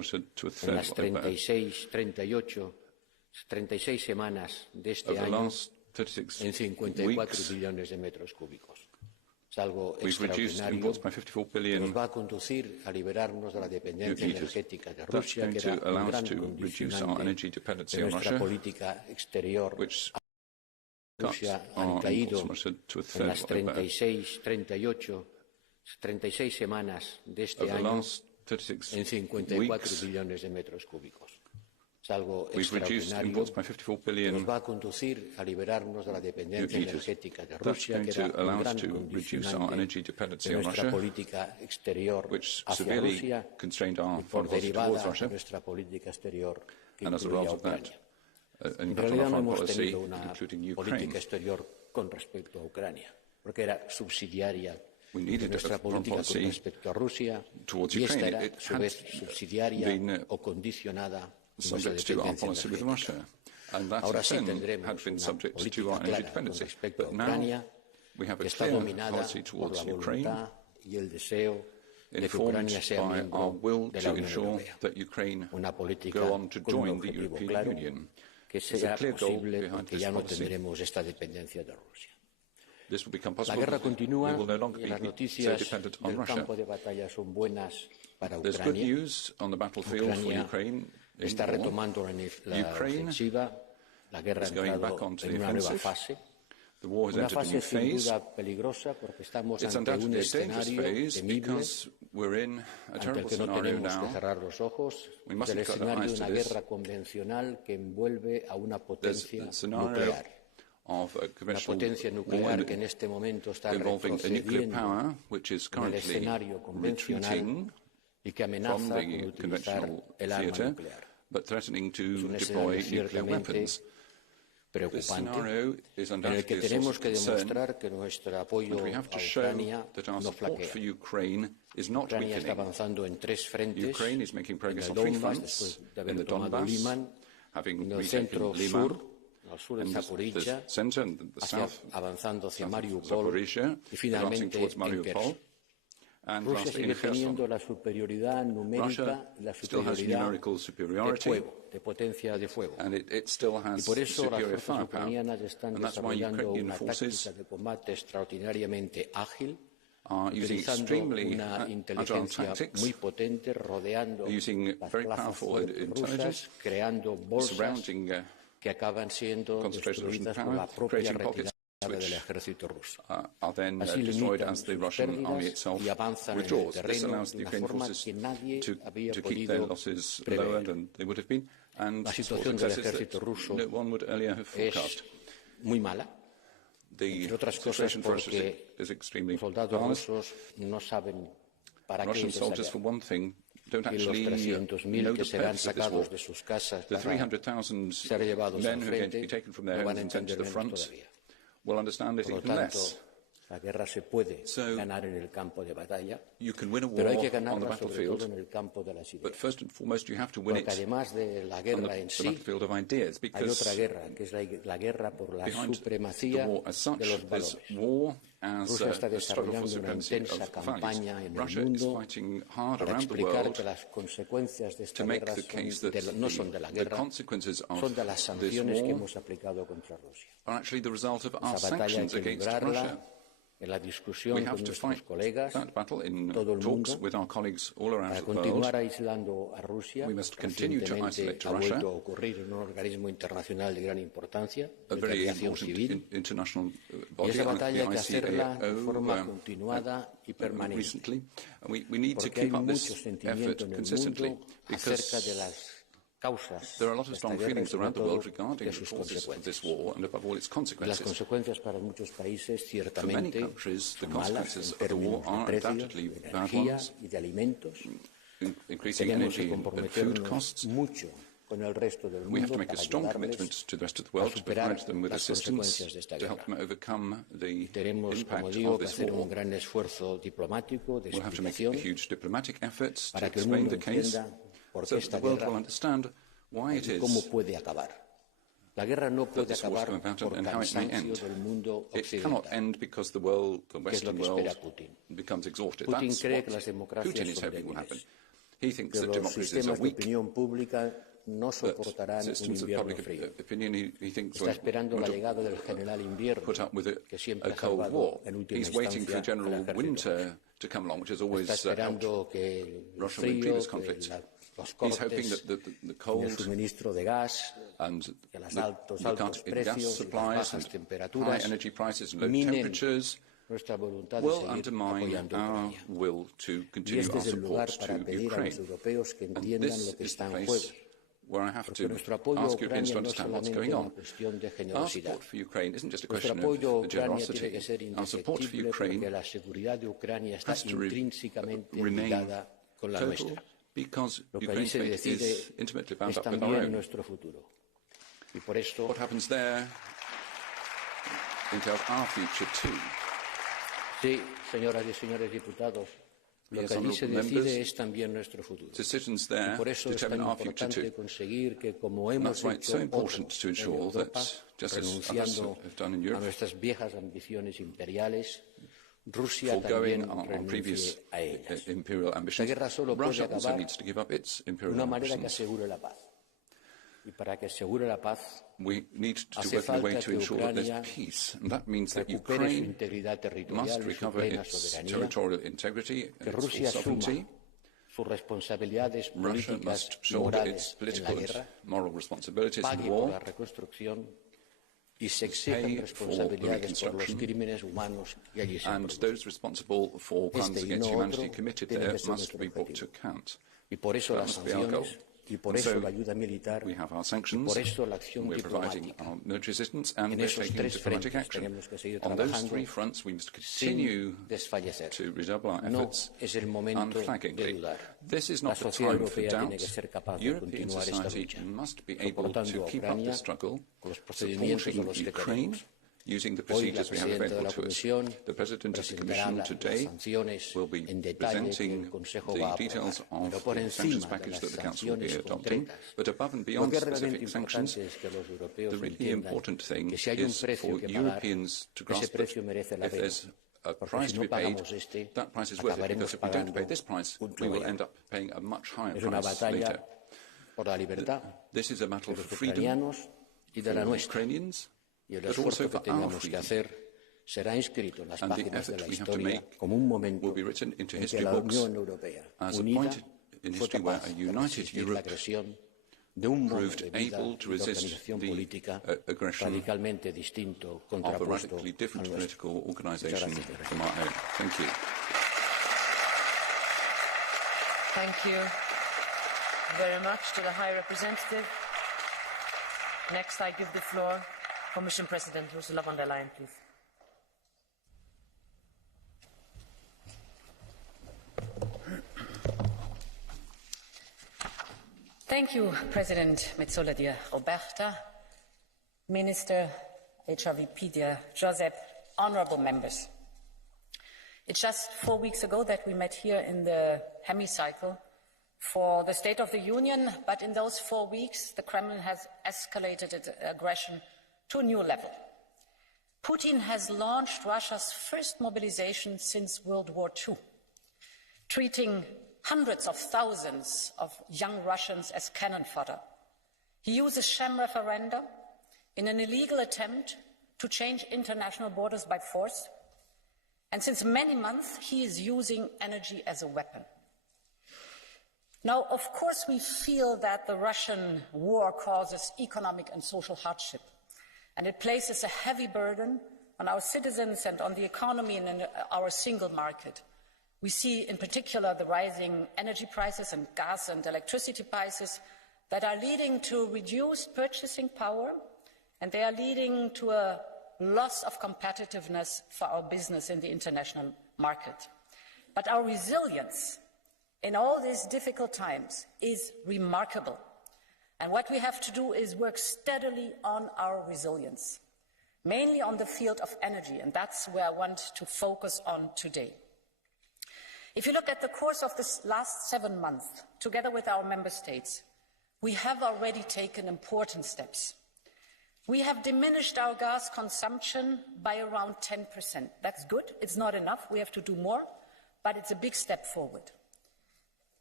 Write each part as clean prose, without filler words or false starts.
en las 36 semanas de este año en 54 billones de metros cúbicos. Es algo extraordinario que nos va a conducir a liberarnos de la dependencia energética de Rusia, que era un gran condicionante de nuestra política exterior. Rusia han caído en las 36 semanas de este año en 54 billones de metros cúbicos. Es algo extraordinario que nos va a conducir a liberarnos de la dependencia energética de Rusia, que era un gran condicionante de nuestra política exterior hacia Rusia y por derivada de nuestra política exterior que incluía a Ucrania. En realidad no hemos tenido una política exterior con respecto a Ucrania, porque era subsidiaria de nuestra política con respecto a Rusia y esta era, a su vez, subsidiaria o condicionada a nuestra dependencia energética. Ahora sí tendremos una política clara con respecto a Ucrania, que está dominada por la voluntad y el deseo de que Ucrania sea miembro de la Unión Europea. Una política con un objetivo claro, que será posible porque ya no tendremos esta dependencia de Rusia. La guerra continúa y las noticias del campo de batalla son buenas para Ucrania. Ucrania está retomando la ofensiva. La guerra ha entrado en una nueva fase. Una fase sin duda peligrosa porque estamos ante un escenario temible ante el que no tenemos que cerrar los ojos, del escenario de una guerra convencional que envuelve a una potencia nuclear. Una potencia nuclear que en este momento está retrocediendo en el escenario convencional y que amenaza con utilizar el arma nuclear. Es un escenario ciertamente preocupante en el que tenemos que demostrar que nuestro apoyo a Ucrania no flaquea. Ucrania está avanzando en tres frentes, en el Donbass, después de haber tomado Liman, en el centro-sur, al sur en Zaporizhia, avanzando hacia Mariupol y finalmente en Kherson. Rusia sigue teniendo la superioridad numérica y la superioridad de fuego, de potencia de fuego. Y por eso las fuerzas ucranianas están desarrollando una táctica de combate extraordinariamente ágil, utilizando una inteligencia muy potente, rodeando las plazas fuertes rusas, creando bolsas que acaban siendo destruidas por la propia retirada del ejército ruso. Así limitan sus pérdidas y avanzan en el terreno de una forma que nadie había podido prever. La situación del ejército ruso es muy mala, entre otras cosas porque los soldados rusos no saben para qué es esa guerra. Y los 300.000 que serán sacados de sus casas para ser llevados al frente no van a entender menos todavía. Por lo tanto, la guerra se puede ganar en el campo de batalla, pero hay que ganarla sobre todo en el campo de las ideas. Porque además de la guerra en sí, hay otra guerra, que es la guerra por la supremacía de los valores. Rusia está desarrollando una intensa campaña en el mundo para explicar que las consecuencias de esta guerra no son de la guerra, son de las sanciones que hemos aplicado contra Rusia. Esa batalla hay que librarla en la discusión con nuestros colegas en todo el mundo para continuar aislando a Rusia, como recientemente ha vuelto a ocurrir en un organismo internacional de gran importancia, de aviación civil, y esa batalla hay que hacerla de forma continuada y permanente, porque hay mucho sentimiento en el mundo acerca de las causas de esta guerra y sobre todo de sus consecuencias. Y las consecuencias para muchos países ciertamente son malas en términos de precios, de energía y de alimentos. Tenemos que comprometernos mucho con el resto del mundo para ayudarles a superar las consecuencias de esta guerra. Tenemos, como digo, que hacer un gran esfuerzo diplomático de explicación para que el mundo entienda por qué esta guerra y cómo puede acabar. La guerra no puede acabar por cansancio del mundo occidental, que es lo que espera Putin. Putin cree que las democracias son débiles. He thinks que that los democracies are sistemas de weak, opinión pública no soportarán un systems of invierno public frío. opinion, he thinks, Está esperando la llegada del general invierno, put up with que siempre a ha Cold salvado War. en última He's waiting for the instancia al general ejército. winter to come along, which has always Está esperando helped que el Russia in frío, previous que conflicts. los He's hoping cortes that the en el cold suministro de gas, and que los the altos gas precios y las supplies bajas and high temperaturas energy prices and low minen temperatures nuestra voluntad de will seguir undermine apoyando a our Ucrania. will to Y continue este our es el lugar support para to pedir a los Ukraine. europeos que And entiendan this lo que is the está en juego. place where I have Porque to nuestro apoyo a ask Europeans Ucrania to no es understand what's solamente going una on. cuestión de Our generosidad. support for Ukraine isn't just a Nuestro question apoyo a of Ucrania tiene que generosity. ser Our support for indefectible Ukraine porque la seguridad de Ucrania está has to intrínsecamente remain ligada con la total nuestra. because Lo que allí Ukraine's se fate decide is intimately bound es up with our también own. nuestro futuro. Y por esto, What happens there entails our future too. sí, señoras y señores diputados, lo Yes, que allí se honourable decide members, es también nuestro futuro. decisions Y there por eso es tan determine our future importante too. conseguir que, como And hemos that's why it's hecho so important to otros en ensure Europa, that, just as others renunciando have done in a Europe, nuestras viejas ambiciones imperiales, Rusia foregoing también our previous renuncie a ellas. imperial La ambitions, guerra solo puede Russia also acabar needs to give up its de imperial una manera que ambitions. asegure la paz. Y para que asegure la paz, We need to hace work in a way falta to que ensure that there's Ucrania peace. And that means that recupere su Ukraine integridad must territorial y su recover plena its soberanía, territorial integrity and que its Rusia full sovereignty. asuma sus responsabilidades Russia políticas must y shoulder morales its en la political and guerra, moral responsibilities in pague the por la war, reconstrucción y se pay exigen for the responsabilidades por los reconstruction, crímenes humanos que allí se han and producido. those responsible for crimes Este y against no humanity otro committed tiene there que ser must nuestro be brought to objetivo. account. Y por eso That las must be our goal. sanciones, y por And eso so la ayuda militar, we have our y sanctions, por eso la acción we're providing diplomática. our military assistance, and En we're esos taking tres diplomatic frentes action. tenemos que seguir On those trabajando three fronts, we must continue sin desfallecer. to redouble our No efforts es el momento de unflaggingly. dudar. This is La not the sociedad time for europea doubt. tiene que ser capaz de European continuar esta society lucha, must be able soportando to a keep up Ucrania the struggle, con los procedimientos de supporting los que Ukraine, tenemos. using the Hoy la procedures we have presidenta de available la to us. Comisión The President of the presentará Commission las today sanciones will be en detalle que presenting el Consejo the va a details aprobar. Pero of por the sanctions encima de package las that the Council will be sanciones adopting. concretas, But above and lo beyond que es realmente specific sanctions, importante es que los europeos the really entiendan important thing que si hay un is precio for que pagar, Europeans to ese grasp that precio merece la if pena. there's a Porque price si to no be paid, pagamos este, that price is worth it, acabaremos because if we don't pay pagando this price, mucho we will mayor. end up paying a much higher Es una price batalla later. por la libertad This is a battle de for los freedom ucranianos y de for la nuestra. Ukrainians, Y el but also esfuerzo que for our tengamos que freedom. hacer será inscrito en las And the páginas de effort la we have to historia make como un momento will be written into en que history la books Unión Europea as a unida point in fue history where capaz a de united resistir la Europe agresión de un modo proved de vida able to y de resist organización the política aggression radicalmente distinto, of a contrapuesto radically al different nuestro. political organisation Muchas gracias. from our own. Thank you. Thank you very much to the High Representative. Next, I give the floor to Commission President Ursula von der Leyen, please. Thank you, President Metsola, dear Roberta, Minister HRVP, dear Josep, honourable members. It's just 4 weeks ago that we met here in the hemicycle for the State of the Union, but in those 4 weeks, the Kremlin has escalated its aggression to a new level. Putin has launched Russia's first mobilization since World War II, treating hundreds of thousands of young Russians as cannon fodder. He uses sham referenda in an illegal attempt to change international borders by force. And since many months, he is using energy as a weapon. Now, of course, we feel that the Russian war causes economic and social hardship, and it places a heavy burden on our citizens and on the economy and in our single market. We see in particular the rising energy prices and gas and electricity prices that are leading to reduced purchasing power, and they are leading to a loss of competitiveness for our business in the international market. But our resilience in all these difficult times is remarkable. And what we have to do is work steadily on our resilience, mainly on the field of energy, and that's where I want to focus on today. If you look at the course of this last 7 months, together with our member states, we have already taken important steps. We have diminished our gas consumption by around 10%. That's good. It's not enough. We have to do more, but it's a big step forward.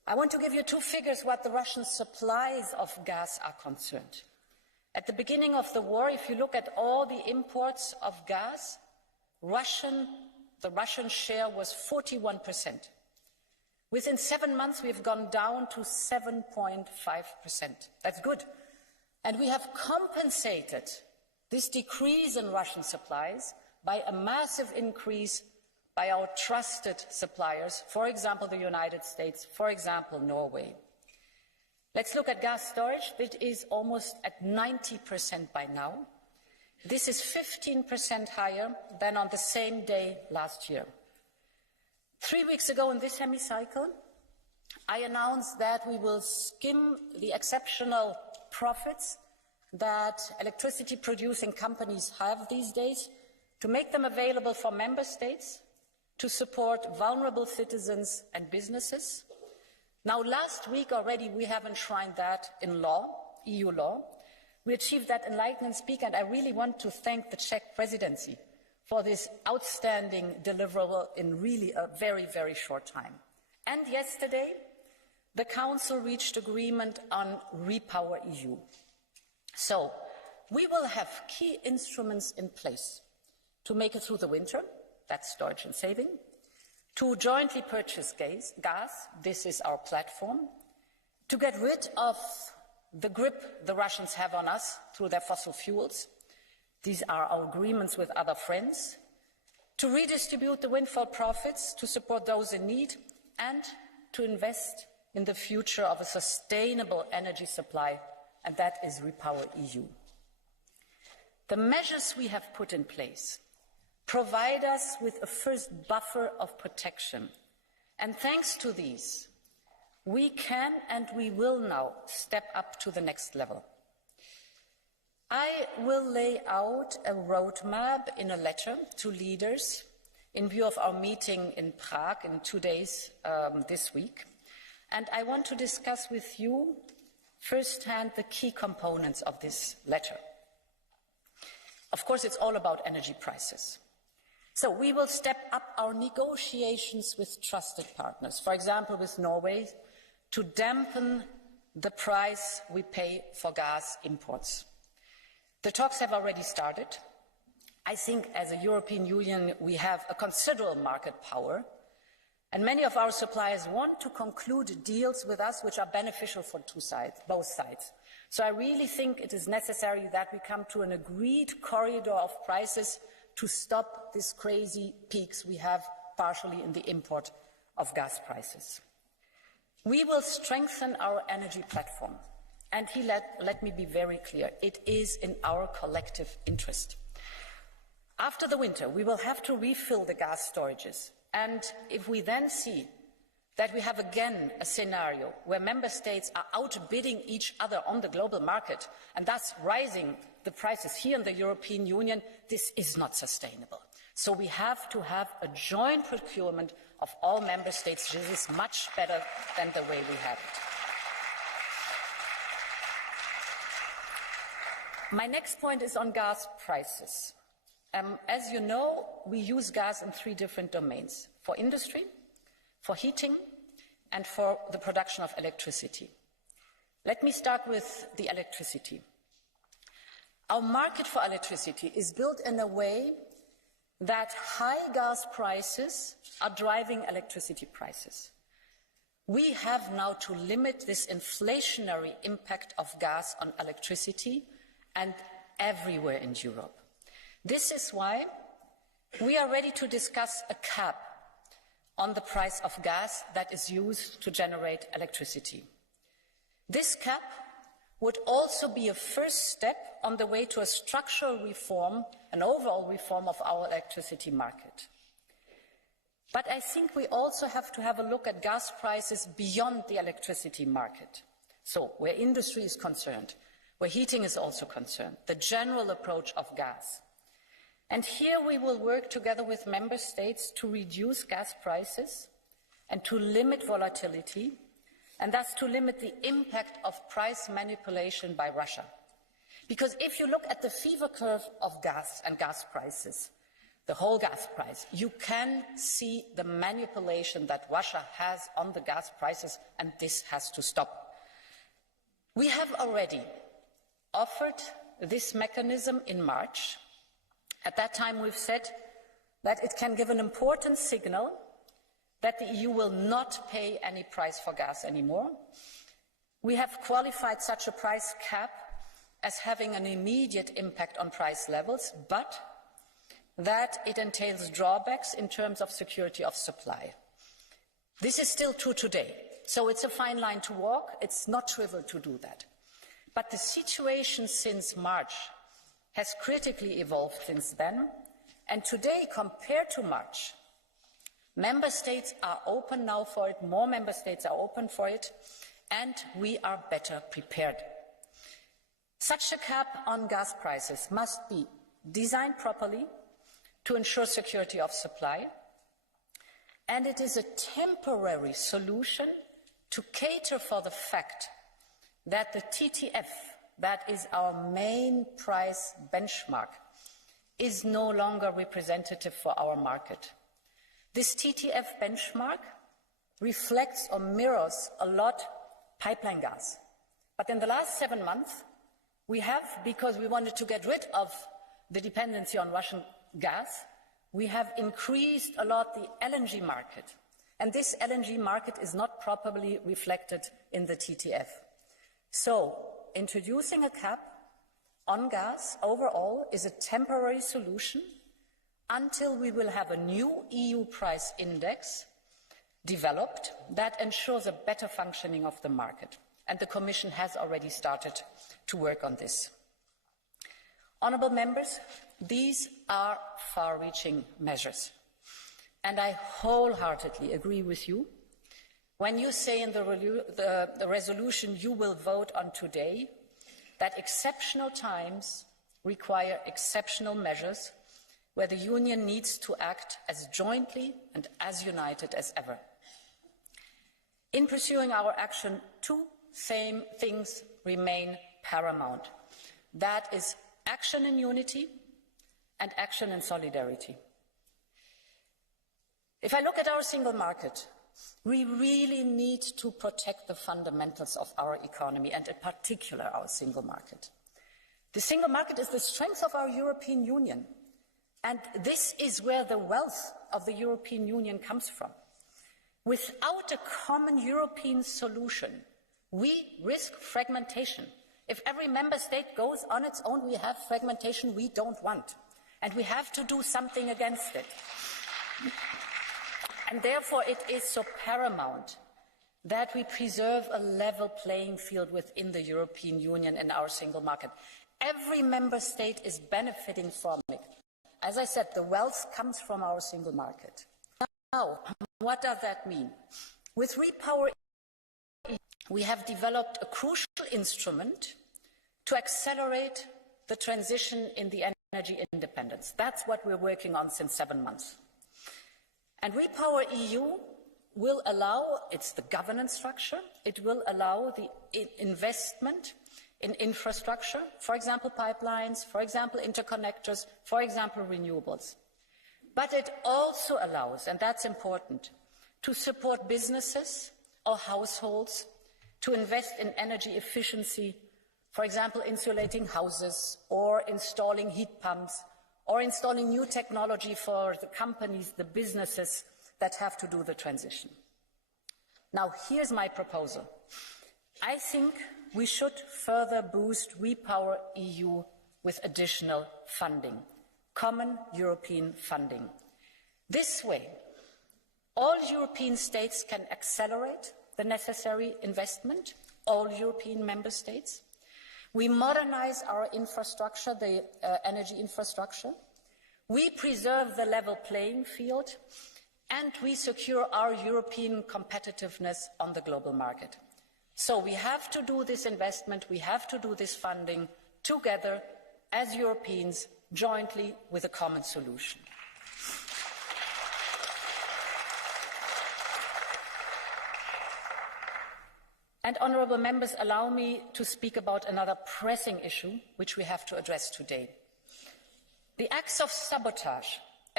I want to give you two figures what the Russian supplies of gas are concerned. At the beginning of the war, if you look at all the imports of gas, the Russian share was 41%. Within 7 months, we've gone down to 7.5%. That's good. And we have compensated this decrease in Russian supplies by a massive increase by our trusted suppliers, for example, the United States, for example, Norway. Let's look at gas storage. It is almost at 90% by now. This is 15% higher than on the same day last year. 3 weeks ago in this hemicycle, I announced that we will skim the exceptional profits that electricity-producing companies have these days to make them available for member states to support vulnerable citizens and businesses. Now, last week already, we have enshrined that in law, EU law. We achieved that in lightning speed, and I really want to thank the Czech presidency for this outstanding deliverable in really a very, very short time. And yesterday, the Council reached agreement on Repower EU. So, we will have key instruments in place to make it through the winter, that's storage and saving, to jointly purchase gas, this is our platform, to get rid of the grip the Russians have on us through their fossil fuels, these are our agreements with other friends, to redistribute the windfall profits to support those in need, and to invest in the future of a sustainable energy supply, and that is Repower EU. The measures we have put in place provide us with a first buffer of protection, and thanks to these, we can and we will now step up to the next level. I will lay out a roadmap in a letter to leaders in view of our meeting in Prague in 2 days this week, and I want to discuss with you firsthand the key components of this letter. Of course, it's all about energy prices. So we will step up our negotiations with trusted partners, for example with Norway, to dampen the price we pay for gas imports. The talks have already started. I think as a European Union we have a considerable market power, and many of our suppliers want to conclude deals with us which are beneficial for both sides. So I really think it is necessary that we come to an agreed corridor of prices to stop these crazy peaks we have partially in the import of gas prices. We will strengthen our energy platform, and let me be very clear, it is in our collective interest. After the winter, we will have to refill the gas storages, and if we then see that we have again a scenario where member states are outbidding each other on the global market and thus rising the prices here in the European Union, this is not sustainable. So we have to have a joint procurement of all member states. This is much better than the way we have it. My next point is on gas prices. As you know, we use gas in 3 different domains: for industry, for heating, and for the production of electricity. Let me start with the electricity. Our market for electricity is built in a way that high gas prices are driving electricity prices. We have now to limit this inflationary impact of gas on electricity and everywhere in Europe. This is why we are ready to discuss a cap on the price of gas that is used to generate electricity. This cap would also be a first step on the way to a structural reform, an overall reform of our electricity market. But I think we also have to have a look at gas prices beyond the electricity market. So, where industry is concerned, where heating is also concerned, the general approach of gas. And here we will work together with member states to reduce gas prices and to limit volatility, and thus to limit the impact of price manipulation by Russia. Because if you look at the fever curve of gas and gas prices, the whole gas price. You can see the manipulation that Russia has on the gas prices, and this has to stop. We have already offered this mechanism in March. At that time, we've said that it can give an important signal that the EU will not pay any price for gas anymore. We have qualified such a price cap as having an immediate impact on price levels, but that it entails drawbacks in terms of security of supply. This is still true today, so it's a fine line to walk. It's not trivial to do that. But the situation since March has critically evolved since then, and today, compared to March, member states are open now for it, more member states are open for it, and we are better prepared. Such a cap on gas prices must be designed properly to ensure security of supply, and it is a temporary solution to cater for the fact that the TTF, that is our main price benchmark, is no longer representative for our market. This TTF benchmark reflects or mirrors a lot pipeline gas. But in the last 7 months, we have, because we wanted to get rid of the dependency on Russian gas, we have increased a lot the LNG market. And this LNG market is not properly reflected in the TTF. So, introducing a cap on gas overall is a temporary solution until we will have a new EU price index developed that ensures a better functioning of the market. And the Commission has already started to work on this. Honourable members, these are far-reaching measures. And I wholeheartedly agree with you when you say in the resolution you will vote on today that exceptional times require exceptional measures where the Union needs to act as jointly and as united as ever. In pursuing our action, two same things remain paramount. That is action in unity and action in solidarity. If I look at our single market, we really need to protect the fundamentals of our economy and in particular our single market. The single market is the strength of our European Union, and this is where the wealth of the European Union comes from. Without a common European solution, we risk fragmentation. If every member state goes on its own, we have fragmentation we don't want, and we have to do something against it. And therefore it is so paramount that we preserve a level playing field within the European Union and our single market. Every member state is benefiting from it. As I said, the wealth comes from our single market. Now, what does that mean? With Repower EU, we have developed a crucial instrument to accelerate the transition in the energy independence. That's what we're working on since 7 months. And Repower EU will allow, it's the governance structure, it will allow the investment in infrastructure, for example pipelines, for example interconnectors, for example renewables. But it also allows, and that's important, to support businesses or households to invest in energy efficiency, for example insulating houses or installing heat pumps or installing new technology for the companies, the businesses that have to do the transition. Now, here's my proposal. I think we should further boost Repower EU with additional funding, common European funding. This way, all European states can accelerate the necessary investment, all European member states. We modernize our infrastructure, the energy infrastructure. We preserve the level playing field, and we secure our European competitiveness on the global market. So we have to do this investment, we have to do this funding together as Europeans, jointly with a common solution. And honourable members, allow me to speak about another pressing issue which we have to address today. The acts of sabotage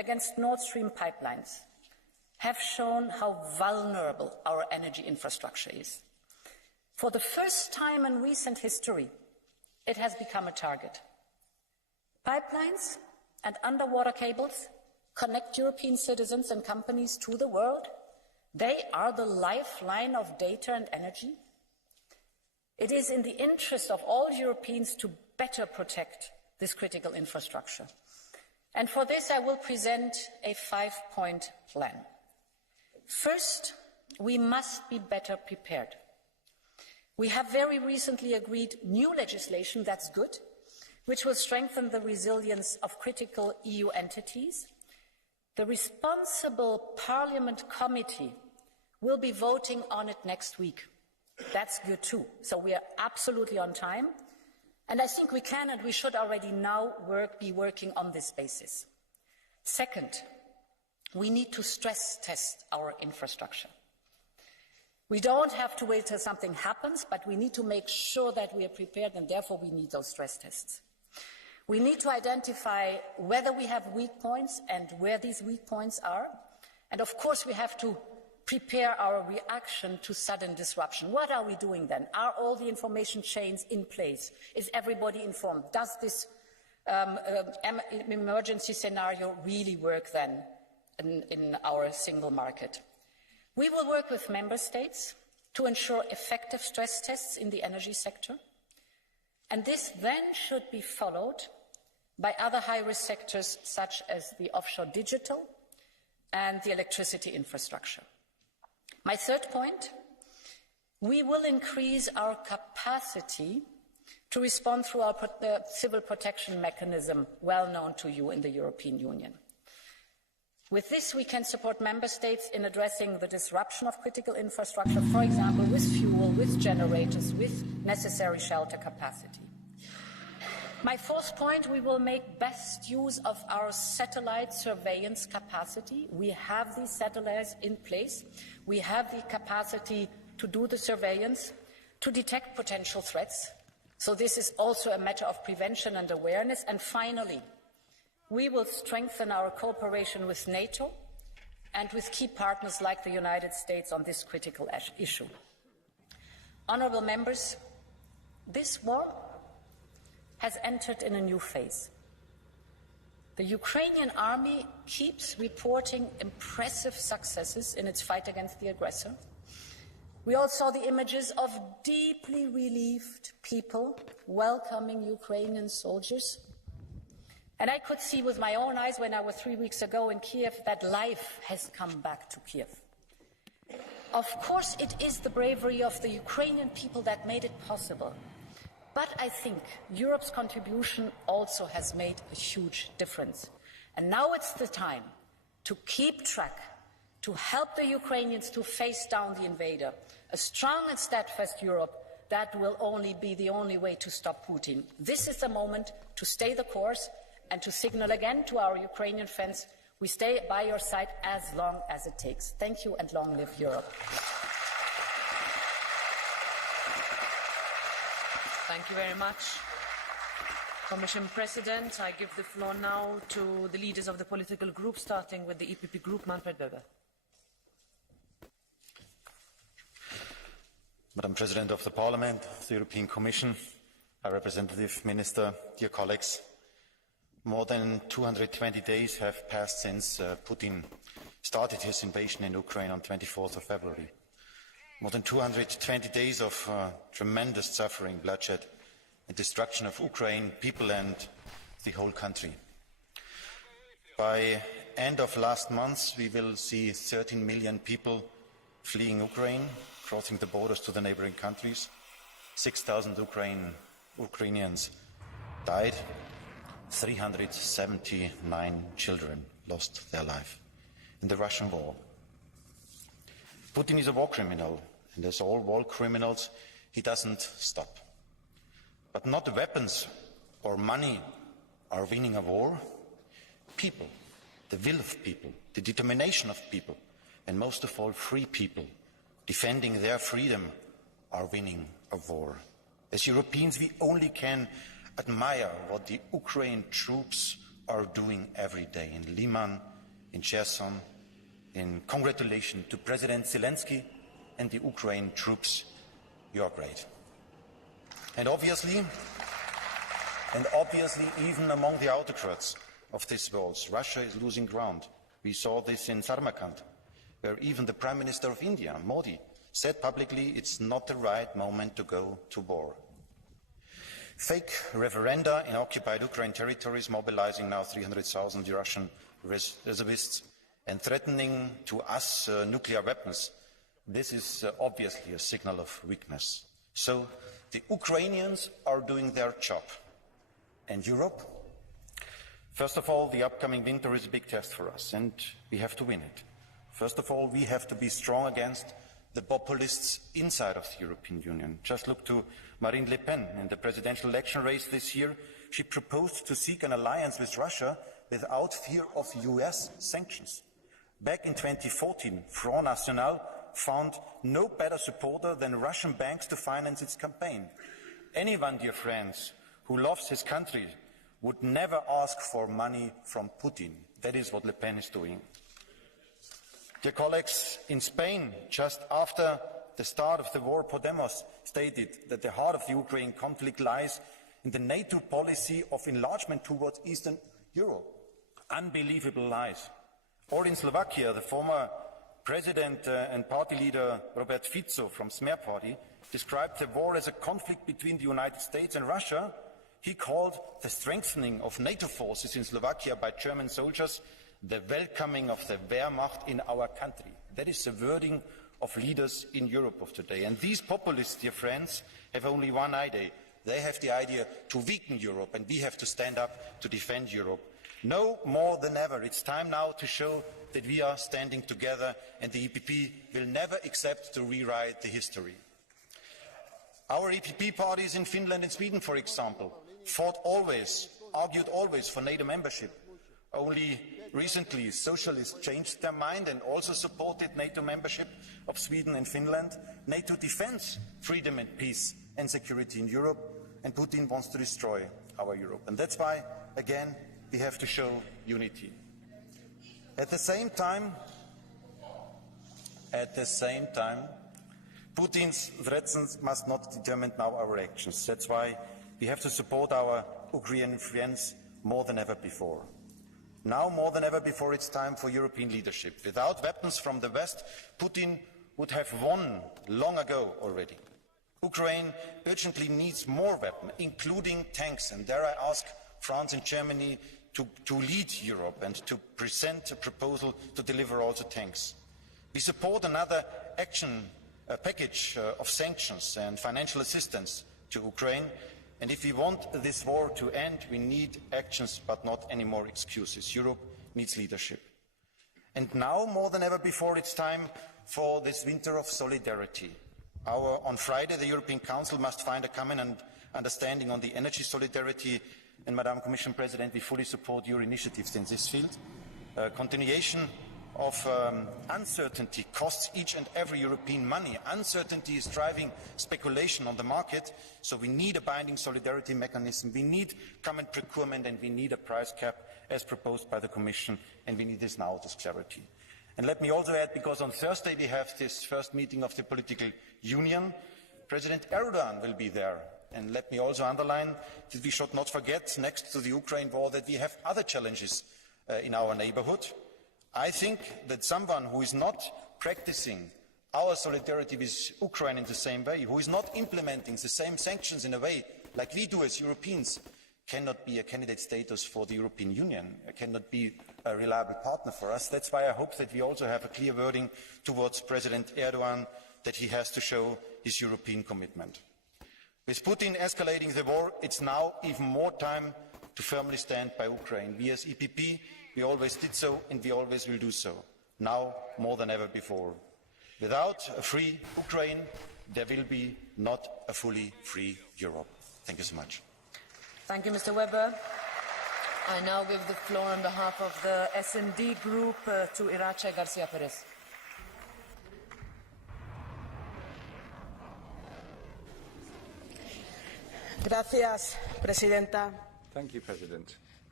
against Nord Stream pipelines have shown how vulnerable our energy infrastructure is. For the first time in recent history, it has become a target. Pipelines and underwater cables connect European citizens and companies to the world. They are the lifeline of data and energy. It is in the interest of all Europeans to better protect this critical infrastructure. And for this, I will present a 5-point plan. First, we must be better prepared. We have very recently agreed new legislation, that's good, which will strengthen the resilience of critical EU entities. The responsible Parliament committee will be voting on it next week. That's good too. So we are absolutely on time. And I think we can and we should already now be working on this basis. Second, we need to stress test our infrastructure. We don't have to wait till something happens, but we need to make sure that we are prepared, and therefore we need those stress tests. We need to identify whether we have weak points and where these weak points are. And of course we have to prepare our reaction to sudden disruption. What are we doing then? Are all the information chains in place? Is everybody informed? Does this emergency scenario really work then in our single market? We will work with member states to ensure effective stress tests in the energy sector. And this then should be followed by other high-risk sectors such as the offshore digital and the electricity infrastructure. My third point, we will increase our capacity to respond through our civil protection mechanism, well known to you in the European Union. With this, we can support member states in addressing the disruption of critical infrastructure, for example, with fuel, with generators, with necessary shelter capacity. My fourth point, we will make best use of our satellite surveillance capacity. We have these satellites in place. We have the capacity to do the surveillance, to detect potential threats. So this is also a matter of prevention and awareness. And finally, we will strengthen our cooperation with NATO and with key partners like the United States on this critical issue. Honourable members, this war has entered in a new phase. The Ukrainian army keeps reporting impressive successes in its fight against the aggressor. We all saw the images of deeply relieved people welcoming Ukrainian soldiers. And I could see with my own eyes when I was 3 weeks ago in Kiev that life has come back to Kiev. Of course, it is the bravery of the Ukrainian people that made it possible. But I think Europe's contribution also has made a huge difference. And now it's the time to keep track, to help the Ukrainians to face down the invader. A strong and steadfast Europe, that will only be the only way to stop Putin. This is the moment to stay the course and to signal again to our Ukrainian friends, we stay by your side as long as it takes. Thank you and long live Europe. Thank you very much. Commission President, I give the floor now to the leaders of the political groups, starting with the EPP Group, Manfred Weber. Madam President of the Parliament, the European Commission, High Representative, Minister, dear colleagues, more than 220 days have passed since Putin started his invasion in Ukraine on 24th of February. More than 220 days of tremendous suffering, bloodshed and destruction of Ukraine, people and the whole country. By end of last month, we will see 13 million people fleeing Ukraine, crossing the borders to the neighboring countries. 6,000 Ukrainians died. 379 children lost their life in the Russian war. Putin is a war criminal, and as all war criminals, he doesn't stop. But not the weapons or money are winning a war. People, the will of people, the determination of people, and most of all, free people, defending their freedom, are winning a war. As Europeans, we only can admire what the Ukrainian troops are doing every day in Liman, in Cherson, in congratulations to President Zelensky and the Ukraine troops. You are great. And obviously, even among the autocrats of these walls, Russia is losing ground. We saw this in Samarkand, where even the Prime Minister of India, Modi, said publicly it's not the right moment to go to war. Fake referenda in occupied Ukraine territories, mobilizing now 300,000 Russian reservists and threatening to us nuclear weapons. This is obviously a signal of weakness. So the Ukrainians are doing their job. And Europe? First of all, the upcoming winter is a big test for us, and we have to win it. First of all, we have to be strong against the populists inside of the European Union. Just look to Marine Le Pen. In the presidential election race this year, she proposed to seek an alliance with Russia without fear of US sanctions. Back in 2014, Front National found no better supporter than Russian banks to finance its campaign. Anyone, dear friends, who loves his country would never ask for money from Putin. That is what Le Pen is doing. Dear colleagues, in Spain, just after the start of the war, Podemos stated that the heart of the Ukraine conflict lies in the NATO policy of enlargement towards Eastern Europe. Unbelievable lies. Or in Slovakia, the former President and party leader Robert Fico from Smer Party described the war as a conflict between the United States and Russia. He called the strengthening of NATO forces in Slovakia by German soldiers the welcoming of the Wehrmacht in our country. That is the wording of leaders in Europe of today. And these populists, dear friends, have only one idea. They have the idea to weaken Europe, and we have to stand up to defend Europe. No more than ever, it's time now to show that we are standing together, and the EPP will never accept to rewrite the history. Our EPP parties in Finland and Sweden, for example, argued always for NATO membership. Only recently, socialists changed their mind and also supported NATO membership of Sweden and Finland. NATO defends freedom and peace and security in Europe, and Putin wants to destroy our Europe. And that's why, again, we have to show unity. At the same time, Putin's threats must not determine now our actions. That's why we have to support our Ukrainian friends more than ever before. Now more than ever before, it's time for European leadership. Without weapons from the West, Putin would have won long ago already. Ukraine urgently needs more weapons, including tanks, and there I ask France and Germany to lead Europe and to present a proposal to deliver also tanks. We support another action package of sanctions and financial assistance to Ukraine. And if we want this war to end, we need actions, but not any more excuses. Europe needs leadership. And now, more than ever before, it's time for this winter of solidarity. On Friday, the European Council must find a common understanding on the energy solidarity. And, Madam Commission President, we fully support your initiatives in this field. Continuation of uncertainty costs each and every European money. Uncertainty is driving speculation on the market, so we need a binding solidarity mechanism, we need common procurement, and we need a price cap as proposed by the Commission, and we need this now, this clarity. And let me also add, because on Thursday we have this first meeting of the political union, President Erdogan will be there. And let me also underline that we should not forget, next to the Ukraine war, that we have other challenges in our neighborhood. I think that someone who is not practicing our solidarity with Ukraine in the same way, who is not implementing the same sanctions in a way like we do as Europeans, cannot be a candidate status for the European Union, cannot be a reliable partner for us. That's why I hope that we also have a clear wording towards President Erdogan that he has to show his European commitment. With Putin escalating the war, it's now even more time to firmly stand by Ukraine. We as EPP, we always did so, and we always will do so, now more than ever before. Without a free Ukraine, there will be not a fully free Europe. Thank you so much. Thank you, Mr. Weber. I now give the floor on behalf of the S&D Group to Irache Garcia Perez. Gracias, Presidenta. Thank you, President.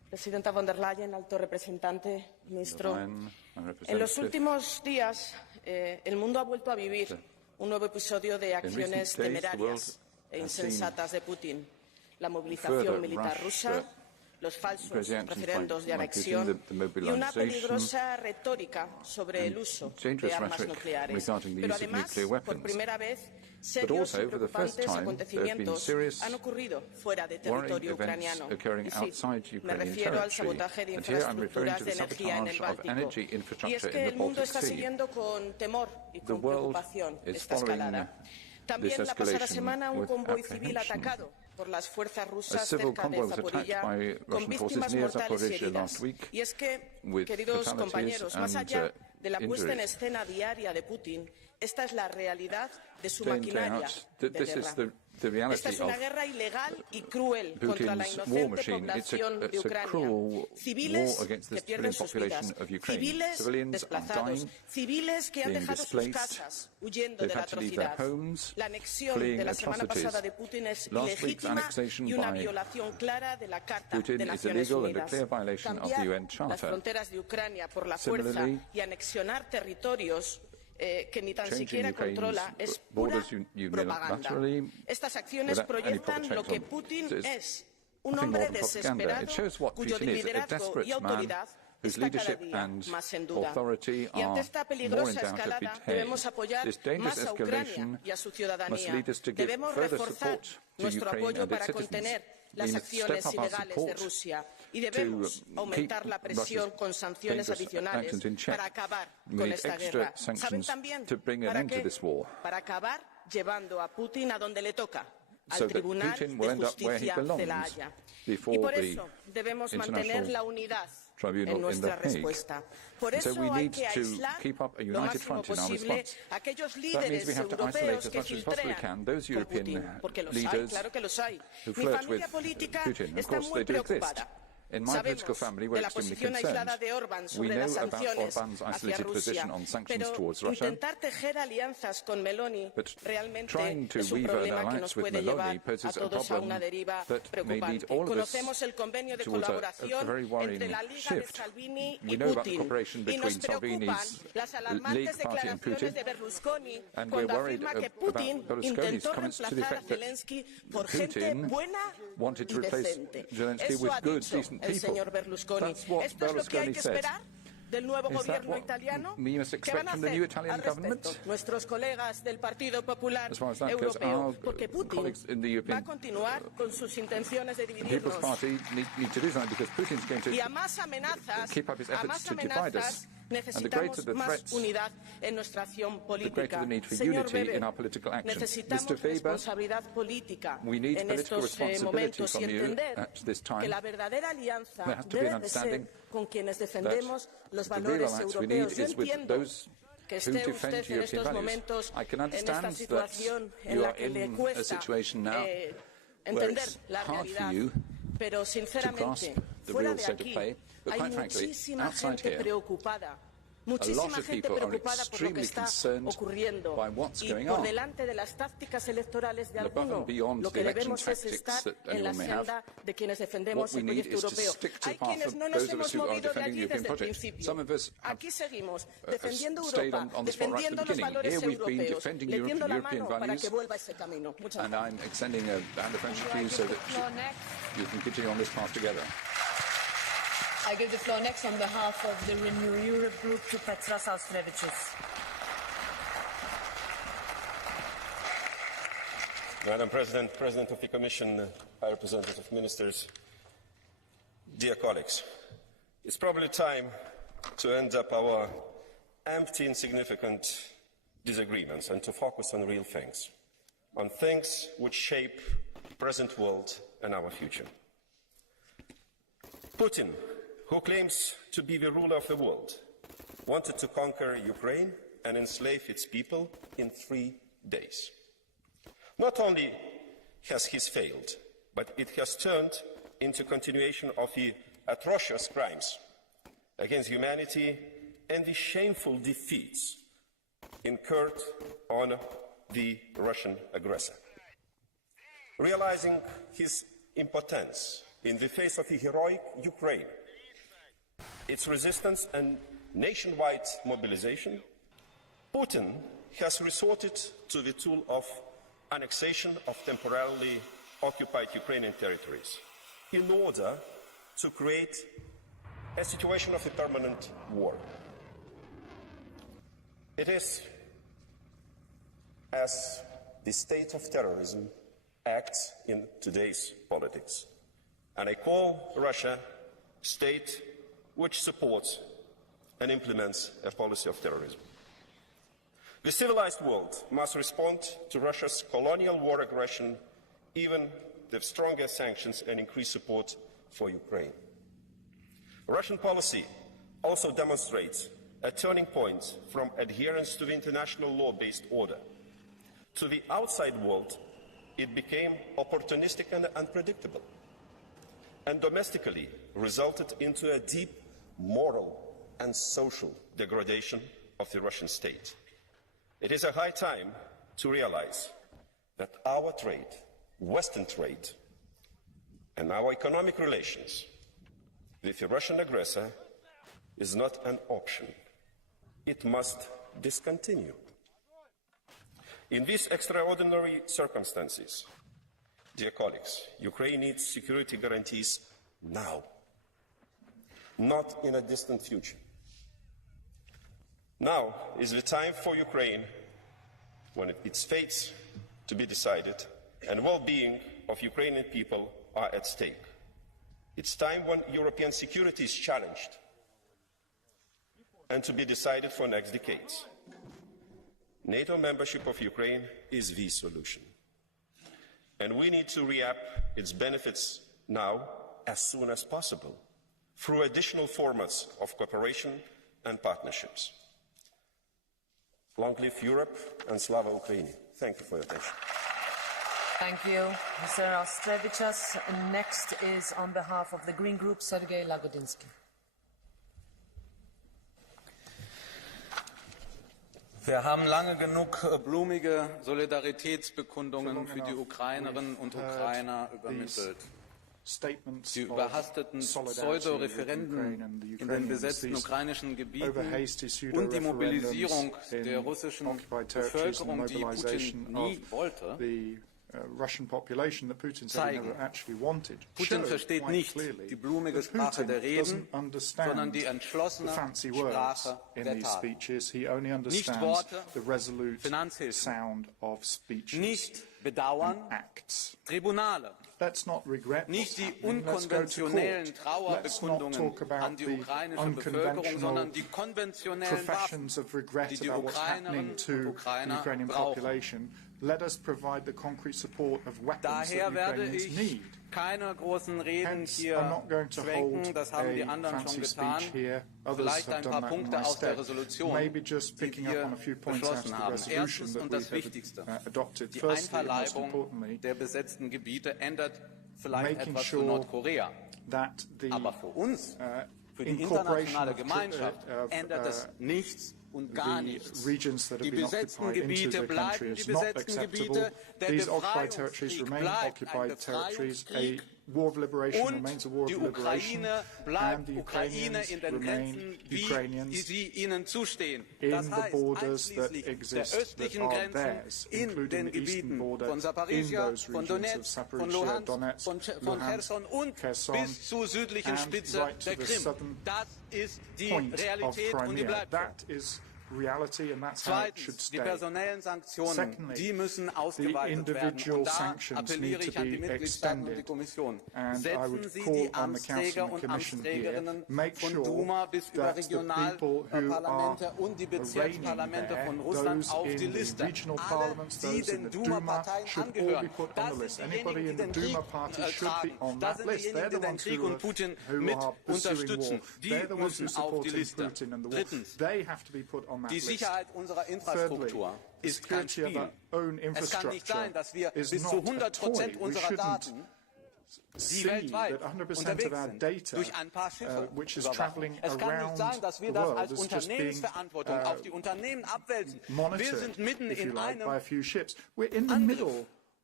Presidenta von der Leyen, alto representante, ministro. En los últimos días, el mundo ha vuelto a vivir un nuevo episodio de acciones temerarias e insensatas de Putin. La movilización militar rusa, los falsos referendos de anexión y una peligrosa retórica sobre el uso de armas nucleares. Pero además, por primera vez, serios y preocupantes acontecimientos han ocurrido fuera de territorio ucraniano. Y sí, me refiero al sabotaje de infraestructuras de energía en el Báltico. Y es que el mundo está siguiendo con temor y con preocupación esta escalada. También la pasada semana un convoy civil atacado por las fuerzas rusas cerca de Zaporilla, con víctimas mortales y heridas. Y es que, queridos compañeros, más allá de la puesta en escena diaria de Putin, esta es la realidad de su maquinaria de guerra. Esta es una guerra ilegal y cruel contra la inocente población de Ucrania. Civiles que pierden sus vidas, civiles desplazados, civiles que han dejado sus casas huyendo de la atrocidad. La anexión de la semana pasada de Putin es ilegítima y una violación clara de la Carta de Naciones Unidas. Cambiar las fronteras de Ucrania por la fuerza y anexionar territorios que ni tan siquiera controla es pura propaganda. Estas acciones proyectan lo que Putin es, un hombre desesperado cuyo liderazgo y autoridad está cada día más en duda. Y ante esta peligrosa escalada debemos apoyar más a Ucrania y a su ciudadanía. Debemos reforzar nuestro apoyo para contener las acciones ilegales de Rusia y debemos aumentar la presión con sanciones adicionales para acabar con esta guerra. ¿Saben también para qué? Para acabar llevando a Putin a donde le toca, al Tribunal de Justicia de La Haya. Y por eso debemos mantener la unidad en nuestra respuesta. Por eso hay que aislar lo máximo posible a aquellos líderes europeos que filtrean con Putin, porque los hay, claro que los hay. Mi familia política está muy preocupada. Sabemos de la posición aislada de Orbán sobre las sanciones hacia Rusia, pero intentar tejer alianzas con Meloni realmente es un problema que nos puede llevar a todos a una deriva preocupante. Conocemos el convenio de colaboración entre la Liga de Salvini y Putin, y nos preocupan las alarmantes declaraciones de Berlusconi cuando afirma que Putin intentó reemplazar a Zelensky por gente buena y decente. Eso ha dicho el señor Berlusconi. ¿Esto es lo que hay que esperar del nuevo gobierno italiano? ¿Qué van a hacer al respecto nuestros colegas del Partido Popular Europeo? Porque Putin va a continuar con sus intenciones de dividirnos. Y a más amenazas, necesitamos más unidad en nuestra acción política. Señor Weber, necesitamos responsabilidad política en estos momentos y entender que la verdadera alianza debe de ser con quienes defendemos los valores europeos. Yo entiendo que esté usted en estos momentos en esta situación en la que le cuesta entender la realidad, pero sinceramente, fuera de aquí hay muchísima gente preocupada. Muchísima gente preocupada por lo que está ocurriendo y por delante de las tácticas electorales de algunos, lo que debemos es estar en la senda de quienes defendemos el proyecto europeo. Hay quienes no nos hemos movido de allí desde el principio. Aquí seguimos defendiendo Europa, defendiendo los valores europeos, le tiendo la mano para que vuelva a ese camino. Muchas gracias. I give the floor next on behalf of the Renew Europe group to Petras Austrevicius. Madam President, President of the Commission, High Representative Ministers, dear colleagues, it's probably time to end up our empty, insignificant disagreements and to focus on real things, on things which shape the present world and our future. Putin, who claims to be the ruler of the world, wanted to conquer Ukraine and enslave its people in 3 days. Not only has he failed, but it has turned into continuation of the atrocious crimes against humanity and the shameful defeats incurred on the Russian aggressor. Realizing his impotence in the face of a heroic Ukraine, its resistance and nationwide mobilization, Putin has resorted to the tool of annexation of temporarily occupied Ukrainian territories in order to create a situation of a permanent war. It is as the state of terrorism acts in today's politics. And I call Russia a state which supports and implements a policy of terrorism. The civilized world must respond to Russia's colonial war aggression, even with stronger sanctions and increased support for Ukraine. Russian policy also demonstrates a turning point from adherence to the international law-based order. To the outside world, it became opportunistic and unpredictable, and domestically resulted into a deep moral and social degradation of the Russian state. It is a high time to realize that our trade, Western trade, and our economic relations with the Russian aggressor is not an option. It must discontinue. In these extraordinary circumstances, dear colleagues, Ukraine needs security guarantees now, not in a distant future. Now is the time for Ukraine, when its fates to be decided and well-being of Ukrainian people are at stake. It's time when European security is challenged and to be decided for next decades. NATO membership of Ukraine is the solution. And we need to reap its benefits now as soon as possible through additional formats of cooperation and partnerships. Long live Europe and Slava Ukraini. Thank you for your attention. Thank you, Mr. Austrevicius. Next is on behalf of the Green Group, Sergei Lagodinsky. Wir haben lange genug blumige Solidaritätsbekundungen für die Ukrainerinnen und Ukrainer übermittelt. Die überhasteten Pseudo-Referenden in den besetzten ukrainischen Gebieten und die Mobilisierung der russischen Bevölkerung, die Putin nie wollte, zeigen, Putin versteht nicht die blumige Sprache der Reden, sondern die entschlossene Sprache der Tat. Nicht Worte, Finanzhilfen, nicht Bedauern, Tribunale, nicht die unkonventionellen Trauerbekundungen an die ukrainische Bevölkerung, sondern die konventionellen Waffen, die die Ukrainerinnen und Ukrainer brauchen. Daher werde ich keine großen Reden hier schwenken, das haben die anderen schon getan. Vielleicht ein paar Punkte aus der Resolution, die wir beschlossen haben. Erstens und das Wichtigste, die Einverleibung der besetzten Gebiete ändert vielleicht etwas für Nordkorea. Aber für uns, für die internationale Gemeinschaft, ändert es nichts und gar nichts. Die besetzten Gebiete bleiben die besetzten Gebiete, der Befreiungskrieg bleibt ein Befreiungskrieg und die Ukraine bleibt Ukraine in den Grenzen, wie sie ihnen zustehen. Das heißt einschließlich der östlichen Grenzen in den Gebieten von Saporizhia, von Donetsk, von Luhansk, von Cherson und bis zur südlichen Spitze der Krim. Das ist die Realität und die bleibt so. Zweitens, die personellen Sanktionen, die müssen ausgeweitet werden. Und da appelliere ich an die Mitgliedstaaten und die Kommission. Setzen Sie die Amtsträger und Amtsträgerinnen von Duma bis über Regionalparlamente und die Bezirksparlamente von Russland auf die Liste. Alle, die den Duma-Parteien angehören. Das sind diejenigen, die den Krieg tragen. Das sind diejenigen, die den Krieg und Putin mit unterstützen. Die müssen auf die Liste. Drittens, die Sicherheit unserer Infrastruktur ist kein Spiel. Es kann nicht sein, dass wir bis zu 100% unserer Daten, die weltweit unterwegs sind, durch ein paar Schiffe überwachen. Es kann nicht sein, dass wir das als Unternehmensverantwortung auf die Unternehmen abwälzen. Wir sind mitten in einem Angriff.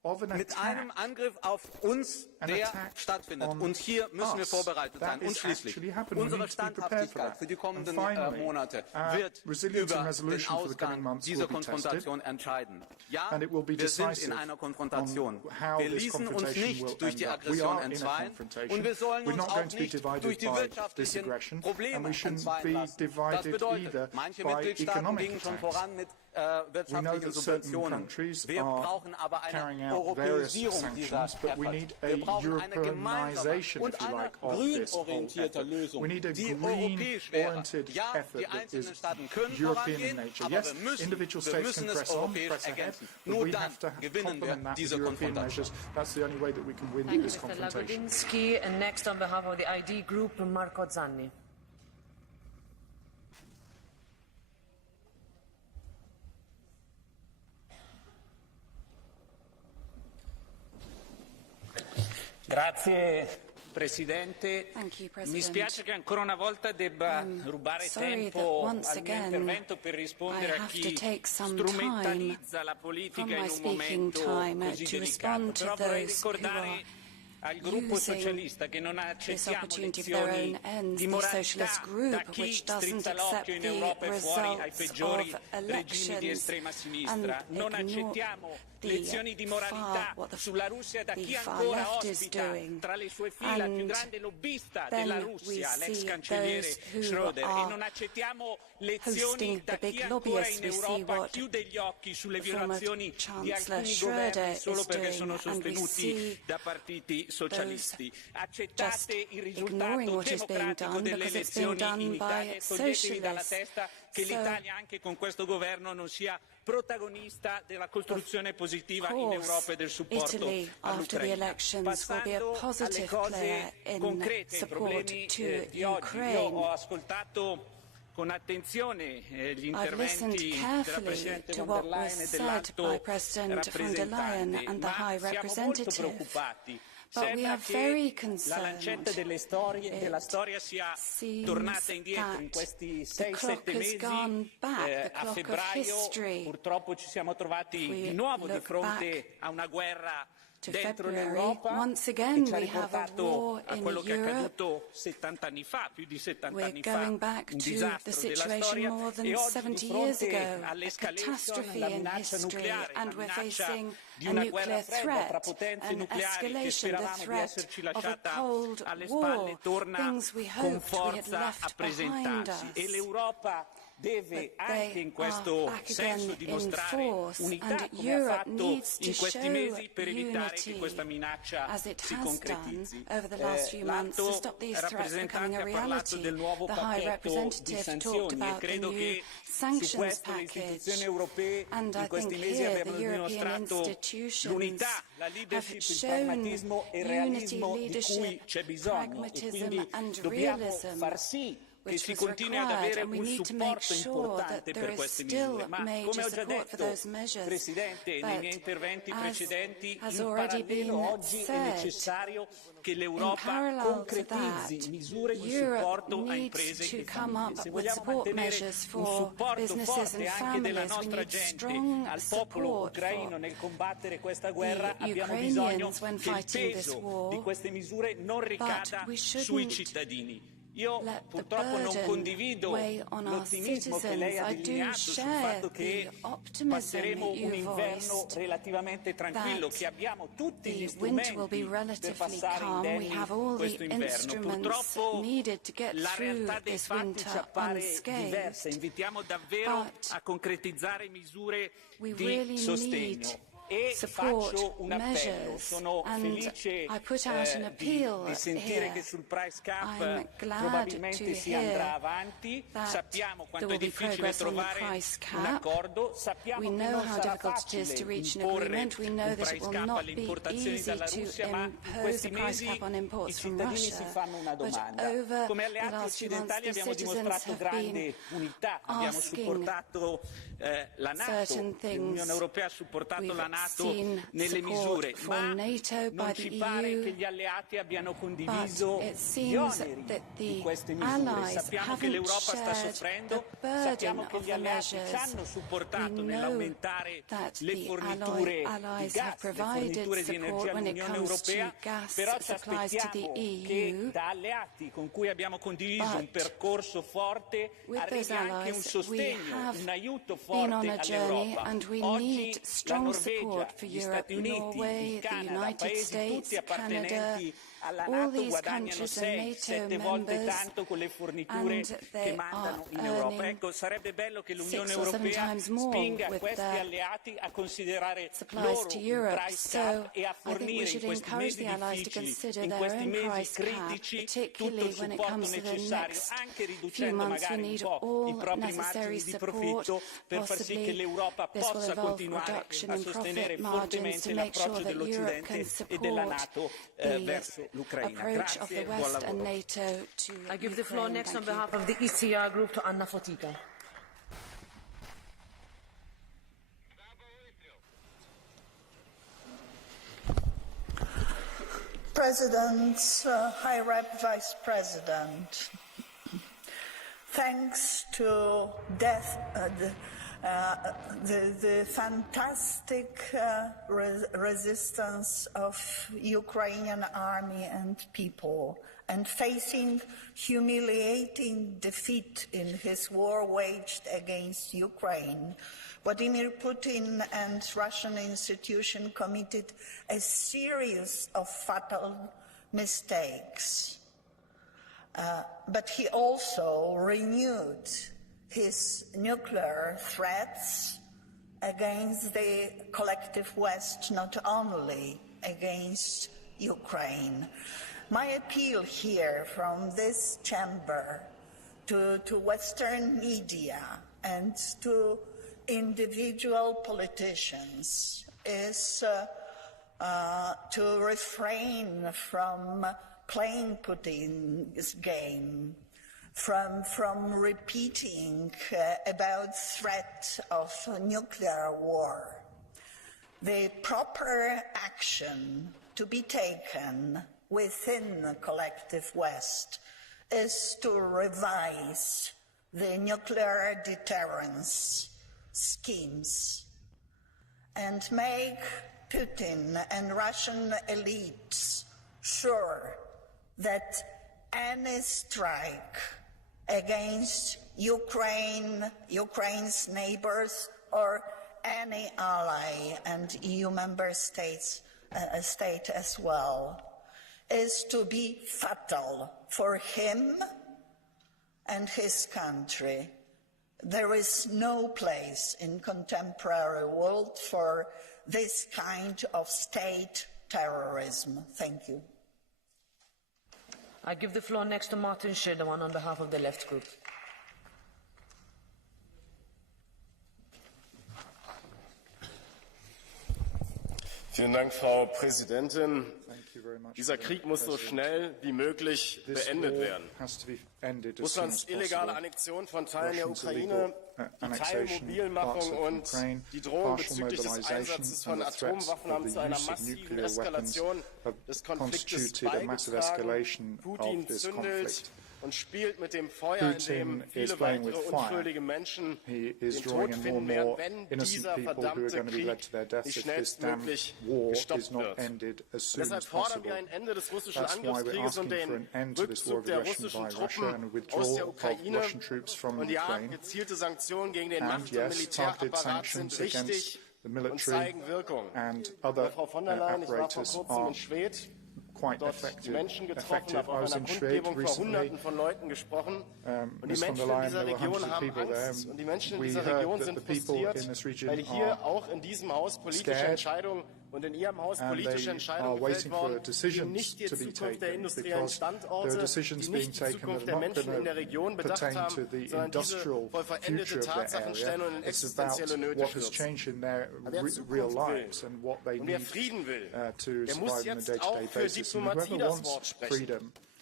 mit einem Angriff auf uns, der stattfindet. Und hier müssen wir vorbereitet sein. Und schließlich, unsere Standhaftigkeit für die kommenden Monate wird über den Ausgang dieser Konfrontation entscheiden. Ja, wir sind in einer Konfrontation. Wir ließen uns nicht durch die Aggression entzweien und wir sollen uns auch nicht durch die wirtschaftlichen Probleme entzweien lassen. Das bedeutet, manche Mitgliedstaaten gingen schon voran mit wirtschaftlichen Subventionen. Wir brauchen aber eine Europäisierung dieser Effort. Wir brauchen eine gemeinsame und eine grünorientierte Lösung, die europäisch wäre. Ja, die einzelnen Staaten können vorangehen, aber wir müssen es europäisch ergänzen. Nur dann gewinnen wir diese Konfrontation. Thank you, Mr. Lagodinsky. And next, on behalf of the ID Group, Marco Zanni. Grazie Presidente. Mi spiace che ancora una volta debba rubare tempo al mio intervento per rispondere a chi strumentalizza la politica in un momento così delicato. Però vorrei ricordare al gruppo socialista che non accettiamo lezioni di moralità da chi strizza l'occhio in Europa e fuori ai peggiori regimi di estrema sinistra. Non accettiamo lezioni di moralità sulla Russia da chi ancora ospita tra le sue fila il più grande lobbista della Russia, l'ex cancelliere Schröder, e non accettiamo lezioni da chi ancora in Europa chiude gli occhi sulle violazioni di alcuni governi solo perché sono sostenuti da partiti socialisti. Accettate il risultato democratico delle elezioni in Italia e toglietevi dalla testa che l'Italia anche con questo governo non sia protagonista della costruzione positiva in Europa e del supporto all'Ucraina. Passando alle cose concrete, ai problemi di oggi, io ho ascoltato con attenzione gli interventi della Presidente von der Leyen e dell'Alto rappresentante, ma siamo molto preoccupati. Sembra che la lancetta della storia sia tornata indietro in questi 6-7 mesi. A febbraio purtroppo ci siamo trovati di nuovo di fronte a una guerra dentro l'Europa che ci ha riportato a quello che è accaduto 70 anni fa, più di 70 anni fa, un disastro della storia, e oggi di fronte all'escalation, la minaccia nucleare, la minaccia di una guerra fredda tra potenze nucleari che speravamo di esserci lasciata alle spalle, torna con forza a presentarsi, e l'Europa deve anche in questo senso dimostrare unità come ha fatto in questi mesi per evitare che questa minaccia si concretizzi. L'Alto rappresentante ha parlato del nuovo pacchetto di sanzioni e credo che su questo le istituzioni europee in questi mesi abbiano dimostrato l'unità, la leadership, il pragmatismo e il realismo di cui c'è bisogno, e quindi dobbiamo far sì che si continui ad avere un supporto importante per queste misure. Ma come ho già detto, Presidente, nei miei interventi precedenti, in parallelo oggi è necessario che l'Europa concretizzi misure di supporto a imprese e famiglie. Se vogliamo mantenere un supporto forte anche della nostra gente al popolo ucraino nel combattere questa guerra, abbiamo bisogno che il peso di queste misure non ricada sui cittadini. Io purtroppo non condivido l'ottimismo che lei ha delineato sul fatto che passeremo un inverno relativamente tranquillo, che abbiamo tutti gli strumenti per passare indenni questo inverno. Purtroppo la realtà dei fatti ci appare diversa. Invitiamo davvero a concretizzare misure di sostegno. E faccio un appello, sono felice di sentire che sul price cap probabilmente si andrà avanti, sappiamo quanto è difficile trovare un accordo, sappiamo che non sarà facile imporre un price cap alle importazioni dalla Russia, ma in questi mesi i cittadini si fanno una domanda. Come alleati occidentali abbiamo dimostrato grande unità, abbiamo supportato la NATO, l'Unione Europea ha supportato la NATO NATO nelle misure, ma non ci pare che gli alleati abbiano condiviso gli oneri di queste misure. Sappiamo che l'Europa sta soffrendo, sappiamo che gli alleati ci hanno supportato nell'aumentare le forniture di gas, le forniture di energia all'Unione Europea, però ci aspettiamo che da alleati con cui abbiamo condiviso un percorso forte arrivi anche un sostegno, un aiuto forte all'Europa. Oggi la Norvegia, gli Stati Uniti, il Canada, paesi tutti appartenenti alla NATO guadagnano 6-7 volte tanto con le forniture che mandano in Europa. Ecco, sarebbe bello che l'Unione Europea spinga questi alleati a considerare loro un price cap e a fornire in questi mesi difficili, in questi mesi critici, tutto il supporto necessario, anche riducendo magari un po' i propri margini di profitto per far sì che l'Europa possa continuare a sostenere fortemente l'approccio dell'Occidente e della NATO verso approach of the West and NATO to I give the floor next on behalf of the ECR group to Anna Fotyga. President, High Rep Vice President, thanks to the fantastic resistance of Ukrainian army and people, and facing humiliating defeat in his war waged against Ukraine, Vladimir Putin and Russian institutions committed a series of fatal mistakes. But he also renewed his nuclear threats against the collective West, not only against Ukraine. My appeal here from this chamber to Western media and to individual politicians is to refrain from playing Putin's game, from repeating about threat of nuclear war. The proper action to be taken within the collective West is to revise the nuclear deterrence schemes and make Putin and Russian elites sure that any strike against Ukraine's neighbors or any ally and EU member state as well, is to be fatal for him and his country. There is no place in contemporary world for this kind of state terrorism. Thank you. I give the floor next to Martin Schirdewan on behalf of the Left Group. Vielen Dank, Frau Präsidentin. Dieser Krieg muss so schnell wie möglich beendet werden. Russlands illegale Annexion von Teilen der Ukraine, die Teilmobilmachung und die Drohung bezüglich des Einsatzes von Atomwaffen haben zu einer massiven Eskalation des Konfliktes beigetragen. Putin zündelt und spielt mit dem Feuer, in dem viele weitere unschuldige Menschen den Tod finden werden, wenn dieser verdammte Krieg nicht schnellstmöglich gestoppt wird. Und deshalb fordern wir ein Ende des russischen Angriffskrieges und den Rückzug der russischen Truppen aus der Ukraine. Und ja, gezielte Sanktionen gegen den Macht- und Militärapparat sind richtig und zeigen Wirkung. Frau von der Leyen, ich war vor kurzem in Schwedt, dort die Menschen getroffen, habe auf einer Kundgebung vor Hunderten von Leuten gesprochen. Und die Menschen in dieser Region haben Angst. Und die Menschen in dieser Region sind frustriert, weil hier auch in diesem Haus politische Entscheidungen und in Ihrem Haus politische Entscheidungen gefällt worden, die nicht die Zukunft der industriellen Standorte, die nicht die Zukunft der Menschen in der Region bedacht haben, sondern diese vor veränderte Tatsachen stellen und in existenzielle Nöte stürzen. Wer Zukunft will und wer Frieden will, der muss jetzt auch für Diplomatie das Wort sprechen.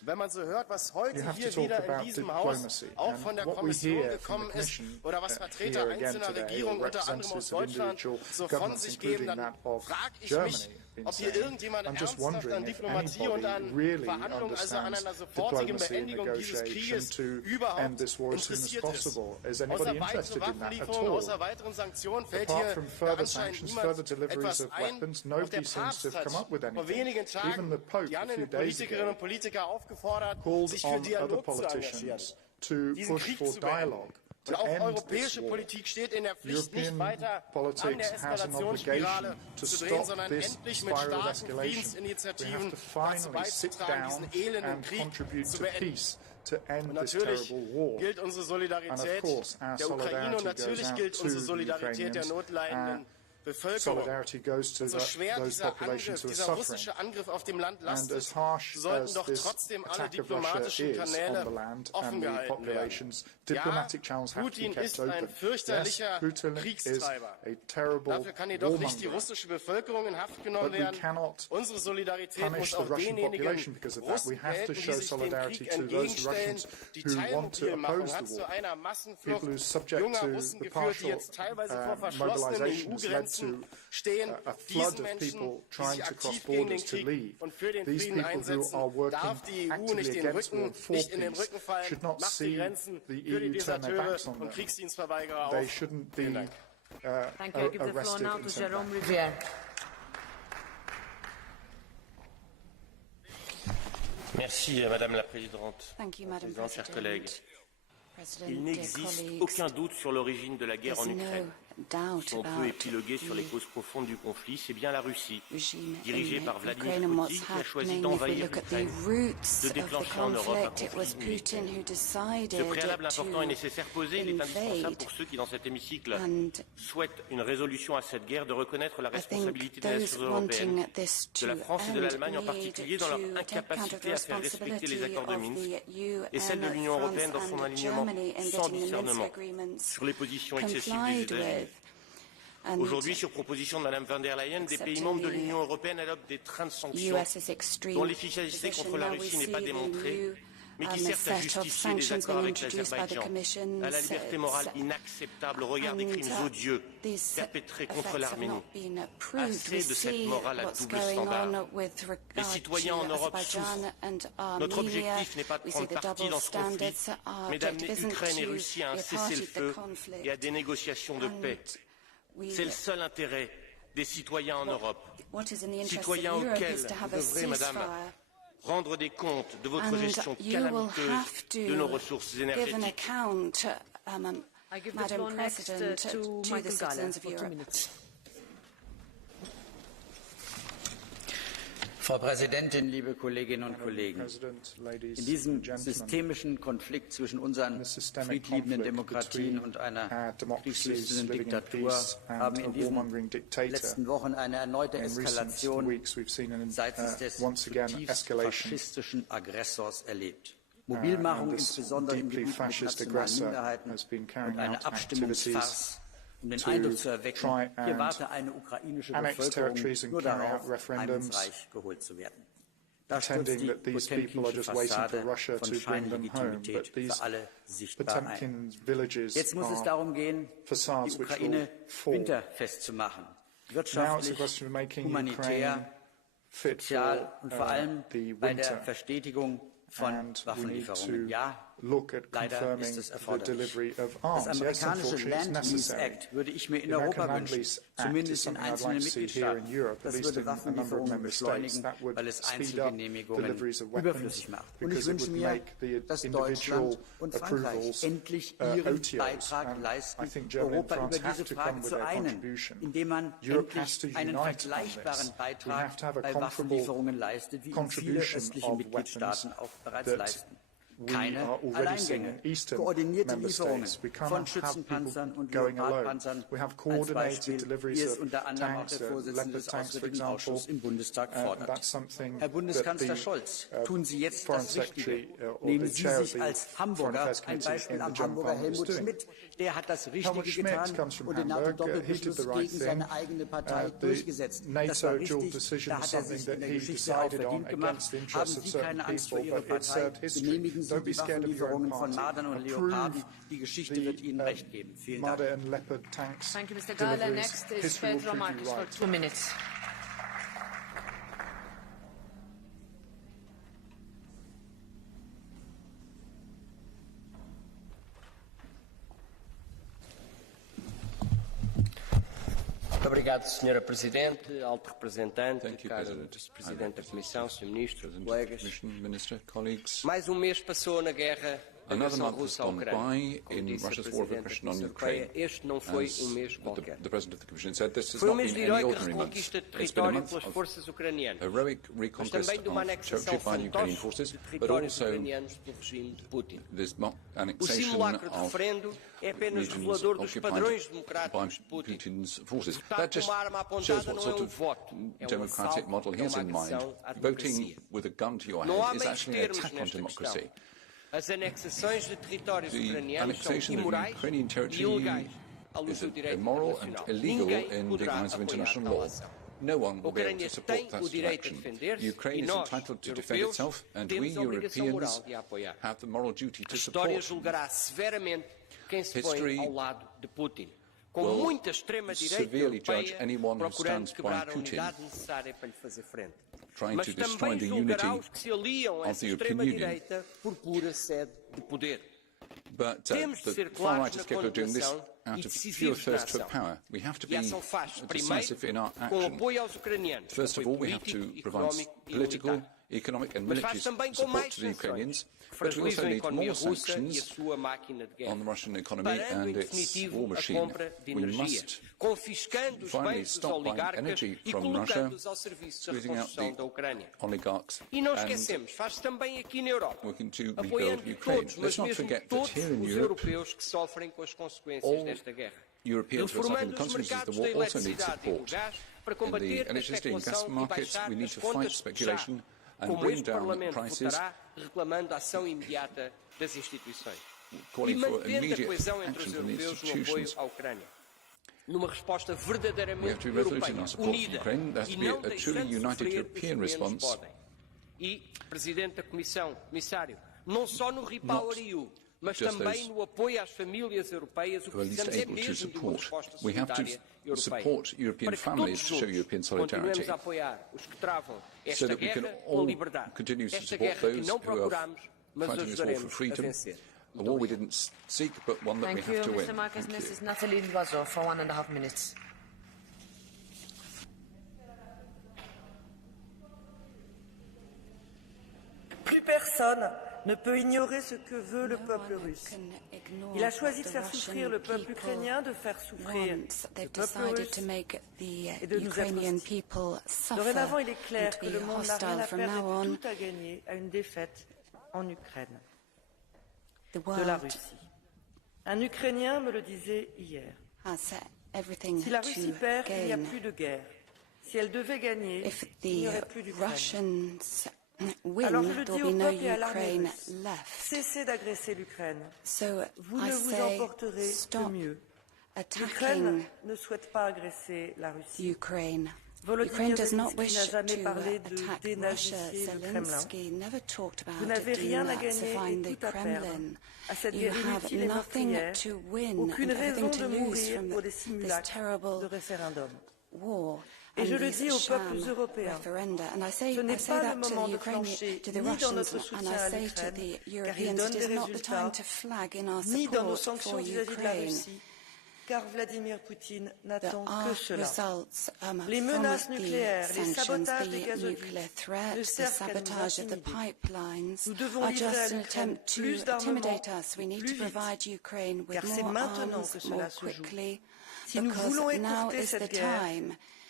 Wenn man so hört, was heute hier wieder in diesem Haus auch von der Kommission gekommen ist oder was Vertreter einzelner Regierungen, unter anderem aus Deutschland, so von sich geben, dann frage ich mich, ob hier irgendjemand ernsthaft an Diplomatie und an Verhandlungen, also an einer sofortigen Beendigung dieses Krieges überhaupt interessiert ist. Außer weitere Waffenlieferungen, außer weiteren Sanktionen fällt hier anscheinend niemand etwas ein. Auch der Papst hat vor wenigen Tagen die anderen Politikerinnen und Politiker aufgefordert, sich für Dialog zu engagieren, diesen Krieg zu beenden. Und auch europäische Politik steht in der Pflicht, nicht weiter an der Eskalationsspirale zu drehen, sondern endlich mit starken Friedensinitiativen dazu beizutragen, diesen elenden Krieg zu beenden. Und natürlich gilt unsere Solidarität der Ukraine und natürlich gilt unsere Solidarität der notleidenden Bevölkerung. Und so schwer dieser Angriff, dieser russische Angriff auf dem Land lastet, sollten doch trotzdem alle diplomatischen Kanäle offen gehalten werden. Ja, Putin ist ein fürchterlicher Kriegstreiber. Dafür kann jedoch nicht die russische Bevölkerung in Haft genommen werden. Unsere Solidarität muss auch denjenigen Russen gelten, die sich dem Krieg entgegenstellen. Die Teilmobilmachung hat zu einer Massenflucht junger Russen geführt, die jetzt teilweise vor verschlossenen EU-Grenzen stehen. Diesen Menschen, die sich aktiv gegen den Krieg und für den Frieden einsetzen, darf die EU nicht in den Rücken fallen, macht die Grenzen für die Deserteure und Kriegsdienstverweigerer auf. Vielen Dank. Thank you. I give the floor now to Jérôme Rivière. Merci, Madame la Présidente. Thank you, Madam Chers collègues. President, Il n'existe aucun doute sur l'origine de la guerre en Ukraine. Si on peut épiloguer sur les causes profondes du conflit, c'est bien la Russie, dirigée par Vladimir Poutine, qui a choisi d'envahir l'Ukraine, de déclencher en Europe un conflit militaire. Ce préalable important et nécessaire posé, il est indispensable pour ceux qui, dans cet hémicycle, souhaitent une résolution à cette guerre, de reconnaître la responsabilité des nations européennes, de la France et de l'Allemagne en particulier, dans leur incapacité à faire respecter les accords de Minsk, et celle de l'Union européenne dans son alignement sans discernement sur les positions excessives des États-Unis. Aujourd'hui, sur proposition de Mme von der Leyen, des pays membres de l'Union européenne adoptent des trains de sanctions dont l'efficacité contre la Russie n'est pas démontrée, mais qui servent à justifier des accords avec l'Azerbaïdjan, à la liberté morale inacceptable au regard des crimes odieux perpétrés contre l'Arménie. Assez de cette morale à double standard. Les citoyens en Europe souffrent. Notre objectif n'est pas de prendre parti dans ce conflit, mais d'amener Ukraine et Russie à un cessez-le-feu et à des négociations de paix. C'est le seul intérêt des citoyens en Europe, citoyens auxquels vous devrez, Madame, rendre des comptes de votre gestion calamiteuse de nos ressources énergétiques. Madam President, to the citizens of Europe. Frau Präsidentin, liebe Kolleginnen und Kollegen! In diesem systemischen Konflikt zwischen unseren friedliebenden Demokratien und einer kriegslüsternden Diktatur haben in diesen letzten Wochen eine erneute Eskalation seitens des zutiefst faschistischen Aggressors erlebt. Mobilmachung insbesondere im Gebiet mit nationalen Minderheiten und eine Abstimmungsfarce, um den Eindruck zu erwecken, hier warte eine ukrainische Bevölkerung nur darauf, heim ins Reich geholt zu werden. Da stürzt die potemkinsche Fassade von Scheinlegitimität für alle sichtbar ein. Jetzt muss es darum gehen, die Ukraine winterfest zu machen, wirtschaftlich, humanitär, sozial und vor allem bei der Verstetigung von Waffenlieferungen. Ja, leider ist es erforderlich. Das amerikanische Land-Lease Act würde ich mir in Europa wünschen, zumindest in einzelnen Mitgliedstaaten. Das würde Waffenlieferungen beschleunigen, weil es Einzelgenehmigungen überflüssig macht. Und ich wünsche mir, dass Deutschland und Frankreich endlich ihren Beitrag leisten, Europa über diese Frage zu einen, indem man endlich einen vergleichbaren Beitrag bei Waffenlieferungen leistet, wie ihn viele östliche Mitgliedstaaten auch bereits leisten. keine Alleingänge, koordinierte Lieferungen von Schützenpanzern und Leopardpanzern als Beispiel, wie es unter anderem auch der Vorsitzende des Auswärtigen Ausschusses im Bundestag fordert. Herr Bundeskanzler Scholz, tun Sie jetzt das Richtige. Nehmen Sie sich als Hamburger ein Beispiel am Hamburger Helmut Schmidt. Der hat das Richtige getan und den NATO-Doppelbeschluss gegen seine eigene Partei durchgesetzt. Das war richtig, da hat er sich in der Geschichte auch verdient gemacht. Haben Sie keine Angst vor Ihrer Partei? Genehmigen Sie die Waffenlieferungen von Mardern und Leoparden. Die Geschichte wird Ihnen recht geben. Vielen Dank. Thank you, Mr. Gala. Next is Pedro Marques for 2 minutes. Muito obrigado, Sra. Presidente, Alto Representante, caro Vice-Presidente da Comissão, Sr. Ministro, colegas. Mais mês passou na guerra da agressão russa à Ucrânia. Como disse a Presidente da Europeia, este não foi mês qualquer. Foi mês de heroica reconquista de território pelas forças ucranianas, mas também de uma anexação fantoche de territórios ucranianos pelo regime de Putin. O simulacro de referendo é apenas revelador dos padrões democráticos de Putin. Votar com uma arma apontada não é voto, é assalto, é uma agressão à democracia. Não há meios termos nesta questão. As anexações de territórios ucranianos são imorais e ilegais à luz do direito internacional. Ninguém poderá apoiar tal ação. A Ucrânia tem o direito a defender-se e nós, europeus, temos a obrigação moral de a apoiar. A história julgará severamente quem se põe ao lado de Putin, com muita extrema-direita europeia procurando quebrar a unidade necessária para lhe fazer frente. Mas também julgará os que se aliam a essa extrema-direita por pura sede de poder. Temos de ser claros na condenação e decisivos na ação. E a ação faz, primeiro, com apoio aos ucranianos, apoio político, económico e militar. Mas faz também com mais sanções, que fragilizam a economia russa e a sua máquina de guerra, parando em definitivo a compra de energia, confiscando os bens dos oligarcas e colocando-os ao serviço da reconstrução da Ucrânia. E não esquecemos, faz também aqui na Europa, apoiando todos, mas mesmo todos os europeus que sofrem com as consequências desta guerra, reformando os mercados da eletricidade e do gás para combater a especulação e baixar as contas puxadas, como este Parlamento votará, reclamando a ação imediata das instituições. E mantendo a coesão entre os europeus no apoio à Ucrânia. Numa resposta verdadeiramente europeia, unida, e não deixando sofrer os que menos podem. E, Presidente da Comissão, Comissário, não só no Repower EU, mas também no apoio às famílias europeias, o que precisamos é mesmo de uma resposta solidária europeia. Para que todos juntos continuemos a apoiar os que travam esta guerra pela liberdade, esta guerra que não procuramos, mas ajudaremos a vencer. A war we didn't seek, but one that we have to win. Mr. Marques, Mrs. Nathalie Loiseau for 1.5 minutes. Plus personne ne peut ignorer ce que veut le peuple russe. Il a choisi de faire souffrir le peuple ukrainien, de faire souffrir le peuple russe et de nous être hostiles. Dorénavant, il est clair que le monde n'a rien à perdre et tout à gagner à une défaite en Ukraine de la Russie. Un Ukrainien me le disait hier. Si la Russie perd, il n'y a plus de guerre. Si elle devait gagner, il n'y aurait plus d'Ukraine. Alors je le dis au peuple et à l'armée russe, cessez d'agresser l'Ukraine. Vous ne vous en porterez que mieux. L'Ukraine ne souhaite pas agresser la Russie. Volodymyr Zelensky n'a jamais parlé de dénazifier le Kremlin. Vous n'avez rien à gagner et tout à perdre. À cette guerre inutile et meurtrière, aucune raison de mourir pour des simulacres de référendum. Et je le dis aux peuples européens, ce n'est pas le moment de flancher ni dans notre soutien à l'Ukraine, car il donne des résultats, ni dans nos sanctions vis-à-vis de la Russie, car Vladimir Poutine n'attend que cela. Les menaces nucléaires, les sabotages des gazoducs ne servent qu'à nous intimider. Nous devons livrer à l'Ukraine plus d'armement, plus vite, car c'est maintenant que cela se joue. Si nous voulons écourter cette guerre,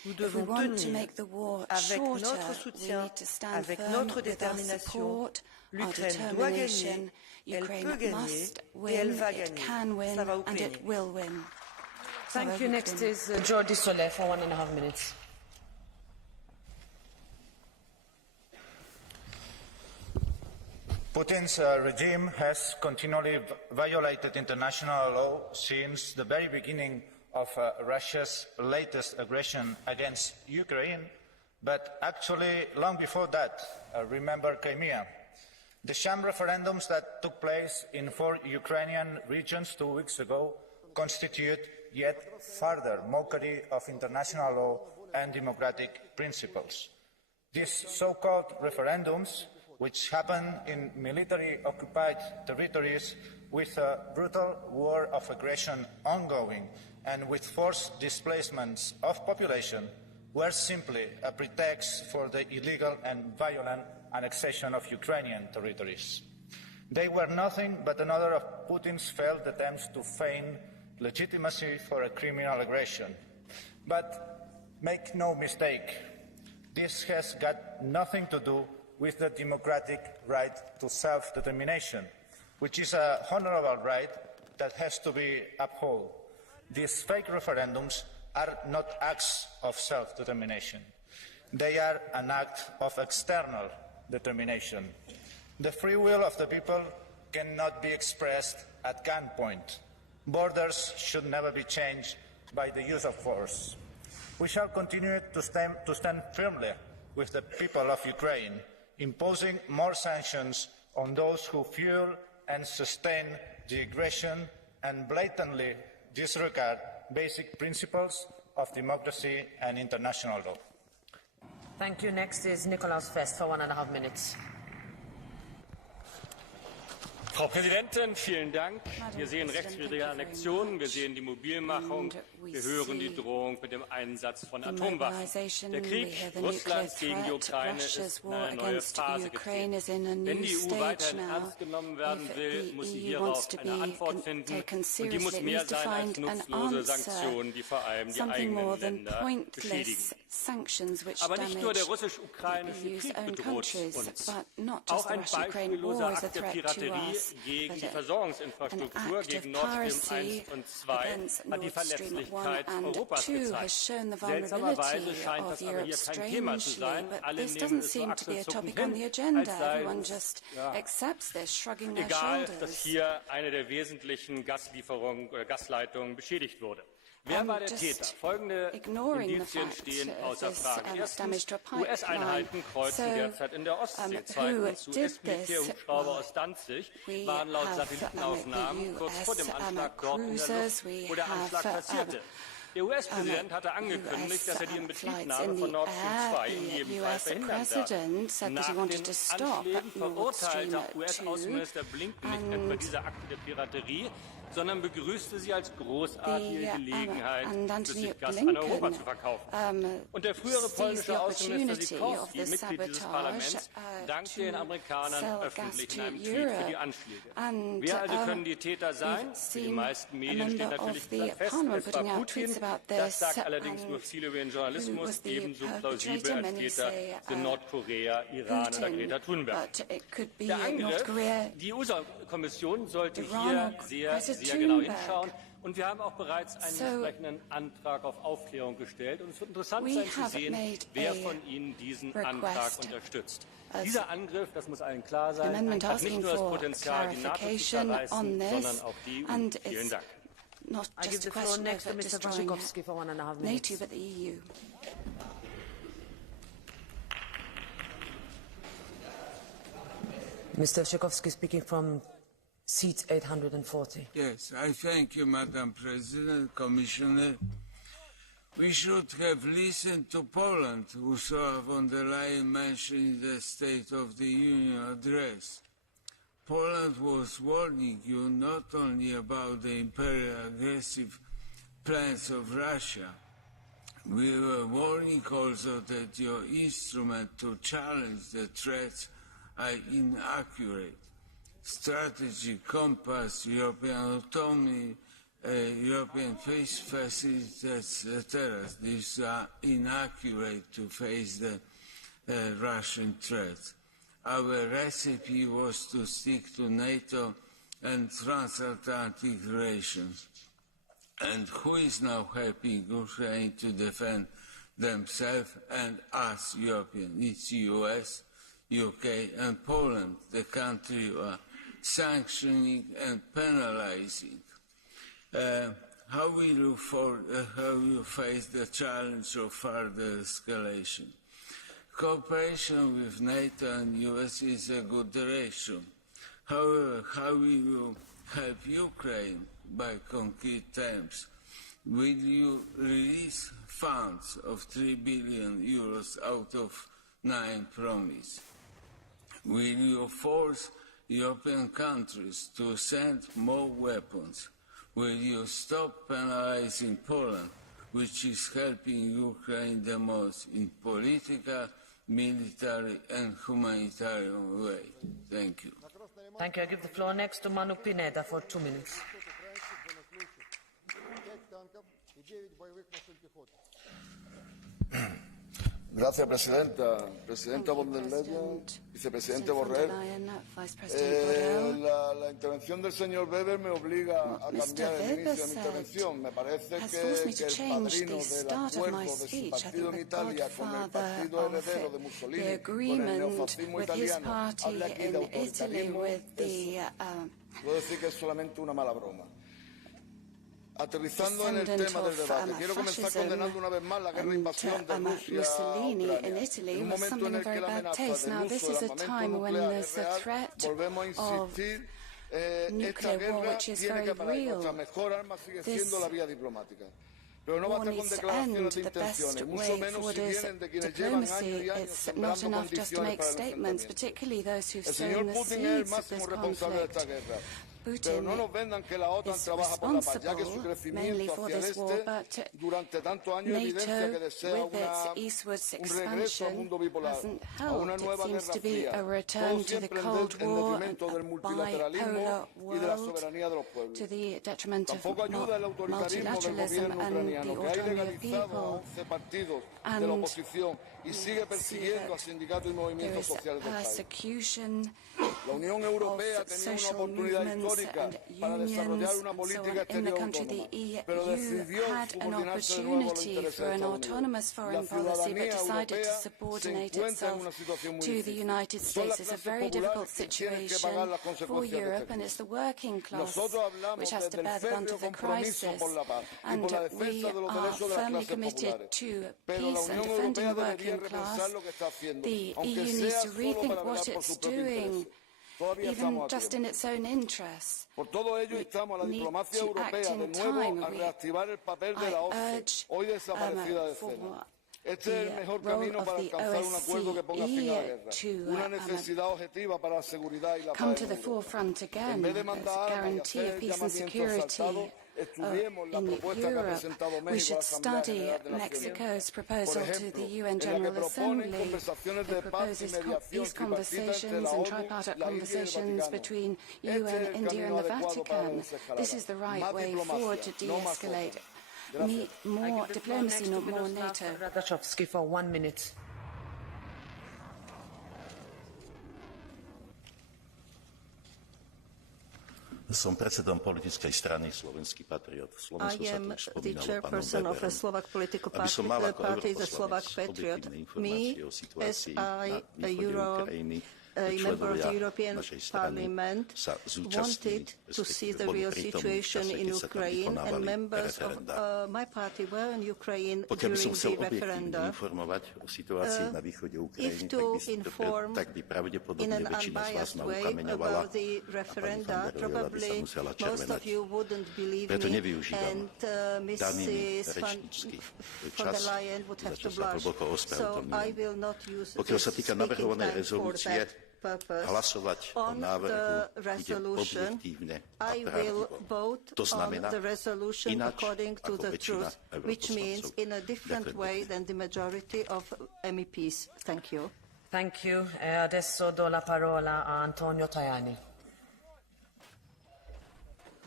Nous devons tenir avec notre soutien, avec notre détermination. L'Ukraine doit gagner, elle peut gagner et elle va gagner. Ça va Ukraine. Thank you. Next is Jordi Soler for 1.5 minutes. Putin's regime has continually violated international law since the very beginning of Russia's latest aggression against Ukraine, but actually long before that, remember Crimea. The sham referendums that took place in 4 Ukrainian regions 2 weeks ago constitute yet further mockery of international law and democratic principles. These so-called referendums, which happen in military-occupied territories with a brutal war of aggression ongoing and with forced displacements of population, were simply a pretext for the illegal and violent annexation of Ukrainian territories. They were nothing but another of Putin's failed attempts to feign legitimacy for a criminal aggression. But make no mistake, this has got nothing to do with the democratic right to self-determination, which is a honorable right that has to be upheld. These fake referendums are not acts of self-determination. They are an act of external determination. The free will of the people cannot be expressed at gunpoint. Borders should never be changed by the use of force. We shall continue to stand firmly with the people of Ukraine, imposing more sanctions on those who fuel and sustain the aggression and blatantly disregard basic principles of democracy and international law. Thank you. Next is Nikolaus Fest for 1.5 minutes. Frau Präsidentin, vielen Dank. Wir sehen rechtswidrige Annexionen, wir sehen die Mobilmachung, wir hören die Drohung mit dem Einsatz von Atomwaffen. Der Krieg Russlands gegen die Ukraine ist in eine neue Phase getreten. Wenn die EU weiterhin ernst genommen werden will, muss sie hierauf eine Antwort finden, und die muss mehr sein als nutzlose Sanktionen, die vor allem die eigenen Länder beschädigen. Aber nicht nur der russisch-ukrainische Krieg bedroht uns. Auch ein beispielloser Akt der Piraterie gegen die Versorgungsinfrastruktur, gegen Nord Stream 1 und 2, hat die Verletzlichkeit Europas gezeigt. Seltsamerweise scheint das aber hier kein Thema zu sein. Alle nehmen es so achselzuckend hin, als sei es egal, dass hier eine der wesentlichen Gaslieferungen oder Gasleitungen beschädigt wurde. Wer war der Täter? Folgende Indizien stehen außer Frage. Erstens, US-Einheiten kreuzen derzeit in der Ostsee. Zweitens, US-Militärhubschrauber aus Danzig waren laut Satellitenaufnahmen kurz vor dem Anschlag dort in der Luft, wo der Anschlag passierte. Der US-Präsident hatte angekündigt, dass er die Inbetriebnahme von Nord Stream 2 in jedem Fall verhindern werde. Nach den Anschlägen verurteilte US-Außenminister Blinken nicht etwa diese Akte der Piraterie, sondern begrüßte sie als großartige Gelegenheit, flüssig Gas an Europa zu verkaufen. Und der frühere polnische Außenminister Sikorski, Mitglied dieses Parlaments, dankte den Amerikanern öffentlich in einem Tweet für die Anschläge. Wer also können die Täter sein? Für die meisten Medien steht natürlich fest, es war Putin. Das sagt allerdings nur viel über den Journalismus. Ebenso plausibel als Täter sind Nordkorea, Iran oder Greta Thunberg. Der Angriff, die EU-Kommission sollte hier sehr genau hinschauen. Und wir haben auch bereits einen entsprechenden Antrag auf Aufklärung gestellt. Und es wird interessant sein zu sehen, wer von Ihnen diesen Antrag unterstützt. Dieser Angriff, das muss allen klar sein, hat nicht nur das Potenzial, die NATO zu zerreißen, sondern auch die EU. Vielen Dank. Not just a question of destroying NATO, but the EU. Mr. Wojciechowski speaking from seat 840. Yes, I thank you, Madam President, Commissioner. We should have listened to Poland, Ursula von der Leyen mentioned in the State of the Union address. Poland was warning you not only about the imperial aggressive plans of Russia, we were warning also that your instrument to challenge the threats are inaccurate. Strategy, compass, European autonomy, European peace facilitates terrorists are inaccurate to face the Russian threat. Our recipe was to stick to NATO and transatlantic relations. And who is now helping Ukraine to defend themselves and us Europeans? It's US, UK and Poland, the country are sanctioning and penalizing. How will you face the challenge of further escalation? Cooperation with NATO and US is a good direction. However, how will you help Ukraine by concrete terms? Will you release funds of 3 billion euros out of 9 promised? Will you force European countries to send more weapons? Will you stop penalizing Poland, which is helping Ukraine the most in political, military and humanitarian way? Thank you. Thank you. I give the floor next to Manu Pineda for 2 minutes. Gracias, Presidenta. Presidenta von der Leyen, Vicepresidente Borrell. La intervención del señor Weber me obliga a cambiar el inicio de mi intervención. Me parece que el padrino del acuerdo de su partido en Italia con el partido heredero de Mussolini, con el neofascismo italiano, habla aquí de autoritarismo. Puedo decir que es solamente una mala broma. Aterrizando en el tema del debate, quiero comenzar condenando una vez más la guerra de invasión de Rusia a Ucrania. En un momento en el que la amenaza del uso del armamento nuclear es real, volvemos a insistir, esta guerra tiene que parar. Nuestra mejor arma sigue siendo la vía diplomática. Pero no basta con declaraciones de intenciones, mucho menos si vienen de quienes llevan años y años sembrando condiciones para el enfrentamiento. El señor Putin es el máximo responsable de esta guerra. Pero no nos vendan que la OTAN trabaja por la paz, ya que su crecimiento hacia el este durante tantos años evidencia que desea un regreso al mundo bipolar, a una nueva guerra fría, todo siempre en detrimento del multilateralismo y de la soberanía de los pueblos. Tampoco ayuda el autoritarismo del gobierno ucraniano, que ha ilegalizado a 11 partidos de la oposición y sigue persiguiendo a sindicatos y movimientos sociales del país. La Unión Europea tenía una oportunidad histórica para desarrollar una política exterior autónoma, pero decidió subordinarse de nuevo a los intereses de Estados Unidos. La ciudadanía europea se encuentra en una situación muy difícil. Son las clases populares que tienen que pagar las consecuencias de este crimen. Nosotros hablamos desde el férreo compromiso por la paz y por la defensa de los derechos de las clases populares. Pero la Unión Europea debería repensar lo que está haciendo, aunque sea solo para velar por sus propios intereses. Todavía estamos a tiempo. Por todo ello, instamos a la diplomacia europea de nuevo a reactivar el papel de la OSCE, hoy desaparecida de escena. Este es el mejor camino para alcanzar un acuerdo que ponga fin a la guerra, una necesidad objetiva para la seguridad y la paz del mundo. En vez de mandar armas y hacer llamamientos saltados, estudiemos la propuesta que ha presentado México a la Asamblea General de Naciones. Por ejemplo, en la que proponen conversaciones de paz y mediación tripartita entre la ONU, la India y el Vaticano. Este es el camino adecuado para la desescalada. Más diplomacia, no más cosas. More diplomacy, not more NATO. Radachowski for 1 minute. Som predsedom politickej strany Slovenský patriot. I am the chairperson of the Slovak political party, the Slovak Patriot. Me, as a member of the European Parliament, wanted to see the real situation in Ukraine, and members of my party were in Ukraine during the referenda. If to inform in an unbiased way about the referenda, probably most of you wouldn't believe me, and Mrs. von der Leyen would have to blush. So I will not use this speaking time for that purpose. On the resolution, I will vote on the resolution according to the truth, which means in a different way than the majority of MEPs. Thank you. Thank you. Adesso do la parola a Antonio Tajani.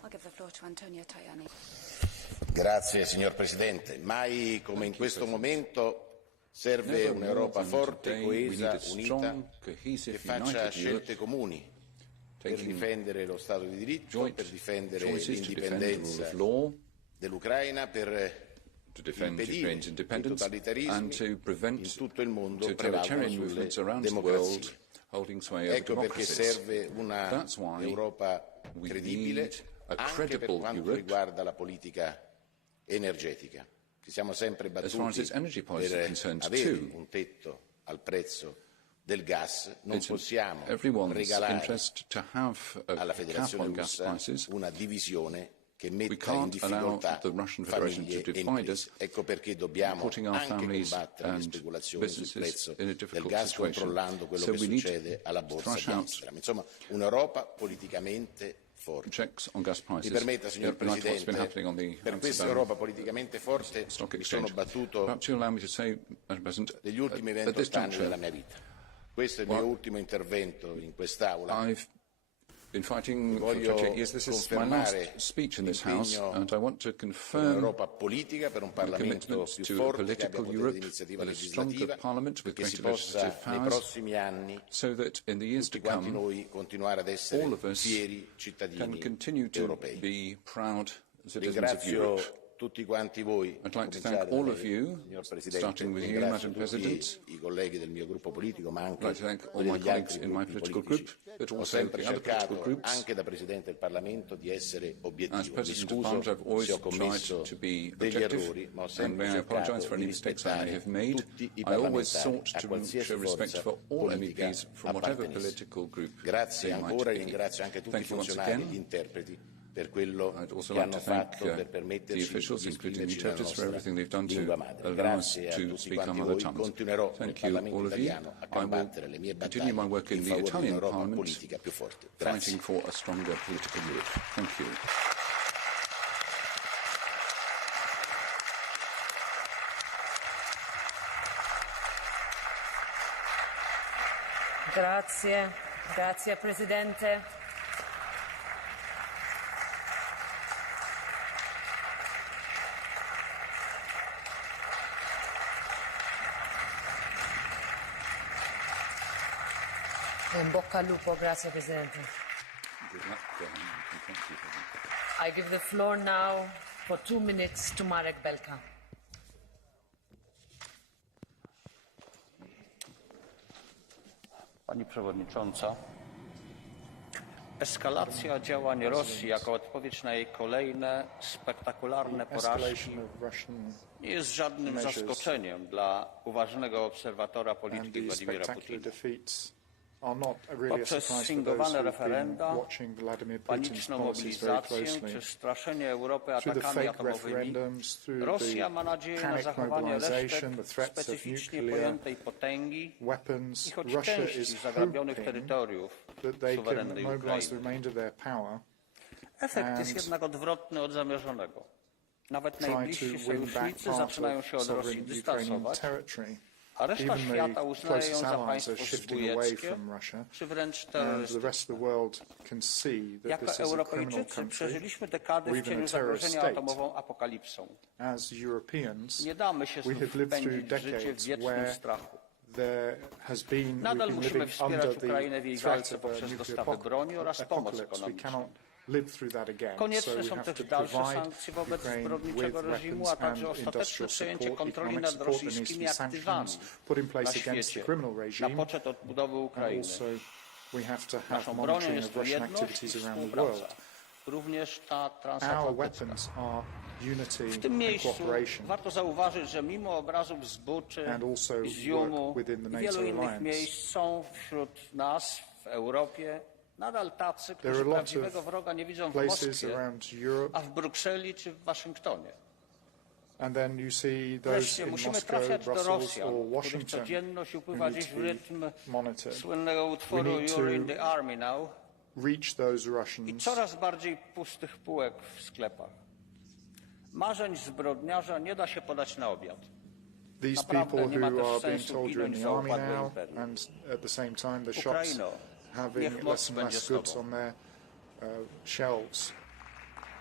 Grazie signor Presidente. Mai come in questo momento serve un'Europa forte, coesa, unita, che faccia scelte comuni per difendere lo Stato di diritto, per difendere l'indipendenza dell'Ucraina, per impedire che i totalitarismi in tutto il mondo prevalgano sulle democrazie. Ecco perché serve una Europa credibile anche per quanto riguarda la politica energetica. Ci siamo sempre battuti per avere un tetto al prezzo del gas, non possiamo regalare alla Federazione russa una divisione che metta in difficoltà famiglie e imprese. Ecco perché dobbiamo anche combattere le speculazioni sul prezzo del gas, controllando quello che succede alla borsa di Amsterdam. Insomma, un'Europa politicamente forte. Mi permetta, signor Presidente, per questa Europa politicamente forte mi sono battuto negli ultimi 28 anni della mia vita. Questo è il mio ultimo intervento in quest'Aula. Voglio confermare un'Europa politica, per un Parlamento più forte che abbia potere di iniziativa legislativa, perché si possa nei prossimi anni tutti quanti noi continuare ad essere fieri cittadini europei. Ringrazio tutti quanti voi, I'd like to thank all of you, signor Presidente, starting with you, Madam President. I colleghi del mio gruppo politico, ma anche I'd like to thank all my colleagues in my political group, but Ho also sempre the other political cercato, groups. anche da Presidente del Parlamento, di essere As obiettivo. Mi President of Parliament, I've scuso always se ho commesso tried to be degli objective, errori, ma ho and sempre may I apologise cercato for di any mistakes I may rispettare have made. tutti i I always parlamentari, sought a to qualsiasi show respect forza for all politica MEPs from whatever appartenesse. political group Grazie they might ancora e be. ringrazio anche tutti i Thank you once funzionari e again. gli interpreti per quello I'd also che like hanno to thank fatto per the permetterci officials, di including the esprimerci nella interpreters, for nostra everything they've done lingua to madre. allow us Grazie a to tutti speak our quanti mother voi. tongues. Continuerò nel Thank you, Parlamento all of you. italiano a I will combattere le mie continue my battaglie work in in the favore di Italian un'Europa Parliament, politica più forte. Grazie. fighting for a stronger political Europe. Thank you. Grazie Presidente. In bocca al lupo, grazie Presidente. I give the floor now for 2 minutes to Marek Belka. Pani Przewodnicząca, eskalacja działań Rosji jako odpowiedź na jej kolejne spektakularne porażki nie jest żadnym zaskoczeniem dla uważnego obserwatora polityki Władimira Putina. Poprzez sfingowane referenda, paniczną mobilizację czy straszenie Europy atakami atomowymi, Rosja ma nadzieję na zachowanie resztek specyficznie pojętej potęgi i choć części zagrabionych terytoriów suwerennej Ukrainy. Efekt jest jednak odwrotny od zamierzonego. Nawet najbliżsi sojusznicy zaczynają się od Rosji dystansować, a reszta świata uznaje ją za państwo zbójeckie, czy wręcz terrorystyczne. Jako Europejczycy przeżyliśmy dekady w cieniu zagrożenia atomową apokalipsą. Nie damy się znów wpędzić w życie w wiecznym strachu. Nadal musimy wspierać Ukrainę w jej walce poprzez dostawy broni oraz pomoc ekonomiczną. Konieczne są też dalsze sankcje wobec zbrodniczego reżimu, a także ostateczne przejęcie kontroli nad rosyjskimi aktywami na świecie na poczet odbudowy Ukrainy. Naszą bronią jest tu jedność i współpraca, również ta transatlantycka. W tym miejscu warto zauważyć, że mimo obrazów z Buczy, Izjumu i wielu innych miejsc są wśród nas w Europie nadal tacy, którzy prawdziwego wroga nie widzą w Moskwie, a w Brukseli czy w Waszyngtonie. Wreszcie musimy trafiać do Rosjan, których codzienność upływa dziś w rytm słynnego utworu You're in the Army Now i coraz bardziej pustych półek w sklepach. Marzeń zbrodniarza nie da się podać na obiad. Naprawdę nie ma też sensu ginąć za upadłe imperium. Ukraino, niech moc będzie z Tobą.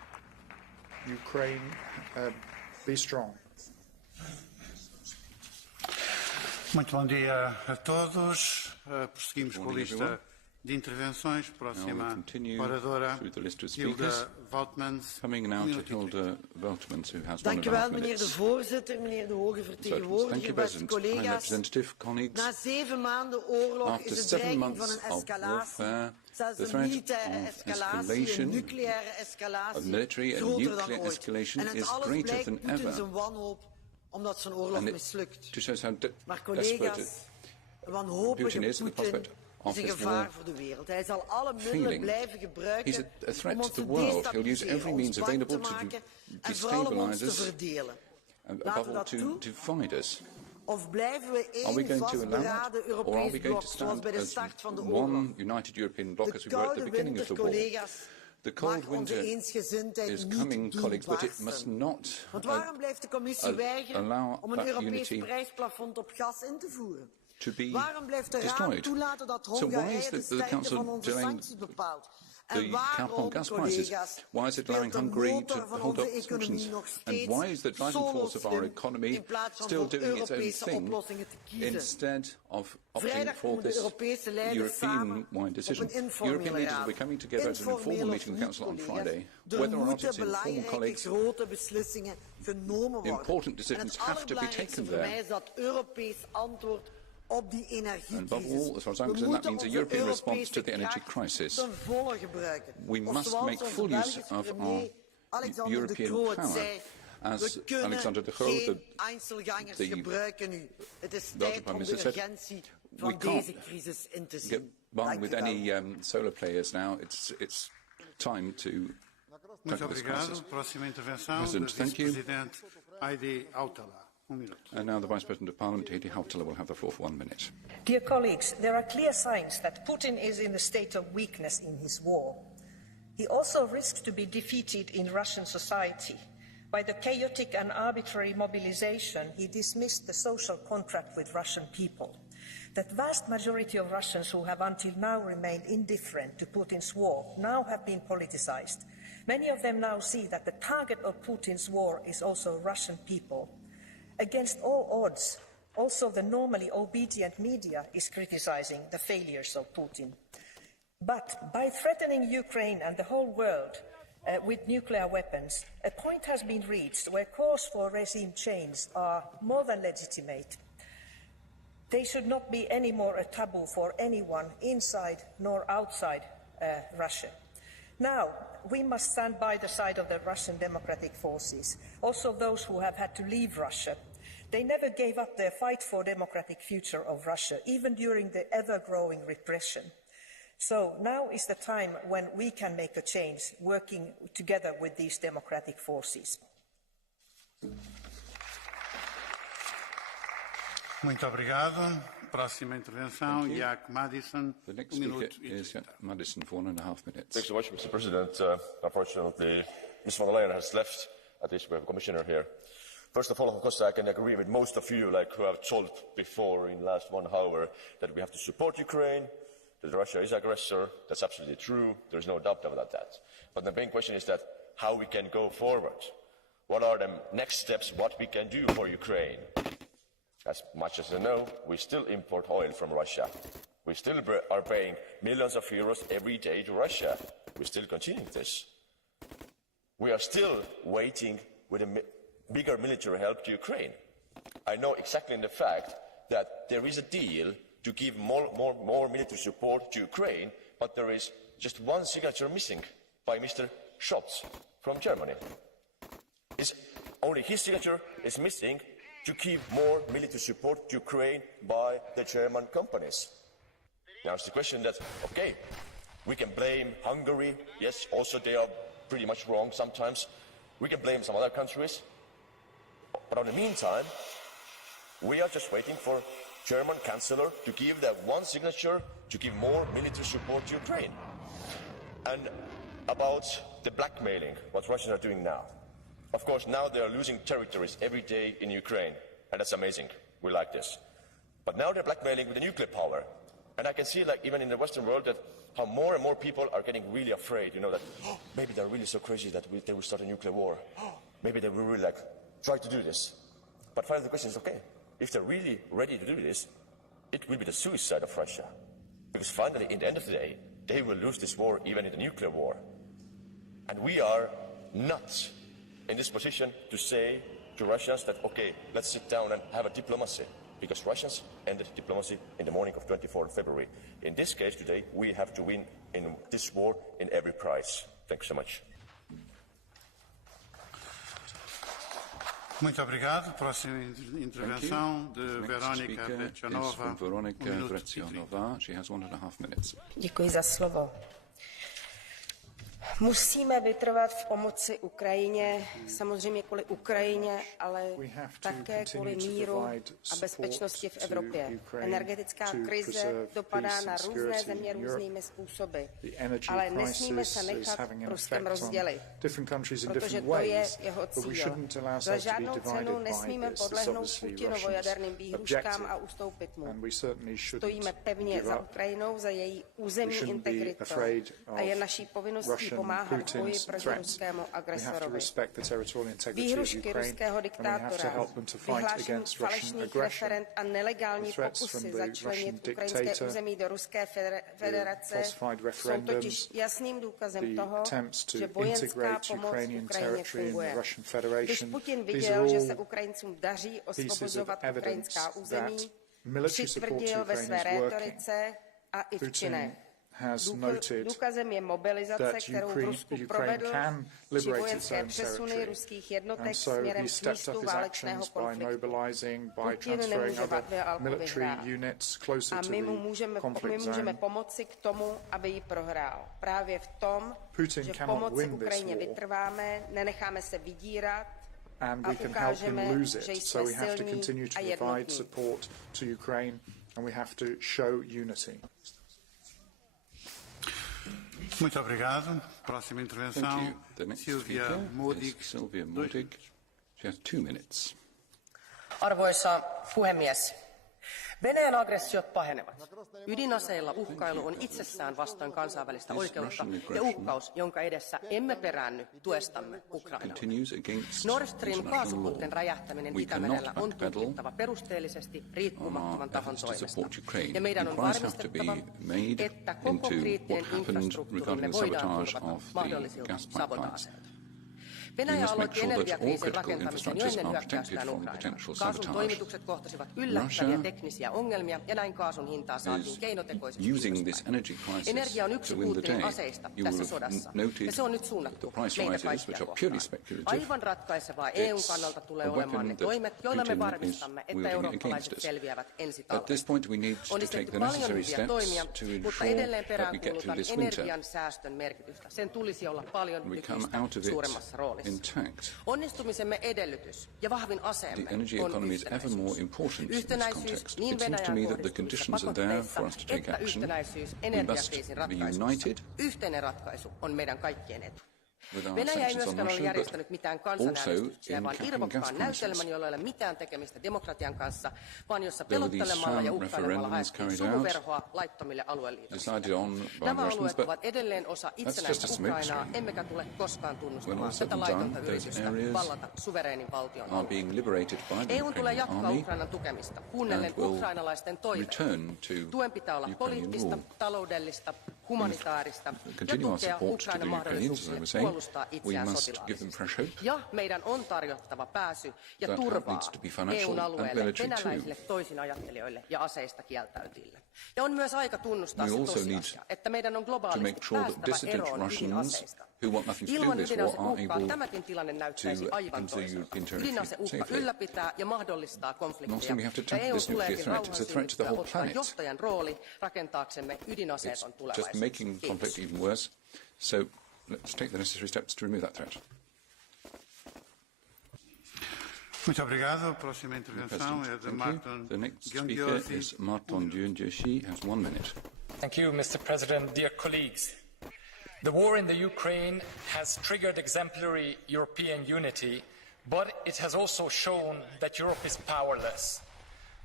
Ukraine, be strong. Muito bom dia a todos. Prosseguimos com a lista de intervenções. Próxima oradora, Hilda Woutmans. Coming now to Hilda Woutmans, who has 1.5 minutes. Dank u wel, meneer de voorzitter, meneer de hoge vertegenwoordiger, beste collega's. Na 7 maanden oorlog is de dreiging van een escalatie, zelfs een militaire escalatie, een nucleaire escalatie, groter dan ooit. En het alles blijkt Poetin zijn wanhoop omdat zijn oorlog mislukt. Maar collega's, een wanhopige Poetin is een gevaar voor de wereld. Hij zal alle middelen blijven gebruiken om ons te destabiliseren, ons bang te maken en vooral om ons te verdelen. Laten we dat toe? Of blijven we één vastberaden Europees blok, zoals bij de start van de oorlog? De koude winter, collega's, mag onze eensgezindheid niet doen barsten. Want waarom blijft de Commissie weigeren om een Europees prijsplafond op gas in te voeren? Waarom blijft de Raad toelaten dat Hongarije de sterkte van onze sancties bepaalt? En waarom, collega's, speelt de motor van onze economie nog steeds solo-stim in plaats van voor Europese oplossingen te kiezen? Vrijdag komen de Europese leiders samen op een informele raad. Informeel of niet, collega's. Er moeten belangrijke grote beslissingen genomen worden. En het allerbelangrijkste voor mij is dat Europees antwoord op die energiecrisis. We moeten onze Europese kracht ten volle gebruiken. Of zoals onze Belgische premier Alexander De Croo het zei, we kunnen geen Einzelgangers gebruiken nu. Het is tijd om de urgentie van deze crisis in te zien. Dank u wel. Solar players now. It's time to tackle this crisis. President, thank you. Heidi Hautala. And now the Vice President of Parliament, Heidi Hautala, will have the floor for 1 minute. Dear colleagues, there are clear signs that Putin is in a state of weakness in his war. He also risks to be defeated in Russian society. By the chaotic and arbitrary mobilization, he dismissed the social contract with Russian people. That vast majority of Russians who have until now remained indifferent to Putin's war now have been politicized. Many of them now see that the target of Putin's war is also Russian people. Against all odds, also the normally obedient media is criticizing the failures of Putin. But by threatening Ukraine and the whole world with nuclear weapons, a point has been reached where calls for regime change are more than legitimate. They should not be any more a taboo for anyone inside nor outside Russia. Now, we must stand by the side of the Russian democratic forces, also those who have had to leave Russia. They never gave up their fight for democratic future of Russia, even during the ever-growing repression. So now is the time when we can make a change, working together with these democratic forces. Muito obrigado. Próxima intervenção, Jack Madison. The next speaker is Jack Madison for 1.5 minutes. Thanks so much, Mr. President. Unfortunately, Ms. von der Leyen has left. At least we have a commissioner here. First of all, of course, I can agree with most of you, who have told before in the last 1 hour, that we have to support Ukraine, that Russia is aggressor. That's absolutely true. There's no doubt about that. But the main question is that how we can go forward. What are the next steps, what we can do for Ukraine? As much as you know, we still import oil from Russia. We still are paying millions of euros every day to Russia. We still continue this. We are still waiting with a bigger military help to Ukraine. I know exactly in the fact that there is a deal to give more military support to Ukraine, but there is just one signature missing by Mr. Scholz from Germany. Only his signature is missing to give more military support to Ukraine by the German companies. Now it's the question that, okay, we can blame Hungary. Yes, also they are pretty much wrong sometimes. We can blame some other countries. But in the meantime, we are just waiting for German Chancellor to give that one signature to give more military support to Ukraine. And about the blackmailing, what Russians are doing now. Of course, now they are losing territories every day in Ukraine, and that's amazing. We like this. But now they're blackmailing with the nuclear power. And I can see, like, even in the Western world, that how more and more people are getting really afraid, you know, that maybe they're really so crazy that they will start a nuclear war. Maybe they will really, like, try to do this. But finally the question is, okay, if they're really ready to do this, it will be the suicide of Russia. Because finally, in the end of the day, they will lose this war, even in the nuclear war. And we are not in this position to say to Russians that, okay, let's sit down and have a diplomacy. Because Russians ended diplomacy in the morning of 24 February. In this case today, we have to win in this war in every price. Thanks so much. Muito obrigado. Próxima intervenção de Veronika Vrecionová. She has 1.5 minutes. Děkuji za slovo. Musíme vytrvat v pomoci Ukrajině, samozřejmě kvůli Ukrajině, ale také kvůli míru a bezpečnosti v Evropě. Energetická krize dopadá na různé země různými způsoby, ale nesmíme se nechat Ruskem rozdělit, protože to je jeho cíl. Za žádnou cenu nesmíme podlehnout Putinovo jaderným výhruškám a ustoupit mu. Stojíme pevně za Ukrajinou, za její územní integritou a je naší povinností pomáhat boji proti ruskému agresorovi. Výhrušky ruského diktátora, vyhlášení falešných referend a nelegální pokusy začlenit ukrajinské území do Ruské federace jsou totiž jasným důkazem toho, že vojenská pomoc Ukrajině funguje. Když Putin viděl, že se Ukrajincům daří osvobozovat ukrajinská území, přitvrdil ve své rétorice a i v činech. Důkazem je mobilizace, kterou v Rusku provedl či vojenské přesuny ruských jednotek směrem k místu válečného konfliktu. Putin nemůže válku vyhrát a my můžeme pomoci k tomu, aby ji prohrál. Právě v tom, že v pomoci Ukrajině vytrváme, nenecháme se vydírat a ukážeme, že jsme silní a jednotní. Muito obrigado. Próxima intervenção, Silvia Modig. She has 2 minutes. Arvoisa puhemies, Venäjän aggressiot pahenevat. Ydinaseilla uhkailu on itsessään vastoin kansainvälistä oikeutta ja uhkaus, jonka edessä emme peräänny tuestamme Ukrainalle. Nord Stream -kaasuputken räjähtäminen Itämerellä on tutkittava perusteellisesti riippumattoman tahon toimesta. Ja meidän on varmistettava, että koko kriittinen infrastruktuurimme voidaan turvata mahdollisilta sabotaaseilta. Venäjä aloitti energiakriisin rakentamisen jo ennen hyökkäystään Ukrainaan. Kaasun toimitukset kohtasivat yllättäviä teknisiä ongelmia ja näin kaasun hintaa saatiin keinotekoisesti ylöspäin. Energia on yksi Putinin aseista tässä sodassa ja se on nyt suunnattu meitä kaikkia kohtaan. Aivan ratkaisevaa EUn kannalta tulee olemaan ne toimet, joilla me varmistamme, että eurooppalaiset selviävät ensi talvesta. On esitetty paljon hyviä toimia, mutta edelleen peräänkuulutan energian säästön merkitystä. Sen tulisi olla paljon nykyistä suuremmassa roolissa. Onnistumisemme edellytys ja vahvin aseemme on yhtenäisyys. Yhtenäisyys niin Venäjän kohdistuvissa pakotteissa että yhtenäisyys energiakriisin ratkaisussa. Yhteinen ratkaisu on meidän kaikkien etu. Venäjä ei myöskään ole järjestänyt mitään kansanäänestyksiä, vaan irvokkaan näytelmän, jolla ei ole mitään tekemistä demokratian kanssa, vaan jossa pelottelemalla ja uhkailemalla haettiin sumuverhoa laittomille alueliitoksille. Nämä alueet ovat edelleen osa itsenäistä Ukrainaa, emmekä tule koskaan tunnustamaan tätä laitonta yritystä vallata suvereenin valtion alueita. EUn tulee jatkaa Ukrainan tukemista, kuunnellen ukrainalaisten toiveita. Tuen pitää olla poliittista, taloudellista, humanitaarista ja tukea Ukrainan mahdollisuuksia puolustaa itseään sotilaallisesti. Ja meidän on tarjottava pääsy ja turvaa EUn alueelle venäläisille toisinajattelijoille ja aseista kieltäytyjille. Ja on myös aika tunnustaa se tosiasia, että meidän on globaalisti päästävä eroon ydinaseista. Ilman ydinaseuhkaa tämäkin tilanne näyttäisi aivan toiselta. Ydinaseuhka ylläpitää ja mahdollistaa konflikteja. Ja EU tuleekin rauhan synnyttää ottaa johtajan rooli rakentaaksemme ydinaseeton tulevaisuuden. Kiitos. So let's take the necessary steps to remove that threat. Muito obrigado. Próxima intervenção é de Martin. The next speaker is Martin György. Has 1 minute. Thank you, Mr. President. Dear colleagues, the war in the Ukraine has triggered exemplary European unity, but it has also shown that Europe is powerless.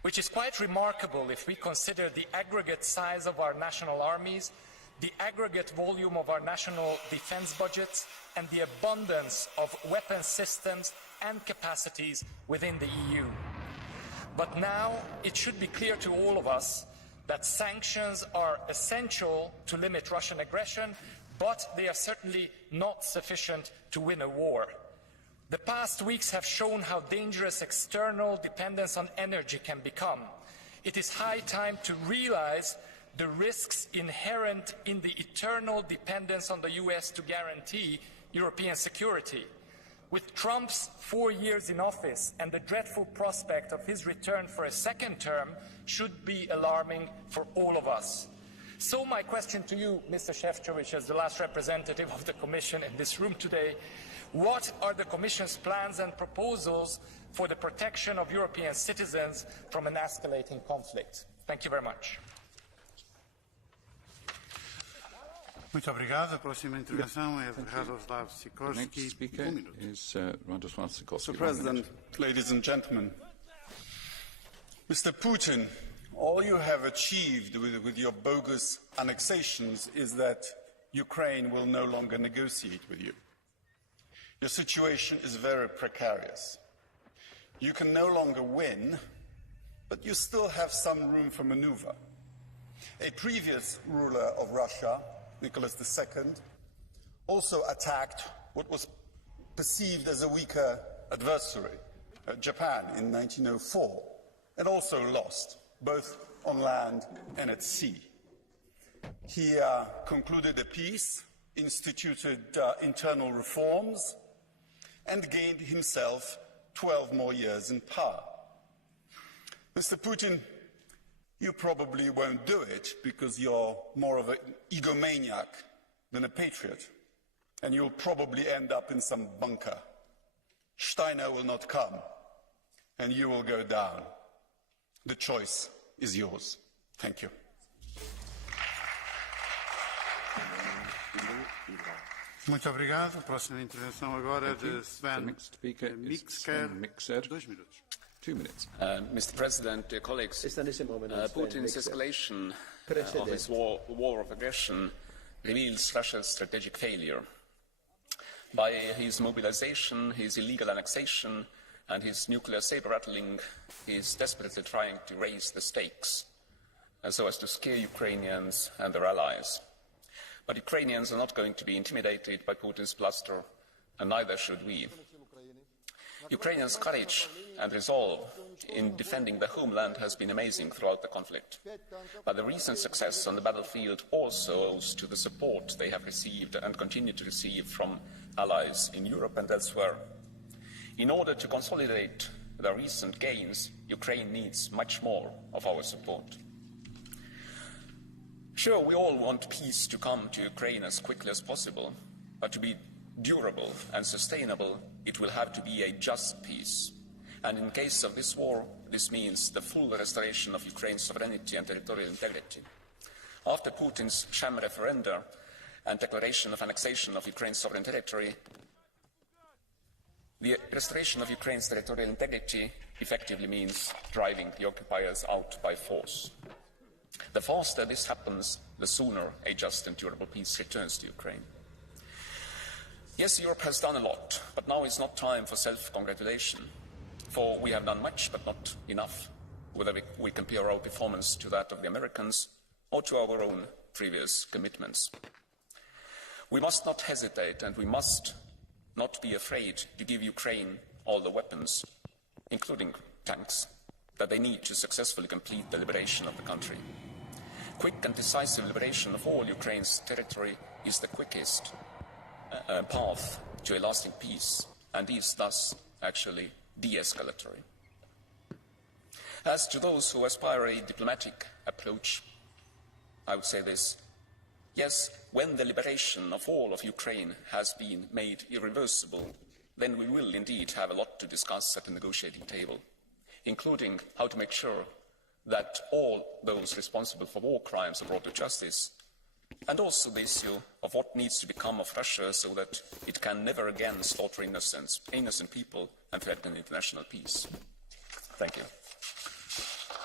which is quite remarkable if we consider the aggregate size of our national armies, the aggregate volume of our national defense budgets, and the abundance of weapon systems and capacities within the EU. But now it should be clear to all of us that sanctions are essential to limit Russian aggression, but they are certainly not sufficient to win a war. The past weeks have shown how dangerous external dependence on energy can become. It is high time to realize the risks inherent in the eternal dependence on the US to guarantee European security. With Trump's 4 years in office and the dreadful prospect of his return for a second term should be alarming for all of us. So my question to you, Mr. Šefčovič, as the last representative of the Commission in this room today, what are the Commission's plans and proposals for the protection of European citizens from an escalating conflict? Thank you very much. Muito obrigado. A próxima intervenção é de Radoslav Sikorski. Mr. President, ladies and gentlemen, Mr. Putin, all you have achieved with your bogus annexations is that Ukraine will no longer negotiate with you. Your situation is very precarious. You can no longer win, but you still have some room for maneuver. A previous ruler of Russia, Nicholas II, also attacked what was perceived as a weaker adversary, Japan, in 1904, and also lost, both on land and at sea. He concluded a peace, instituted internal reforms, and gained himself 12 more years in power. Mr. Putin, you probably won't do it because you're more of an egomaniac than a patriot, and you'll probably end up in some bunker. Steiner will not come, and you will go down. The choice is yours. Thank you. Muito obrigado. Próxima intervenção agora de Sven Mikser. 2 minutos. 2 minutes. Mr. President, dear colleagues, Putin's escalation of his war of aggression reveals Russia's strategic failure. By his mobilization, his illegal annexation, and his nuclear saber-rattling, he is desperately trying to raise the stakes so as to scare Ukrainians and their allies. But Ukrainians are not going to be intimidated by Putin's bluster, and neither should we. Ukrainians' courage and resolve in defending their homeland has been amazing throughout the conflict. But the recent success on the battlefield also owes to the support they have received and continue to receive from allies in Europe and elsewhere. In order to consolidate the recent gains, Ukraine needs much more of our support. Sure, we all want peace to come to Ukraine as quickly as possible, but to be durable and sustainable, it will have to be a just peace. And in case of this war, this means the full restoration of Ukraine's sovereignty and territorial integrity. After Putin's sham referenda and declaration of annexation of Ukraine's sovereign territory, the restoration of Ukraine's territorial integrity effectively means driving the occupiers out by force. The faster this happens, the sooner a just and durable peace returns to Ukraine. Yes, Europe has done a lot, but now is not time for self-congratulation, for we have done much, but not enough, whether we compare our performance to that of the Americans or to our own previous commitments. We must not hesitate, and we must not be afraid to give Ukraine all the weapons, including tanks, that they need to successfully complete the liberation of the country. Quick and decisive liberation of all Ukraine's territory is the quickest path to a lasting peace, and is thus actually de-escalatory. As to those who aspire a diplomatic approach, I would say this. Yes, when the liberation of all of Ukraine has been made irreversible, then we will indeed have a lot to discuss at the negotiating table, including how to make sure that all those responsible for war crimes are brought to justice, and also the issue of what needs to become of Russia so that it can never again slaughter innocent people and threaten international peace. Thank you.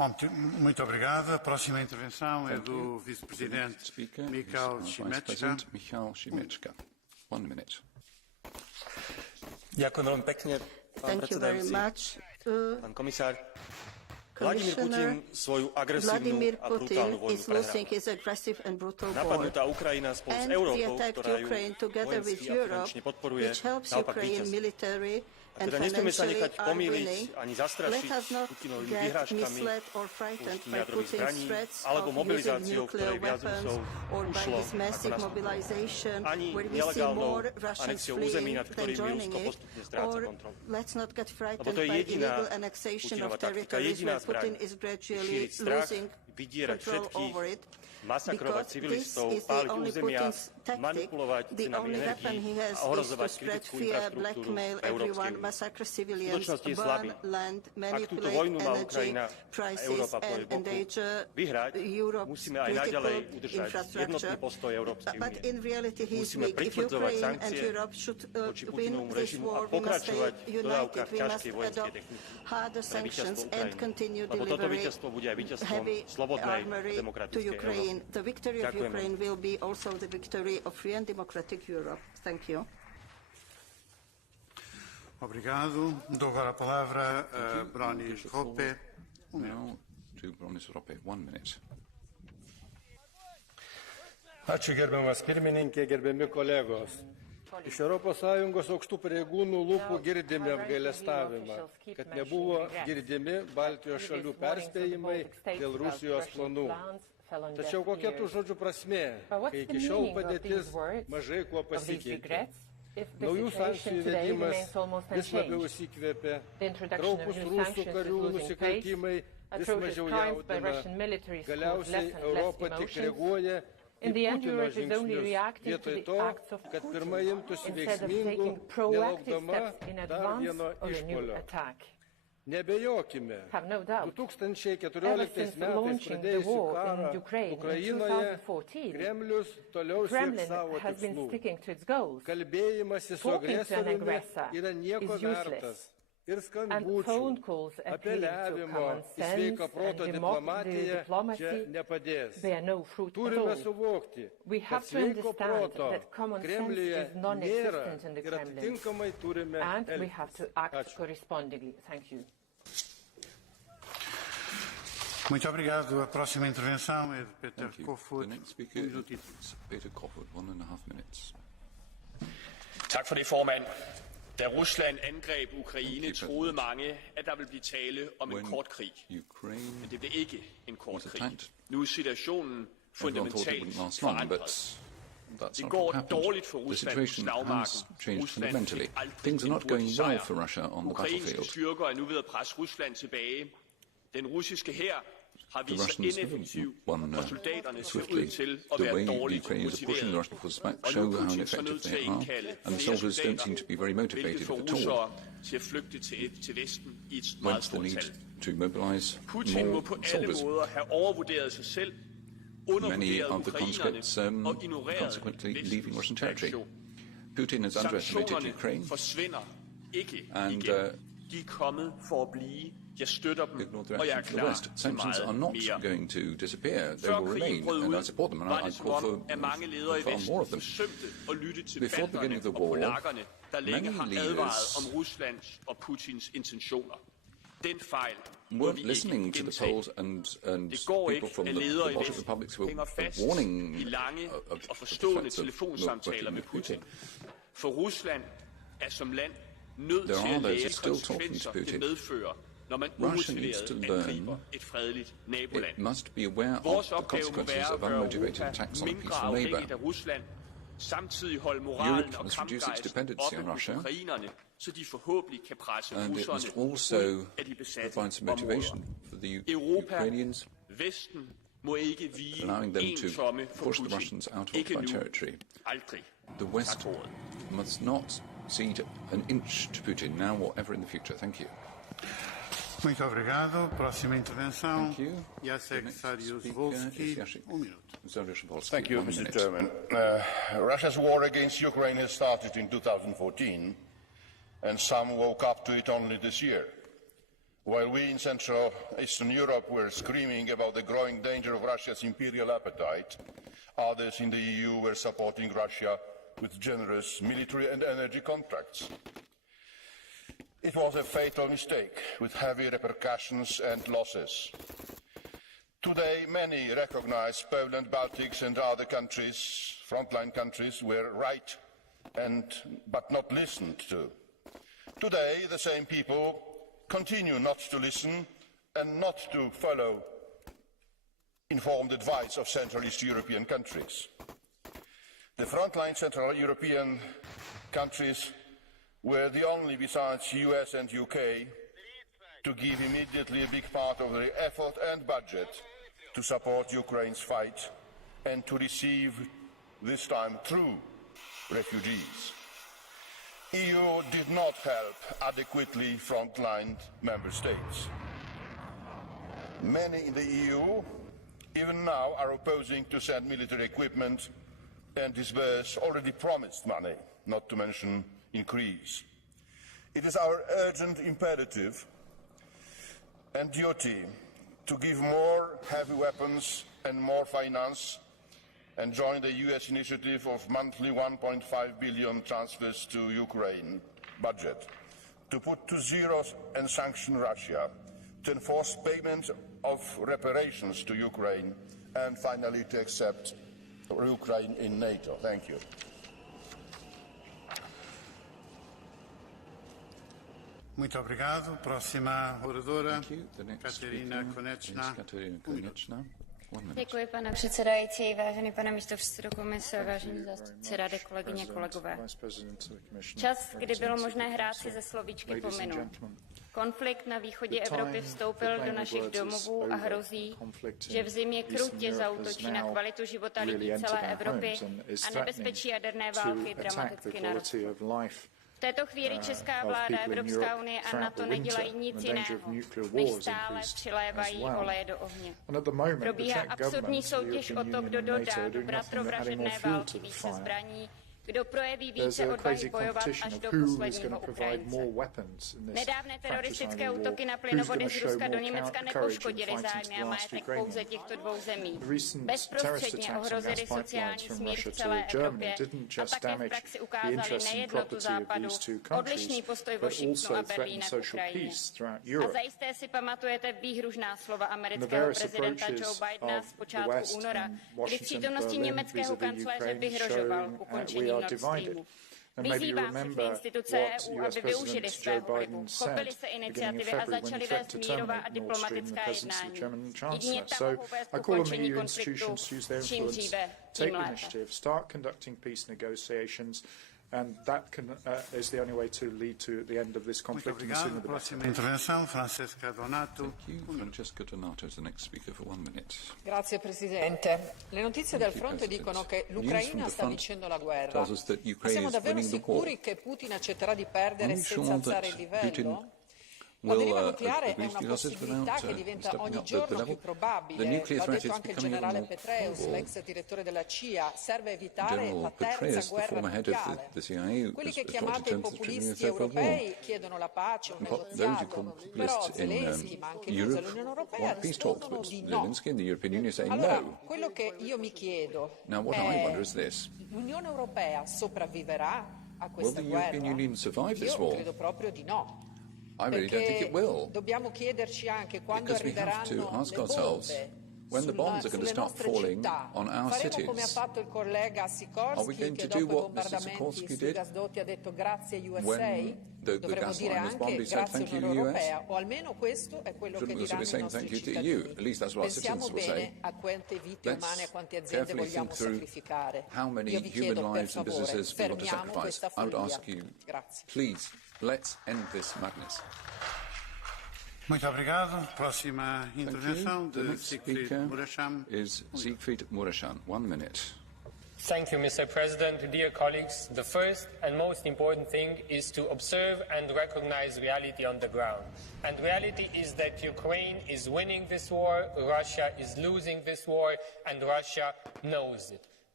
Muito obrigado. A próxima intervenção é do Vice-Presidente Michał Šimečka. 1 minute. Ďakujem veľmi pekne, pán predsedajúci. Pán komisár, Vladimír Putin svoju agresívnu a brutálnu vojnu prehral. Napadnutá Ukrajina spolu s Európou, ktorá ju vojensky a finančne podporuje, naopak víťazí. A teda nesmieme sa nechať pomýliť ani zastrašiť Putinovými vyhrážkami použitím jadrových zbraní alebo mobilizáciou, ktorej viac Rusov ušlo ako na smrť. Ani nelegálnou anexiou území, nad ktorými Rusko postupne stráca kontrolu. Lebo to je jediná Putinova taktika, jediná zbraň. Šíriť strach, vydierať všetkých, masakrovať civilistov, páliť územia, manipulovať cenami energií a ohrozovať kritickú infraštruktúru Európskej únie. V skutočnosti je slabý. Ak túto vojnu má Ukrajina a Európa po jej boku vyhrať, musíme aj naďalej udržať jednotný postoj Európskej únie. Musíme pritvrdzovať sankcie voči Putinovmu režimu a pokračovať v dodávkach ťažkej vojenskej techniky pre víťazstvo Ukrajiny. Lebo toto víťazstvo bude aj víťazstvom slobodnej demokratickej Európy. The victory of Ukraine will be also the victory of free and democratic Europe. Thank you. Obrigado. Dou agora a palavra a Bronis Rope. Now to Bronis Rope. 1 minute. Ačiū gerbiamas pirmininkė, gerbiami kolegos. Iš ES aukštų pareigūnų lūpų girdime apgailestavimą, kad nebuvo girdimi Baltijos šalių perspėjimai dėl Rusijos planų. Tačiau kokia tų žodžių prasmė, kai iki šiol padėtis mažai kuo pasikeitė. Naujų sankcijų įvedimas vis labiau įsikvėpė, kraupūs rusų karių nusikaltimai vis mažiau jaudina, galiausiai Europa tik reaguoja į Putino žingsnius, vietoj to, kad pirmai imtųsi veiksmingų, nelaukdama dar vieno išpuolio. Nebejokime, 2014 metais pradėjusi karą Ukrainoje, Kremlius toliau sieks savo tikslų. Kalbėjimasis su agresoriumi yra nieko vertas. Ir skambučių, apeliavimo į sveiką proto diplomatiją čia nepadės. Turime suvokti, kad sveiko proto Kremliuje nėra ir atitinkamai turime elgtis. Ačiū. Muito obrigado. A próxima intervenção é de Peter Kofod. Peter Kofod, 1.5 minutes. Tak for det, formand. Da Rusland angreb Ukraine, troede mange, at der ville blive tale om en kort krig. Men det blev ikke en kort krig. Nu er situationen fundamentalt forandret. Det går dårligt for Rusland på slagmarken. Rusland fik aldrig en hurtig sejr. Ukrainske styrker er nu ved at presse Rusland tilbage. Den russiske hær har vist sig ineffektiv, og soldaterne ser ud til at være dårligt motiverede. Og nu er Putin så nødt til at indkalde flere soldater, hvilket får russere til at flygte til Vesten i et meget stort tal. Putin må på alle måder have overvurderet sig selv, undervurderet ukrainerne og ignoreret Vestens reaktion. Sanktionerne forsvinder ikke igen. De er kommet for at blive. Jeg støtter dem, og jeg er klar til meget mere. Før krigen brød ud, var det som om, at mange ledere i Vesten forsømte at lytte til balterne og polakkerne, der længe har advaret om Ruslands og Putins intentioner. Den fejl må vi ikke gentage. Det går ikke, at ledere i Vesten hænger fast i lange og forstående telefonsamtaler med Putin. For Rusland er som land nødt til at lære konsekvenser, det medfører, når man umotiveret angriber et fredeligt naboland. Vores opgave må være at gøre Europa mindre afhængigt af Rusland, samtidig holde moralen og kampgejsten oppe hos ukrainerne, så de forhåbentlig kan presse russerne ud af de besatte områder. Europa, Vesten, må ikke vige en tomme for Putin. Ikke nu. Aldrig. Tak for ordet. Must not cede an inch to Putin now or ever in the future. Thank you. Muito obrigado. Próxima intervenção. Jacek Saryusz-Wolski. Thank you, Mr. Chairman. Russia's war against Ukraine started in 2014, and some woke up to it only this year. While we in Central Eastern Europe were screaming about the growing danger of Russia's imperial appetite, others in the EU were supporting Russia with generous military and energy contracts. It was a fatal mistake with heavy repercussions and losses. Today, many recognize Poland, Baltics and other countries, frontline countries, were right but not listened to. Today, the same people continue not to listen and not to follow informed advice of Central East European countries. The frontline Central European countries were the only, besides US and UK, to give immediately a big part of their effort and budget to support Ukraine's fight and to receive, this time, true refugees. EU did not help adequately frontline member states. Many in the EU, even now, are opposing to send military equipment and disburse already promised money, not to mention increase. It is our urgent imperative and duty to give more heavy weapons and more finance and join the US initiative of monthly 1.5 billion transfers to Ukraine budget, to put to zero and sanction Russia, to enforce payment of reparations to Ukraine, and finally to accept Ukraine in NATO. Thank you. Muito obrigado. Próxima oradora, Kateřina Konečná. Děkuji, pane předsedající, vážený pane místopředsedo komise, vážení zástupci rady, kolegyně, kolegové. Čas, kdy bylo možné hrát si ze slovíčky, pominul. Konflikt na východě Evropy vstoupil do našich domovů a hrozí, že v zimě krutě zaútočí na kvalitu života lidí celé Evropy a nebezpečí jaderné války dramaticky naroste. V této chvíli česká vláda, Evropská unie a NATO nedělají nic jiného, než stále přilévají oleje do ohně. Probíhá absurdní soutěž o to, kdo dodá do bratrovražedné války více zbraní, kdo projeví více odvahy bojovat až do posledního Ukrajince. Nedávné teroristické útoky na plynovody z Ruska do Německa nepoškodily zájmy a majetek pouze těchto dvou zemí. Bezprostředně ohrozily sociální smír v celé Evropě a také v praxi ukázali nejednotu Západu, odlišný postoj Washingtonu a Berlína k Ukrajině. A zajisté si pamatujete výhružná slova amerického prezidenta Joe Bidena z počátku února, kdy v přítomnosti německého kancléře vyhrožoval ukončení Nord Streamu. Vyzývám všechny instituce EU, aby využili svého vlivu, chopili se iniciativy a začali vést mírová a diplomatická jednání. Jedině tam mohou vést k ukončení konfliktu, čím dříve, tím lépe. And that is the only way to lead to the end of this conflict. Francesca Donato is the next speaker for 1 minute. Grazie Presidente. Le notizie dal fronte dicono che l'Ucraina sta vincendo la guerra. Ma siamo davvero sicuri che Putin accetterà di perdere senza alzare il livello? La deriva nucleare è una possibilità che diventa ogni giorno più probabile. L'ha detto anche il generale Petraeus, l'ex direttore della CIA. Serve evitare la terza guerra mondiale. Quelli che chiamate i populisti europei chiedono la pace, un negoziato. Però Zelensky, ma anche l'UE e l'Unione Europea rispondono di no. Allora, quello che io mi chiedo è: l'Unione Europea sopravviverà a questa guerra? Io credo proprio di no. I really don't think it will. Dobbiamo chiederci anche quando arriveranno le bombe when the bombs are going to start falling on our cities. Come ha fatto il collega Sikorski, che dopo i bombardamenti sui gasdotti ha detto grazie USA? Dovremmo dire anche grazie Unione Europea, o almeno questo è quello che diranno i nostri cittadini. Pensiamo bene a quante vittime umane, a quante aziende vogliamo sacrificare. Io vi chiedo per favore, fermiamo questa follia. Grazie. Please, let's end this madness. Muito obrigado. Próxima intervenção de Siegfried Mureşan is Siegfried Mureşan. 1 minute. Thank you, Mr. President. Dear colleagues, the first and most important thing is to observe and recognize reality on the ground. And reality is that Ukraine is winning this war, Russia is losing this war, and Russia knows it.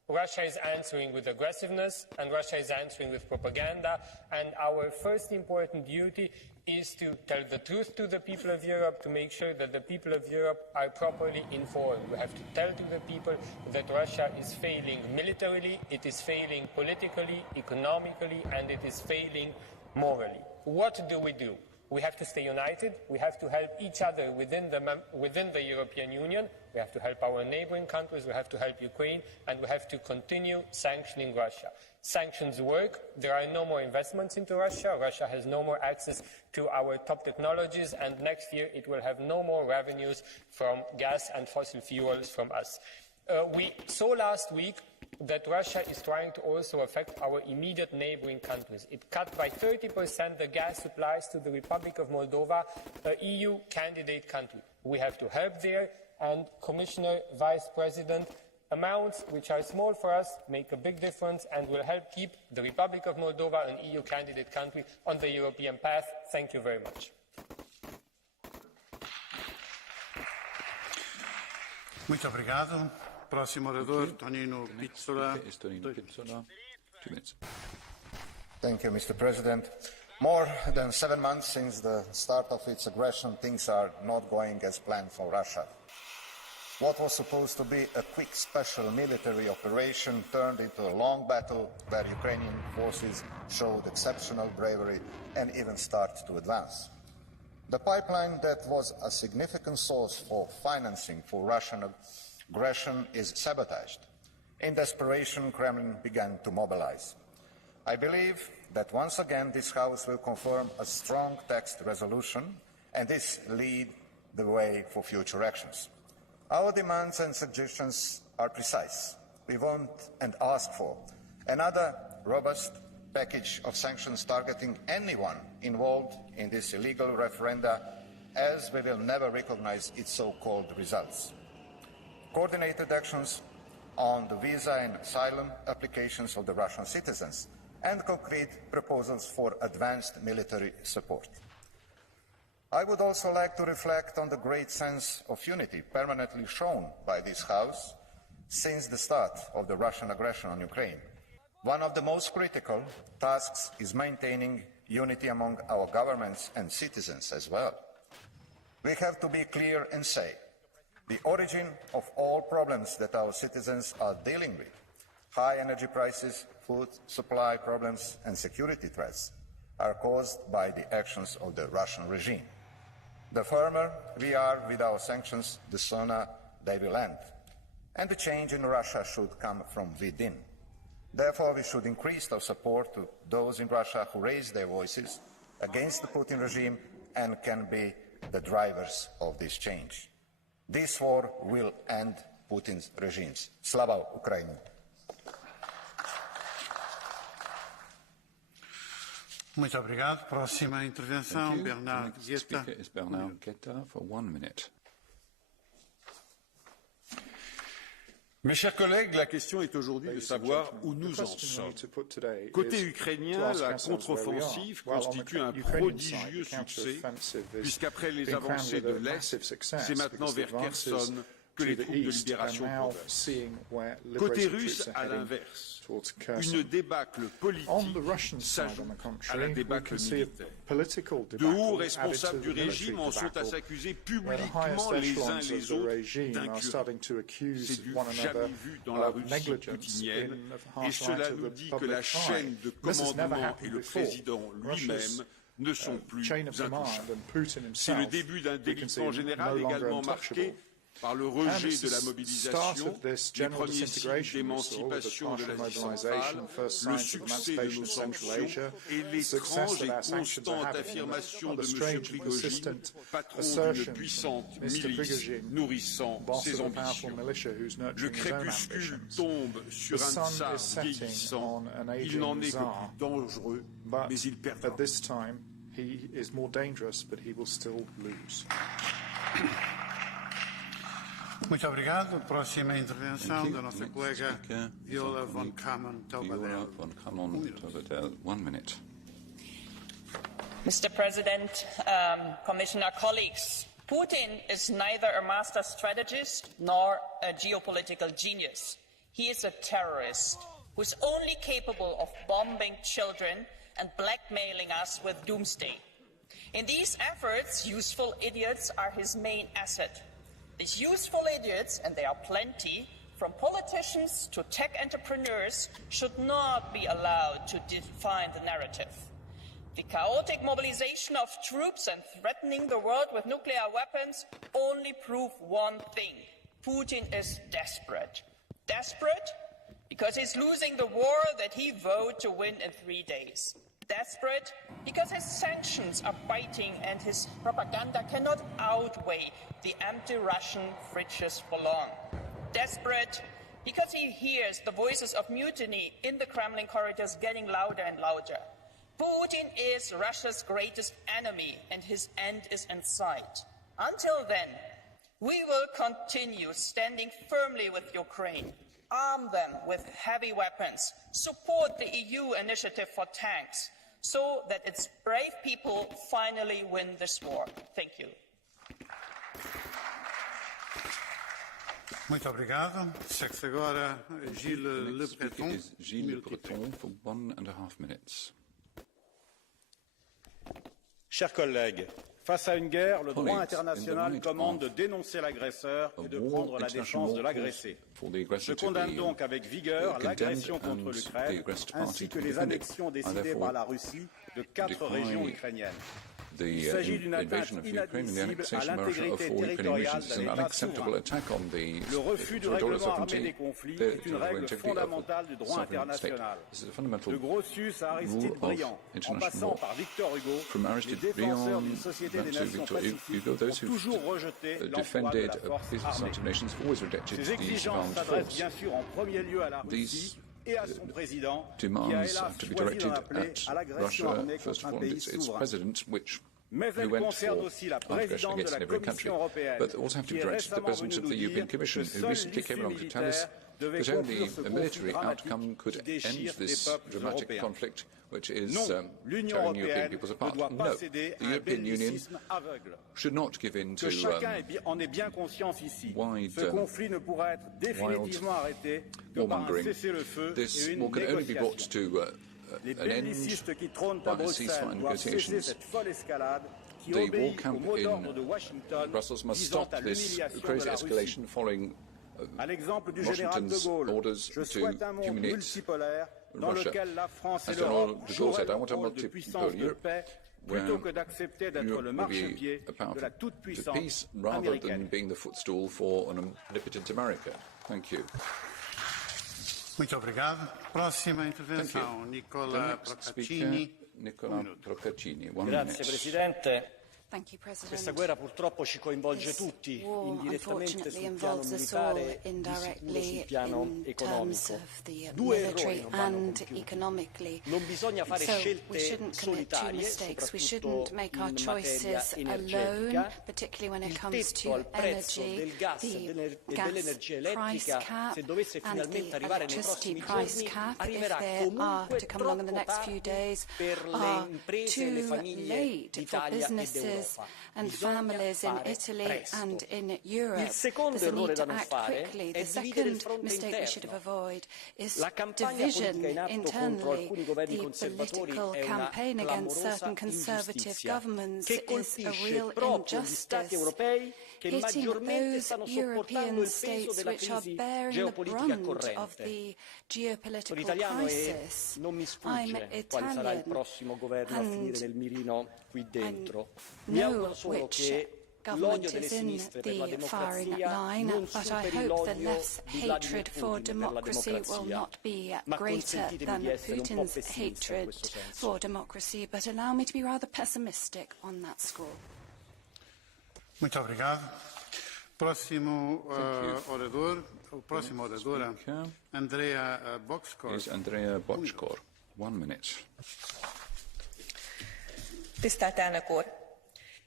Russia is answering with aggressiveness, and Russia is answering with propaganda, and our first important duty is to tell the truth to the people of Europe, to make sure that the people of Europe are properly informed. We have to tell to the people that Russia is failing militarily, it is failing politically, economically, and it is failing morally. What do? We have to stay united, we have to help each other within the European Union, we have to help our neighboring countries, we have to help Ukraine, and we have to continue sanctioning Russia. Sanctions work, there are no more investments into Russia, Russia has no more access to our top technologies, and next year it will have no more revenues from gas and fossil fuels from us. We saw last week that Russia is trying to also affect our immediate neighboring countries. It cut by 30% the gas supplies to the Republic of Moldova, an EU candidate country. We have to help there, and Commissioner, Vice President, amounts which are small for us make a big difference and will help keep the Republic of Moldova, an EU candidate country, on the European path. Thank you very much. Muito obrigado. Próximo orador, Tonino Pizzola. Thank you, Mr. President. More than 7 months since the start of its aggression, things are not going as planned for Russia. What was supposed to be a quick special military operation turned into a long battle where Ukrainian forces showed exceptional bravery and even started to advance. The pipeline that was a significant source for financing for Russian aggression is sabotaged. In desperation, Kremlin began to mobilize. I believe that once again this House will confirm a strong text resolution, and this lead the way for future actions. Our demands and suggestions are precise. We want and ask for another robust package of sanctions targeting anyone involved in this illegal referenda, as we will never recognize its so-called results. Coordinated actions on the visa and asylum applications of the Russian citizens, and concrete proposals for advanced military support. I would also like to reflect on the great sense of unity permanently shown by this House since the start of the Russian aggression on Ukraine. One of the most critical tasks is maintaining unity among our governments and citizens as well. We have to be clear and say, the origin of all problems that our citizens are dealing with, high energy prices, food supply problems and security threats, are caused by the actions of the Russian regime. The firmer we are with our sanctions, the sooner they will end. And the change in Russia should come from within. Therefore, we should increase our support to those in Russia who raise their voices against the Putin regime and can be the drivers of this change. This war will end Putin's regimes. Slava Ukraini! Muito obrigado. Próxima intervenção, Bernard Guetta. Bernard Guetta for 1 minute. Mes chers collègues, la question est aujourd'hui de savoir où nous en sommes. Côté ukrainien, la contre-offensive constitue un prodigieux succès, puisqu'après les avancées de l'Est, c'est maintenant vers Kherson que les troupes de libération progressent. Côté russe, à l'inverse, une débâcle politique s'ajoute à la débâcle militaire. De hauts responsables du régime en sont à s'accuser publiquement les uns les autres d'incurie. C'est du jamais vu dans la Russie poutinienne, et cela nous dit que la chaîne de commandement et le président lui-même ne sont plus intouchables. C'est le début d'un délitement général également marqué par le rejet de la mobilisation, les premiers signes d'émancipation de l'Asie centrale, le succès de nos sanctions et l'étrange et constante affirmation de M. Prigojine, patron d'une puissante milice nourrissant ses ambitions. Le crépuscule tombe sur un tsar vieillissant, il n'en est que plus dangereux, mais il perdra. Muito obrigado. Próxima intervenção da nossa colega Viola von Kamen-Telbadel. 1 minute. Mr. President, Commissioner, colleagues, Putin is neither a master strategist nor a geopolitical genius. He is a terrorist who is only capable of bombing children and blackmailing us with doomsday. In these efforts, useful idiots are his main asset. These useful idiots, and there are plenty, from politicians to tech entrepreneurs, should not be allowed to define the narrative. The chaotic mobilization of troops and threatening the world with nuclear weapons only prove one thing. Putin is desperate. Desperate because he's losing the war that he vowed to win in 3 days. Desperate because his sanctions are biting and his propaganda cannot outweigh the empty Russian fridges for long. Desperate because he hears the voices of mutiny in the Kremlin corridors getting louder and louder. Putin is Russia's greatest enemy and his end is in sight. Until then, we will continue standing firmly with Ukraine, arm them with heavy weapons, support the EU initiative for tanks, so that its brave people finally win this war. Thank you. Muito obrigado. Segue-se agora Gilles Le Breton. Gilles Le Breton for 1.5 minutes. Chers collègues, face à une guerre, le droit international commande de dénoncer l'agresseur et de prendre la défense de l'agressé. Je condamne donc avec vigueur l'agression contre l'Ukraine ainsi que les annexions décidées par la Russie de 4 régions ukrainiennes. Il s'agit d'une atteinte inadmissible à l'intégrité territoriale d'un État souverain. Le refus du règlement armé des conflits est une règle fondamentale du droit international. De Grotius à Aristide Briand, en passant par Victor Hugo, les défenseurs d'une société des nations pacifiques ont toujours rejeté l'emploi de la force armée. Ces exigences s'adressent bien sûr en premier lieu à la Russie et à son président, qui a hélas choisi d'en appeler à l'agression armée contre un pays souverain. Mais elle concerne aussi la présidente de la Commission européenne, qui est récemment venue nous dire que seule l'issue militaire devait conclure ce conflit dramatique qui déchire les peuples européens. Non, l'Union européenne ne doit pas céder à un bellicisme aveugle. Que chacun en ait bien conscience ici. Ce conflit ne pourra être définitivement arrêté que par un cessez-le-feu et une négociation. Les bellicistes qui trônent à Bruxelles doivent cesser cette folle escalade qui obéit au mot d'ordre de Washington visant à l'humiliation de la Russie. À l'exemple du général de Gaulle, je souhaite un monde multipolaire dans lequel la France et l'Europe joueraient le rôle de puissance de paix plutôt que d'accepter d'être le marchepied de la toute-puissance américaine. Muito obrigado. Próxima intervenção, Nicola Procaccini. Grazie Presidente. Questa guerra purtroppo ci coinvolge tutti, indirettamente sul piano militare e sul piano economico. Due errori non vanno compiuti. Non bisogna fare scelte solitarie, soprattutto in materia energetica. Il tetto al prezzo del gas e dell'energia elettrica, se dovesse finalmente arrivare nei prossimi giorni, arriverà comunque troppo tardi per le imprese e le famiglie d'Italia e d'Europa. And families in Italy and in Europe. There's a need to act quickly. The second mistake we should have avoided is division internally. The political campaign against certain conservative governments is a real injustice, hitting those European states which are bearing the brunt of the geopolitical crisis. I'm Italian and I know which government is in the firing line, but I hope the left's hatred for democracy will not be greater than Putin's hatred for democracy, but allow me to be rather pessimistic on that score. Muito obrigado. Próxima oradora, Andrea Boxkor. Is Andrea Boxkor. 1 minute. Tisztelt elnök úr!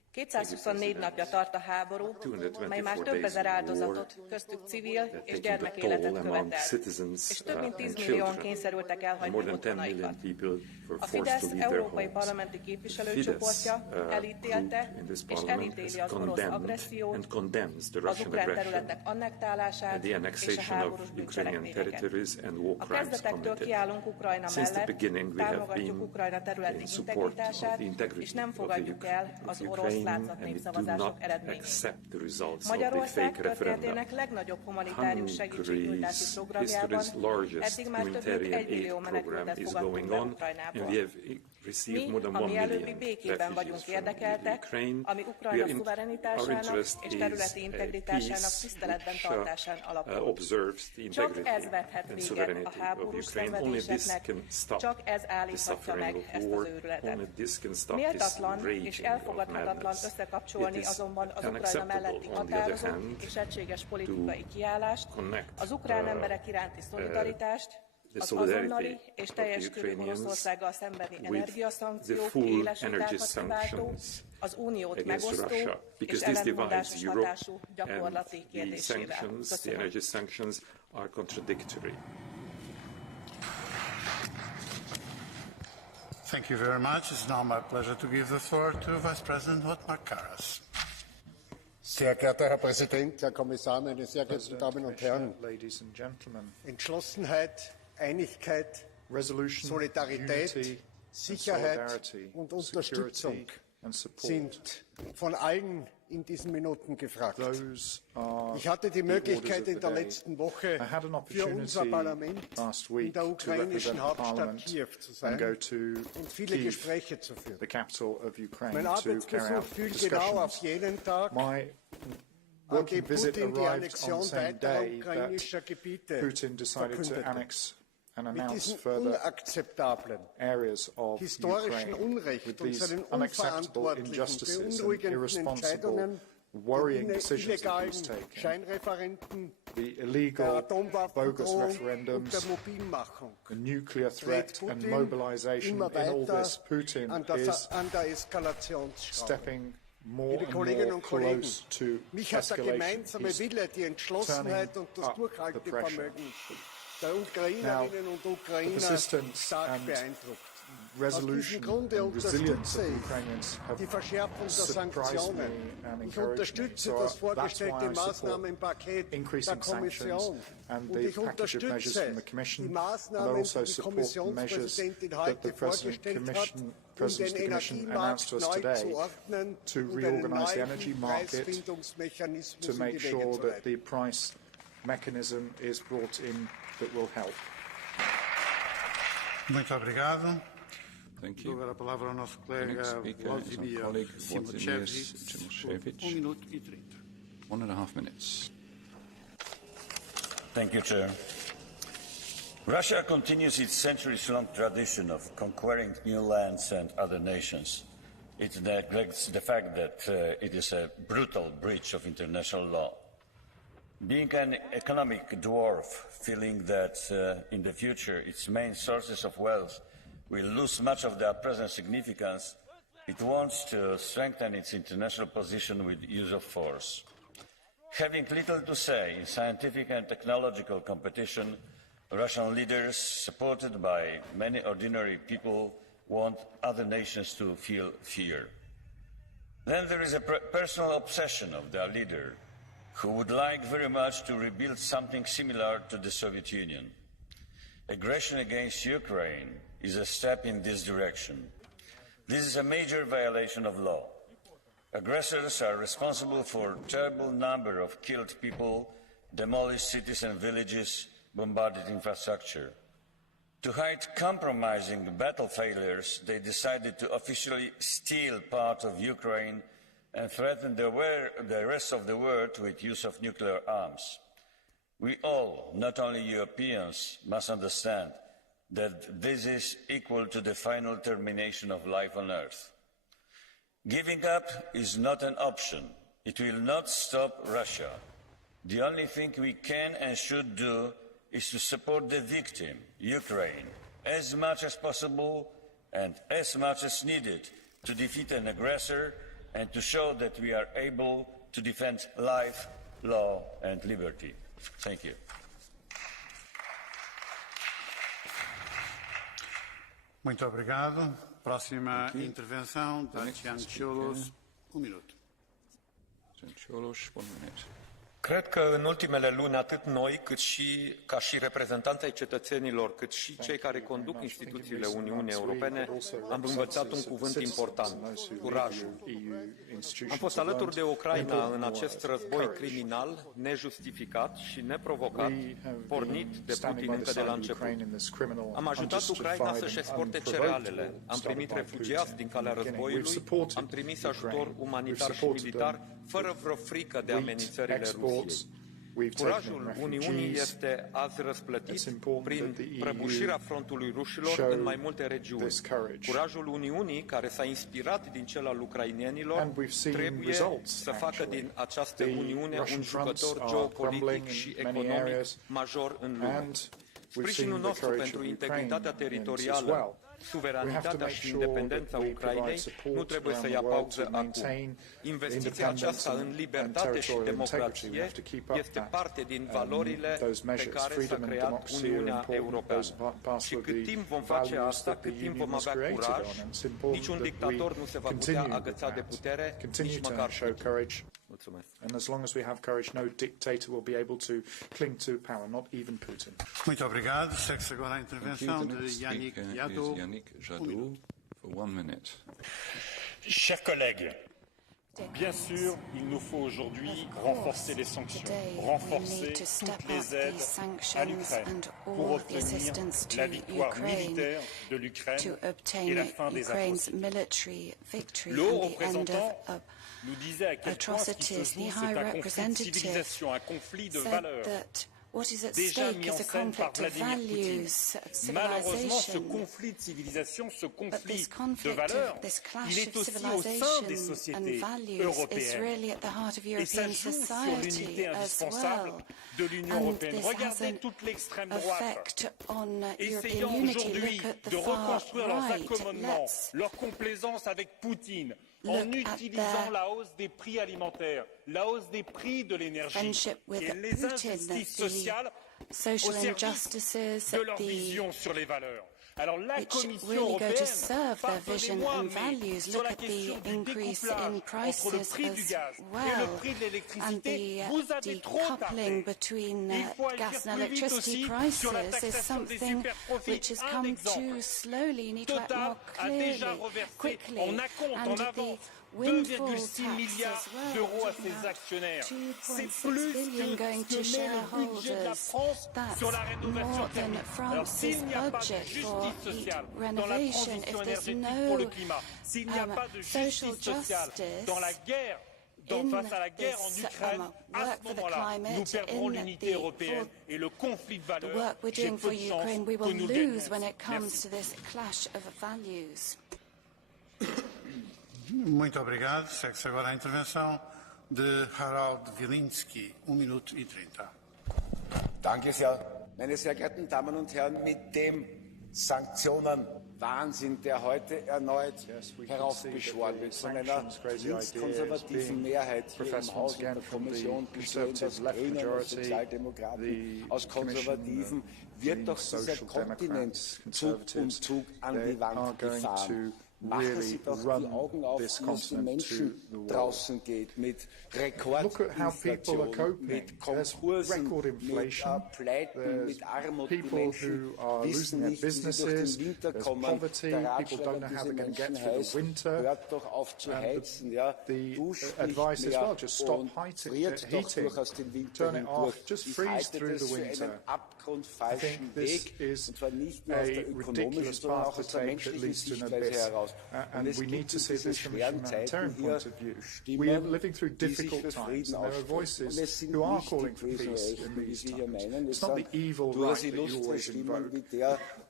224 napja tart a háború, mely már több ezer áldozatot, köztük civil és gyermekéletet követel, és több mint 10 millióan kényszerültek elhagyni otthonaikat. A Fidesz európai parlamenti képviselőcsoportja elítélte és elítéli az orosz agressziót, az ukrán területek annektálását és a háborús bűncselekményeket. A kezdetektől kiállunk Ukrajna mellett, támogatjuk Ukrajna területi integritását, és nem fogadjuk el az orosz látszat népszavazások eredményét. Magyarország történetének legnagyobb humanitárius segítségnyújtási programjában eddig már több mint 1 millió menekültet fogadtunk be Ukrajnából. Mi a mielőbbi békében vagyunk érdekeltek, ami Ukrajna szuverenitásának és területi integritásának tiszteletben tartásán alapul. Csak ez vethet véget a háborús szenvedéseknek, csak ez állíthatja meg ezt az őrületet. Méltatlan és elfogadhatatlan összekapcsolni azonban az Ukrajna melletti határozott és egységes politikai kiállást, az ukrán emberek iránti szolidaritást, az azonnali és teljes körű Oroszországgal szembeni energiaszankciók éles vitákat kiváltó, az uniót megosztó és ellentmondásos hatású gyakorlati kérdésével. Köszönöm. Thank you very much. It's now my pleasure to give the floor to Vice President Othmar Karas. Sehr geehrter Herr Präsident, Herr Kommissar, meine sehr geehrten Damen und Herren! Entschlossenheit, Einigkeit, Solidarität, Sicherheit und Unterstützung sind von allen in diesen Minuten gefragt. Ich hatte die Möglichkeit, in der letzten Woche für unser Parlament in der ukrainischen Hauptstadt Kiew zu sein und viele Gespräche zu führen. Mein Arbeitsbesuch fiel genau auf jenen Tag, an dem Putin die Annexion weiterer ukrainischer Gebiete verkündete. Mit diesem unakzeptablen historischen Unrecht und seinen unverantwortlichen, beunruhigenden Entscheidungen und illegalen Scheinreferenden, der Atomwaffendrohung und der Mobilmachung dreht Putin immer weiter an der Eskalationsschraube. Liebe Kolleginnen und Kollegen, mich hat der gemeinsame Wille, die Entschlossenheit und das Durchhaltevermögen der Ukrainerinnen und Ukrainer stark beeindruckt. Aus diesem Grunde unterstütze ich die Verschärfung der Sanktionen. Ich unterstütze das vorgestellte Maßnahmenpaket der Kommission. Und ich unterstütze die Maßnahmen, die die Kommissionspräsidentin heute vorgestellt hat, um den Energiemarkt neu zu ordnen und einen neuen Preisfindungsmechanismus in die Wege zu leiten. That will help. Muito obrigado. Thank you. Dou agora a palavra ao nosso colega Vladimir Timoshevich. Minuto e 30. 1.5 minutes. Thank you, Chair. Russia continues its centuries-long tradition of conquering new lands and other nations. It neglects the fact that it is a brutal breach of international law. Being an economic dwarf, feeling that in the future its main sources of wealth will lose much of their present significance, it wants to strengthen its international position with use of force. Having little to say in scientific and technological competition, Russian leaders, supported by many ordinary people, want other nations to feel fear. Then there is a personal obsession of their leader, who would like very much to rebuild something similar to the Soviet Union. Aggression against Ukraine is a step in this direction. This is a major violation of law. Aggressors are responsible for a terrible number of killed people, demolished cities and villages, bombarded infrastructure. To hide compromising battle failures, they decided to officially steal part of Ukraine and threaten the rest of the world with use of nuclear arms. We all, not only Europeans, must understand that this is equal to the final termination of life on Earth. Giving up is not an option. It will not stop Russia. The only thing we can and should do is to support the victim, Ukraine, as much as possible and as much as needed to defeat an aggressor and to show that we are able to defend life, law and liberty. Thank you. Muito obrigado. Próxima intervenção, Dacian Cioloș, un minut. Cioloș, 1 minut. Cred că în ultimele luni, atât noi, cât și ca și reprezentanți ai cetățenilor, cât și cei care conduc instituțiile Uniunii Europene, am învățat un cuvânt important, curajul. Am fost alături de Ucraina în acest război criminal, nejustificat și neprovocat, pornit de Putin încă de la început. Am ajutat Ucraina să-și exporte cerealele, am primit refugiați din calea războiului, am trimis ajutor umanitar și militar, fără vreo frică de amenințările Rusiei. Curajul Uniunii este azi răsplătit prin prăbușirea frontului rușilor în mai multe regiuni. Curajul Uniunii, care s-a inspirat din cel al ucrainienilor, trebuie să facă din această Uniune un jucător geopolitic și economic major în lume. Sprijinul nostru pentru integritatea teritorială, suveranitatea și independența Ucrainei nu trebuie să ia pauză acum. Investiția aceasta în libertate și democrație este parte din valorile pe care s-a creat Uniunea Europeană. Și cât timp vom face asta, cât timp vom avea curaj, niciun dictator nu se va putea agăța de putere, nici măcar Putin. Mulțumesc. And as long as we have courage, no dictator will be able to cling to power, not even Putin. Muito obrigado. Segue agora a intervenção de Yannick Jadot. For 1 minute. Chers collègues, bien sûr, il nous faut aujourd'hui renforcer les sanctions, renforcer toutes les aides à l'Ukraine pour obtenir la victoire militaire de l'Ukraine et la fin des atrocités. Le haut représentant nous disait à quel point ce qui se joue, c'est un conflit de civilisation, un conflit de valeurs. What is at déjà stake mis en is a scène par conflict of Vladimir values, Poutine. Malheureusement, ce conflit de civilisation, ce conflit de valeurs, il est aussi au sein des sociétés européennes. Et ça joue sur l'unité indispensable de l'Union européenne. Regardez toute l'extrême droite, essayant aujourd'hui de reconstruire leurs accommodements, leur complaisance avec Poutine, en utilisant la hausse des prix alimentaires, la hausse des prix de l'énergie et les injustices sociales au service de leur vision sur les valeurs. Alors la Commission européenne, pardonnez-moi, mais sur la question du découplage entre le prix du gaz et le prix de l'électricité, vous avez trop tardé. Il faut agir plus vite aussi sur la taxation des superprofits. Un exemple, Total a déjà reversé en acompte, en avance, 2,6 milliards d'euros à ses actionnaires. C'est plus que ce que met le budget de la France sur la rénovation thermique. Alors s'il n'y a pas de justice sociale dans la transition énergétique pour le climat, s'il n'y a pas de justice sociale dans la guerre, face à la guerre en Ukraine, à ce moment-là, nous perdrons l'unité européenne et le conflit de valeurs. J'ai peu de chance que nous le gagnions. Muito obrigado. Segue-se agora a intervenção de Harald Wilinski, 1 minuto e 30. Danke sehr. Meine sehr geehrten Damen und Herren, mit dem Sanktionenwahnsinn, der heute erneut heraufbeschworen wird von einer linkskonservativen Mehrheit hier im Haus und der Kommission, bestehend aus Grünen und Sozialdemokraten, aus Konservativen, wird doch dieser Kontinent Zug um Zug an die Wand gefahren. Machen Sie doch die Augen auf, wie es den Menschen draußen geht, mit Rekordinflation, mit Konkursen, mit Pleiten, mit Armut. Die Menschen wissen nicht, wie sie durch den Winter kommen. Der Ratschlag an diese Menschen heißt, hört doch auf zu heizen, ja, duscht nicht mehr und friert doch durchaus den Winter hindurch. Ich halte das für einen abgrundfalschen Weg, und zwar nicht nur aus der ökonomischen, sondern auch aus der menschlichen Sichtweise heraus. And we need to see this from a humanitarian point of view. We are living through difficult times, and there are voices who are calling for peace in these times. It's not the evil right that you always invoke.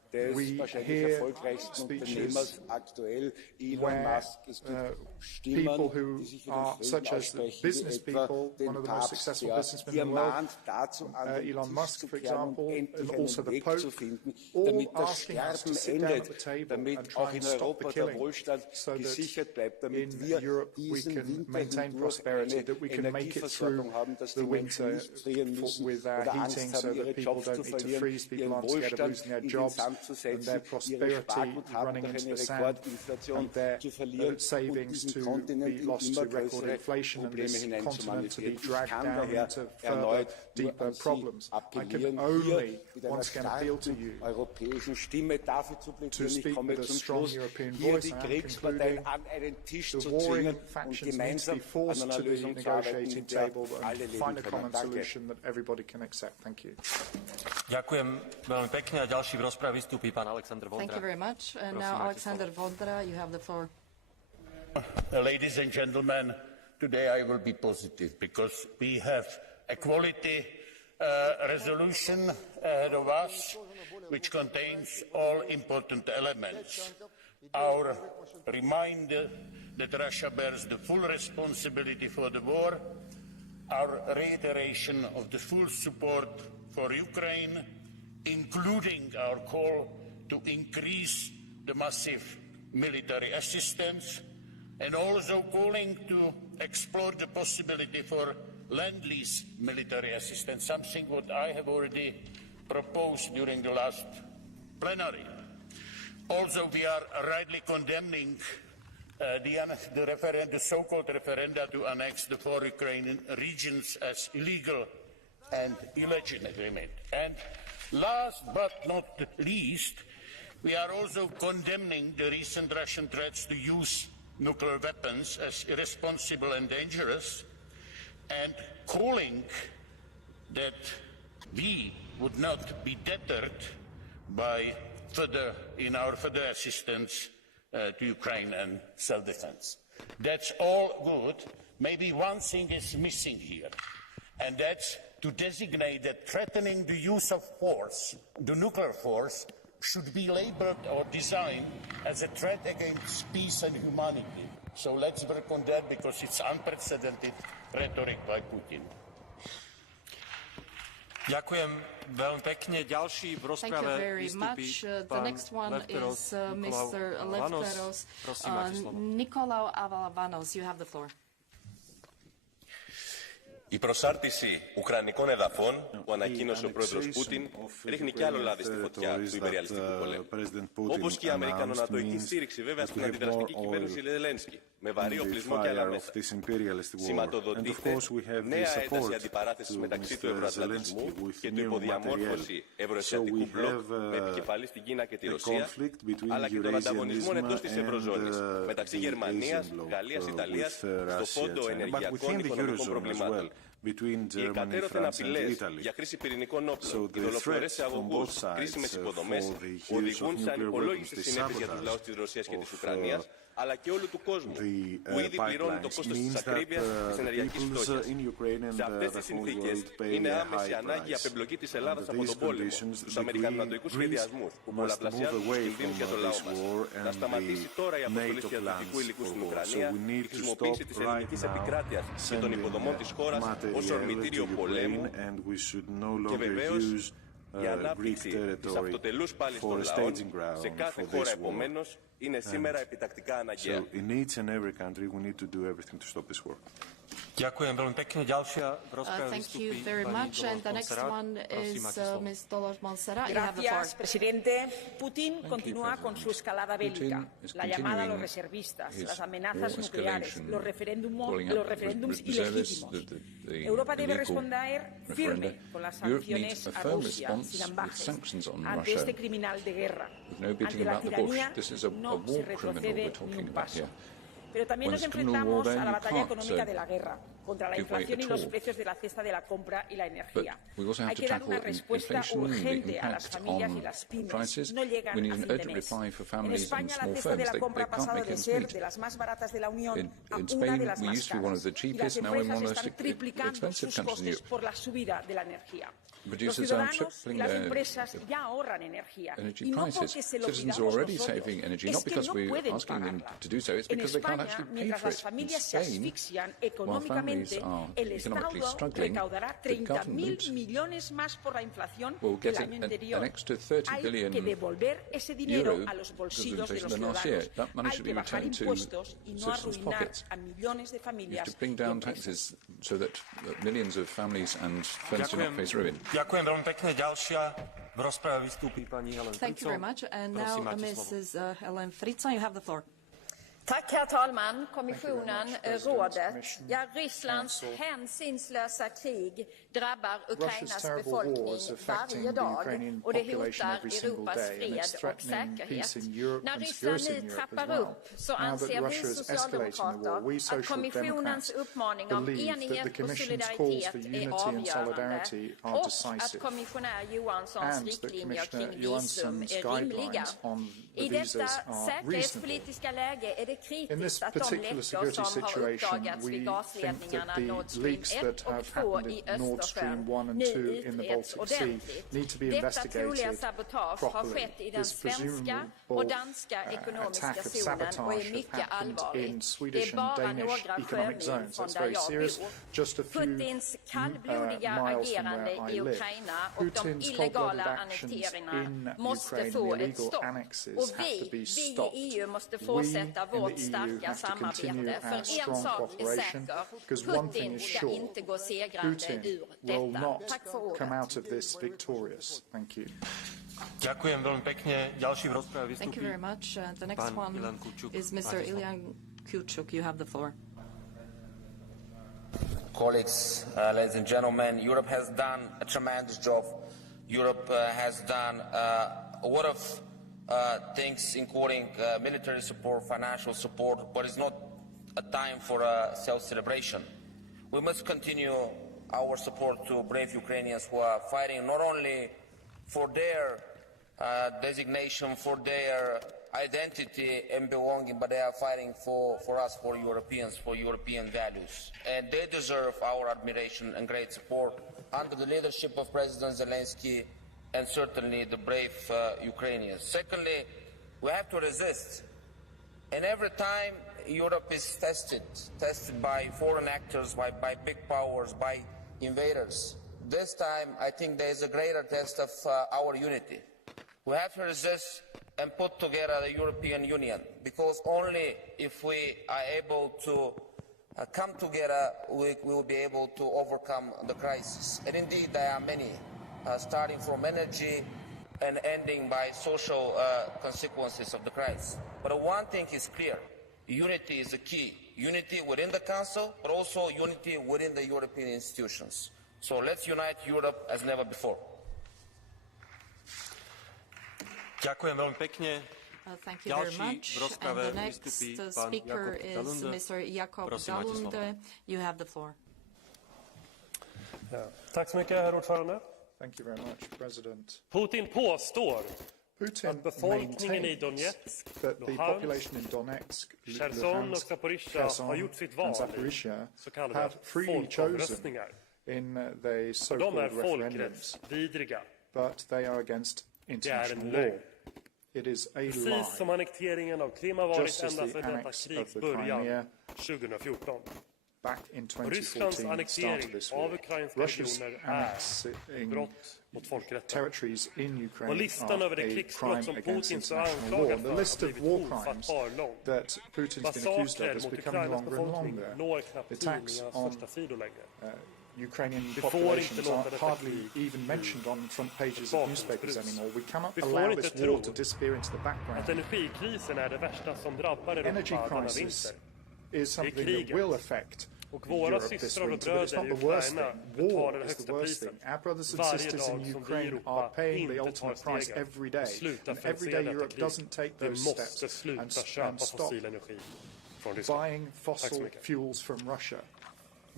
des wahrscheinlich erfolgreichsten Unternehmers aktuell, Elon Musk. Es gibt Stimmen, die sich für den Frieden aussprechen, wie etwa den Papst, der hier mahnt, dazu an den Tisch zu kehren und endlich einen Weg zu finden, damit das Sterben endet, damit auch in Europa der Wohlstand gesichert bleibt, damit wir diesen Winter hindurch eine Energieversorgung haben, dass die Menschen nicht frieren müssen oder Angst haben, ihre Jobs zu verlieren, ihren Wohlstand in den Sand zu setzen, ihre Sparguthaben durch eine Rekordinflation zu verlieren und diesen Kontinent in immer größere Probleme hineinzumanövrieren. Ich kann daher erneut nur an Sie appellieren, hier mit einer starken europäischen Stimme dafür zu plädieren. Ich komme zum Schluss, hier die Kriegsparteien an einen Tisch zu zwingen und gemeinsam an einer Lösung zu arbeiten, mit der alle leben können. Danke. Ďakujem veľmi pekne a ďalší v rozprave vystúpi pán Alexander Vondra. Thank you very much. And now Alexander Vondra, you have the floor. Ladies and gentlemen, today I will be positive because we have a quality resolution ahead of us which contains all important elements. Our reminder that Russia bears the full responsibility for the war, our reiteration of the full support for Ukraine, including our call to increase the massive military assistance, and also calling to explore the possibility for Lend-Lease military assistance, something what I have already proposed during the last plenary. Also, we are rightly condemning the so-called referenda to annex the 4 Ukrainian regions as illegal and illegitimate. And last but not least, we are also condemning the recent Russian threats to use nuclear weapons as irresponsible and dangerous, and calling that we would not be deterred by our further assistance to Ukraine and self-defense. That's all good. Maybe one thing is missing here, and that's to designate that threatening the use of force, the nuclear force, should be labeled or designed as a threat against peace and humanity. So let's work on that because it's unprecedented rhetoric by Putin. Ďakujem veľmi pekne. Ďalší v rozprave vystúpi pán Lefteros Nikolaou Avavanos. You have the floor. Η προσάρτηση ουκρανικών εδαφών που ανακοίνωσε ο πρόεδρος Πούτιν ρίχνει κι άλλο λάδι στη φωτιά του υπεριαλιστικού πολέμου. Όπως και η αμερικανο-νατοϊκή στήριξη βέβαια στην αντιδραστική κυβέρνηση Ζελένσκι, με βαρύ οπλισμό και άλλα μέσα. Σηματοδοτείται νέα ένταση αντιπαράθεσης μεταξύ του ευρωατλαντισμού και του υποδιαμόρφωση ευρωασιατικού μπλοκ με επικεφαλή στην Κίνα και τη Ρωσία, αλλά και των ανταγωνισμών εντός της Ευρωζώνης μεταξύ Γερμανίας, Γαλλίας, Ιταλίας στο φόντο ενεργειακών οικονομικών προβλημάτων. Οι εκατέρωθεν απειλές για χρήση πυρηνικών όπλων, ειδωλοφλωρές σε αγωγούς, κρίσιμες υποδομές οδηγούν σε ανυπολόγιστες συνέπειες για τους λαούς της Ρωσίας και της Ουκρανίας, αλλά και όλου του κόσμου, που ήδη πληρώνει το κόστος της ακρίβειας της ενεργειακής φτώχειας. Σε αυτές τις συνθήκες είναι άμεση ανάγκη η απεμπλοκή της Ελλάδας από τον πόλεμο, τους αμερικανονατοϊκούς σχεδιασμούς που πολλαπλασιάζουν τους κινδύνους για το λαό μας. Να σταματήσει τώρα η αποστολή στρατιωτικού υλικού στην Ουκρανία, η χρησιμοποίηση της ελληνικής επικράτειας και των υποδομών της χώρας ως ορμητήριο πολέμου και βεβαίως η ανάπτυξη της αυτοτελούς πάλης των λαών σε κάθε χώρα επομένως είναι σήμερα επιτακτικά αναγκαία. Ďakujem veľmi pekne. Ďalšia v rozprave vystúpi pani Dolores Montserrat. Gracias, presidente. Putin continúa con su escalada bélica, la llamada a los reservistas, las amenazas nucleares, los referéndums ilegítimos. Europa debe responder firme con las sanciones a Rusia, sin ambajes, ante este criminal de guerra. Ante la tiranía no se retrocede ni un paso. Pero también nos enfrentamos a la batalla económica de la guerra, contra la inflación y los precios de la cesta de la compra y la energía. Hay que dar una respuesta urgente a las familias y las pymes. No llegan a fin de mes. En España la cesta de la compra ha pasado de ser de las más baratas de la Unión a una de las más caras. Y las empresas están triplicando sus costes por la subida de la energía. Los ciudadanos y las empresas ya ahorran energía y no porque se lo pidamos nosotros, es que no pueden pagarla. En España, mientras las familias se asfixian económicamente, el Estado recaudará 30.000 millones más por la inflación que el año anterior. Hay que devolver ese dinero a los bolsillos de los ciudadanos. Hay que bajar impuestos y no arruinar a millones de familias y empresas. Ďakujem veľmi pekne. Ďalšia v rozprave vystúpi pani Helen Fritzon. Thank you very much. And now Mrs. Helen Fritzon, you have the floor. Tack, herr talman, kommissionen, rådet. Ja, Rysslands hänsynslösa krig drabbar Ukrainas befolkning varje dag och det hotar Europas fred och säkerhet. När Ryssland nu trappar upp så anser vi socialdemokrater att kommissionens uppmaning om enighet och solidaritet är avgörande och att kommissionär Johanssons riktlinjer kring visum är rimliga. I detta säkerhetspolitiska läge är det kritiskt att de läckor som har uppdagats vid gasledningarna Nord Stream 1 och 2 i Östersjön nu utreds ordentligt. Detta troliga sabotage har skett i den svenska och danska ekonomiska zonen och är mycket allvarligt. Det är bara några sjömil från där jag bor. Putins kallblodiga agerande i Ukraina och de illegala annekteringarna måste få ett stopp. Och vi i EU måste fortsätta vårt starka samarbete. För en sak är säker, Putin ska inte gå segrande ur detta. Tack för ordet. Ďakujem veľmi pekne. Ďalší v rozprave vystúpi. Thank you very much. The next one is Mr. Ilyan Kuchuk. You have the floor. Colleagues, ladies and gentlemen, Europe has done a tremendous job. Europe has done a lot of things, including military support, financial support, but it's not a time for self-celebration. We must continue our support to brave Ukrainians who are fighting not only for their designation, for their identity and belonging, but they are fighting for us, for Europeans, for European values. And they deserve our admiration and great support under the leadership of President Zelensky and certainly the brave Ukrainians. Secondly, we have to resist. And every time Europe is tested by foreign actors, by big powers, by invaders, this time I think there is a greater test of our unity. We have to resist and put together the European Union, because only if we are able to come together, we will be able to overcome the crisis. And indeed, there are many, starting from energy and ending by social consequences of the crisis. But one thing is clear, unity is the key. Unity within the Council, but also unity within the European institutions. So let's unite Europe as never before. Ďakujem veľmi pekne. Thank you very much. And the next speaker is Mr. Jakob Dalunde. You have the floor. Tack så mycket, herr ordförande. Thank you very much, President. Putin påstår Putin att befolkningen i Donetsk, Luhansk, Cherson och Zaporizjzja har gjort sitt val i så kallade folkomröstningar. Och de är folkrättsvidriga. Det är en lögn. Precis som annekteringen av Krim har varit ända sedan detta krigs början 2014. Och Rysslands annektering av ukrainska regioner är brott mot folkrätten. Och listan över de krigsbrott som Putin så anklagad för har blivit ofattbar lång. Massakrer mot Ukrainas befolkning når knappt tidningarnas första sidor längre. Ukrainian populations are hardly even mentioned on front pages of newspapers anymore. We cannot allow this war to disappear into the background. Att energikrisen är det värsta som drabbar Europa denna vinter. Is something that will affect Europe this winter, but it's not the worst thing. War is the worst thing. Our brothers and sisters in Ukraine are paying the ultimate price every day. And every day Europe doesn't take those steps and stop buying fossil fuels from Russia.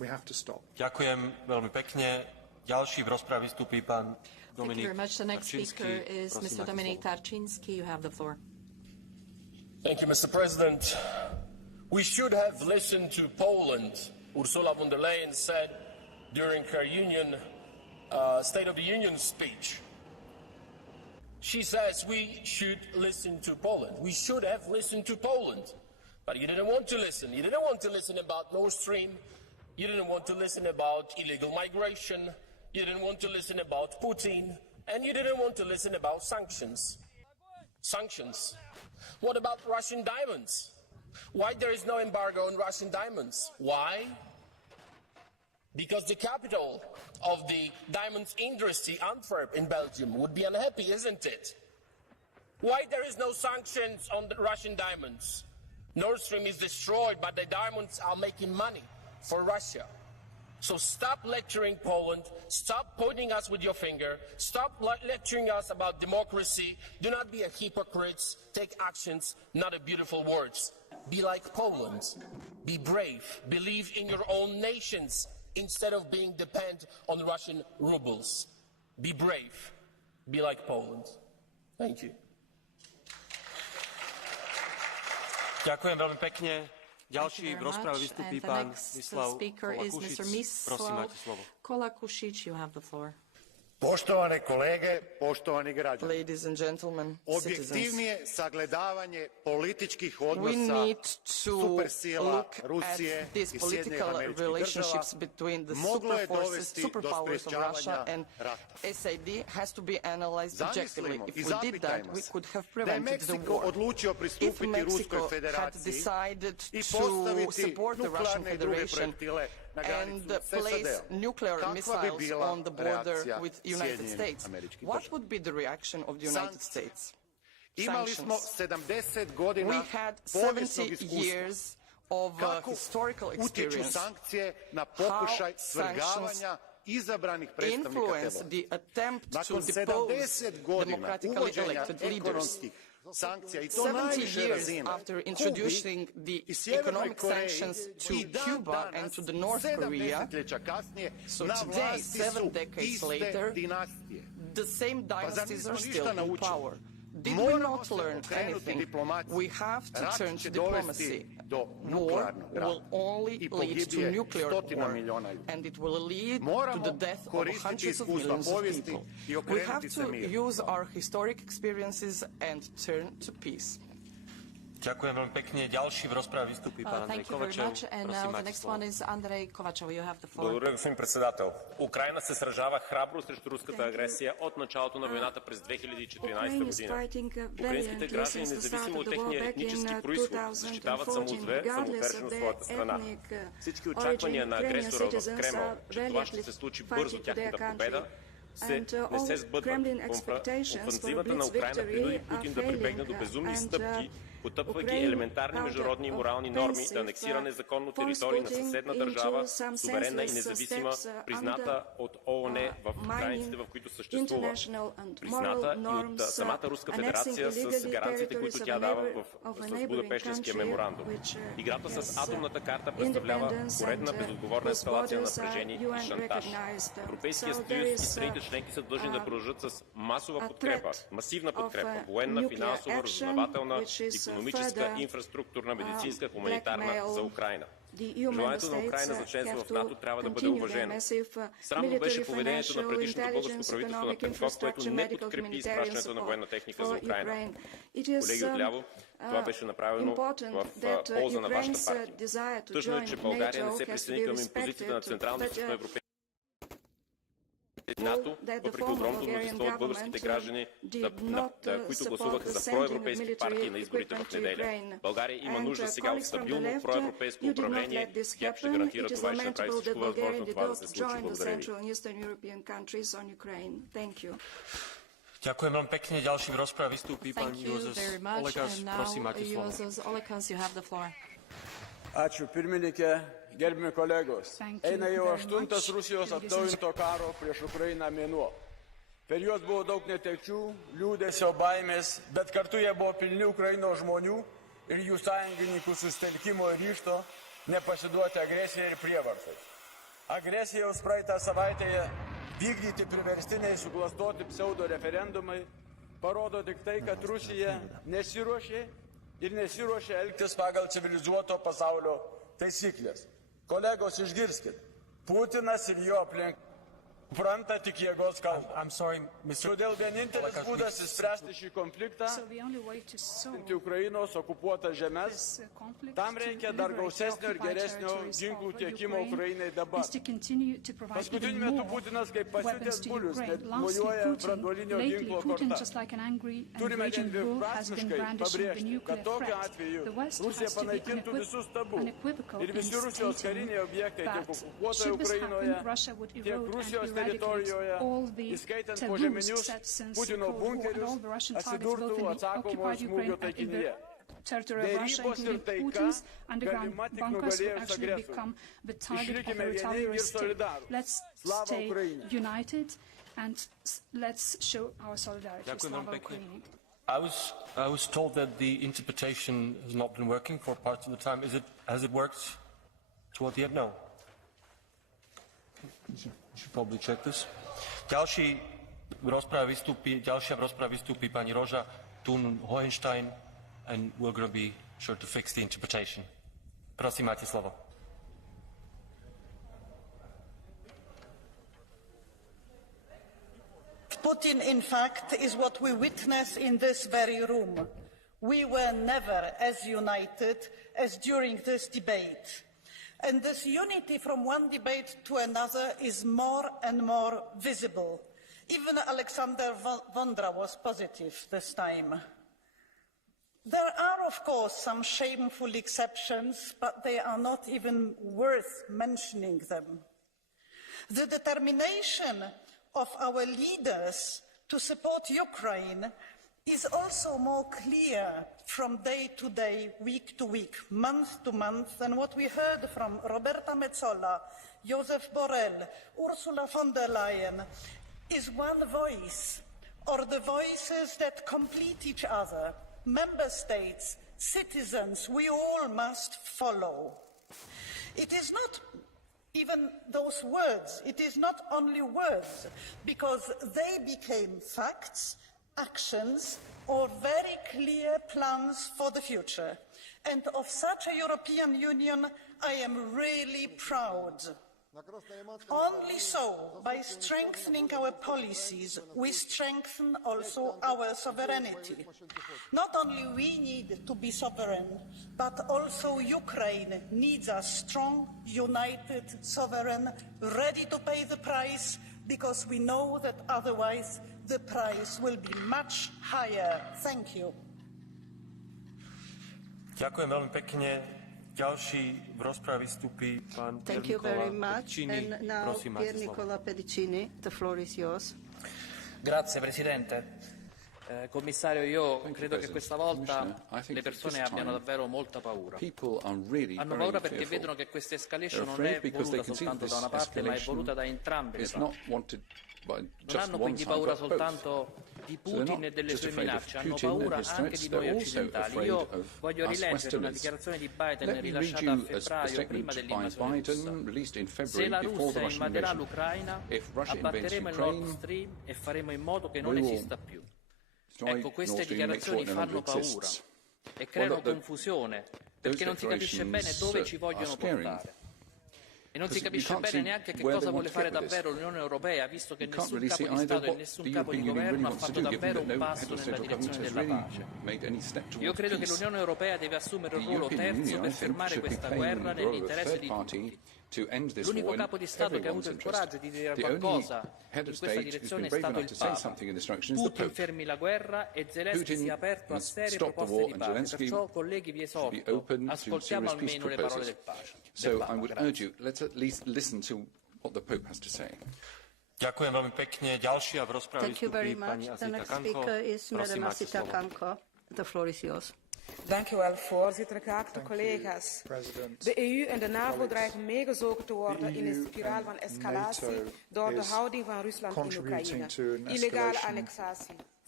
We have to stop. Ďakujem veľmi pekne. Ďalší v rozprave vystúpi pán Dominik Thank you very much. The next speaker is Mr. Dominik Tarczynski. You have the floor. Thank you, Mr. President. We should have listened to Poland. Ursula von der Leyen said during her State of the Union speech. She says we should listen to Poland. We should have listened to Poland. But you didn't want to listen. You didn't want to listen about Nord Stream. You didn't want to listen about illegal migration. You didn't want to listen about Putin. And you didn't want to listen about sanctions. Sanctions. What about Russian diamonds? Why there is no embargo on Russian diamonds? Why? Because the capital of the diamonds industry, Antwerp in Belgium, would be unhappy, isn't it? Why there is no sanctions on the Russian diamonds? Nord Stream is destroyed, but the diamonds are making money for Russia. So stop lecturing Poland, stop pointing us with your finger, stop lecturing us about democracy, do not be a hypocrite, take actions, not a beautiful words. Be like Poland, be brave, believe in your own nations instead of being dependent on Russian rubles. Be brave, be like Poland. Thank you. Ďakujem veľmi pekne. Ďalší v rozprave vystúpi pán Mislav Kolakušič. Prosím, máte slovo. Kolakušič, you have the floor. Poštovane kolege, poštovani građani. Ladies and gentlemen, objektivnije sagledavanje političkih odnosa supersila Rusije i Sjedinjenih Američkih Država moglo je dovesti do sprečavanja rata. SAD has to be analyzed objectively. If we did that, we could have da je prevented the Meksiko war. odlučio If pristupiti Ruskoj Mexico had federaciji decided i to postaviti support the Russian nuklearne i druge Federation projektile na and granicu s place SAD-om, nuclear kakva bi missiles bila on the border reakcija with United Sjedinjenih States, Američkih what Država? would be the reaction of the United States? Imali smo Sanctions. 70 godina We had povijesnog 70 iskustva. years of Kako historical utječu experience. sankcije na pokušaj svrgavanja izabranih predstavnika te Influence vlasti? the attempt to Nakon depose 70 godina democratically uvođenja elected leaders. ekonomskih sankcija i to 70 najviše years razine after introducing the i Sjevernoj economic Koreji sanctions to i dan Cuba and danas, to the North 7 Korea, desetljeća kasnije, so na today, vlasti 7 su decades iste later, dinastije. the same Pa zar dynasties nismo are ništa still in naučili? power. Did we Moramo not se learn okrenuti anything? diplomaciji. We have to Rat turn će to diplomacy. dovesti do War nuklearnog will rata only i lead to pogibije nuclear stotina war, miliona ljudi. and it will lead to Moramo the death of koristiti hundreds of iskustva millions of povijesti people. i We have okrenuti se to miru. use our historic experiences and turn to peace. Ďakujem veľmi pekne. Ďalší v rozprave vystúpi pán Andrej Thank you very Kovačev. much. And Prosím, now the máte next slovo. one is Andrej Kovačev. You have the floor. Благодаря, господин председател. Украина се сражава храбро срещу руската агресия от началото на войната през 2014 година. Украинските граждани, независимо от техния етнически произход, защитават самоотвержено своята страна. Всички очаквания на агресора в Кремъл, че това ще се случи бързо тяхната победа, не се сбъдват. Офанзивата на Украина принуди Путин да прибегне до безумни стъпки, потъпвайки елементарни международни и морални норми, да анексира незаконно територии на съседна държава, суверенна и независима, призната от ООН в границите, в които съществува. Призната и от самата Руска федерация с гаранциите, които тя дава с Будапештинския меморандум. Играта с атомната карта представлява поредна безотговорна ескалация на напрежение и шантаж. Европейския съюз и страните членки са длъжни да продължат с масова подкрепа, масивна подкрепа, военна, финансова, разузнавателна, икономическа, инфраструктурна, медицинска, хуманитарна за Украина. Желанието на Украина за членство в НАТО трябва да бъде уважено. Срамно беше поведението на предишното българско правителство на Петков, което не подкрепи изпращането на военна техника за Украина. Колеги отляво, това беше направено в полза на вашата партия. Тъжно е, че България не се присъедини към импозицията на Централна източна европейска НАТО, въпреки огромното мнозинство от българските граждани, които гласуваха за проевропейски партии на изборите в неделя. България има нужда сега от стабилно проевропейско управление. ГЕРБ ще гарантира това и ще направи всичко възможно това да се случи. Благодаря ви. Ďakujem veľmi pekne. Ďalší v rozprave vystúpi pán Juozas Olekas. Prosím, máte slovo. Ačiū pirmininkė, gerbimi kolegos. Eina jau 8. Rusijos atnaujinto karo prieš Ukrainą mėnuo. Per juos buvo daug netekčių, liūdesio, baimės, bet kartu jie buvo pilni Ukrainos žmonių ir jų sąjungininkų susitelkimo ir ryžto nepasiduoti agresijai ir prievartai. Agresijos praeitą savaitę vykdyti priverstiniai suklastoti pseudo referendumai parodo tik tai, kad Rusija nesiruošė ir nesiruošia elgtis pagal civilizuoto pasaulio taisyklės. Kolegos, išgirskit, Putinas ir jo aplink supranta tik jėgos kalbą. Todėl vienintelis būdas įspręsti šį konfliktą – Ukrainos okupuotas žemes. Tam reikia dar gausesnio ir geresnio ginklų tiekimo Ukrainai dabar. Paskutiniu metu Putinas kaip pasiutęs bulius net mojuoja branduolinio ginklo korta. Turime dviprasmiškai pabrėžti, kad tokiu atveju Rusija panaikintų visus tabu ir visi Rusijos kariniai objektai tiek okupuotoje Ukrainoje, tiek Rusijos teritorijoje, įskaitant požeminius Putino bunkerius, atsidurtų atsakomojo smūgio taikinyje. Dėrybos ir taika galima tik nugalėjus agresorių. Išlikime vieningi ir solidarūs. Slava Ukrainai! I was told that the interpretation has not been working for parts of the time. Has it worked toward the end? No. Should probably check this. Ďalšia v rozprave vystúpi pani Roža Thun Hohenstein, and we're going to be sure to fix the interpretation. Prosím, máte slovo. Putin, in fact, is what we witness in this very room. We were never as united as during this debate. And this unity from one debate to another is more and more visible. Even Alexander Vondra was positive this time. There are, of course, some shameful exceptions, but they are not even worth mentioning them. The determination of our leaders to support Ukraine is also more clear from day to day, week to week, month to month than what we heard from Roberta Metsola, Joseph Borrell, Ursula von der Leyen, is one voice, or the voices that complete each other. Member states, citizens, we all must follow. It is not even those words, it is not only words, because they became facts, actions, or very clear plans for the future. And of such a European Union, I am really proud. Only so, by strengthening our policies, we strengthen also our sovereignty. Not only we need to be sovereign, but also Ukraine needs a strong, united, sovereign, ready to pay the price, because we know that otherwise the price will be much higher. Thank you. Ďakujem veľmi pekne. Ďalší v rozprave vystúpi pán Pier Nicola Pedicini. Prosím, máte slovo. Pedicini, the floor is yours. Grazie Presidente. Commissario, io credo che questa volta le persone abbiano davvero molta paura. Hanno paura perché vedono che questa escalation non è voluta soltanto da una parte, ma è voluta da entrambe le parti. Non hanno quindi paura soltanto di Putin e delle sue minacce, hanno paura anche di noi occidentali. Io voglio rileggere una dichiarazione di Biden rilasciata a febbraio prima dell'invasione russa. Se la Russia invaderà l'Ucraina, abbatteremo il Nord Stream e faremo in modo che non esista più. Ecco, queste dichiarazioni fanno paura e creano confusione, perché non si capisce bene dove ci vogliono portare. E non si capisce bene neanche che cosa vuole fare davvero l'Unione Europea, visto che nessun capo di Stato e nessun capo di governo ha fatto davvero un passo nella direzione della pace. Io credo che l'Unione Europea deve assumere un ruolo terzo per fermare questa guerra nell'interesse di tutti. L'unico capo di Stato che ha avuto il coraggio di dire qualcosa in questa direzione è stato il Papa. Putin fermi la guerra e Zelensky sia aperto a serie proposte di pace. Perciò, colleghi, vi esorto, ascoltiamo almeno le parole del Papa. So I would urge you, let's at least listen to what the Pope has to say. Ďakujem veľmi pekne. Ďalšia v rozprave vystúpi pani Asita Kanko. Prosím, máte slovo. The floor is yours. Dank u wel, voorzitter, geachte collega's. De EU en de NAVO dreigen meegezogen te worden in een spiraal van escalatie door de houding van Rusland in Oekraïne. Illegale annexatie,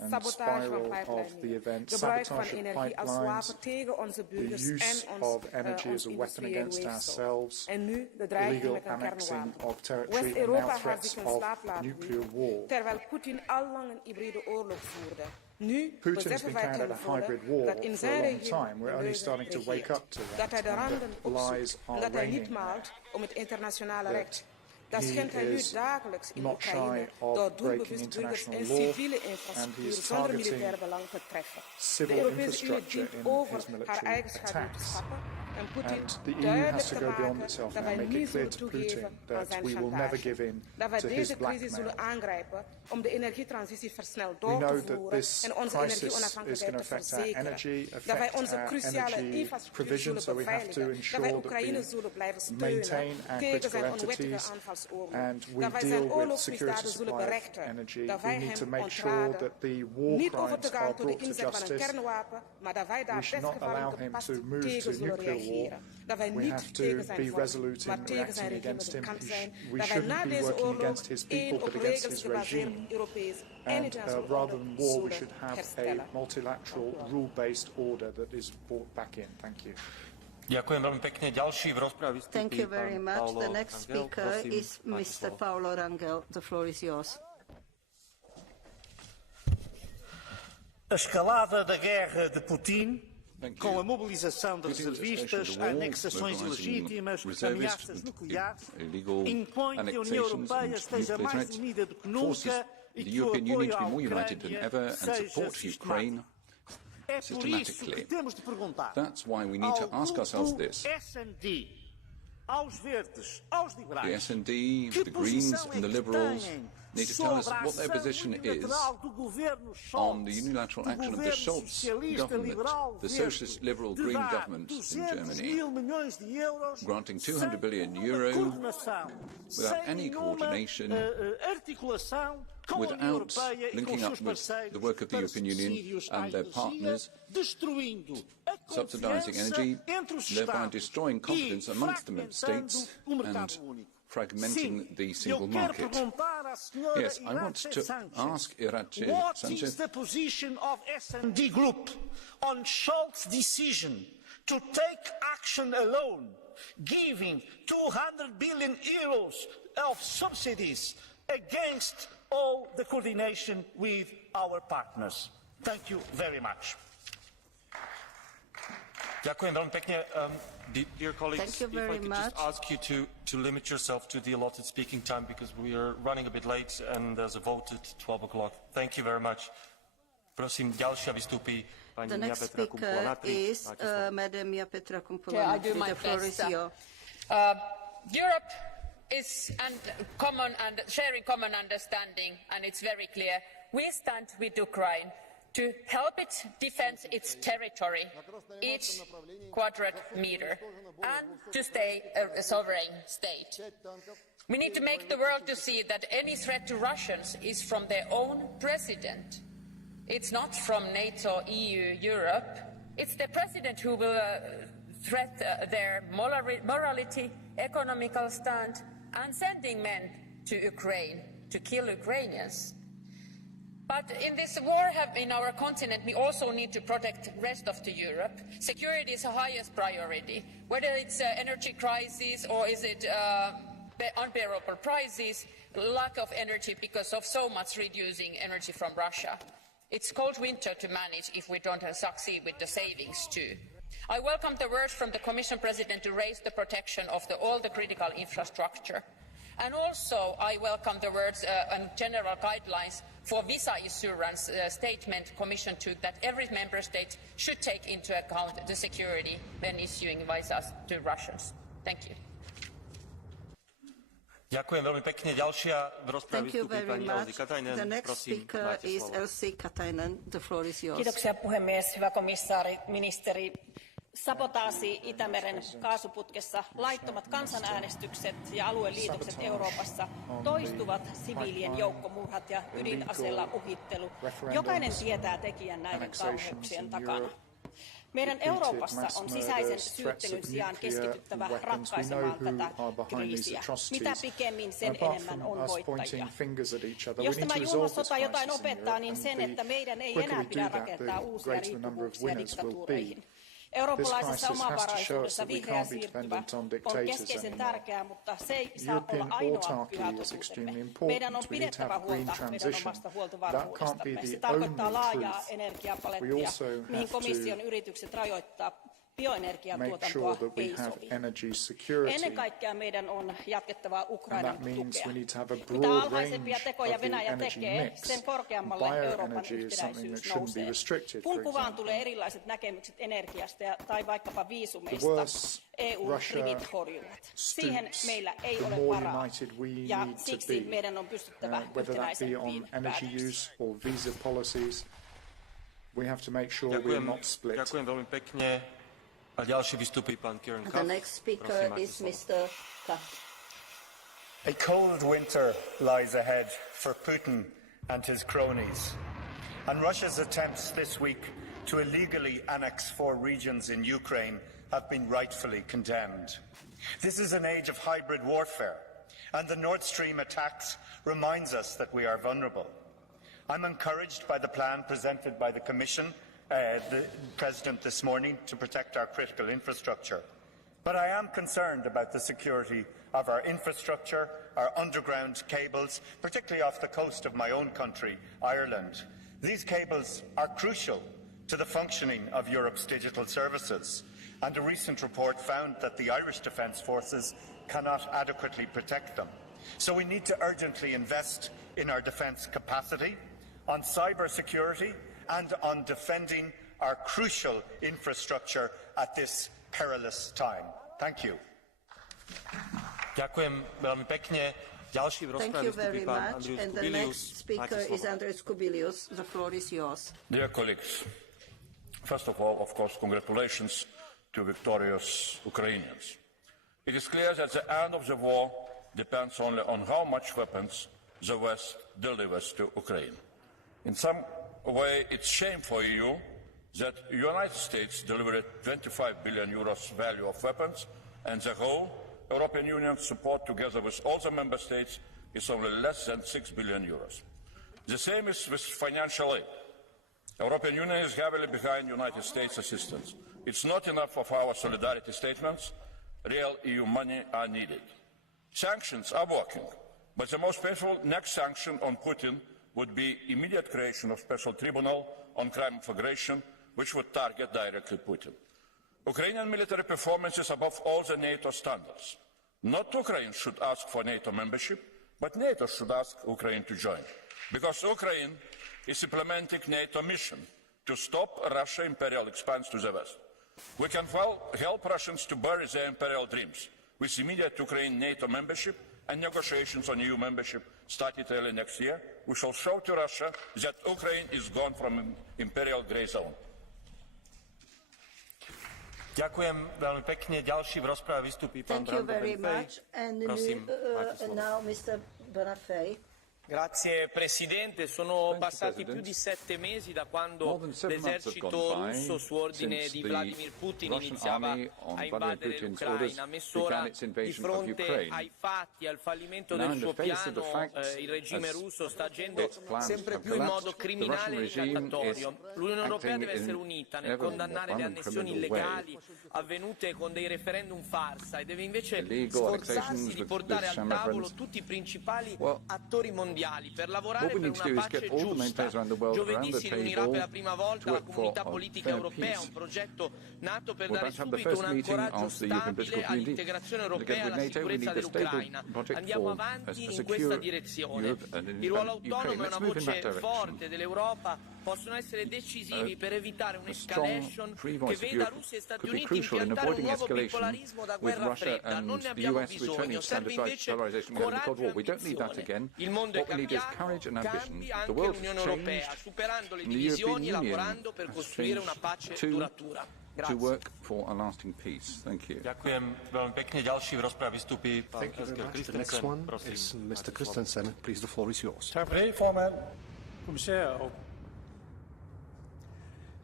sabotage van pijpleidingen, gebruik van energie als wapen tegen onze burgers en ons industrieel weefsel. En nu de dreiging met een kernwapen. West-Europa gaat zich in slaap laten wiegen, terwijl Putin al lang een hybride oorlog voerde. Nu beseffen wij ten volle dat in zijn regime dat hij de randen opzoekt en dat hij niet maalt om het internationale recht. Dat schendt hij nu dagelijks in Oekraïne door doelbewust burgers en civiele infrastructuur zonder militair belang te treffen. De Europese Unie dient over haar eigen schaduw te stappen en Putin duidelijk te maken dat wij niet zullen toegeven aan zijn chantage. Dat wij deze crisis zullen aangrijpen om de energietransitie versneld door te voeren en onze energieonafhankelijkheid te verzekeren. Dat wij onze cruciale infrastructuur zullen beveiligen. Dat wij Oekraïne zullen blijven steunen tegen zijn onwettige aanvalsoorlog. Dat wij zijn oorlogsmisdaden zullen berechten. Dat wij hem ontraden. Niet over te gaan tot de inzet van een kernwapen, maar dat wij daar desgevallen gepast tegen zullen reageren. Dat wij niet tegen zijn volk, maar tegen zijn regime gekant zijn. Dat wij na deze oorlog één op regels gebaseerd Europees en internationaal orde zullen herstellen. multilateral rule-based order that is brought back in. Thank you. Thank you very much. The next speaker is Mr. Paolo Rangel. The floor is yours. A escalada da guerra de Putin, com a mobilização de reservistas, anexações ilegítimas, ameaças nucleares, impõe que a União Europeia esteja mais unida do que nunca e que o apoio à Ucrânia seja sistematic. É por isso que temos de perguntar ao grupo S&D, aos verdes, aos liberais, que posição é que têm need to tell us what their position is on the unilateral action of the Scholz government, the socialist liberal green government in Germany, granting €200 billion without any coordination, without linking up with the work of the European Union and their partners, subsidising energy, thereby destroying confidence amongst the member states and fragmenting the single market. Yes, I want to ask Irache what Sanchez. Is the position of S&D Group on Scholz's decision to take action alone, giving €200 billion of subsidies against all the coordination with our partners? Thank you very much. Ďakujem veľmi pekne. Dear colleagues, if I could just ask you to limit yourself to the allotted speaking time because we are running a bit late and there's a vote at 12 o'clock. Thank you very much. Prosím, ďalšia vystúpi pani Petra Kumpula-Natri. The next speaker is Madam Petra Kumpula-Natri. The floor is yours. Europe is sharing common understanding, and it's very clear. We stand with Ukraine to help it defend its territory, each quadrat meter, and to stay a sovereign state. We need to make the world to see that any threat to Russians is from their own president. It's not from NATO, EU, Europe. It's the president who will threat their morality, economical stand, and sending men to Ukraine to kill Ukrainians. But in this war in our continent, we also need to protect the rest of Europe. Security is the highest priority. Whether it's energy crisis or is it unbearable prices, lack of energy because of so much reducing energy from Russia. It's cold winter to manage if we don't succeed with the savings too. I welcome the words from the Commission President to raise the protection of all the critical infrastructure. And also, I welcome the words and general guidelines for visa assurance statement Commission took that every member state should take into account the security when issuing visas to Russians. Thank you. Ďakujem veľmi pekne. Ďalšia v rozprave vystúpi pani Elsi Katainen. The next speaker is Elsi Katainen. The floor is yours. Kiitoksia puhemies, hyvä komissaari, ministeri. Sabotaasi Itämeren kaasuputkessa, laittomat kansanäänestykset ja alueliitokset Euroopassa, toistuvat siviilien joukkomurhat ja ydinaseella uhittelu. Jokainen tietää tekijän näiden kauheuksien takana. Meidän Euroopassa on sisäisen syyttelyn sijaan keskityttävä ratkaisemaan tätä kriisiä. Mitä pikemmin, sen enemmän on voittajia. Jos tämä julma sota jotain opettaa, niin sen, että meidän ei enää pidä rakentaa uusia riippuvuuksia diktatuureihin. Eurooppalaisessa omavaraisuudessa vihreä siirtymä on keskeisen tärkeää, mutta se ei saa olla ainoa pyhä totuutemme. Meidän on pidettävä huolta meidän omasta huoltovarmuudestamme. Se tarkoittaa laajaa energiapalettia, mihin komission yritykset rajoittaa bioenergian tuotantoa ei sovi. Ennen kaikkea meidän on jatkettava Ukrainan tukea. Mitä alhaisempia tekoja Venäjä tekee, sen korkeammalle Euroopan yhtenäisyys nousee. Kun kuvaan tulee erilaiset näkemykset energiasta tai vaikkapa viisumeista, EU-rivit horjuvat. Siihen meillä ei ole varaa, ja siksi meidän on pystyttävä yhtenäisempiin päätöksiin. We have to make sure we are not split. The next speaker is Mr. Katt. A cold winter lies ahead for Putin and his cronies, and Russia's attempts this week to illegally annex 4 regions in Ukraine have been rightfully condemned. This is an age of hybrid warfare, and the Nord Stream attacks reminds us that we are vulnerable. I'm encouraged by the plan presented by the Commission, the President this morning, to protect our critical infrastructure. But I am concerned about the security of our infrastructure, our underground cables, particularly off the coast of my own country, Ireland. These cables are crucial to the functioning of Europe's digital services, and a recent report found that the Irish Defence Forces cannot adequately protect them. So we need to urgently invest in our defence capacity, on cyber security, and on defending our crucial infrastructure at this perilous time. Thank you. Thank you very much. And the next speaker is Andreas Kubilius. The floor is yours. Dear colleagues, first of all, of course, congratulations to victorious Ukrainians. It is clear that the end of the war depends only on how much weapons the West delivers to Ukraine. In some way, it's shame for EU that the United States delivered 25 billion euros value of weapons, and the whole European Union support together with all the member states is only less than 6 billion euros. The same is with financial aid. The European Union is heavily behind United States assistance. It's not enough of our solidarity statements. Real EU money are needed. Sanctions are working, but the most painful next sanction on Putin would be immediate creation of special tribunal on crime of aggression, which would target directly Putin. Ukrainian military performance is above all the NATO standards. Not Ukraine should ask for NATO membership, but NATO should ask Ukraine to join, because Ukraine is implementing NATO mission to stop Russia's imperial expanse to the west. We can help Russians to bury their imperial dreams with immediate Ukraine NATO membership and negotiations on EU membership started early next year. We shall show to Russia that Ukraine is gone from imperial grey zone. Ďakujem veľmi pekne. Ďalší v rozprave vystúpi pán Brando Benfei. Prosím, máte slovo. Now Mr. Benfei. Grazie Presidente, sono passati più di 7 mesi da quando l'esercito russo su ordine di Vladimir Putin iniziava a invadere l'Ucraina. Mezz'ora di fronte ai fatti, al fallimento del suo piano, il regime russo sta agendo sempre più in modo criminale e ricattatorio. L'Unione Europea deve essere unita nel condannare le annessioni illegali avvenute con dei referendum farsa e deve invece sforzarsi di portare al tavolo tutti i principali attori mondiali per lavorare per una pace giusta. Giovedì si riunirà per la prima volta la comunità politica europea, un progetto nato per dare subito un ancoraggio stabile all'integrazione europea e alla sicurezza dell'Ucraina. Andiamo avanti in questa direzione. Il ruolo autonomo e una voce forte dell'Europa possono essere decisivi per evitare un'escalation che veda Russia e Stati Uniti impiantare un nuovo bipolarismo da guerra fredda. Non ne abbiamo bisogno, serve invece coraggio e ambizione. Il mondo è cambiato, cambi anche l'Unione Europea, superando le divisioni e lavorando per costruire una pace duratura. To work for a lasting peace. Thank you. Ďakujem veľmi pekne. Ďalší v rozprave vystúpi pán The next one is Mr. Christensen. Please, the floor is yours. Tak for det, formand. Kommissær.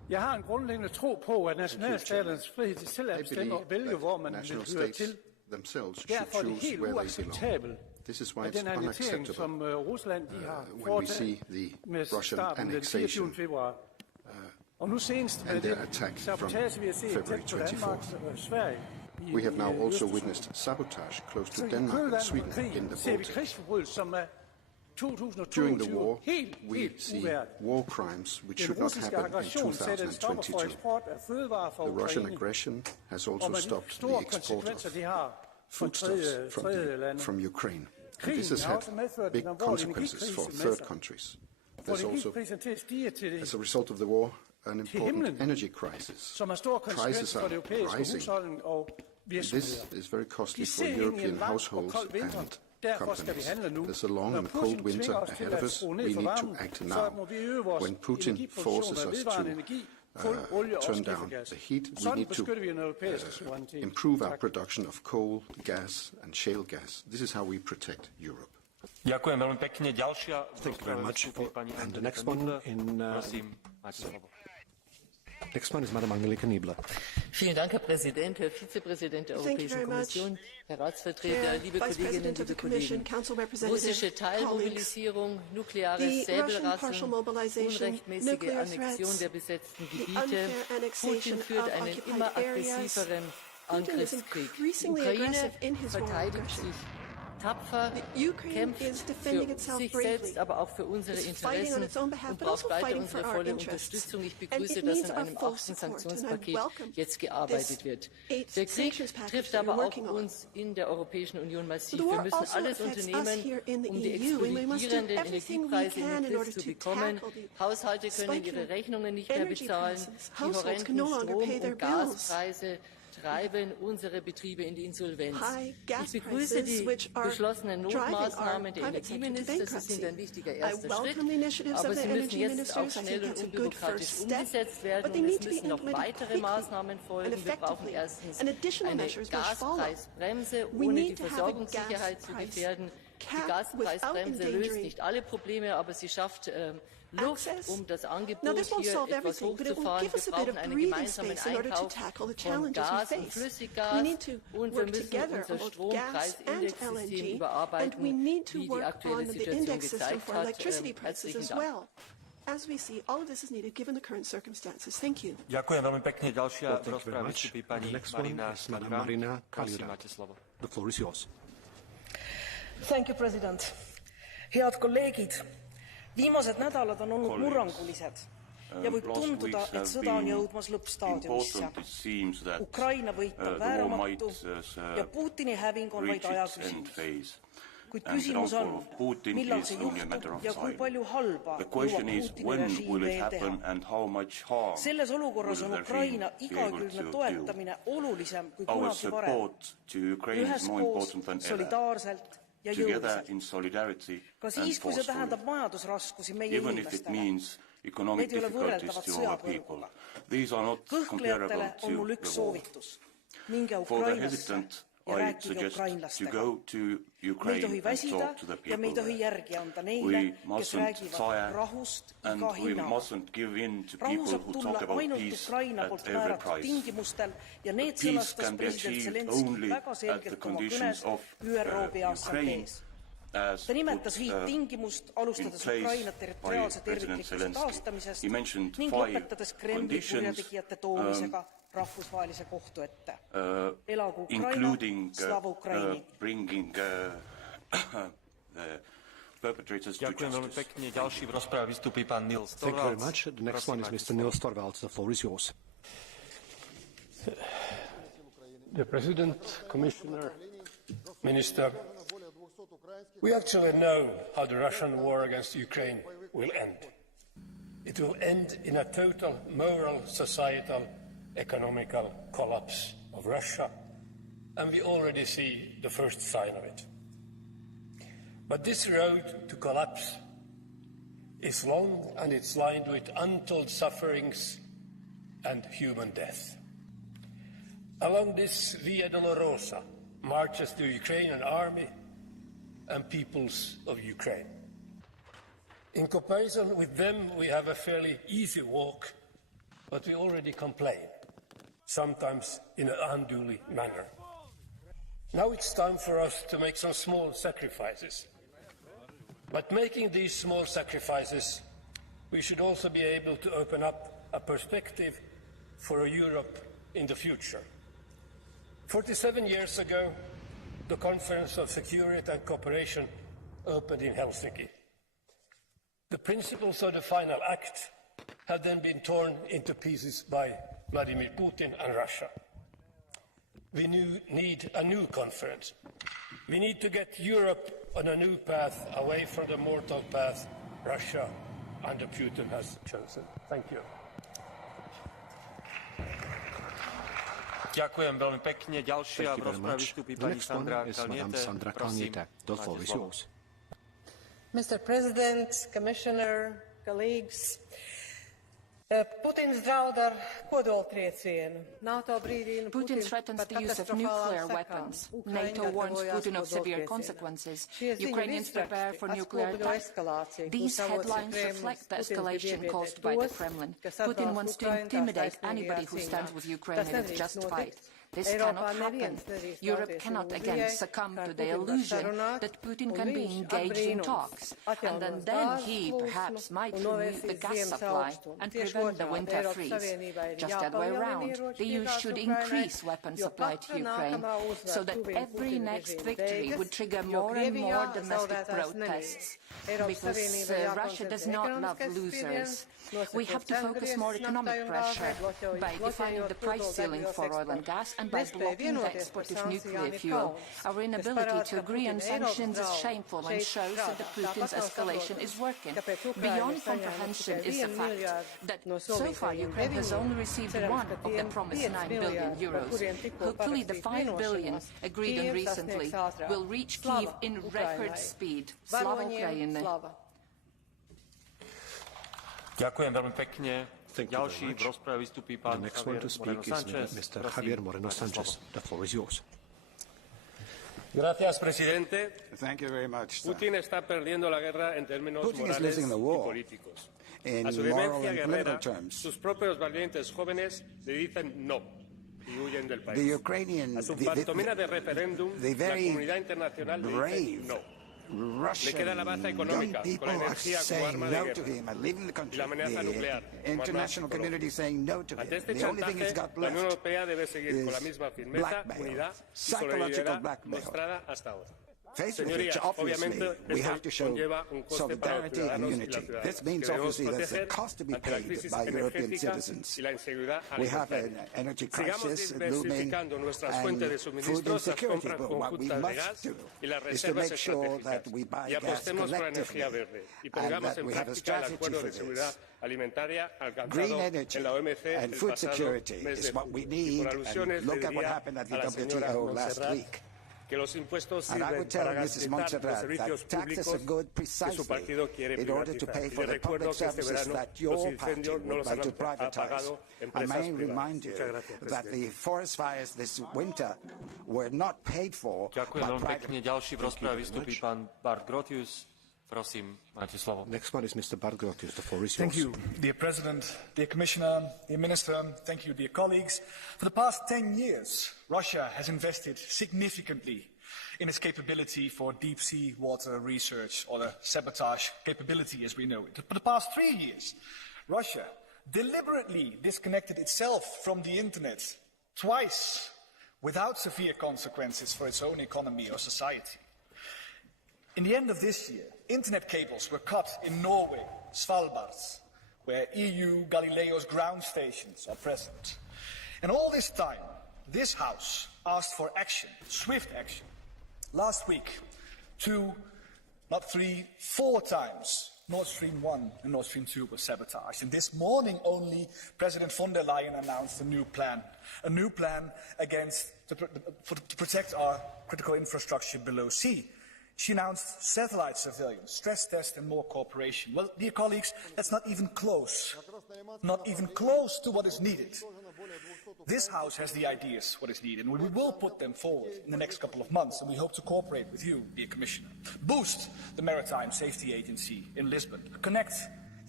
Jeg har en grundlæggende tro på, at nationalstaternes frihed til selv at bestemme og vælge, hvor man vil høre til. Derfor er det helt uacceptabelt, at den annektering, som Rusland har foretaget med starten den 24. februar, og nu senest med den sabotage, vi har set tæt på Danmark og Sverige. We have now also witnessed sabotage close to Denmark and Sweden in the Baltic. During the war, we see war crimes which should not happen in 2022. The Russian aggression has also stopped the export of foodstuffs from Ukraine. And this has had big consequences for third countries. There's also, as a result of the war, an important energy crisis. Prices are rising. This is very costly for European households and companies. There's a long and cold winter ahead of us. We need to act now. When Putin forces us to turn down the heat, we need to improve our production of coal, gas and shale gas. This is how we protect Europe. Thank you very much. And the next one Next one is Madam Angelika Niebler. Vielen Dank, Herr Präsident, Herr Vizepräsident der Europäischen Kommission, Herr Ratsvertreter, liebe Kolleginnen, liebe Kollegen. Russische Teilmobilisierung, nukleares Säbelrasseln, unrechtmäßige Annexion der besetzten Gebiete. Putin führt einen immer aggressiveren Angriffskrieg. Die Ukraine verteidigt sich tapfer, kämpft für sich selbst, aber auch für unsere Interessen und braucht weiter unsere volle Unterstützung. Ich begrüße, dass an einem 8. Sanktionspaket jetzt gearbeitet wird. Der Krieg trifft aber auch uns in der Europäischen Union massiv. Wir müssen alles unternehmen, um die explodierenden Energiepreise in den Griff zu bekommen. Haushalte können ihre Rechnungen nicht mehr bezahlen. Die horrenden Strom- und Gaspreise treiben unsere Betriebe in die Insolvenz. Ich begrüße die beschlossenen Notmaßnahmen der Energieminister. Sie sind ein wichtiger erster Schritt, aber sie müssen jetzt auch schnell und unbürokratisch umgesetzt werden. Und es müssen noch weitere Maßnahmen folgen. Wir brauchen erstens eine Gaspreisbremse, ohne die Versorgungssicherheit zu gefährden. Die Gaspreisbremse löst nicht alle Probleme, aber sie schafft Luft, um das Angebot hier etwas hochzufahren. Wir brauchen einen gemeinsamen Einkauf von Gas und Flüssiggas und wir müssen unser Strompreisindexsystem überarbeiten, wie die aktuelle Situation gezeigt hat. Herzlichen Dank. As we see, all of this is needed given the current circumstances. Thank you. Ďakujem veľmi pekne. Ďalšia rozprava vystupí pani Marina Kalira. The floor is yours. Thank you, President. Head kolleegid, viimased nädalad on olnud murrangulised ja võib tunduda, et sõda on jõudmas lõppstaadiumisse. Ukraina võit on vääramatu ja Putini häving on vaid aja küsimus. Kuid küsimus on, millal see juhtub ja kui palju halba jõuab Putini režiim veel teha. Selles olukorras on Ukraina igakülgne toetamine olulisem kui kunagi varem. Üheskoos, solidaarselt ja jõuliselt. Ka siis, kui see tähendab majandusraskusi meie inimestele. Need ei ole võrreldavad sõjapõrguga. Kõhklejatele on mul üks soovitus. Minge Ukrainasse ja rääkige ukrainlastega. Me ei tohi väsida ja me ei tohi järgi anda neile, kes räägivad rahust iga hinnaga. Rahu saab tulla ainult Ukraina poolt määratud tingimustel ja need sõnastas president Zelensky väga selgelt oma kõnes ÜRO Peaassamblees. Ta nimetas 5 tingimust, alustades Ukraina territoriaalse terviklikkuse taastamisest ning lõpetades Kremli kurjategijate toomisega rahvusvahelise kohtu ette. Elagu Ukraina, slava Ukraini. Ďakujem veľmi pekne. Ďalší v rozprave vystupí pán Nils Torvalds. Thank you very much. The next one is Mr. Nils Torvalds. The floor is yours. The President, Commissioner, Minister, we actually know how the Russian war against Ukraine will end. It will end in a total moral, societal, economical collapse of Russia, and we already see the first sign of it. But this road to collapse is long and it's lined with untold sufferings and human death. Along this Via Dolorosa marches the Ukrainian army and peoples of Ukraine. In comparison with them, we have a fairly easy walk but we already complain, sometimes in an unduly manner. Now it's time for us to make some small sacrifices. But making these small sacrifices, we should also be able to open up a perspective for a Europe in the future. 47 years ago, the Conference of Security and Cooperation opened in Helsinki. The principles of the final act had then been torn into pieces by Vladimir Putin and Russia. We need a new conference. We need to get Europe on a new path away from the mortal path Russia under Putin has chosen. Thank you. Ďakujem veľmi pekne. Ďalšia v rozprave vystúpi pani Sandra Kalniete. Prosím. Mr. President, Commissioner, colleagues, Putin threatens the use of nuclear weapons. NATO warns Putin of severe consequences. Ukrainians prepare for nuclear attack. These headlines reflect the escalation caused by the Kremlin. Putin wants to intimidate anybody who stands with Ukraine in its just fight. This cannot happen. Europe cannot again succumb to the illusion that Putin can be engaged in talks, and then he perhaps might remove the gas supply and prevent the winter freeze. Just the other way around, the EU should increase weapon supply to Ukraine so that every next victory would trigger more and more domestic protests, because Russia does not love losers. We have to focus more economic pressure by defining the price ceiling for oil and gas and by blocking the export of nuclear fuel. Our inability to agree on sanctions is shameful and shows that Putin's escalation is working. Beyond comprehension is the fact that so far Ukraine has only received one of the promised 9 billion euros. Hopefully the 5 billion agreed on recently will reach Kyiv in record speed. Slava Ukraini. Ďakujem veľmi pekne. Ďalší v rozprave vystúpi pán Javier Moreno Sanchez. The floor is yours. Gracias, presidente. Thank you very much, sir. Putin está perdiendo la guerra en términos morales y políticos. A su demencia guerrera, sus propios valientes jóvenes le dicen no y huyen del país. A su pantomima de referéndum, la comunidad internacional le dice no. Le queda la baza económica, con la energía como arma de guerra, y la amenaza nuclear, Ante este chantaje, la Unión Europea debe seguir con la misma firmeza, unidad y solidaridad mostrada hasta ahora. Señorías, obviamente, esto conlleva un coste para los ciudadanos y las ciudadanas, que debemos proteger ante la crisis energética y la inseguridad alimentaria. Sigamos diversificando nuestras fuentes de suministros, las compras conjuntas de gas y las reservas estratégicas, y apostemos por la energía verde, y pongamos en práctica el acuerdo de seguridad alimentaria alcanzado en la OMC el pasado mes de julio. Y por alusiones le diría a la señora Montserrat que los impuestos sirven para garantizar los servicios públicos que su partido quiere privatizar. Y le recuerdo que este verano los incendios no los han apagado empresas privadas. Muchas gracias, presidente. Ďakujem veľmi pekne. Ďalší v rozprave vystúpi pán Bart Grotius. Prosím, máte slovo. Next one is Mr. Bart Grotius. The floor is yours. Thank you, dear President, dear Commissioner, dear Minister. Thank you, dear colleagues. For the past 10 years, Russia has invested significantly in its capability for deep-sea water research, or the sabotage capability as we know it. For the past 3 years, Russia deliberately disconnected itself from the internet twice without severe consequences for its own economy or society. In the end of this year, internet cables were cut in Norway, Svalbard, where EU Galileo's ground stations are present. And all this time, this House asked for action, swift action. Last week, 2, not 3, 4 times, Nord Stream 1 and Nord Stream 2 were sabotaged. And this morning only, President von der Leyen announced a new plan to protect our critical infrastructure below sea. She announced satellite surveillance, stress tests and more cooperation. Well, dear colleagues, that's not even close to what is needed. This House has the ideas what is needed, and we will put them forward in the next couple of months, and we hope to cooperate with you, dear Commissioner. Boost the Maritime Safety Agency in Lisbon. Connect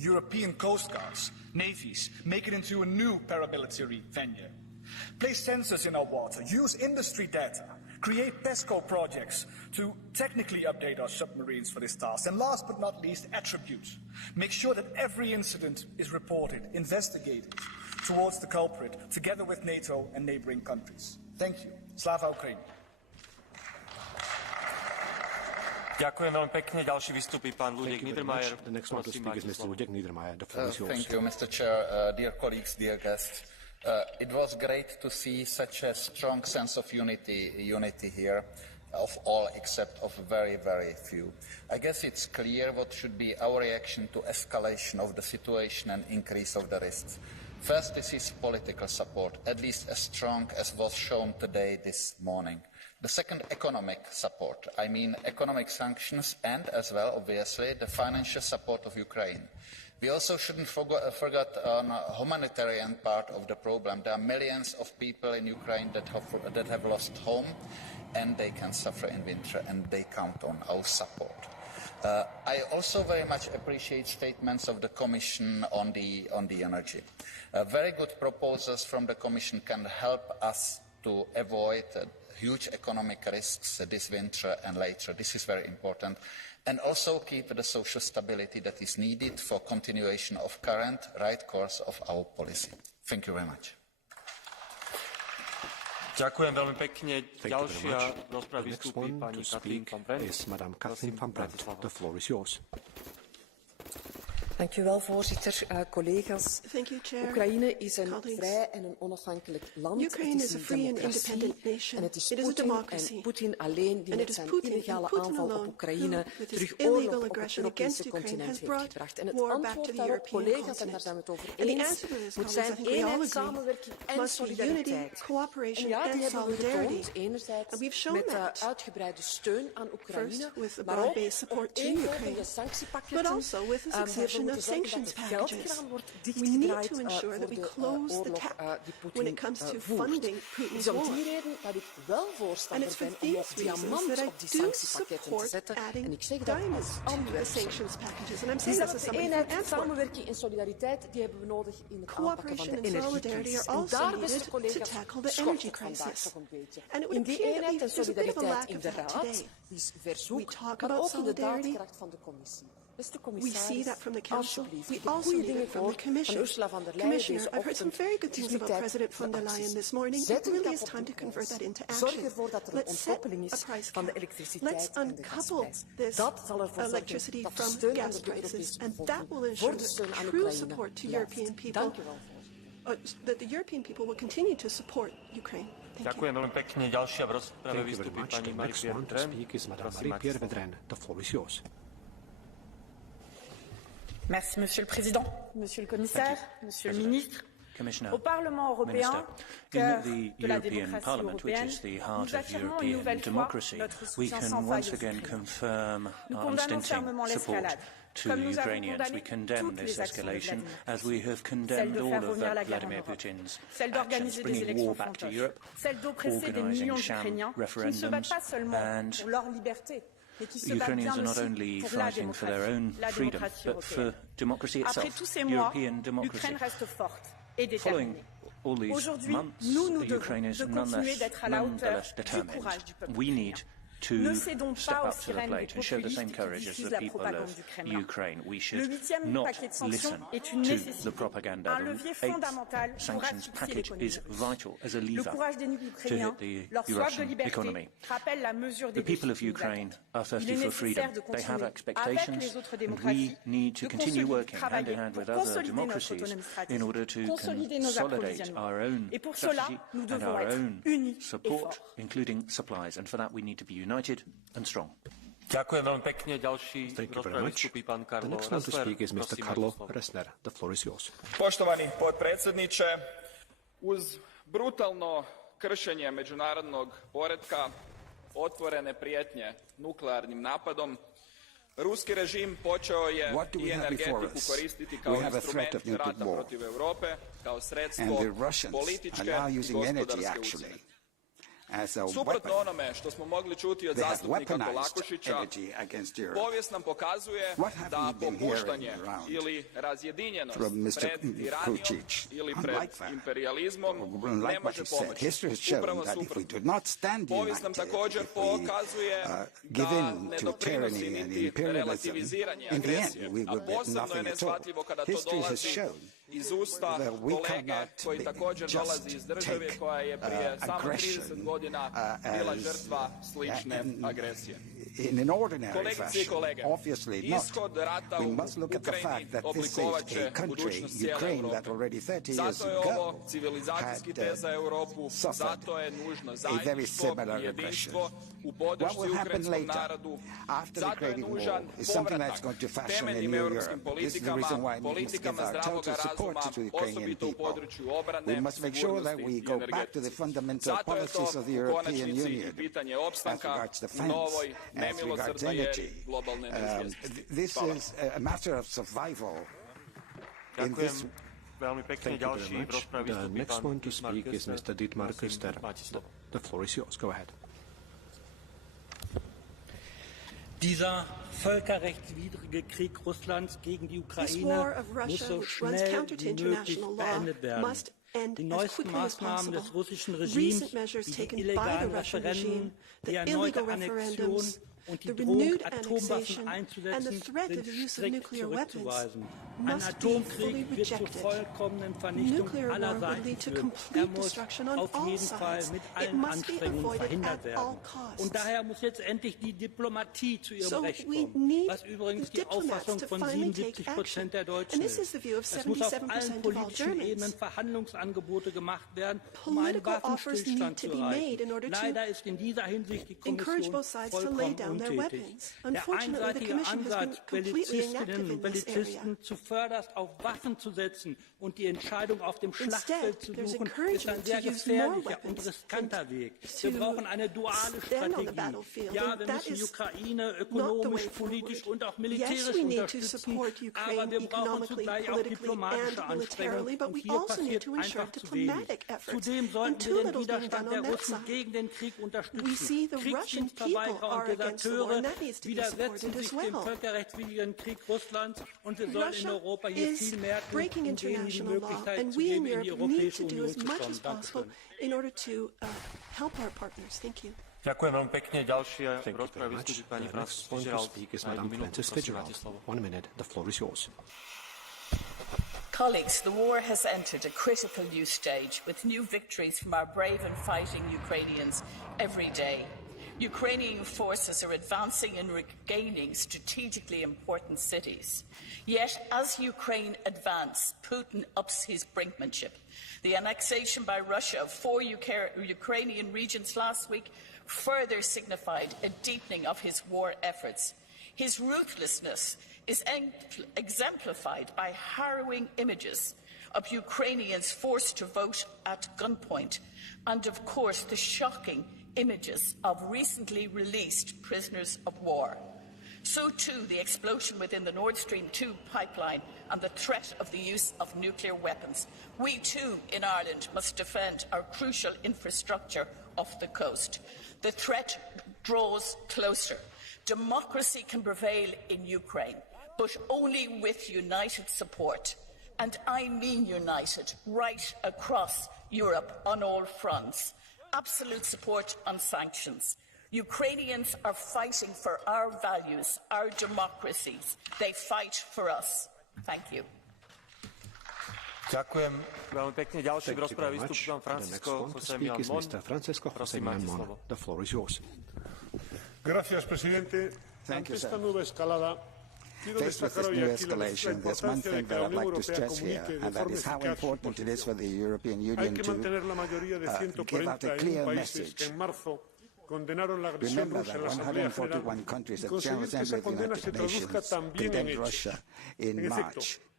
European coast guards, navies, make it into a new paramilitary venue. Place sensors in our water, use industry data, create PESCO projects to technically update our submarines for this task. And last but not least, attribute. Make sure that every incident is reported, investigated towards the culprit, together with NATO and neighboring countries. Thank you. Slava Ukraini. Ďakujem veľmi pekne. Ďalší vystupí pán Luděk Niedermayer. The next one to speak is Mr. Luděk Niedermayer. The floor is yours. Thank you, Mr. Chair, dear colleagues, dear guests. It was great to see such a strong sense of unity here, of all except of very, very few. I guess it's clear what should be our reaction to escalation of the situation and increase of the risks. First, this is political support, at least as strong as was shown today, this morning. The second, economic support. I mean economic sanctions and, as well, obviously, the financial support of Ukraine. We also shouldn't forget on a humanitarian part of the problem. There are millions of people in Ukraine that have lost home, and they can suffer in winter, and they count on our support. I also very much appreciate statements of the Commission on the energy. Very good proposals from the Commission can help us to avoid huge economic risks this winter and later. This is very important. And also keep the social stability that is needed for continuation of current right course of our policy. Thank you very much. Ďakujem veľmi pekne. Ďalšia rozprava vystúpi pani Katlin van Brent. The floor is yours. Dank u wel, voorzitter. Collega's, Oekraïne is een vrij en een onafhankelijk land. Ukraine is a free and independent nation. En het is It is a democracy. en Poetin alleen die met zijn illegale aanval op Oekraïne terug illegal oorlog op het aggression Europese against Ukraine continent has heeft brought gebracht. En het war back to antwoord the daarop, European collega's, en continent. daar zijn we het over And the eens, answer to this, moet colleagues, zijn I think we all eenheid, agree, samenwerking en must be unity, solidariteit. cooperation En ja, die and hebben we solidarity. getoond, enerzijds And we've shown met that. uitgebreide steun aan Oekraïne, First, with a maar ook broad-based support to Ukraine, eenvolgende sanctiepakketten, but also with a succession of sanctions packages. We need to ensure that we close the tap when it comes to funding Putin's war. And it's for these reasons that I do support adding diamonds to the sanctions packages. And I'm saying this as somebody from Antwerp. Samenwerking en solidariteit die hebben we nodig in het aanpakken van de Cooperation and solidarity are also needed to tackle the energy crisis. And it would appear that there's a bit of a lack of that today. We talk about solidarity. We see that from the Council. We also need it from the Commission. Commissioner, I've heard some very good things about President von der Leyen this morning. It really is time to convert that into action. Let's set a price cap. Let's uncouple this electricity from gas prices, and that will ensure that true support to European people, that the European people will continue to support Ukraine. Ďakujem veľmi pekne. Ďalšia v rozprave vystúpi pani Marie-Pierre Vedren. The floor is yours. Merci, Monsieur le Président, Monsieur le Commissaire, Monsieur le Ministre. Au Parlement européen, cœur de la démocratie européenne, nous affirmons une nouvelle fois notre soutien sans faille aux Ukrainiens. Nous condamnons fermement l'escalade. Comme nous avons condamné toutes les actions de Vladimir, celle de faire revenir la guerre en Europe, celle d'organiser des élections fantômes, celle d'oppresser des millions d'Ukrainiens qui ne se battent pas seulement pour leur liberté, mais qui se battent bien aussi pour la démocratie européenne. Après tous ces mois, l'Ukraine reste forte et déterminée. Aujourd'hui, nous devons de continuer d'être à la hauteur du courage du peuple ukrainien. Ne cédons pas aux sirènes des populistes qui diffusent la propagande du Kremlin. Le 8e paquet de sanctions est une nécessité, un levier fondamental pour asphyxier l'économie russe. Le courage des Ukrainiens, leur soif de liberté, rappelle la mesure des défis qui nous attendent. Il est nécessaire de continuer avec les autres démocraties de travailler pour consolider notre autonomie stratégique, consolider nos approvisionnements. Et pour cela, nous devons être unis et forts. United and strong. Ďakujem veľmi pekne. Ďalší rozprave vystupí pán Karlo Ressler. The floor is yours. Poštovani potpredsjedniče, uz brutalno kršenje međunarodnog poretka, otvorene prijetnje nuklearnim napadom, ruski režim počeo je i energetiku koristiti kao instrument rata protiv Europe, kao sredstvo političke i gospodarske ucjene. Suprotno onome što smo mogli čuti od zastupnika Kolakušića, povijest nam pokazuje da popuštanje ili razjedinjenost pred tiranijom ili pred imperijalizmom ne može pomoći. Upravo suprotno. Povijest nam također pokazuje da ne doprinosi niti relativiziranje agresije, a posebno je neshvatljivo kada to dolazi iz usta kolege koji također dolazi iz države koja je prije samo 30 godina bila žrtva slične agresije. Kolegice i kolege, ishod rata u Ukrajini oblikovat će budućnost cijele Europe. Zato je ovo civilizacijski test za Europu, zato je nužno zajedništvo i jedinstvo u podršci ukrajinskom narodu, zato je nužan povratak temeljnim europskim politikama, politikama zdravoga razuma, osobito u području obrane, sigurnosti i energetike. Zato je to u konačnici pitanje opstanka u novoj nemilosrdnoj eri globalne neizvjesnosti. Hvala. Ďakujem veľmi pekne. Ďalší v rozprave The vystupí next pán one to speak is Mr. Dietmar Köster. The floor is yours. Go ahead. Dieser völkerrechtswidrige Krieg Russlands gegen die Ukraine muss so schnell wie möglich beendet werden. Die neuesten Maßnahmen des russischen Regimes, die illegalen Referenden, die erneute Annexion und die Drohung, Atomwaffen einzusetzen, sind strikt zurückzuweisen. Ein Atomkrieg wird zur vollkommenen Vernichtung aller Seiten führen. Er muss auf jeden Fall mit allen Anstrengungen verhindert werden. Und daher muss jetzt endlich die Diplomatie zu ihrem Recht kommen, was übrigens die Auffassung von 77% der Deutschen ist. Es muss auf allen politischen Ebenen Verhandlungsangebote gemacht werden, um einen Waffenstillstand zu erreichen. Leider ist in dieser Hinsicht die Kommission vollkommen untätig. Der einseitige Ansatz, Bellizistinnen und Bellizisten zuvörderst auf Waffen zu setzen und die Entscheidung auf dem Schlachtfeld zu suchen, ist ein sehr gefährlicher und riskanter Weg. Wir brauchen eine duale Strategie. Ja, wir müssen die Ukraine ökonomisch, politisch und auch militärisch unterstützen, aber wir brauchen zugleich auch diplomatische Anstrengungen und hier passiert einfach zu wenig. Zudem sollten wir den Widerstand der Russen gegen den Krieg unterstützen. Kriegsdienstverweigerer und Deserteure widersetzen sich dem völkerrechtswidrigen Krieg Russlands und wir sollten in Europa hier viel mehr tun, um denen die Möglichkeit zu geben, in die Europäische Union zu kommen. Ďakujem veľmi pekne. Ďalšia v rozprave vystúpi pani Francis Fitzgerald. 1 minute. The floor is yours. Colleagues, the war has entered a critical new stage with new victories from our brave and fighting Ukrainians every day. Ukrainian forces are advancing and regaining strategically important cities. Yet, as Ukraine advances, Putin ups his brinkmanship. The annexation by Russia of 4 Ukrainian regions last week further signified a deepening of his war efforts. His ruthlessness is exemplified by harrowing images of Ukrainians forced to vote at gunpoint, and of course the shocking images of recently released prisoners of war. So too the explosion within the Nord Stream 2 pipeline and the threat of the use of nuclear weapons. We too in Ireland must defend our crucial infrastructure off the coast. The threat draws closer. Democracy can prevail in Ukraine, but only with united support. And I mean united, right across Europe on all fronts. Absolute support on sanctions. Ukrainians are fighting for our values, our democracies. They fight for us. Thank you. Ďakujem veľmi pekne. Ďalší v rozprave vystúpi pán Francisco José Milán Mon. Prosím, máte slovo. The floor is yours. Gracias, presidente. Ante esta nueva escalada, quiero destacar hoy aquí la importancia de que la Unión Europea comunique de forma eficaz su posición. Hay que mantener la mayoría de 141 países que en marzo condenaron la agresión rusa en la Asamblea General y conseguir que esa condena se traduzca también en hechos. En efecto,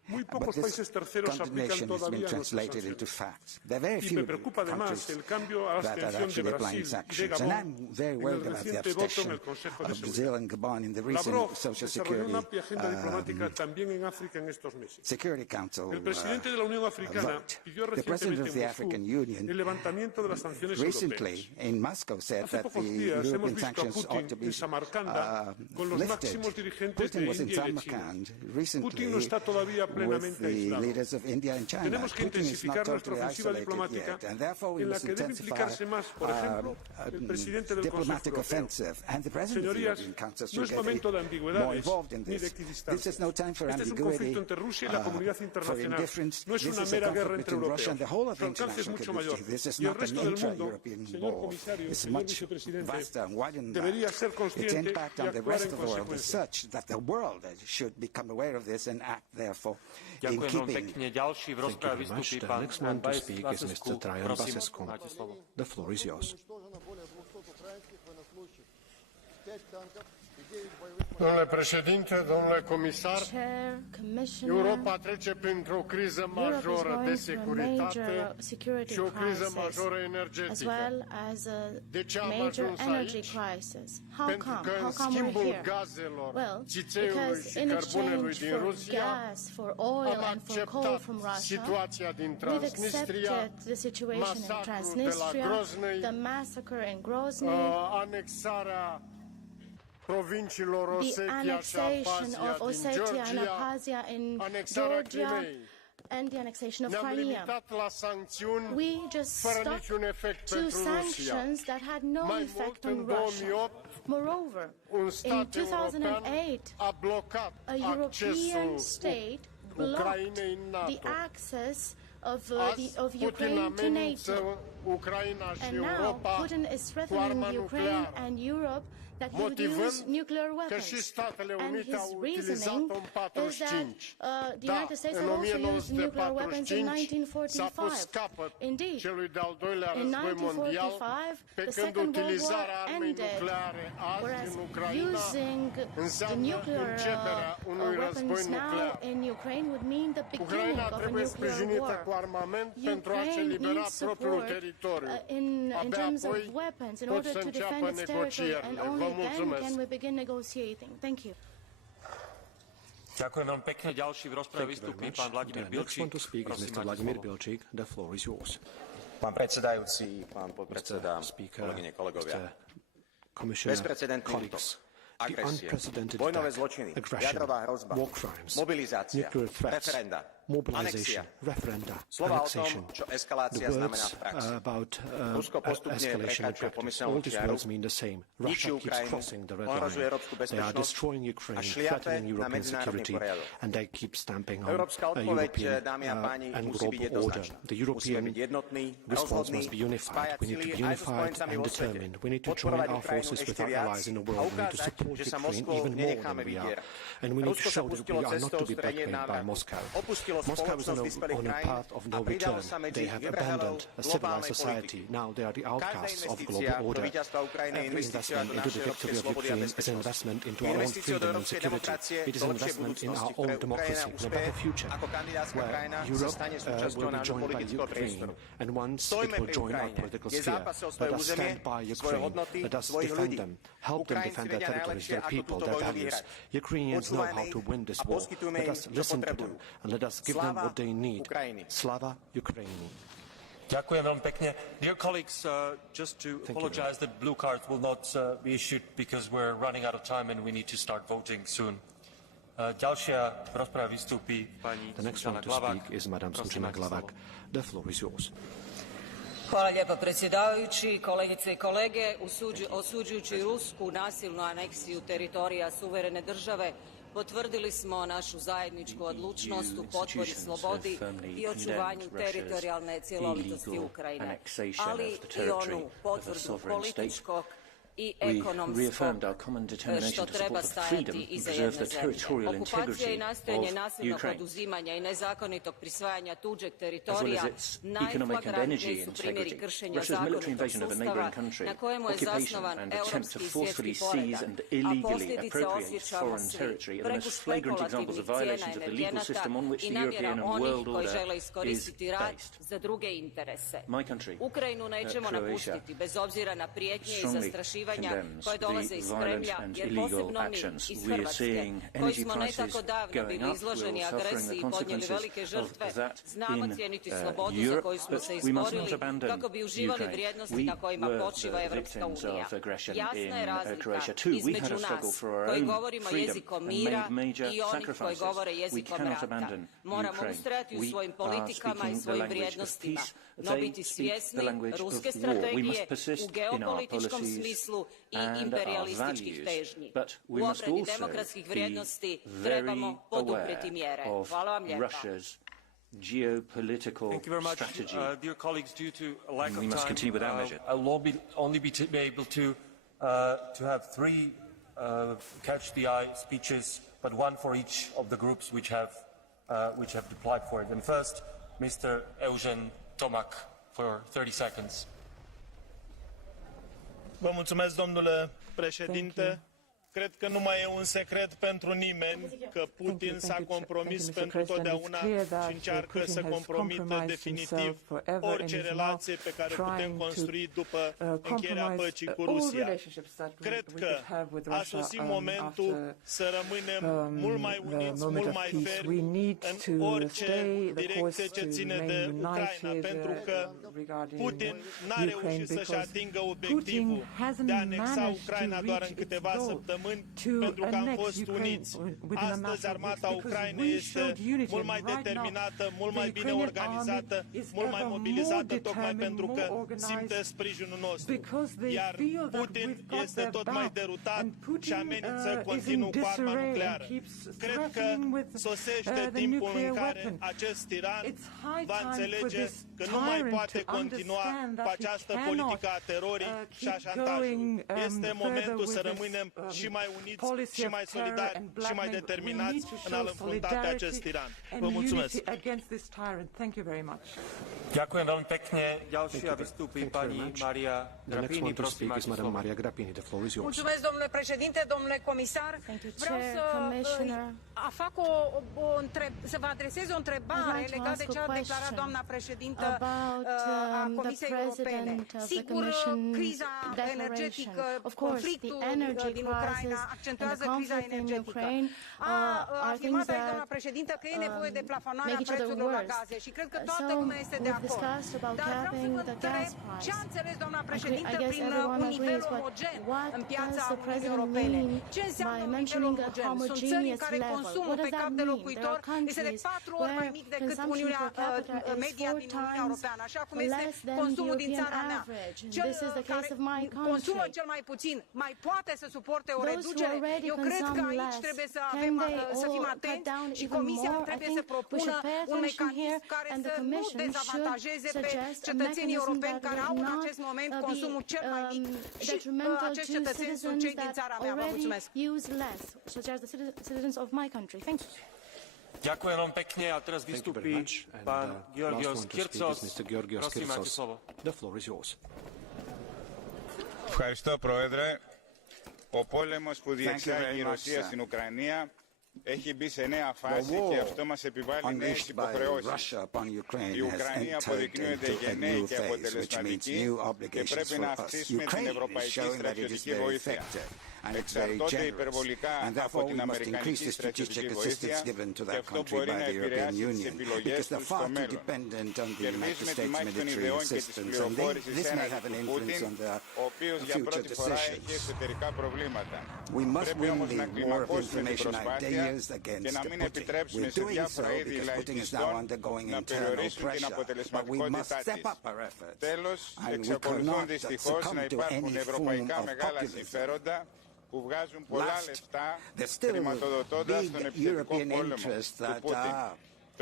but this condemnation has been translated into facts. There are very few countries that are actually applying sanctions, and I'm very worried about the abstention of Brazil and Gabon in the recent Social Security Council vote. The President of the African Union recently in Moscow said that the European sanctions ought to be lifted. Putin was in Samarkand recently with the leaders of India and China. Putin is not totally isolated yet, and therefore we must intensify diplomatic offensive, and the President of the European Council should get more involved in this. This is no time for ambiguity, for indifference. This is a conflict between Russia and the whole of the international community. This is not an intra-European war. It's much vaster and wider than that. Its impact on the rest of the world is such that the world should become aware of this and act therefore in keeping. Thank you very much. The next one to speak is Mr. Traian Basescu. The floor is yours. Domnule președinte, domnule comisar, Europa trece printr-o criză majoră de securitate și o criză majoră energetică. De ce am ajuns aici? Pentru că în schimbul gazelor, țițeiului și cărbunelui din Rusia, am acceptat situația din Transnistria, masacrul de la Grozny, anexarea provinciilor Osetia și Abhazia din Georgia, and the annexation of ne-am Crimea. limitat la sancțiuni fără niciun efect to pentru Rusia. sanctions that had no Mai effect mult, on în Russia. 2008, Moreover, un in stat european 2008, a blocat a European accesul state Ucrainei în blocked NATO. the access of Putin Ukraine to amenință NATO. Ucraina și And now Europa Putin is cu threatening arma Ukraine nucleară, and Europe that he would use motivând nuclear că weapons. și Statele And Unite his au utilizat-o reasoning în is 45. that the United States în have also used nuclear weapons in 1945 s-a pus 1945. capăt Indeed, celui de-al doilea in război mondial, 1945, pe the când Second World War utilizarea armei ended, nucleare azi whereas în Ucraina using the înseamnă nuclear începerea unui război weapons now nuclear. in Ukraine would mean the beginning Ucraina of a trebuie nuclear sprijinită war. cu armament pentru a-și Ukraine elibera needs propriul support teritoriu. in Abia terms of apoi weapons in pot order să to defend înceapă its territory, and negocierile. only Vă then mulțumesc. can we begin negotiating. Thank you. Ďakujem veľmi pekne. Ďalší v rozprave vystupí pán Vladimír Bilčík. Prosím, máte slovo. The floor is yours. Pán predsedajúci, pán podpredseda, kolegyne, kolegovia. Bezprecedentný útok, agresie, vojnové zločiny, jadrová hrozba, mobilizácia, referenda, anexia. Slová o tom, čo eskalácia znamená v praxi. Rusko postupne prekračuje pomyselnú čiaru, ničí Ukrajinu, ohrozuje európsku bezpečnosť a šliape na medzinárodný poriadok. Európska odpoveď, dámy a páni, musí byť jednoznačná. Musíme byť jednotní, rozhodní, spájať sily aj so spojencami vo svete, podporovať Ukrajinu ešte viac a ukázať, že sa Moskvou nenecháme vydierať. Rusko sa pustilo cestou strednej návratky. Opustilo spoločnosť vyspelých krajín a pridalo sa medzi vyvrhelov globálnej politiky. Každá investícia do víťazstva Ukrajiny je investícia do našej európskej slobody a bezpečnosti. Investíciou do európskej demokracie, do lepšej budúcnosti, ktoré Ukrajina úspeje ako kandidátska krajina sa stane súčasťou nášho politického priestoru. Stojme pri Ukrajine, je zápas o svoje územie, svoje hodnoty, svojich ľudí. Ukrajinci vedia najlepšie, ako túto vojnu vyhrať. Počúvajme ich a poskytujme im, čo potrebujú. Slava Ukrajiny. Slava Ukrajini. Ďakujem veľmi pekne. Dear colleagues, just to apologize that blue cards will not be issued because we're running out of time and we need to start voting soon. Ďalšia v rozprave vystúpi pani Sunčana Glavak. Is Madame Sunčana Glavak. The floor is yours. Hvala lijepa predsjedavajući, kolegice i kolege. Osuđujući rusku nasilnu aneksiju teritorija suverene države, potvrdili smo našu zajedničku odlučnost u potpori slobodi i očuvanju teritorijalne cjelovitosti Ukrajine, ali i onu potvrdu političkog I we ekonomsko, reaffirmed our common determination što to treba support the freedom stajati and iza preserve jedne the zemlje. territorial Okupacija i integrity nastojanje of nasilnog Ukraine, oduzimanja i nezakonitog prisvajanja tuđeg as well teritorija as its economic and energy najflagrantniji su primjeri integrity. kršenja Russia's military zakonitog invasion of a sustava neighbouring country, na kojemu je occupation zasnovan and attempt to europski i forcefully svjetski seize poredak, and a illegally posljedice appropriate osjećamo foreign svi, territory are the preko most flagrant examples of spekulativnih violations cijena of the legal energenata system on which i the European namjera and onih world koji order žele is iskoristiti rat based. za druge interese. My country, Ukrajinu nećemo Croatia, napustiti bez obzira na prijetnje i strongly zastrašivanja condemns koje dolaze iz the violent Kremlja, and jer illegal posebno mi actions. iz We are Hrvatske, seeing koji energy smo ne prices tako davno going bili up. izloženi We're suffering agresiji the i podnijeli consequences velike žrtve, of that znamo in cijeniti slobodu za Europe, koju smo but se we must not izborili abandon kako bi uživali Ukraine. vrijednosti We na kojima were počiva the Evropska victims unija. of aggression Jasna je in razlika Croatia too. We had između a struggle nas for our koji own govorimo freedom jezikom and mira made major i onih koji sacrifices. govore We jezikom cannot rata. abandon Moramo Ukraine. ustrajati u We svojim are politikama i speaking the svojim language of vrijednostima, peace. no They biti speak svjesni the language ruske of war. We strategije must persist u in our geopolitičkom policies smislu i and our imperialističkih values, težnji. but we U must obrani also demokratskih be vrijednosti very trebamo poduprijeti mjere. aware of Hvala vam lijepa. Russia's geopolitical Thank you very much, strategy. dear colleagues. Due to a lack And of we must time, continue with our measure. I'll only be able to have three catch the eye speeches, but one for each of the groups which have applied for it. And first, Mr. Eugen Tomac for 30 seconds. Vă mulțumesc, domnule președinte. Cred că nu mai e un secret pentru nimeni că Putin s-a compromis pentru totdeauna și încearcă să compromită definitiv orice relație pe care o putem construi după încheierea păcii cu Rusia. Cred că a sosit momentul să rămânem mult mai uniți, mult mai fermi în orice direcție ce ține de Ucraina, pentru că Putin n-a reușit să-și atingă obiectivul de a anexa Ucraina doar în câteva săptămâni, pentru că am fost uniți. Astăzi armata Ucrainei este mult mai determinată, mult mai bine organizată, mult mai mobilizată, tocmai pentru că simte sprijinul nostru. Iar Putin este tot mai derutat și amenință continuu cu arma nucleară. Cred că sosește timpul în care acest tiran va înțelege că nu mai poate continua cu această politică a terorii și a șantajului. Este momentul să rămânem și mai uniți, și mai solidari, și mai determinați în a-l înfrunta pe acest tiran. Vă mulțumesc! Ďakujem veľmi pekne. Ďalšia vystúpi pani Maria Grapini. Prosím, máte slovo. Mulțumesc, domnule președinte, domnule comisar. Vreau să vă adresez o întrebare legată de ce a declarat doamna președintă a Comisiei Europene. Sigur, criza energetică, conflictul din Ucraina accentuează criza energetică. A afirmat aici doamna președintă că e nevoie de plafonarea prețurilor la gaze și cred că toată lumea este de acord. Dar vreau să vă întreb ce a înțeles doamna președintă prin un nivel omogen în piața Uniunii Europene. Ce înseamnă un nivel omogen? Sunt țări în care consumul pe cap de locuitor este de 4 ori mai mic decât media din Uniunea Europeană, așa cum este consumul din țara mea. Cel care consumă cel mai puțin mai poate să suporte o reducere? Eu cred că aici trebuie să fim atenți și Comisia trebuie să propună un mecanism care să nu dezavantajeze pe cetățenii europeni care au în acest moment consumul cel mai mic și acești cetățeni sunt cei din țara mea. Vă mulțumesc! Ďakujem vám pekne a teraz vystúpi pán Georgios Kyrtsos. Prosím, máte slovo. Ευχαριστώ, Πρόεδρε. Ο πόλεμος που διεξάγει η Ρωσία στην Ουκρανία έχει μπει σε νέα φάση και αυτό μας επιβάλλει νέες υποχρεώσεις. Η Ουκρανία αποδεικνύεται γενναία και αποτελεσματική και πρέπει να αυξήσουμε την ευρωπαϊκή στρατιωτική βοήθεια. Εξαρτώνται υπερβολικά από την αμερικανική στρατιωτική βοήθεια και αυτό μπορεί να επηρεάσει τις επιλογές τους στο μέλλον. Κερδίζουμε τη μάχη των ιδεών και της πληροφόρησης έναντι του Πούτιν, ο οποίος για πρώτη φορά έχει εσωτερικά προβλήματα. Πρέπει όμως να κλιμακώσουμε την προσπάθεια και να μην επιτρέψουμε σε διάφορα είδη λαϊκιστών να περιορίσουν την αποτελεσματικότητά της. Τέλος, εξακολουθούν δυστυχώς να υπάρχουν ευρωπαϊκά μεγάλα συμφέροντα που βγάζουν πολλά λεφτά χρηματοδοτώντας τον επιθετικό πόλεμο του Πούτιν.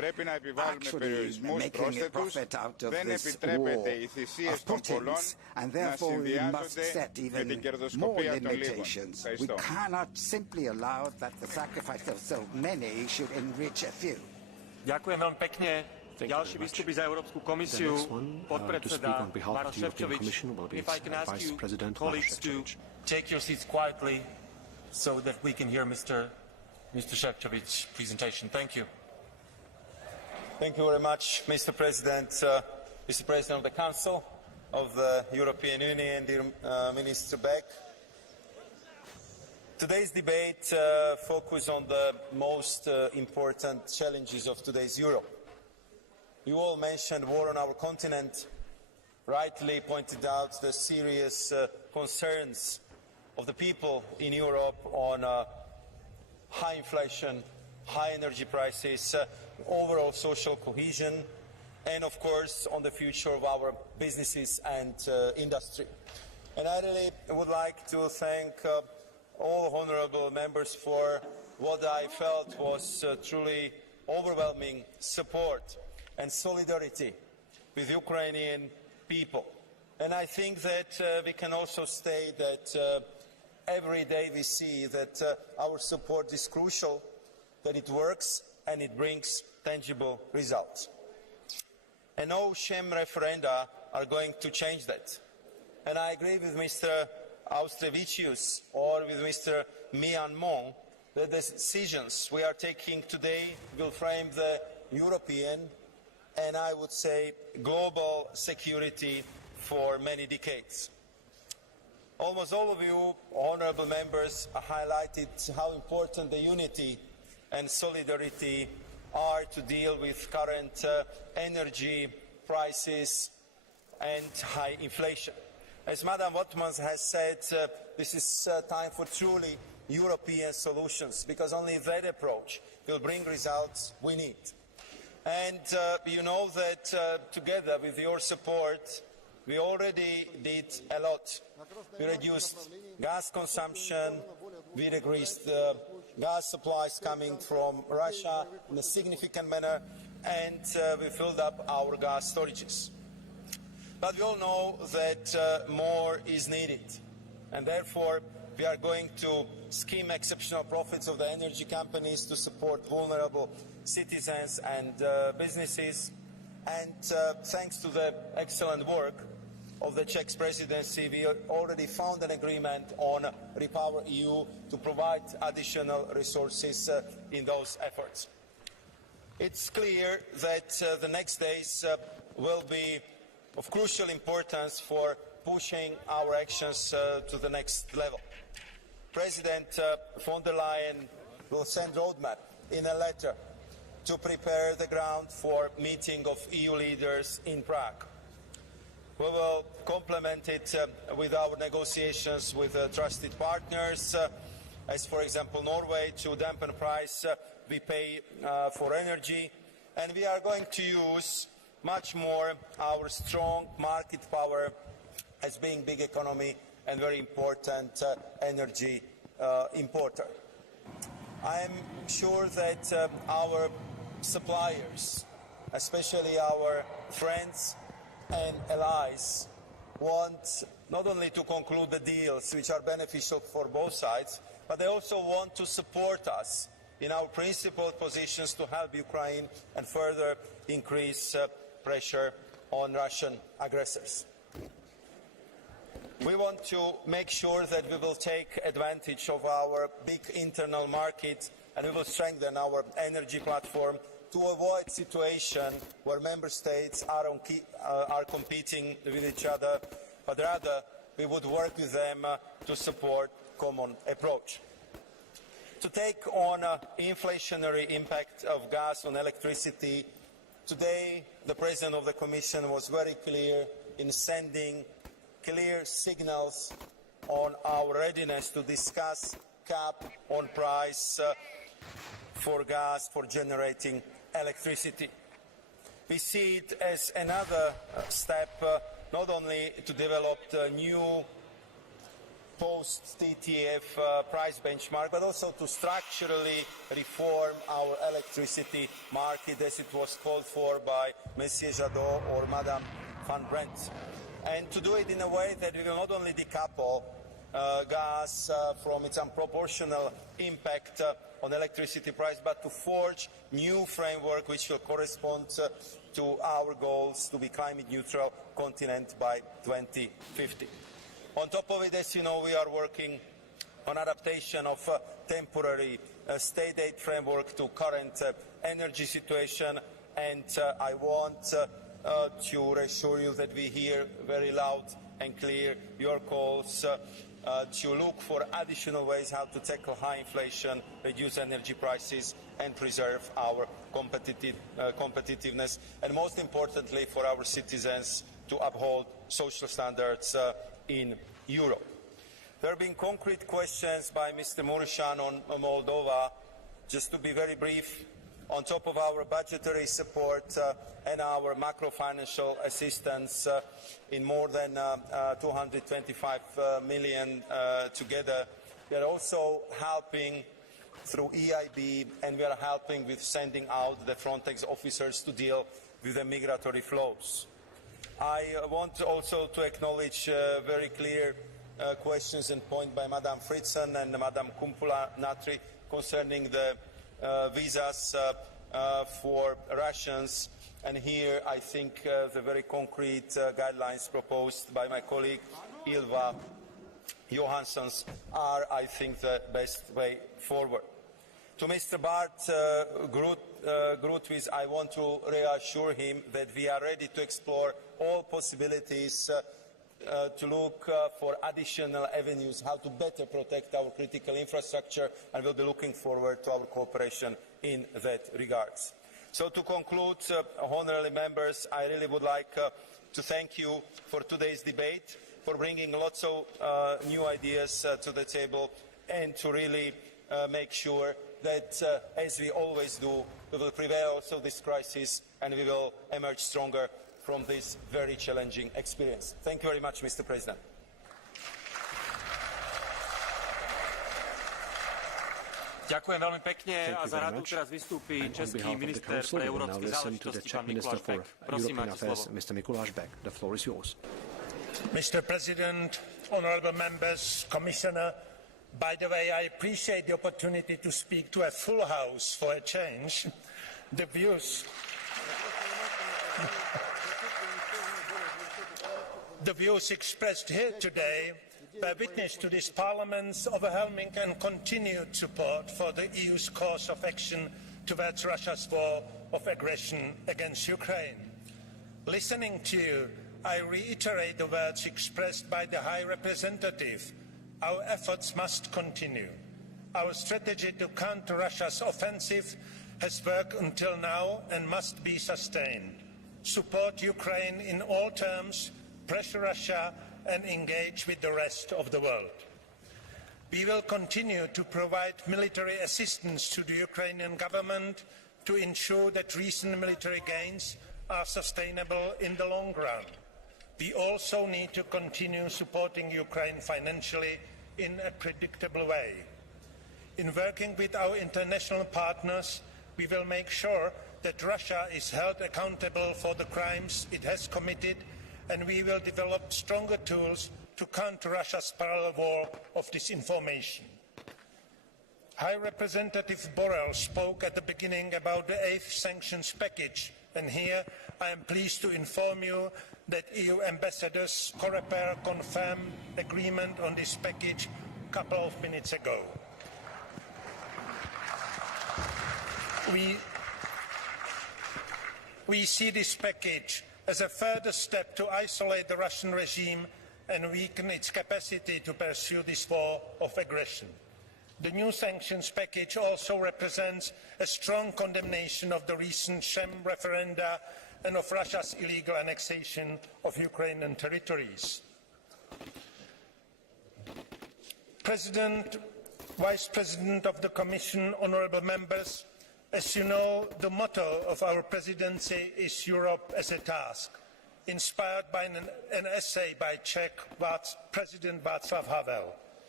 actually making a profit out of this war of Putin's, and therefore we must set even more limitations. We cannot simply allow that the sacrifice of so many should enrich a few. Ďakujem veľmi pekne. Ďalší vystupí za Európsku komisiu podpredseda Maroš Šefčovič. If I can ask you, colleagues, to take your seats quietly so that we can hear Mr. Šefčovič's presentation. Thank you. Thank you very much, Mr. President, Mr. President of the Council of the European Union, dear Minister Beck. Today's debate focuses on the most important challenges of today's Europe. You all mentioned war on our continent, rightly pointed out the serious concerns of the people in Europe on high inflation, high energy prices, overall social cohesion, and of course on the future of our businesses and industry. And I really would like to thank all honourable members for what I felt was truly overwhelming support and solidarity with Ukrainian people. And I think that we can also state that every day we see that our support is crucial, that it works and it brings tangible results. And no sham referenda are going to change that. And I agree with Mr. Austrevicius or with Mr. Mian Mon that the decisions we are taking today will frame the European and I would say global security for many decades. Almost all of you, honourable members, highlighted how important the unity and solidarity are to deal with current energy prices and high inflation. As Madam Wattmans has said, this is time for truly European solutions, because only that approach will bring results we need. And you know that together with your support, we already did a lot. We reduced gas consumption, we decreased gas supplies coming from Russia in a significant manner, and we filled up our gas storages. But we all know that more is needed, and therefore we are going to scheme exceptional profits of the energy companies to support vulnerable citizens and businesses. And thanks to the excellent work of the Czech presidency, we already found an agreement on Repower EU to provide additional resources in those efforts. It's clear that the next days will be of crucial importance for pushing our actions to the next level. President von der Leyen will send roadmap in a letter to prepare the ground for meeting of EU leaders in Prague. We will complement it with our negotiations with trusted partners, as for example Norway, to dampen price we pay for energy, and we are going to use much more our strong market power as being big economy and very important energy importer. I am sure that our suppliers, especially our friends and allies, want not only to conclude the deals which are beneficial for both sides, but they also want to support us in our principled positions to help Ukraine and further increase pressure on Russian aggressors. We want to make sure that we will take advantage of our big internal market, and we will strengthen our energy platform to avoid a situation where member states are competing with each other, but rather we would work with them to support common approach. To take on inflationary impact of gas on electricity, today the President of the Commission was very clear in sending clear signals on our readiness to discuss cap on price for gas for generating electricity. We see it as another step not only to develop the new post-TTF price benchmark, but also to structurally reform our electricity market as it was called for by Monsieur Jadot or Madame Van Brent. And to do it in a way that we will not only decouple gas from its unproportional impact on electricity price, but to forge new framework which will correspond to our goals to be climate neutral continent by 2050. On top of it, as you know, we are working on adaptation of temporary state aid framework to current energy situation, and I want to reassure you that we hear very loud and clear your calls to look for additional ways how to tackle high inflation, reduce energy prices and preserve our competitiveness, and most importantly for our citizens to uphold social standards in Europe. There have been concrete questions by Mr. Mureșan on Moldova. Just to be very brief, on top of our budgetary support and our macro-financial assistance in more than 225 million together, we are also helping through EIB, and we are helping with sending out the Frontex officers to deal with the migratory flows. I want also to acknowledge very clear questions and points by Madame Fritzen and Madame Kumpula-Natri concerning the visas for Russians, and here I think the very concrete guidelines proposed by my colleague Ylva Johanssons are, I think, the best way forward. To Mr. Bart Groothuis, I want to reassure him that we are ready to explore all possibilities to look for additional avenues how to better protect our critical infrastructure, and we'll be looking forward to our cooperation in that regard. So to conclude, honourable members, I really would like to thank you for today's debate, for bringing lots of new ideas to the table, and to really make sure that, as we always do, we will prevail also this crisis and we will emerge stronger from this very challenging experience. Thank you very much, Mr. President. Ďakujem veľmi pekne a za radu teraz vystúpi český minister pre európske záležitosti, pán Mikuláš Bek. Prosím, máte slovo. Mr. Mikuláš Bek, the floor is yours. Mr. President, honourable members, Commissioner, by the way, I appreciate the opportunity to speak to a full house for a change. The views expressed here today bear witness to this Parliament's overwhelming and continued support for the EU's course of action towards Russia's war of aggression against Ukraine. Listening to you, I reiterate the words expressed by the High Representative. Our efforts must continue. Our strategy to counter Russia's offensive has worked until now and must be sustained. Support Ukraine in all terms, pressure Russia, and engage with the rest of the world. We will continue to provide military assistance to the Ukrainian government to ensure that recent military gains are sustainable in the long run. We also need to continue supporting Ukraine financially in a predictable way. In working with our international partners, we will make sure that Russia is held accountable for the crimes it has committed, and we will develop stronger tools to counter Russia's parallel war of disinformation. High Representative Borrell spoke at the beginning about the 8th sanctions package, and here I am pleased to inform you that EU ambassadors Coreper confirmed agreement on this package a couple of minutes ago. We see this package as a further step to isolate the Russian regime and weaken its capacity to pursue this war of aggression. The new sanctions package also represents a strong condemnation of the recent sham referenda and of Russia's illegal annexation of Ukrainian territories. President, Vice President of the Commission, honourable members, as you know, the motto of our presidency is Europe as a task, inspired by an essay by Czech President Václav Havel.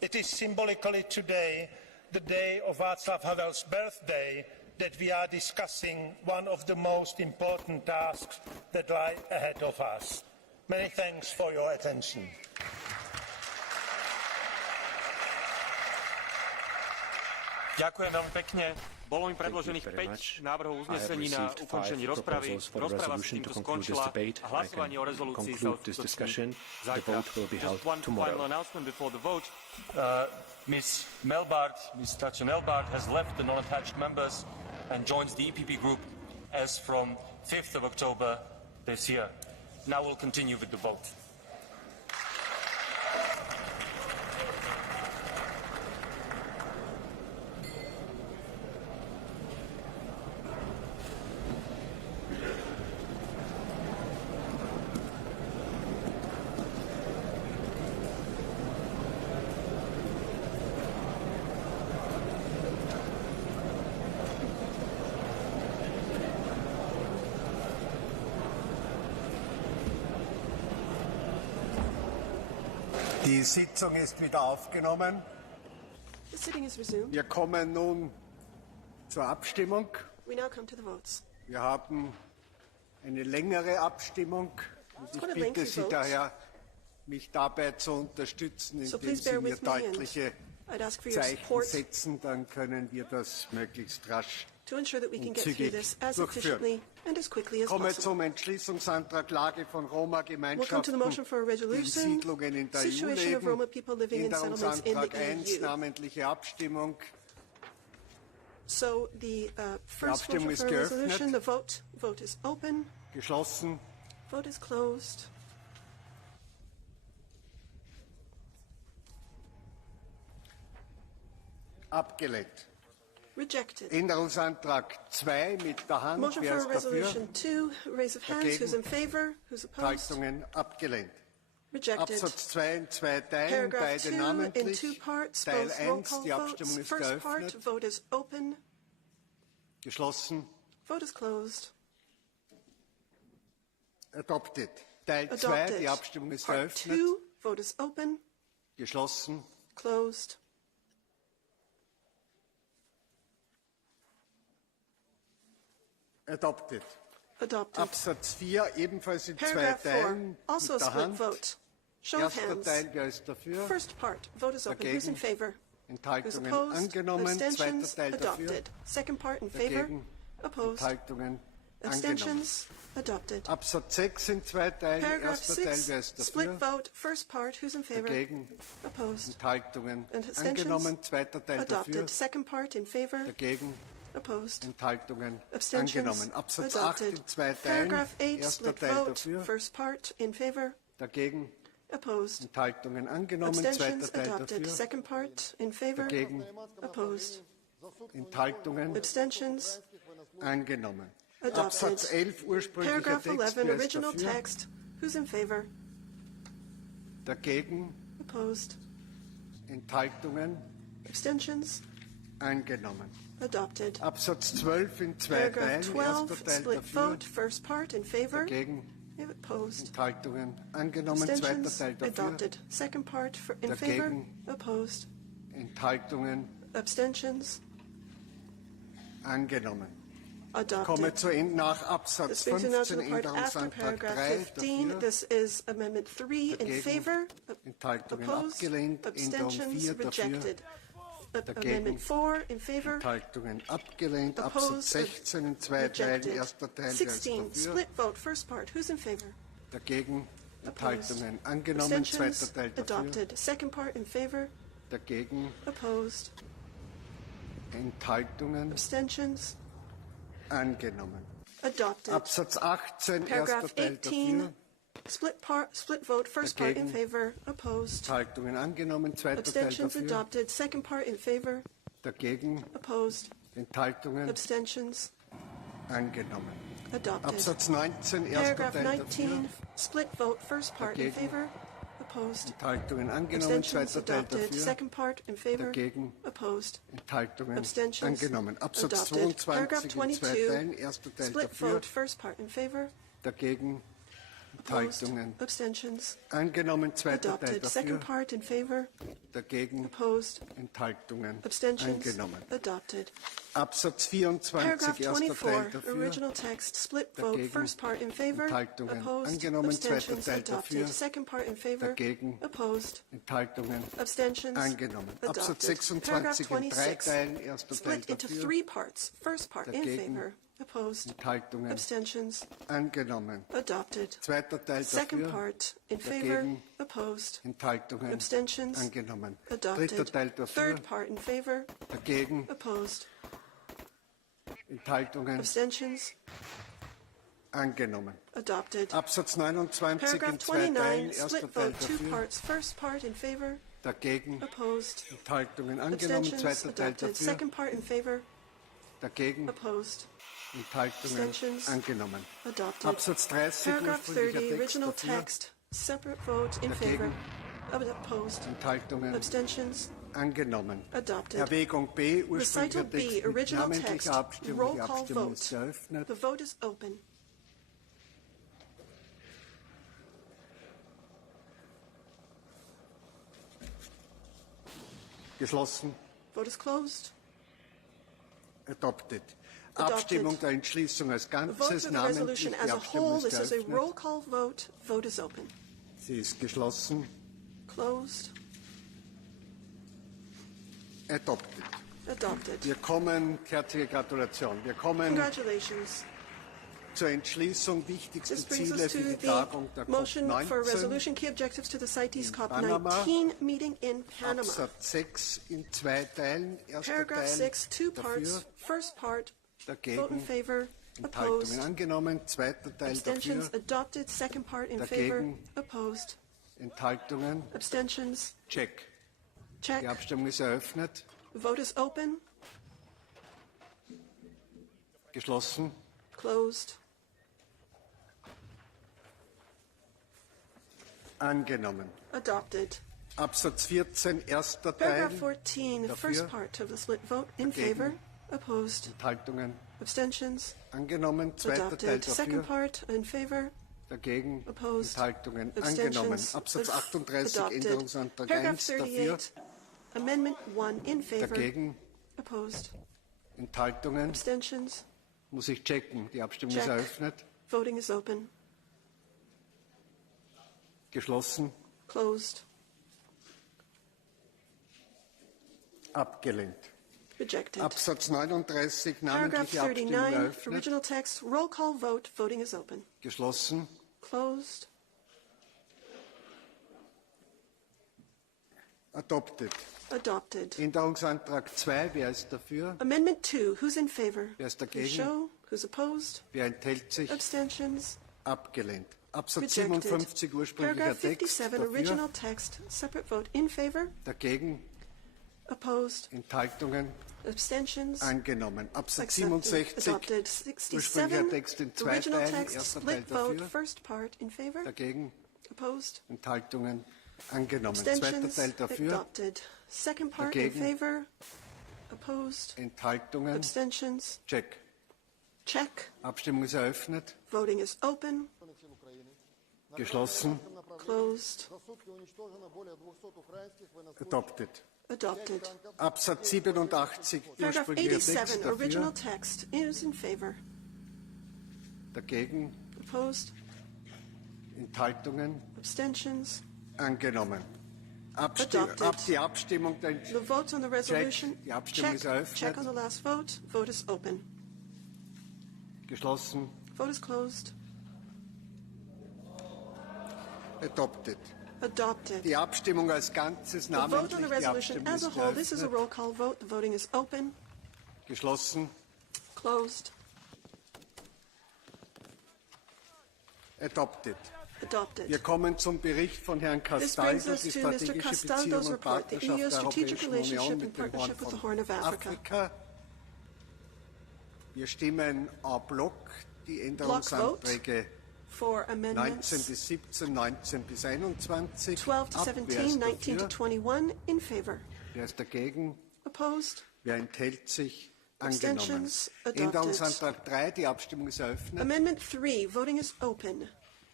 It is symbolically today, the day of Václav Havel's birthday, that we are discussing one of the most important tasks that lie ahead of us. Many thanks for your attention. Ďakujem veľmi pekne. Bolo mi predložených 5 návrhov uznesení na ukončenie rozpravy. Rozprava sa týmto skončila a hlasovanie o rezolúcii sa uskutoční zajtra. Just one final announcement before the vote. Ms. Tatjana Melbard has left the non-attached members and joins the EPP group as from 5th of October this year. Now we'll continue with the vote. Die Sitzung ist wieder aufgenommen. The sitting is resumed. Wir kommen nun zur Abstimmung. We now come to the votes. Wir haben eine längere Abstimmung und ich bitte Sie daher, mich dabei zu unterstützen, indem Sie mir deutliche Zeichen setzen, dann können wir das möglichst rasch und zügig durchführen. Ich komme zum Entschließungsantrag Lage von Roma-Gemeinschaften in Siedlungen in der EU leben. Änderungsantrag 1, namentliche Abstimmung. So the first motion for a resolution, the vote is open. Geschlossen. Vote is closed. Abgelehnt. Rejected. Änderungsantrag 2 mit der Hand. Motion Wer for ist a dafür? resolution 2, raise of hands. Who's in favor? Who's opposed? Enthaltungen abgelehnt. Rejected. Absatz 2 in 2 Teilen, Paragraph beide 2 in namentlich. 2 parts, Teil both roll 1, call die Abstimmung votes. ist First part, geöffnet. vote is open. Geschlossen. Vote is closed. Adopted. Teil 2, Adopted. die Abstimmung ist Part geöffnet. 2, vote is open. Geschlossen. Closed. Adopted. Adopted. Absatz 4 ebenfalls in 2 Paragraph 4, Teilen also a mit der split Hand. vote. Show of Erster hands. Teil, wer ist dafür? First part, vote is open. Who's in Dagegen. favor? Who's Enthaltungen opposed? angenommen. Zweiter Abstentions? Teil dafür. Adopted. Second part in favor? Dagegen. Opposed? Enthaltungen angenommen. Abstentions? Adopted. Absatz 6 in 2 Teilen. Paragraph Erster Teil, 6, wer ist split dafür? vote. First part, who's in favor? Dagegen. Opposed? Enthaltungen And abstentions? angenommen. Zweiter Teil dafür. Adopted. Second part in favor? Dagegen. Opposed? Enthaltungen Abstentions? angenommen. Absatz 8 Adopted. in 2 Teilen. Paragraph 8, Erster split Teil vote. dafür. First part in favor? Dagegen. Opposed? Enthaltungen angenommen. Abstentions? Zweiter Teil Adopted. dafür. Second part in favor? Dagegen. Opposed? Enthaltungen Abstentions? angenommen. Adopted. Absatz 11 ursprünglicher Paragraph Text. 11, Wer ist original dafür? text. Who's in favor? Dagegen. Opposed? Enthaltungen Abstentions? angenommen. Adopted. Absatz 12 in 2 Paragraph Teilen. 12, Erster Teil split dafür. vote. First part in favor? Dagegen. Opposed? Enthaltungen angenommen. Zweiter Abstentions? Teil dafür. Adopted. Second part in favor? Dagegen. Opposed? Enthaltungen Abstentions? angenommen. Adopted. Komme zu nach Absatz This brings you now to 15 the part after Änderungsantrag paragraph 3 15. dafür. This is Amendment 3 in Dagegen. favor. Enthaltungen Opposed? abgelehnt. Änderung Abstentions? 4 dafür. Rejected. Dagegen. Amendment 4 in favor. Enthaltungen abgelehnt. Opposed? Absatz 16 in 2 Teilen. Rejected. Erster Teil. Wer ist 16, dafür? split vote. First part. Who's in favor? Dagegen. Opposed? Enthaltungen angenommen. Zweiter Abstentions? Teil dafür. Adopted. Second part in favor. Dagegen. Opposed? Enthaltungen Abstentions? angenommen. Adopted. Absatz 18 Paragraph erster Teil 18, dafür. split vote. First part in Dagegen. favor. Opposed? Enthaltungen angenommen. Zweiter Teil Abstentions? dafür. Adopted. Second part in favor. Dagegen. Opposed? Enthaltungen Abstentions? angenommen. Adopted. Absatz 19 erster Paragraph Teil 19, dafür. split vote. First part in Dagegen. favor. Opposed? Enthaltungen angenommen. Abstentions? Zweiter Teil Adopted. dafür. Second part in favor. Dagegen. Opposed? Enthaltungen Abstentions? angenommen. Absatz Adopted. Paragraph 22 in 2 22, Teilen. Erster Teil split dafür. vote. First part in favor. Dagegen. Enthaltungen. Abstentions. Angenommen. Zweiter Teil Adopted. dafür. Second part in favor. Dagegen. Opposed. Enthaltungen. Abstentions. Angenommen. Adopted. Absatz 24, Paragraph erster 24, Teil dafür. original text, split vote, Dagegen. first part in favor, Enthaltungen. opposed, Angenommen. Zweiter abstentions, Teil adopted. dafür. Second part in favor, Dagegen. opposed, Enthaltungen. abstentions, Angenommen. Absatz adopted. Paragraph 26 in 3 26, Teilen. Erster Teil split into dafür. 3 parts. First part in Dagegen. favor, opposed, Enthaltungen. abstentions, Angenommen. adopted. Zweiter Teil Second dafür. part in favor, Dagegen. opposed, Enthaltungen. abstentions, Angenommen. adopted. Dritter Teil dafür. Third part in favor, Dagegen. opposed, Enthaltungen. abstentions, Angenommen. adopted. Absatz 29 Paragraph in 2 Teilen. 29, Erster split Teil vote, 2 dafür. parts. First part in favor, Dagegen. opposed, Enthaltungen. Angenommen. abstentions, Zweiter Teil adopted. dafür. Second part in favor, Dagegen. opposed, Enthaltungen. abstentions, Angenommen. adopted. Absatz 30 Paragraph ursprünglicher 30, Text original dafür. text, separate vote in favor, Dagegen. opposed, Enthaltungen. abstentions, Angenommen. adopted. Erwägung B, Recital ursprünglicher B, Text mit original text, namentlicher Abstimmung. roll Die call Abstimmung ist vote. eröffnet. The vote is open. Geschlossen. Vote is closed. Adopted. Adopted. Abstimmung der Entschließung als The vote Ganzes, for the namentlich. resolution Die as a Abstimmung whole. ist This is a eröffnet. roll call vote. Vote is open. Sie ist geschlossen. Closed. Adopted. Adopted. Wir kommen, herzliche Gratulation, wir kommen Congratulations. zur Entschließung wichtigste This brings Ziele us für to die Tagung der the motion for COP19 resolution key objectives to the CITES Panama. COP19 meeting in Panama. Absatz 6 in 2 Teilen. Erster Paragraph Teil 6, 2 parts. dafür, First part, vote in dagegen, favor, Enthaltungen opposed, angenommen. Zweiter Teil abstentions dafür, adopted. Second part in favor, dagegen, opposed, Enthaltungen. abstentions, Check. check. Die Abstimmung ist eröffnet. Vote is open, Geschlossen. closed, Angenommen. adopted. Absatz 14, erster Teil. Paragraph 14, dafür, first part of the split vote in dagegen, favor, opposed, Enthaltungen abstentions, angenommen. Zweiter Teil adopted. Second dafür, part in favor, dagegen, opposed, Enthaltungen angenommen. abstentions, Absatz 38, adopted. Änderungsantrag Paragraph 1 dafür, 38, Amendment 1 in favor, dagegen, opposed, Enthaltungen. abstentions, Muss ich checken. Die Abstimmung ist check. eröffnet. Voting is open, Geschlossen. closed, Abgelehnt. rejected. Absatz 39, Paragraph namentliche Abstimmung 39, eröffnet. original text, roll call vote, voting is open, Geschlossen. closed, Adopted. adopted. Änderungsantrag 2, wer ist dafür? Amendment 2, who's in favor? Wer ist Please dagegen? show. Who's opposed? Wer enthält sich? Abstentions? Abgelehnt. Absatz Rejected. 57, ursprünglicher Paragraph Text. 57, Dafür, original text, separate vote in favor, dagegen, opposed, Enthaltungen, abstentions, angenommen. Absatz accepted, 67, adopted. ursprünglicher 67, Text in 2 original Teilen. text, Erster Teil split vote, dafür, first part in favor, dagegen, opposed, Enthaltungen, angenommen. Zweiter abstentions, Teil dafür, adopted. Second part in dagegen, favor, opposed, Enthaltungen, abstentions, check. check. Abstimmung ist eröffnet, Voting is open, geschlossen, closed, adopted. adopted. Absatz 87, Paragraph ursprünglicher Text 87, original dafür, text, is in favor, dagegen, opposed, Enthaltungen, abstentions, angenommen. Adopted. Die Abstimmung der the votes on the resolution, Die Abstimmung ist eröffnet. check on the last vote, vote is open, geschlossen, vote is closed, adopted. adopted. Die Abstimmung als Ganzes, The vote on namentlich the die resolution Abstimmung as a ist whole, this is a eröffnet, roll call vote, the voting is open, geschlossen, closed, adopted. adopted. Wir kommen zum Bericht von Herrn This brings Castaldo, us die to Mr. strategische Castaldo's Beziehung und report, the Partnerschaft EU's der strategic Europäischen Union relationship and mit dem Horn partnership with the von Horn of Africa. Afrika. Wir stimmen en bloc die Änderungsanträge For 19 amendments bis 17, 19 bis 21 12 to ab. 17, Wer ist 19 to dafür? 21 in favor, Wer ist dagegen? opposed, Wer enthält sich? Angenommen. abstentions, adopted. Änderungsantrag 3, die Abstimmung ist eröffnet. Amendment 3, voting is open,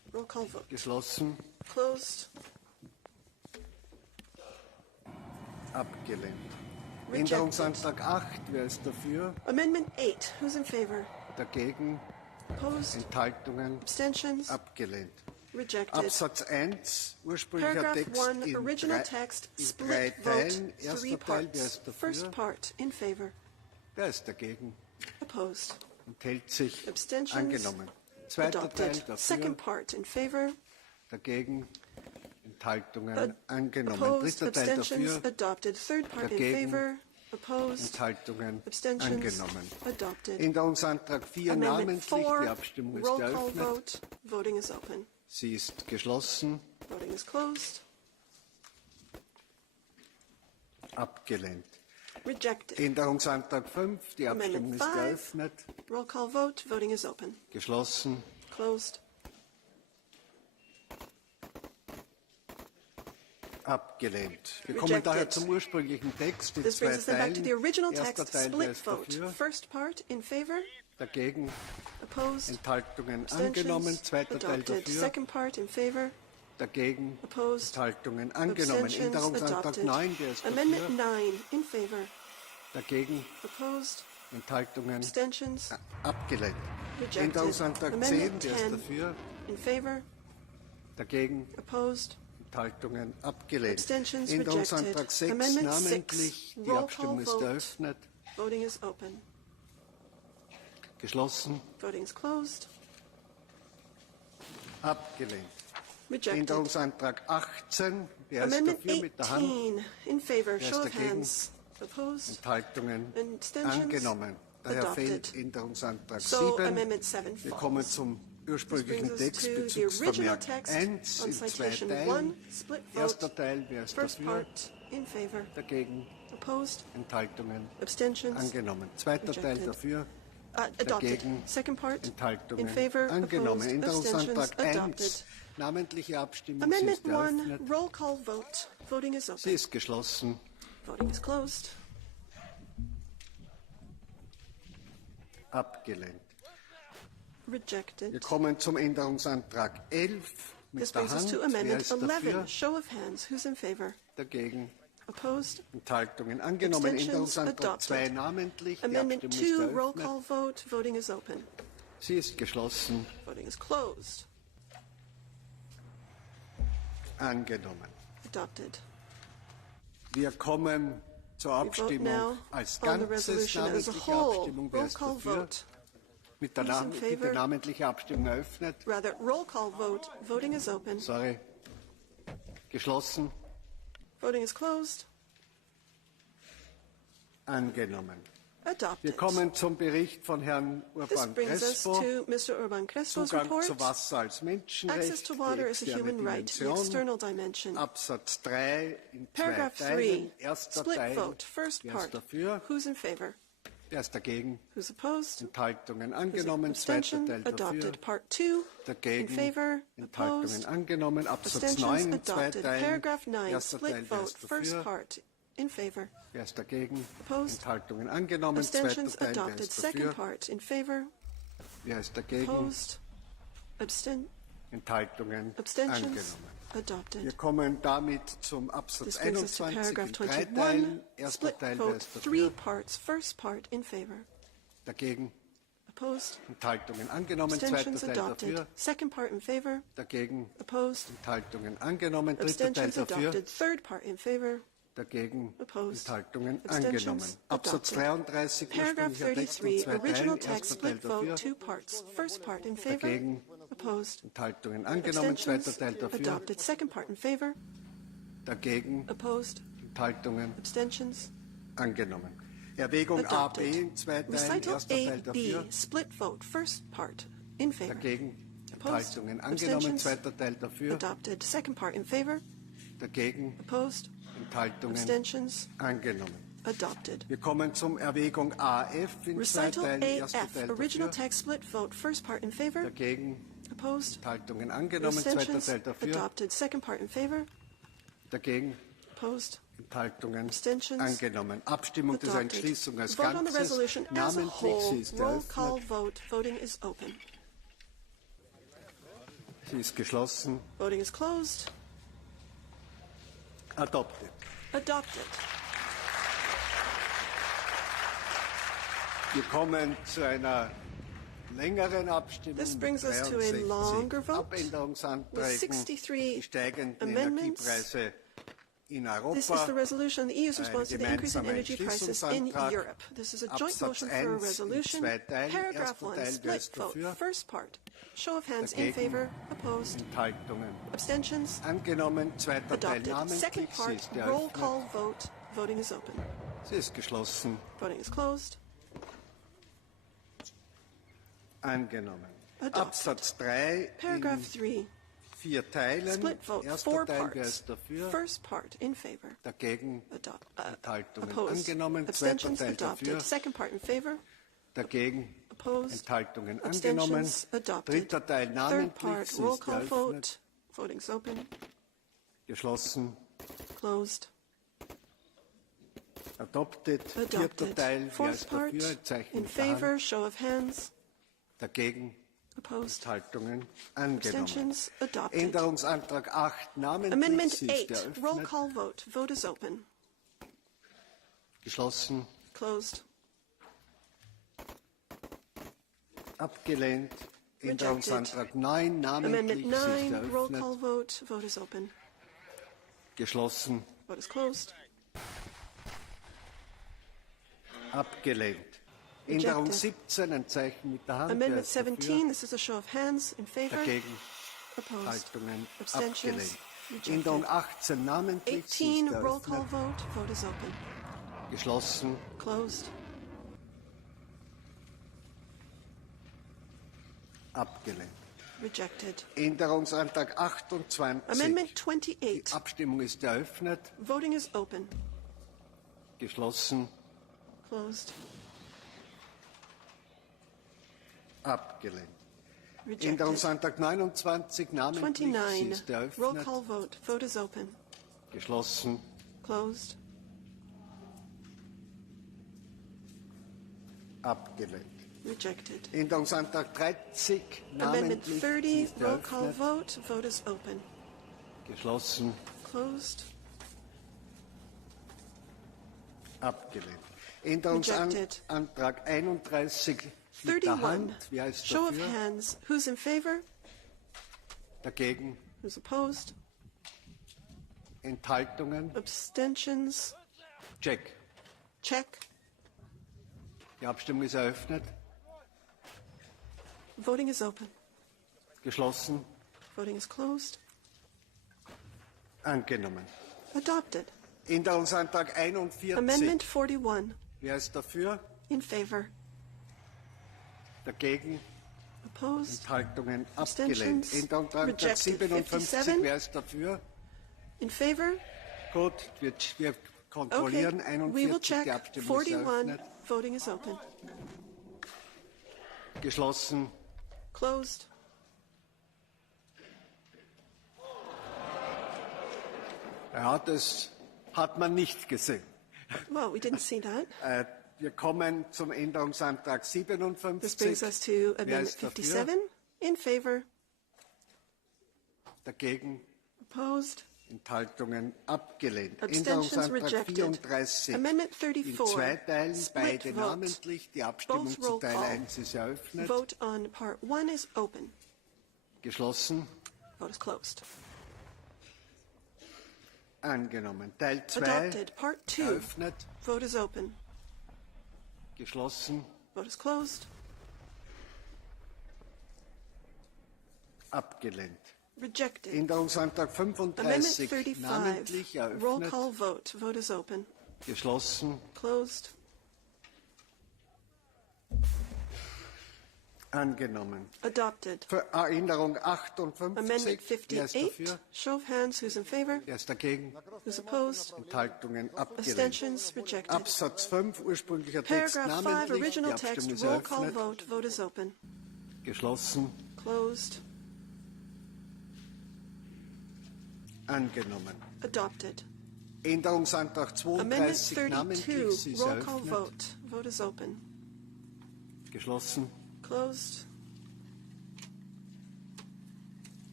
Roll call vote. Geschlossen. Closed. Abgelehnt. Rejected. Änderungsantrag 8. Wer ist dafür? Amendment 8. Who's in favor? Dagegen. Opposed. Enthaltungen. Abstentions. Abgelehnt. Rejected. Absatz 1. Ursprünglicher Paragraph Text 1, in original drei, text, in split drei vote, Teilen. 3 Erster Teil. Wer parts. ist dafür? First part, in favor. Wer ist dagegen? Opposed. Enthält sich. Abstentions. Angenommen. Zweiter Teil Adopted. dafür. Second part, in favor. Dagegen. Enthaltungen. Angenommen. Opposed. Dritter Teil Abstentions. dafür. Adopted. Third part, in Dagegen. favor. Opposed. Enthaltungen. Abstentions. Angenommen. Adopted. Änderungsantrag 4 Amendment namentlich. 4. Die Abstimmung ist Roll call eröffnet. vote. Voting is open. Sie ist geschlossen. Voting is closed. Abgelehnt. Rejected. Änderungsantrag 5. Die Abstimmung Amendment ist 5. geöffnet. Roll call vote. Voting is open. Geschlossen. Closed. Abgelehnt. Wir kommen Rejected. daher zum ursprünglichen Text in This zwei brings us then back to Teilen. the original Erster text, Teil, wer split ist vote. dafür? First part, in favor. Dagegen. Opposed. Enthaltungen Abstentions. angenommen. Zweiter Teil Adopted. dafür. Second part, in favor. Dagegen. Opposed. Enthaltungen angenommen. Abstentions. Änderungsantrag Adopted. 9. Wer ist Amendment dafür? 9, in favor. Dagegen. Opposed. Enthaltungen Abstentions. abgelehnt. Rejected. Änderungsantrag 10. Amendment Wer ist 10, dafür? in favor. Dagegen. Opposed. Enthaltungen abgelehnt. Abstentions Änderungsantrag rejected. 6 Amendment namentlich. 6. Die Roll Abstimmung call ist vote. eröffnet. Voting is open. Geschlossen. Voting is closed. Abgelehnt. Rejected. Änderungsantrag 18. Wer ist Amendment dafür mit der Hand? 18, in favor. Wer ist Show of dagegen? hands. Opposed. Enthaltungen Abstentions. angenommen. Daher Adopted. fehlt Änderungsantrag So 7. Amendment 7 Wir falls. kommen zum ursprünglichen This brings us Text, to the original Bezugsvermerk text 1 on in zwei citation Teilen. 1, split Erster vote. Teil, wer ist First dafür? part, in favor. Dagegen. Opposed. Enthaltungen Abstentions. angenommen. Zweiter Teil Rejected. dafür. Adopted. Dagegen. Second part, Enthaltungen in favor. angenommen. Opposed. Änderungsantrag Abstentions. 1. Adopted. Namentliche Abstimmung. Amendment Sie ist 1, eröffnet. roll call vote. Voting is Sie open. ist geschlossen. Voting is closed. Abgelehnt. Rejected. Wir kommen zum Änderungsantrag 11 mit This der brings us Hand. to Wer Amendment ist 11. dafür? Show of hands. Who's in favor? Dagegen. Opposed? Enthaltungen angenommen. Abstentions? Änderungsantrag 2 Adopted. namentlich. Die Amendment Abstimmung ist 2, roll eröffnet. call vote. Voting is open. Sie ist geschlossen. Voting is closed. Angenommen. Adopted. Wir kommen zur We vote Abstimmung now als on the Ganzes. resolution as a Namentliche whole. Abstimmung. Wer Roll ist call dafür? vote. Mit der Who's in bitte favor? namentliche Abstimmung eröffnet. Rather, roll call vote. Voting is open. Sorry. Geschlossen. Voting is closed. Angenommen. Wir Adopted. kommen zum Bericht von Herrn This Urban brings us Crespo. to Mr. Urban Crespo's Zugang report. zu Wasser als Access Menschenrecht, to die water is a externe human right, the Dimension. external dimension. Absatz 3 in zwei Paragraph 3, Teilen. Erster split Teil. vote. First Wer ist part. dafür? Who's in favor? Wer ist dagegen? Who's opposed? Enthaltungen Who's angenommen. Zweiter abstention? Teil dafür. Adopted. Part 2, in Dagegen. favor? Enthaltungen Opposed? angenommen. Absatz 9 Abstentions? in zwei Adopted. Teilen. Paragraph 9, Erster split Teil. Wer vote. ist First dafür? part, in favor? Wer ist dagegen? Opposed? Enthaltungen angenommen. Zweiter Abstentions? Teil. Wer Adopted. ist Second dafür? part, in favor? Wer ist dagegen? Opposed? Enthaltungen Abstentions? angenommen. Wir Adopted. kommen damit zum Absatz This brings us to 21 paragraph in drei 21, Teilen. Erster split Teil. Wer vote. ist 3 dafür? parts. First part, in favor? Dagegen. Opposed? Enthaltungen angenommen. Zweiter Abstentions? Teil Adopted. dafür. Second part, in favor? Dagegen. Opposed? Enthaltungen angenommen. Dritter Teil Abstentions? dafür. Adopted. Third part, in favor? Dagegen. Opposed. Enthaltungen Abstentions? angenommen. Absatz Adopted. 33. Paragraph Ursprünglicher Text in 33, zwei original Teilen. text, Erster Teil split vote, dafür. 2 parts. First part, in favor? Dagegen. Opposed? Enthaltungen angenommen. Zweiter Abstentions? Teil dafür. Adopted. Second part, in favor? Dagegen. Opposed? Enthaltungen Abstentions? angenommen. Erwägung AB Adopted. in zwei Teilen. Recital Erster Teil A, B, dafür. split vote. First part, in favor? Dagegen. Opposed? Enthaltungen angenommen. Abstentions? Zweiter Teil dafür. Adopted. Second part, in favor? Dagegen. Opposed? Enthaltungen Abstentions? angenommen. Adopted. Wir kommen zum Erwägung AF in zwei Recital Teilen. Erster AF, Teil original dafür. text, split vote. First part, in favor? Dagegen. Opposed? Enthaltungen angenommen. Zweiter Abstentions? Teil dafür. Adopted. Second part, in favor? Dagegen. Opposed? Enthaltungen Abstentions? angenommen. Abstimmung dieser Adopted. Entschließung als Vote on the Ganzes. resolution as a Namentlich, whole. sie ist Roll call eröffnet. vote. Voting is open. Sie ist geschlossen. Voting is closed. Adopted. Adopted. Wir kommen zu einer längeren Abstimmung This brings us to a longer vote with 63 amendments. This is the resolution on the EU's response to the increasing energy prices in Europe. This is a joint motion for a resolution. Paragraph 1, split vote. First part. Show of hands in favor, opposed, abstentions, adopted. Second part, roll call vote. Voting is open. Sie ist geschlossen. Voting is closed. Angenommen. Adopted. Absatz 3 Paragraph 3. 4 Teilen. Split vote, Erster 4 Teil, wer parts. ist dafür? First part, in favor. Dagegen. Enthaltungen Opposed. angenommen. Zweiter Abstentions Teil adopted. dafür. Second part, in favor. Dagegen. Opposed. Enthaltungen angenommen. Abstentions adopted. Dritter Teil Third namentlich. part, Sie roll ist call geöffnet. vote. Voting's open. Geschlossen. Closed. Adopted. Vierter Adopted. Teil. Wer Fourth ist part, dafür? Zeichen in mit der Hand. favor. Show of hands. Dagegen. Opposed. Enthaltungen angenommen. Abstentions adopted. Änderungsantrag 8 namentlich. Amendment Sie ist 8, roll geöffnet. call vote. Vote is open. Geschlossen. Closed. Abgelehnt. Rejected. Änderungsantrag 9 namentlich. Amendment Sie ist 9, roll geöffnet. call vote. Vote is open. Geschlossen. Vote is closed. Abgelehnt. Rejected. Änderung 17, ein Zeichen mit der Hand. Wer Amendment ist dafür? 17, this is a show of hands. In favor. Dagegen. Opposed. Enthaltungen Abstentions. abgelehnt. Rejected. Änderung 18 namentlich. Sie 18, ist roll call geöffnet. vote. Vote is open. Geschlossen. Closed. Abgelehnt. Rejected. Änderungsantrag 28. Amendment Die 28. Abstimmung ist eröffnet. Voting is open. Geschlossen. Closed. Abgelehnt. Rejected. Änderungsantrag 29 namentlich. Sie 29. ist Roll eröffnet. call vote. Vote is open. Geschlossen. Closed. Abgelehnt. Rejected. Änderungsantrag 30 Amendment namentlich. Sie 30. ist Roll call eröffnet. vote. Vote is open. Geschlossen. Closed. Abgelehnt. Rejected. Änderungsantrag 31 mit der 31. Hand. Wer ist Show of dafür? hands. Who's in favor? Dagegen. Who's opposed? Enthaltungen. Abstentions? Check. Check. Die Abstimmung ist eröffnet. Voting is open. Geschlossen. Voting is closed. Angenommen. Adopted. Änderungsantrag 41. Amendment 41. Wer ist dafür? In favor. Dagegen. Opposed? Enthaltungen abgelehnt. Abstentions? Änderungsantrag Rejected. 57. 57. Wer ist dafür? In favor? Gut, wir kontrollieren. Okay. We will 41. check. Die Abstimmung ist 41. eröffnet. Voting is open. Geschlossen. Closed. Ja, das hat man nicht gesehen. Well, we didn't see that. Wir kommen zum Änderungsantrag This brings 57. us to Wer Amendment ist dafür? 57. In favor? Dagegen. Opposed? Enthaltungen abgelehnt. Abstentions Änderungsantrag rejected. 34. Amendment In 34. zwei Teilen, Split beide vote. namentlich. Die Abstimmung Both zu roll Teil call. 1 ist eröffnet. Vote on part 1 is open. Geschlossen. Vote is closed. Angenommen. Teil 2 Adopted. Part 2. eröffnet. Vote is open. Geschlossen. Vote is closed. Abgelehnt. Rejected. Änderungsantrag Amendment 35 35. namentlich Roll eröffnet. call vote. Vote is open. Geschlossen. Closed. Angenommen. Adopted. Änderung 58. Amendment Wer ist 58. dafür? Show of hands. Who's in favor? Wer ist dagegen? Who's opposed? Enthaltungen abgelehnt. Abstentions rejected. Absatz 5, ursprünglicher Text Paragraph 5, namentlich. original Die Abstimmung text. ist Roll call eröffnet. vote. Vote is open. Geschlossen. Closed. Angenommen. Adopted. Änderungsantrag Amendment 32 namentlich. 32. Sie ist Roll call eröffnet. vote. Vote is open. Geschlossen. Closed.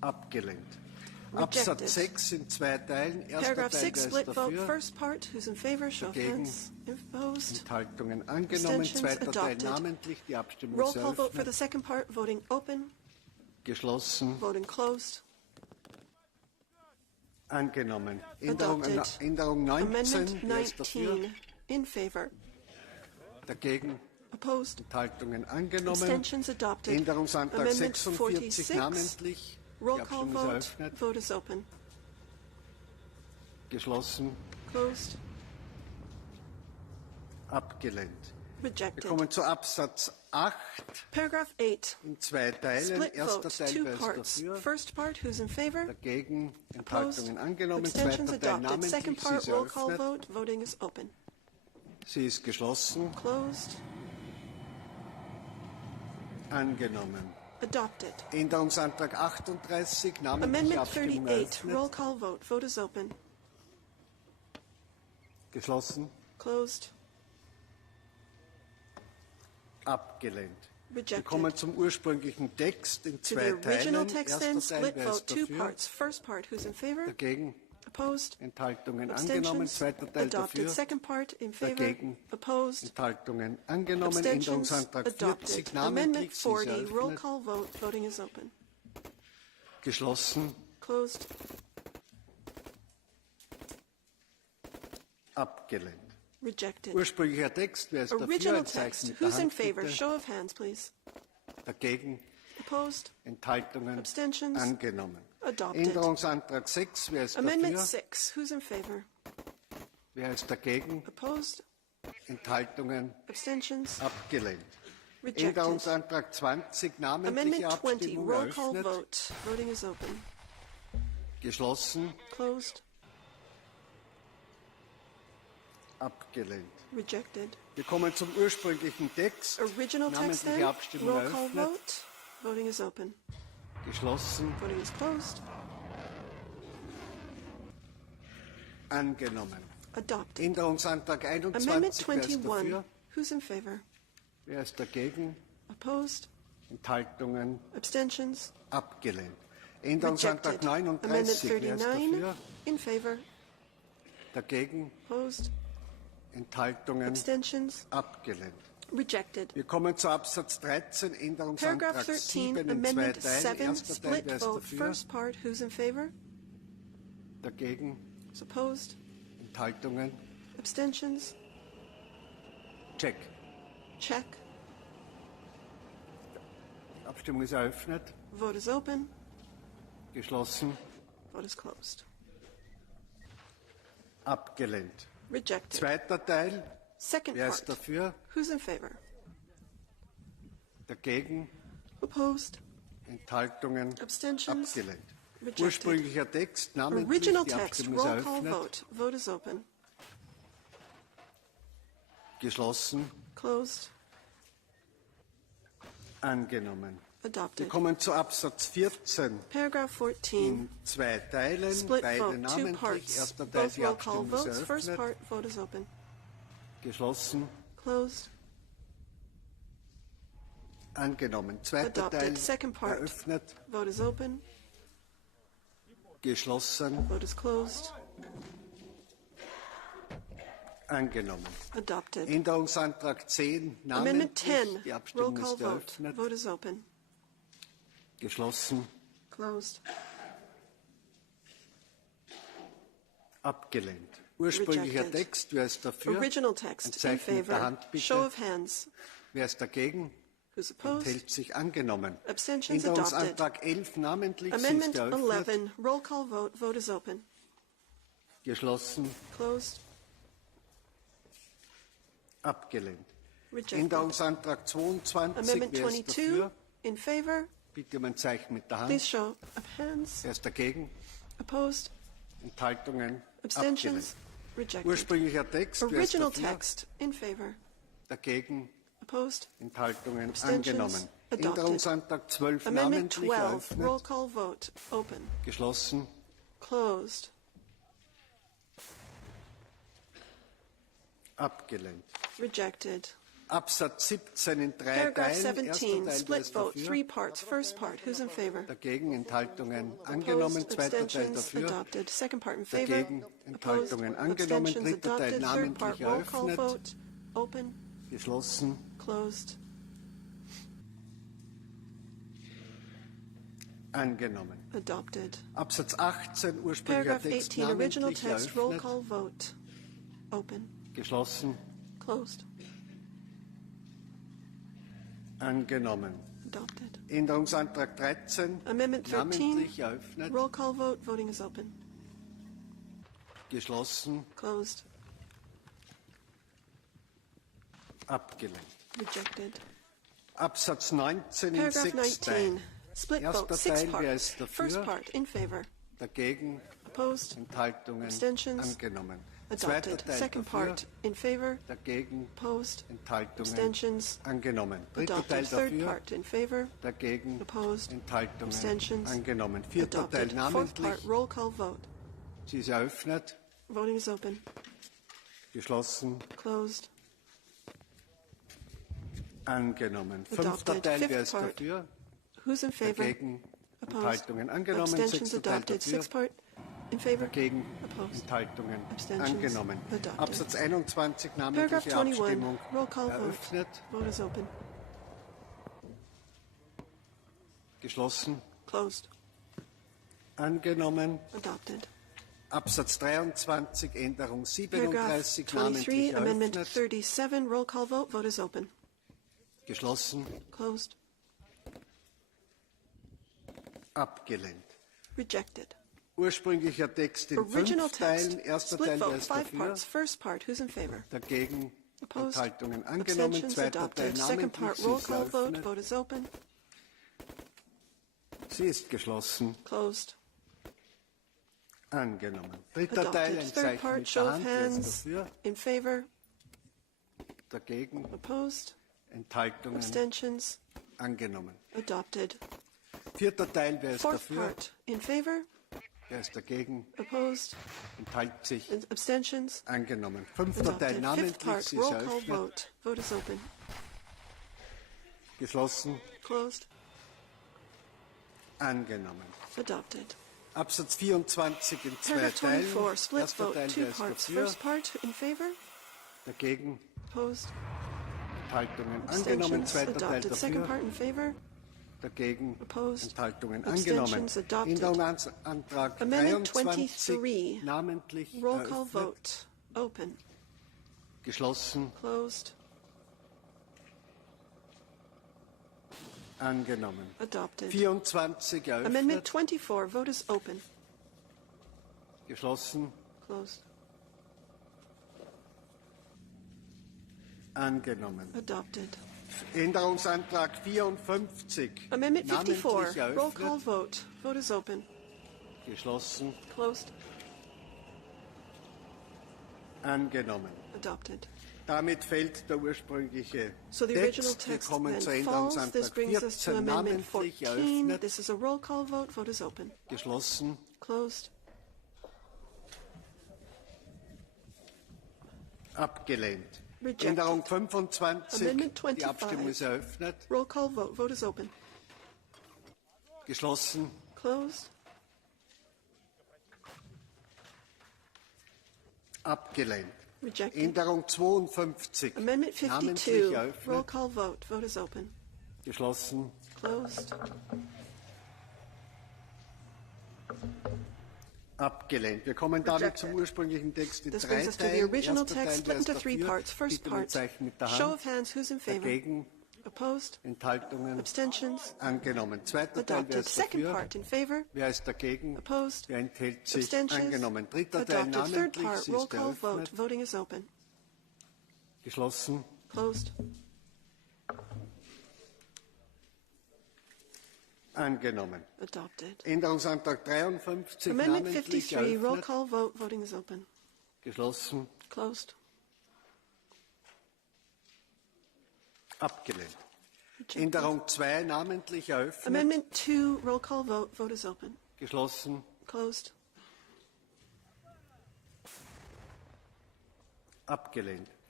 Abgelehnt. Absatz 6 in 2 Teilen. Erster Paragraph Teil, 6, wer split ist vote. dafür? First part, who's in favor, show of Dagegen. hands. Opposed. Enthaltungen angenommen. Abstentions Zweiter Teil adopted. namentlich. Die Abstimmung Roll ist call vote for eröffnet. the second part. Voting open. Geschlossen. Voting closed. Angenommen. Adopted. Änderung 19. Wer ist Amendment dafür? 19. In favor. Dagegen. Opposed. Enthaltungen angenommen. Abstentions adopted. Änderungsantrag Amendment 46 46. namentlich. Roll Die call Abstimmung ist vote. eröffnet. Vote is open. Geschlossen. Closed. Abgelehnt. Wir Rejected. kommen zu Absatz 8 Paragraph 8. in 2 Teilen. Split Erster vote. Teil, 2 wer ist parts. dafür? First part, who's in favor? Dagegen. Opposed. Enthaltungen angenommen. Abstentions Zweiter Teil adopted. namentlich. Second Sie part, ist roll call eröffnet. vote. Voting is open. Sie ist geschlossen. Closed. Angenommen. Adopted. Änderungsantrag 38 namentliche Amendment Abstimmung 38. Roll eröffnet. call vote. Vote is open. Geschlossen. Closed. Abgelehnt. Wir Rejected. kommen zum ursprünglichen Text in To 2 the original Teilen. text then, Erster Teil, split wer ist vote. 2 dafür? parts. First part, who's in favor? Dagegen. Opposed. Enthaltungen angenommen. Abstentions Zweiter Teil adopted. dafür. Second part in favor. Dagegen. Opposed. Enthaltungen angenommen. Abstentions Änderungsantrag adopted. 40 Amendment namentlich. Sie ist 40. Roll eröffnet. call vote. Voting is open. Geschlossen. Closed. Abgelehnt. Rejected. Ursprünglicher Text. Wer ist dafür? Original Ein Zeichen text. mit der Who's in Hand, favor? bitte. Show of hands, please. Dagegen. Opposed. Enthaltungen Abstentions angenommen. adopted. Änderungsantrag 6. Wer ist Amendment dafür? 6. Who's in favor? Wer ist dagegen? Opposed. Enthaltungen Abstentions abgelehnt. rejected. Änderungsantrag 20 namentliche Amendment 20. Abstimmung Roll call eröffnet. vote. Voting is open. Geschlossen. Closed. Abgelehnt. Rejected. Wir kommen zum ursprünglichen Text. Original text Namentliche then. Abstimmung Roll call eröffnet. vote. Voting is open. Geschlossen. Voting is closed. Angenommen. Adopted. Änderungsantrag Amendment 21. Wer ist 21. dafür? Who's in favor? Wer ist dagegen? Opposed. Enthaltungen Abstentions abgelehnt. Änderungsantrag rejected. Amendment 39. Wer ist 39. dafür? In favor. Dagegen? Opposed. Enthaltungen Abstentions abgelehnt. rejected. Wir kommen zu Absatz 13, Paragraph Änderungsantrag 13. 7 in 2 Amendment Teilen. 7. Erster Teil, Split wer ist vote. dafür? First part. Who's in favor? Dagegen? Is opposed. Enthaltungen? Abstentions. Check. Check. Abstimmung ist eröffnet. Vote is open. Geschlossen. Vote is closed. Abgelehnt. Rejected. Zweiter Teil. Second Wer part. ist dafür? Who's in favor? Dagegen? Opposed. Enthaltungen? Abstentions. Abgelehnt. Rejected. Ursprünglicher Text, namentlich. Original Die text. Abstimmung ist Roll call eröffnet. vote. Vote is open. Geschlossen. Closed. Angenommen. Wir Adopted. kommen zu Absatz 14 Paragraph 14. in 2 Teilen. Split Beide vote. 2 namentlich. parts. Erster Teil, Both die roll call Abstimmung ist votes. First eröffnet. part. Vote is open. Geschlossen. Closed. Angenommen. Zweiter Teil. Adopted. Second part. Eröffnet. Vote is open. Geschlossen. Vote is closed. Angenommen. Adopted. Änderungsantrag 10 Amendment namentlich. 10. Die Roll Abstimmung call ist vote. eröffnet. Vote is open. Geschlossen. Closed. Abgelehnt. Ursprünglicher Rejected. Text. Wer ist dafür? Original Ein text. In Zeichen mit der favor. Hand bitte. Show of hands. Wer ist dagegen? Who's opposed? Enthält sich angenommen. Abstentions adopted. Änderungsantrag 11 namentlich. Sie Amendment ist eröffnet. 11. Roll call vote. Vote is open. Geschlossen. Closed. Abgelehnt. Rejected. Änderungsantrag 22. Amendment Wer ist 22. dafür? In favor. Bitte um ein Zeichen mit der Please Hand. show of hands. Wer ist dagegen? Opposed. Enthaltungen. Abstentions. Abgelehnt. Rejected. Ursprünglicher Text. Wer ist Original dafür? text. In favor. Dagegen. Opposed. Enthaltungen. Abstentions. Angenommen. Adopted. Änderungsantrag 12 Amendment namentlich. 12. Eröffnet. Roll call vote. Open. Geschlossen. Closed. Abgelehnt. Rejected. Absatz 17 in 3 Paragraph Teilen. 17, Erster Teil, wer split ist vote, dafür? 3 parts. First part, who's in favor? Dagegen Enthaltungen angenommen. Opposed, Zweiter Teil abstentions dafür. adopted. Second part in favor. Dagegen Opposed, Enthaltungen angenommen. abstentions Dritter Teil adopted. Third part, namentlich roll call eröffnet. vote. Open, Geschlossen. closed, Angenommen. adopted. Absatz 18 ursprünglicher Paragraph Text 18, original namentlich text, roll eröffnet. call vote. Open, Geschlossen. closed, Angenommen. adopted. Änderungsantrag 13 Amendment 13, namentlich eröffnet. roll call vote. Voting is open, Geschlossen. closed, Abgelehnt. rejected. Absatz 19 in Paragraph 6 19, Teilen. split Erster vote, 6 Teil, wer ist parts. dafür? First part, in favor. Dagegen Opposed, Enthaltungen abstentions, angenommen. Zweiter adopted. Teil Second dafür. part, in favor. Dagegen Opposed, Enthaltungen abstentions, angenommen. Dritter Teil adopted. Third dafür. part, in favor. Dagegen Opposed, Enthaltungen abstentions, angenommen. Vierter Teil adopted. Fourth part, namentlich. roll call vote. Sie ist eröffnet. Voting is open, Geschlossen. closed, Angenommen. Fünfter adopted. Teil, wer Fifth ist part, dafür? who's in favor? Dagegen Opposed, Enthaltungen angenommen. abstentions Sechster Teil adopted. dafür. Sixth part, in favor. Dagegen Opposed, Enthaltungen abstentions angenommen. adopted. Absatz 21 Paragraph namentliche 21, Abstimmung roll call vote. eröffnet. Vote is open, Geschlossen. closed, Angenommen. adopted. Absatz 23 Änderung Paragraph 37 23, namentlich Amendment eröffnet. 37, roll call vote. Vote is open, Geschlossen. closed, Abgelehnt. rejected. Ursprünglicher Text in Original 5 text, Teilen. Erster split Teil, wer vote, ist 5 dafür? parts. First part, who's in favor? Dagegen Opposed, Enthaltungen angenommen. abstentions Zweiter Teil adopted. Second namentlich. part, Sie roll ist call vote. eröffnet. Vote is open, Sie ist geschlossen. closed, Angenommen. Dritter Teil, ein adopted. Third Zeichen part, mit show der of Hand. Wer ist hands, dafür? in favor, Dagegen opposed, Enthaltungen abstentions angenommen. adopted. Vierter Teil, wer ist Fourth dafür? part, in favor, Wer ist dagegen? opposed, Enthält sich abstentions angenommen. Fünfter Teil adopted. Fifth namentlich. part, Sie ist roll call eröffnet. vote. Vote is open, Geschlossen. closed, Angenommen. adopted. Absatz 24 in 2 Paragraph Teilen. 24, split Erster vote, Teil, 2 wer ist parts. dafür? First part, in favor, Dagegen opposed, Enthaltungen angenommen. abstentions Zweiter Teil adopted. Second dafür. part, in favor, Dagegen opposed, Enthaltungen angenommen. abstentions adopted. Änderungsantrag Amendment 23 23, namentlich roll call eröffnet. vote. Open, Geschlossen. closed, Angenommen. adopted. 24 Amendment eröffnet. 24, vote is open, Geschlossen. closed, Angenommen. adopted. Änderungsantrag 54. Amendment namentlich 54, roll call eröffnet. vote. Vote is open, Geschlossen. closed, Angenommen. adopted. Damit fällt der ursprüngliche So the original Text. Wir text kommen zu then falls. This Änderungsantrag brings us to 14. Amendment Namentlich 14. eröffnet. This is a roll call vote. Vote is open, Geschlossen. closed, Abgelehnt. Rejected. Änderung 25. Amendment Die Abstimmung 25. ist eröffnet. roll call vote. Vote is open, Geschlossen. closed, Abgelehnt. rejected. Änderung 52. Amendment Namentlich 52, eröffnet. roll call vote. Vote is open, Geschlossen. closed, Abgelehnt. Wir kommen damit zum ursprünglichen Text in This 3 brings us to the Teilen. original Erster text, Teil, split wer ist into 3 dafür? parts. First Bitte mit part, Zeichen mit der show Hand. of hands, who's in favor, Dagegen opposed, Enthaltungen abstentions, angenommen. Zweiter Teil, wer adopted. ist Second dafür? part, in favor, Wer ist dagegen? opposed, Wer enthält sich? abstentions, Angenommen. Dritter Teil adopted. Third namentlich. part, Sie roll ist call vote. eröffnet. Voting is open, Geschlossen. closed, Angenommen. adopted. Änderungsantrag 53. Amendment namentlich 53, roll eröffnet. call vote. Voting is open, Geschlossen. closed, Abgelehnt. rejected. Änderung 2 namentlich eröffnet. Amendment 2, roll call vote. Vote is open, Geschlossen. closed, Abgelehnt.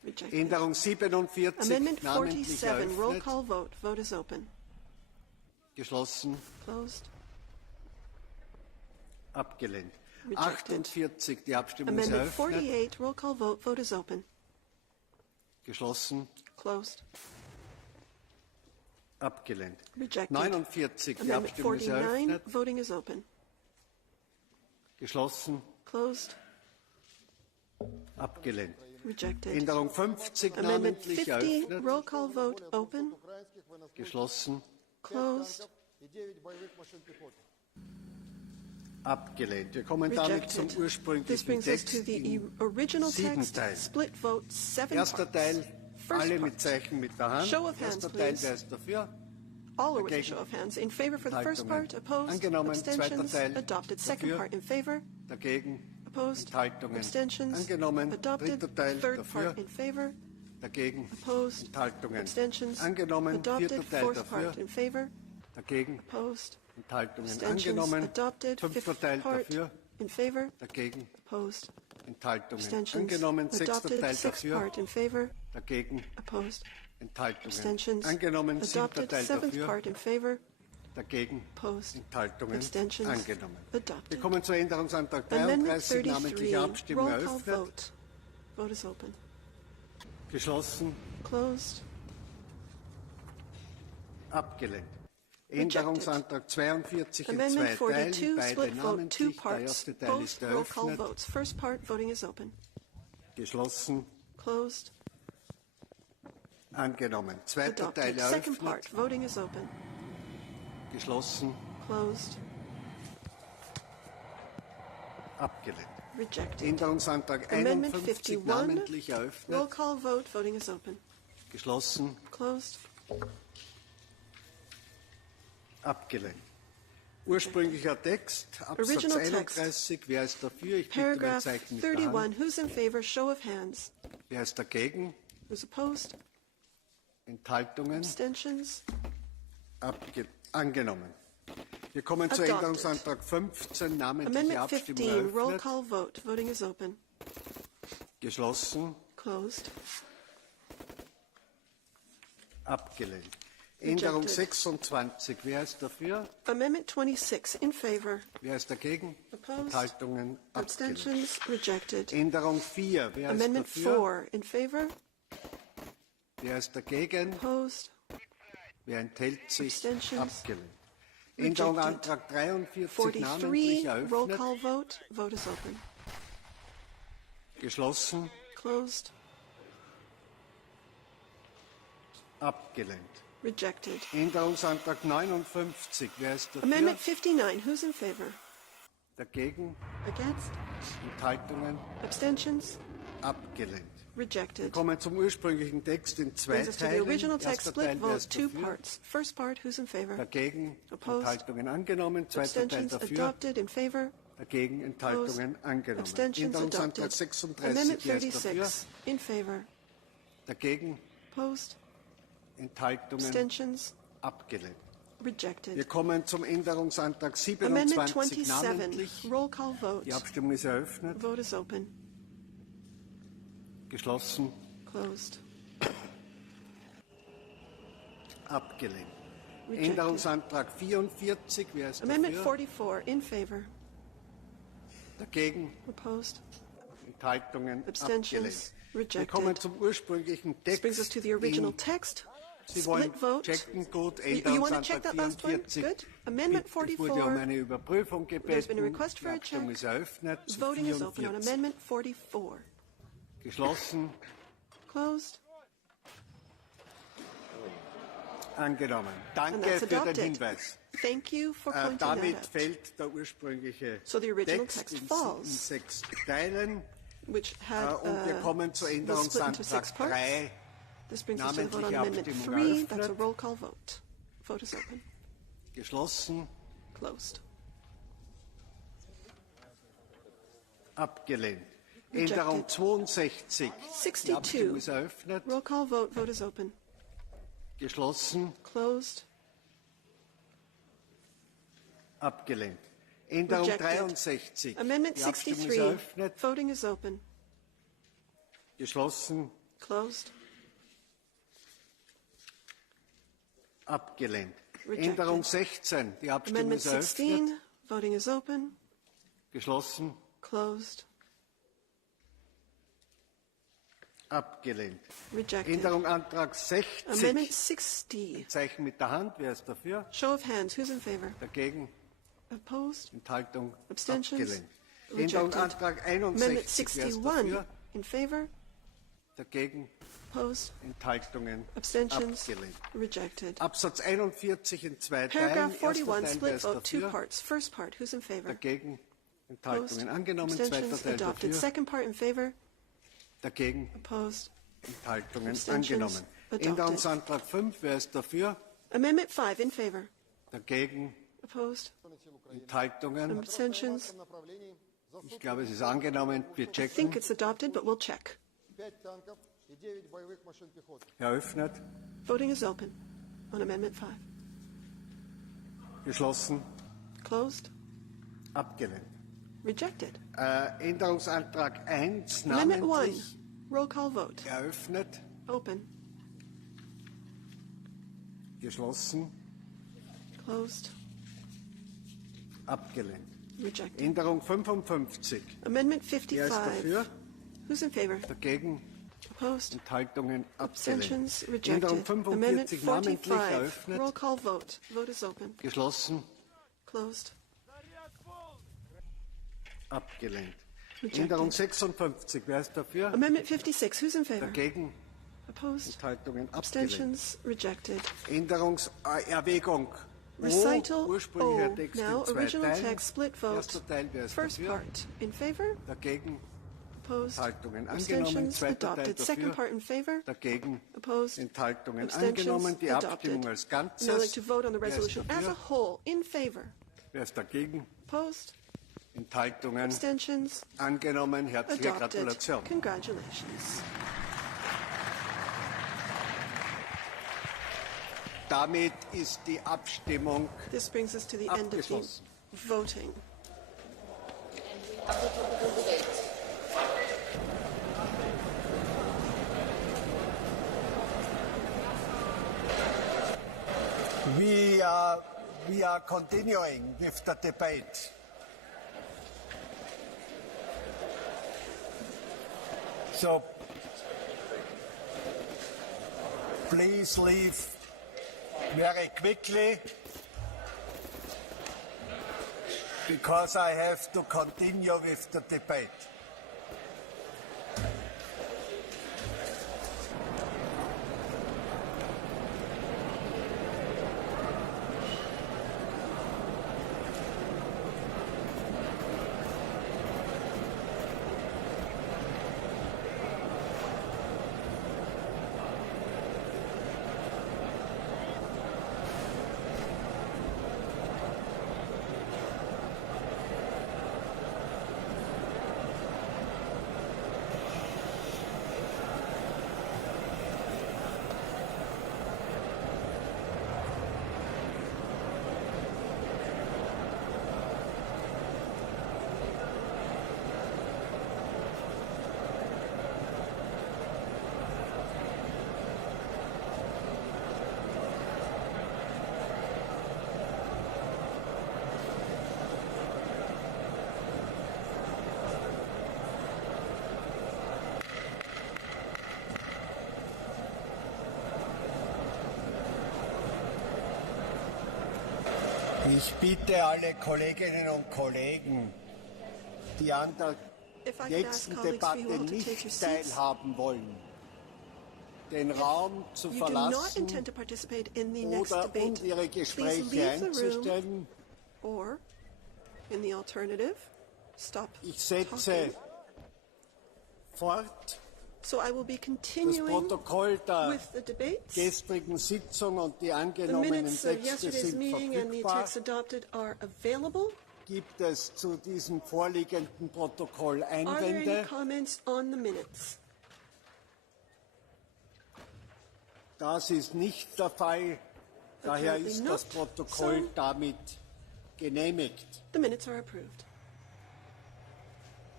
Rejected. Änderung 47, Amendment namentlich 47, roll eröffnet. call vote. Vote is open. Geschlossen. Closed. Abgelehnt. Rejected. 48, die Abstimmung ist Amendment eröffnet. 48, roll call vote. Vote is open. Geschlossen. Closed. Abgelehnt. Rejected. 49, die Amendment Abstimmung ist 49, eröffnet. voting is open. Geschlossen. Closed. Abgelehnt. Rejected. Änderung 50, Amendment namentlich 50, eröffnet. roll call vote open. Geschlossen. Closed. Abgelehnt. Wir kommen damit zum Rejected. This ursprünglichen brings us to Text the in original 7 text, Teilen. split vote, 7 Erster Teil, First alle part. mit Zeichen mit der Hand. Show of hands, Erster Teil, please. wer ist dafür? All are with a Dagegen. show of hands. In favor for the first Enthaltungen. part, opposed, Angenommen. Zweiter abstentions, Teil. adopted. Second Dafür. part in favor, Dagegen. opposed, Enthaltungen. abstentions, Angenommen. adopted. Dritter Teil. Third Dafür. part in favor, Dagegen. opposed, Enthaltungen. abstentions, Angenommen. adopted. Vierter Teil. Fourth Dafür. part in favor, Dagegen. opposed, Enthaltungen. abstentions, Angenommen. adopted. Fünfter Fifth Teil. part Dafür. in favor, Dagegen. opposed, Enthaltungen. abstentions, Angenommen. Sechster adopted. Teil. Sixth Dafür. part in favor, Dagegen. opposed, Enthaltungen. abstentions, Angenommen. Siebter adopted. Teil. Seventh Dafür. part in favor, Dagegen. opposed, Enthaltungen. abstentions, Angenommen. adopted. Wir kommen zu Änderungsantrag Amendment 33, namentliche 33, Abstimmung roll call eröffnet. vote. Vote is open. Geschlossen. Closed. Abgelehnt. Änderungsantrag 42 in Amendment zwei Teilen, 42, beide split vote, 2 namentlich. Der parts. erste Teil Both ist roll call eröffnet. votes. First part, voting is open. Geschlossen. Closed. Angenommen. Zweiter Teil Adopted. Second eröffnet. part, voting is open. Geschlossen. Closed. Abgelehnt. Rejected. Änderungsantrag Amendment 51, 51, namentlich roll eröffnet. call vote, voting is open. Geschlossen. Closed. Abgelehnt. Ursprünglicher Text, Absatz Original text. 31. Wer ist dafür? Ich bitte um ein Paragraph Zeichen mit der 31, Hand. who's in favor? Show of hands. Wer ist dagegen? Who's opposed? Enthaltungen? Abstentions? Angenommen. Wir kommen zu Adopted. Änderungsantrag 15, namentliche Amendment Abstimmung 15, roll eröffnet. call vote, voting is open. Geschlossen. Closed. Abgelehnt. Rejected. Änderung 26. Wer ist dafür? Amendment 26, in favor. Wer ist dagegen? Opposed? Enthaltungen? Abgelehnt. Abstentions? Rejected. Änderung 4. Wer Amendment ist dafür? 4, in favor. Wer ist dagegen? Opposed? Wer enthält sich? Abstentions? Abgelehnt. Rejected. Änderungsantrag 43, namentlich 43, roll eröffnet. call vote, vote is open. Geschlossen. Closed. Abgelehnt. Rejected. Änderungsantrag 59. Wer ist dafür? Amendment 59, who's in favor? Dagegen? Against? Enthaltungen? Abstentions? Abgelehnt. Wir Rejected. kommen zum ursprünglichen Text in zwei Brings us to the Teilen. original text, Erster split Teil, wer vote, ist 2 dafür? parts. First part, who's in favor? Dagegen? Opposed? Enthaltungen angenommen. Zweiter Teil Abstentions? dafür? Adopted, in favor? Dagegen? Enthaltungen angenommen. Abstentions? Änderungsantrag Adopted. 36. Amendment Wer ist dafür? 36, in favor? Dagegen? Opposed? Enthaltungen Abstentions? abgelehnt. Rejected. Wir kommen zum Änderungsantrag Amendment 27 27, namentlich. roll call vote. Die Abstimmung ist eröffnet. Vote is open. Geschlossen. Closed. Abgelehnt. Rejected. Änderungsantrag 44. Wer ist Amendment dafür? 44, in favor? Dagegen? Opposed? Enthaltungen Abstentions? abgelehnt. Wir kommen Rejected. zum ursprünglichen This brings us Text. to the original in, text. Sie wollen Split vote. checken, gut, You want to check that last one? 44. Good. Amendment Es wurde um 44. eine Überprüfung There's been a gebeten. request Die for a Abstimmung check. ist eröffnet. Zu Voting is open on 44. Amendment 44. Geschlossen. Closed. Angenommen. And Danke that's für den adopted. Hinweis. Thank you for pointing that Damit out. fällt der ursprüngliche So the original Text text in falls, 6 Teilen. which had Und wir kommen zu was split into 6 Änderungsantrag parts. 3. This brings us to the vote on Namentliche Amendment Abstimmung 3. That's a eröffnet. roll call vote. Vote is open. Geschlossen. Closed. Abgelehnt. Rejected. Änderung 62. Die Abstimmung 62. ist eröffnet. Roll call vote. Vote is open. Geschlossen. Closed. Abgelehnt. Änderung Rejected. 63. Amendment Die Abstimmung ist 63. eröffnet. Voting is open. Geschlossen. Closed. Abgelehnt. Rejected. Änderung 16. Die Abstimmung Amendment ist eröffnet. 16. Voting is open. Geschlossen. Closed. Abgelehnt. Rejected. Änderungsantrag 60. Amendment 60. Zeichen mit der Hand. Wer ist dafür? Show of hands. Who's in favor? Dagegen. Opposed? Enthaltung. Abstentions? Abgelehnt. Rejected. Änderungsantrag Amendment 61. Wer ist 61. dafür? In favor? Dagegen. Opposed? Enthaltungen. Abstentions? Abgelehnt. Rejected. Absatz 41 in zwei Paragraph Teilen. 41, Erster Teil. Wer split ist vote, two dafür? parts. First part, who's in favor? Dagegen. Opposed? Enthaltungen angenommen. Zweiter Abstentions? Teil Adopted. dafür. Second part in favor? Dagegen. Opposed? Enthaltungen Abstentions? angenommen. Adopted. Änderungsantrag 5. Wer ist dafür? Amendment 5 in favor? Dagegen. Opposed? Enthaltungen. Abstentions? Ich glaube, es ist angenommen. Wir I think checken. it's adopted, but we'll check. Eröffnet. Voting is open on Amendment 5. Geschlossen. Closed. Abgelehnt. Rejected. Änderungsantrag 1. Amendment 1. Namentlich. Roll call vote. Eröffnet. Open. Geschlossen. Closed. Abgelehnt. Rejected. Änderung 55. Amendment Wer ist 55. dafür? Who's in favor? Dagegen. Opposed? Enthaltungen abgelehnt. Abstentions? Änderung Rejected. Amendment 45 namentlich 45. eröffnet. Roll call vote. Vote is open. Geschlossen. Closed. Abgelehnt. Rejected. Änderung 56. Wer ist dafür? Amendment 56. Who's in favor? Dagegen. Opposed? Enthaltungen abgelehnt. Abstentions? Rejected. Erwägung. Recital Ursprünglicher O. Text Now, in zwei original Teilen. text, split vote. Erster Teil, wer ist First dafür? part, in favor? Dagegen. Opposed? Enthaltungen angenommen. Abstentions? Zweiter Teil Adopted. dafür. Second part in favor? Dagegen. Opposed? Enthaltungen Abstentions? angenommen. Die Adopted. Abstimmung als Ganzes. Now I'd like to vote on the Wer ist resolution as a dafür? whole. In favor? Wer ist dagegen? Opposed? Enthaltungen Abstentions? angenommen. Herzliche Adopted. Gratulation. Congratulations. Damit ist die Abstimmung This brings us to the end of the abgeschlossen. voting. We are continuing with the debate. So please leave very quickly because I have to continue with the debate. Ich bitte alle Kolleginnen und Kollegen, die an der nächsten Debatte nicht teilhaben wollen, den Raum zu verlassen oder und ihre Gespräche einzustellen. Ich setze fort. So I will be Das continuing Protokoll der with the debates. gestrigen Sitzung und die The angenommenen minutes of Texte yesterday's sind meeting and the verfügbar. texts adopted are available. Gibt es zu diesem vorliegenden Protokoll Are there any Einwände? comments on the minutes? Das ist nicht der Fall. Daher Apparently ist not. das Protokoll So- damit genehmigt. The minutes are approved.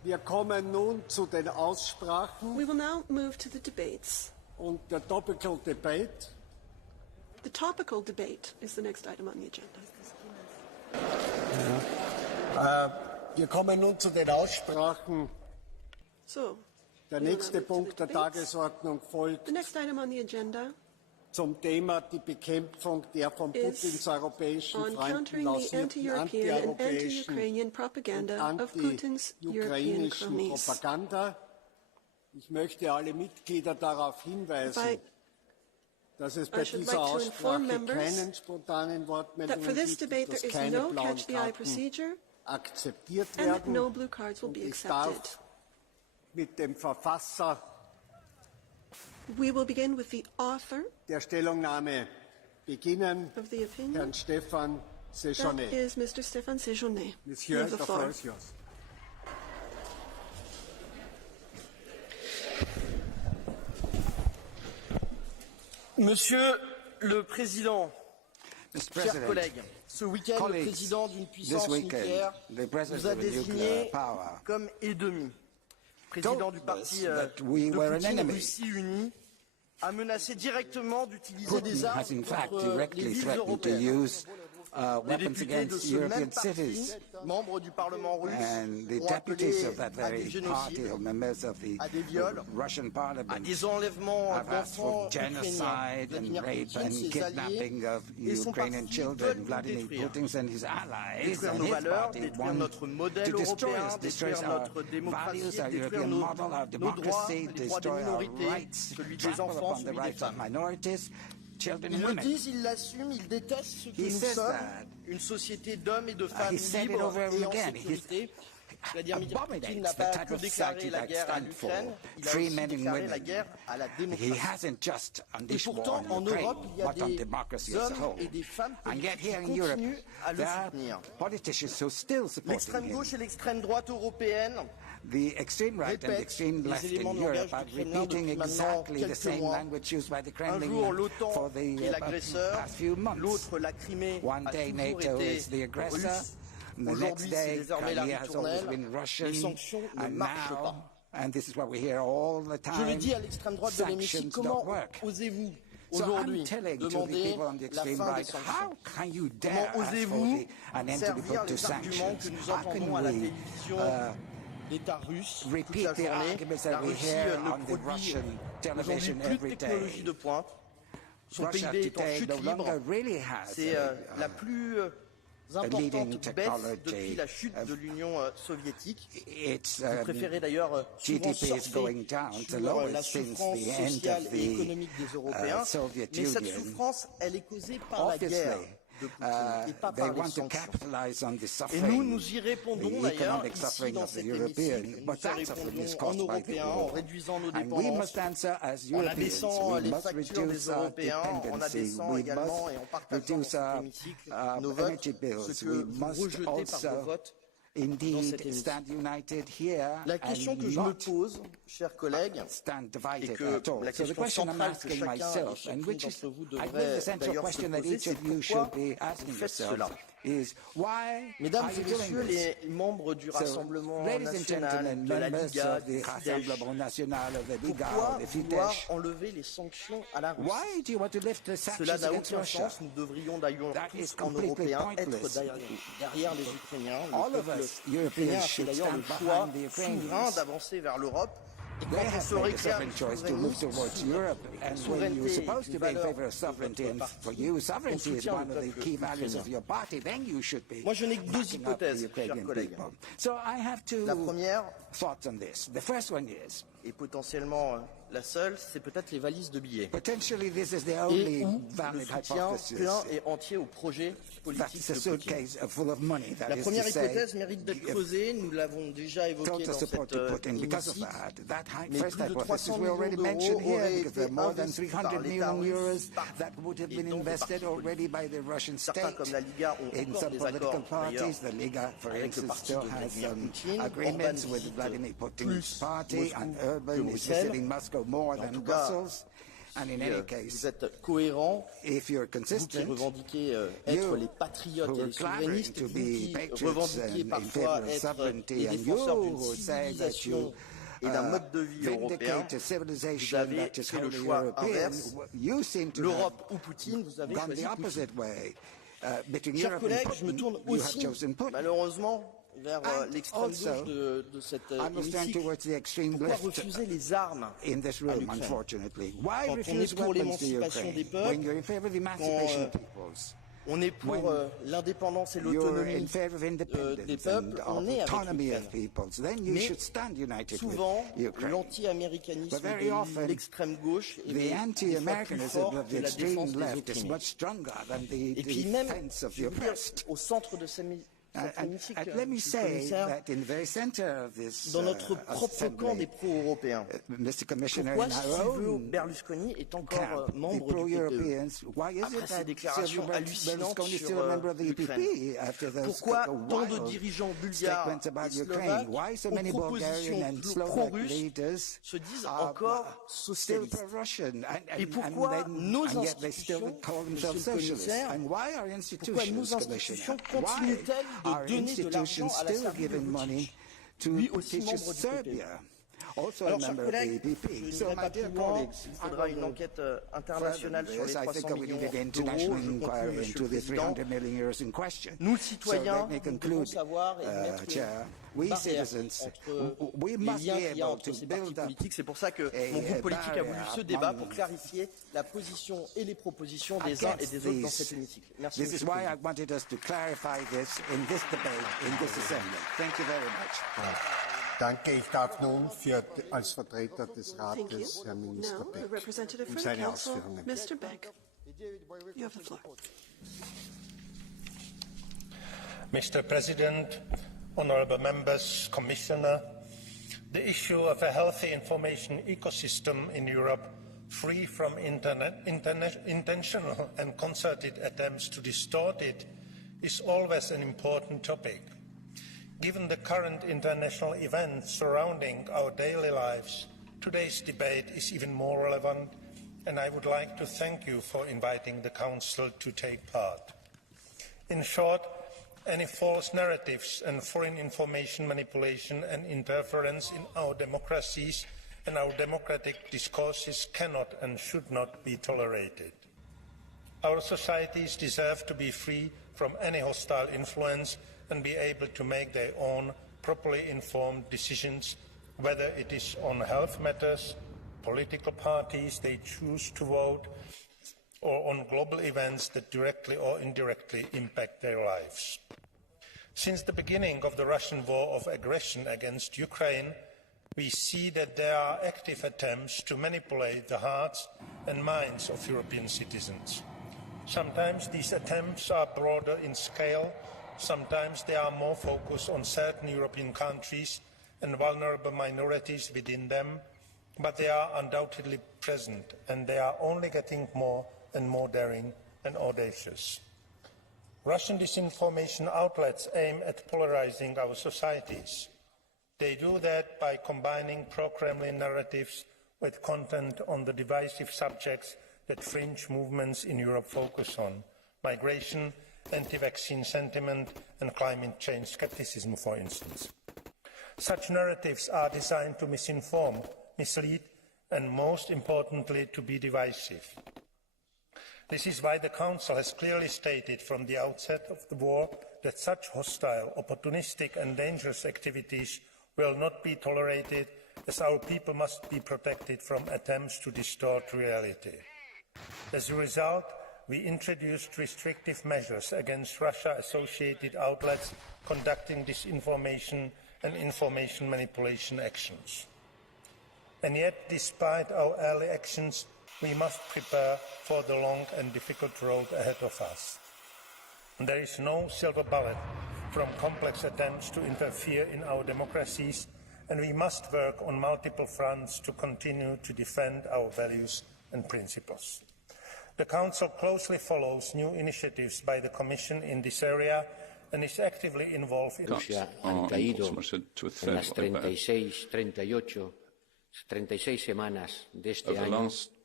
Wir kommen nun zu den Aussprachen. We will now move to the debates. Und der Topical Debate. The topical debate is the next item on the agenda. Wir kommen nun zu den Aussprachen. So, der nächste Punkt der Tagesordnung folgt the next item on the agenda zum Thema die Bekämpfung der von Putins europäischen Feinden lancierten anti-europäischen und anti-ukrainischen Propaganda. Ich möchte alle Mitglieder darauf hinweisen, dass es bei dieser Aussprache keinen spontanen Wortmeldungen gibt, dass keine blauen Karten akzeptiert werden. Und ich darf mit dem Verfasser der Stellungnahme beginnen, Herrn Stefan Séjourné. Monsieur, the floor is yours. Monsieur le Président, chers collègues, ce week-end, le président d'une puissance nucléaire nous a désignés comme ennemis. Le président du parti de Poutine, Russie unie, a menacé directement d'utiliser des armes contre les villes européennes. Les députés de ce même parti, membres du Parlement russe, ont appelé à des génocides, à des viols, à des enlèvements d'enfants ukrainiens. Vladimir Poutine, ses alliés et son parti veulent nous détruire. Détruire nos valeurs, détruire notre modèle européen, détruire notre démocratie, détruire nos droits, les droits des minorités, celui des enfants, celui des femmes. Ils le disent, ils l'assument, ils détestent ce que nous sommes, une société d'hommes et de femmes libres et en sécurité. Vladimir Poutine n'a pas que déclaré la guerre à l'Ukraine, il a aussi déclaré la guerre à la démocratie. Et pourtant, en Europe, il y a des hommes et des femmes politiques qui continuent à le soutenir. L'extrême gauche et l'extrême droite européenne The extreme right and the extreme left in Europe are repeating exactly the same language used by the Kremlin for the past few months. One day NATO is the aggressor, the next day Crimea has always been Russian, and now, and this is what we hear all the time, sanctions don't work. So I'm telling to the people on the extreme right, how can you dare ask for an end to be put to sanctions? How can we l'État russe, repeat the arguments that we hear on the Russian television every day? Russia today no longer really has la plus importante baisse depuis la chute de l'Union soviétique. Vous préférez d'ailleurs souvent surfer sur la souffrance sociale et économique des Européens, mais cette souffrance, elle est causée par la guerre de Poutine et pas par les sanctions. Et nous y répondons d'ailleurs ici dans cet hémicycle. Nous y répondons en Européens, en réduisant nos dépendances, en abaissant les factures des Européens, en abaissant également et en partageant dans cet hémicycle nos votes, ce que vous rejetez par vos votes. La question que je me pose, chers collègues, et que la question centrale que chacun d'entre vous devrait d'ailleurs se poser, c'est pourquoi vous faites cela. Mesdames et messieurs les membres du Rassemblement national, de la Liga, du Fidesz, pourquoi vouloir enlever les sanctions à la Russie? Cela n'a aucun sens. Nous devrions d'ailleurs tous, en Européens, être derrière les Ukrainiens. Le peuple ukrainien a fait d'ailleurs le choix souverain d'avancer vers l'Europe. Et quand on se réclame souverainiste, souveraineté, une valeur on soutient le peuple ukrainien. Moi, je n'ai que deux hypothèses, chers collègues. La première, et potentiellement la seule, c'est peut-être les valises de billets. Et ou le soutien plein et entier au projet politique de Poutine. La première hypothèse mérite d'être creusée, nous l'avons déjà évoqué dans cet hémicycle, mais plus de 300 millions d'euros auraient été investis par l'État russe et donc certains comme la Liga ont encore des accords d'ailleurs avec le parti de Vladimir Poutine, Orban visite plus Moscou que Bruxelles. En tout cas, vous êtes cohérent, vous qui revendiquez être les patriotes et les souverainistes, vous qui revendiquez parfois être les défenseurs d'une civilisation et d'un mode de vie européen, vous avez fait le choix inverse. L'Europe ou Poutine, vous avez choisi Poutine. Chers collègues, je me tourne aussi, malheureusement, vers l'extrême gauche de cet hémicycle. Pourquoi refuser les armes à l'Ukraine? Quand on est pour l'émancipation des peuples, quand on est pour l'indépendance et l'autonomie des peuples, on est avec l'Ukraine. Mais souvent, l'anti-américanisme de l'extrême gauche est des fois plus fort que la défense des opprimés. Et puis même, je veux dire, au centre de ces let me say that in the very center of this dans notre propre camp des pro-européens. Pourquoi Silvio Berlusconi est encore membre du PPE après sa déclaration hallucinante sur l'Ukraine? Pourquoi tant de dirigeants bulgares et slovaques aux propositions pro-russes se disent encore socialistes? Et pourquoi nos institutions, Monsieur le Commissaire, pourquoi nos institutions continuent-elles de donner de l'argent à la Serbie de Vučić, lui aussi membre du PPE? Alors, chers collègues, je n'irai pas plus loin. Il faudra une enquête internationale sur les 300 millions d'euros. Je conclue, Monsieur le Président. Nous, citoyens, nous devons savoir et mettre une barrière entre les liens qu'il y a entre ces partis politiques. C'est pour ça que mon groupe politique a voulu ce débat pour clarifier la position et les propositions des uns et des autres dans cet hémicycle. Merci, Monsieur le Président. Danke. Ich darf nun als Vertreter des Rates Herrn Minister Beck seine Ausführungen. Mr. Beck, you have the floor. Mr. President, honourable members, Commissioner, the issue of a healthy information ecosystem in Europe, free from intentional and concerted attempts to distort it, is always an important topic. Given the current international events surrounding our daily lives, today's debate is even more relevant, and I would like to thank you for inviting the Council to take part. In short, any false narratives and foreign information manipulation and interference in our democracies and our democratic discourses cannot and should not be tolerated. Our societies deserve to be free from any hostile influence and be able to make their own properly informed decisions, whether it is on health matters, political parties they choose to vote, or on global events that directly or indirectly impact their lives. Since the beginning of the Russian war of aggression against Ukraine, we see that there are active attempts to manipulate the hearts and minds of European citizens. Sometimes these attempts are broader in scale, sometimes they are more focused on certain European countries and vulnerable minorities within them, but they are undoubtedly present, and they are only getting more and more daring and audacious. Russian disinformation outlets aim at polarizing our societies. They do that by combining pro-Kremlin narratives with content on the divisive subjects that fringe movements in Europe focus on: migration, anti-vaccine sentiment and climate change skepticism, for instance. Such narratives are designed to misinform, mislead, and most importantly, to be divisive. This is why the Council has clearly stated from the outset of the war that such hostile, opportunistic and dangerous activities will not be tolerated, as our people must be protected from attempts to distort reality. As a result, we introduced restrictive measures against Russia-associated outlets conducting disinformation and information manipulation actions. And yet, despite our early actions, we must prepare for the long and difficult road ahead of us. There is no silver bullet from complex attempts to interfere in our democracies, and we must work on multiple fronts to continue to defend our values and principles. The Council closely follows new initiatives by the Commission in this area and is actively involved in... Rusia han caído en las 36 semanas de este año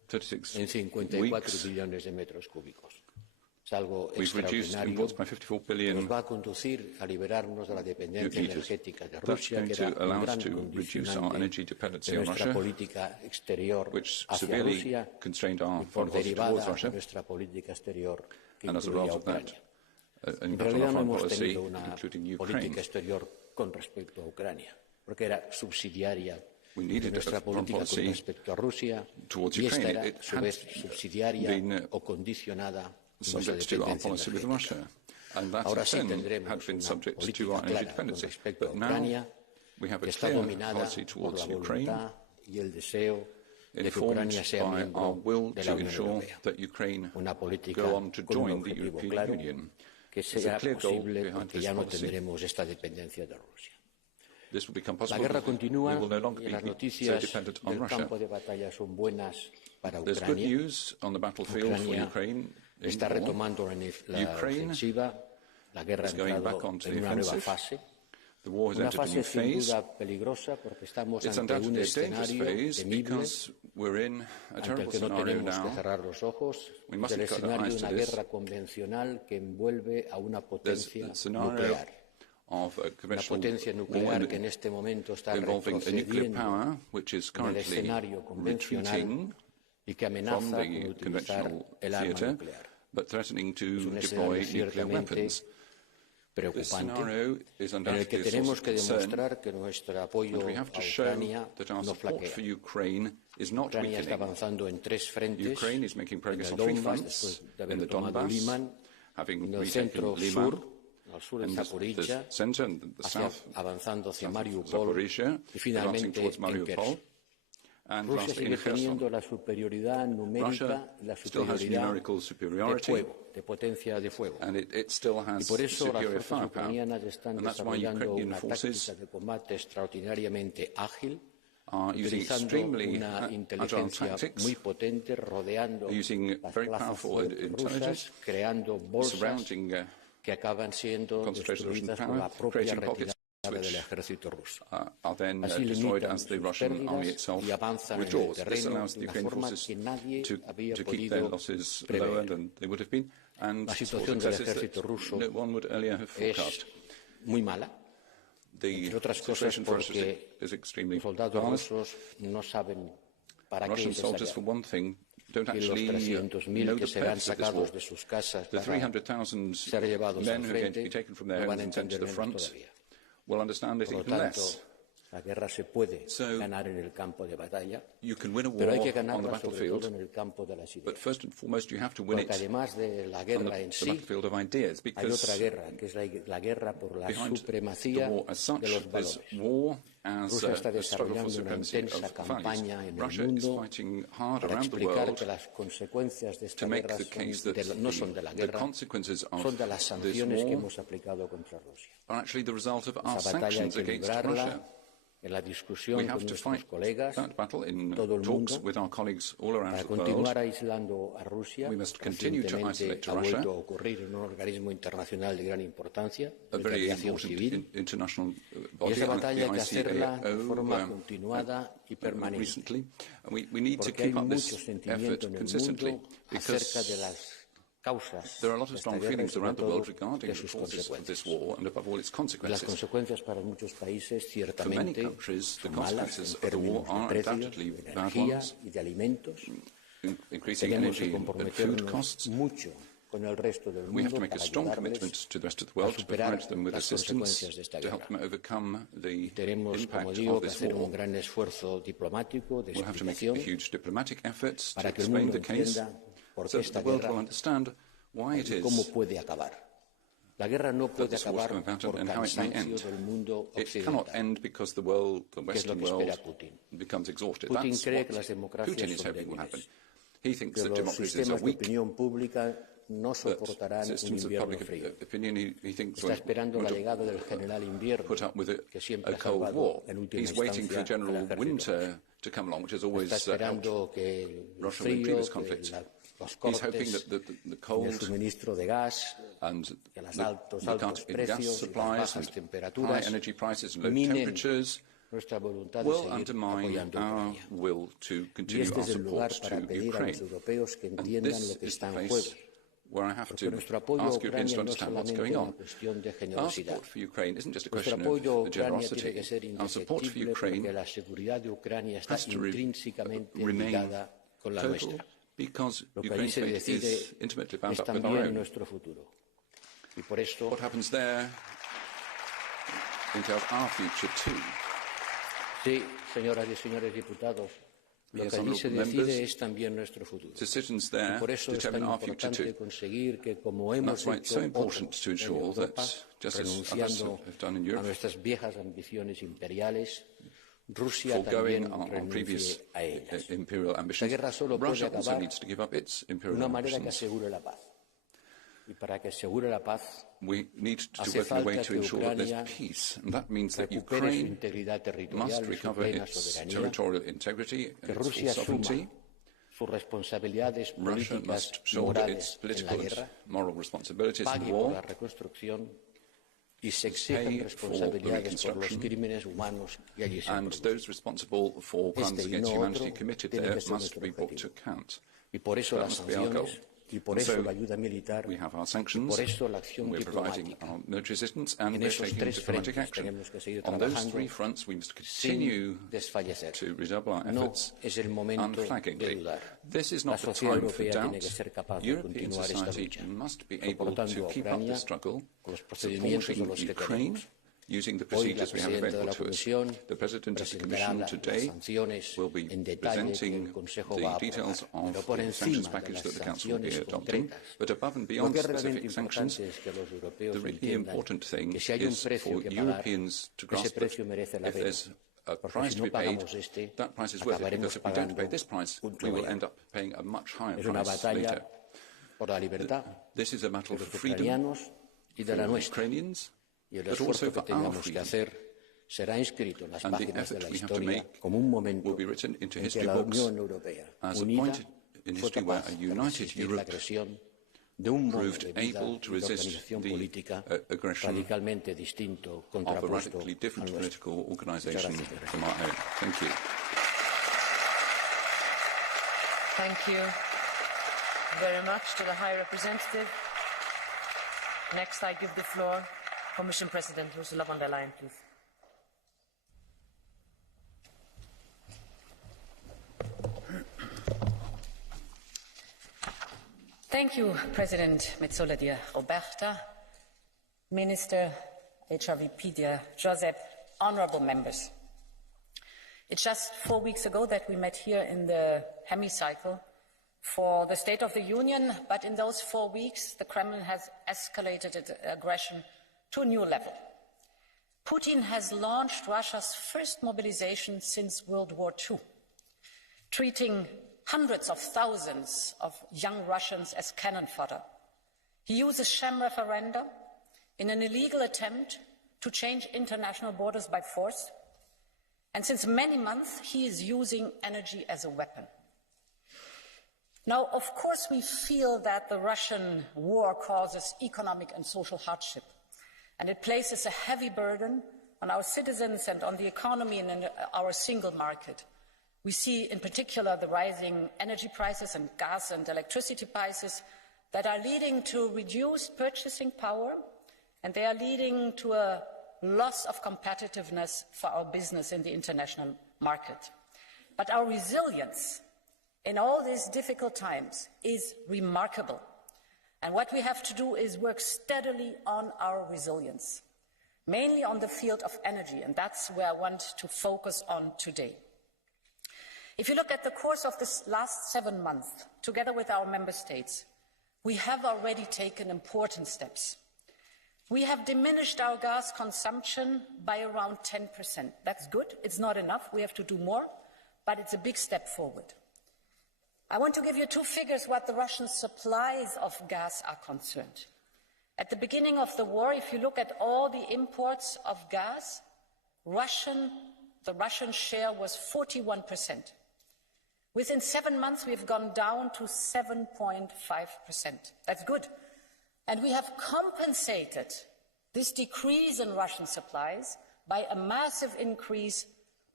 en 54 billones de metros cúbicos. Es algo extraordinario que nos va a conducir a liberarnos de la dependencia energética de Rusia, que era un gran condicionante de nuestra política exterior hacia Rusia y por derivada de nuestra política exterior que incluía a Ucrania. En realidad no hemos tenido una política exterior con respecto a Ucrania, porque era subsidiaria de nuestra política con respecto a Rusia y esta era a su vez subsidiaria o condicionada a nuestra dependencia energética. Ahora sí tendremos una política clara con respecto a Ucrania que está dominada por la voluntad y el deseo de que Ucrania sea miembro de la Unión Europea. Una política con un objetivo claro que sea posible porque ya no tendremos esta dependencia de Rusia. La guerra continúa y las noticias del campo de batalla son buenas para Ucrania. Ucrania está retomando la ofensiva. La guerra ha entrado en una nueva fase. Una fase sin duda peligrosa porque estamos ante un escenario temible ante el que no tenemos que cerrar los ojos, del escenario de una guerra convencional que envuelve a una potencia nuclear. Una potencia nuclear que en este momento está retrocediendo en el escenario convencional y que amenaza con utilizar el arma nuclear. Es un escenario ciertamente preocupante en el que tenemos que demostrar que nuestro apoyo a Ucrania no flaquea. Ucrania está avanzando en tres frentes, en el Donbass, después de haber tomado Liman, en el centro-sur, al sur en Zaporizhia, avanzando hacia Mariupol y finalmente en Kherson. Rusia sigue teniendo la superioridad numérica y la superioridad de fuego, de potencia de fuego. Y por eso las fuerzas ucranianas están desarrollando una táctica de combate extraordinariamente ágil, utilizando una inteligencia muy potente, rodeando las plazas rusas, creando bolsas que acaban siendo destruidas por la propia retirada del ejército ruso. Así limitan sus pérdidas y avanzan en el terreno de una forma que nadie había podido prever. La situación del ejército ruso es muy mala, entre otras cosas porque los soldados rusos no saben para qué es esa guerra. Y los 300.000 que serán sacados de sus casas para ser llevados al frente no van a entender menos todavía. Por lo tanto, la guerra se puede ganar en el campo de batalla, pero hay que ganarla sobre todo en el campo de las ideas. Porque además de la guerra en sí, hay otra guerra, que es la guerra por la supremacía de los valores. Rusia está desarrollando una intensa campaña en el mundo para explicar que las consecuencias de esta guerra no son de la guerra, son de las sanciones que hemos aplicado contra Rusia. Esa batalla hay que librarla en la discusión con nuestros colegas, todo el mundo, para continuar aislando a Rusia. Recientemente ha vuelto a ocurrir en un organismo internacional de gran importancia, de aviación civil, y esa batalla hay que hacerla de forma continuada y permanente, porque hay mucho sentimiento en el mundo acerca de las causas de esta guerra y sobre todo de sus consecuencias. Y las consecuencias para muchos países ciertamente son malas en términos de precios, de energía y de alimentos. Tenemos que comprometernos mucho con el resto del mundo para ayudarles a superar las consecuencias de esta guerra. Tenemos, como digo, que hacer un gran esfuerzo diplomático de explicación para que el mundo entienda por qué esta guerra y cómo puede acabar. La guerra no puede acabar por cansancio del mundo occidental, que es lo que espera Putin. Putin cree que las democracias son débiles, que los sistemas de opinión pública no soportarán un invierno frío. Está esperando la llegada del general invierno, que siempre ha salvado en última instancia al ejército. Está esperando que el frío, los cortes en el suministro de gas, que los altos precios y las bajas temperaturas minen will undermine our will to continue our support to Ukraine. And this is the place where I have to ask Europeans to understand what's going on. Our support for Ukraine isn't just a question of generosity. Our support for Ukraine has to remain total because Ukraine's fate is intimately bound up with our own. What happens there entails our future too. Sí, señoras y señores diputados, lo que allí se decide es también nuestro futuro. Y por eso es tan importante conseguir que, como hemos hecho otros en Europa, renunciando a nuestras viejas ambiciones imperiales, Rusia también renuncie a ellas. La guerra solo puede acabar de una manera que asegure la paz. Y para que asegure la paz, we need to work in a way to ensure that there's peace, and that means that Ukraine must recover its territorial integrity and its sovereignty. Russia must shoulder its political and moral responsibilities in the war, pay for the reconstruction, and those responsible for crimes against humanity committed there must be brought to account. That must be our goal. Y por eso la ayuda militar, we have our sanctions, y por eso la acción providing our military assistance, and we're taking diplomatic action. On those three fronts, we must continue to redouble our efforts unflaggingly. This is not the time for doubt. European society must be able to keep up the struggle, supporting Ukraine, using the procedures we have available to us. The President of the Commission today will be presenting the details of the sanctions package that the Council will be adopting. But above and beyond specific sanctions, the really important thing is for Europeans to grasp that if there's a price to be paid, that price is worth it, because if we don't pay this price, we will end up paying a much higher price later. This is a battle for freedom, for Ukrainians, y el esfuerzo que tengamos que hacer será inscrito en las páginas de la historia como un momento en que la Unión Europea, unida, fue capaz de resistir la agresión de un modo de vida y de organización política radicalmente distinto, contrapuesto al nuestro. Muchas gracias. Thank you very much to the High Representative. Next, I give the floor Commission President Ursula von der Leyen, please. Thank you, President Metsola, dear Roberta, Minister, HRVP, dear Josep, honourable members. It's just 4 weeks ago that we met here in the hemicycle for the State of the Union, but in those 4 weeks, the Kremlin has escalated its aggression to a new level. Putin has launched Russia's first mobilization since World War II, treating hundreds of thousands of young Russians as cannon fodder. He uses sham referenda in an illegal attempt to change international borders by force, and since many months he is using energy as a weapon. Now, of course, we feel that the Russian war causes economic and social hardship, and it places a heavy burden on our citizens and on the economy and our single market. We see in particular the rising energy prices and gas and electricity prices that are leading to reduced purchasing power, and they are leading to a loss of competitiveness for our business in the international market. But our resilience in all these difficult times is remarkable. And what we have to do is work steadily on our resilience, mainly on the field of energy, and that's where I want to focus on today. If you look at the course of this last 7 months, together with our member states, we have already taken important steps. We have diminished our gas consumption by around 10%. That's good. It's not enough. We have to do more, but it's a big step forward. I want to give you 2 figures what the Russian supplies of gas are concerned. At the beginning of the war, if you look at all the imports of gas, the Russian share was 41%. Within 7 months, we've gone down to 7.5%. That's good. And we have compensated this decrease in Russian supplies by a massive increase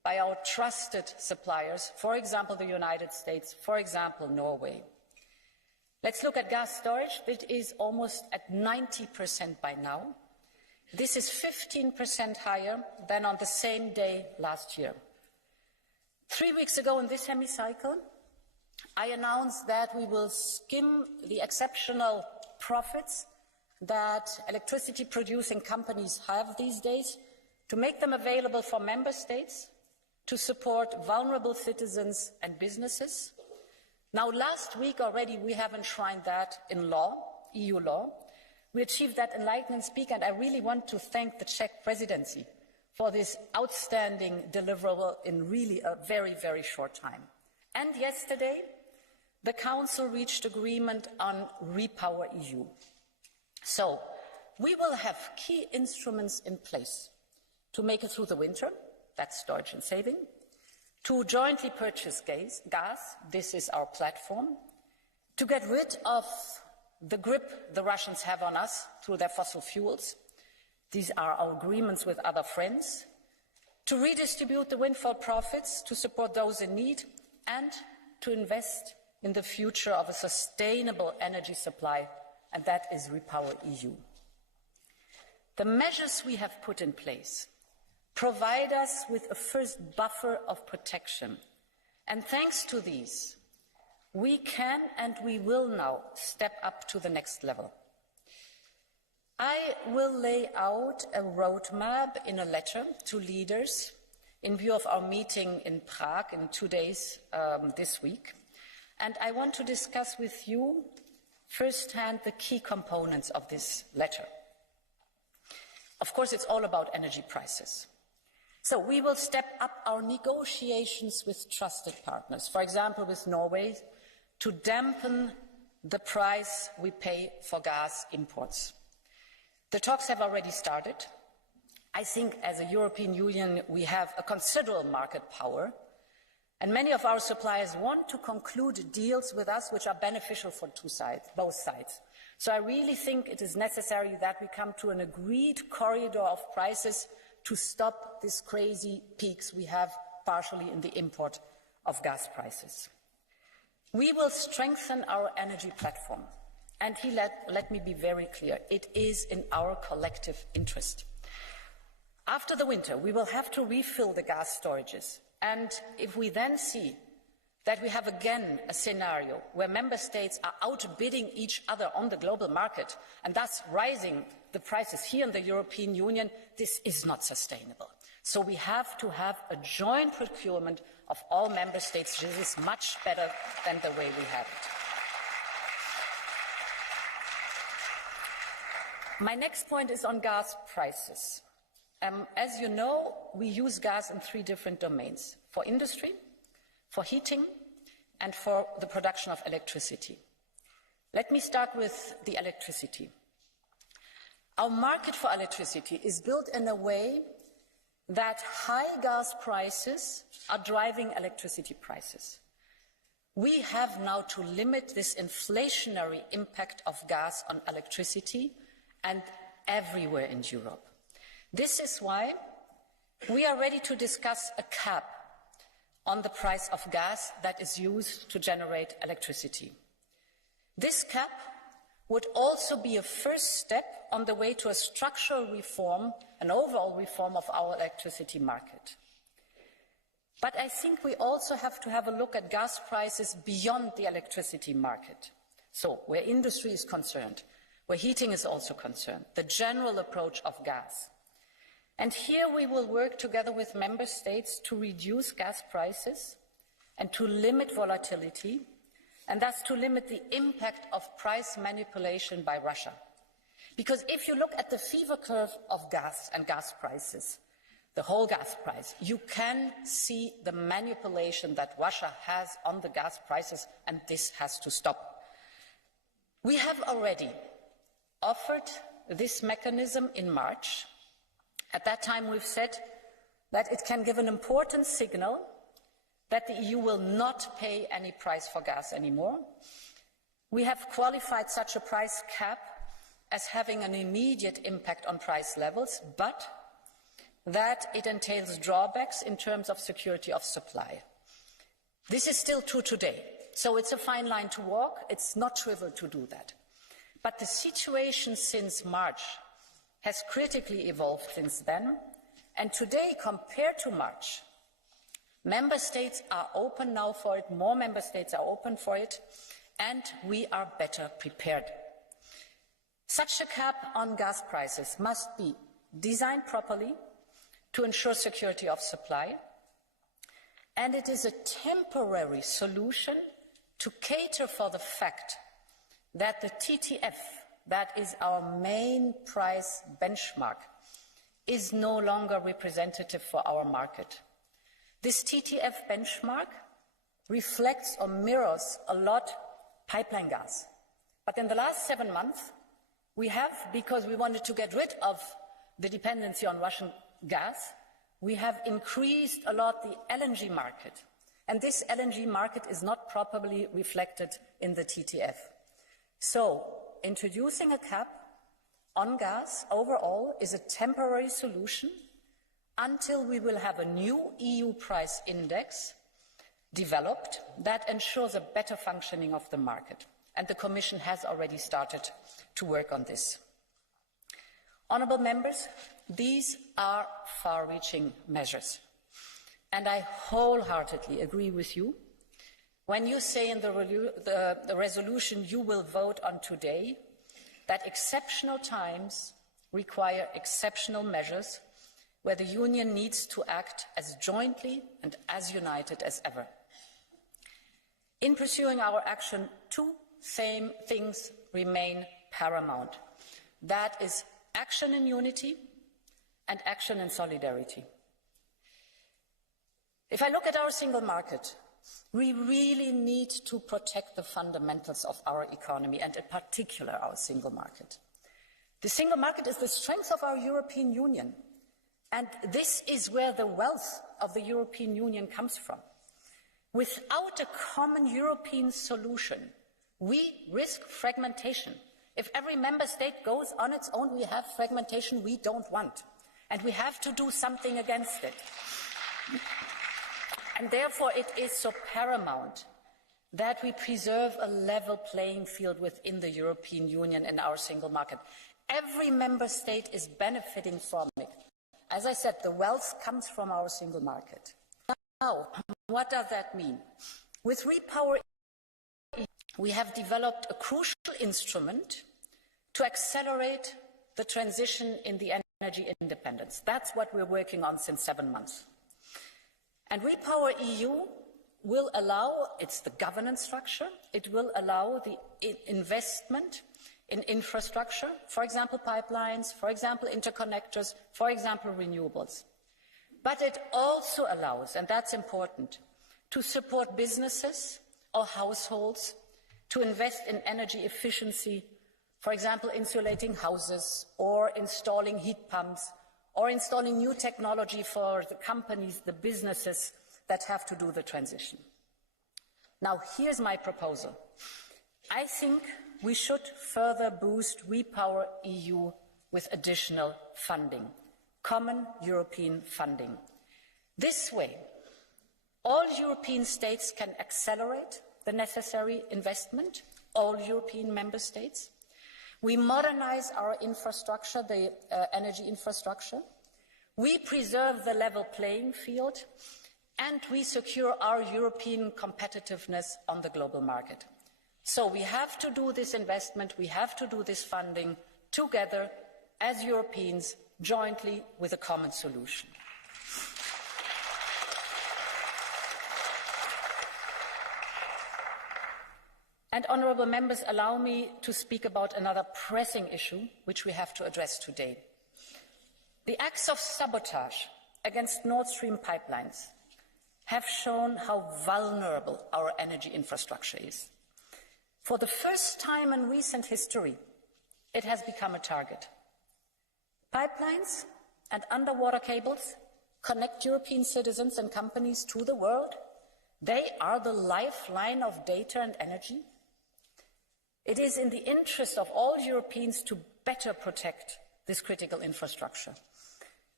by our trusted suppliers, for example, the United States, for example, Norway. Let's look at gas storage. It is almost at 90% by now. This is 15% higher than on the same day last year. 3 weeks ago in this hemicycle, I announced that we will skim the exceptional profits that electricity-producing companies have these days to make them available for member states to support vulnerable citizens and businesses. Now, last week already, we have enshrined that in law, EU law. We achieved that in lightning speed, and I really want to thank the Czech presidency for this outstanding deliverable in really a very, very short time. And yesterday, the Council reached agreement on Repower EU. So, we will have key instruments in place to make it through the winter, that's storage and saving, to jointly purchase gas, this is our platform, to get rid of the grip the Russians have on us through their fossil fuels, these are our agreements with other friends, to redistribute the windfall profits to support those in need, and to invest in the future of a sustainable energy supply, and that is Repower EU. The measures we have put in place provide us with a first buffer of protection. And thanks to these, we can and we will now step up to the next level. I will lay out a roadmap in a letter to leaders in view of our meeting in Prague in 2 days this week. And I want to discuss with you firsthand the key components of this letter. Of course, it's all about energy prices. So we will step up our negotiations with trusted partners, for example with Norway, to dampen the price we pay for gas imports. The talks have already started. I think as a European Union we have a considerable market power, and many of our suppliers want to conclude deals with us which are beneficial for both sides. So I really think it is necessary that we come to an agreed corridor of prices to stop these crazy peaks we have partially in the import of gas prices. We will strengthen our energy platform. And let me be very clear, it is in our collective interest. After the winter, we will have to refill the gas storages. And if we then see that we have again a scenario where member states are outbidding each other on the global market and thus rising the prices here in the European Union, this is not sustainable. So we have to have a joint procurement of all member states. This is much better than the way we have it. My next point is on gas prices. As you know, we use gas in 3 different domains: for industry, for heating, and for the production of electricity. Let me start with the electricity. Our market for electricity is built in a way that high gas prices are driving electricity prices. We have now to limit this inflationary impact of gas on electricity and everywhere in Europe. This is why we are ready to discuss a cap on the price of gas that is used to generate electricity. This cap would also be a first step on the way to a structural reform, an overall reform of our electricity market. But I think we also have to have a look at gas prices beyond the electricity market. So, where industry is concerned, where heating is also concerned, the general approach of gas. And here we will work together with member states to reduce gas prices and to limit volatility, and thus to limit the impact of price manipulation by Russia. Because if you look at the fever curve of gas and gas prices, the whole gas price, you can see the manipulation that Russia has on the gas prices, and this has to stop. We have already offered this mechanism in March. At that time, we've said that it can give an important signal that the EU will not pay any price for gas anymore. We have qualified such a price cap as having an immediate impact on price levels, but that it entails drawbacks in terms of security of supply. This is still true today, so it's a fine line to walk. It's not trivial to do that. But the situation since March has critically evolved since then, and today, compared to March, member states are open now for it, more member states are open for it, and we are better prepared. Such a cap on gas prices must be designed properly to ensure security of supply, and it is a temporary solution to cater for the fact that the TTF, that is our main price benchmark, is no longer representative for our market. This TTF benchmark reflects or mirrors a lot pipeline gas. But in the last 7 months, we have, because we wanted to get rid of the dependency on Russian gas, we have increased a lot the LNG market. And this LNG market is not properly reflected in the TTF. So, introducing a cap on gas overall is a temporary solution until we will have a new EU price index developed that ensures a better functioning of the market. And the Commission has already started to work on this. Honourable members, these are far-reaching measures. And I wholeheartedly agree with you when you say in the resolution you will vote on today that exceptional times require exceptional measures where the Union needs to act as jointly and as united as ever. In pursuing our action, two same things remain paramount. That is action in unity and action in solidarity. If I look at our single market, we really need to protect the fundamentals of our economy and in particular our single market. The single market is the strength of our European Union, and this is where the wealth of the European Union comes from. Without a common European solution, we risk fragmentation. If every member state goes on its own, we have fragmentation we don't want, and we have to do something against it. And therefore it is so paramount that we preserve a level playing field within the European Union and our single market. Every member state is benefiting from it. As I said, the wealth comes from our single market. Now, what does that mean? With Repower EU, we have developed a crucial instrument to accelerate the transition in the energy independence. That's what we're working on since 7 months. And Repower EU will allow, it's the governance structure, it will allow the investment in infrastructure, for example pipelines, for example interconnectors, for example renewables. But it also allows, and that's important, to support businesses or households to invest in energy efficiency, for example insulating houses or installing heat pumps or installing new technology for the companies, the businesses that have to do the transition. Now, here's my proposal. I think we should further boost Repower EU with additional funding, common European funding. This way, all European states can accelerate the necessary investment, all European member states. We modernize our infrastructure, the energy infrastructure. We preserve the level playing field, and we secure our European competitiveness on the global market. So we have to do this investment, we have to do this funding together as Europeans, jointly with a common solution. And honourable members, allow me to speak about another pressing issue which we have to address today. The acts of sabotage against Nord Stream pipelines have shown how vulnerable our energy infrastructure is. For the first time in recent history, it has become a target. Pipelines and underwater cables connect European citizens and companies to the world. They are the lifeline of data and energy. It is in the interest of all Europeans to better protect this critical infrastructure.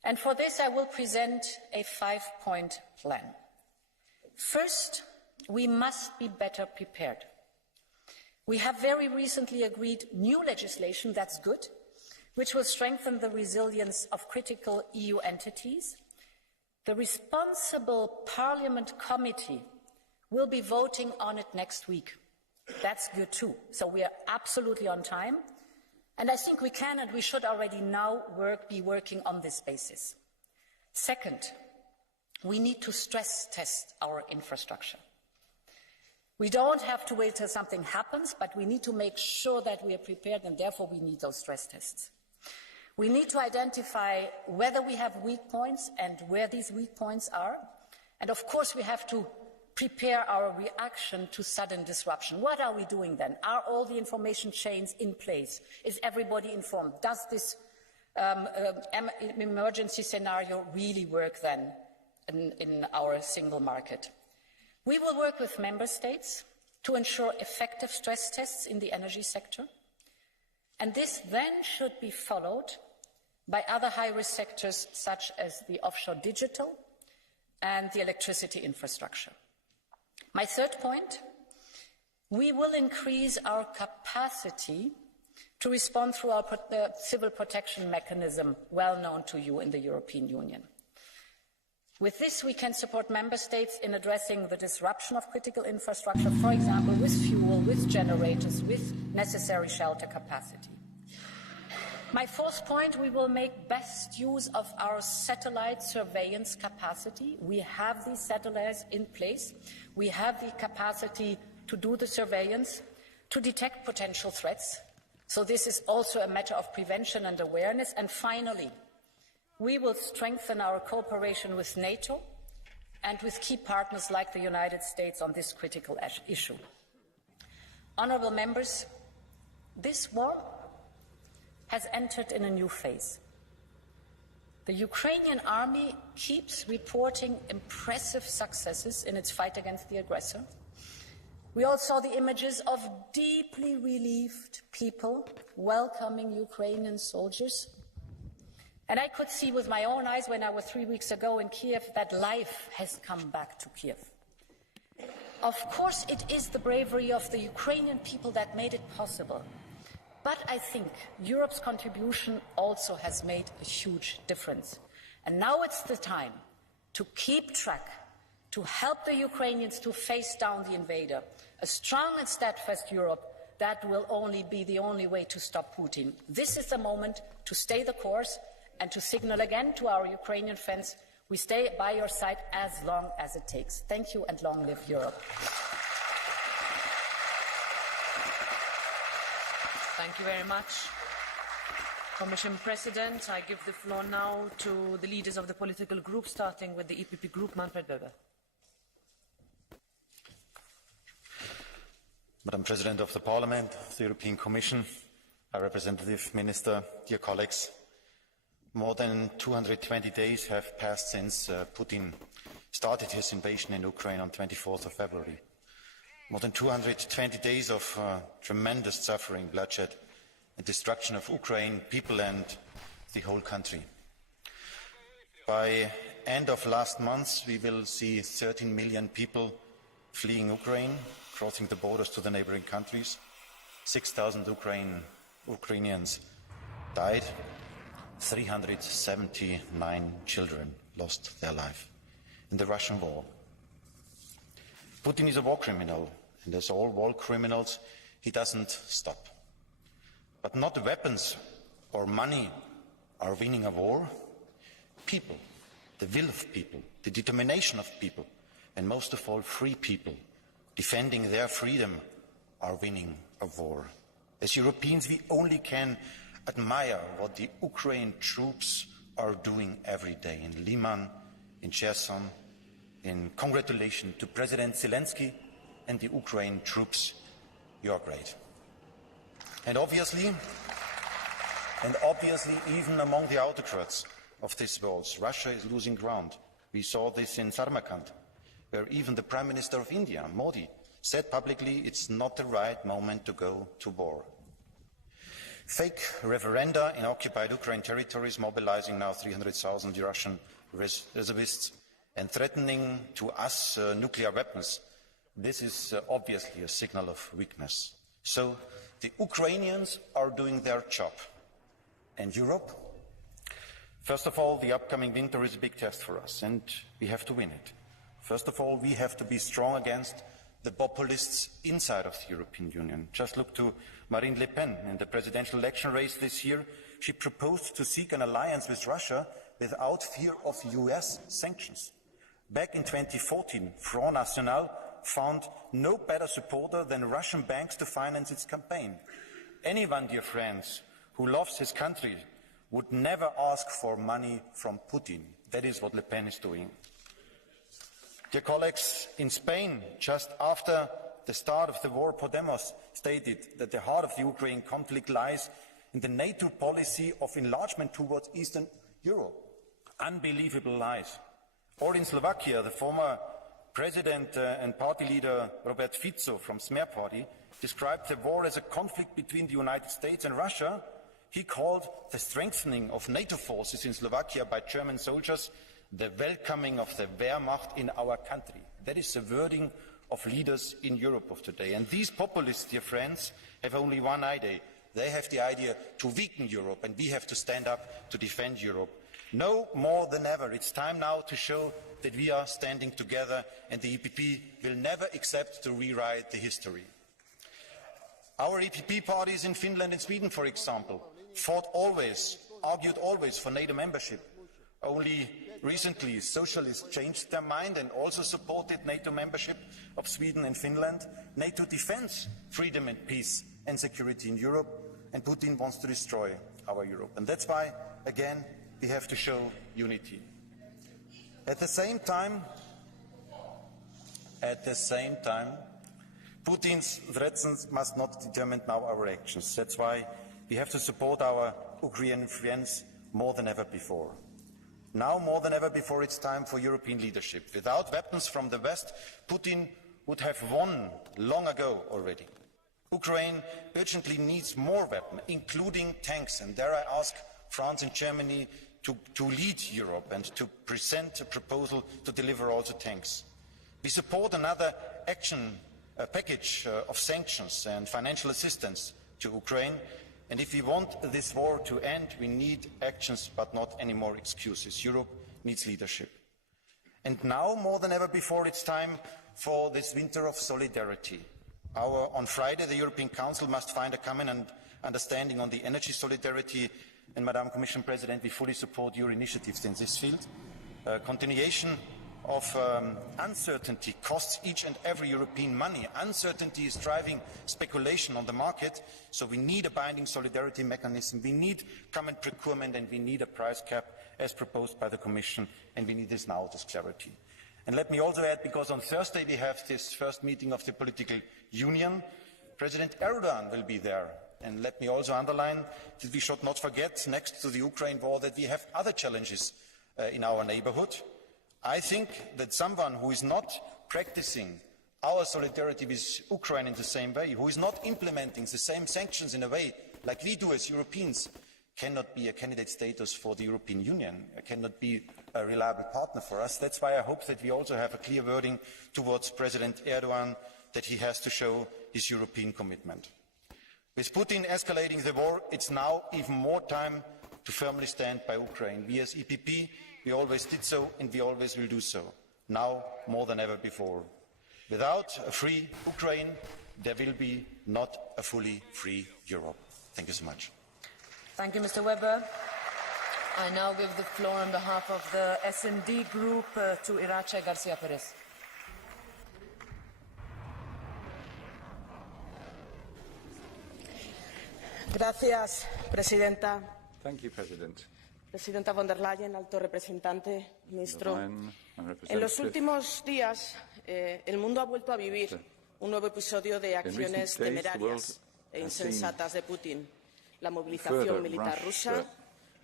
And for this, I will present a 5-point plan. First, we must be better prepared. We have very recently agreed new legislation, that's good, which will strengthen the resilience of critical EU entities. The responsible Parliament committee will be voting on it next week. That's good too. So we are absolutely on time. And I think we can and we should already now be working on this basis. Second, we need to stress test our infrastructure. We don't have to wait till something happens, but we need to make sure that we are prepared, and therefore we need those stress tests. We need to identify whether we have weak points and where these weak points are. And of course we have to prepare our reaction to sudden disruption. What are we doing then? Are all the information chains in place? Is everybody informed? Does this emergency scenario really work then in our single market? We will work with member states to ensure effective stress tests in the energy sector. And this then should be followed by other high-risk sectors such as the offshore digital and the electricity infrastructure. My third point, we will increase our capacity to respond through our civil protection mechanism, well known to you in the European Union. With this, we can support member states in addressing the disruption of critical infrastructure, for example, with fuel, with generators, with necessary shelter capacity. My fourth point, we will make best use of our satellite surveillance capacity. We have these satellites in place. We have the capacity to do the surveillance, to detect potential threats. So this is also a matter of prevention and awareness. And finally, we will strengthen our cooperation with NATO and with key partners like the United States on this critical issue. Honourable members, this war has entered in a new phase. The Ukrainian army keeps reporting impressive successes in its fight against the aggressor. We all saw the images of deeply relieved people welcoming Ukrainian soldiers. And I could see with my own eyes when I was 3 weeks ago in Kiev that life has come back to Kiev. Of course, it is the bravery of the Ukrainian people that made it possible. But I think Europe's contribution also has made a huge difference. And now it's the time to keep track, to help the Ukrainians to face down the invader. A strong and steadfast Europe, that will only be the only way to stop Putin. This is the moment to stay the course and to signal again to our Ukrainian friends, we stay by your side as long as it takes. Thank you and long live Europe. Thank you very much. Commission President, I give the floor now to the leaders of the political groups, starting with the EPP Group, Manfred Weber. Madam President of the Parliament, the European Commission, High Representative, Minister, dear colleagues, more than 220 days have passed since Putin started his invasion in Ukraine on 24th of February. More than 220 days of tremendous suffering, bloodshed and destruction of Ukraine, people and the whole country. By end of last month, we will see 13 million people fleeing Ukraine, crossing the borders to the neighboring countries. 6,000 Ukrainians died. 379 children lost their life in the Russian war. Putin is a war criminal, and as all war criminals, he doesn't stop. But not weapons or money are winning a war. People, the will of people, the determination of people, and most of all, free people, defending their freedom, are winning a war. As Europeans, we only can admire what the Ukraine troops are doing every day in Liman, in Cherson. In congratulations to President Zelensky and the Ukraine troops, you are great. And obviously, even among the autocrats of this world, Russia is losing ground. We saw this in Samarkand, where even the Prime Minister of India, Modi, said publicly it's not the right moment to go to war. Fake referenda in occupied Ukraine territories, mobilizing now 300,000 Russian reservists and threatening to us nuclear weapons. This is obviously a signal of weakness. So the Ukrainians are doing their job. And Europe? First of all, the upcoming winter is a big test for us, and we have to win it. First of all, we have to be strong against the populists inside of the European Union. Just look to Marine Le Pen. In the presidential election race this year, she proposed to seek an alliance with Russia without fear of US sanctions. Back in 2014, Front National found no better supporter than Russian banks to finance its campaign. Anyone, dear friends, who loves his country would never ask for money from Putin. That is what Le Pen is doing. Dear colleagues, in Spain, just after the start of the war, Podemos stated that the heart of the Ukraine conflict lies in the NATO policy of enlargement towards Eastern Europe. Unbelievable lies. Or in Slovakia, the former President and party leader Robert Fico from Smer Party described the war as a conflict between the United States and Russia. He called the strengthening of NATO forces in Slovakia by German soldiers the welcoming of the Wehrmacht in our country. That is the wording of leaders in Europe of today. And these populists, dear friends, have only one idea. They have the idea to weaken Europe, and we have to stand up to defend Europe. No more than ever, it's time now to show that we are standing together, and the EPP will never accept to rewrite the history. Our EPP parties in Finland and Sweden, for example, argued always for NATO membership. Only recently, socialists changed their mind and also supported NATO membership of Sweden and Finland. NATO defends freedom and peace and security in Europe, and Putin wants to destroy our Europe. And that's why, again, we have to show unity. At the same time, Putin's threats must not determine now our actions. That's why we have to support our Ukrainian friends more than ever before. Now, more than ever before, it's time for European leadership. Without weapons from the West, Putin would have won long ago already. Ukraine urgently needs more weapons, including tanks, and there I ask France and Germany to lead Europe and to present a proposal to deliver also tanks. We support another action package of sanctions and financial assistance to Ukraine, and if we want this war to end, we need actions but not any more excuses. Europe needs leadership. And now, more than ever before, it's time for this winter of solidarity. On Friday, the European Council must find a common understanding on the energy solidarity. And, Madam Commission President, we fully support your initiatives in this field. Continuation of uncertainty costs each and every European money. Uncertainty is driving speculation on the market, so we need a binding solidarity mechanism. We need common procurement, and we need a price cap as proposed by the Commission, and we need this now, this clarity. And let me also add, because on Thursday we have this first meeting of the political union, President Erdogan will be there. And let me also underline that we should not forget, next to the Ukraine war, that we have other challenges in our neighborhood. I think that someone who is not practicing our solidarity with Ukraine in the same way, who is not implementing the same sanctions in a way like we do as Europeans, cannot be a candidate status for the European Union, cannot be a reliable partner for us. That's why I hope that we also have a clear wording towards President Erdogan that he has to show his European commitment. With Putin escalating the war, it's now even more time to firmly stand by Ukraine. We as EPP, we always did so and we always will do so, now more than ever before. Without a free Ukraine, there will be not a fully free Europe. Thank you so much. Thank you, Mr. Weber. I now give the floor on behalf of the S&D Group to Irache Garcia Perez. Gracias, Presidenta. Thank you, President. Presidenta von der Leyen, alto representante, ministro. En los últimos días, el mundo ha vuelto a vivir un nuevo episodio de acciones temerarias e insensatas de Putin. La movilización militar rusa,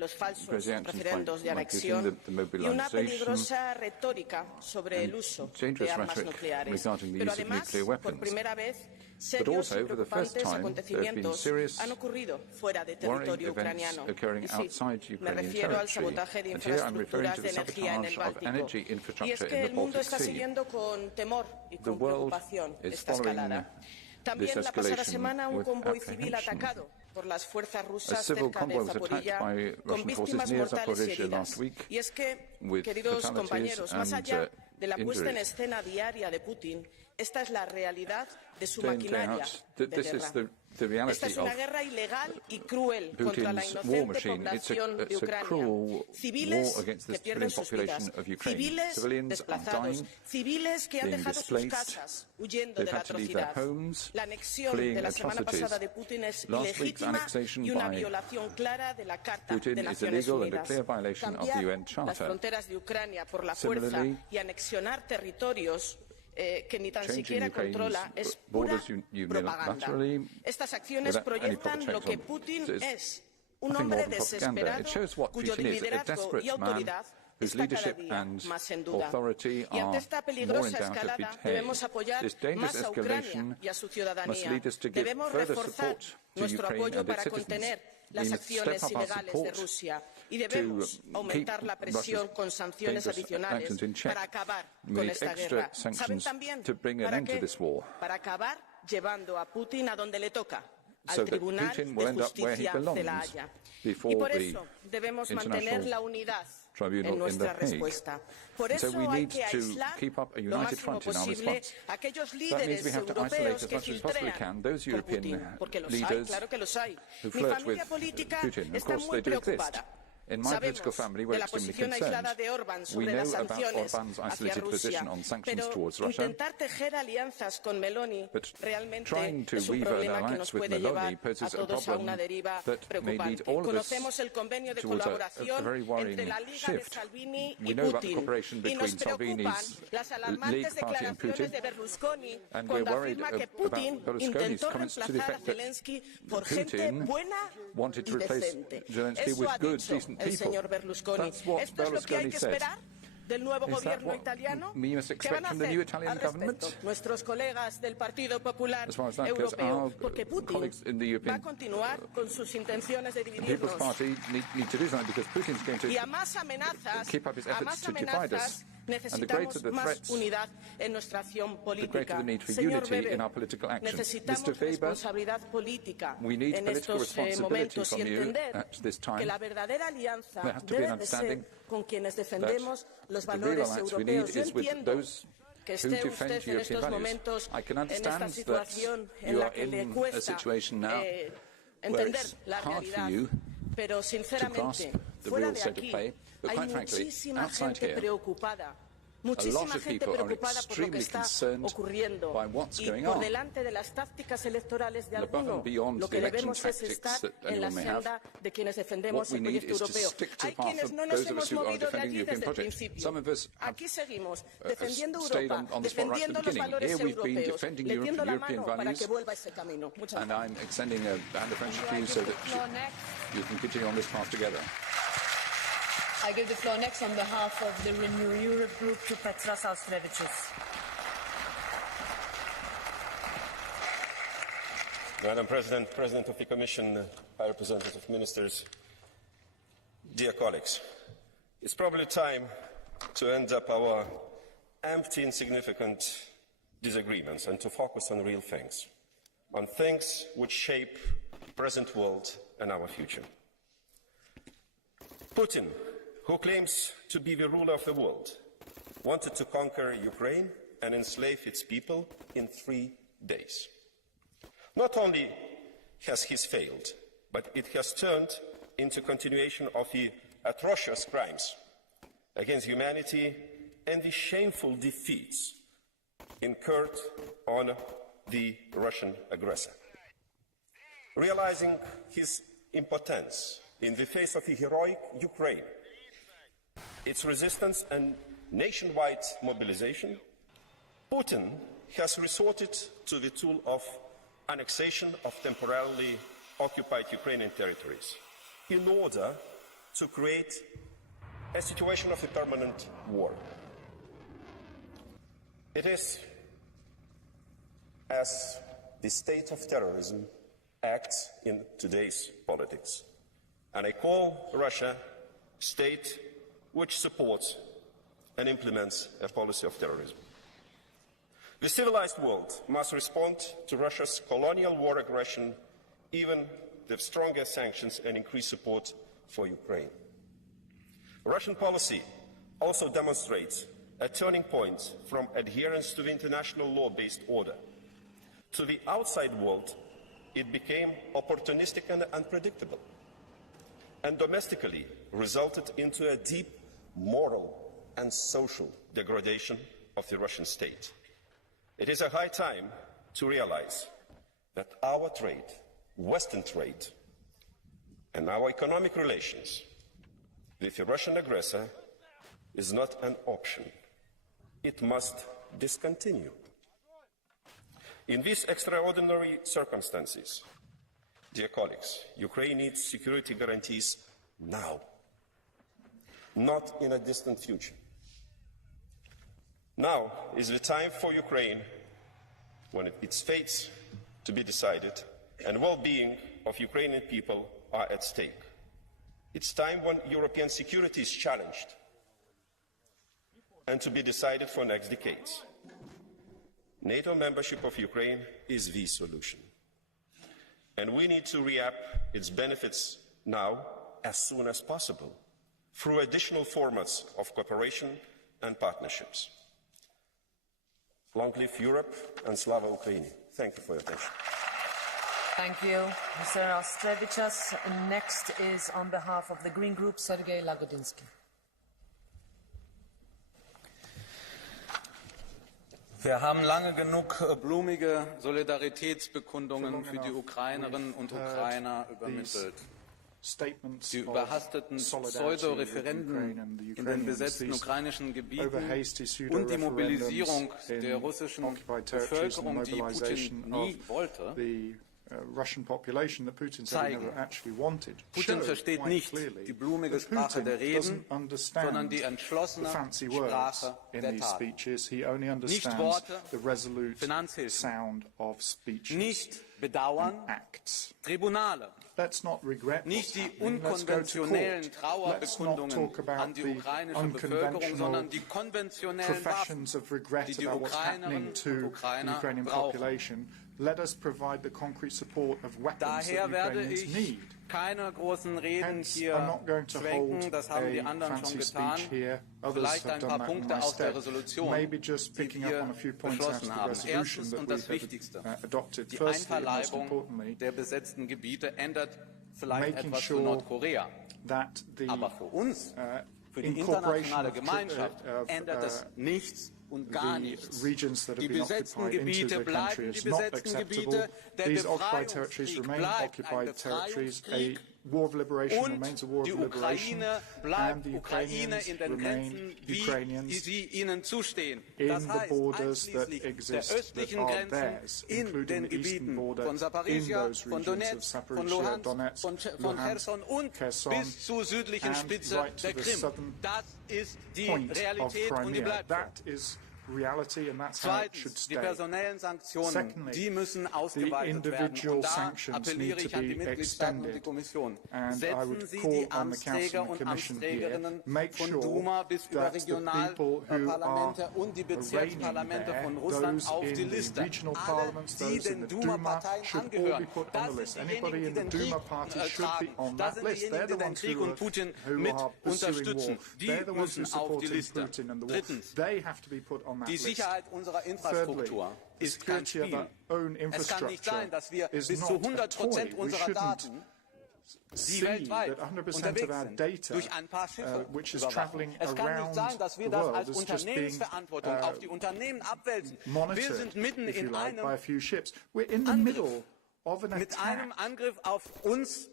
los falsos referendos de anexión y una peligrosa retórica sobre el uso de armas nucleares. Pero además, por primera vez, serios y preocupantes acontecimientos han ocurrido fuera de territorio ucraniano. Y sí, me refiero al sabotaje de infraestructuras de energía en el Báltico. Y es que el mundo está siguiendo con temor y con preocupación esta escalada. También la pasada semana un convoy civil atacado por las fuerzas rusas cerca de Zaporilla, con víctimas mortales y heridas. Y es que, queridos compañeros, más allá de la puesta en escena diaria de Putin, esta es la realidad de su maquinaria de guerra. Esta es una guerra ilegal y cruel contra la inocente población de Ucrania. Civiles que pierden sus vidas, civiles desplazados, civiles que han dejado sus casas huyendo de la atrocidad. La anexión de la semana pasada de Putin es ilegítima y una violación clara de la Carta de Naciones Unidas. Cambiar las fronteras de Ucrania por la fuerza y anexionar territorios que ni tan siquiera controla es pura propaganda. Estas acciones proyectan lo que Putin es, un hombre desesperado cuyo liderazgo y autoridad está cada día más en duda. Y ante esta peligrosa escalada debemos apoyar más a Ucrania y a su ciudadanía. Debemos reforzar nuestro apoyo para contener las acciones ilegales de Rusia y debemos aumentar la presión con sanciones adicionales para acabar con esta guerra. ¿Saben también para qué? Para acabar llevando a Putin a donde le toca, al Tribunal de Justicia de La Haya. Y por eso debemos mantener la unidad en nuestra respuesta. Por eso hay que aislar lo máximo posible a aquellos líderes europeos que filtrean con Putin, porque los hay, claro que los hay. Mi familia política está muy preocupada. Sabemos de la posición aislada de Orbán sobre las sanciones hacia Rusia, pero intentar tejer alianzas con Meloni realmente es un problema que nos puede llevar a todos a una deriva preocupante. Conocemos el convenio de colaboración entre la Liga de Salvini y Putin y nos preocupan las alarmantes declaraciones de Berlusconi cuando afirma que Putin intentó reemplazar a Zelensky por gente buena y decente. Eso ha dicho el señor Berlusconi. ¿Esto es lo que hay que esperar del nuevo gobierno italiano? ¿Qué van a hacer al respecto nuestros colegas del Partido Popular Europeo? Porque Putin va a continuar con sus intenciones de dividirnos. Y a más amenazas necesitamos más unidad en nuestra acción política. Señor Weber, necesitamos responsabilidad política en estos momentos y entender que la verdadera alianza debe de ser con quienes defendemos los valores europeos. Yo entiendo que esté usted en estos momentos en esta situación en la que le cuesta entender la realidad, pero sinceramente, fuera de aquí hay muchísima gente preocupada. Muchísima gente preocupada por lo que está ocurriendo y por delante de las tácticas electorales de algunos, lo que debemos es estar en la senda de quienes defendemos el proyecto europeo. Hay quienes no nos hemos movido de allí desde el principio. Aquí seguimos, defendiendo Europa, defendiendo los valores europeos, metiendo la mano para que vuelva ese camino. Muchas gracias. I give the floor next on behalf of the Renew Europe group to Petras Austrevicius. Madam President, President of the Commission, High Representative Ministers, dear colleagues, it's probably time to end up our empty, insignificant disagreements and to focus on real things, on things which shape the present world and our future. Putin, who claims to be the ruler of the world, wanted to conquer Ukraine and enslave its people in 3 days. Not only has he failed, but it has turned into continuation of the atrocious crimes against humanity and the shameful defeats incurred on the Russian aggressor. Realizing his impotence in the face of the heroic Ukraine, its resistance and nationwide mobilization, Putin has resorted to the tool of annexation of temporarily occupied Ukrainian territories in order to create a situation of a permanent war. It is as the state of terrorism acts in today's politics. And I call Russia a state which supports and implements a policy of terrorism. The civilized world must respond to Russia's colonial war aggression, even with stronger sanctions and increased support for Ukraine. Russian policy also demonstrates a turning point from adherence to the international law-based order. To the outside world, it became opportunistic and unpredictable, and domestically resulted into a deep moral and social degradation of the Russian state. It is a high time to realize that our trade, Western trade, and our economic relations with the Russian aggressor is not an option. It must discontinue. In these extraordinary circumstances, dear colleagues, Ukraine needs security guarantees now, not in a distant future. Now is the time for Ukraine, when its fates to be decided and well-being of Ukrainian people are at stake. It's time when European security is challenged and to be decided for next decades. NATO membership of Ukraine is the solution. And we need to reap its benefits now as soon as possible through additional formats of cooperation and partnerships. Long live Europe and Slava Ukraini. Thank you for your attention. Thank you, Mr. Austrevicius. Next is on behalf of the Green Group, Sergei Lagodinsky. Wir haben lange genug blumige Solidaritätsbekundungen für die Ukrainerinnen und Ukrainer übermittelt. Die überhasteten Pseudo-Referenden in den besetzten ukrainischen Gebieten und die Mobilisierung der russischen Bevölkerung, die Putin nie wollte, zeigen, Putin versteht nicht die blumige Sprache der Reden, sondern die entschlossene Sprache der Taten. Nicht Worte, Finanzhilfen, nicht Bedauern, Tribunale, nicht die unkonventionellen Trauerbekundungen an die ukrainische Bevölkerung, sondern die konventionellen Waffen, die die Ukrainerinnen und Ukrainer brauchen. Daher werde ich keine großen Reden hier schwenken, das haben die anderen schon getan. Vielleicht ein paar Punkte aus der Resolution, die wir beschlossen haben. Erstens und das Wichtigste, die Einverleibung der besetzten Gebiete ändert vielleicht etwas für Nordkorea. Aber für uns, für die internationale Gemeinschaft, ändert es nichts und gar nichts. Die besetzten Gebiete bleiben die besetzten Gebiete, der Befreiungskrieg bleibt ein Befreiungskrieg und die Ukraine bleibt Ukraine in den Grenzen, wie sie ihnen zustehen. Das heißt einschließlich der östlichen Grenzen in den Gebieten von Saporizhia, von Donetsk, von Luhansk, von Cherson und bis zur südlichen Spitze der Krim. Das ist die Realität und die bleibt so. Zweitens, die personellen Sanktionen, die müssen ausgeweitet werden. Und da appelliere ich an die Mitgliedstaaten und die Kommission. Setzen Sie die Amtsträger und Amtsträgerinnen von Duma bis über Regionalparlamente und die Bezirksparlamente von Russland auf die Liste. Alle, die den Duma-Parteien angehören. Das sind diejenigen, die den Krieg tragen. Das sind diejenigen, die den Krieg und Putin mit unterstützen. Die müssen auf die Liste. Drittens, die Sicherheit unserer Infrastruktur ist kein Spiel. Es kann nicht sein, dass wir bis zu 100% unserer Daten, die weltweit unterwegs sind, durch ein paar Schiffe überwachen. Es kann nicht sein, dass wir das als Unternehmensverantwortung auf die Unternehmen abwälzen. Wir sind mitten in einem Angriff. Mit einem Angriff auf uns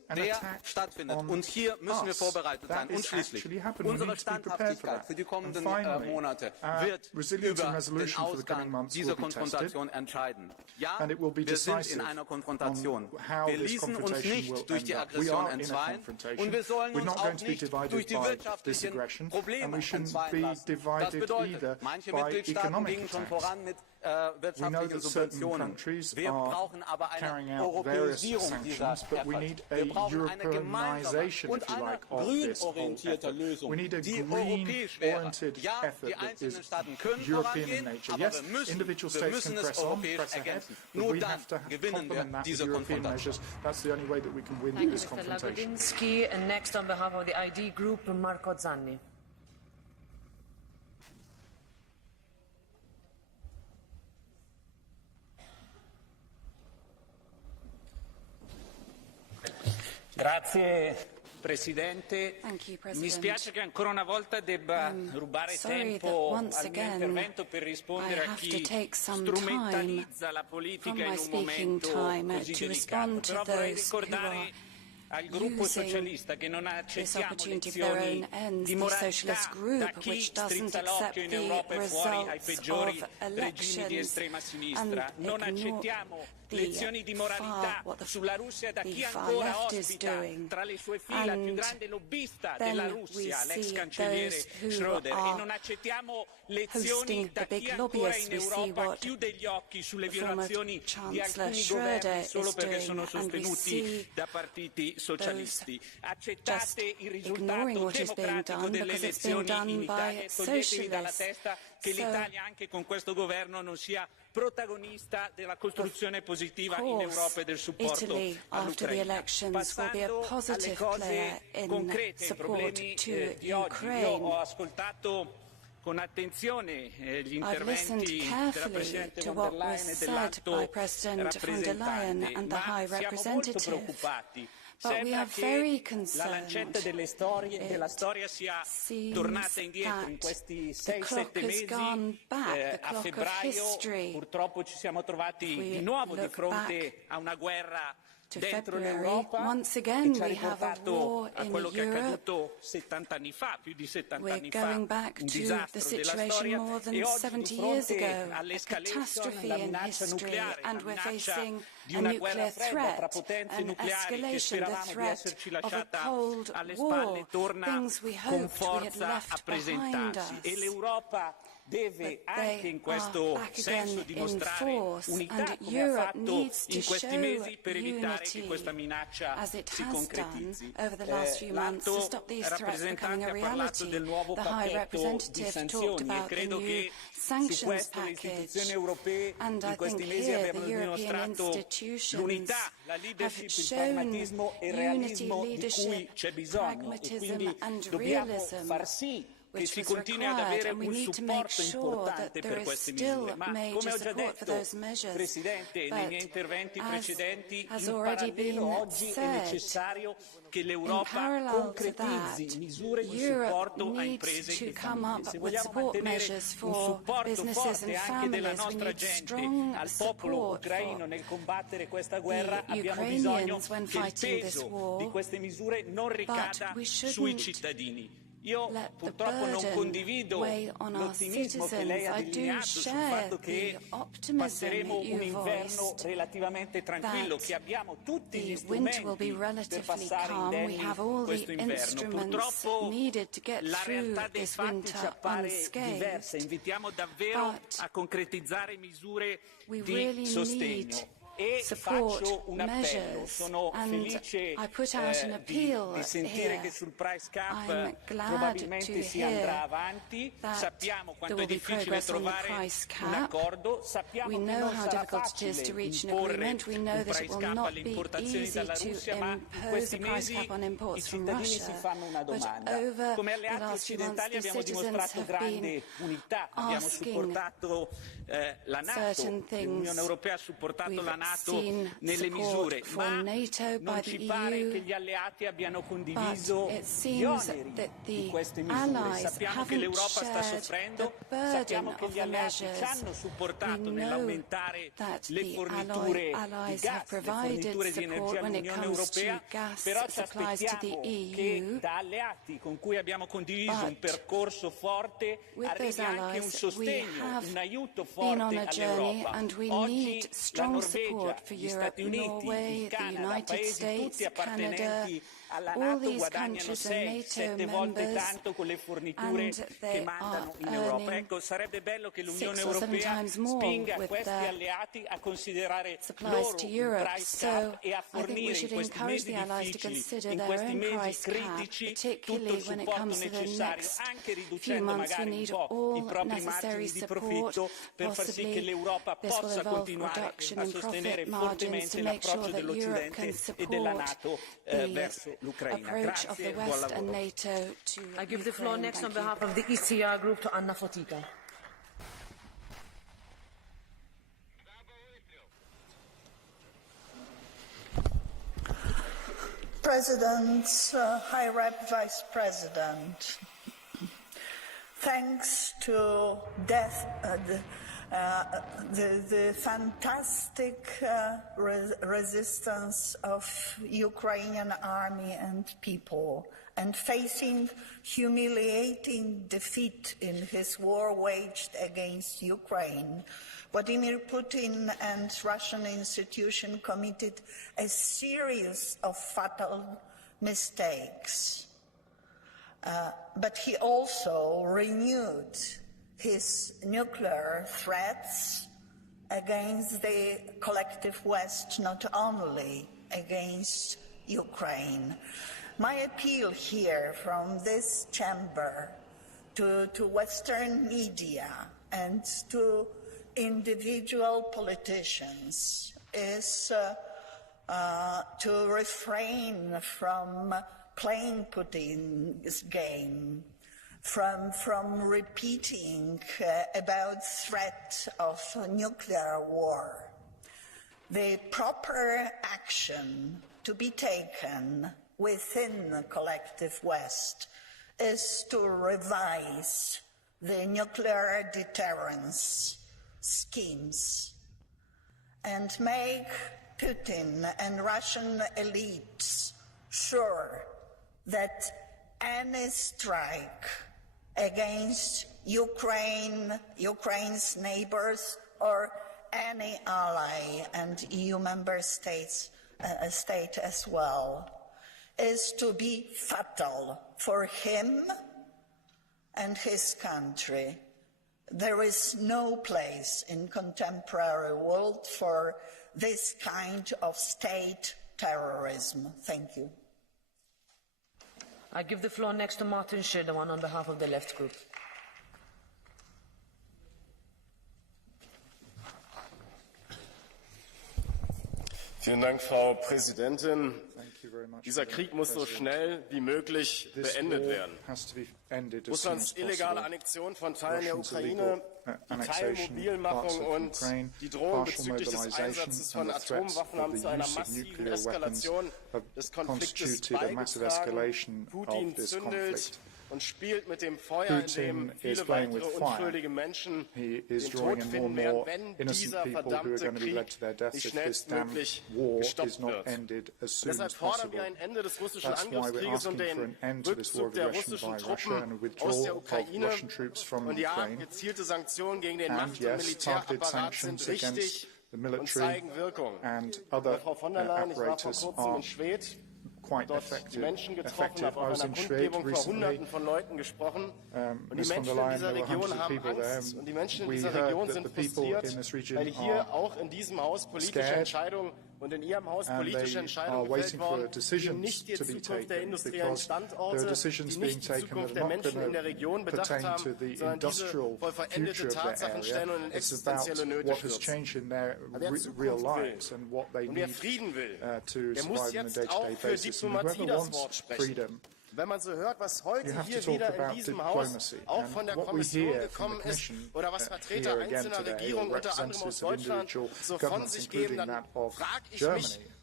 der stattfindet. Und hier müssen wir vorbereitet sein. Und schließlich, unsere Standhaftigkeit für die kommenden Monate wird über den Ausgang dieser Konfrontation entscheiden. Ja, wir sind in einer Konfrontation. Wir ließen uns nicht durch die Aggression entzweien und wir sollen uns auch nicht durch die wirtschaftlichen Probleme entzweien lassen. Das bedeutet, manche Mitgliedstaaten gingen schon voran mit wirtschaftlichen Subventionen. Wir brauchen aber eine Europäisierung dieser Efforts. Wir brauchen eine gemeinsame und eine grünorientierte Lösung, die europäisch wäre. Ja, die einzelnen Staaten können vorangehen, aber wir müssen es europäisch ergänzen. Nur dann gewinnen wir diese Konfrontation. That's the only way that we can win this confrontation. Zelensky, and next on behalf of the ID Group, Marco Zanni. Grazie Presidente. Mi spiace che ancora una volta debba rubare tempo al mio intervento per rispondere a chi strumentalizza la politica in un momento così delicato. Però vorrei ricordare al gruppo socialista che non accettiamo lezioni di moralità da chi strizza l'occhio in Europa e fuori ai peggiori regimi di estrema sinistra. Non accettiamo lezioni di moralità sulla Russia da chi ancora ospita tra le sue fila il più grande lobbista della Russia, l'ex cancelliere Schröder, e non accettiamo lezioni da chi ancora in Europa chiude gli occhi sulle violazioni di alcuni governi solo perché sono sostenuti da partiti socialisti. Accettate il risultato democratico delle elezioni in Italia e toglietevi dalla testa che l'Italia anche con questo governo non sia protagonista della costruzione positiva in Europa e del supporto all'Ucraina. Passando alle cose concrete, ai problemi di oggi, io ho ascoltato con attenzione gli interventi della Presidente von der Leyen e dell'Alto rappresentante, ma siamo molto preoccupati. Sembra che la lancetta della storia sia tornata indietro in questi 6-7 mesi. A febbraio purtroppo ci siamo trovati di nuovo di fronte a una guerra dentro l'Europa che ci ha riportato a quello che è accaduto 70 anni fa, più di 70 anni fa, un disastro della storia, e oggi di fronte all'escalation, alla minaccia nucleare, la minaccia di una guerra fredda tra potenze nucleari che speravamo di esserci lasciata alle spalle, torna con forza a presentarsi, e l'Europa deve anche in questo senso dimostrare unità come ha fatto in questi mesi per evitare che questa minaccia si concretizzi. L'Alto rappresentante ha parlato del nuovo pacchetto di sanzioni e credo che su questo le istituzioni europee in questi mesi abbiano dimostrato l'unità, la leadership, il pragmatismo e il realismo di cui c'è bisogno, e quindi dobbiamo far sì che si continui ad avere un supporto importante per queste misure. Ma come ho già detto, Presidente, nei miei interventi precedenti, in parallelo oggi è necessario che l'Europa concretizzi misure di supporto a imprese e famiglie. Se vogliamo mantenere un supporto forte anche della nostra gente al popolo ucraino nel combattere questa guerra, abbiamo bisogno che il peso di queste misure non ricada sui cittadini. Io purtroppo non condivido l'ottimismo che lei ha delineato sul fatto che passeremo un inverno relativamente tranquillo, che abbiamo tutti gli strumenti per passare indenni questo inverno. Purtroppo la realtà dei fatti ci appare diversa. Invitiamo davvero a concretizzare misure di sostegno. E faccio un appello, sono felice di sentire che sul price cap probabilmente si andrà avanti, sappiamo quanto è difficile trovare un accordo, sappiamo che non sarà facile imporre un price cap alle importazioni dalla Russia, ma in questi mesi i cittadini si fanno una domanda. Come alleati occidentali abbiamo dimostrato grande unità, abbiamo supportato la NATO, l'Unione Europea ha supportato la NATO nelle misure, ma non ci pare che gli alleati abbiano condiviso gli oneri di queste misure. Sappiamo che l'Europa sta soffrendo, sappiamo che gli alleati ci hanno supportato nell'aumentare le forniture di gas, le forniture di energia all'Unione Europea, però ci aspettiamo che da alleati con cui abbiamo condiviso un percorso forte arrivi anche un sostegno, un aiuto forte all'Europa. Oggi la Norvegia, gli Stati Uniti, il Canada, paesi tutti appartenenti alla NATO guadagnano 6-7 volte tanto con le forniture che mandano in Europa. Ecco, sarebbe bello che l'Unione Europea spinga questi alleati a considerare loro un price cap e a fornire in questi mesi difficili, in questi mesi critici, tutto il supporto necessario, anche riducendo magari un po' i propri margini di profitto per far sì che l'Europa possa continuare a sostenere fortemente l'approccio dell'Occidente e della NATO verso approach of the West and NATO to I give the floor next on behalf of the ECR group to Anna Fotyga. President, High Rep Vice President, thanks to the fantastic resistance of Ukrainian army and people, and facing humiliating defeat in his war waged against Ukraine, Vladimir Putin and Russian institutions committed a series of fatal mistakes. But he also renewed his nuclear threats against the collective West, not only against Ukraine. My appeal here from this chamber to Western media and to individual politicians is to refrain from playing Putin's game, from repeating about threat of nuclear war. The proper action to be taken within the collective West is to revise the nuclear deterrence schemes and make Putin and Russian elites sure that any strike against Ukraine's neighbors or any ally and EU member state as well, is to be fatal for him and his country. There is no place in contemporary world for this kind of state terrorism. Thank you. I give the floor next to Martin Schirdewan on behalf of the Left Group. Vielen Dank, Frau Präsidentin. Dieser Krieg muss so schnell wie möglich beendet werden. Russlands illegale Annexion von Teilen der Ukraine, die Teilmobilmachung und die Drohung bezüglich des Einsatzes von Atomwaffen haben zu einer massiven Eskalation des Konfliktes beigetragen. Putin zündelt und spielt mit dem Feuer, in dem viele weitere unschuldige Menschen den Tod finden werden, wenn dieser verdammte Krieg nicht schnellstmöglich gestoppt wird. Deshalb fordern wir ein Ende des russischen Angriffskrieges und den Rückzug der russischen Truppen aus der Ukraine. Und ja, gezielte Sanktionen gegen den Macht- und Militärapparat sind richtig und zeigen Wirkung. Frau von der Leyen, ich war vor kurzem in Schwedt, dort die Menschen getroffen, habe auf einer Kundgebung vor Hunderten von Leuten gesprochen. Und die Menschen in dieser Region haben Angst. Und die Menschen in dieser Region sind frustriert, weil hier auch in diesem Haus politische Entscheidungen und in Ihrem Haus politische Entscheidungen gefällt worden, die nicht die Zukunft der industriellen Standorte, die nicht die Zukunft der Menschen in der Region bedacht haben, sondern diese vor veränderte Tatsachen stellen und in existenzielle Nöte stürzen. Wer Zukunft will und wer Frieden will, der muss jetzt auch für Diplomatie das Wort sprechen. Wenn man so hört, was heute hier wieder in diesem Haus auch von der Kommission gekommen ist oder was Vertreter einzelner Regierungen, unter anderem aus Deutschland, so von sich geben, dann frage ich mich,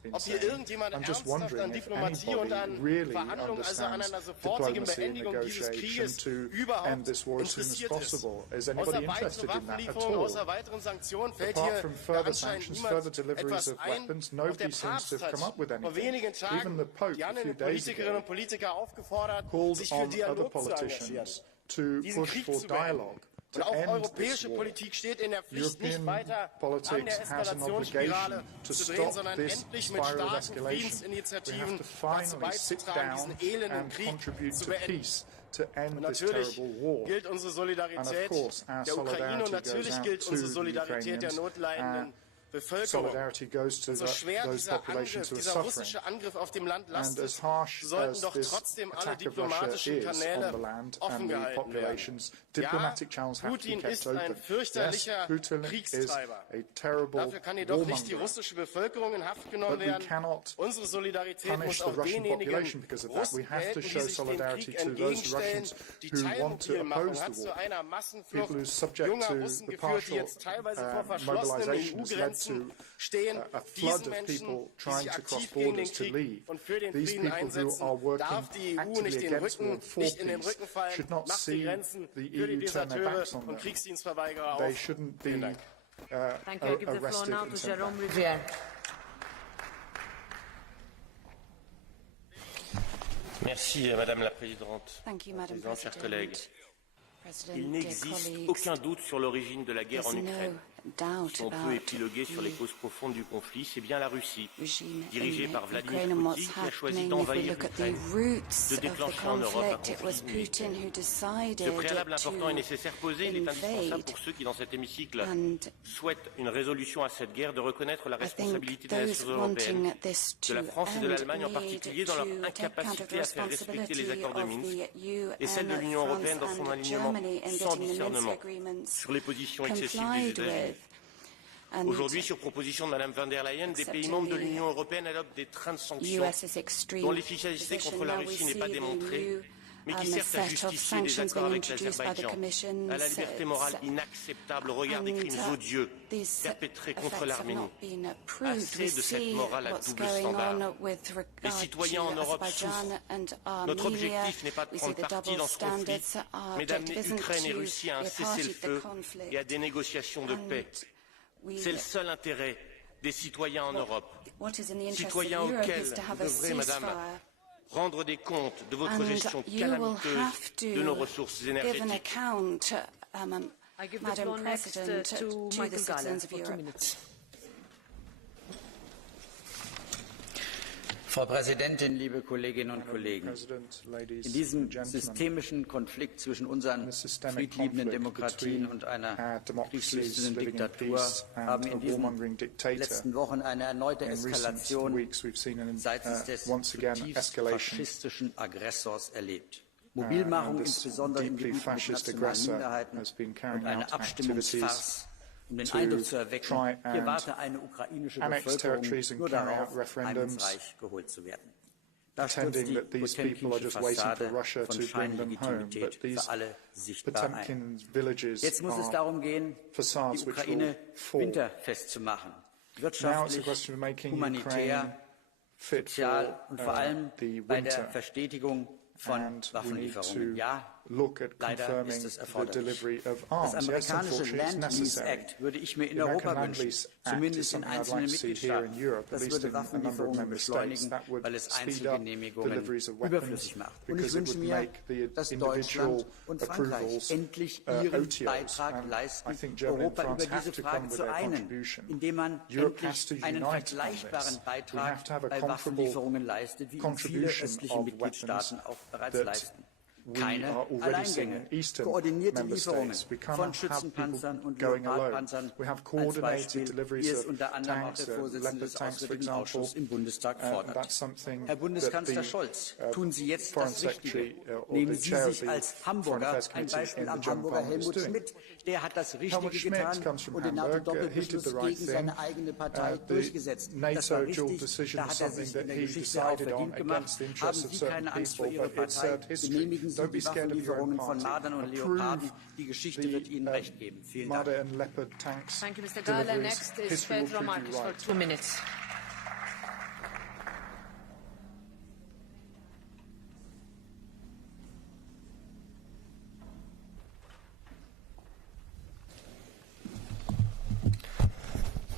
been saying. I'm just wondering if anybody really understands diplomacy and negotiation to end this war as soon as possible. Is anybody interested in that at all? Apart from further sanctions, further deliveries of weapons, nobody seems to have come up with anything. Even the Pope a few days ago called on other politicians to push for dialogue to end this war. European politics has an obligation to stop this spiral of escalation. We have to finally sit down and contribute to peace to end this terrible war. And of course, our solidarity goes out to the Ukrainians. Solidarity goes to those populations who are suffering. And as harsh as this attack of Russia is on the land and the populations, diplomatic channels have to be kept open. Yes, Putin is a terrible warmonger, but we cannot punish the Russian population because of that. We have to show solidarity to those Russians who want to oppose the war. People who are subject to the partial mobilization has led to a flood of people trying to cross borders to leave. These people who are working actively against war for peace should not see the EU turn their backs on them. They shouldn't be arrested and sent back. Merci, Madame la Présidente. Chers collègues. Il n'existe aucun doute sur l'origine de la guerre en Ukraine. Si on peut épiloguer sur les causes profondes du conflit, c'est bien la Russie, dirigée par Vladimir Poutine, qui a choisi d'envahir l'Ukraine, de déclencher en Europe un conflit inédit. Ce préalable important et nécessaire posé, il est indispensable pour ceux qui, dans cet hémicycle, souhaitent une résolution à cette guerre, de reconnaître la responsabilité des nations européennes, de la France et de l'Allemagne en particulier, dans leur incapacité à faire respecter les accords de Minsk, et celle de l'Union européenne dans son alignement sans discernement sur les positions excessives des États-Unis. Aujourd'hui, sur proposition de Mme von der Leyen, des pays membres de l'Union européenne adoptent des trains de sanctions dont l'efficacité contre la Russie n'est pas démontrée, mais qui servent à justifier des accords avec l'Azerbaïdjan, à la liberté morale inacceptable au regard des crimes odieux perpétrés contre l'Arménie. Assez de cette morale à double standard. Les citoyens en Europe souffrent. Notre objectif n'est pas de prendre parti dans ce conflit, mais d'amener Ukraine et Russie à un cessez-le-feu et à des négociations de paix. C'est le seul intérêt des citoyens en Europe, citoyens auxquels vous devrez, Madame, rendre des comptes de votre gestion calamiteuse de nos ressources énergétiques. Frau Präsidentin, liebe Kolleginnen und Kollegen! In diesem systemischen Konflikt zwischen unseren friedliebenden Demokratien und einer kriegslüsternden Diktatur haben wir in diesen letzten Wochen eine erneute Eskalation seitens des zutiefst faschistischen Aggressors erlebt. Mobilmachung insbesondere im Gebiet mit nationalen Minderheiten und eine Abstimmungsfarce, um den Eindruck zu erwecken, hier warte eine ukrainische Bevölkerung nur darauf, heimensreich geholt zu werden. Da stürzt die potemkinsche Fassade von Scheinlegitimität für alle sichtbar ein. Jetzt muss es darum gehen, die Ukraine winterfest zu machen. Wirtschaftlich, humanitär, sozial und vor allem bei der Verstetigung von Waffenlieferungen. Ja, leider ist es erforderlich. Das amerikanische Land-Lease-Act würde ich mir in Europa wünschen, zumindest in einzelnen Mitgliedstaaten. Das würde Waffenlieferungen beschleunigen, weil es Einzelgenehmigungen überflüssig macht. Und ich wünsche mir, dass Deutschland und Frankreich endlich ihren Beitrag leisten, Europa über diese Frage zu einen, indem man endlich einen vergleichbaren Beitrag bei Waffenlieferungen leistet, wie ihn viele östliche Mitgliedstaaten auch bereits leisten. Keine Alleingänge, koordinierte Lieferungen von Schützenpanzern und Leopardpanzern als Beispiel, wie es unter anderem auch der Vorsitzende des Auswärtigen Ausschusses im Bundestag fordert. Herr Bundeskanzler Scholz, tun Sie jetzt das Richtige. Nehmen Sie sich als Hamburger ein Beispiel am Hamburger Helmut Schmidt. Der hat das Richtige getan und den NATO-Doppelbeschluss gegen seine eigene Partei durchgesetzt. Das war richtig, da hat er sich in der Geschichte auch verdient gemacht. Haben Sie keine Angst vor Ihrer Partei? Genehmigen Sie die Waffenlieferungen von Mardern und Leoparden. Die Geschichte wird Ihnen recht geben. Vielen Dank. Thank you, Mr. Gahler. Next is Pedro Marques for 2 minutes.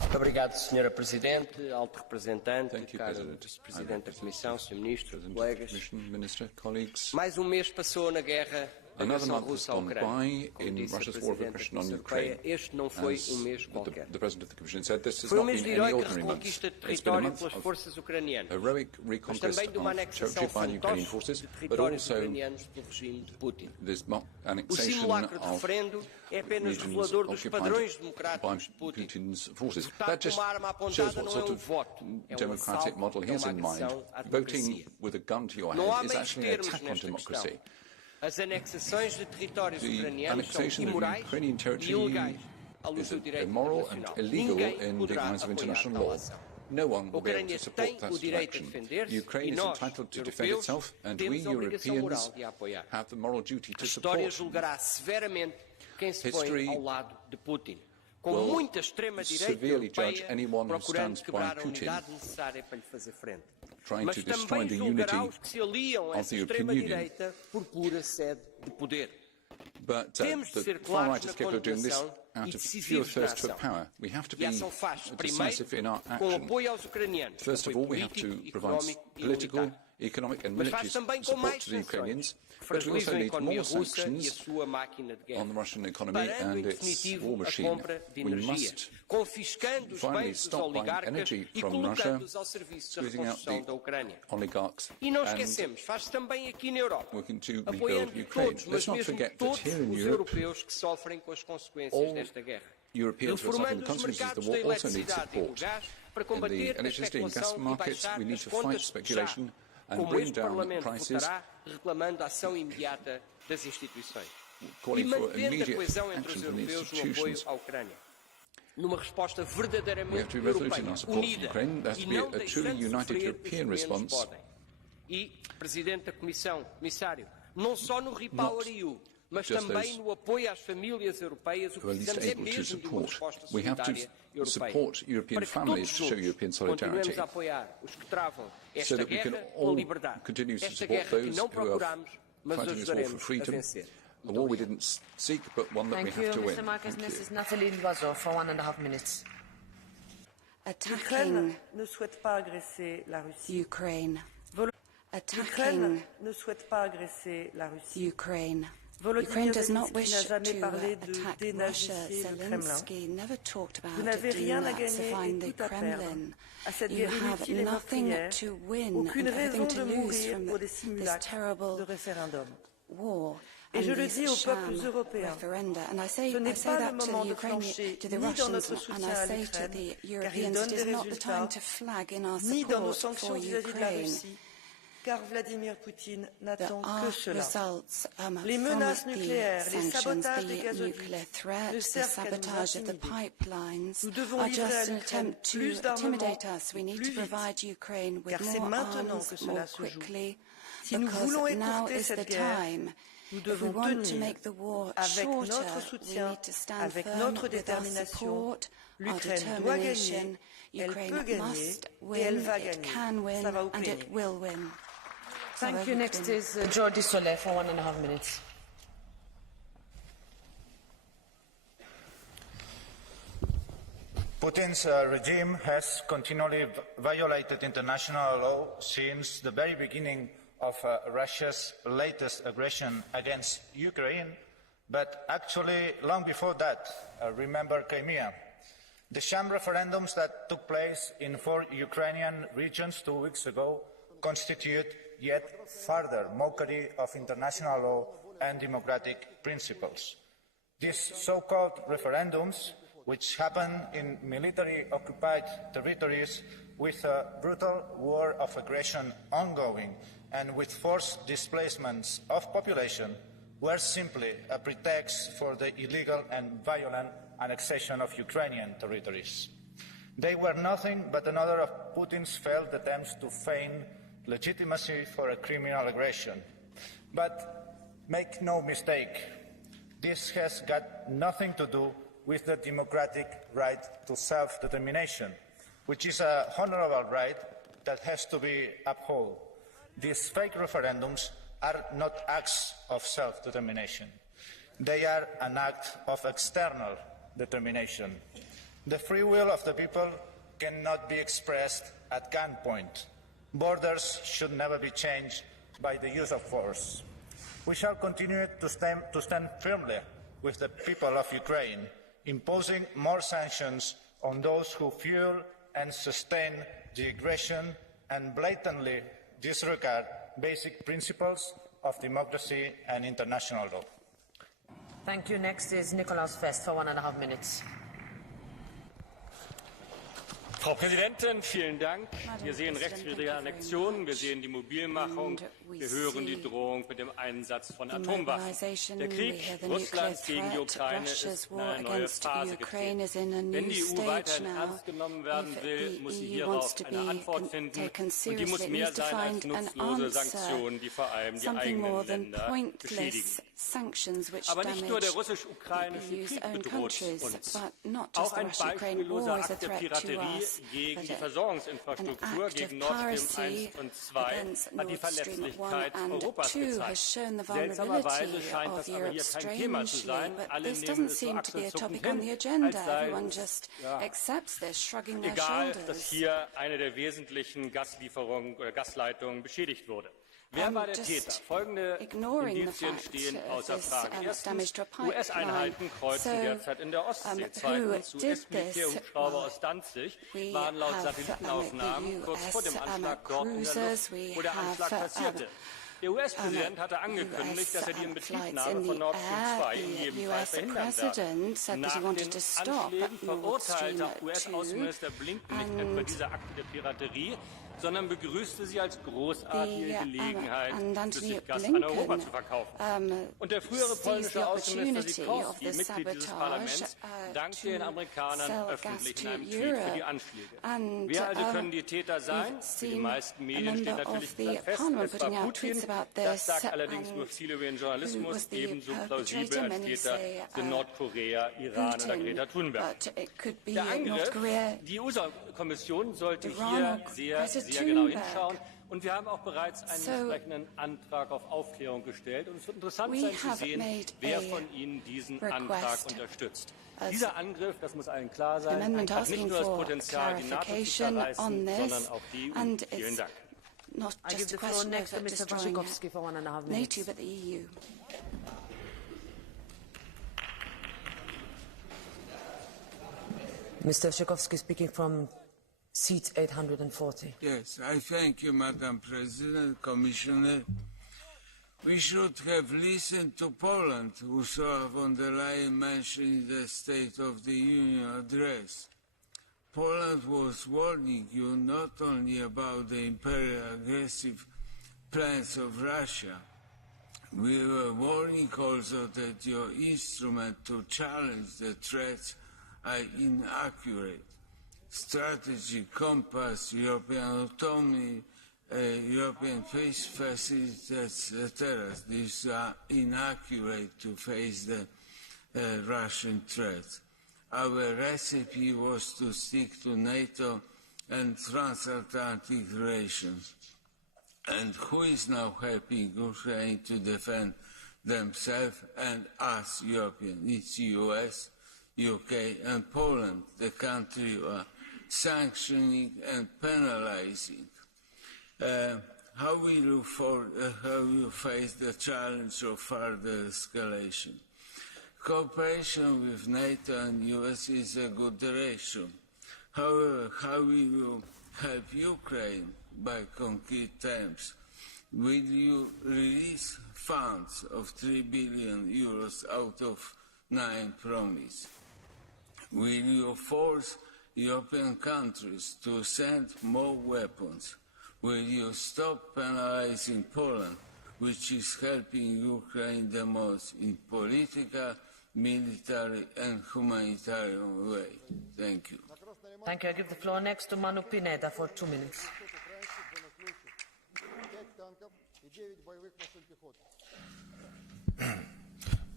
Obrigado, Sra. Presidente, Alto Representante, caro Vice-Presidente da Comissão, Sr. Ministro, colegas. Mais mês passou na guerra da agressão russa à Ucrânia. Como disse a Presidente da Comissão Europeia, este não foi mês qualquer. Foi mês de heroica reconquista de território pelas forças ucranianas, mas também de uma anexação fantoche de territórios ucranianos pelo regime de Putin. O simulacro de referendo é apenas revelador dos padrões democráticos de Putin. Votar com uma arma apontada não é voto, é assalto, é uma agressão à democracia. Não há meios termos nesta questão. As anexações de territórios ucranianos são imorais e ilegais à luz do direito internacional. Ninguém poderá apoiar tal ação. A Ucrânia tem o direito a defender-se e nós, europeus, temos a obrigação moral de a apoiar. A história julgará severamente quem se põe ao lado de Putin, com muita extrema-direita europeia procurando quebrar a unidade necessária para lhe fazer frente. Mas também julgará os que se aliam a essa extrema-direita por pura sede de poder. Temos de ser claros na condenação e decisivos na ação. E a ação faz, primeiro, com apoio aos ucranianos, apoio político, económico e militar. Mas faz também com mais sanções, que fragilizam a economia russa e a sua máquina de guerra, parando em definitivo a compra de energia, confiscando os bens dos oligarcas e colocando-os ao serviço da reconstrução da Ucrânia. E não esquecemos, faz-se também aqui na Europa, apoiando todos, mas mesmo todos os europeus que sofrem com as consequências desta guerra, reformando os mercados da eletricidade e do gás para combater a especulação e baixar as contas de chá, como este Parlamento votará, reclamando a ação imediata das instituições e mantendo a coesão entre os europeus no apoio à Ucrânia, numa resposta verdadeiramente europeia, unida e não deixando sofrer os que menos podem. E, Presidente da Comissão, Comissário, não só no Repower EU, mas também no apoio às famílias europeias, o que precisamos é mesmo de uma resposta solidária europeia, para que todos juntos continuemos a apoiar os que travam esta guerra pela liberdade, esta guerra que não procuramos, mas ajudaremos a vencer. A war we didn't seek, but one that we have to win. Mr. Marquez, Mrs. Nathalie Loiseau for 1.5 minutes. L'Ukraine ne souhaite pas agresser la Russie. Ukraine. L'Ukraine ne souhaite pas agresser la Russie. Ukraine does not wish to attack Russia. Zelensky never talked about denazifying the Kremlin. You have nothing to win and everything to lose from this terrible war. Et je le dis aux peuples européens, ce n'est pas le moment de flancher ni dans notre soutien à l'Ukraine, car il donne des résultats, ni dans nos sanctions vis-à-vis de la Russie, car Vladimir Poutine n'attend que cela. Les menaces nucléaires, les sabotages des gazoducs ne servent qu'à nous intimider. Nous devons livrer à l'Ukraine plus d'armements, plus vite, car c'est maintenant que cela se joue. Si nous voulons écourter cette guerre, nous devons tenir avec notre soutien, avec notre détermination. L'Ukraine doit gagner, elle peut gagner et elle va gagner. Ça va Ukraine. Thank you. Next is Jordi Soler for 1.5 minutes. Putin's regime has continually violated international law since the very beginning of Russia's latest aggression against Ukraine, but actually long before that, remember Crimea. The sham referendums that took place in 4 Ukrainian regions 2 weeks ago constitute yet further mockery of international law and democratic principles. These so-called referendums, which happen in military-occupied territories with a brutal war of aggression ongoing and with forced displacements of population, were simply a pretext for the illegal and violent annexation of Ukrainian territories. They were nothing but another of Putin's failed attempts to feign legitimacy for a criminal aggression. But make no mistake, this has got nothing to do with the democratic right to self-determination, which is a honorable right that has to be upheld. These fake referendums are not acts of self-determination. They are an act of external determination. The free will of the people cannot be expressed at gunpoint. Borders should never be changed by the use of force. We shall continue to stand firmly with the people of Ukraine, imposing more sanctions on those who fuel and sustain the aggression and blatantly disregard basic principles of democracy and international law. Thank you. Next is Nikolaus Fest for 1.5 minutes. Frau Präsidentin, vielen Dank. Wir sehen rechtswidrige Annexionen, wir sehen die Mobilmachung, wir hören die Drohung mit dem Einsatz von Atomwaffen. Der Krieg Russlands gegen die Ukraine ist in eine neue Phase getreten. Wenn die EU weiterhin ernst genommen werden will, muss sie hierauf eine Antwort finden, und die muss mehr sein als nutzlose Sanktionen, die vor allem die eigenen Länder beschädigen. Aber nicht nur der russisch-ukrainische Krieg bedroht uns. Auch ein beispielloser Akt der Piraterie gegen die Versorgungsinfrastruktur, gegen Nord Stream 1 und 2 hat die Verletzlichkeit Europas gezeigt. Seltsamerweise scheint das aber hier kein Thema zu sein. Alle nehmen es so achselzuckend hin, als sei es egal, dass hier eine der wesentlichen Gaslieferungen oder Gasleitungen beschädigt wurde. Wer war der Täter? Folgende Indizien stehen außer Frage. Erstens, US-Einheiten kreuzen derzeit in der Ostsee. Zweitens, US-Militärhubschrauber aus Danzig waren laut Satellitenaufnahmen kurz vor dem Anschlag dort in der Luft, wo der Anschlag passierte. Der US-Präsident hatte angekündigt, dass er die Inbetriebnahme von Nord Stream 2 in jedem Fall verhindern werde. Nach den Anschlägen verurteilte US-Außenminister Blinken nicht etwa diese Akte der Piraterie, sondern begrüßte sie als großartige Gelegenheit, flüssig Gas an Europa zu verkaufen. Und der frühere polnische Außenminister Sikorski, Mitglied dieses Parlaments, dankte den Amerikanern öffentlich in einem Tweet für die Anschläge. Wer also können die Täter sein? Für die meisten Medien steht natürlich fest, es war Putin. Das sagt allerdings nur viel über den Journalismus. Ebenso plausibel als Täter sind Nordkorea, Iran oder Greta Thunberg. Der Angriff, die EU-Kommission sollte hier sehr genau hinschauen. Und wir haben auch bereits einen entsprechenden Antrag auf Aufklärung gestellt. Und es wird interessant sein zu sehen, wer von Ihnen diesen Antrag unterstützt. Dieser Angriff, das muss allen klar sein, hat nicht nur das Potenzial, die NATO zu zerreißen, sondern auch die EU. Vielen Dank. Not just a question of destroying NATO, but the EU. Mr. Wojciechowski speaking from seat 840. Yes, I thank you, Madam President, Commissioner. We should have listened to Poland, Ursula von der Leyen mentioned in the State of the Union address. Poland was warning you not only about the imperial aggressive plans of Russia, we were warning also that your instrument to challenge the threats are inaccurate. Strategy, compass, European autonomy, European peace facilities, etc. These are inaccurate to face the Russian threat. Our recipe was to stick to NATO and transatlantic relations. And who is now helping Ukraine to defend themselves and us Europeans? It's US, UK and Poland, the country are sanctioning and penalizing. How will you face the challenge of further escalation? Cooperation with NATO and US is a good direction. However, how will you help Ukraine by concrete terms? Will you release funds of 3 billion euros out of 9 promised? Will you force European countries to send more weapons? Will you stop penalizing Poland, which is helping Ukraine the most in political, military and humanitarian way? Thank you. Thank you. I give the floor next to Manu Pineda for 2 minutes.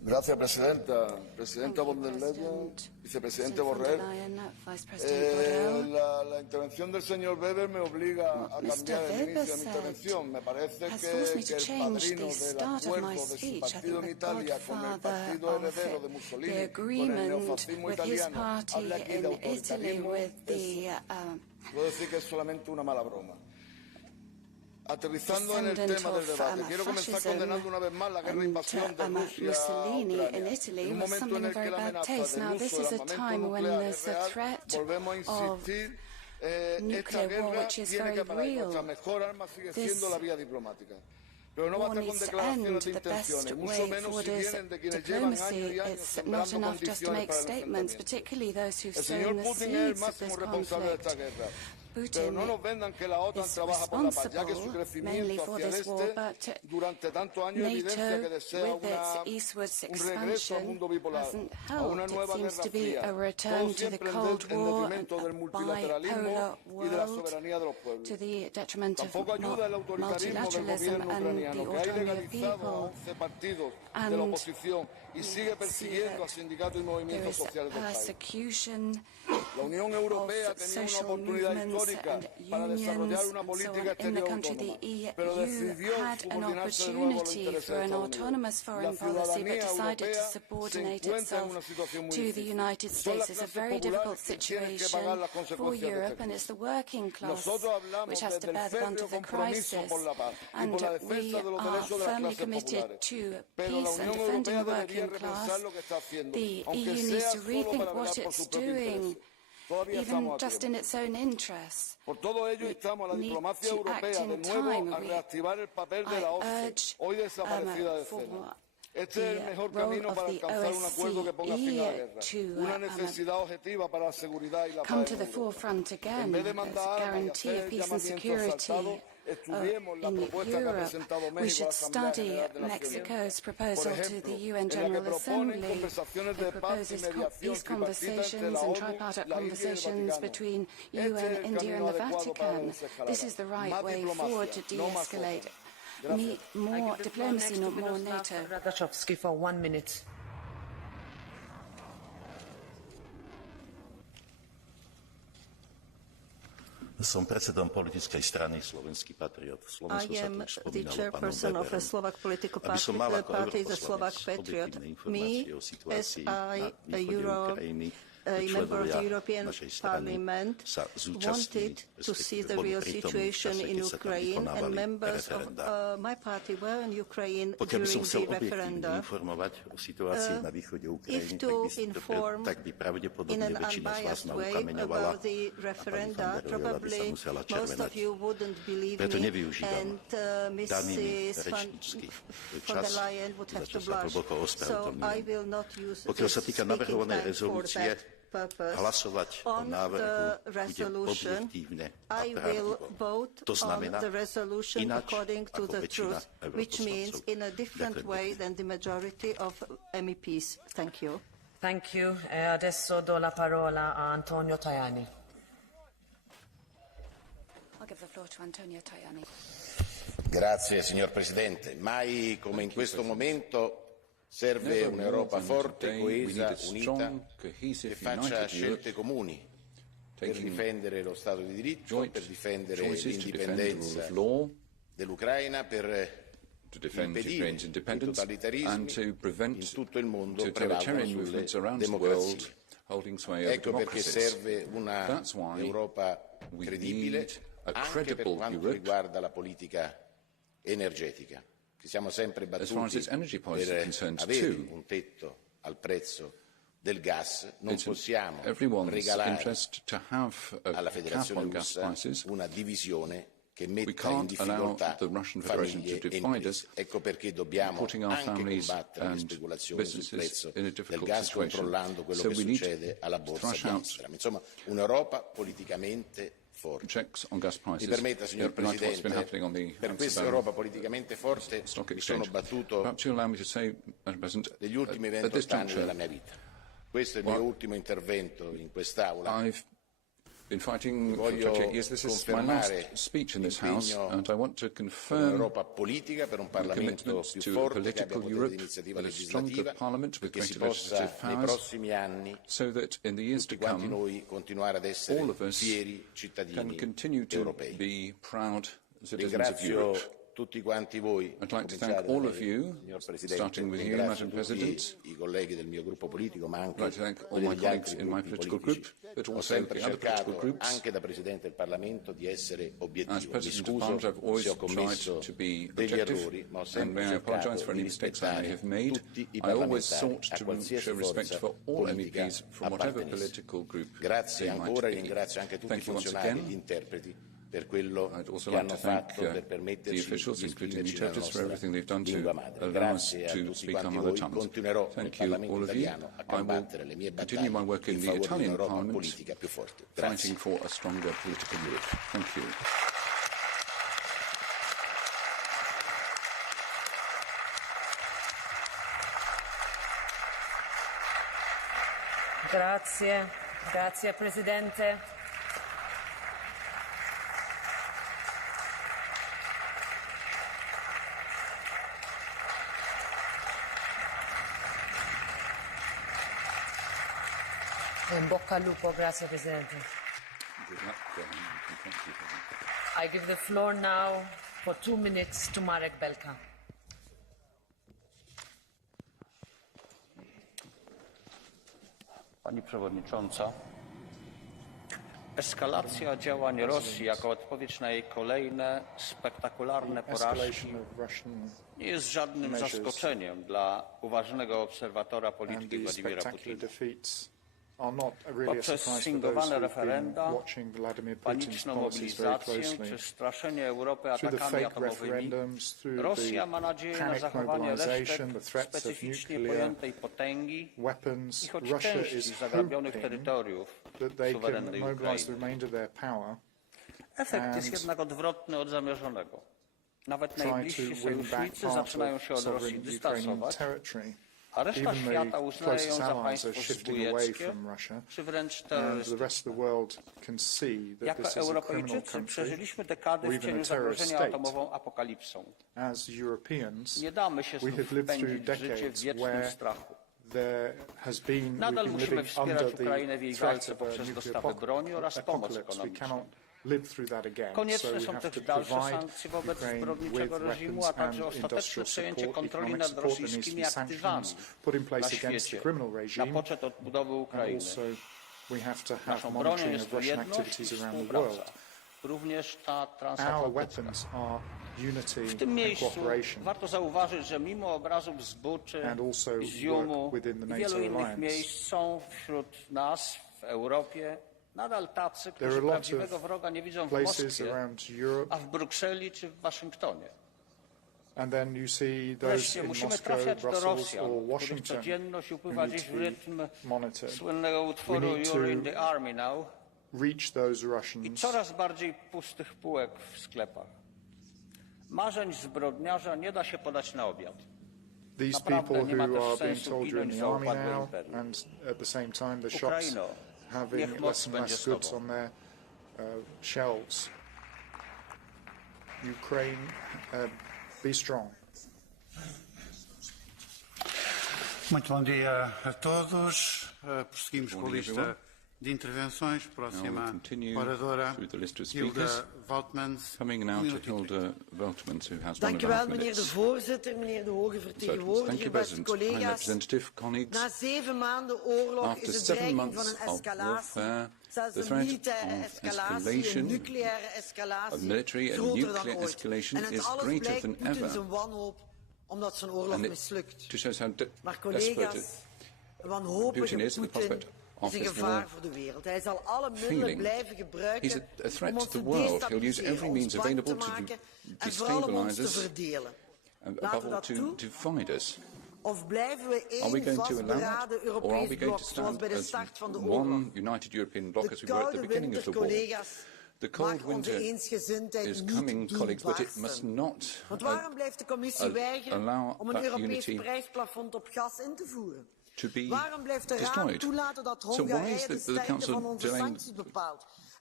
Gracias, Presidenta. Presidenta von der Leyen, Vicepresidente Borrell. La intervención del señor Weber me obliga a cambiar el inicio de mi intervención. Me parece que el padrino del acuerdo de su partido en Italia con el partido heredero de Mussolini, con el neofascismo italiano, habla aquí de autoritarismo. Puedo decir que es solamente una mala broma. Aterrizando en el tema del debate, quiero comenzar condenando una vez más la guerra de invasión de Rusia a Ucrania. En un momento en el que la amenaza del uso del armamento nuclear es real, volvemos a insistir, esta guerra tiene que parar y nuestra mejor arma sigue siendo la vía diplomática. Pero no basta con declaraciones de intenciones, mucho menos si vienen de quienes llevan años y años sembrando condiciones para el enfrentamiento. El señor Putin es el máximo responsable de esta guerra. Pero no nos vendan que la OTAN trabaja por la paz, ya que su crecimiento hacia el este durante tantos años evidencia que desea un regreso al mundo bipolar, a una nueva guerra fría, todo siempre en detrimento del multilateralismo y de la soberanía de los pueblos. Tampoco ayuda el autoritarismo del gobierno ucraniano, que ha ilegalizado a 11 partidos de la oposición y sigue persiguiendo a sindicatos y movimientos sociales del país. La Unión Europea tenía una oportunidad histórica para desarrollar una política exterior autónoma, pero decidió subordinarse de nuevo a los intereses de Estados Unidos. La ciudadanía europea se encuentra en una situación muy difícil. Son las clases populares que tienen que pagar las consecuencias de este crimen. Nosotros hablamos desde el férreo compromiso por la paz y por la defensa de los derechos de las clases populares. Pero la Unión Europea debería repensar lo que está haciendo, aunque sea solo para velar por su propio interés. Even just in its own interests. Por todo ello, instamos a la diplomacia europea de nuevo a reactivar el papel de la OSCE, hoy desaparecida de escena. Este es el mejor camino para alcanzar un acuerdo que ponga fin a la guerra, una necesidad objetiva para la seguridad y la paz en Europa. En vez de mandar armas y hacer el llamamiento exaltado, estudiemos la propuesta que ha presentado México a la Asamblea General de Naciones. Por ejemplo, en la que proponen conversaciones de paz y mediación tripartita entre la ONU, la India y el Vaticano. Este es el camino adecuado para la desescalada. Más diplomacia, no más cosas. More diplomacy, not more NATO. Radachowski for 1 minute. Som predsedom politickej strany Slovenský patriot. I am the chairperson of a Slovak political party, the Slovak Patriot. Me, as a member of the European Parliament, wanted to see the real situation in Ukraine, and members of my party were in Ukraine during the referenda. If to inform in an unbiased way about the referenda, probably most of you wouldn't believe me, and Mrs. von der Leyen would have to blush. So I will not use this speaking time for that purpose. On the resolution, I will vote on the resolution according to the truth, which means in a different way than the majority of MEPs. Thank you. Thank you. Adesso do la parola a Antonio Tajani. I'll give the floor to Antonio Tajani. Grazie, signor Presidente. Mai come in questo momento serve un'Europa forte, coesa, unita, che faccia scelte comuni per difendere lo Stato di diritto, per difendere l'indipendenza dell'Ucraina, per impedire che i totalitarismi in tutto il mondo prevalgano sulle democrazie. Ecco perché serve una Europa credibile anche per quanto riguarda la politica energetica. Ci siamo sempre battuti per avere un tetto al prezzo del gas, non possiamo regalare alla Federazione Russa una divisione che metta in difficoltà famiglie e imprese. Ecco perché dobbiamo anche combattere le speculazioni sul prezzo del gas, controllando quello che succede alla borsa di Amsterdam. Insomma, un'Europa politicamente forte. Mi permetta, signor Presidente, per questa Europa politicamente forte mi sono battuto negli ultimi 28 anni della mia vita. Questo è il mio ultimo intervento in quest'Aula. been fighting for 28 years. This is my last speech in this House, and I want to confirm the commitment to a political Europe with a stronger Parliament with greater legislative powers, so that in the years to come, all of us can continue to be proud citizens of Europe. I'd like to thank all of you, starting with you, Madam President. I'd like to thank all my colleagues in my political group, but also the other political groups. As President of Parliament, I've always tried to be objective, and may I apologise for any mistakes I may have made. I always sought to show respect for all MEPs from whatever political group they might be. Thank you once again. I'd also like to thank the officials, including the interpreters, for everything they've done to allow us to speak our mother tongues. Thank you, all of you. I will continue my work in the Italian Parliament, fighting for a stronger political Europe. Thank you. Grazie, grazie Presidente. In bocca al lupo, grazie Presidente. I give the floor now for 2 minutes to Marek Belka. Pani Przewodnicząca, eskalacja działań Rosji jako odpowiedź na jej kolejne spektakularne porażki nie jest żadnym zaskoczeniem dla uważnego obserwatora polityki Władimira Putina. Poprzez sfingowane referenda, paniczną mobilizację czy straszenie Europy atakami atomowymi, Rosja ma nadzieję na zachowanie resztek specyficznie pojętej potęgi i choć części zagrabionych terytoriów suwerennej Ukrainy. Efekt jest jednak odwrotny od zamierzonego. Nawet najbliżsi sojusznicy zaczynają się od Rosji dystansować, a reszta świata uznaje ją za państwo zbójeckie czy wręcz terrorystyczne. Jako Europejczycy przeżyliśmy dekady w cieniu zagrożenia atomową apokalipsą. Nie damy się znów wpędzić w życie w wiecznym strachu. Nadal musimy wspierać Ukrainę w jej walce poprzez dostawy broni oraz pomoc ekonomiczną. Konieczne są też dalsze sankcje wobec zbrodniczego reżimu, a także ostateczne przejęcie kontroli nad rosyjskimi aktywami na świecie na poczet odbudowy Ukrainy. Naszą bronią jest to jedność i współpraca, również ta transatlantycka. W tym miejscu warto zauważyć, że mimo obrazów z Buczy, Izjumu i wielu innych miejsc są wśród nas w Europie nadal tacy, którzy prawdziwego wroga nie widzą w Moskwie, a w Brukseli czy w Waszyngtonie. Wreszcie musimy trafiać do Rosjan, których codzienność upływa dziś w rytm słynnego utworu You're in the Army Now i coraz bardziej pustych półek w sklepach. Marzeń zbrodniarza nie da się podać na obiad. Naprawdę nie ma też sensu ginąć za upadłe imperium. Ukraino, niech moc będzie z Tobą. on their shelves. Ukraine, be strong. Muito bom dia a todos. Prosseguimos com a lista de intervenções. Próxima oradora, Hilde Woutmans. Coming now to Hilde Woutmans, who has Dank u wel, meneer de voorzitter, meneer de hoge vertegenwoordiger, beste collega's. Na 7 maanden oorlog is de dreiging van een escalatie, zelfs een militaire escalatie, een nucleaire escalatie, groter dan ooit. En het alles blijkt Poetin zijn wanhoop omdat zijn oorlog mislukt. Maar collega's, een wanhopige Poetin is een gevaar voor de wereld. Hij zal alle middelen blijven gebruiken om ons te destabiliseren, ons bang te maken en vooral om ons te verdelen. Laten we dat doen? Of blijven we één vastberaden Europees blok, zoals bij de start van de oorlog? De koude winter, collega's, mag onze eensgezindheid niet doen barsten. Want waarom blijft de Commissie weigeren om een Europees prijsplafond op gas in te voeren? Waarom blijft de Raad toelaten dat Hongarije de sterkte van onze sancties bepaalt?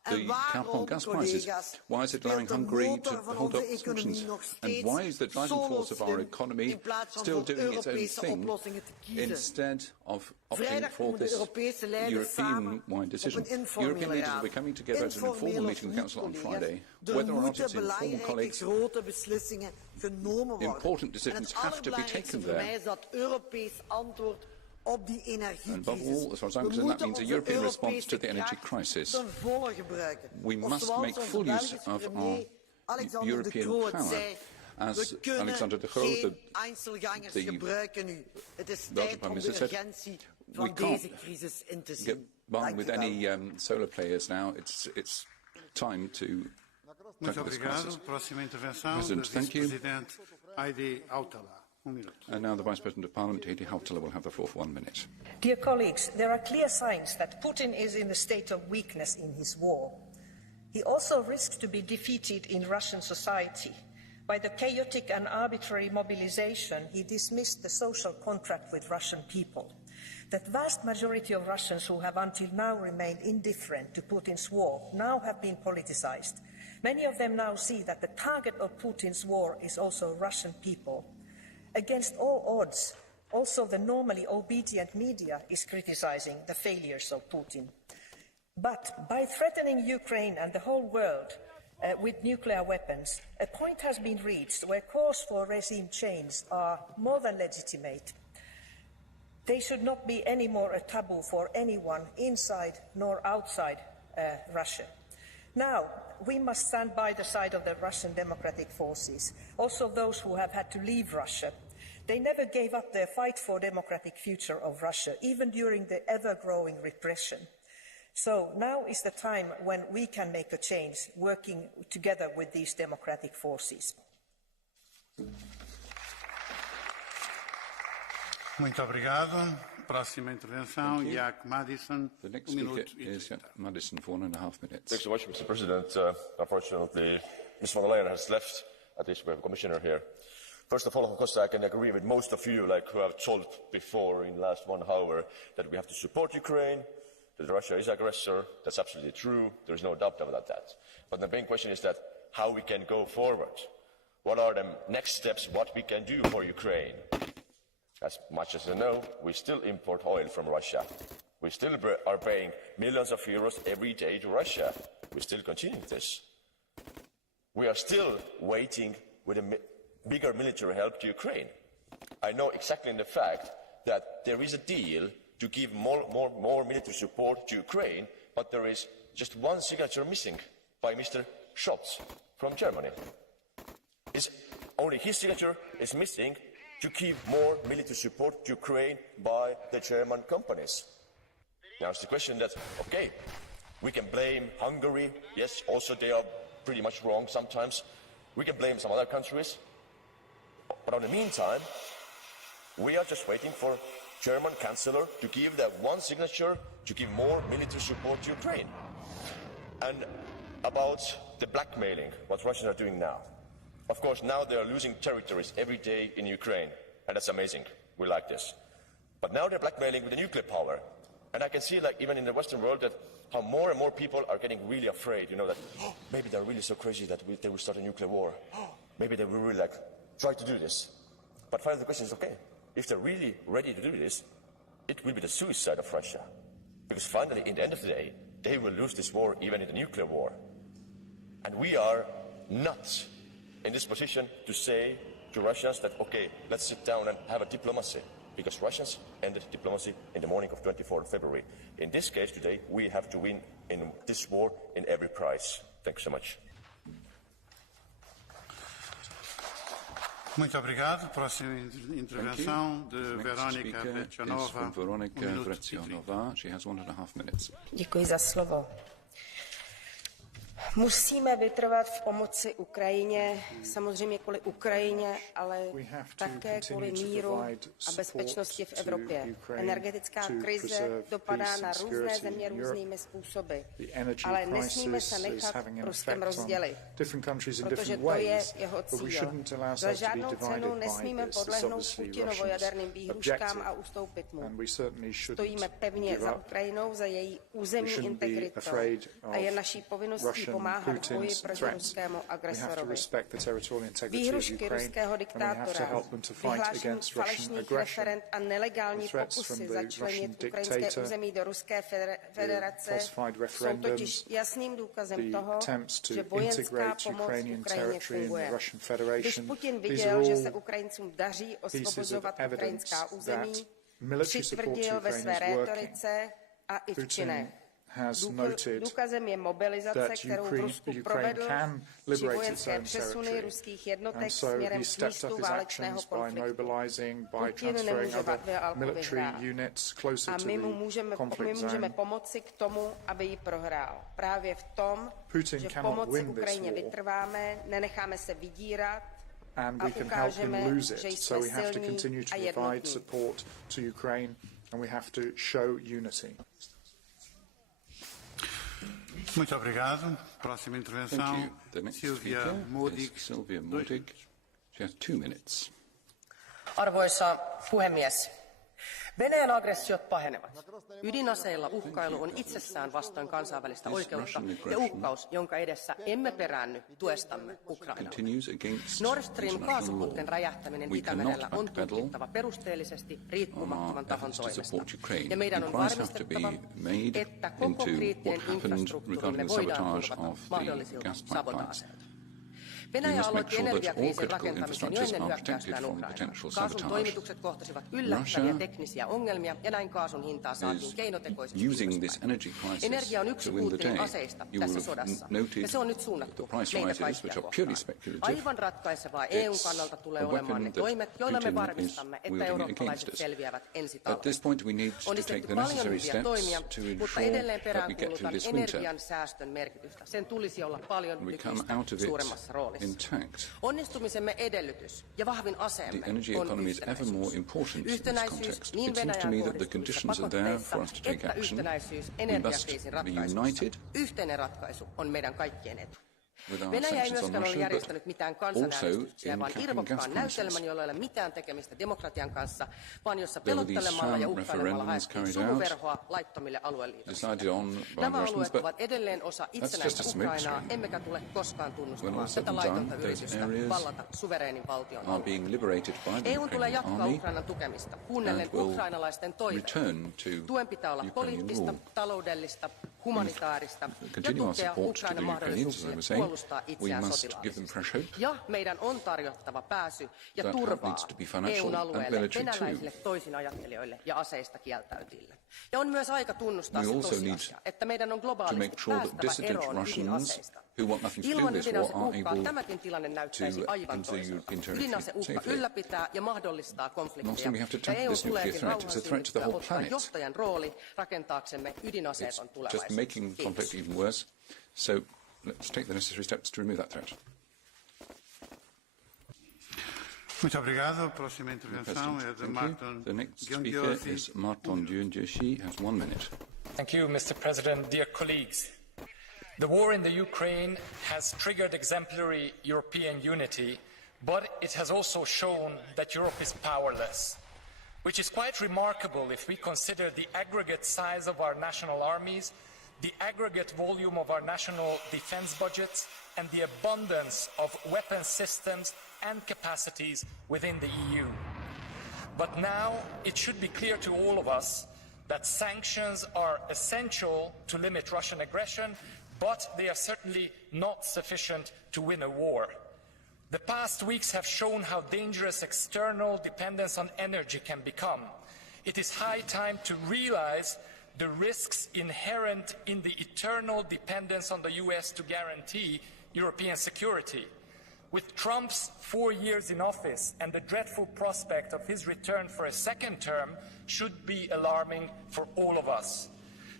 the cap on gas prices? Why is it allowing Hungary to hold up sanctions? And why is the driving force of our economy still doing its own thing instead of opting for this European-wide decision? European leaders will be coming together at an informal meeting of the Council on Friday. Whether or not it's informal, colleagues, important decisions have to be taken there. And above all, as far as I'm concerned, that means a European response to the energy crisis. We must make full use of our European power. As Alexander de Croo, the Belgian Prime Minister, said, we can't get by with any solar players now. It's time to tackle this crisis. President, thank you. And now the Vice President of Parliament, Heidi Hautala, will have the floor for 1 minute. Dear colleagues, there are clear signs that Putin is in a state of weakness in his war. He also risks to be defeated in Russian society. By the chaotic and arbitrary mobilization, he dismissed the social contract with Russian people. The vast majority of Russians who have until now remained indifferent to Putin's war now have been politicized. Many of them now see that the target of Putin's war is also Russian people. Against all odds, also the normally obedient media is criticizing the failures of Putin. But by threatening Ukraine and the whole world with nuclear weapons, a point has been reached where calls for regime change are more than legitimate. They should not be any more a taboo for anyone inside nor outside Russia. Now, we must stand by the side of the Russian democratic forces, also those who have had to leave Russia. They never gave up their fight for democratic future of Russia, even during the ever-growing repression. So now is the time when we can make a change, working together with these democratic forces. Muito obrigado. Próxima intervenção, Jack Madison. The next speaker is Jack Madison for 1.5 minutes. Thanks so much, Mr. President. Unfortunately, Ms. von der Leyen has left. At least we have a commissioner here. First of all, of course, I can agree with most of you, who have told before in the last 1 hour, that we have to support Ukraine, that Russia is aggressor. That's absolutely true. There is no doubt about that. But the main question is that how we can go forward. What are the next steps, what we can do for Ukraine? As much as you know, we still import oil from Russia. We still are paying millions of euros every day to Russia. We still continue this. We are still waiting with a bigger military help to Ukraine. I know exactly in the fact that there is a deal to give more military support to Ukraine, but there is just one signature missing by Mr. Scholz from Germany. Only his signature is missing to give more military support to Ukraine by the German companies. Now it's the question that, okay, we can blame Hungary. Yes, also they are pretty much wrong sometimes. We can blame some other countries. But in the meantime, we are just waiting for German Chancellor to give that one signature to give more military support to Ukraine. And about the blackmailing, what Russians are doing now. Of course, now they are losing territories every day in Ukraine, and that's amazing. We like this. But now they're blackmailing with the nuclear power. And I can see, even in the Western world, that how more and more people are getting really afraid, that maybe they're really so crazy that they will start a nuclear war. Maybe they will really, try to do this. But finally the question is, okay, if they're really ready to do this, it will be the suicide of Russia. Because finally, in the end of the day, they will lose this war, even in the nuclear war. And we are not in this position to say to Russians that, okay, let's sit down and have a diplomacy, because Russians ended diplomacy in the morning of 24th February. In this case today, we have to win in this war in every price. Thanks so much. Muito obrigado. Próxima intervenção de Veronika Vrecionova. She has 1.5 minutes. Děkuji za slovo. Musíme vytrvat v pomoci Ukrajině, samozřejmě kvůli Ukrajině, ale také kvůli míru a bezpečnosti v Evropě. Energetická krize dopadá na různé země různými způsoby, ale nesmíme se nechat Ruskem rozdělit, protože to je jeho cíl. Za žádnou cenu nesmíme podlehnout Putinovo jaderným výhruškám a ustoupit mu. Stojíme pevně za Ukrajinou, za její územní integritou a je naší povinností pomáhat v boji proti ruskému agresorovi. Výhrušky ruského diktátora, vyhlášení falešných referend a nelegální pokusy začlenit ukrajinské území do Ruské federace jsou totiž jasným důkazem toho, že vojenská pomoc Ukrajině funguje. Když Putin viděl, že se Ukrajincům daří osvobozovat ukrajinská území, přitvrdil ve své rétorice a i v činech. Důkazem je mobilizace, kterou v Rusku provedl či vojenské přesuny ruských jednotek směrem k místu válečného konfliktu. Putin nemůže válku vyhrát a my můžeme pomoci k tomu, aby ji prohrál. Právě v tom, že v pomoci Ukrajině vytrváme, nenecháme se vydírat a ukážeme, že jsme silní a jednotní. Muito obrigado. Próxima intervenção, Silvia Modig. She has 2 minutes. Arvoisa puhemies, Venäjän aggressiot pahenevat. Ydinaseilla uhkailu on itsessään vastoin kansainvälistä oikeutta ja uhkaus, jonka edessä emme peräänny tuestamme Ukrainalle. Nord Stream -kaasuputken räjähtäminen Itämerellä on tutkittava perusteellisesti riippumattoman tahon toimesta. Ja meidän on varmistettava, että koko kriittinen infrastruktuurimme voidaan turvata mahdollisilta sabotaaseilta. Venäjä aloitti energiakriisin rakentamisen jo ennen hyökkäystään Ukrainaan. Kaasun toimitukset kohtasivat yllättäviä teknisiä ongelmia ja näin kaasun hintaa saatiin keinotekoisesti ylöspäin. Energia on yksi Putinin aseista tässä sodassa ja se on nyt suunnattu meitä kaikkia kohtaan. Aivan ratkaisevaa EUn kannalta tulee olemaan ne toimet, joilla me varmistamme, että eurooppalaiset selviävät ensi talvesta. On esitetty paljon hyviä toimia, mutta edelleen peräänkuulutan energian säästön merkitystä. Sen tulisi olla paljon nykyistä suuremmassa roolissa. Onnistumisemme edellytys ja vahvin aseemme on yhtenäisyys. Yhtenäisyys niin Venäjän kohdistuvissa pakotteissa että yhtenäisyys energiakriisin ratkaisussa. Yhteinen ratkaisu on meidän kaikkien etu. Venäjä ei myöskään ole järjestänyt mitään kansanäänestyksiä, vaan irvokkaan näytelmän, jolla ei ole mitään tekemistä demokratian kanssa, vaan jossa pelottelemalla ja uhkailemalla haettiin sumuverhoa laittomille alueliitoksille. Nämä alueet ovat edelleen osa itsenäistä Ukrainaa, emmekä tule koskaan tunnustamaan tätä laitonta yritystä vallata suvereenin valtion alueita. EUn tulee jatkaa Ukrainan tukemista, kuunnellen ukrainalaisten toiveita. Tuen pitää olla poliittista, taloudellista, humanitaarista ja tukea Ukrainan mahdollisuuksia puolustaa itseään sotilaallisesti. Ja meidän on tarjottava pääsy ja turvaa EUn alueelle venäläisille toisinajattelijoille ja aseista kieltäytyjille. Ja on myös aika tunnustaa se tosiasia, että meidän on globaalisti päästävä eroon ydinaseista. Ilman ydinaseuhkaa tämäkin tilanne näyttäisi aivan toiselta. Ydinaseuhka ylläpitää ja mahdollistaa konflikteja. Ja EU tuleekin rauhansyntykkä ottaa johtajan rooli rakentaaksemme ydinaseeton tulevaisuus. So let's take the necessary steps to remove that threat. Muito obrigado. Próxima intervenção é de Martin. The next speaker is Martin György. He has 1 minute. Thank you, Mr. President. Dear colleagues, the war in the Ukraine has triggered exemplary European unity, but it has also shown that Europe is powerless, which is quite remarkable if we consider the aggregate size of our national armies, the aggregate volume of our national defense budgets, and the abundance of weapon systems and capacities within the EU. But now it should be clear to all of us that sanctions are essential to limit Russian aggression, but they are certainly not sufficient to win a war. The past weeks have shown how dangerous external dependence on energy can become. It is high time to realize the risks inherent in the eternal dependence on the US to guarantee European security. With Trump's 4 years in office and the dreadful prospect of his return for a second term should be alarming for all of us.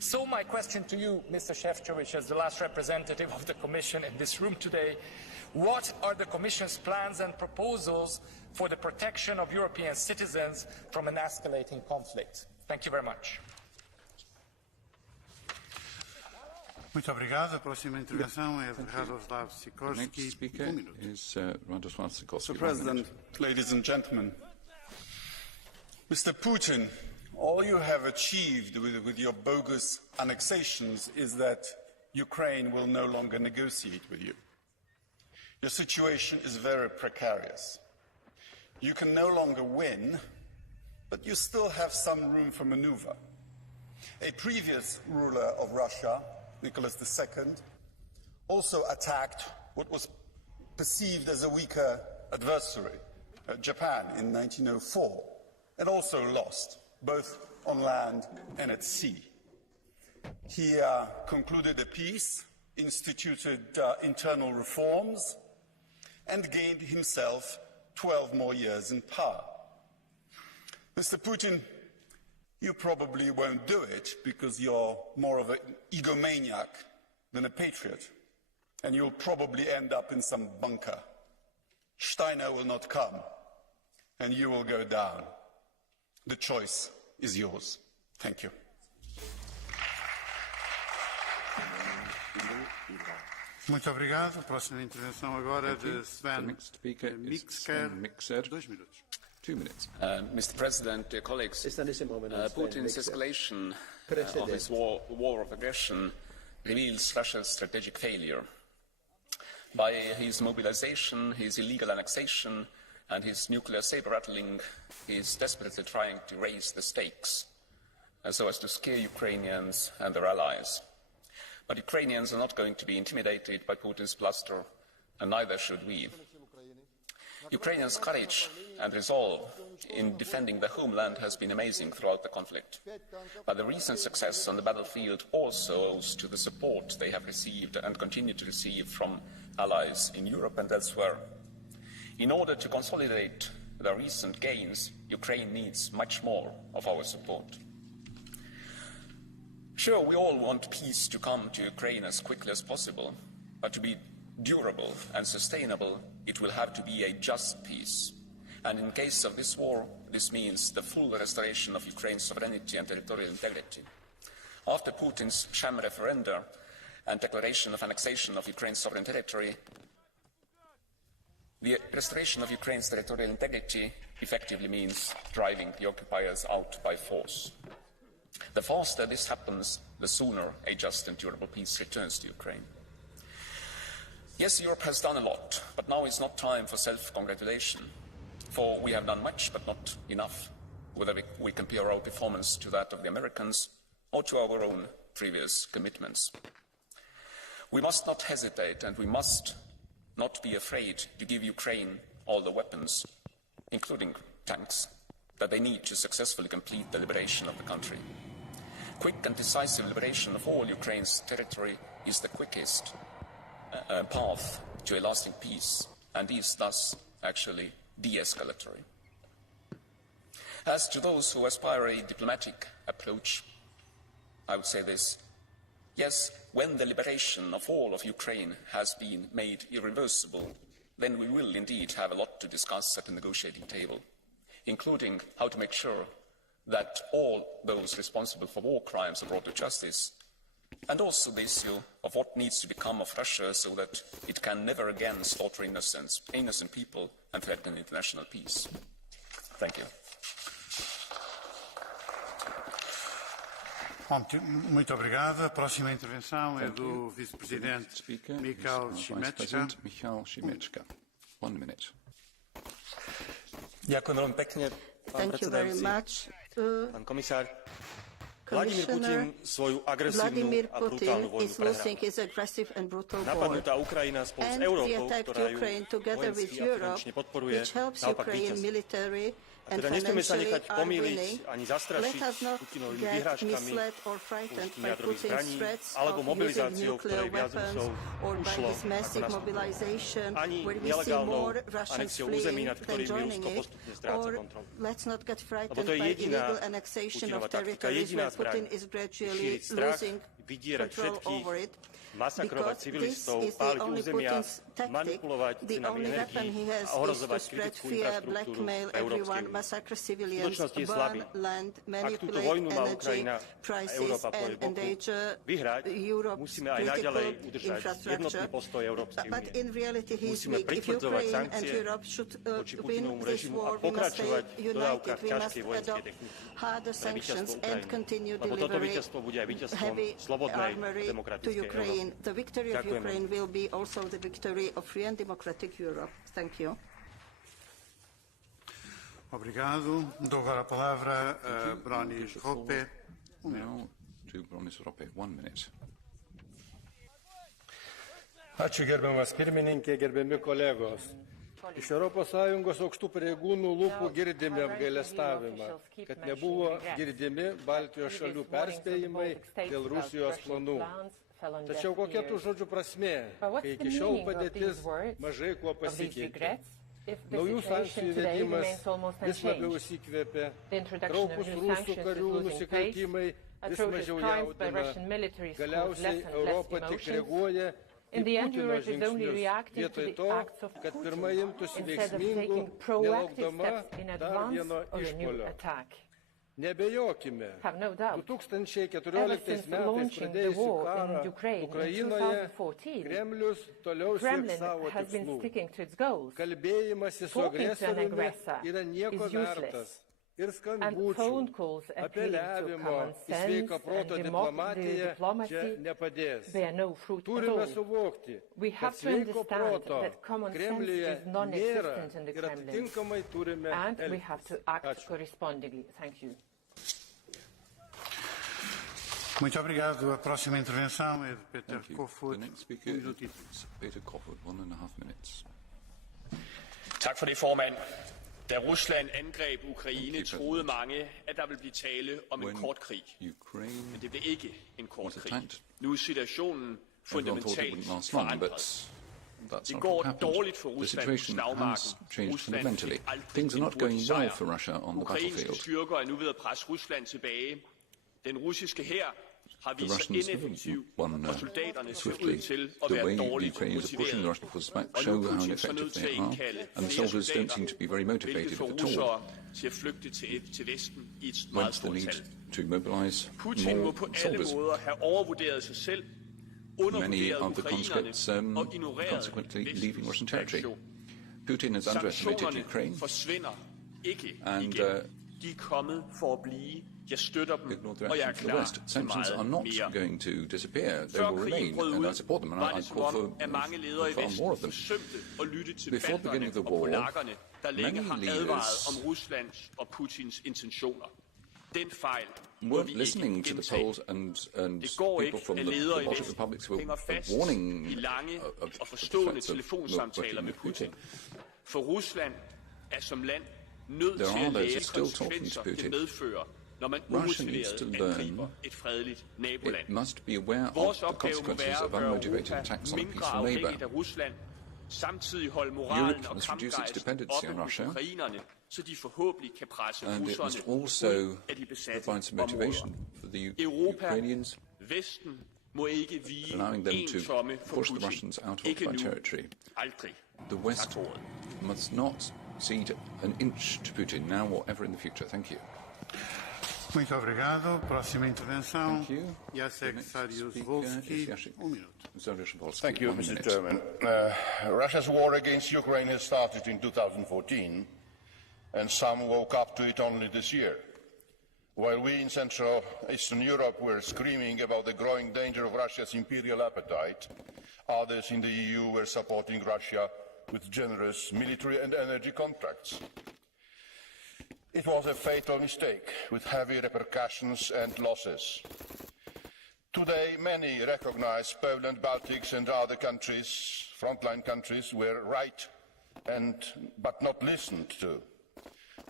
So my question to you, Mr. Šefčovič, as the last representative of the Commission in this room today, what are the Commission's plans and proposals for the protection of European citizens from an escalating conflict? Thank you very much. Muito obrigado. A próxima intervenção é de Radoslav Sikorski. Mr. President, ladies and gentlemen, Mr. Putin, all you have achieved with your bogus annexations is that Ukraine will no longer negotiate with you. Your situation is very precarious. You can no longer win, but you still have some room for maneuver. A previous ruler of Russia, Nicholas II, also attacked what was perceived as a weaker adversary, Japan, in 1904, and also lost, both on land and at sea. He concluded a peace, instituted internal reforms, and gained himself 12 more years in power. Mr. Putin, you probably won't do it because you're more of an egomaniac than a patriot, and you'll probably end up in some bunker. Steiner will not come, and you will go down. The choice is yours. Thank you. Muito obrigado. Próxima intervenção agora de Sven Mikser. 2 minutos. 2 minutes. Mr. President, dear colleagues, Putin's escalation of his war of aggression reveals Russia's strategic failure. By his mobilization, his illegal annexation, and his nuclear saber-rattling, he is desperately trying to raise the stakes so as to scare Ukrainians and their allies. But Ukrainians are not going to be intimidated by Putin's bluster, and neither should we. Ukrainians' courage and resolve in defending their homeland has been amazing throughout the conflict. But the recent success on the battlefield also owes to the support they have received and continue to receive from allies in Europe and elsewhere. In order to consolidate the recent gains, Ukraine needs much more of our support. Sure, we all want peace to come to Ukraine as quickly as possible, but to be durable and sustainable, it will have to be a just peace. And in case of this war, this means the full restoration of Ukraine's sovereignty and territorial integrity. After Putin's sham referenda and declaration of annexation of Ukraine's sovereign territory, the restoration of Ukraine's territorial integrity effectively means driving the occupiers out by force. The faster this happens, the sooner a just and durable peace returns to Ukraine. Yes, Europe has done a lot, but now is not time for self-congratulation, for we have done much, but not enough, whether we compare our performance to that of the Americans or to our own previous commitments. We must not hesitate, and we must not be afraid to give Ukraine all the weapons, including tanks, that they need to successfully complete the liberation of the country. Quick and decisive liberation of all Ukraine's territory is the quickest path to a lasting peace, and is thus actually de-escalatory. As to those who aspire a diplomatic approach, I would say this. Yes, when the liberation of all of Ukraine has been made irreversible, then we will indeed have a lot to discuss at the negotiating table, including how to make sure that all those responsible for war crimes are brought to justice, and also the issue of what needs to become of Russia so that it can never again slaughter innocent people and threaten international peace. Thank you. Muito obrigado. A próxima intervenção é do vice-presidente Michal Šimečka. 1 minute. Ďakujem veľmi pekne, pán predsedajúci. Pán komisár, Vladimír Putin svoju agresívnu a brutálnu vojnu prehral. Napadnutá Ukrajina spolu s Európou, ktorá ju vojenský a finančne podporuje, naopak víťazí. and financially are winning. Let us not get misled or frightened by Putin's threats of using nuclear weapons or by his massive mobilization, where we see more Russians fleeing than joining it, or let's not get frightened by illegal annexation of territories where Putin is gradually losing control over it. Because this is the only Putin's tactic, the only weapon he has is to spread fear, blackmail everyone, massacre civilians, burn land, manipulate energy prices and endanger Europe's critical infrastructure. But in reality he is weak. If Ukraine and Europe should win this war, we must stay united, we must adopt harder sanctions and continue delivering heavy armory to Ukraine. The victory of Ukraine will be also the victory of free and democratic Europe. Thank you. Obrigado. Dou agora a palavra a Bronis Rope. Now to Bronis Rope, 1 minute. Ačiū gerbiamas pirmininkė, gerbiami kolegos. Iš ES aukštų pareigūnų lūpų girdime apgailestavimą, kad nebuvo girdimi Baltijos šalių perspėjimai dėl Rusijos planų. Tačiau kokia tų žodžių prasmė, kai iki šiol padėtis mažai kuo pasikeitė. Naujų sankcijų įvedimas vis labiau įsikvėpė, kraupūs rusų karių nusikaltimai vis mažiau jaudina, galiausiai Europa tik reaguoja į Putino žingsnius, vietoj to, kad pirma imtųsi veiksmingų, nelaukdama dar vieno išpuolio. Nebejokime, 2014 metais pradėjusi karą Ukrainoje, Kremlius toliau sieks savo tikslų. Kalbėjimasis su agresoriumi yra nieko vertas. Ir skambučių, apeliavimo į sveiką proto diplomatiją čia nepadės. Turime suvokti, kad sveiko proto Kremliuje nėra ir atitinkamai turime elgtis. Ačiū. Muito obrigado. A próxima intervenção é de Peter Kofod. Peter Kofod, 1.5 minutes. Tak for det, formand. Da Rusland angreb Ukraine, troede mange, at der ville blive tale om en kort krig. Men det blev ikke en kort krig. Nu er situationen fundamentalt forandret. Det går dårligt for Rusland på slagmarken. Rusland fik aldrig en hurtig sejr. Ukrainske styrker er nu ved at presse Rusland tilbage. Den russiske hær har vist sig ineffektiv, og soldaterne ser ud til at være dårligt motiverede. Og nu er Putin så nødt til at indkalde flere soldater, hvilket får russere til at flygte til Vesten i et meget stort tal. Putin må på alle måder have overvurderet sig selv, undervurderet ukrainerne og ignoreret vestens reaktion. Sanktionerne forsvinder ikke igen. De er kommet for at blive. Jeg støtter dem, og jeg er klar til meget mere. Før krigen brød ud, var det som om, at mange ledere i Vesten forsømte at lytte til balterne og polakkerne, der længe har advaret om Ruslands og Putins intentioner. Den fejl må vi ikke gentage. Det går ikke, at ledere i Vesten hænger fast i lange og forstående telefonsamtaler med Putin. For Rusland er som land nødt til at lære konsekvenser, det medfører, når man umotiveret angriber et fredeligt naboland. Vores opgave må være at gøre Europa mindre afhængigt af Rusland, samtidig holde moralen og kampgejsten oppe hos ukrainerne, så de forhåbentlig kan presse russerne ud af de besatte områder. Europa, Vesten, må ikke vige ensomme for Putin. Ikke nu. Aldrig. Tak for ordet. Must not cede an inch to Putin now or ever in the future. Thank you. Muito obrigado. Próxima intervenção. Jacek Saryusz-Wolski. Thank you, Mr. Chairman. Russia's war against Ukraine has started in 2014, and some woke up to it only this year. While we in Central Eastern Europe were screaming about the growing danger of Russia's imperial appetite, others in the EU were supporting Russia with generous military and energy contracts. It was a fatal mistake with heavy repercussions and losses. Today, many recognize Poland, Baltics and other countries, frontline countries, were right but not listened to.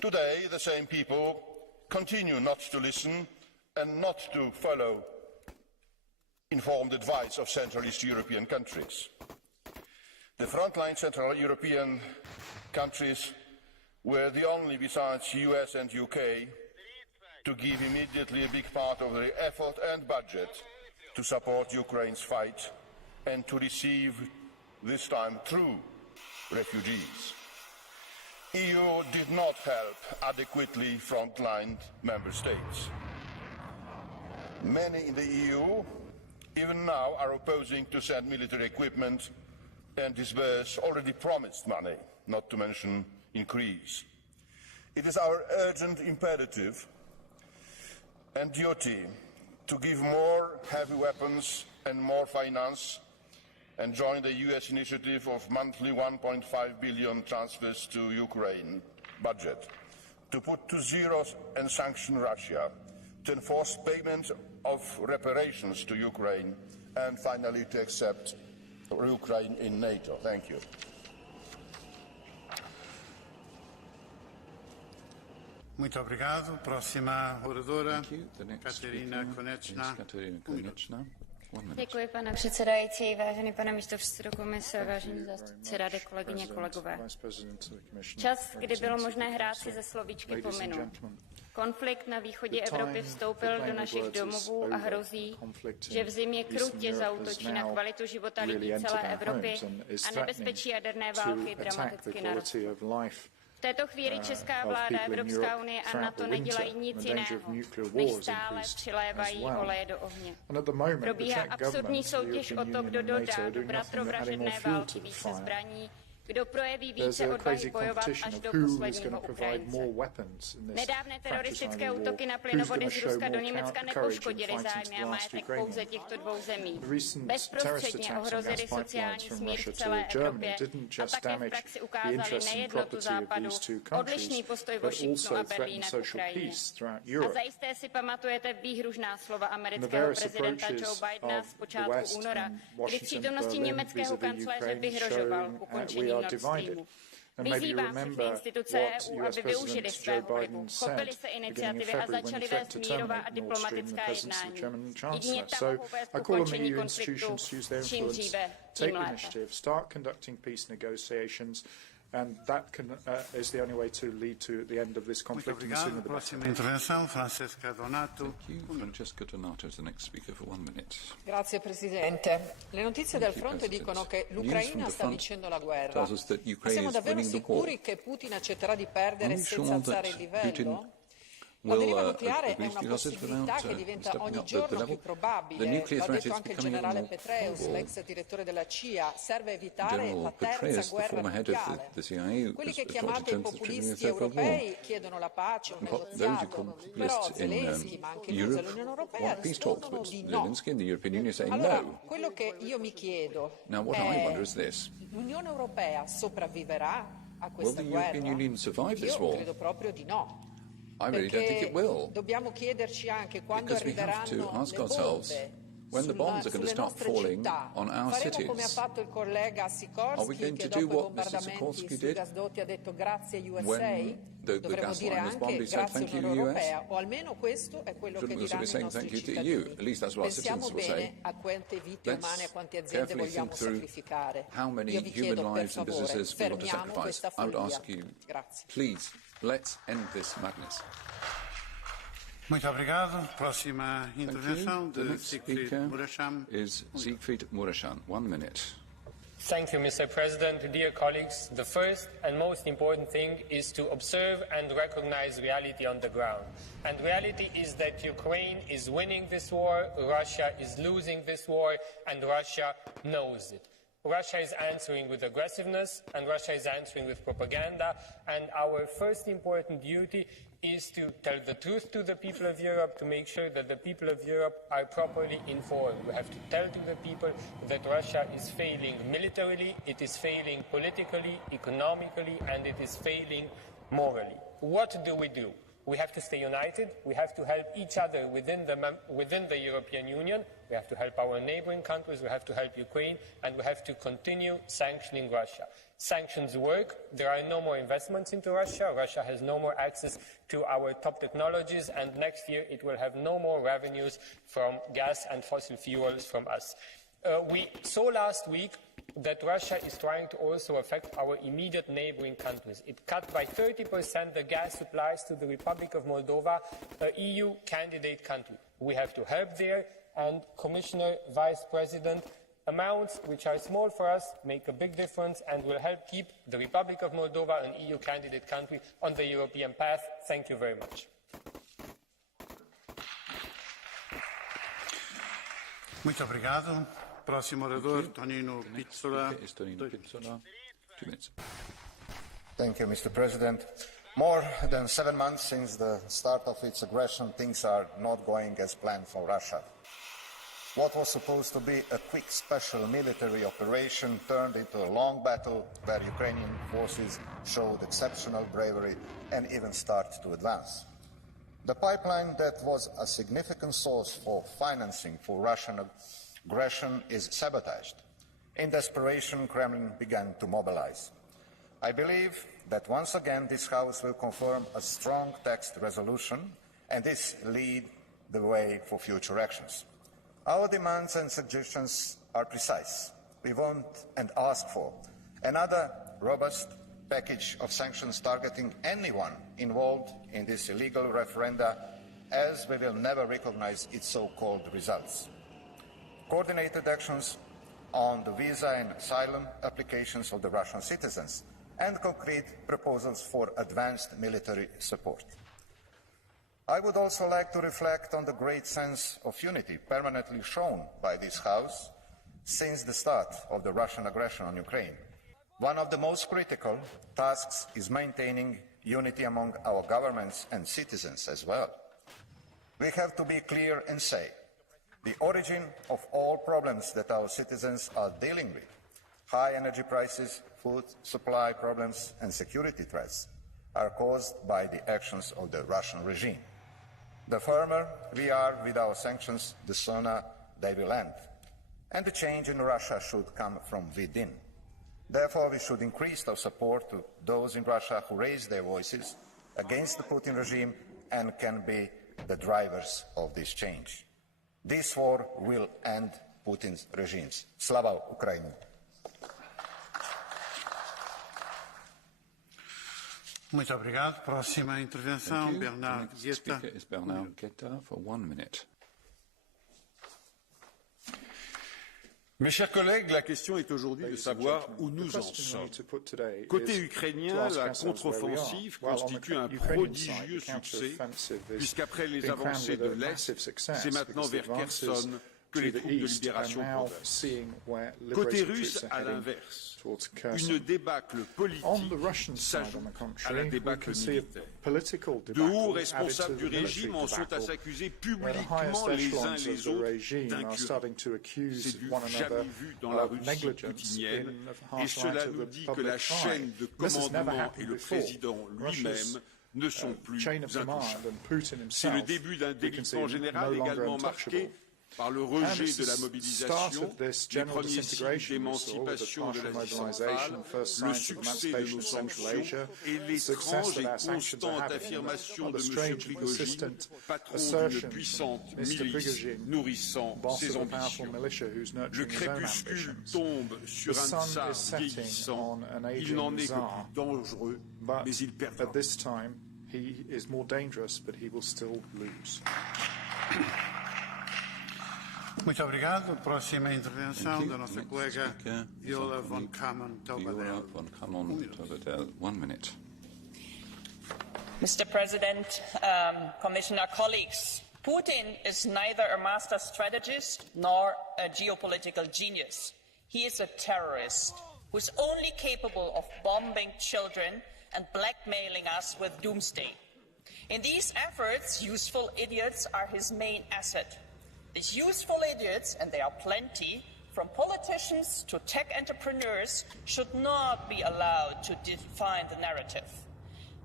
Today, the same people continue not to listen and not to follow informed advice of Central East European countries. The frontline Central European countries were the only, besides US and UK, to give immediately a big part of their effort and budget to support Ukraine's fight and to receive, this time, true refugees. EU did not help adequately frontline member states. Many in the EU, even now, are opposing to send military equipment and disburse already promised money, not to mention increase. It is our urgent imperative and duty to give more heavy weapons and more finance and join the US initiative of monthly 1.5 billion transfers to Ukraine budget, to put to zero and sanction Russia, to enforce payment of reparations to Ukraine, and finally to accept Ukraine in NATO. Thank you. Muito obrigado. Próxima oradora, Kateřina Konečná. Děkuji, pane předsedající, vážený pane místopředsedo komise, vážení zástupci rady, kolegyně, kolegové. Čas, kdy bylo možné hrát si ze slovíčky, pominul. Konflikt na východě Evropy vstoupil do našich domovů a hrozí, že v zimě krutě zaútočí na kvalitu života lidí celé Evropy a nebezpečí jaderné války dramaticky narostlo. V této chvíli česká vláda, Evropská unie a NATO nedělají nic jiného, než stále přilévají oleje do ohně. Probíhá absurdní soutěž o to, kdo dodá do bratrovražedné války více zbraní, kdo projeví více odvahy bojovat až do posledního Ukrajince. Nedávné teroristické útoky na plynovody z Ruska do Německa nepoškodily zájmy a majetek pouze těchto dvou zemí. Bezprostředně ohrozily sociální smír v celé Evropě a také v praxi ukázali nejednotu Západu, odlišný postoj Washingtonu a Berlína k Ukrajině. A zajisté si pamatujete výhružná slova amerického prezidenta Joe Bidena z počátku února, kdy v přítomnosti německého kancléře vyhrožoval ukončení Nord Streamu. Vyzývám všechny instituce EU, aby využili svého vlivu, chopili se iniciativy a začali vést mírová a diplomatická jednání. Jedině tam mohou vést k ukončení konfliktu, čím dříve, tím lépe. And that is the only way to lead to the end of this conflict. Francesca Donato. Francesca Donato is the next speaker for 1 minute. Grazie Presidente. Le notizie del fronte dicono che l'Ucraina sta vincendo la guerra. Ma siamo davvero sicuri che Putin accetterà di perdere senza alzare il livello? La deriva nucleare è una possibilità che diventa ogni giorno più probabile. L'ha detto anche il generale Petraeus, l'ex direttore della CIA. Serve evitare la terza guerra mondiale. Quelli che chiamate i populisti europei chiedono la pace, un negoziato. Però Zelensky, ma anche l'Unione Europea rispondono di no. Allora, quello che io mi chiedo è: l'Unione Europea sopravviverà a questa guerra? Io credo proprio di no. I really don't think it will. Dobbiamo chiederci anche quando arriveranno le bombe when the bombs are going to start falling on our cities. Come ha fatto il collega Sikorski, che dopo i bombardamenti sui gasdotti ha detto grazie USA. Dovremmo dire anche grazie Unione Europea, o almeno questo è quello che diranno i nostri cittadini. Pensiamo bene a quante vittime umane, a quante aziende vogliamo sacrificare. Io vi chiedo per favore, fermiamo questa follia. Grazie. Please, let's end this madness. Muito obrigado. Próxima intervenção de Siegfried Mureşan. Is Siegfried Mureşan. 1 minute. Thank you, Mr. President. Dear colleagues, the first and most important thing is to observe and recognize reality on the ground. And reality is that Ukraine is winning this war, Russia is losing this war, and Russia knows it. Russia is answering with aggressiveness, and Russia is answering with propaganda, and our first important duty is to tell the truth to the people of Europe, to make sure that the people of Europe are properly informed. We have to tell to the people that Russia is failing militarily, it is failing politically, economically, and it is failing morally. What do we do? We have to stay united. We have to help each other within the European Union. We have to help our neighboring countries. We have to help Ukraine. And we have to continue sanctioning Russia. Sanctions work. There are no more investments into Russia. Russia has no more access to our top technologies. And next year it will have no more revenues from gas and fossil fuels from us. We saw last week that Russia is trying to also affect our immediate neighboring countries. It cut by 30% the gas supplies to the Republic of Moldova, an EU candidate country. We have to help there, and Commissioner, Vice President, amounts which are small for us make a big difference and will help keep the Republic of Moldova, an EU candidate country, on the European path. Thank you very much. Muito obrigado. Próximo orador, Tonino Pizzola. Thank you, Mr. President. More than 7 months since the start of its aggression, things are not going as planned for Russia. What was supposed to be a quick special military operation turned into a long battle where Ukrainian forces showed exceptional bravery and even started to advance. The pipeline that was a significant source for financing for Russian aggression is sabotaged. In desperation, Kremlin began to mobilize. I believe that once again this House will confirm a strong text resolution, and this lead the way for future actions. Our demands and suggestions are precise. We want and ask for another robust package of sanctions targeting anyone involved in this illegal referenda, as we will never recognize its so-called results. Coordinated actions on the visa and asylum applications of the Russian citizens, and concrete proposals for advanced military support. I would also like to reflect on the great sense of unity permanently shown by this House since the start of the Russian aggression on Ukraine. One of the most critical tasks is maintaining unity among our governments and citizens as well. We have to be clear and say, the origin of all problems that our citizens are dealing with, high energy prices, food supply problems and security threats, are caused by the actions of the Russian regime. The firmer we are with our sanctions, the sooner they will end. And the change in Russia should come from within. Therefore, we should increase our support to those in Russia who raise their voices against the Putin regime and can be the drivers of this change. This war will end Putin's regimes. Slava Ukraini! Muito obrigado. Próxima intervenção, Bernard Guetta. Bernard Guetta for 1 minute. Mes chers collègues, la question est aujourd'hui de savoir où nous en sommes. Côté ukrainien, la contre-offensive constitue un prodigieux succès, puisqu'après les avancées de l'Est, c'est maintenant vers Kherson que les troupes de libération progressent. Côté russe, à l'inverse, une débâcle politique s'ajoute à la débâcle militaire. De hauts responsables du régime en sont à s'accuser publiquement les uns les autres d'incurie. C'est du jamais vu dans la Russie poutinienne, et cela nous dit que la chaîne de commandement et le président lui-même ne sont plus intouchables. C'est le début d'un délitement général également marqué par le rejet de la mobilisation, les premiers signes d'émancipation de l'Asie centrale, le succès de nos sanctions et l'étrange et constante affirmation de M. Prigojine, patron d'une puissante milice nourrissant ses ambitions. Le crépuscule tombe sur un tsar vieillissant, il n'en est que plus dangereux, mais il perdra. Muito obrigado. Próxima intervenção da nossa colega Viola von Kamen-Taubadel. 1 minute. Mr. President, Commissioner, colleagues, Putin is neither a master strategist nor a geopolitical genius. He is a terrorist who is only capable of bombing children and blackmailing us with doomsday. In these efforts, useful idiots are his main asset. These useful idiots, and there are plenty, from politicians to tech entrepreneurs, should not be allowed to define the narrative.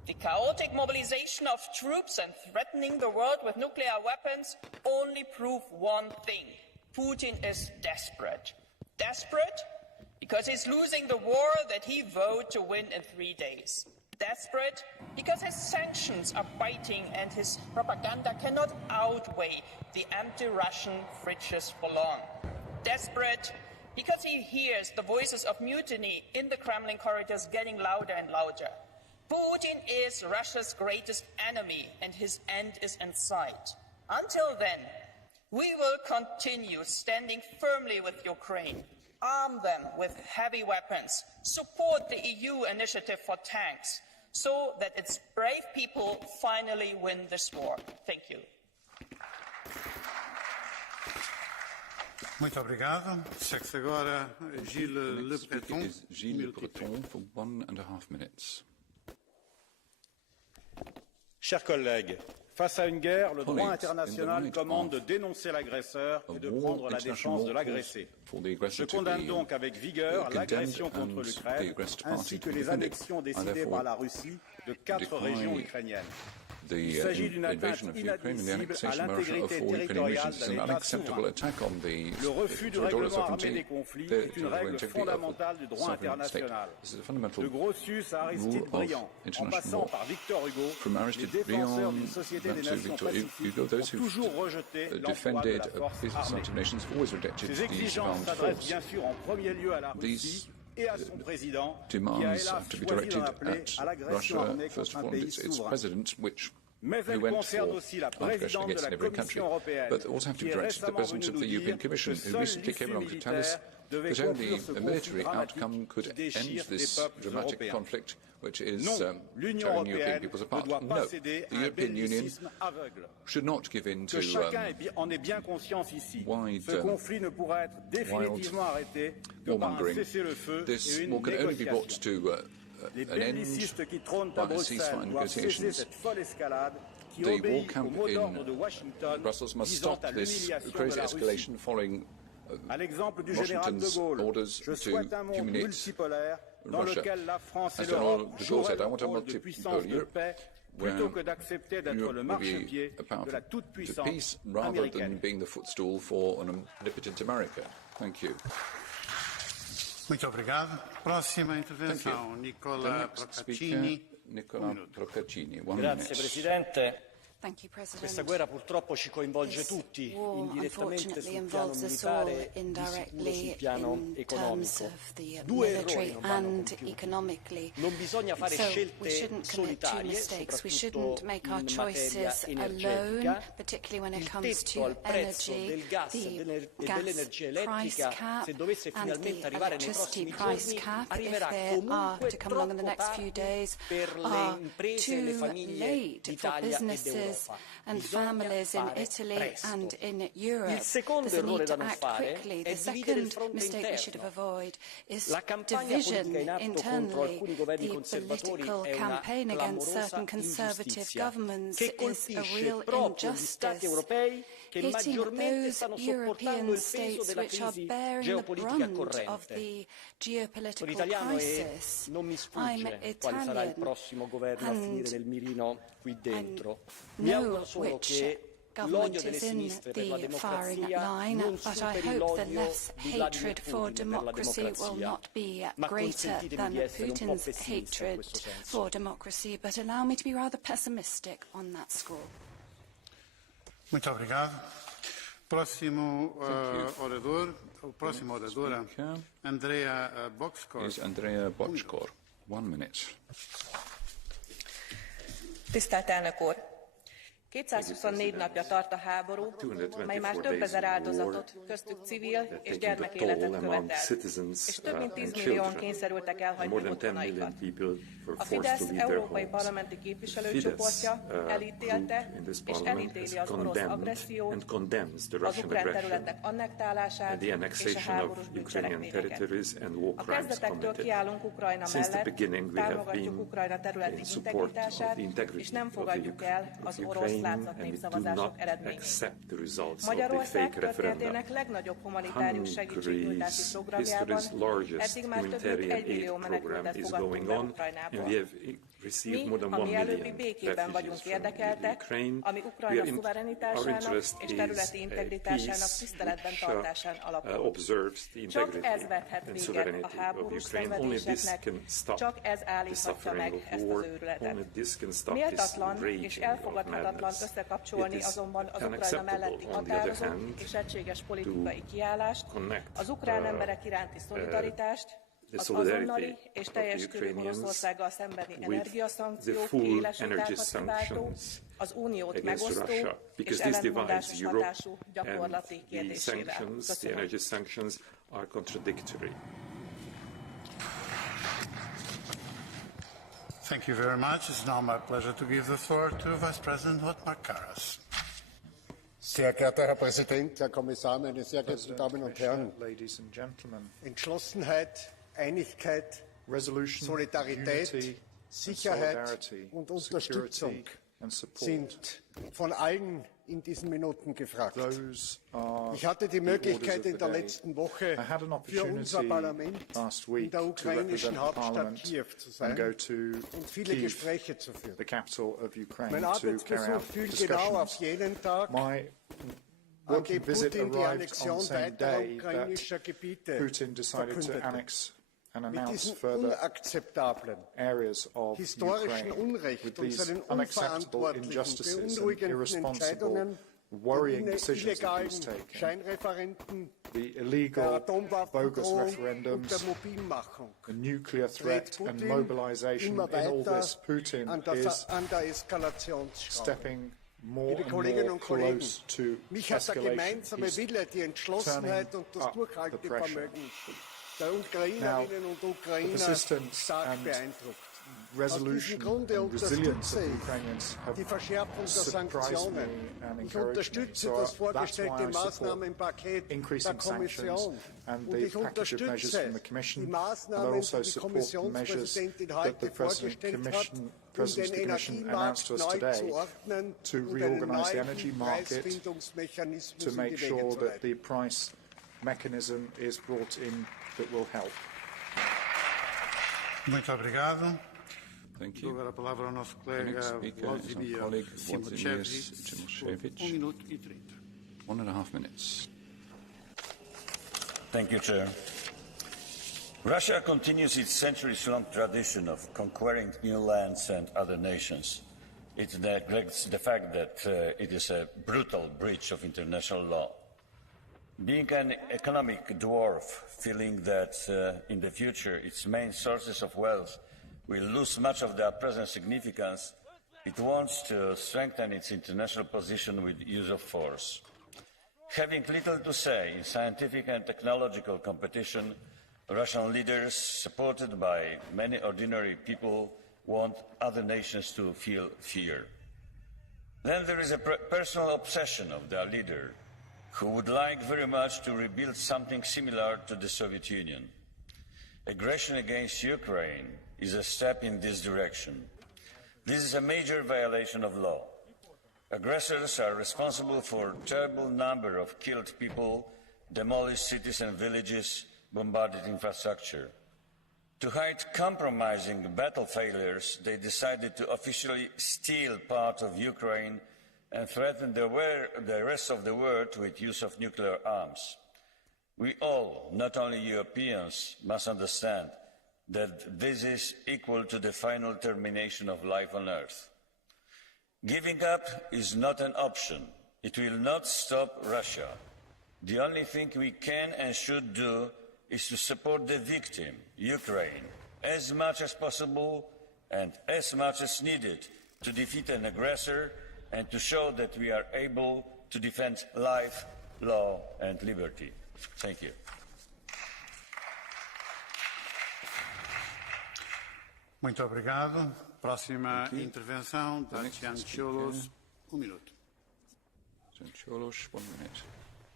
The chaotic mobilization of troops and threatening the world with nuclear weapons only prove one thing. Putin is desperate. Desperate because he's losing the war that he vowed to win in 3 days. Desperate because his sanctions are biting and his propaganda cannot outweigh the anti-Russian fridges for long. Desperate because he hears the voices of mutiny in the Kremlin corridors getting louder and louder. Putin is Russia's greatest enemy and his end is in sight. Until then, we will continue standing firmly with Ukraine, arm them with heavy weapons, support the EU initiative for tanks, so that its brave people finally win this war. Thank you. Muito obrigado. Segue-se agora Gilles Le Breton. Gilles Le Breton for 1.5 minutes. Chers collègues, face à une guerre, le droit international commande de dénoncer l'agresseur et de prendre la défense de l'agressé. Je condamne donc avec vigueur l'agression contre l'Ukraine ainsi que les annexions décidées par la Russie de 4 régions ukrainiennes. Il s'agit d'une atteinte inadmissible à l'intégrité territoriale d'un État souverain. Le refus du règlement armé des conflits est une règle fondamentale du droit international. De Grotius à Aristide Briand, en passant par Victor Hugo, les défenseurs d'une société des nations pacifiques ont toujours rejeté l'emploi de la force armée. Ces exigences s'adressent bien sûr en premier lieu à la Russie et à son président, qui a hélas choisi d'en appeler à l'agression armée contre un pays souverain. Mais elle concerne aussi la présidente de la Commission européenne, qui est récemment venue nous dire que seule l'issue militaire devait conclure ce conflit dramatique qui déchire les peuples européens. Non, l'Union européenne ne doit pas céder à un bellicisme aveugle. Que chacun en ait bien conscience ici. Ce conflit ne pourra être définitivement arrêté que par un cessez-le-feu et une négociation. Les bellicistes qui trônent à Bruxelles doivent cesser cette folle escalade qui obéit au mot d'ordre de Washington visant à l'humiliation de la Russie. À l'exemple du général de Gaulle, je souhaite un monde multipolaire dans lequel la France et l'Europe joueraient le rôle de puissance de paix plutôt que d'accepter d'être le marchepied de la toute-puissance américaine. Muito obrigado. Próxima intervenção, Nicola Procaccini. Grazie Presidente. Questa guerra purtroppo ci coinvolge tutti, indirettamente sul piano militare, di sicuro sul piano economico. Due errori non vanno più. Non bisogna fare scelte solitarie, soprattutto in materia energetica. Il tetto al prezzo del gas e dell'energia elettrica, se dovesse finalmente arrivare nei prossimi giorni, arriverà comunque troppo tardi per le imprese e le famiglie d'Italia e d'Europa. And families in Italy and in Europe. There's a need to act quickly. The second mistake we should have avoided is division internally. The political campaign against certain conservative governments is a real injustice, hitting those European states which are bearing the brunt of the geopolitical crisis. I'm Italian, and I know which government is in the firing line, but I hope the left's hatred for democracy will not be greater than Putin's hatred for democracy. But allow me to be rather pessimistic on that score. Muito obrigado. Próximo oradora, Andrea Boczkor. Is Andrea Boczkor. 1 minute. Tisztelt elnök úr! 224 napja tart a háború, mely már több ezer áldozatot, köztük civil és gyermekéletet követel, és több mint 10 millióan kényszerültek elhagyni otthonaikat. A Fidesz európai parlamenti képviselőcsoportja elítélte és elítéli az orosz agressziót, az ukrán területek annektálását és a háborús bűncselekményeket. A kezdetektől kiállunk Ukrajna mellett, támogatjuk Ukrajna területi integritását, és nem fogadjuk el az orosz látszat népszavazások eredményét. Magyarország történetének legnagyobb humanitárius segítségnyújtási programjában eddig már több mint 1 millió menekültet fogadtunk be Ukrajnából. Mi a mielőbbi békében vagyunk érdekeltek, ami Ukrajna szuverenitásának és területi integritásának tiszteletben tartásán alapul. Csak ez vethet véget a háborús szenvedéseknek, csak ez állíthatja meg ezt az őrületet. Méltatlan és elfogadhatatlan összekapcsolni azonban az Ukrajna melletti határozott és egységes politikai kiállást, az ukrán emberek iránti szolidaritást, az azonnali és teljes körű Oroszországgal szembeni energiaszankciók éles vitákat kiváltó, az uniót megosztó és ellentmondásos hatású gyakorlati kérdésével. Köszönöm. Thank you very much. It's now my pleasure to give the floor to Vice President Othmar Karas. Sehr geehrter Herr Präsident, Herr Kommissar, meine sehr geehrten Damen und Herren! Entschlossenheit, Einigkeit, Solidarität, Sicherheit und Unterstützung sind von allen in diesen Minuten gefragt. Ich hatte die Möglichkeit in der letzten Woche für unser Parlament in der ukrainischen Hauptstadt Kiew zu sein und viele Gespräche zu führen. Mein Arbeitsbesuch fiel genau auf jenen Tag, an dem Putin die Annexion weiterer ukrainischer Gebiete verkündete. Mit diesem unakzeptablen, historischen Unrecht und seinen unverantwortlichen, beunruhigenden Entscheidungen und illegalen Scheinreferenden, der Atomwaffendrohung und der Mobilmachung dreht Putin immer weiter an der Eskalationsschraube. Liebe Kolleginnen und Kollegen, mich hat der gemeinsame Wille, die Entschlossenheit und das Durchhaltevermögen der Ukrainerinnen und Ukrainer stark beeindruckt. Aus diesem Grunde unterstütze ich die Verschärfung der Sanktionen. Ich unterstütze das vorgestellte Maßnahmenpaket der Kommission. Und ich unterstütze die Maßnahmen, die die Kommissionspräsidentin heute vorgestellt hat, um den Energiemarkt neu zu ordnen und einen neuen Preisfindungsmechanismus in die Wege zu leiten. That will help. Muito obrigado. Thank you. Dou agora a palavra ao nosso colega Vladimir Timoshevich. Minuto e 30. 1.5 minutes. Thank you, Chair. Russia continues its centuries-long tradition of conquering new lands and other nations. It neglects the fact that it is a brutal breach of international law. Being an economic dwarf, feeling that in the future its main sources of wealth will lose much of their present significance, it wants to strengthen its international position with use of force. Having little to say in scientific and technological competition, Russian leaders, supported by many ordinary people, want other nations to feel fear. Then there is a personal obsession of their leader, who would like very much to rebuild something similar to the Soviet Union. Aggression against Ukraine is a step in this direction. This is a major violation of law. Aggressors are responsible for a terrible number of killed people, demolished cities and villages, bombarded infrastructure. To hide compromising battle failures, they decided to officially steal part of Ukraine and threaten the rest of the world with use of nuclear arms. We all, not only Europeans, must understand that this is equal to the final termination of life on Earth. Giving up is not an option. It will not stop Russia. The only thing we can and should do is to support the victim, Ukraine, as much as possible and as much as needed to defeat an aggressor and to show that we are able to defend life, law and liberty. Thank you. Muito obrigado. Próxima intervenção, Dacian Ciolos, minuto. Ciolos, 1 minute.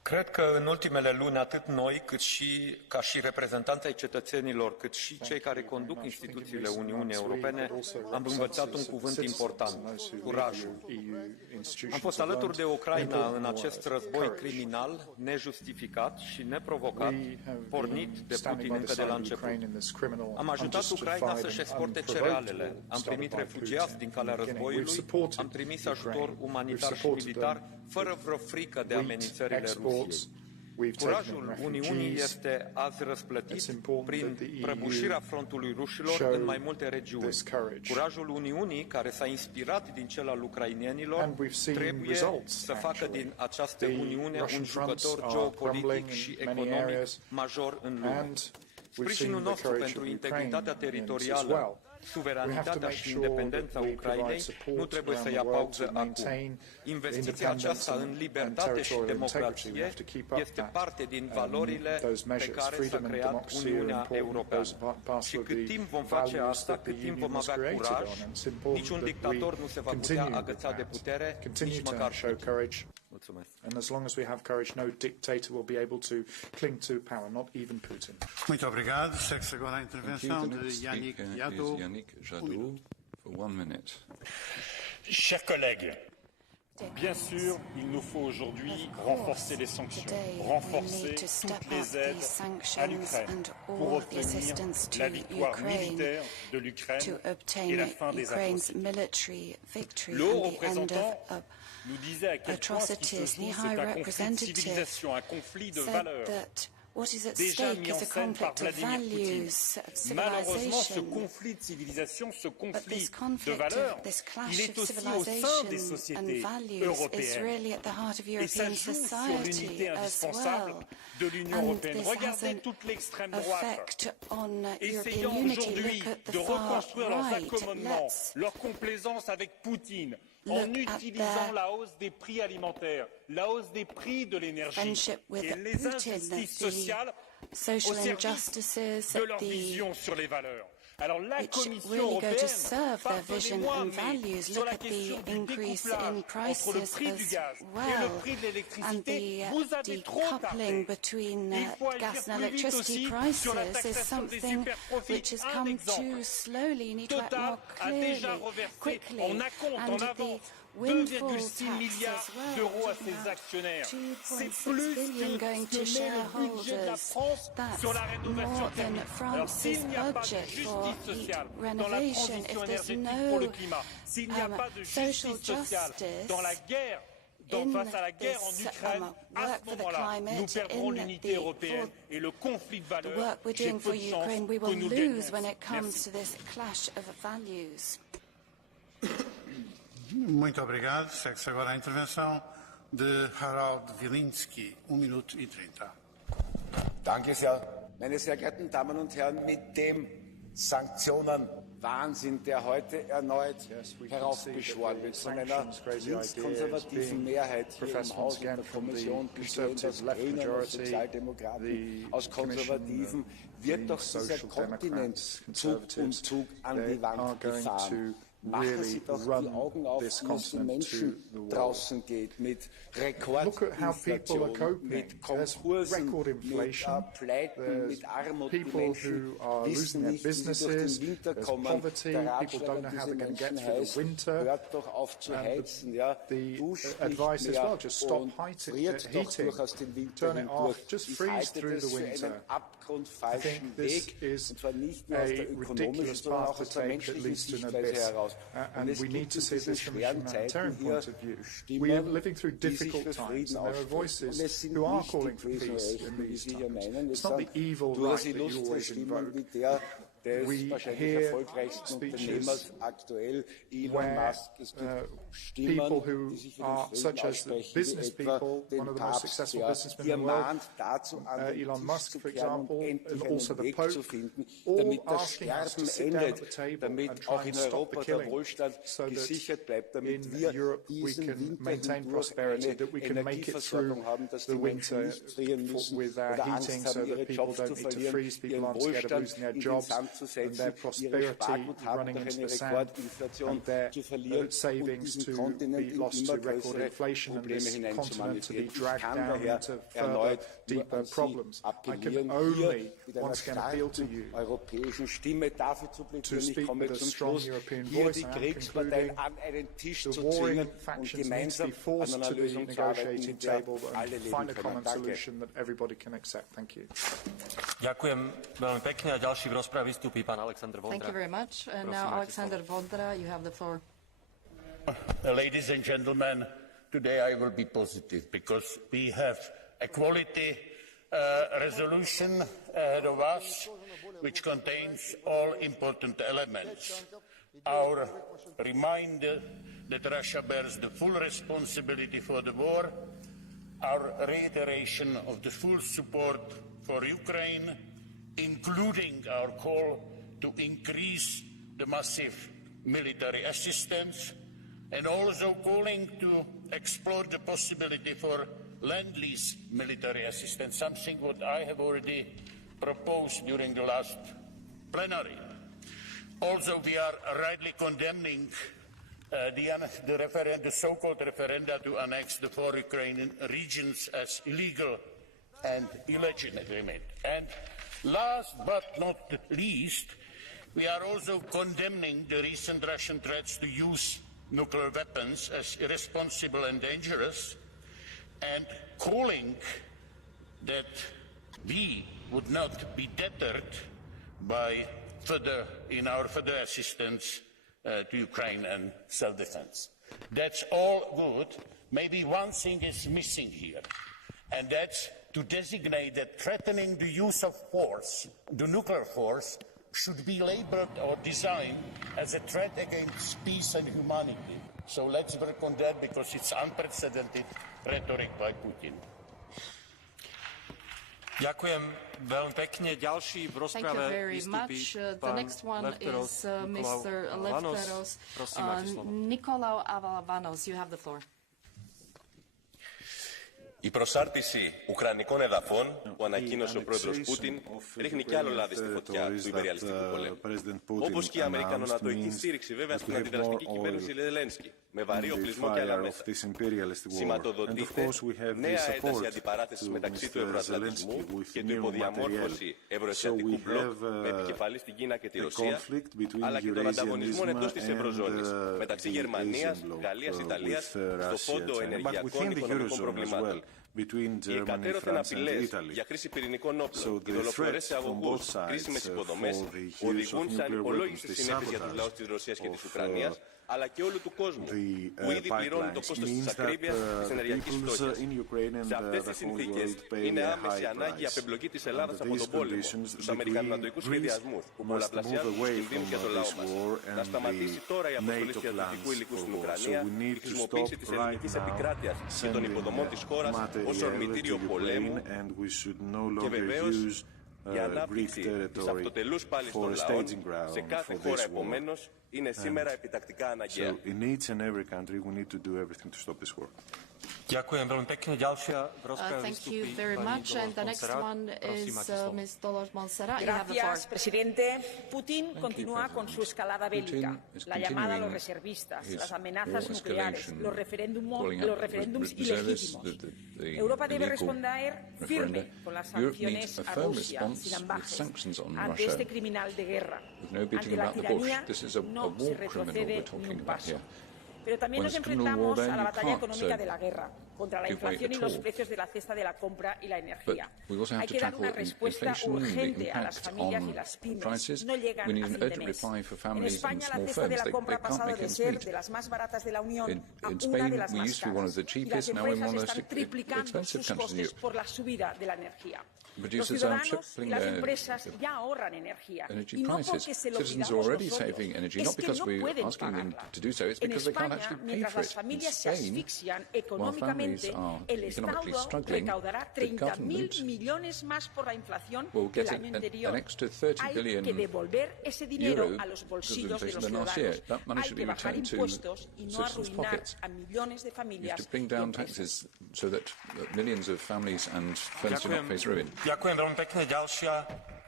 Cred că în ultimele luni, atât noi, cât și ca și reprezentanți ai cetățenilor, cât și cei care conduc instituțiile Uniunii Europene, am învățat un cuvânt important, curajul. Am fost alături de Ucraina în acest război criminal, nejustificat și neprovocat, pornit de Putin încă de la început. Am ajutat Ucraina să-și exporte cerealele, am primit refugiați din calea războiului, am trimis ajutor umanitar și militar, fără vreo frică de amenințările Rusiei. Curajul Uniunii este azi răsplătit prin prăbușirea frontului rușilor în mai multe regiuni. Curajul Uniunii, care s-a inspirat din cel al ucrainienilor, trebuie să facă din această Uniune un jucător geopolitic și economic major în lume. Sprijinul nostru pentru integritatea teritorială, suveranitatea și independența Ucrainei nu trebuie să ia pauză acum. Investiția aceasta în libertate și democrație este parte din valorile pe care s-a creat Uniunea Europeană. Și cât timp vom face asta, cât timp vom avea curaj, niciun dictator nu se va putea agăța de putere, nici măcar Putin. Mulțumesc. And as long as we have courage, no dictator will be able to cling to power, not even Putin. Muito obrigado. Segue-se agora a intervenção de Yannick Jadot. For 1 minute. Chers collègues, bien sûr, il nous faut aujourd'hui renforcer les sanctions, renforcer toutes les aides à l'Ukraine pour obtenir la victoire militaire de l'Ukraine et la fin des atrocités. Le haut représentant nous disait à quel point ce qui se joue, c'est un conflit de civilisation, un conflit de valeurs. What is at déjà stake mis en is a scène par conflict of Vladimir Poutine. values, of Malheureusement, ce civilization. conflit de civilisation, ce But conflit this de conflict, valeurs, this clash il est of aussi au sein des civilization and sociétés values is européennes. really at the heart of Et ça European joue sur society l'unité as indispensable well. de l'Union And européenne. this has Regardez an toute l'extrême droite, effect on essayant European unity. aujourd'hui Look at the de far reconstruire leurs right. accommodements, Let's leur complaisance avec Poutine, en look at utilisant their la hausse des prix alimentaires, la hausse des prix de l'énergie friendship with et les Putin, injustices the sociales social au service injustices, de leur the vision sur les valeurs. Alors la which Commission really go européenne, to serve their vision pardonnez-moi, and mais values. sur Look la at the question du increase in découplage prices entre le prix du as gaz et le well, prix de and l'électricité, vous avez trop decoupling tardé. between Il faut agir gas and plus vite electricity aussi sur la prices is taxation des something superprofits. which has Un come exemple. too slowly. You need to act Total more a déjà clearly, reversé quickly, en acompte, and en the avance, windfall 2,6 tax milliards as well, d'euros à talking ses about actionnaires. C'est 2.6 plus billion going que to met le budget de la shareholders. France That's sur la rénovation more than thermique. Alors France's s'il n'y a pas de budget for justice heat sociale dans la renovation, transition if there's énergétique pour le no climat, s'il n'y a pas de social justice sociale justice dans la guerre, face à la guerre en this, Ukraine, à work ce for the moment-là, climate, nous perdrons in l'unité the- européenne et le conflit de the valeurs. work we're J'ai doing peu for de chance Ukraine, we que will nous le lose gagnions. when it comes Merci. to this clash of values. Muito obrigado. Segue-se agora a intervenção de Harald Wilinski, 1 minuto e 30. Danke sehr. Meine sehr geehrten Damen und Herren, mit dem Sanktionenwahnsinn, der heute erneut heraufbeschworen wird von einer linkskonservativen Mehrheit hier im Haus und der Kommission, bestehend aus Grünen, aus Sozialdemokraten, aus Konservativen, wird doch dieser Kontinent Zug um Zug an die Wand gefahren. Machen Sie doch die Augen auf, wie es den Menschen draußen geht, mit Rekordinflation, mit Konkursen, mit Pleiten, mit Armut. Die Menschen wissen nicht, wie sie durch den Winter kommen. Der Ratschlag an diese Menschen heißt, hört doch auf zu heizen, ja, duscht nicht mehr und friert doch durchaus den Winter hindurch. Ich halte das für einen abgrundfalschen Weg, und zwar nicht nur aus der ökonomischen, sondern auch aus der menschlichen Sichtweise heraus. And we need to see this from a humanitarian point of view. We are living through difficult times, and there are voices who are calling for peace in these times. It's not the evil right that you always invoke. We hear speeches where people who are such as business people, one of the most successful businessmen in the world, Elon Musk, for example, and also the Pope, all asking us to sit down at the table and try and stop the killing so that in Europe we can maintain prosperity, that we can make it through the winter with our heating so that people don't need to freeze, people aren't scared of losing their jobs, and their prosperity running into the sand, and their savings to be lost to record inflation, and this continent to be dragged down into further, deeper problems. I can only once again appeal to you to speak with a strong European voice. I am concluding the warring factions need to be forced to the negotiating table and find a common solution that everybody can accept. Thank you. Ďakujem veľmi pekne a ďalší v rozprave vystúpi pán Alexander Vondra. Thank you very much. And now Alexander Vondra, you have the floor. Ladies and gentlemen, today I will be positive because we have a quality resolution ahead of us which contains all important elements. Our reminder that Russia bears the full responsibility for the war, our reiteration of the full support for Ukraine, including our call to increase the massive military assistance, and also calling to explore the possibility for Lend-Lease military assistance, something what I have already proposed during the last plenary. Also, we are rightly condemning the so-called referenda to annex the 4 Ukrainian regions as illegal and illegitimate. And last but not least, we are also condemning the recent Russian threats to use nuclear weapons as irresponsible and dangerous, and calling that we would not be deterred by our further assistance to Ukraine and self-defense. That's all good. Maybe one thing is missing here, and that's to designate that threatening the use of force, the nuclear force, should be labeled or designed as a threat against peace and humanity. So let's work on that because it's unprecedented rhetoric by Putin. Ďakujem veľmi pekne. Ďalší v rozprave vystúpi pán Lefteros Nikolaos. Prosím, máte slovo. Nikolaos Avavanos, you have the floor. Η προσάρτηση ουκρανικών εδαφών που ανακοίνωσε ο πρόεδρος Πούτιν ρίχνει κι άλλο λάδι στη φωτιά του υπεριαλιστικού πολέμου. Όπως και η αμερικανο-νατοϊκή στήριξη βέβαια στην αντιδραστική κυβέρνηση Ζελένσκι, με βαρύ οπλισμό και άλλα μέσα. Σηματοδοτείται νέα ένταση αντιπαράθεσης μεταξύ του ευρωατλαντισμού και του υποδιαμόρφωση ευρωασιατικού μπλοκ με επικεφαλή στην Κίνα και τη Ρωσία, αλλά και των ανταγωνισμών εντός της Ευρωζώνης μεταξύ Γερμανίας, Γαλλίας, Ιταλίας στο φόντο ενεργειακών οικονομικών προβλημάτων. Οι εκατέρωθεν απειλές για χρήση πυρηνικών όπλων, οι δολοφονίες σε αγωγούς, κρίσιμες υποδομές οδηγούν σε ανυπολόγιστες συνέπειες για τους λαούς της Ρωσίας και της Ουκρανίας, αλλά και όλου του κόσμου, που ήδη πληρώνει το κόστος της ακρίβειας της ενεργειακής φτώχειας. Σε αυτές τις συνθήκες είναι άμεση ανάγκη η απεμπλοκή της Ελλάδας από τον πόλεμο, τους αμερικανονατοϊκούς σχεδιασμούς που πολλαπλασιάζουν τους κινδύνους για το λαό μας. Να σταματήσει τώρα η αποστολή στρατιωτικού υλικού στην Ουκρανία, η χρησιμοποίηση της ελληνικής επικράτειας και των υποδομών της χώρας ως ορμητήριο πολέμου και βεβαίως η ανάπτυξη της αυτοτελούς πάλης των λαών σε κάθε χώρα επομένως είναι σήμερα επιτακτικά αναγκαία. Ďakujem veľmi pekne. Ďalšia v rozprave vystúpi pani Dolores Montserrat. Gracias, presidente. Putin continúa con su escalada bélica, la llamada a los reservistas, las amenazas nucleares, los referéndums ilegítimos. Europa debe responder firme con las sanciones a Rusia, sin ambajes, ante este criminal de guerra. Ante la tiranía no se retrocede ni un paso. Pero también nos enfrentamos a la batalla económica de la guerra, contra la inflación y los precios de la cesta de la compra y la energía. Hay que dar una respuesta urgente a las familias y las pymes. No llegan a fin de mes. En España la cesta de la compra ha pasado de ser de las más baratas de la Unión a una de las más caras. Y las empresas están triplicando sus costes por la subida de la energía. Los ciudadanos y las empresas ya ahorran energía y no porque se lo pidamos nosotros, es que no pueden pagarla. En España, mientras las familias se asfixian económicamente, el Estado recaudará 30.000 millones más por la inflación que el año anterior. Hay que devolver ese dinero a los bolsillos de los ciudadanos. Hay que bajar impuestos y no arruinar a millones de familias y empresas. Ďakujem veľmi pekne. Ďalšia v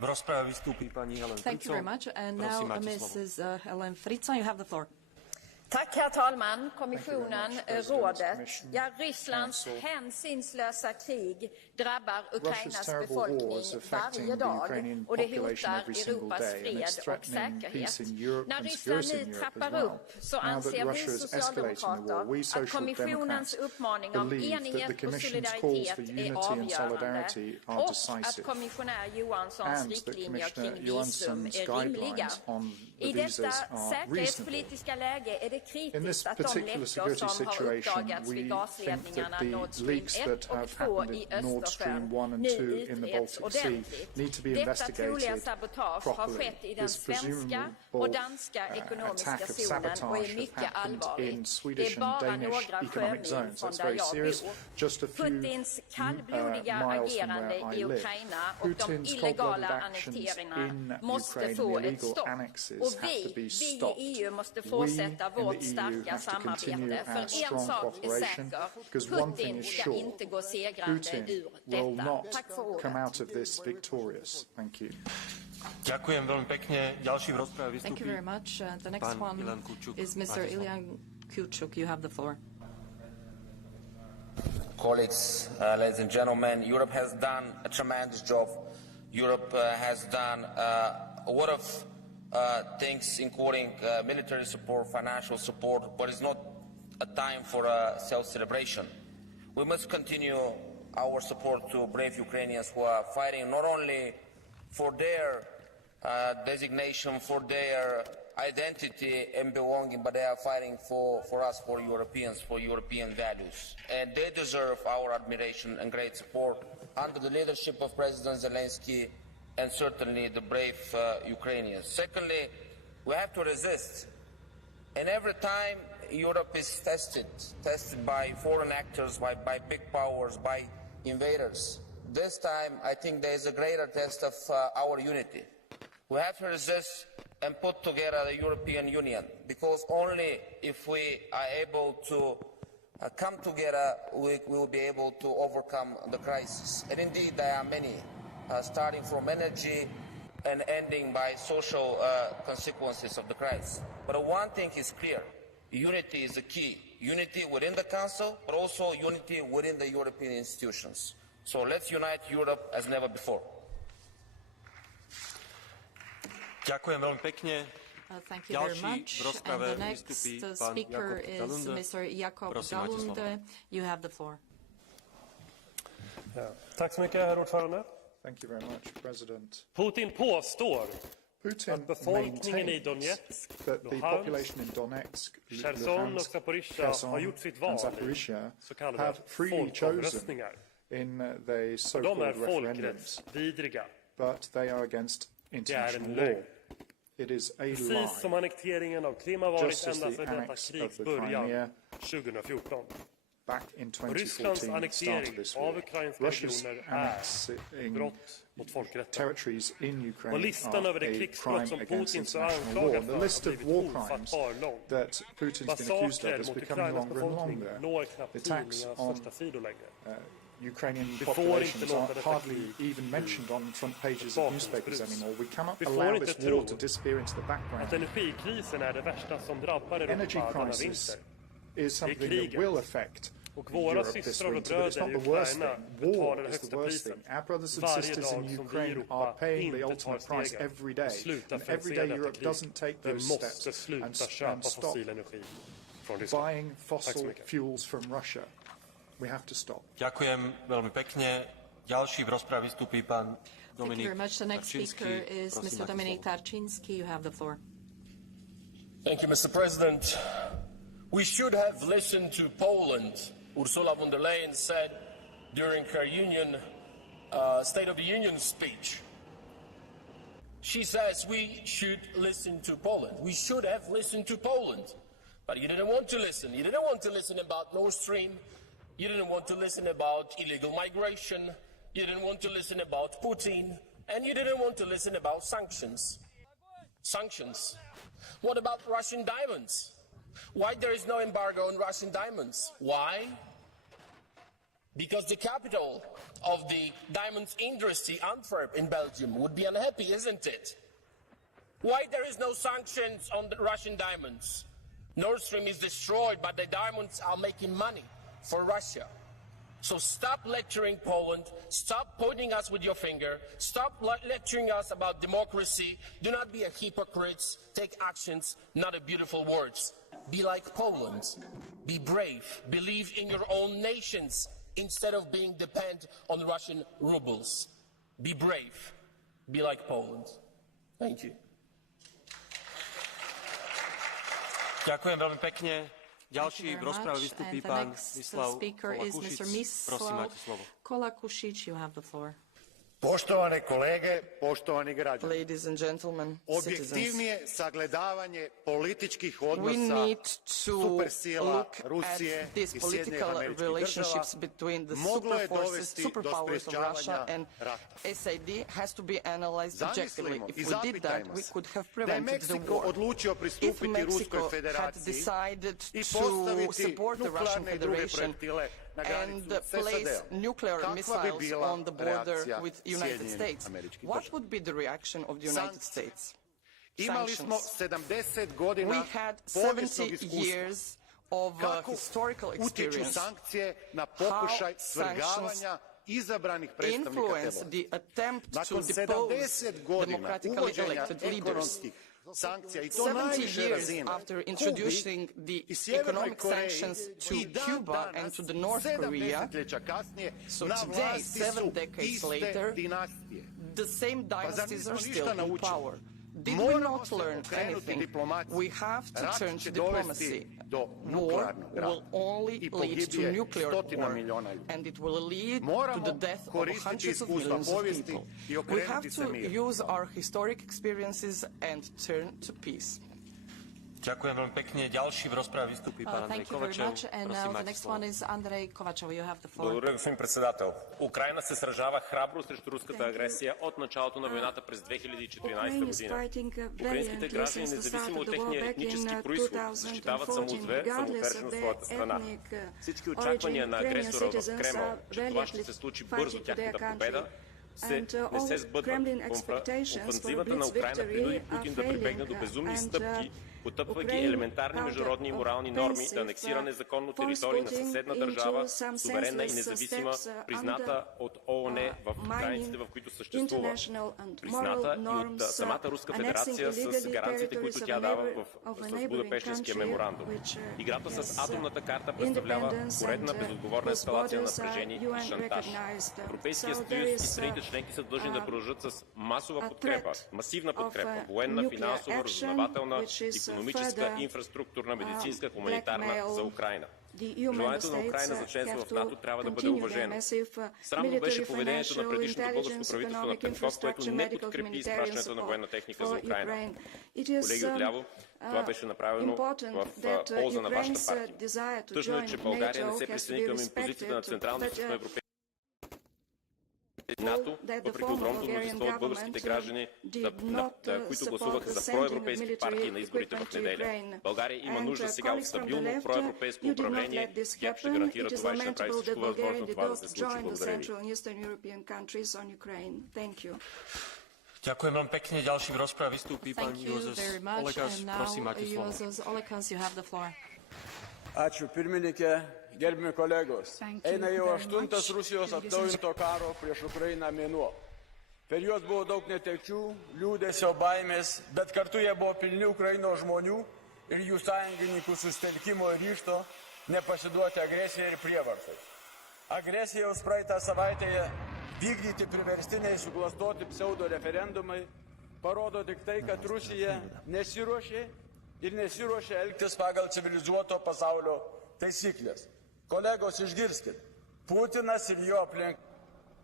Thank you very much. And now Mrs. Helen Fritza, you have the floor. Tack, herr talman, kommissionen, rådet. Ja, Rysslands hänsynslösa krig drabbar Ukrainas befolkning varje dag och det hotar Europas fred och säkerhet. När Ryssland nu trappar upp så anser vi socialdemokrater att kommissionens uppmaning om enighet och solidaritet är avgörande och att kommissionär Johanssons riktlinjer kring visum är rimliga. I detta säkerhetspolitiska läge är det kritiskt att de läckor som har uppdagats vid gasledningarna Nord Stream 1 och 2 i Östersjön nu utreds ordentligt. Detta troliga sabotage har skett i den svenska och danska ekonomiska zonen och är mycket allvarligt. Det är bara några sjömil från där jag bor. Putins kallblodiga agerande i Ukraina och de illegala annekteringarna måste få ett stopp. Och vi i EU måste fortsätta vårt starka samarbete. För en sak är säker, Putin ska inte gå segrande ur detta. Tack för ordet. Thank you very much. The next one is Mr. Ilyan Kuchuk. You have the floor. Colleagues, ladies and gentlemen, Europe has done a tremendous job. Europe has done a lot of things, including military support, financial support, but it's not a time for self-celebration. We must continue our support to brave Ukrainians who are fighting not only for their designation, for their identity and belonging, but they are fighting for us, for Europeans, for European values. And they deserve our admiration and great support under the leadership of President Zelensky and certainly the brave Ukrainians. Secondly, we have to resist. And every time Europe is tested by foreign actors, by big powers, by invaders, this time I think there is a greater test of our unity. We have to resist and put together the European Union, because only if we are able to come together, we will be able to overcome the crisis. And indeed, there are many, starting from energy and ending by social consequences of the crisis. But one thing is clear, unity is the key. Unity within the Council, but also unity within the European institutions. So let's unite Europe as never before. Thank you very much. And the next speaker is Mr. Jakob Dalunde. You have the floor. Tack så mycket, herr ordförande. Thank you very much, President. Putin påstår Putin att befolkningen i Donetsk, Luhansk, Cherson och Zaporizjzja har gjort sitt val i så kallade folkomröstningar. Och de är folkrättsvidriga. Det är en lögn. Precis som annekteringen av Krim har varit ända sedan detta krigs början 2014. Rysslands annektering av ukrainska regioner är brott mot folkrätten. Och listan över de krigsbrott som Putin så anklagar för har blivit ofattbar lång. Massakrer mot Ukrainas befolkning når knappt tidningarnas första sidor längre. Ukrainian populations are hardly even mentioned on front pages of newspapers anymore. We cannot allow this war to disappear into the background. Att energikrisen är det värsta som drabbar Europa denna vinter. Is something that will affect våra systrar och bröder i Ukraina betalar det högsta priset. Our brothers and sisters in Ukraine are paying the ultimate price every day. And every day Europe doesn't take those steps and stop buying fossil fuels from Russia. We have to stop. Ďakujem veľmi pekne. Ďalší v rozprave vystúpi pán Thank Dominik you very much. The next speaker is Mr. Dominik Tarczynski. You have the floor. Thank you, Mr. President. We should have listened to Poland. Ursula von der Leyen said during her State of the Union speech. She says we should listen to Poland. We should have listened to Poland. But you didn't want to listen. You didn't want to listen about Nord Stream. You didn't want to listen about illegal migration. You didn't want to listen about Putin. And you didn't want to listen about sanctions. Sanctions. What about Russian diamonds? Why there is no embargo on Russian diamonds? Why? Because the capital of the diamonds industry, Antwerp in Belgium, would be unhappy, isn't it? Why there is no sanctions on the Russian diamonds? Nord Stream is destroyed, but the diamonds are making money for Russia. So stop lecturing Poland, stop pointing us with your finger, stop lecturing us about democracy, do not be a hypocrite, take actions, not a beautiful words. Be like Poland, be brave, believe in your own nations instead of being dependent on Russian rubles. Be brave, be like Poland. Thank you. Ďakujem veľmi pekne. Ďalší v rozprave vystupí pán Kolakušić. You have the floor. Poštovane kolege, poštovani građani. Ladies and gentlemen, objektivnije sagledavanje političkih odnosa supersila Rusije i Sjedinjenih Američkih Država moglo je dovesti do sprečavanja rata. SID has to be analyzed objectively. If we did that, we could have da je prevented the Meksiko war. odlučio If pristupiti Ruskoj Mexico had federaciji decided i to postaviti support the Russian nuklearne i druge Federation projektile na and granicu s place SAD-om, nuclear kakva bi missiles bila on the border reakcija with United Sjedinjenih States, Američkih what Država? would be the reaction of the United States? Imali smo Sanctions. 70 godina We had povijesnog 70 iskustva years of kako historical utječu experience. sankcije na pokušaj svrgavanja izabranih predstavnika te Influence vlasti. the attempt to Nakon depose 70 godina democratically uvođenja elected leaders. ekonomskih sankcija i to 70 najviše years razine after introducing the i Sjevernoj economic Koreji sanctions to i dan Cuba and danas, to the North 7 Korea, desetljeća kasnije, so na today, vlasti 7 su decades iste later, dinastije. the same Pa zar dynasties nismo are ništa still in naučili? power. Did we Moramo not se learn okrenuti anything? diplomaciji. We have to Rat turn će to dovesti diplomacy. do War nuklearnog will rata only i lead to pogibije nuclear stotina war, miliona ljudi. and it will lead to Moramo the death of koristiti hundreds of iskustva millions of povijesti people. i We have okrenuti se to miru. use our historic experiences and turn to peace. Ďakujem veľmi pekne. Ďalší v rozprave vystupí pán Andrej Kovačev. Prosím, máte slovo. Благодаря, господин председател. Украина се сражава храбро срещу руската агресия от началото на войната през 2014 година. Украинските граждани, независимо от техния етнически произход, защитават самоотвержено своята страна. Всички очаквания на агресора в Кремъл, че това ще се случи бързо тяхната победа, не се сбъдват. Офанзивата на Украина принуди Путин да прибегне до безумни стъпки, потъпвайки елементарни международни и морални норми, да анексира незаконно територии на съседна държава, суверенна и независима, призната от ООН в границите, в които съществува. Призната и от самата Руска федерация с гаранциите, които тя дава с Будапештинския меморандум. Играта с атомната карта представлява поредна безотговорна ескалация на напрежение и шантаж. Европейския съюз и страните членки са длъжни да продължат с масова подкрепа, масивна подкрепа, военна, финансова, разузнавателна, икономическа, инфраструктурна, медицинска, хуманитарна за Украина. Желанието на Украина за членство в НАТО трябва да бъде уважено. Срамно беше поведението на предишното българско правителство на Петков, което не подкрепи изпращането на военна техника за Украина. Колеги отляво, това беше направено в полза на вашата партия. Тъжно е, че България не се присъедини към импозицията на Централната източна европейска НАТО, въпреки огромното мнозинство от българските граждани, които гласуваха за проевропейски партии на изборите в неделя. България има нужда сега от стабилно проевропейско управление. ГЕРБ ще гарантира това и ще направи всичко възможно това да се случи. Благодаря ви. Ďakujem veľmi pekne. Ďalší v rozprave vystúpi pán Jozef Olekas. Prosím, máte slovo. Ačiū pirmininkė, gerbimi kolegos. Eina jau 8. Rusijos atnaujinto karo prieš Ukrainą mėnuo. Per juos buvo daug netekčių, liūdesio, baimės, bet kartu jie buvo pilni Ukrainos žmonių ir jų sąjungininkų susitelkimo ir ryžto nepasiduoti agresijai ir prievartai. Agresijos praeitą savaitę vykdyti priverstiniai suklastoti pseudo referendumai parodo tik tai, kad Rusija nesiruošė ir nesiruošia elgtis pagal civilizuoto pasaulio taisyklės. Kolegos, išgirskit, Putinas ir jo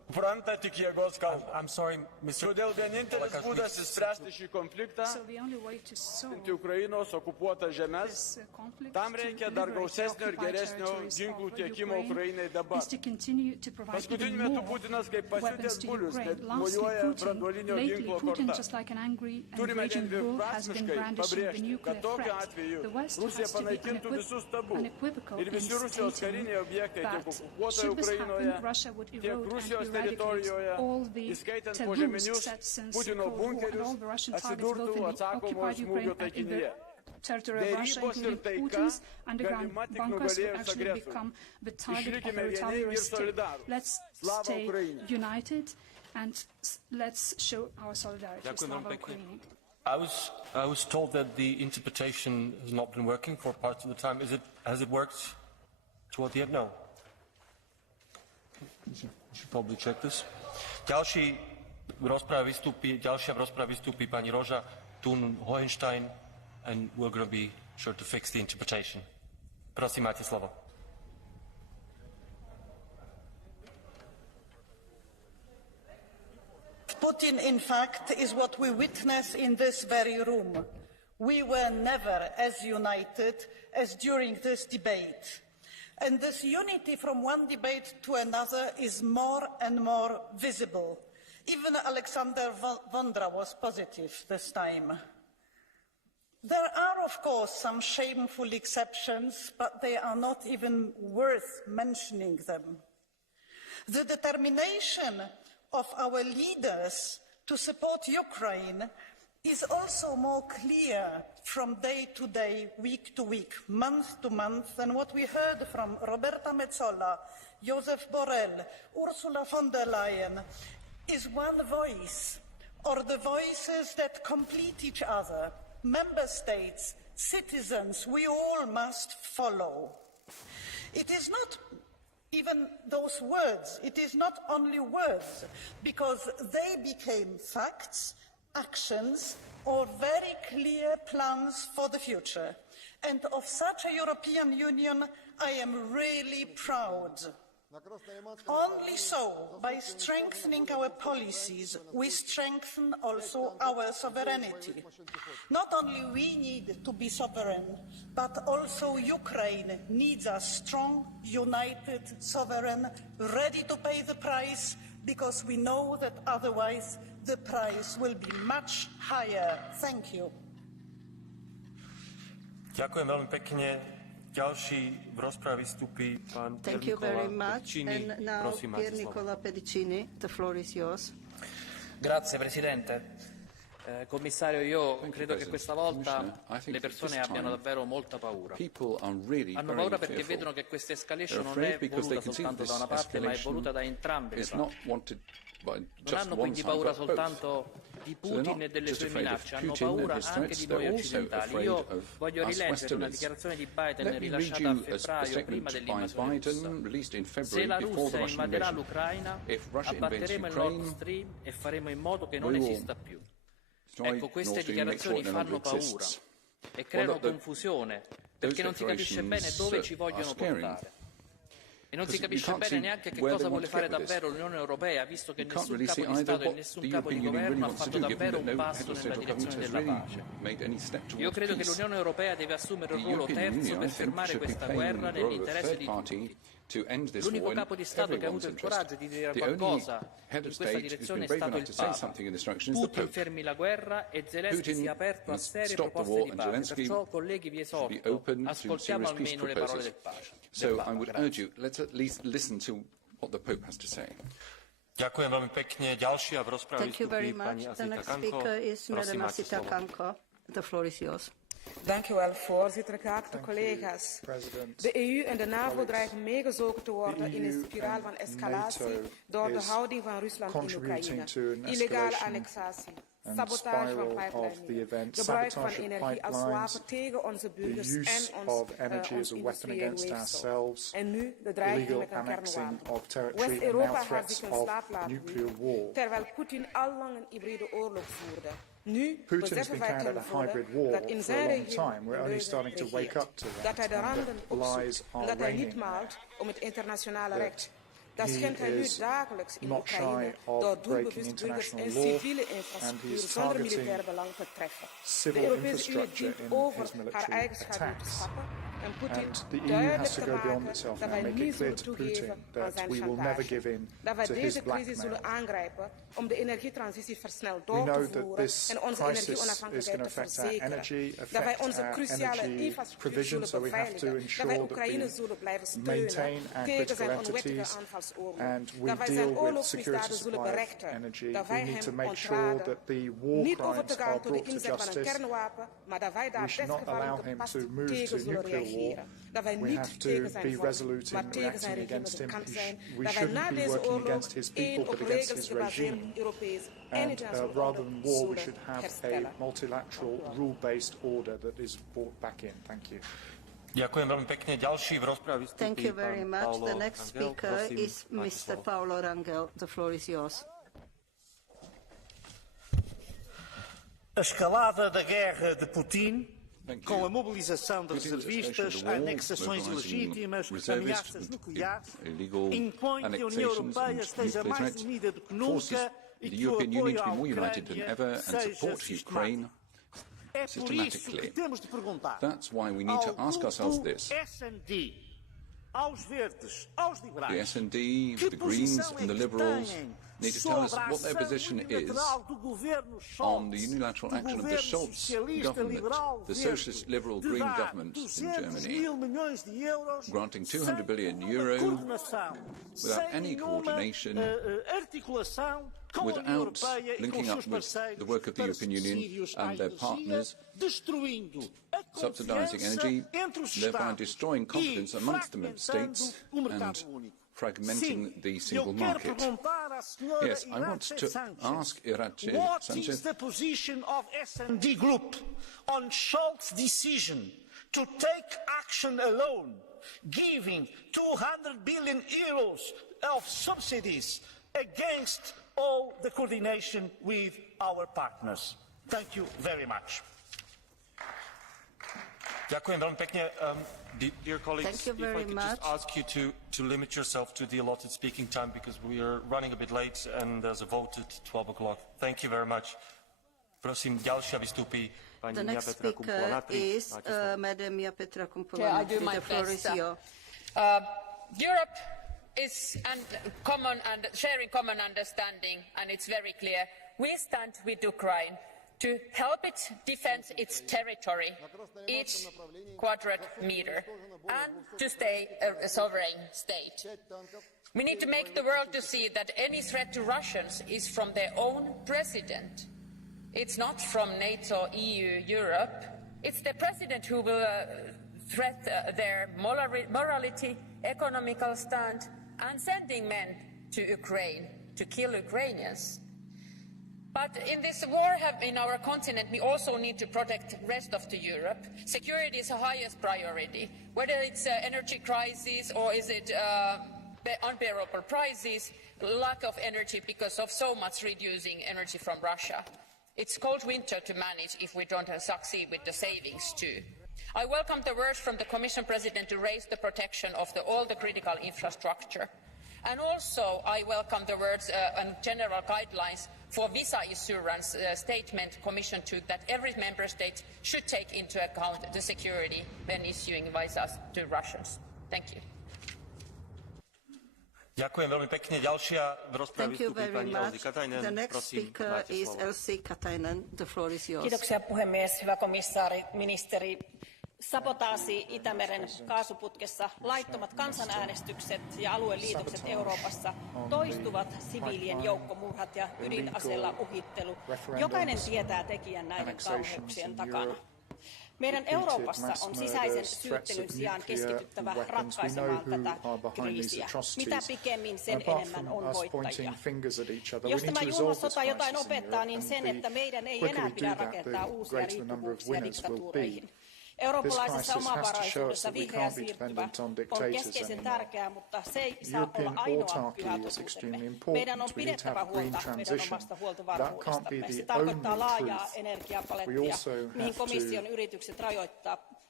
I'm sorry, Mr. Todėl vienintelis būdas išspręsti šį konfliktą – Ukrainos okupuotas žemes, tam reikia dar gausesnio ir geresnio ginklų tiekimo Ukrainai dabar. Paskutiniu metu Putinas kaip pasiutęs bulius mojuoja branduolinio ginklo korta. Turime dviprasmiškai pabrėžti, kad tokiu atveju Rusija panaikintų visus tabu ir visi Rusijos kariniai objektai tiek okupuotoje Ukrainoje, tiek Rusijos teritorijoje, įskaitant požeminius Putino bunkerius, atsidurtų atsakomojo smūgio taikinyje. Derybos ir taika galima tik nugalėjus agresorių. Išlikime vieningi ir solidarūs. Slava Ukrainai! I was told that the interpretation has not been working for parts of the time. Has it worked toward the end? No. Should probably check this. Ďalšia v rozprave vystúpi pani Roža Thun Hohenstein, and we're going to be sure to fix the interpretation. Prosím, máte slovo. Putin, in fact, is what we witness in this very room. We were never as united as during this debate. And this unity from one debate to another is more and more visible. Even Alexander Vondra was positive this time. There are, of course, some shameful exceptions, but they are not even worth mentioning them. The determination of our leaders to support Ukraine is also more clear from day to day, week to week, month to month than what we heard from Roberta Metsola, Joseph Borrell, Ursula von der Leyen, is one voice, or the voices that complete each other. Member states, citizens, we all must follow. It is not even those words, it is not only words, because they became facts, actions, or very clear plans for the future. And of such a European Union, I am really proud. Only so, by strengthening our policies, we strengthen also our sovereignty. Not only we need to be sovereign, but also Ukraine needs a strong, united, sovereign, ready to pay the price, because we know that otherwise the price will be much higher. Thank you. Ďakujem veľmi pekne. Ďalší v rozprave vystúpi pán Pier Nicola Pedicini. Prosím, máte slovo. Pedicini, the floor is yours. Grazie Presidente. Commissario, io credo che questa volta le persone abbiano davvero molta paura. Hanno paura perché vedono che questa escalation non è voluta soltanto da una parte, ma è voluta da entrambe le parti. Non hanno quindi paura soltanto di Putin e delle sue minacce, hanno paura anche di noi occidentali. Io voglio rileggere una dichiarazione di Biden rilasciata a febbraio prima dell'invasione russa. Se la Russia invaderà l'Ucraina, abbatteremo il Nord Stream e faremo in modo che non esista più. Ecco, queste dichiarazioni fanno paura e creano confusione, perché non si capisce bene dove ci vogliono portare. E non si capisce bene neanche che cosa vuole fare davvero l'Unione Europea, visto che nessun capo di Stato e nessun capo di governo ha fatto davvero un passo nella direzione della pace. Io credo che l'Unione Europea deve assumere un ruolo terzo per fermare questa guerra nell'interesse di tutti. L'unico capo di Stato che ha avuto il coraggio di dire qualcosa in questa direzione è stato il Papa. Putin fermi la guerra e Zelensky sia aperto a serie proposte di pace. Perciò, colleghi, vi esorto, ascoltiamo almeno le parole del Papa. So I would urge you, let's at least listen to what the Pope has to say. Ďakujem veľmi pekne. Ďalšia v rozprave vystúpi pani Asita Kanko. Prosím, máte slovo. The floor is yours. Dank u wel, voorzitter. Geachte collega's. De EU en de NAVO dreigen meegezogen te worden in een spiraal van escalatie door de houding van Rusland in Oekraïne. Illegale annexatie, sabotage van pijpleidingen, gebruik van energie als wapen tegen onze burgers en ons industrieel weefsel. En nu de dreiging met een kernwapen. West-Europa gaat zich in slaap laten wiegen, terwijl Poetin al lang een hybride oorlog voerde. Nu beseffen wij ten volle dat in zijn regime dat hij de randen opzoekt en dat hij niet maalt om het internationale recht. schendt hij nu dagelijks in Oekraïne door doelbewust burgers en civiele infrastructuur zonder militair belang te treffen. De Europese Unie dient over haar eigen schaduw te stappen en Poetin duidelijk te maken dat wij niet zullen toegeven aan zijn chantage. Dat wij deze crisis zullen aangrijpen om de energietransitie versneld door te voeren en onze energieonafhankelijkheid te verzekeren. Dat wij onze cruciale infrastructuur zullen beveiligen. Dat wij Oekraïne zullen blijven steunen tegen zijn onwettige aanvalsoorlog. Dat wij zijn oorlogsmisdaden zullen berechten. Dat wij hem ontraden. Niet over te gaan tot de inzet van een kernwapen, maar dat wij daar desgevallen gepast tegen zullen reageren. Dat wij niet tegen zijn volk, maar tegen zijn regime bekend zijn. Dat wij na deze oorlog één op regels gebaseerd Europees en internationaal rather than war, we should have herstellen. a multilateral, rule-based order that is brought back in. Thank you. Ďakujem veľmi pekne. Ďalší v rozprave vystúpi Thank you very much. Paolo The next speaker Rangel. is Mr. Paolo Rangel. The floor is yours. A escalada da guerra de Putin, com a mobilização de reservistas, anexações ilegítimas, ameaças nucleares, impõe que a União Europeia esteja mais unida do que nunca e que o apoio à Ucrânia seja sistemático. É por isso que temos de perguntar ao grupo S&D, aos verdes, aos liberais, the S&D, the Greens and the Liberals need to tell us what their position is on the unilateral action of the Scholz government, the Socialist Liberal Green government in Germany, granting €200 billion without any coordination, without linking up with the work of the European Union and their partners, subsidising energy, thereby destroying confidence amongst the member states and fragmenting the single market. Yes, I want to ask Irache what Sanchez. is the position of S&D Group on Scholz's decision to take action alone, giving €200 billion of subsidies against all the coordination with our partners? Thank you very much. Ďakujem veľmi pekne. Dear colleagues, if I could just ask you to limit yourself to the allotted speaking time because we are running a bit late and there's a vote at 12 o'clock. Thank you very much. Prosím, ďalšia vystúpi pani The next Petra speaker is Madam Petra I do my best. Europe is sharing common understanding, and it's very clear. We stand with Ukraine to help it defend its territory, each quadrat meter, and to stay a sovereign state. We need to make the world to see that any threat to Russians is from their own president. It's not from NATO, EU, Europe. It's the president who will threat their morality, economical stand, and sending men to Ukraine to kill Ukrainians. But in this war in our continent, we also need to protect the rest of Europe. Security is the highest priority. Whether it's energy crisis or is it unbearable prices, lack of energy because of so much reducing energy from Russia. It's cold winter to manage if we don't succeed with the savings too. I welcome the words from the Commission President to raise the protection of all the critical infrastructure. And also I welcome the words and general guidelines for visa assurance statement Commission took that every member state should take into account the security when issuing visas to Russians. Thank you. Ďakujem veľmi pekne. Ďalšia v rozprave vystúpi pani Elsi Katainen. The next speaker is Elsi Katainen. The floor is yours. Kiitoksia puhemies, hyvä komissaari, ministeri. Sabotaasi Itämeren kaasuputkessa, laittomat kansanäänestykset ja alueliitokset Euroopassa, toistuvat siviilien joukkomurhat ja ydinaseella uhittelu. Jokainen tietää tekijän näiden kauheuksien takana. Meidän Euroopassa on sisäisen syyttelyn sijaan keskityttävä ratkaisemaan tätä kriisiä. Mitä pikemmin, sen enemmän on voittajia. Jos tämä julma sota jotain opettaa, niin sen, että meidän ei enää pidä rakentaa uusia riippuvuuksia diktatuureihin. Eurooppalaisessa omavaraisuudessa vihreä siirtymä on keskeisen tärkeää, mutta se ei saa olla ainoa pyhä totuutemme. Meidän on pidettävä huolta meidän omasta huoltovarmuudestamme. Se tarkoittaa laajaa energiapalettia, mihin komission yritykset rajoittaa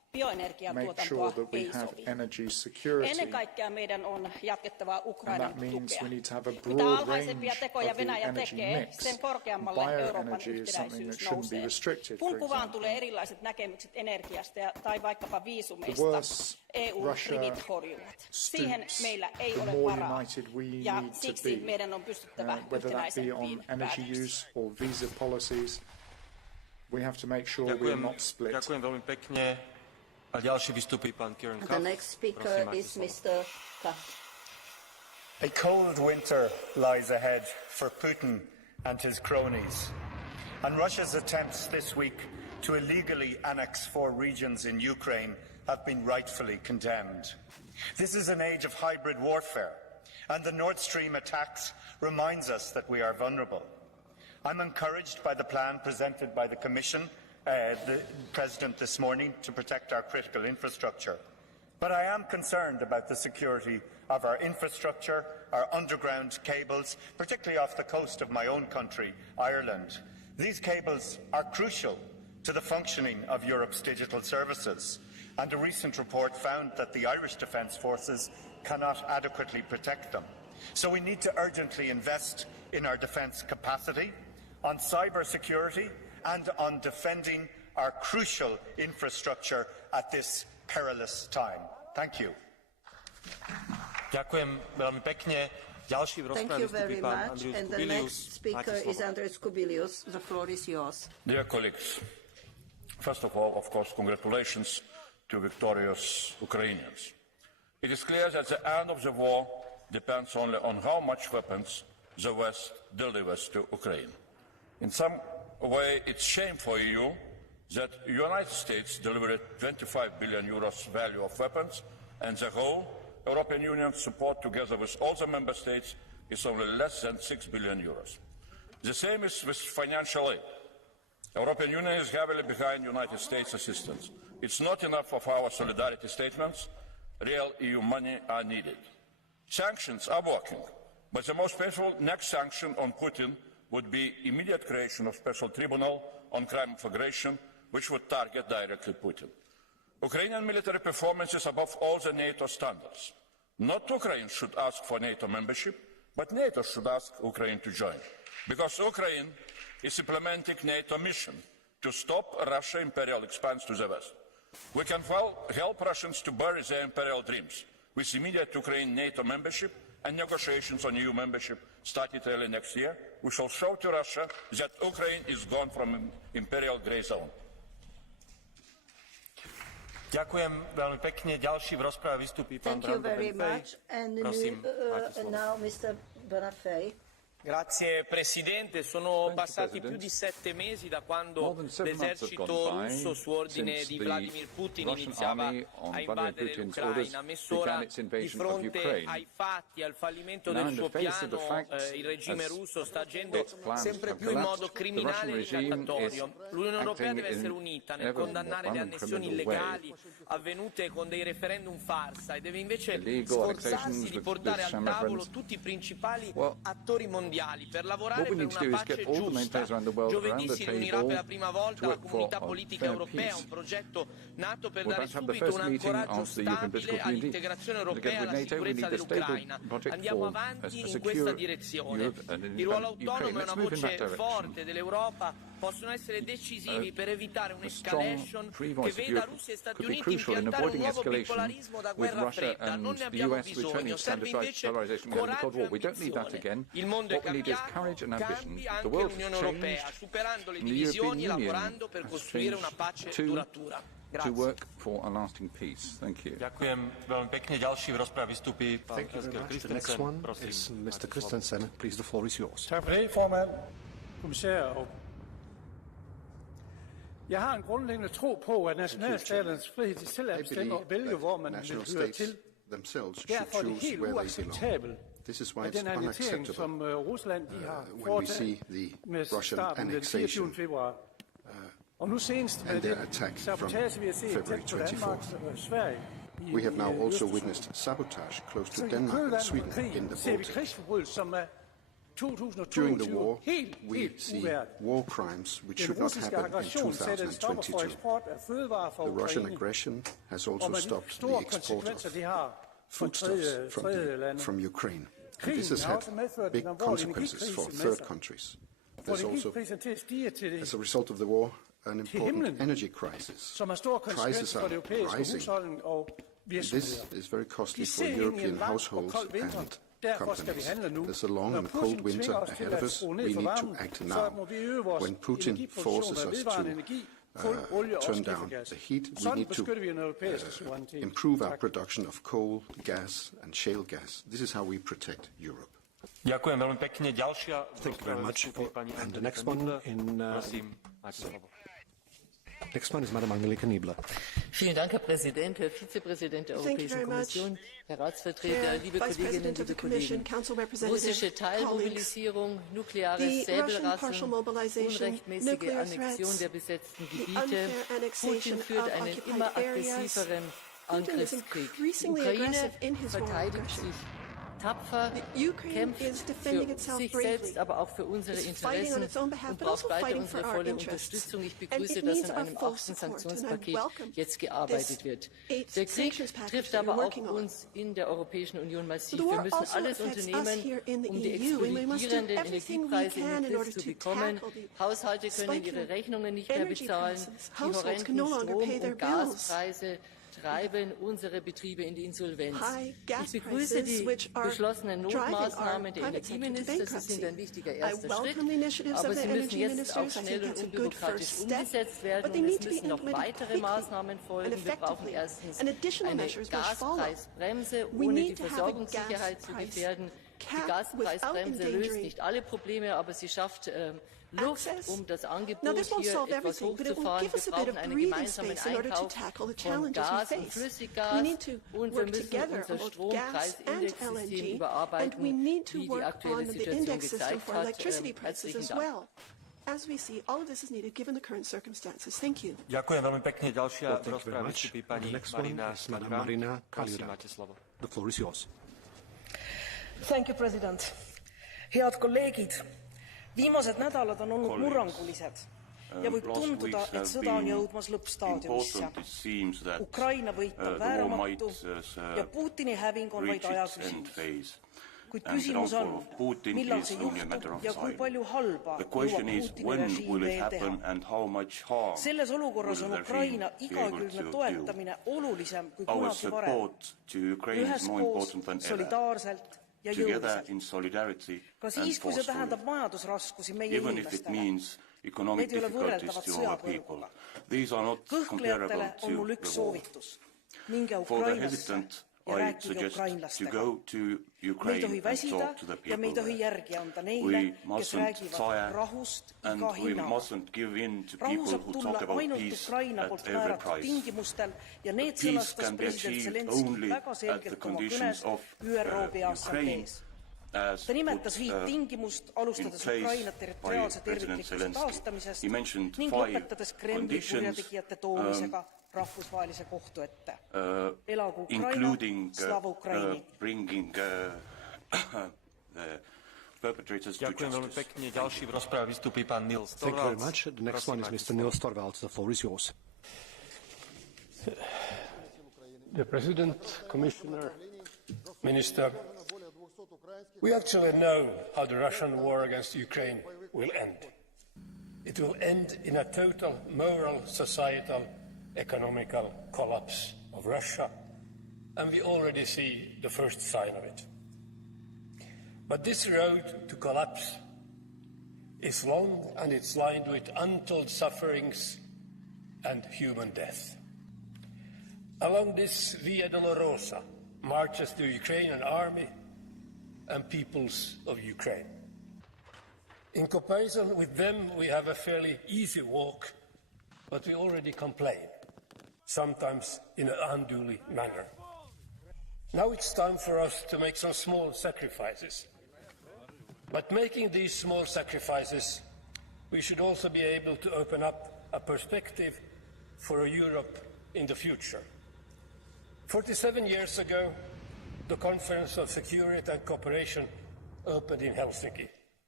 bioenergiatuotantoa ei sovi. Ennen kaikkea meidän on jatkettava Ukrainan tukea. Mitä alhaisempia tekoja Venäjä tekee, sen korkeammalle Euroopan yhtenäisyys nousee. Kun kuvaan tulee erilaiset näkemykset energiasta tai vaikkapa viisumeista, EU-rivit horjuvat. Siihen meillä ei ole varaa, ja siksi meidän on pystyttävä yhtenäisempiin päätöksiin. We have to make sure we are not split. Ďakujem veľmi pekne. A ďalší vystupí pán Kieran Cuff. The next speaker is Mr. Cuff. A cold winter lies ahead for Putin and his cronies. And Russia's attempts this week to illegally annex 4 regions in Ukraine have been rightfully condemned. This is an age of hybrid warfare, and the Nord Stream attacks reminds us that we are vulnerable. I'm encouraged by the plan presented by the Commission, the President this morning, to protect our critical infrastructure. But I am concerned about the security of our infrastructure, our underground cables, particularly off the coast of my own country, Ireland. These cables are crucial to the functioning of Europe's digital services, and a recent report found that the Irish Defence Forces cannot adequately protect them. So we need to urgently invest in our defence capacity, on cyber security, and on defending our crucial infrastructure at this perilous time. Thank you. Ďakujem veľmi pekne. Ďalší v rozprave vystupí pán Andrius Kubilius. And the next speaker is Andrius Kubilius. The floor is yours. Dear colleagues, first of all, of course, congratulations to victorious Ukrainians. It is clear that the end of the war depends only on how much weapons the West delivers to Ukraine. In some way, it's shame for EU that the United States delivered 25 billion euros value of weapons, and the whole European Union support together with all the member states is only less than 6 billion euros. The same is with financial aid. The European Union is heavily behind United States assistance. It's not enough of our solidarity statements. Real EU money are needed. Sanctions are working, but the most painful next sanction on Putin would be immediate creation of special tribunal on crime of aggression, which would target directly Putin. Ukrainian military performance is above all the NATO standards. Not Ukraine should ask for NATO membership, but NATO should ask Ukraine to join, because Ukraine is implementing NATO mission to stop Russia's imperial expanse to the west. We can help Russians to bury their imperial dreams with immediate Ukraine NATO membership and negotiations on EU membership started early next year. We shall show to Russia that Ukraine is gone from imperial grey zone. Ďakujem veľmi pekne. Ďalší v rozprave vystupí pán Thank you very Brando much. And Prosím, now Mr. Bonafé. Grazie Presidente, sono passati più di 7 mesi da quando l'esercito russo su ordine di Vladimir Putin iniziava a invadere l'Ucraina. Messo ora di fronte ai fatti, al fallimento del suo piano, il regime russo sta agendo sempre più in modo criminale e ricattatorio. L'Unione Europea deve essere unita nel condannare le annessioni illegali avvenute con dei referendum farsa e deve invece sforzarsi di portare al tavolo tutti i principali attori mondiali per lavorare per una pace giusta. Giovedì si riunirà per la prima volta la comunità politica europea, un progetto nato per dare subito un ancoraggio stabile all'integrazione europea e alla sicurezza dell'Ucraina. Andiamo avanti in questa direzione. Il ruolo autonomo e una voce forte dell'Europa possono essere decisivi per evitare un'escalation che veda Russia e Stati Uniti impiantare un nuovo bipolarismo da guerra fredda. Non ne abbiamo bisogno, serve invece coraggio e ambizione. Il mondo è cambiato, cambi anche l'Unione Europea, superando le divisioni e lavorando per costruire una pace duratura. To work for a lasting peace. Thank you. Ďakujem veľmi pekne. Ďalší v rozprave vystupí pán Christensen. Prosím. Mr. Christensen, please, the floor is yours. Tak for det, formand, kommissær. Jeg har en grundlæggende tro på, at nationalstaternes frihed til selv at bestemme og vælge, hvor man vil høre til. Derfor er det helt uacceptabelt, at den annektering, som Rusland har foretaget med starten den 24. februar. Og nu senest med den sabotage, vi har set tæt på Danmark og Sverige. We have now also witnessed sabotage close to Denmark and Sweden in the ser vi Baltic. krigsforbrydelser, som er During the war, we see war crimes which should not happen in 2022. The Russian aggression has also stopped the export of foodstuffs from Ukraine. And this has had big consequences for third countries. There's also, as a result of the war, an important energy crisis. Prices are rising. This is very costly for European households and companies. There's a long and cold winter ahead of us. We need to act now. When Putin forces us to turn down the heat, we need to improve our production of coal, gas and shale gas. This is how we protect Europe. Thank you very much. And the next one Next one is Madam Angelika Niebler. Vielen Dank, Herr Präsident, Herr Vizepräsident der Europäischen Kommission, Herr Ratsvertreter, liebe Kolleginnen, liebe Kollegen. Russische Teilmobilisierung, nukleares Säbelrasseln, unrechtmäßige Annexion der besetzten Gebiete. Putin führt einen immer aggressiveren Angriffskrieg. Die Ukraine verteidigt sich tapfer, kämpft für sich selbst, aber auch für unsere Interessen und braucht weiter unsere volle Unterstützung. Ich begrüße, dass an einem 8. Sanktionspaket jetzt gearbeitet wird. Der Krieg trifft aber auch uns in der Europäischen Union massiv. Wir müssen alles unternehmen, um die explodierenden Energiepreise in den Griff zu bekommen. Haushalte können ihre Rechnungen nicht mehr bezahlen. Die horrenden Strom- und Gaspreise treiben unsere Betriebe in die Insolvenz. Ich begrüße die beschlossenen Notmaßnahmen der Energieminister. Sie sind ein wichtiger erster Schritt, aber sie müssen jetzt auch schnell und unbürokratisch umgesetzt werden und es müssen noch weitere Maßnahmen folgen. Wir brauchen erstens eine Gaspreisbremse, ohne die Versorgungssicherheit zu gefährden. Die Gaspreisbremse löst nicht alle Probleme, aber sie schafft Luft, um das Angebot hier etwas hochzufahren. Wir brauchen einen gemeinsamen Einkauf von Gas und Flüssiggas und wir müssen unser Strompreisindexsystem überarbeiten, wie die aktuelle Situation gezeigt hat. Herzlichen Dank. As we see, all of this is needed given the current circumstances. Thank you. Ďakujem veľmi pekne. Ďalšia rozpráva vystupí pani Marina Kaljuda. The floor is yours. Thank you, President. Head kolleegid, viimased nädalad on olnud murrangulised ja võib tunduda, et sõda on jõudmas lõppstaadiumisse. Ukraina võit on vääramatu ja Putini häving on vaid ajaküsimus. Kuid küsimus on, millal see juhtub ja kui palju halba jõuab Putini režiim veel teha. Selles olukorras on Ukraina igakülgne toetamine olulisem kui kunagi varem. Üheskoos, solidaarselt ja jõuliselt. Ka siis, kui see tähendab majandusraskusi meie inimestele, need ei ole võrreldavad sõjapõrguga. Kõhklejatele on mul üks soovitus. Minge Ukrainasse ja rääkige ukrainlastega. Me ei tohi väsida ja me ei tohi järgi anda neile, kes räägivad rahust iga hinnaga. Rahu saab tulla ainult Ukraina poolt määratud tingimustel ja need sõnastas president Zelensky väga selgelt oma kõnes ÜRO Peaassamblees. Ta nimetas 5 tingimust, alustades Ukraina territoriaalse terviklikkuse taastamisest ning lõpetades Kremli kurjategijate toomisega rahvusvahelise kohtu ette. Elagu Ukraina, slava Ukraini. Ďakujem veľmi pekne. Ďalší v rozprave vystupí pán Nils Torvalds. Thank you very much. The next one is Mr. Nils Torvalds. The floor is yours. The President, Commissioner, Minister, we actually know how the Russian war against Ukraine will end. It will end in a total moral, societal, economical collapse of Russia, and we already see the first sign of it. But this road to collapse is long and it's lined with untold sufferings and human death. Along this Via Dolorosa marches the Ukrainian army and peoples of Ukraine. In comparison with them, we have a fairly easy walk, but we already complain, sometimes in an unduly manner. Now it's time for us to make some small sacrifices. But making these small sacrifices, we should also be able to open up a perspective for a Europe in the future. 47 years ago, the Conference of Security and Cooperation opened in Helsinki.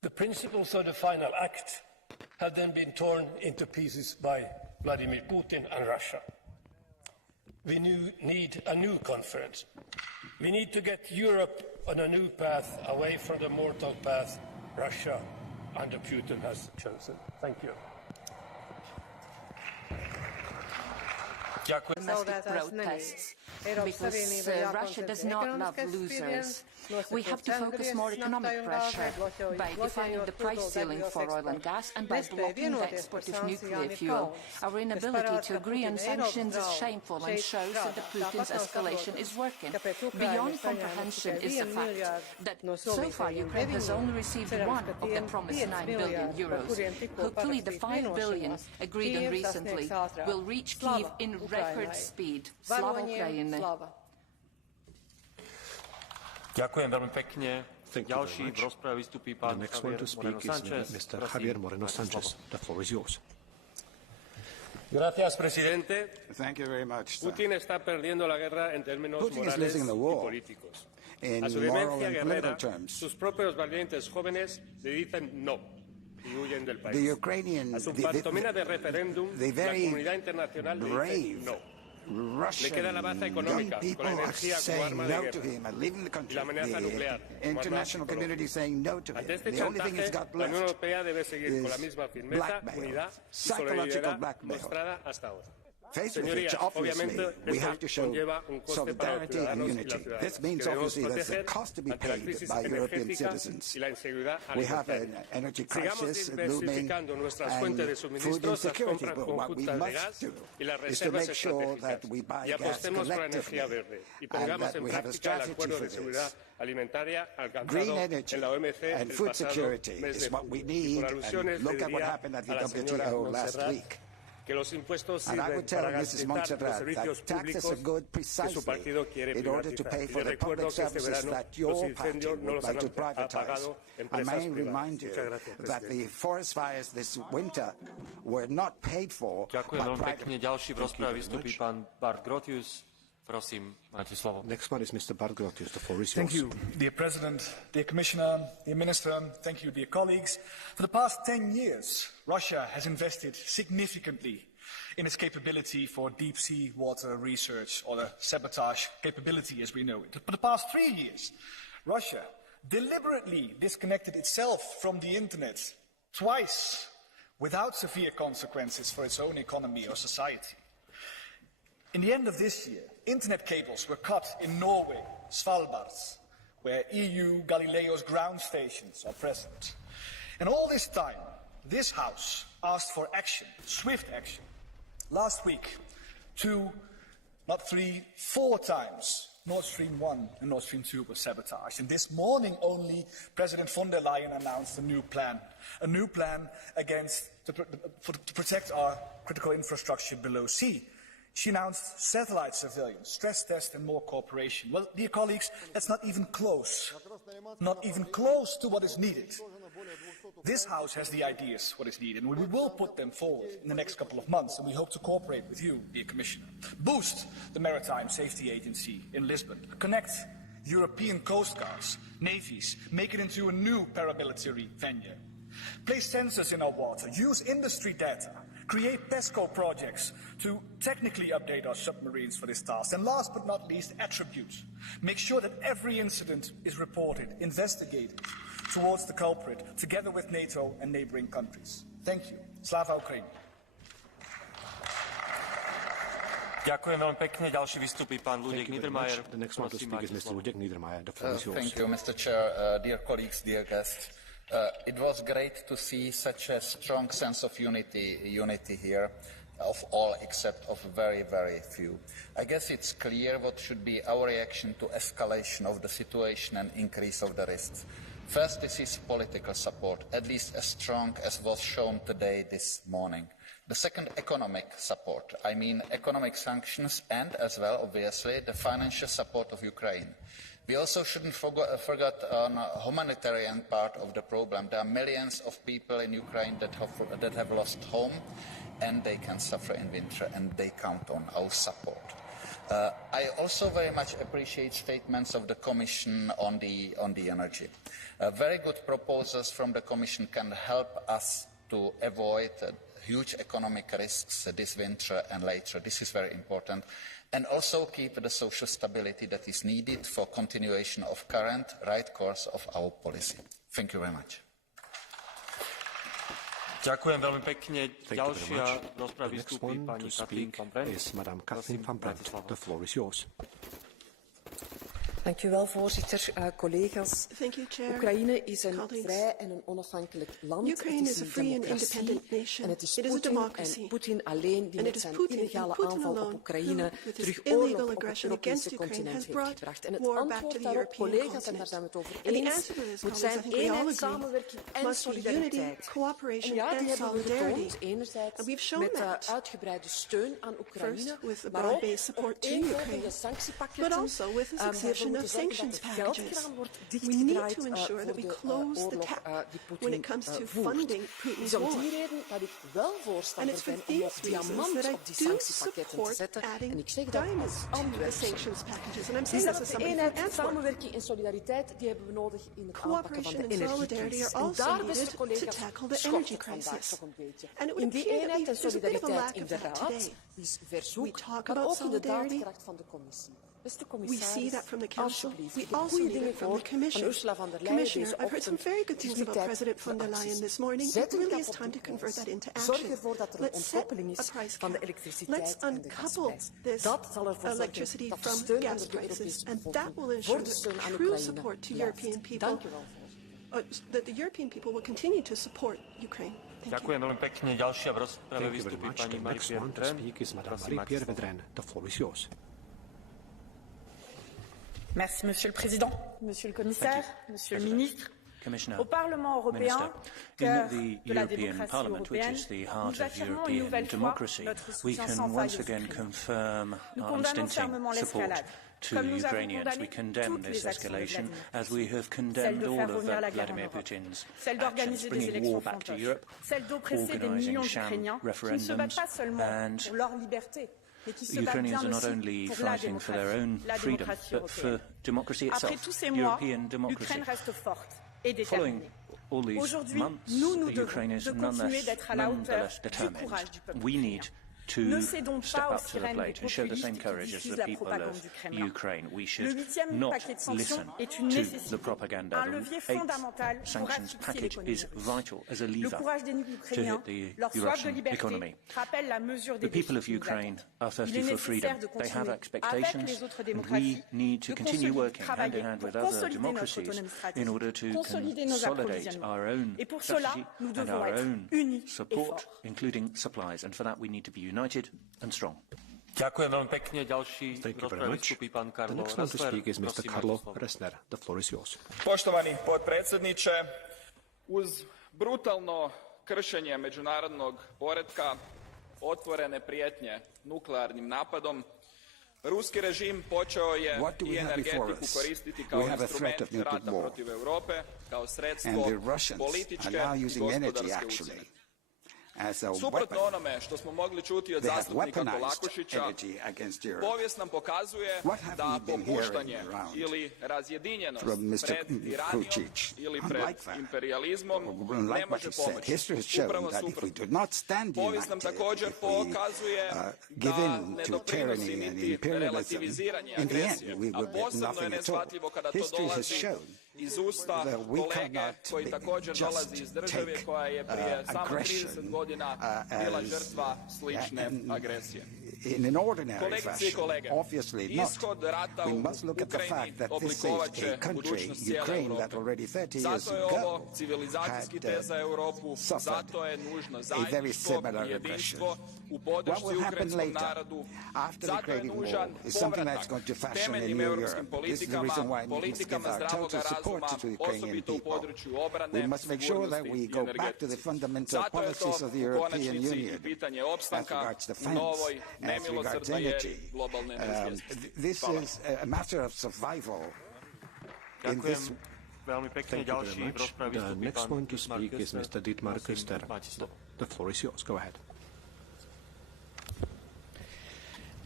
The principles of the final act have then been torn into pieces by Vladimir Putin and Russia. We need a new conference. We need to get Europe on a new path away from the mortal path Russia under Putin has chosen. Thank you. Domestic protests, because Russia does not love losers. We have to focus more economic pressure by defining the price ceiling for oil and gas and by blocking the export of nuclear fuel. Our inability to agree on sanctions is shameful and shows that Putin's escalation is working. Beyond comprehension is the fact that so far Ukraine has only received one of the promised 9 billion euros. Hopefully the 5 billion agreed on recently will reach Kyiv in record speed. Slava Ukrajine. Ďakujem veľmi pekne. Ďalší v rozprave vystupí pán Javier Moreno Sanchez. The floor is yours. Gracias, presidente. Thank you very much, sir. Putin está perdiendo la guerra en términos Putin is morales losing the y war políticos. in A su moral demencia and guerrera, political terms. sus propios valientes jóvenes le dicen no y huyen del país. The Ukrainian, A su pantomima de referéndum, la comunidad internacional le dice no. Le queda la baza económica, con la energía como arma de guerra, y la amenaza nuclear. International community saying no to him. Ante este The only thing he's chantaje, got la Unión left Europea debe seguir con la misma firmeza, blackmail, unidad y psychological solidaridad blackmail. mostrada hasta ahora. Faced with which, Señorías, obviously, obviamente, we have to show conlleva un coste para los solidarity and ciudadanos y unity. las ciudadanas. This means, Queremos obviously, there's a proteger cost to be ante la paid crisis by European energética citizens. y la inseguridad We have alimentaria. an energy Sigamos crisis looming diversificando nuestras and fuentes de food suministros, las insecurity, compras but what we conjuntas de must gas do y las is to reservas make sure estratégicas. that we buy Y gas apostemos por la collectively energía verde y and pongamos that en we have a práctica el strategy acuerdo for de seguridad this. alimentaria Green alcanzado energy en la OMC el and food pasado security mes de is what we julio. Y need, por alusiones and le look at what diría happened at the a la señora WTO last Montserrat week. que los impuestos And I sirven would tell para Mrs. garantizar los Montserrat servicios that taxes públicos are good que su precisely partido quiere in order to privatizar. pay Y for le the recuerdo public que este services verano that los your party incendios no would los like to han privatize. apagado I empresas may privadas. remind you Muchas gracias, that the presidente. forest fires this winter were not paid for Ďakujem by veľmi private... pekne. Ďalší v rozprave vystupí pán Bart Grotius. Prosím, máte slovo. Next one is Mr. Bart Grotius. The floor is yours. Thank you, dear President, dear Commissioner, dear Minister. Thank you, dear colleagues. For the past 10 years, Russia has invested significantly in its capability for deep-sea water research, or the sabotage capability as we know it. For the past 3 years, Russia deliberately disconnected itself from the internet twice without severe consequences for its own economy or society. In the end of this year, internet cables were cut in Norway, Svalbard, where EU Galileo's ground stations are present. And all this time, this House asked for action, swift action. Last week, 2, not 3, 4 times, Nord Stream 1 and Nord Stream 2 were sabotaged. And this morning only, President von der Leyen announced a new plan to protect our critical infrastructure below sea. She announced satellite surveillance, stress test and more cooperation. Well, dear colleagues, that's not even close to what is needed. This House has the ideas what is needed, and we will put them forward in the next couple of months, and we hope to cooperate with you, dear Commissioner. Boost the Maritime Safety Agency in Lisbon. Connect European coast guards, navies, make it into a new paramilitary venue. Place sensors in our water, use industry data, create PESCO projects to technically update our submarines for this task. And last but not least, attribute. Make sure that every incident is reported, investigated towards the culprit, together with NATO and neighboring countries. Thank you. Slava Ukraini. Ďakujem veľmi pekne. Ďalší vystupí pán Ludek Niedermayer. The next one to speak is Mr. Ludek Niedermayer. The floor is yours. Thank you, Mr. Chair, dear colleagues, dear guests. It was great to see such a strong sense of unity here, of all except of very, very few. I guess it's clear what should be our reaction to escalation of the situation and increase of the risks. First, this is political support, at least as strong as was shown today, this morning. The second, economic support. I mean economic sanctions and, as well, obviously, the financial support of Ukraine. We also shouldn't forget on the humanitarian part of the problem. There are millions of people in Ukraine that have lost home, and they can suffer in winter, and they count on our support. I also very much appreciate statements of the Commission on the energy. Very good proposals from the Commission can help us to avoid huge economic risks this winter and later. This is very important. And also keep the social stability that is needed for continuation of current right course of our policy. Thank you very much. Ďakujem veľmi pekne. Ďalšia rozprava vystúpi pani Katlin van Brent. The floor is yours. Dank u wel, voorzitter. Collega's, Oekraïne is een vrij en een onafhankelijk land. Ukraine is a free and independent nation. En het is Putin en Putin alleen die met zijn illegale aanval op Oekraïne terug oorlog op het Europese continent heeft gebracht. En het antwoord daarop, collega's, en daar zijn we het over eens, moet zijn eenheid, samenwerking en solidariteit. En ja, die hebben we getoond, enerzijds met uitgebreide steun aan Oekraïne, maar ook op eenhoofdige sanctiepakketten. Of sanctions packages. We need to ensure that we close the tap when it comes to funding Putin's war. And it's for these reasons that I do support adding diamonds to the sanctions packages. And I'm saying this as somebody from Antwerp. Samenwerking en solidariteit die hebben we nodig in het aanpakken van de energiecrisis. And daar, beste collega's, schort het vandaag toch een beetje. In die eenheid en solidariteit in de Raad is verzoek, maar ook in de daadkracht van de Commissie. We see that from the Council. We also need it from the Commission. Commissioner, I've heard some very good things about President von der Leyen this morning. It really is time to convert that into action. Let's set a price cap. Let's uncouple this electricity from gas prices, and that will ensure true support to European people. That the European people will continue to support Ukraine. Ďakujem veľmi pekne. Ďalšia v rozprave vystúpi pani Marie-Pierre Vedren. The floor is yours. Merci, Monsieur le Président, Monsieur le Commissaire, Monsieur le Ministre. Au Parlement européen, cœur de la démocratie européenne, nous affirmons une nouvelle fois notre soutien sans faille aux Ukrainiens. Nous condamnons fermement l'escalade, comme nous avons condamné toutes les actions de Vladimir Poutine, celle de faire revenir la guerre en Europe, celle d'organiser des élections fantoches, celle d'oppresser des millions d'Ukrainiens qui ne se battent pas seulement pour leur liberté, mais qui se battent bien aussi pour la démocratie européenne. Après tous ces mois, l'Ukraine reste forte et déterminée. Aujourd'hui, nous devons continuer d'être à la hauteur du courage du peuple ukrainien. Ne cédons pas aux sirènes des populistes qui diffusent la propagande du Kremlin. Le 8e paquet de sanctions est une nécessité, un levier fondamental pour asphyxier l'économie. Le courage des Ukrainiens, leur soif de liberté, rappelle la mesure des défis qui nous attendent. Il est nécessaire de continuer avec les autres démocraties, de travailler pour consolider notre autonomie stratégique, consolider nos approvisionnements. Et pour cela, nous devons être unis et forts. United and strong. Ďakujem veľmi pekne. Ďalší rozprave vystúpi pán Karlo Ressler. The floor is yours. Poštovani potpredsjedniče, uz brutalno kršenje međunarodnog poretka, otvorene prijetnje nuklearnim napadom, ruski režim počeo je i energetiku koristiti kao instrument rata protiv Europe, kao sredstvo političke i gospodarske ucjene. Suprotno onome što smo mogli čuti od zastupnika Kolakušića, povijest nam pokazuje da popuštanje ili razjedinjenost pred tiranijom ili pred imperijalizmom ne može pomoći. Upravo suprotno. Povijest nam također pokazuje da ne doprinosi niti relativiziranje agresije, a posebno je neshvatljivo kada to dolazi iz usta kolege koji također dolazi iz države koja je prije samo 30 godina bila žrtva slične agresije. Kolegice i kolege, ishod rata u Ukrajini oblikovat će budućnost cijele Europe. Zato je ovo civilizacijski test za Europu, zato je nužno zajedništvo i jedinstvo u podršci ukrajinskom narodu, zato je nužan povratak temeljnim europskim politikama, politikama zdravoga razuma, osobito u području obrane, sigurnosti i energetike. Zato je to u konačnici i pitanje opstanka u novoj nemilosrdnoj eri globalne neizvjesnosti. Hvala. Ďakujem veľmi pekne. Ďalší v rozprave vystúpi pán Dietmar Köster. The floor is yours. Go ahead.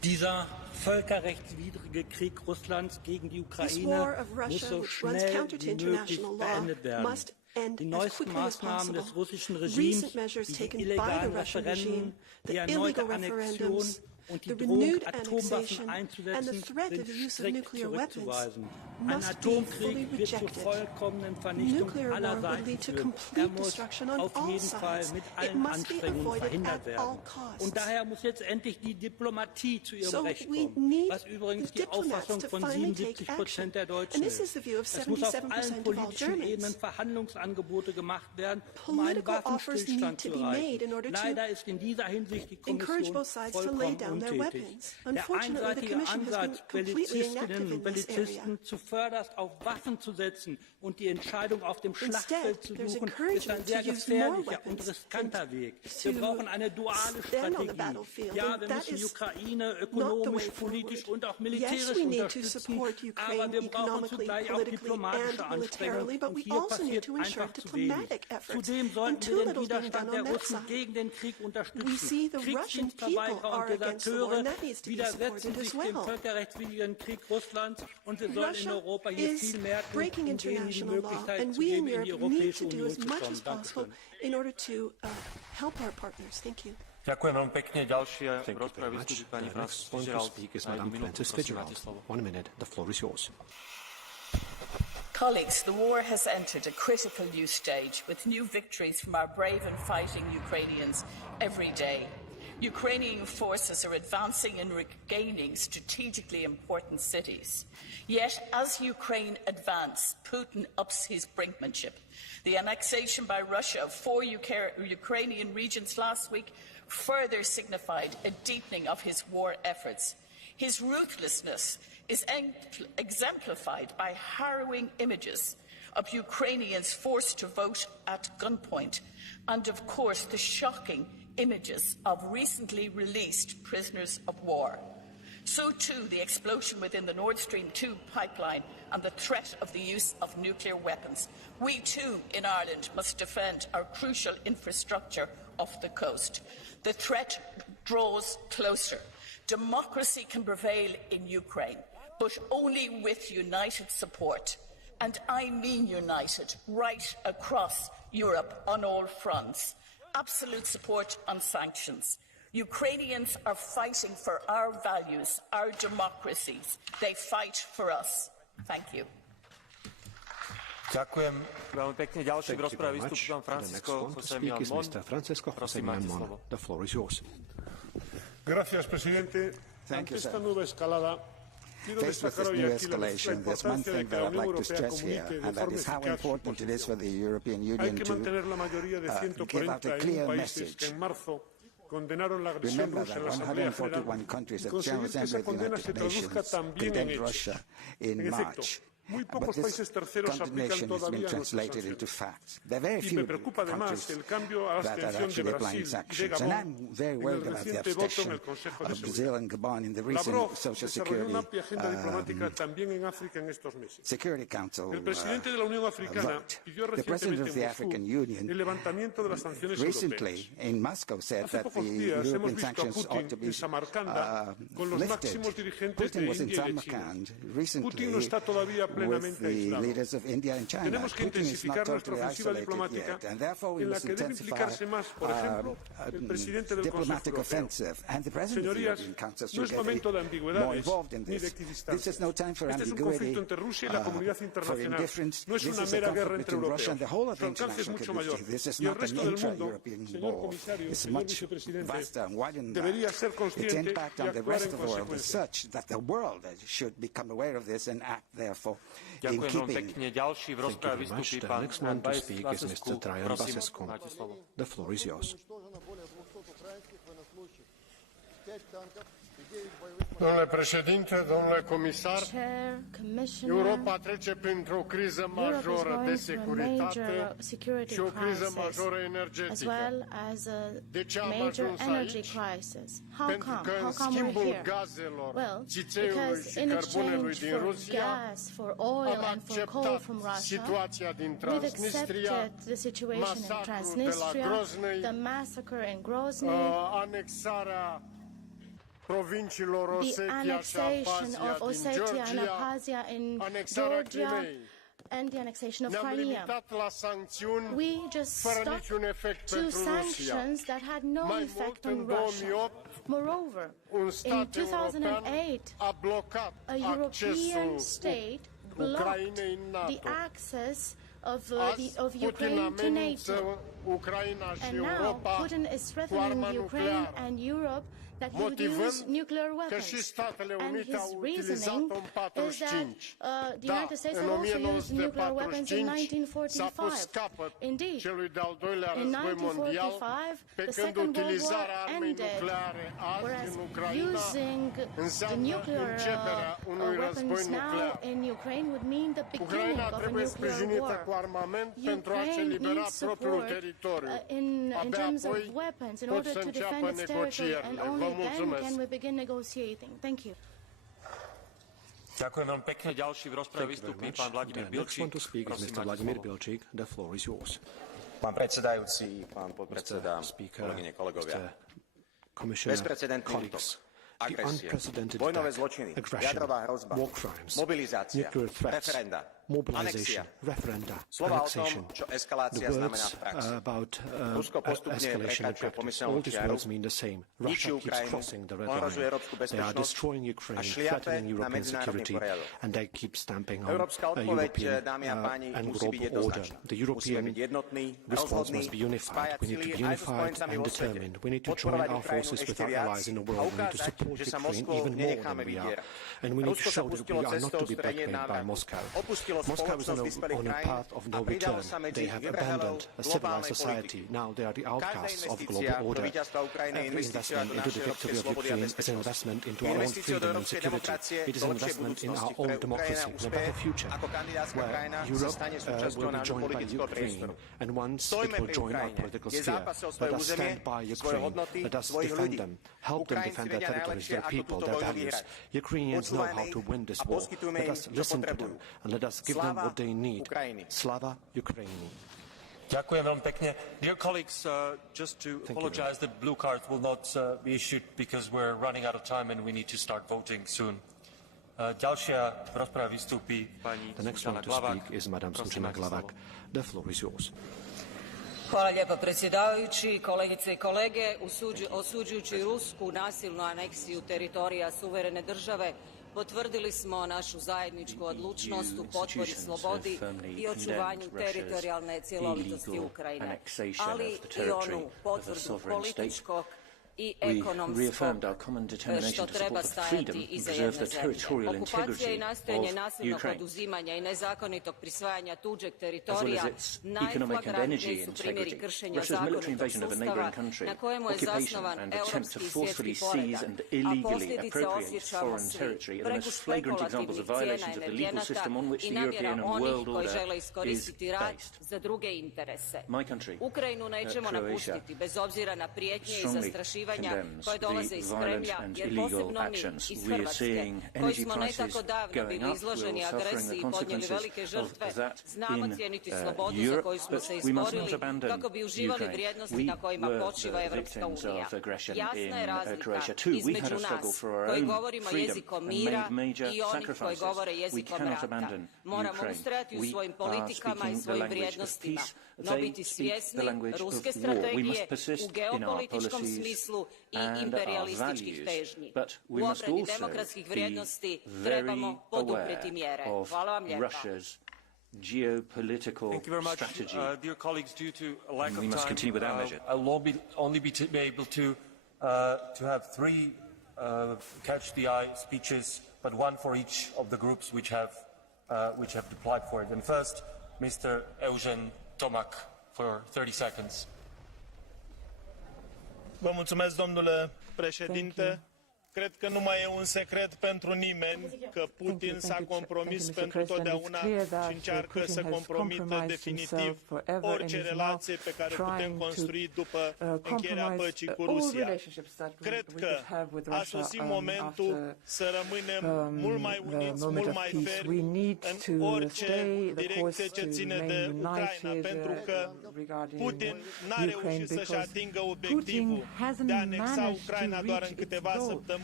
Dieser völkerrechtswidrige Krieg Russlands gegen die Ukraine muss so schnell wie möglich beendet werden. Die neuesten Maßnahmen des russischen Regimes, wie die illegalen Referenden, die erneute Annexion und die Drohung, Atomwaffen einzusetzen, sind strikt zurückzuweisen. Ein Atomkrieg wird zur vollkommenen Vernichtung aller Seiten führen. Er muss auf jeden Fall mit allen Anstrengungen verhindert werden. Und daher muss jetzt endlich die Diplomatie zu ihrem Recht kommen, was übrigens die Auffassung von 77% der Deutschen ist. Es muss auf allen politischen Ebenen Verhandlungsangebote gemacht werden, um einen Waffenstillstand zu erreichen. Leider ist in dieser Hinsicht die Kommission vollkommen untätig. Der einseitige Ansatz, Bellizistinnen und Bellizisten zuvörderst auf Waffen zu setzen und die Entscheidung auf dem Schlachtfeld zu suchen, ist ein sehr gefährlicher und riskanter Weg. Wir brauchen eine duale Strategie. Ja, wir müssen die Ukraine ökonomisch, politisch und auch militärisch unterstützen, aber wir brauchen zugleich auch diplomatische Anstrengungen. Und hier passiert einfach zu wenig. Zudem sollten wir den Widerstand der Russen gegen den Krieg unterstützen. Kriegsdienstverweigerer und Deserteure widersetzen sich dem völkerrechtswidrigen Krieg Russlands und wir sollen in Europa hier viel mehr tun, um denen die Möglichkeit zu geben, in die Europäische Union zu kommen. Dankeschön. Ďakujem veľmi pekne. Ďalšia rozprava vystúpi pani Colleagues, the war has entered a critical new stage with new victories from our brave and fighting Ukrainians every day. Ukrainian forces are advancing and regaining strategically important cities. Yet, as Ukraine advances, Putin ups his brinkmanship. The annexation by Russia of 4 Ukrainian regions last week further signified a deepening of his war efforts. His ruthlessness is exemplified by harrowing images of Ukrainians forced to vote at gunpoint and, of course, the shocking images of recently released prisoners of war. So too the explosion within the Nord Stream 2 pipeline and the threat of the use of nuclear weapons. We too in Ireland must defend our crucial infrastructure off the coast. The threat draws closer. Democracy can prevail in Ukraine, but only with united support. And I mean united, right across Europe on all fronts. Absolute support on sanctions. Ukrainians are fighting for our values, our democracies. They fight for us. Thank you. Ďakujem veľmi pekne. Ďalší v rozprave vystúpi pán Francisco José Milán Mon. Prosím, máte slovo. The floor is yours. Gracias, presidente. Ante esta nueva escalada, Faced with this new escalation, there's one thing that I'd like to stress here, and that is how important it is for the European Union to give out a clear message. Remember that 141 countries at General Assembly of the United Nations condemned Russia in March. But this condemnation has been translated into facts. There are very few countries that are actually applying sanctions. And I'm very worried about the abstention of Brazil and Gabon in the recent Social Security Council vote. The President of the African Union recently in Moscow said that the European sanctions ought to be lifted. Putin was in Samarkand recently with the leaders of India and China. Putin is not totally isolated yet, and therefore we must intensify diplomatic offensive. And the President of the European Council should get more involved in this. This is no time for ambiguity, for indifference. This is a conflict between Russia and the whole of the international community. This is not an intra-European war. It's much vaster and wider than that. Its impact on the rest of the world is such that the world should become aware of this and act therefore. Ďakujem veľmi pekne. Ďalší v rozprave vystúpi pán Basescu. Prosím, máte slovo. The floor is yours. Domnule președinte, domnule comisar, Europa trece printr-o criză majoră de securitate și o criză majoră energetică. De ce am ajuns aici? Pentru că în schimbul gazelor, țițeiului și cărbunelui din Rusia, am acceptat situația din Transnistria, masacrul de la Grozny, anexarea the annexation of Ossetia and Abkhazia in Georgia, and the annexation of Crimea. We just stuck to sanctions that had no effect on Russia. Moreover, in 2008, a European state blocked the access of Ukraine to NATO. And now Putin is threatening Ukraine and Europe that he would use nuclear weapons. And his reasoning is that the United States had also used nuclear weapons in 1945. Indeed, in 1945, the Second World War ended, whereas using the nuclear weapons now in Ukraine would mean the beginning of a nuclear war. Ukraine needs support in terms of weapons in order to defend its territory, and only then can we begin negotiating. Thank you. Ďakujem veľmi pekne. Ďalší v rozprave vystúpi pán Vladimír Bilčík. The floor is yours. Pán predsedajúci, pán podpredseda, kolegyne, kolegovia. Bezprecedentný útok, agresie, vojnové zločiny, jadrová hrozba, mobilizácia, referenda, mobilization, referenda, annexation, the words about escalation in practice. All these words mean the same. Russia keeps crossing the red line. They are destroying Ukraine, threatening European security, and they keep stamping on European and global order. The European response must be unified. We need to be unified and determined. We need to join our forces with our allies in the world. We need to support Ukraine even more than we are. And we need to show that we are not to be backed by Moscow. Moscow is on a path of no return. They have abandoned a civilized society. Now they are the outcasts of global order. Every investment into the victory of Ukraine is an investment into our own freedom and security. It is an investment in our own democracy, in a better future, where Europe will be joined by Ukraine, and once it will join our political sphere. Let us stand by Ukraine. Let us defend them, help them defend their territories, their people, their values. Ukrainians know how to win this war. Let us listen to them, and let us give them what they need. Slava Ukraini. Ďakujem veľmi pekne. Dear colleagues, just to apologize, the blue cards will not be issued because we're running out of time and we need to start voting soon. Ďalšia v rozprave vystúpi pani Sunčana Glavák. Is Madame Sunčana Glavák. The floor is yours. Hvala lijepa predsjedavajući, kolegice i kolege. Osuđujući rusku nasilnu aneksiju teritorija suverene države, potvrdili smo našu zajedničku odlučnost u potpori slobodi i očuvanju teritorijalne cjelovitosti Ukrajine, ali i onu potvrdu političkog i ekonomskog što treba stajati iza jedne zemlje. Okupacija i nastojanje nasilnog oduzimanja i nezakonitog prisvajanja tuđeg teritorija najflagrantniji su primjeri kršenja zakonitog sustava na kojemu je zasnovan europski i svjetski poredak, a posljedice osjećamo svi. Preko špekulativnih cijena energenata i namjera onih koji žele iskoristiti rat za druge interese. Ukrajinu nećemo napustiti bez obzira na prijetnje i zastrašivanje koje dolaze iz Kremlja, jer posebno mi iz Hrvatske, koji smo ne tako davno bili izloženi agresiji i podnijeli velike žrtve, znamo cijeniti slobodu za koju smo se izborili kako bi uživali vrijednosti na kojima počiva Evropska unija. Jasna je razlika između nas koji govorimo jezikom mira i onih koji govore jezikom rata. Moramo ustrajati u svojim politikama i svojim vrijednostima, no biti svjesni ruske strategije u geopolitičkom smislu i imperialističkih težnji. U obrani demokratskih vrijednosti trebamo poduprijeti mjere. Hvala vam lijepa. Geopolitical strategy. Dear colleagues, due to lack of we must continue with our measure. I'll only be able to have three catch the eye speeches, but one for each of the groups which have applied for it. And first, Mr. Eugen Tomac for 30 seconds. Vă mulțumesc, domnule președinte. Cred că nu mai e un secret pentru nimeni că Putin s-a compromis pentru totdeauna și încearcă să compromită definitiv orice relație pe care putem construi după încheierea păcii cu Rusia. Cred că a sosit momentul să rămânem mult mai uniți, mult mai fermi în orice direcție ce ține de Ucraina, pentru că Putin n-a reușit să-și atingă obiectivul de a anexa Ucraina doar în câteva săptămâni,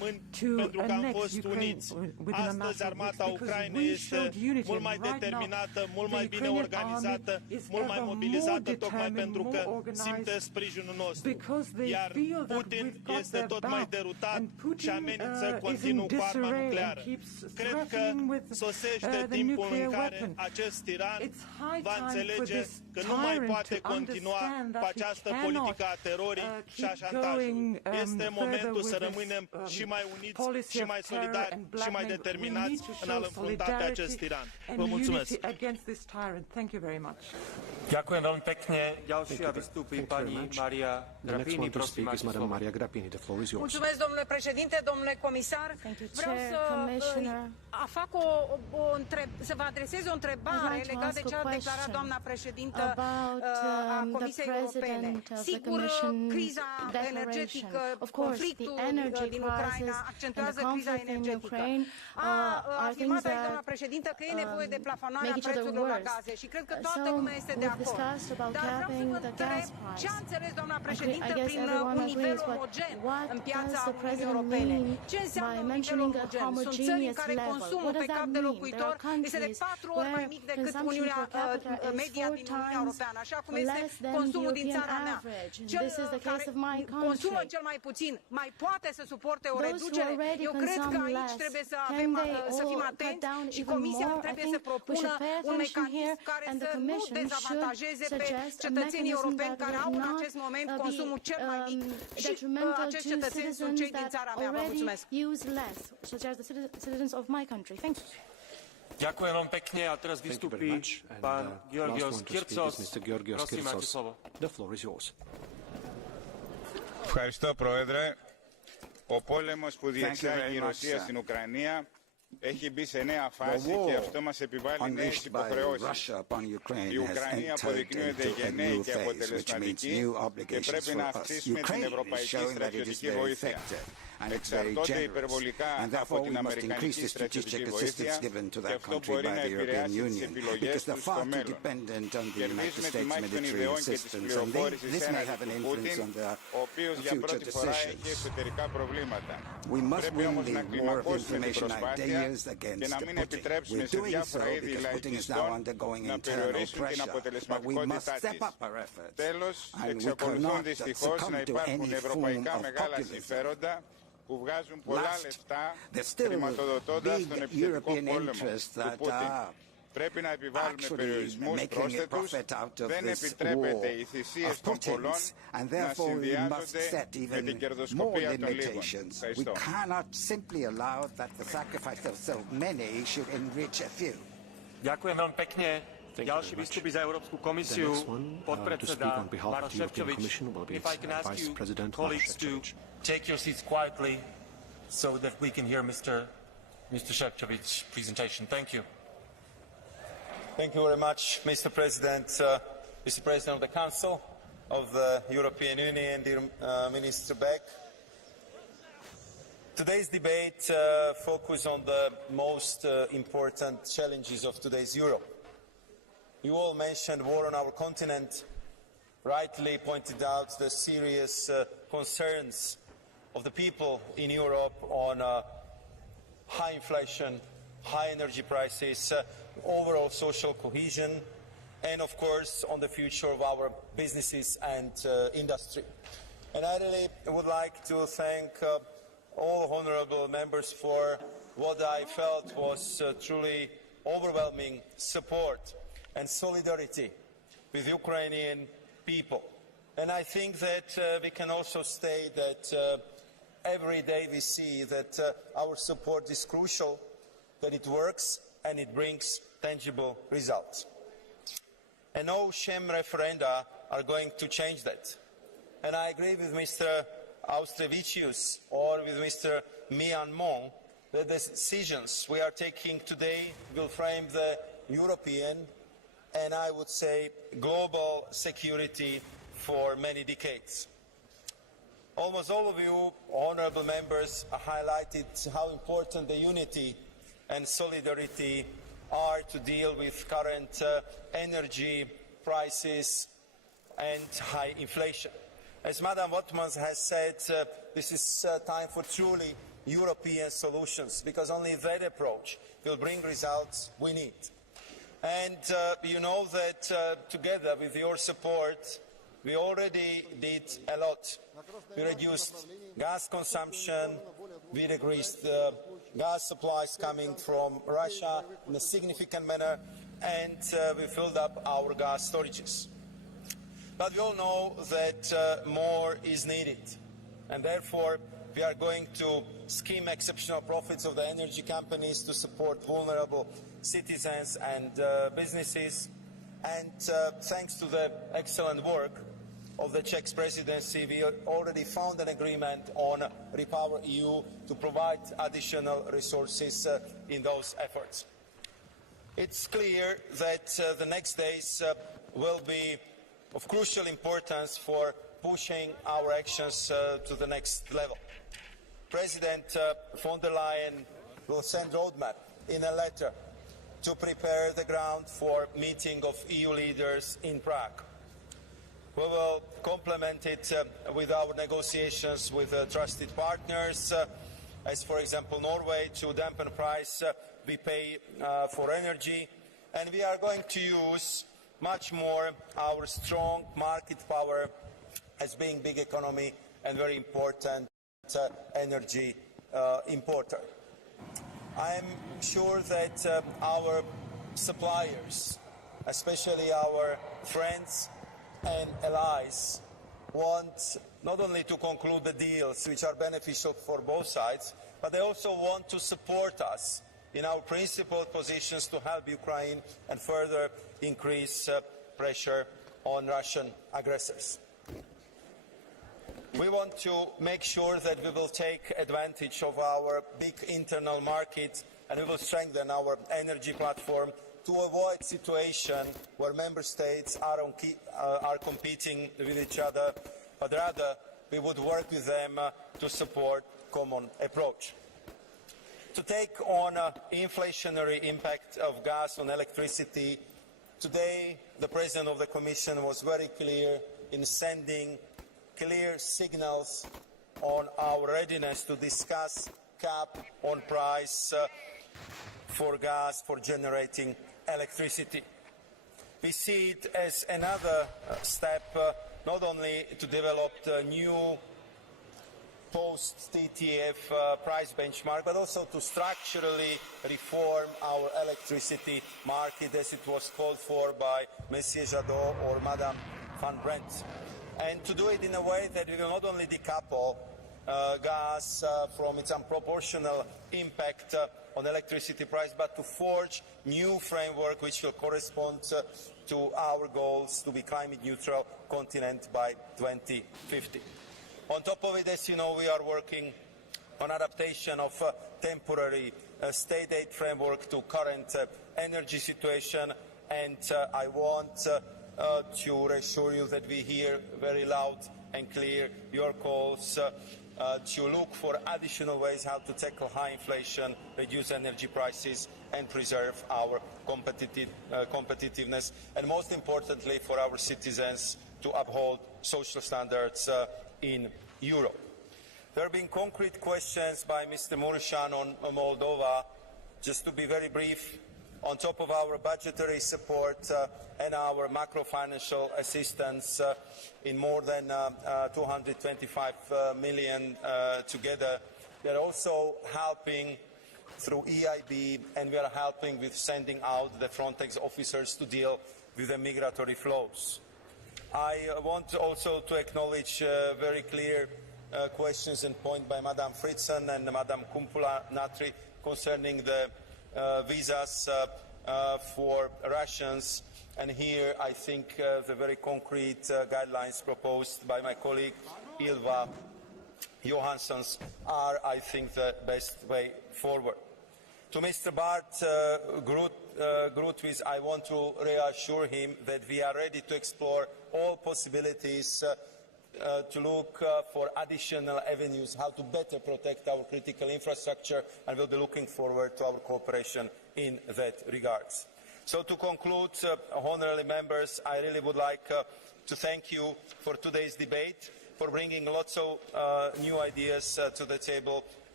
săptămâni pentru că am fost uniți. Astăzi armata Ucrainei este mult mai determinată, mult mai bine organizată, mult mai mobilizată, tocmai pentru că simte sprijinul nostru. Iar Putin este tot mai derutat și amenință continuu cu arma nucleară. Cred că sosește timpul în care acest tiran va înțelege că nu mai poate continua cu această politică a terorii și a șantajului. Este momentul să rămânem și mai uniți, și mai solidari, și mai determinați în a-l înfrunta pe acest tiran. Vă mulțumesc! Ďakujem veľmi pekne. Ďalšia vystúpi pani Maria Grapini. Prosím, máte slovo. Mulțumesc, domnule președinte, domnule comisar. Vreau să vă adresez o întrebare legată de ce a declarat doamna președintă a Comisiei Europene. Sigur, criza energetică, conflictul din Ucraina accentuează criza energetică. A afirmat aici doamna președintă că e nevoie de plafonarea prețurilor la gaze și cred că toată lumea este de acord. Dar vreau să vă întreb ce a înțeles doamna președintă prin un nivel omogen în piața Uniunii Europene. Ce înseamnă un nivel omogen? Sunt țări în care consumul pe cap de locuitor este de 4 ori mai mic decât media din Uniunea Europeană, așa cum este consumul din țara mea. Cel care consumă cel mai puțin mai poate să suporte o reducere? Eu cred că aici trebuie să fim atenți și Comisia trebuie să propună un mecanism care să nu dezavantajeze pe cetățenii europeni care au în acest moment consumul cel mai mic și acești cetățeni sunt cei din țara mea. Vă mulțumesc! Ďakujem vám pekne a teraz vystúpi pán Georgios Kyrtsos. Prosím, máte slovo. Ευχαριστώ, Πρόεδρε. Ο πόλεμος που διεξάγει η Ρωσία στην Ουκρανία έχει μπει σε νέα φάση και αυτό μας επιβάλλει νέες υποχρεώσεις. Η Ουκρανία αποδεικνύεται γενναία και αποτελεσματική και πρέπει να αυξήσουμε την ευρωπαϊκή στρατιωτική βοήθεια. Εξαρτώνται υπερβολικά από την αμερικανική στρατιωτική βοήθεια και αυτό μπορεί να επηρεάσει τις επιλογές τους στο μέλλον. Κερδίζουμε τη μάχη των ιδεών και της πληροφόρησης έναντι του Πούτιν, ο οποίος για πρώτη φορά έχει εσωτερικά προβλήματα. Πρέπει όμως να κλιμακώσουμε την προσπάθεια και να μην επιτρέψουμε σε διάφορα είδη λαϊκιστών να περιορίσουν την αποτελεσματικότητά της. Τέλος, εξακολουθούν δυστυχώς να υπάρχουν ευρωπαϊκά μεγάλα συμφέροντα που βγάζουν πολλά λεφτά χρηματοδοτώντας τον επιθετικό πόλεμο του Πούτιν. Πρέπει να επιβάλλουμε περιορισμούς πρόσθετους, δεν επιτρέπεται οι θυσίες των πολλών να συνδυάζονται με την κερδοσκοπία των λίγων. Ευχαριστώ. Ďakujem veľmi pekne. Ďalší vystupí za Európsku komisiu podpredseda Maroš Šefčovič. If I can ask you, colleagues, to take your seats quietly so that we can hear Mr. Šefčovič's presentation. Thank you. Thank you very much, Mr. President, Mr. President of the Council of the European Union, dear Minister Beck. Today's debate focuses on the most important challenges of today's Europe. You all mentioned war on our continent, rightly pointed out the serious concerns of the people in Europe on high inflation, high energy prices, overall social cohesion, and of course on the future of our businesses and industry. And I really would like to thank all honourable members for what I felt was truly overwhelming support and solidarity with Ukrainian people. And I think that we can also state that every day we see that our support is crucial, that it works and it brings tangible results. And no sham referenda are going to change that. And I agree with Mr. Austrevicius or with Mr. Mian Mon that the decisions we are taking today will frame the European and I would say global security for many decades. Almost all of you, honourable members, highlighted how important the unity and solidarity are to deal with current energy prices and high inflation. As Madam Wattmans has said, this is time for truly European solutions, because only that approach will bring results we need. And you know that together with your support, we already did a lot. We reduced gas consumption, we decreased gas supplies coming from Russia in a significant manner, and we filled up our gas storages. But we all know that more is needed, and therefore we are going to skim exceptional profits of the energy companies to support vulnerable citizens and businesses. And thanks to the excellent work of the Czech presidency, we already found an agreement on Repower EU to provide additional resources in those efforts. It's clear that the next days will be of crucial importance for pushing our actions to the next level. President von der Leyen will send roadmap in a letter to prepare the ground for meeting of EU leaders in Prague. We will complement it with our negotiations with trusted partners, as for example Norway, to dampen price we pay for energy, and we are going to use much more our strong market power as being big economy and very important energy importer. I am sure that our suppliers, especially our friends and allies, want not only to conclude the deals which are beneficial for both sides, but they also want to support us in our principled positions to help Ukraine and further increase pressure on Russian aggressors. We want to make sure that we will take advantage of our big internal market, and we will strengthen our energy platform to avoid a situation where member states are competing with each other, but rather we would work with them to support a common approach. To take on inflationary impact of gas on electricity, today the President of the Commission was very clear in sending clear signals on our readiness to discuss cap on price for gas for generating electricity. We see it as another step not only to develop the new post-TTF price benchmark, but also to structurally reform our electricity market, as it was called for by Monsieur Jadot or Madame Van Brandt. And to do it in a way that we will not only decouple gas from its unproportional impact on electricity price, but to forge new framework which will correspond to our goals to be climate neutral continent by 2050. On top of it, as you know, we are working on adaptation of temporary state aid framework to current energy situation, and I want to reassure you that we hear very loud and clear your calls to look for additional ways how to tackle high inflation, reduce energy prices and preserve our competitiveness, and most importantly for our citizens to uphold social standards in Europe. There have been concrete questions by Mr. Mureșan on Moldova. Just to be very brief, on top of our budgetary support and our macro-financial assistance in more than 225 million together, we are also helping through EIB, and we are helping with sending out the Frontex officers to deal with the migratory flows. I want also to acknowledge very clear questions and points by Madame Fritzen and Madame Kumpula-Natri concerning the visas for Russians, and here I think the very concrete guidelines proposed by my colleague Ylva Johansson are, I think, the best way forward. To Mr. Bart Groothuis, I want to reassure him that we are ready to explore all possibilities to look for additional avenues how to better protect our critical infrastructure, and we'll be looking forward to our cooperation in that regard. So to conclude, honourable members, I really would like to thank you for today's debate, for bringing lots of new ideas to the table,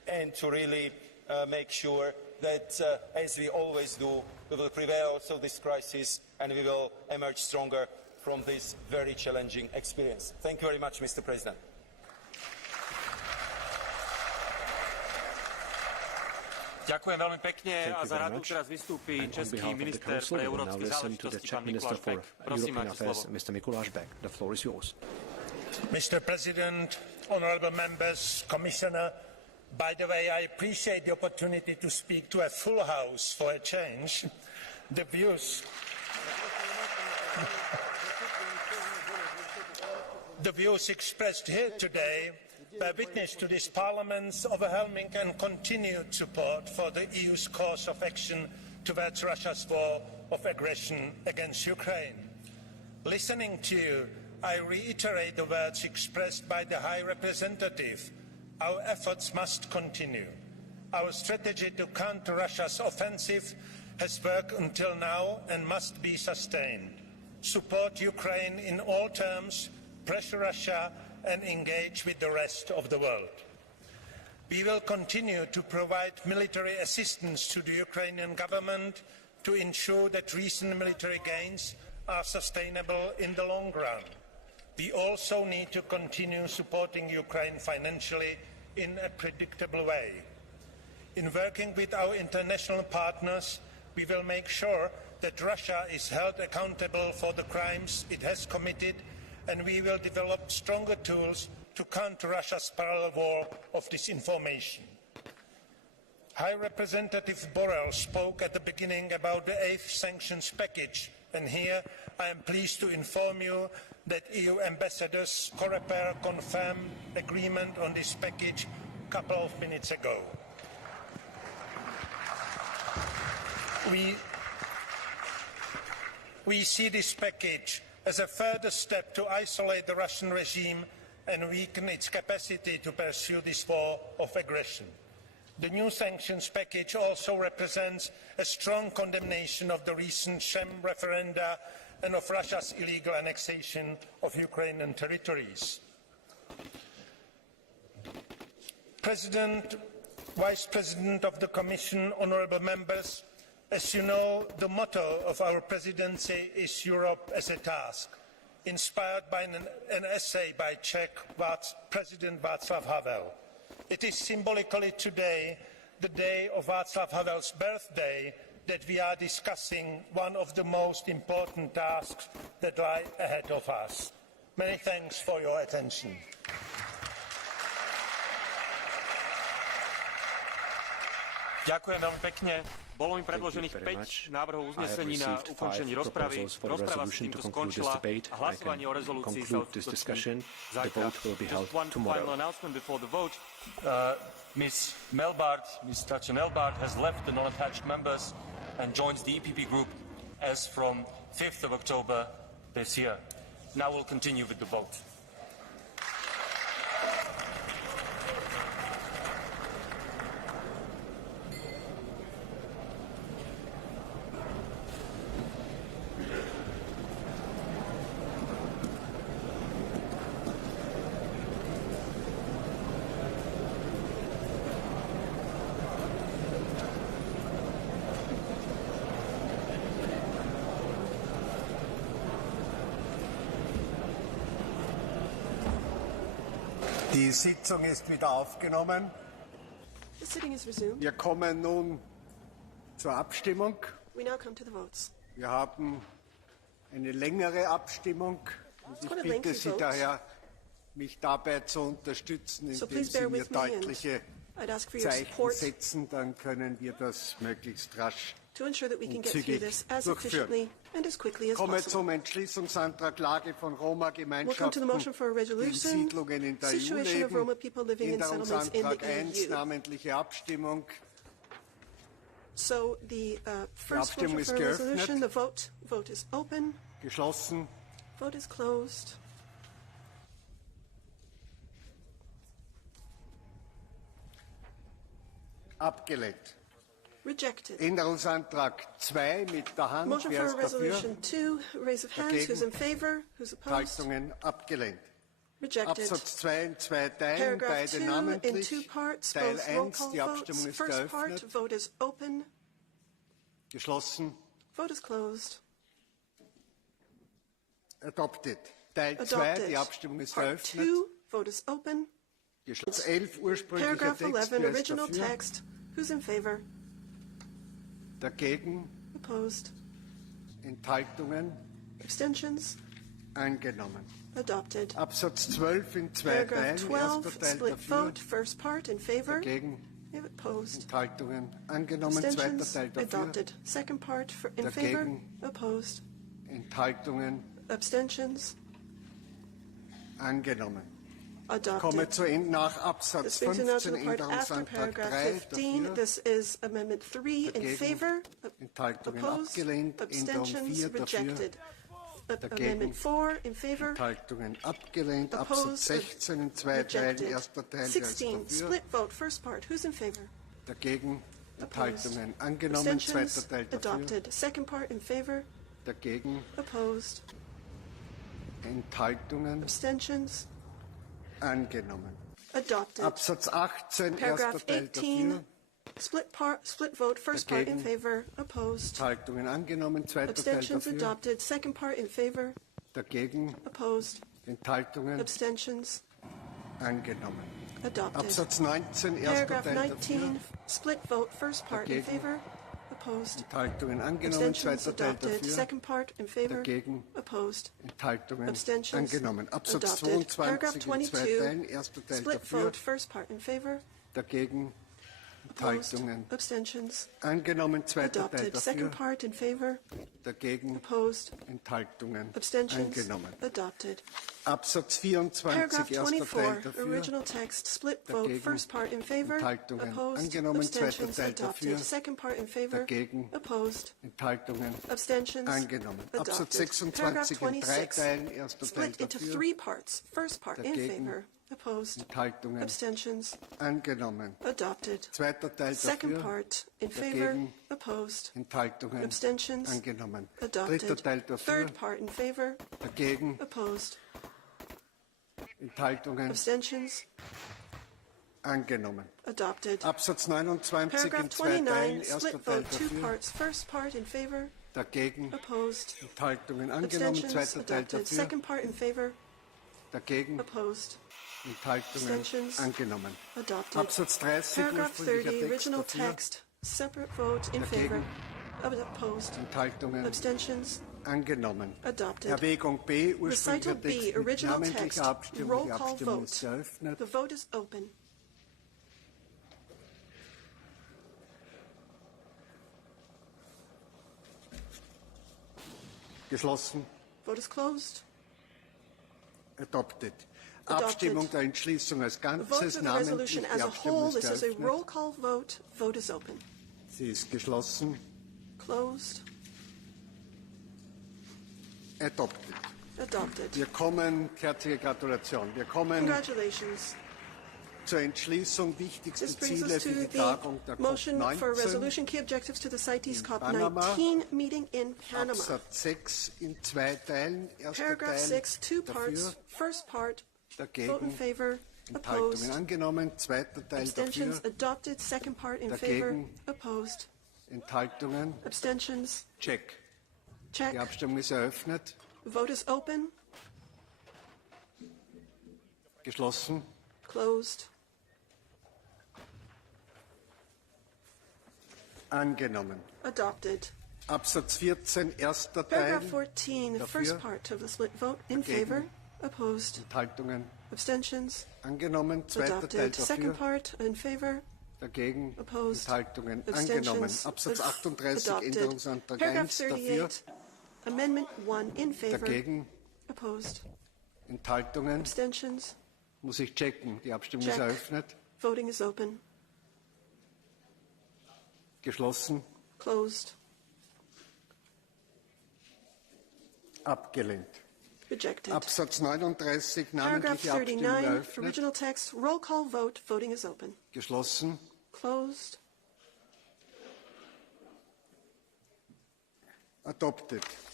and to really make sure that, as we always do, we will prevail also this crisis and we will emerge stronger from this very challenging experience. Thank you very much, Mr. President. Ďakujem veľmi pekne a za radu teraz vystúpi český minister pre európske záležitosti pán Mikuláš Bek. Prosím, máte slovo. Mr. Mikuláš Bek, the floor is yours. Mr. President, honourable members, Commissioner, by the way, I appreciate the opportunity to speak to a full house for a change. The views expressed here today bear witness to this Parliament's overwhelming and continued support for the EU's course of action towards Russia's war of aggression against Ukraine. Listening to you, I reiterate the words expressed by the High Representative. Our efforts must continue. Our strategy to counter Russia's offensive has worked until now and must be sustained. Support Ukraine in all terms, pressure Russia, and engage with the rest of the world. We will continue to provide military assistance to the Ukrainian government to ensure that recent military gains are sustainable in the long run. We also need to continue supporting Ukraine financially in a predictable way. In working with our international partners, we will make sure that Russia is held accountable for the crimes it has committed, and we will develop stronger tools to counter Russia's parallel war of disinformation. High Representative Borrell spoke at the beginning about the 8th sanctions package, and here I am pleased to inform you that EU ambassadors Coreper confirmed agreement on this package a couple of minutes ago. We see this package as a further step to isolate the Russian regime and weaken its capacity to pursue this war of aggression. The new sanctions package also represents a strong condemnation of the recent sham referenda and of Russia's illegal annexation of Ukrainian territories. President, Vice President of the Commission, honourable members, as you know, the motto of our presidency is Europe as a task, inspired by an essay by Czech President Václav Havel. It is symbolically today, the day of Václav Havel's birthday, that we are discussing one of the most important tasks that lie ahead of us. Many thanks for your attention. Ďakujem veľmi pekne. Bolo mi predložených 5 návrhov uznesení na ukončenie rozpravy. Rozprava sa týmto skončila a hlasovanie o rezolúcii sa uskutoční zajtra. Just one final announcement before the vote. Ms. Tatjana Melbart has left the non-attached members and joins the EPP group as from 5th of October this year. Now we'll continue with the vote. Die Sitzung ist wieder aufgenommen. The sitting is resumed. Wir kommen nun zur Abstimmung. We now come to the votes. Wir haben eine längere Abstimmung. Und ich bitte Sie daher, mich dabei zu unterstützen, indem Sie mir deutliche Zeichen setzen. Dann können wir das möglichst rasch und zügig durchführen. Ich komme zum Entschließungsantrag Lage von Roma-Gemeinschaften in Siedlungen in der EU leben. Änderungsantrag 1, namentliche Abstimmung. So the first Abstimmung motion for a resolution, the vote is open. Geschlossen. Vote is closed. Abgelehnt. Rejected. Änderungsantrag 2 mit der Hand. Motion Wer for ist a resolution dafür? 2, raise of hands. Who's in favor? Who's opposed? Enthaltungen abgelehnt. Rejected. Absatz 2 in zwei Teilen, Paragraph beide 2 in namentlich. 2 parts, Teil both roll 1, call die Abstimmung votes. ist First part, geöffnet. vote is open. Geschlossen. Vote is closed. Adopted. Teil 2, Adopted. die Abstimmung ist Part geöffnet. 2, vote is open. Geschlossen. 11, ursprünglicher Paragraph Text, 11, wer ist original dafür? text. Who's in favor? Dagegen. Opposed. Enthaltungen. Abstentions? Angenommen. Adopted. Absatz 12 in zwei Paragraph Teilen, 12, erster Teil split dafür. vote. First part in favor. Dagegen. Opposed. Enthaltungen. Angenommen. Zweiter Abstentions? Teil dafür. Adopted. Second part in favor. Dagegen. Opposed. Enthaltungen. Abstentions? Angenommen. Adopted. Komme zu nach Absatz This brings you now to 15, the part after Änderungsantrag paragraph 3 15. dafür. This is Amendment 3 in Dagegen. favor. Enthaltungen Opposed. abgelehnt. Änderung Abstentions? 4 dafür. Rejected. Dagegen. Amendment 4 in favor. Enthaltungen abgelehnt. Opposed. Absatz 16 in zwei Teilen, Rejected. erster Teil, wer ist 16. dafür? Split vote. First part. Who's in favor? Dagegen. Opposed. Enthaltungen angenommen. Abstentions? Zweiter Teil dafür. Adopted. Second part in favor. Dagegen. Opposed. Enthaltungen Abstentions? angenommen. Adopted. Absatz 18, Paragraph erster Teil 18. dafür. Split vote. First part in Dagegen. favor. Opposed. Enthaltungen angenommen. Zweiter Teil Abstentions dafür. adopted. Second part in favor. Dagegen. Opposed. Enthaltungen Abstentions? angenommen. Adopted. Absatz 19, erster Paragraph Teil 19. dafür. Split vote. First part in Dagegen. favor. Opposed. Enthaltungen angenommen. Abstentions Zweiter Teil adopted. dafür. Second part in favor. Dagegen. Opposed. Enthaltungen Abstentions angenommen. Absatz adopted. Paragraph 22 in zwei 22. Teilen. Erster Teil Split dafür. vote. First part in favor. Dagegen. Opposed. Enthaltungen Abstentions angenommen. Zweiter Teil adopted. Second dafür. part in favor. Dagegen. Opposed. Enthaltungen Abstentions angenommen. adopted. Absatz 24, Paragraph erster Teil 24. dafür. Original text. Split vote. Dagegen. First part in favor. Enthaltungen Opposed. angenommen. Zweiter Abstentions Teil dafür. adopted. Second part in favor. Dagegen. Opposed. Enthaltungen Abstentions angenommen. Absatz adopted. Paragraph 26 in drei 26. Teilen. Erster Teil Split into dafür. 3 parts. First part in Dagegen. favor. Opposed. Enthaltungen Abstentions angenommen. adopted. Zweiter Teil Second dafür. part in favor. Dagegen. Opposed. Enthaltungen Abstentions angenommen. adopted. Dritter Teil dafür. Third part in favor. Dagegen. Opposed. Enthaltungen Abstentions angenommen. adopted. Absatz 29 Paragraph in zwei Teilen. 29. Erster Split Teil vote. 2 dafür. parts. First part in favor. Dagegen. Opposed. Enthaltungen angenommen. Abstentions Zweiter Teil adopted. dafür. Second part in favor. Dagegen. Opposed. Enthaltungen Abstentions angenommen. adopted. Absatz 30 Paragraph 30. ursprünglicher Original Text dafür. text. Separate vote in Dagegen. favor. Opposed. Enthaltungen Abstentions angenommen. adopted. Erwägung B, Recital ursprünglicher B. Text mit Original text. namentlicher Abstimmung. Roll Die call Abstimmung ist vote. eröffnet. The vote is open. Geschlossen. Vote is closed. Adopted. Adopted. Abstimmung der Entschließung als The vote Ganzes, for the namentlich resolution die as a Abstimmung whole. ist This is a roll eröffnet. call vote. Vote is open. Sie ist geschlossen. Closed. Adopted. Adopted. Wir kommen, herzliche Gratulation, wir kommen Congratulations. zur Entschließung wichtigste This brings Ziele us to für die the Tagung der motion for COP19 resolution key objectives to the CITES Panama. COP19 meeting in Panama. Absatz 6 in zwei Teilen. Erster Paragraph Teil 6, 2 parts. dafür, First part, vote in dagegen, favor. Enthaltungen Opposed. angenommen. Zweiter Teil Abstentions dafür, adopted. Second part in favor. Dagegen. Opposed. Enthaltungen. Abstentions. Check. Check. Die Abstimmung ist eröffnet. Vote is open. Geschlossen. Closed. Angenommen. Adopted. Absatz 14, erster Teil. Paragraph 14, the first Dafür. part of the split vote in Dagegen. favor. Opposed. Enthaltungen Abstentions. angenommen. Zweiter Teil Adopted. Second dafür. part in favor. Dagegen. Opposed. Enthaltungen angenommen. Abstentions. Absatz 38, Adopted. Änderungsantrag Paragraph 1 dafür. 38. Amendment 1 in favor. Dagegen. Opposed. Enthaltungen. Abstentions. Muss ich checken. Die Abstimmung ist Check. eröffnet. Voting is open. Geschlossen. Closed. Abgelehnt. Rejected. Absatz 39, Paragraph namentliche Abstimmung 39, eröffnet. original text, roll call vote. Voting is open. Geschlossen. Closed. Adopted.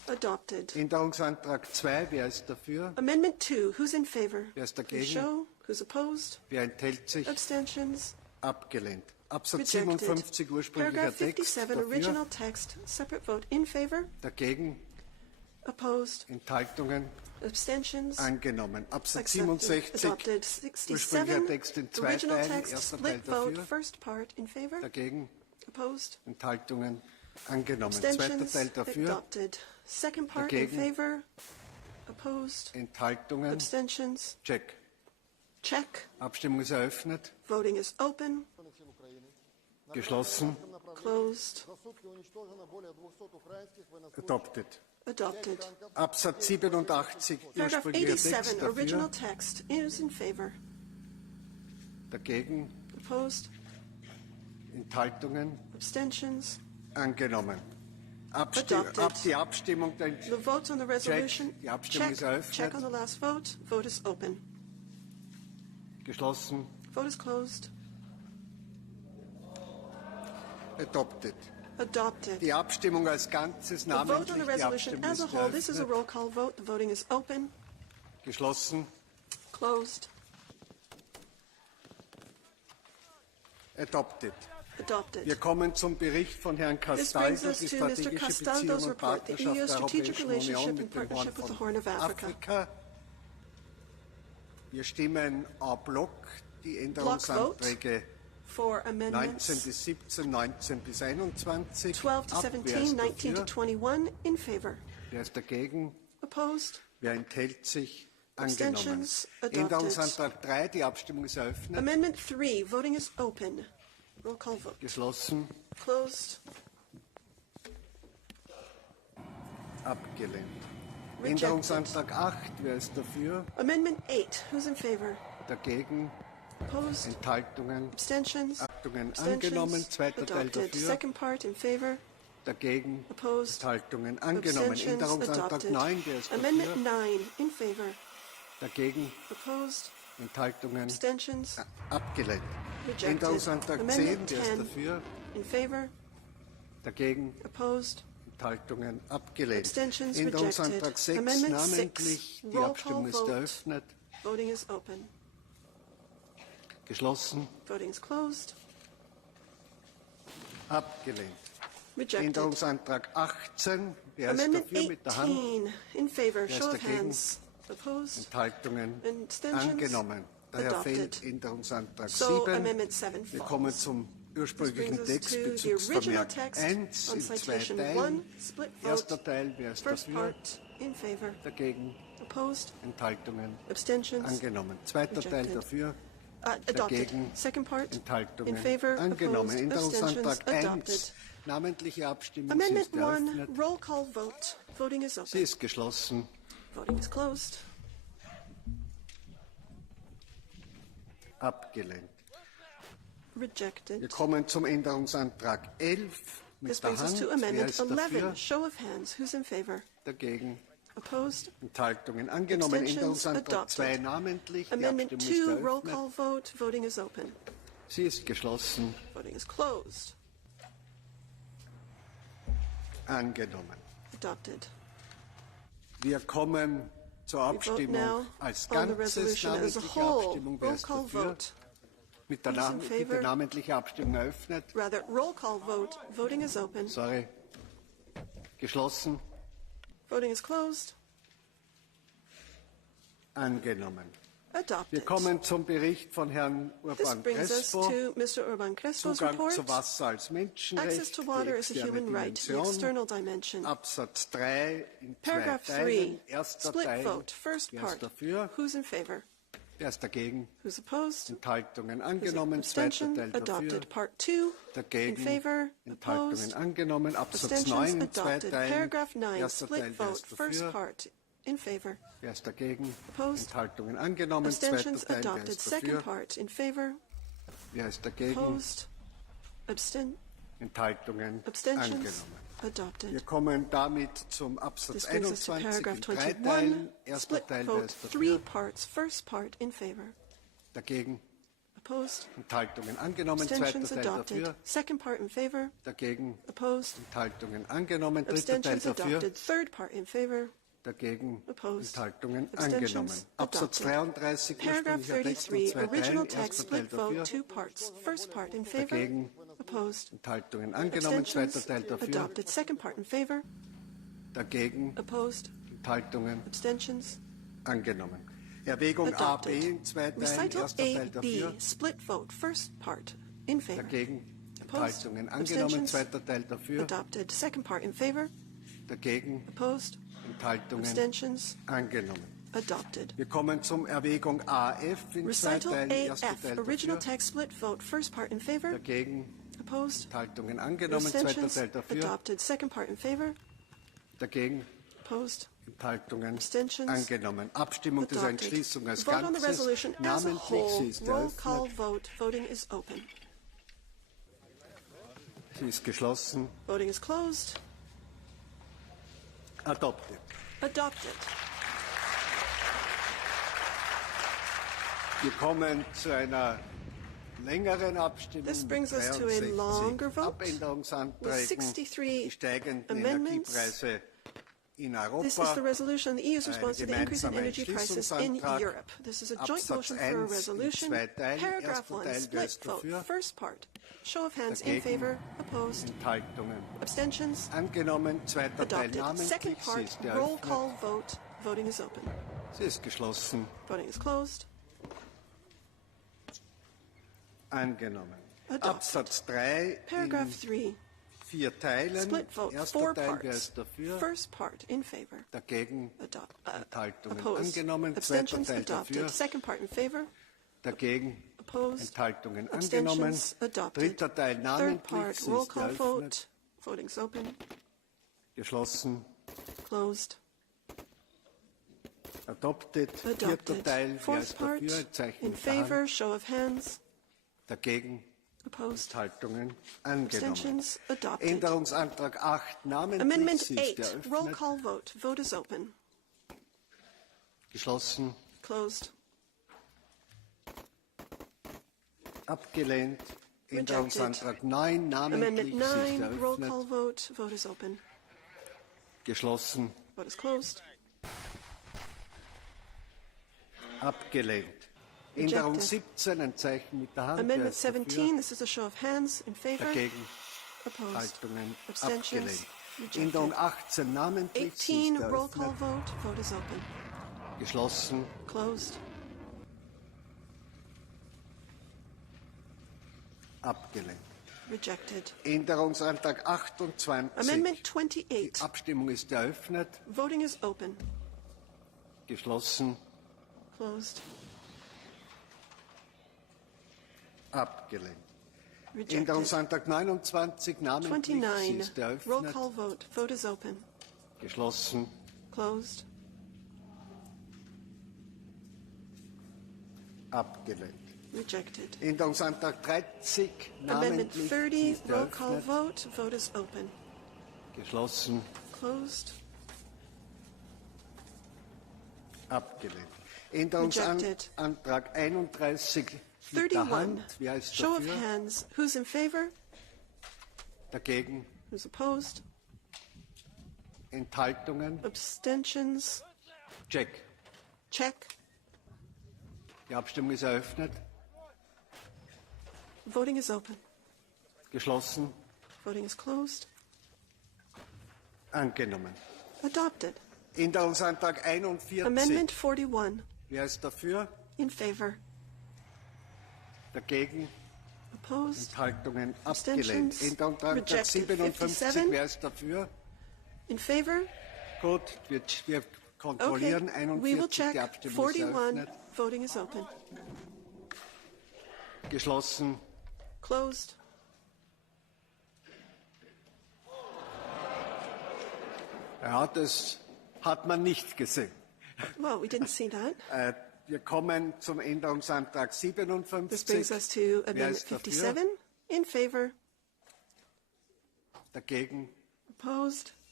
Adopted. Änderungsantrag 2, wer ist dafür? Amendment 2, who's in favor? Wer ist Please dagegen? show. Who's opposed? Wer enthält sich? Abstentions? Abgelehnt. Absatz Rejected. 57 ursprünglicher Paragraph Text. 57, Dafür, original text. Separate vote in favor? dagegen, Opposed? Enthaltungen, Abstentions? angenommen. Absatz Accepted. 67 Adopted. ursprünglicher 67, Text in zwei original Teilen. text. Erster Teil Split vote. dafür, First part in favor? dagegen, Opposed? Enthaltungen, angenommen. Zweiter Abstentions? Teil dafür, Adopted. Second part dagegen, in favor? Opposed? Enthaltungen, Abstentions? check. Check. Abstimmung ist eröffnet, Voting is open. geschlossen, Closed. adopted. Adopted. Absatz 87 Paragraph ursprünglicher Text 87, original dafür, text, is in favor. dagegen, Opposed? Enthaltungen, Abstentions? angenommen. Adopted. Die Abstimmung, The votes on the resolution. Die Abstimmung ist eröffnet. Check on the last vote. Vote is open. geschlossen, Vote is closed. adopted. Adopted. Die Abstimmung als Ganzes The vote on namentlich, the die resolution Abstimmung as a ist whole. This is a eröffnet, roll call vote. The voting is open. geschlossen, Closed. adopted. Adopted. Wir kommen zum Bericht von Herrn This brings Castaldo, us die to Mr. strategische Castaldo's Beziehung und report, the Partnerschaft EU's der strategic Europäischen relationship Union and mit dem Horn partnership with the von Horn of Africa. Afrika. Wir stimmen en bloc die Änderungsanträge For amendments 19 bis 17, 19 bis 21 12 to ab. 17, Wer ist 19 to dafür? 21 in favor. Wer ist dagegen? Opposed? Wer enthält sich? Angenommen. Abstentions? Adopted. Änderungsantrag 3, die Abstimmung ist eröffnet. Amendment 3, voting is open. Roll call vote. Geschlossen. Closed. Abgelehnt. Rejected. Änderungsantrag 8, wer ist dafür? Amendment 8, who's in favor? Dagegen? Opposed? Enthaltungen? Abstentions? Abstimmungen angenommen. Zweiter Teil Adopted. dafür. Second part in favor? Dagegen? Opposed? Enthaltungen angenommen. Abstentions? Änderungsantrag Adopted. 9, wer ist Amendment dafür? 9 in favor? Dagegen? Opposed? Enthaltungen Abstentions? abgelehnt. Rejected. Änderungsantrag 10, Amendment wer ist 10 dafür? in favor? Dagegen? Opposed? Enthaltungen abgelehnt. Abstentions Änderungsantrag rejected. 6, Amendment namentlich. 6, Die roll Abstimmung call ist vote. eröffnet. Voting is open. Geschlossen. Voting is closed. Abgelehnt. Rejected. Änderungsantrag 18. Wer ist Amendment dafür mit der Hand? 18 in favor. Wer ist Show of dagegen? hands. Opposed? Enthaltungen Abstentions? angenommen. Daher Adopted. fehlt Änderungsantrag So 7. Amendment 7 Wir falls. kommen zum ursprünglichen This brings Text, us to the original Bezugsvermerk text 1 on in zwei citation Teilen. 1, split Erster vote. Teil, wer ist First dafür? part in favor. Dagegen? Opposed? Enthaltungen Abstentions? angenommen. Zweiter Teil Rejected. dafür? Adopted. Dagegen? Second part Enthaltungen in favor. angenommen. Opposed? Änderungsantrag Abstentions? 1. Adopted. Namentliche Abstimmung. Sie Amendment ist 1, eröffnet. roll call vote. Voting is Sie open. ist geschlossen. Voting is closed. Abgelehnt. Rejected. Wir kommen zum Änderungsantrag 11 mit This der brings us Hand. to Wer Amendment ist dafür? 11. Show of hands. Who's in favor? Dagegen? Opposed? Enthaltungen angenommen. Abstentions? Änderungsantrag 2 Adopted. namentlich. Die Amendment Abstimmung 2, ist roll eröffnet. call vote. Voting is open. Sie ist geschlossen. Voting is closed. Angenommen. Adopted. Wir kommen zur We vote Abstimmung now als on the Ganzes. resolution as a Namentliche whole. Abstimmung. Wer Roll ist call dafür? vote. Mit der, Those in bitte favor? namentliche Abstimmung eröffnet. Rather, roll call vote. Voting is open. Sorry. Geschlossen. Voting is closed. Angenommen. Wir Adopted. kommen zum Bericht von Herrn This Urban brings us Crespo. to Mr. Urban Crespo's Zugang report. zu Wasser als Menschenrecht, Access to water die is a externe human right, the Dimension. external dimension. Absatz 3 in zwei Paragraph Teilen. 3, Erster split Teil. vote. First Wer part. ist dafür? Who's in favor? Wer ist dagegen? Who's opposed? Enthaltungen Who's angenommen. Zweiter abstention? Teil dafür. Adopted. Part 2. In Dagegen. favor? Enthaltungen Opposed? angenommen. Absatz Abstentions? 9 in zwei Adopted. Teilen. Paragraph 9. Erster Split Teil, wer vote. ist First dafür? part. In favor? Wer ist dagegen? Opposed? Enthaltungen angenommen. Zweiter Abstentions? Teil, wer Adopted. ist Second dafür? part. In favor? Wer ist dagegen? Opposed? Enthaltungen Abstentions? angenommen. Wir Adopted. kommen damit zum Absatz This brings us to 21 paragraph in drei 21. Teilen. Erster Split Teil, wer vote. ist 3 dafür? parts. First part. In favor? Dagegen? Opposed. Enthaltungen angenommen. Abstentions Zweiter Teil adopted. dafür. Second part in favor. Dagegen. Opposed. Enthaltungen angenommen. Dritter Teil Abstentions dafür. adopted. Third part in favor. Dagegen. Opposed. Enthaltungen angenommen. Abstentions Absatz adopted. 33. Paragraph ursprünglicher Text in 33, zwei original Teilen. text, Erster Teil split vote, dafür. 2 parts. First part in favor. Dagegen. Opposed. Enthaltungen angenommen. Zweiter Abstentions Teil dafür. adopted. Second part in favor. Dagegen. Opposed. Enthaltungen Abstentions angenommen. Erwägung A, B adopted. in zwei Teilen. Recital Erster Teil A, B, dafür. split vote. First part in favor. Dagegen. Opposed. Enthaltungen angenommen. Abstentions Zweiter Teil dafür. adopted. Second part in favor. Dagegen. Opposed. Enthaltungen Abstentions angenommen. adopted. Wir kommen zum Erwägung AF in zwei Recital Teilen. Erster AF, Teil original dafür. text split vote. First part in favor. Dagegen. Opposed. Enthaltungen angenommen. Zweiter Abstentions Teil dafür. adopted. Second part in favor. Dagegen. Opposed. Enthaltungen Abstentions angenommen. Abstimmung dieser adopted. Entschließung als Vote on the Ganzes. resolution as a Namentlich, whole. sie ist Roll call eröffnet. vote. Voting is open. Sie ist geschlossen. Voting is closed. Adopted. Adopted. Wir kommen zu einer längeren Abstimmung. This brings us to a 63 longer vote Abänderungsanträgen. with 63 Die steigenden amendments. Energiepreise in Europa. This is the resolution on the EU's response to the increase in gemeinsamer energy prices in Entschließungsantrag. Europe. This is a joint Absatz motion for a 1 in resolution. zwei Teilen. Paragraph Erster 1, Teil, wer split ist vote. dafür? First part. Show of hands in Dagegen. favor. Opposed. Enthaltungen Abstentions angenommen. Zweiter Teil adopted. namentlich. Second Sie part. ist Roll eröffnet. call vote. Voting is open. Sie ist geschlossen. Voting is closed. Angenommen. Adopted. Absatz 3 Paragraph in 3. 4 Teilen. Split vote. Erster 4 Teil, wer parts. ist dafür? First part in favor. Dagegen. Enthaltungen Opposed. angenommen. Zweiter Abstentions Teil dafür. adopted. Second part in favor. Dagegen. Opposed. Enthaltungen angenommen. Abstentions adopted. Dritter Teil Third namentlich. part. Sie Roll ist call eröffnet. vote. Voting is open. Geschlossen. Closed. Adopted. Vierter Adopted. Teil, wer Fourth ist part dafür? Zeichen in mit der Hand. favor. Show of hands. Dagegen. Opposed. Enthaltungen angenommen. Abstentions adopted. Änderungsantrag 8 namentlich. Amendment Sie ist 8. Roll eröffnet. call vote. Vote is open. Geschlossen. Closed. Abgelehnt. Rejected. Änderungsantrag 9 namentlich. Amendment Sie ist 9. Roll eröffnet. call vote. Vote is open. Geschlossen. Vote is closed. Abgelehnt. Rejected. Änderung 17, ein Zeichen mit der Hand. Wer Amendment ist dafür? 17. This is a show of hands in favor. Dagegen. Opposed. Haltungen Abstentions. abgelehnt. Rejected. Änderung 18 namentlich. Sie 18. ist Roll call eröffnet. vote. Vote is open. Geschlossen. Closed. Abgelehnt. Rejected. Änderungsantrag 28. Amendment Die 28. Abstimmung ist eröffnet. Voting is open. Geschlossen. Closed. Abgelehnt. Rejected. Änderungsantrag 29 namentlich. Sie 29. ist Roll eröffnet. call vote. Vote is open. Geschlossen. Closed. Abgelehnt. Rejected. Änderungsantrag 30 Amendment namentlich. Sie 30. ist Roll call eröffnet. vote. Vote is open. Geschlossen. Closed. Abgelehnt. Rejected. Änderungsantrag 31 mit der 31. Hand. Wer ist Show of dafür? hands. Who's in favor? Dagegen. Who's opposed? Enthaltungen. Abstentions? Check. Check. Die Abstimmung ist eröffnet. Voting is open. Geschlossen. Voting is closed. Angenommen. Adopted. Änderungsantrag 41. Amendment 41. Wer ist dafür? In favor. Dagegen. Opposed? Enthaltungen abgelehnt. Abstentions? Änderungsantrag Rejected. 57. 57. Wer ist dafür? In favor? Gut, wir kontrollieren. Okay. We will 41. check. Die Abstimmung ist 41. eröffnet. Voting is open. Geschlossen. Closed. Ja, das hat man nicht gesehen. Well, we didn't see that. Wir kommen zum Änderungsantrag 57. This brings us to Wer Amendment ist dafür? 57. In favor? Dagegen. Opposed?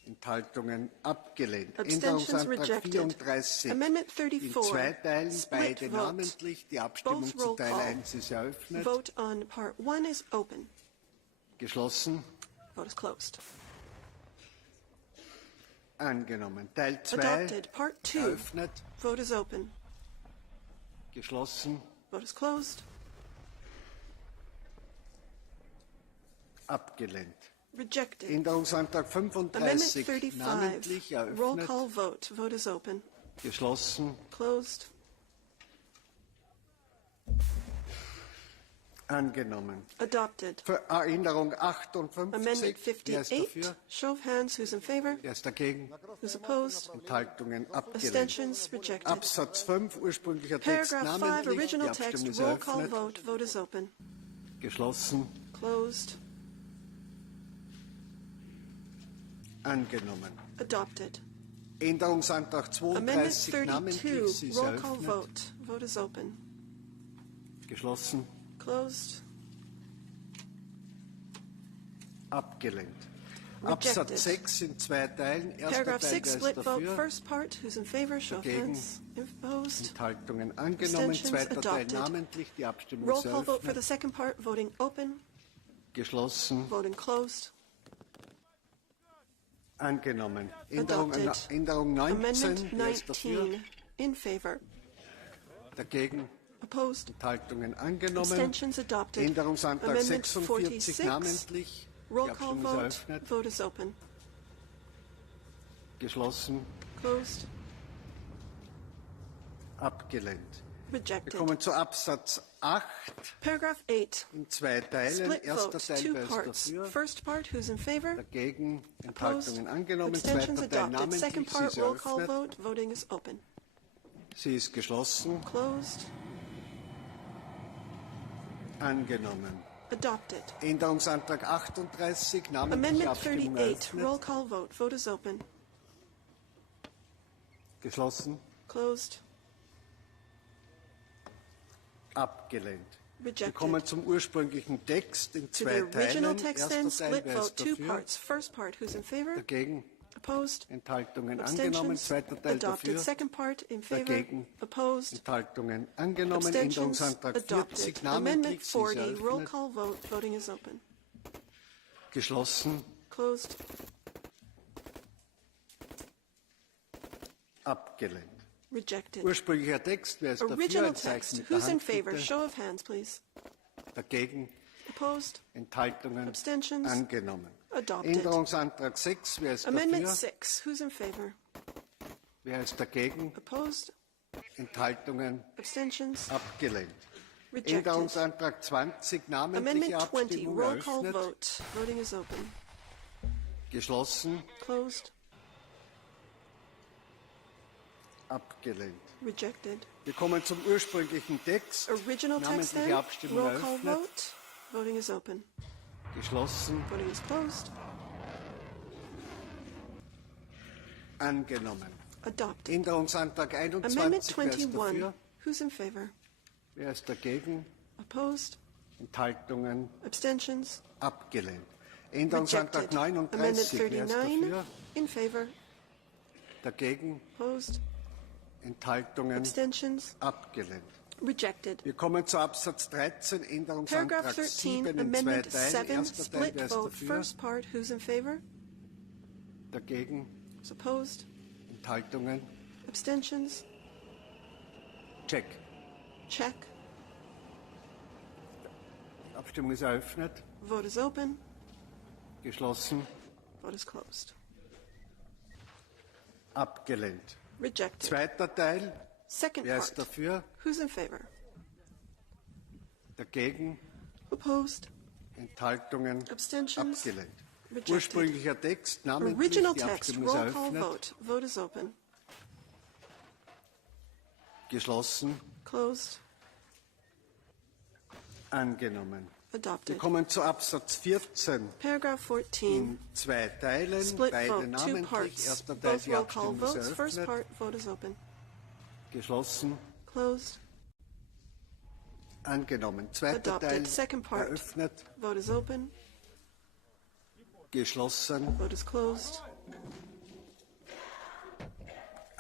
Enthaltungen abgelehnt. Abstentions Änderungsantrag rejected. 34 Amendment in 34, zwei Teilen, split beide vote. namentlich. Die Abstimmung Both zu roll Teil call. 1 ist eröffnet. Vote on part 1 is open. Geschlossen. Vote is closed. Angenommen. Teil 2 Adopted. Part 2. eröffnet. Vote is open. Geschlossen. Vote is closed. Abgelehnt. Rejected. Änderungsantrag Amendment 35 35. namentlich Roll eröffnet. call vote. Vote is open. Geschlossen. Closed. Angenommen. Adopted. Für Änderung 58. Amendment Wer ist 58. dafür? Show of hands. Who's in favor? Wer ist dagegen? Who's opposed? Enthaltungen abgelehnt. Abstentions rejected. Absatz 5, ursprünglicher Text Paragraph 5, namentlich. Die original Abstimmung text. ist Roll call eröffnet. vote. Vote is open. Geschlossen. Closed. Angenommen. Adopted. Änderungsantrag Amendment 32 namentlich. 32. Sie ist Roll call eröffnet. vote. Vote is open. Geschlossen. Closed. Abgelehnt. Rejected. Absatz 6 in zwei Teilen. Erster Paragraph Teil, 6 wer split ist vote. dafür? First part. Who's in favor? Show of Dagegen. hands. Opposed. Enthaltungen angenommen. Abstentions Zweiter Teil adopted. namentlich. Die Abstimmung Roll ist call vote for the eröffnet. second part. Voting open. Geschlossen. Voting closed. Angenommen. Adopted. Änderung 19. Amendment Wer ist dafür? 19. In favor. Dagegen. Opposed. Enthaltungen angenommen. Abstentions adopted. Änderungsantrag Amendment 46 46. namentlich. Roll Die call Abstimmung ist vote. eröffnet. Vote is open. Geschlossen. Closed. Abgelehnt. Wir Rejected. kommen zu Absatz 8 Paragraph 8. in zwei Teilen. Split Erster vote. Teil, Two wer ist parts. dafür? First part. Who's in favor? Dagegen. Opposed. Enthaltungen angenommen. Abstentions Zweiter Teil adopted. Second namentlich. Sie part. ist Roll call eröffnet. vote. Voting is open. Sie ist geschlossen. Closed. Angenommen. Adopted. Änderungsantrag 38 namentlich. Amendment Abstimmung 38. Roll eröffnet. call vote. Vote is open. Geschlossen. Closed. Abgelehnt. Wir Rejected. kommen zum ursprünglichen Text in To the zwei original Teilen. text Erster then, Teil, split wer vote, ist two dafür? parts. First part, who's in favor? Dagegen. Opposed? Enthaltungen angenommen. Abstentions? Zweiter Teil Adopted. dafür. Second part, in favor? Dagegen. Opposed? Enthaltungen angenommen. Abstentions? Änderungsantrag Adopted. 40 Amendment namentlich. Sie ist 40, roll eröffnet. call vote. Voting is open. Geschlossen. Closed. Abgelehnt. Rejected. Ursprünglicher Text. Wer ist dafür? Original Ein Zeichen text, mit der who's in Hand, favor? bitte. Show of hands, please. Dagegen. Opposed? Enthaltungen Abstentions? angenommen. Adopted. Änderungsantrag 6. Wer ist Amendment dafür? 6, who's in favor? Wer ist dagegen? Opposed? Enthaltungen Abstentions? abgelehnt. Rejected. Änderungsantrag 20. Namentliche Amendment 20, Abstimmung roll call eröffnet. vote. Voting is open. Geschlossen. Closed. Abgelehnt. Rejected. Wir kommen zum ursprünglichen Text. Original text Namentliche then. Abstimmung Roll call eröffnet. vote. Voting is open. Geschlossen. Voting is closed. Angenommen. Adopted. Änderungsantrag Amendment 21. Wer ist 21. dafür? Who's in favor? Wer ist dagegen? Opposed? Enthaltungen Abstentions? abgelehnt. Änderungsantrag Rejected. Amendment 39. Wer ist 39. dafür? In favor? Dagegen? Opposed? Enthaltungen Abstentions? abgelehnt. Rejected. Wir kommen zu Absatz 13, Änderungsantrag Paragraph 13, 7 in zwei Amendment Teilen. 7, Erster Teil, split wer ist vote. dafür? First part, who's in favor? Dagegen? Who's opposed? Enthaltungen? Abstentions? Check. Check. Abstimmung ist eröffnet. Vote is open. Geschlossen. Vote is closed. Abgelehnt. Rejected. Zweiter Teil. Second Wer ist part, dafür? who's in favor? Dagegen? Opposed? Enthaltungen? Abstentions? Abgelehnt. Rejected. Ursprünglicher Text, namentlich. Original Die text, Abstimmung ist roll call eröffnet. vote. Vote is open. Geschlossen. Closed. Angenommen. Wir Adopted. kommen zu Absatz 14 Paragraph 14. in zwei Teilen, Split beide vote, two namentlich. parts. Erster Teil, Both die roll call Abstimmung ist votes. First eröffnet. part, vote is open. Geschlossen. Closed. Angenommen. Zweiter Teil, Adopted. Second part, eröffnet. vote is open. Geschlossen. Vote is closed.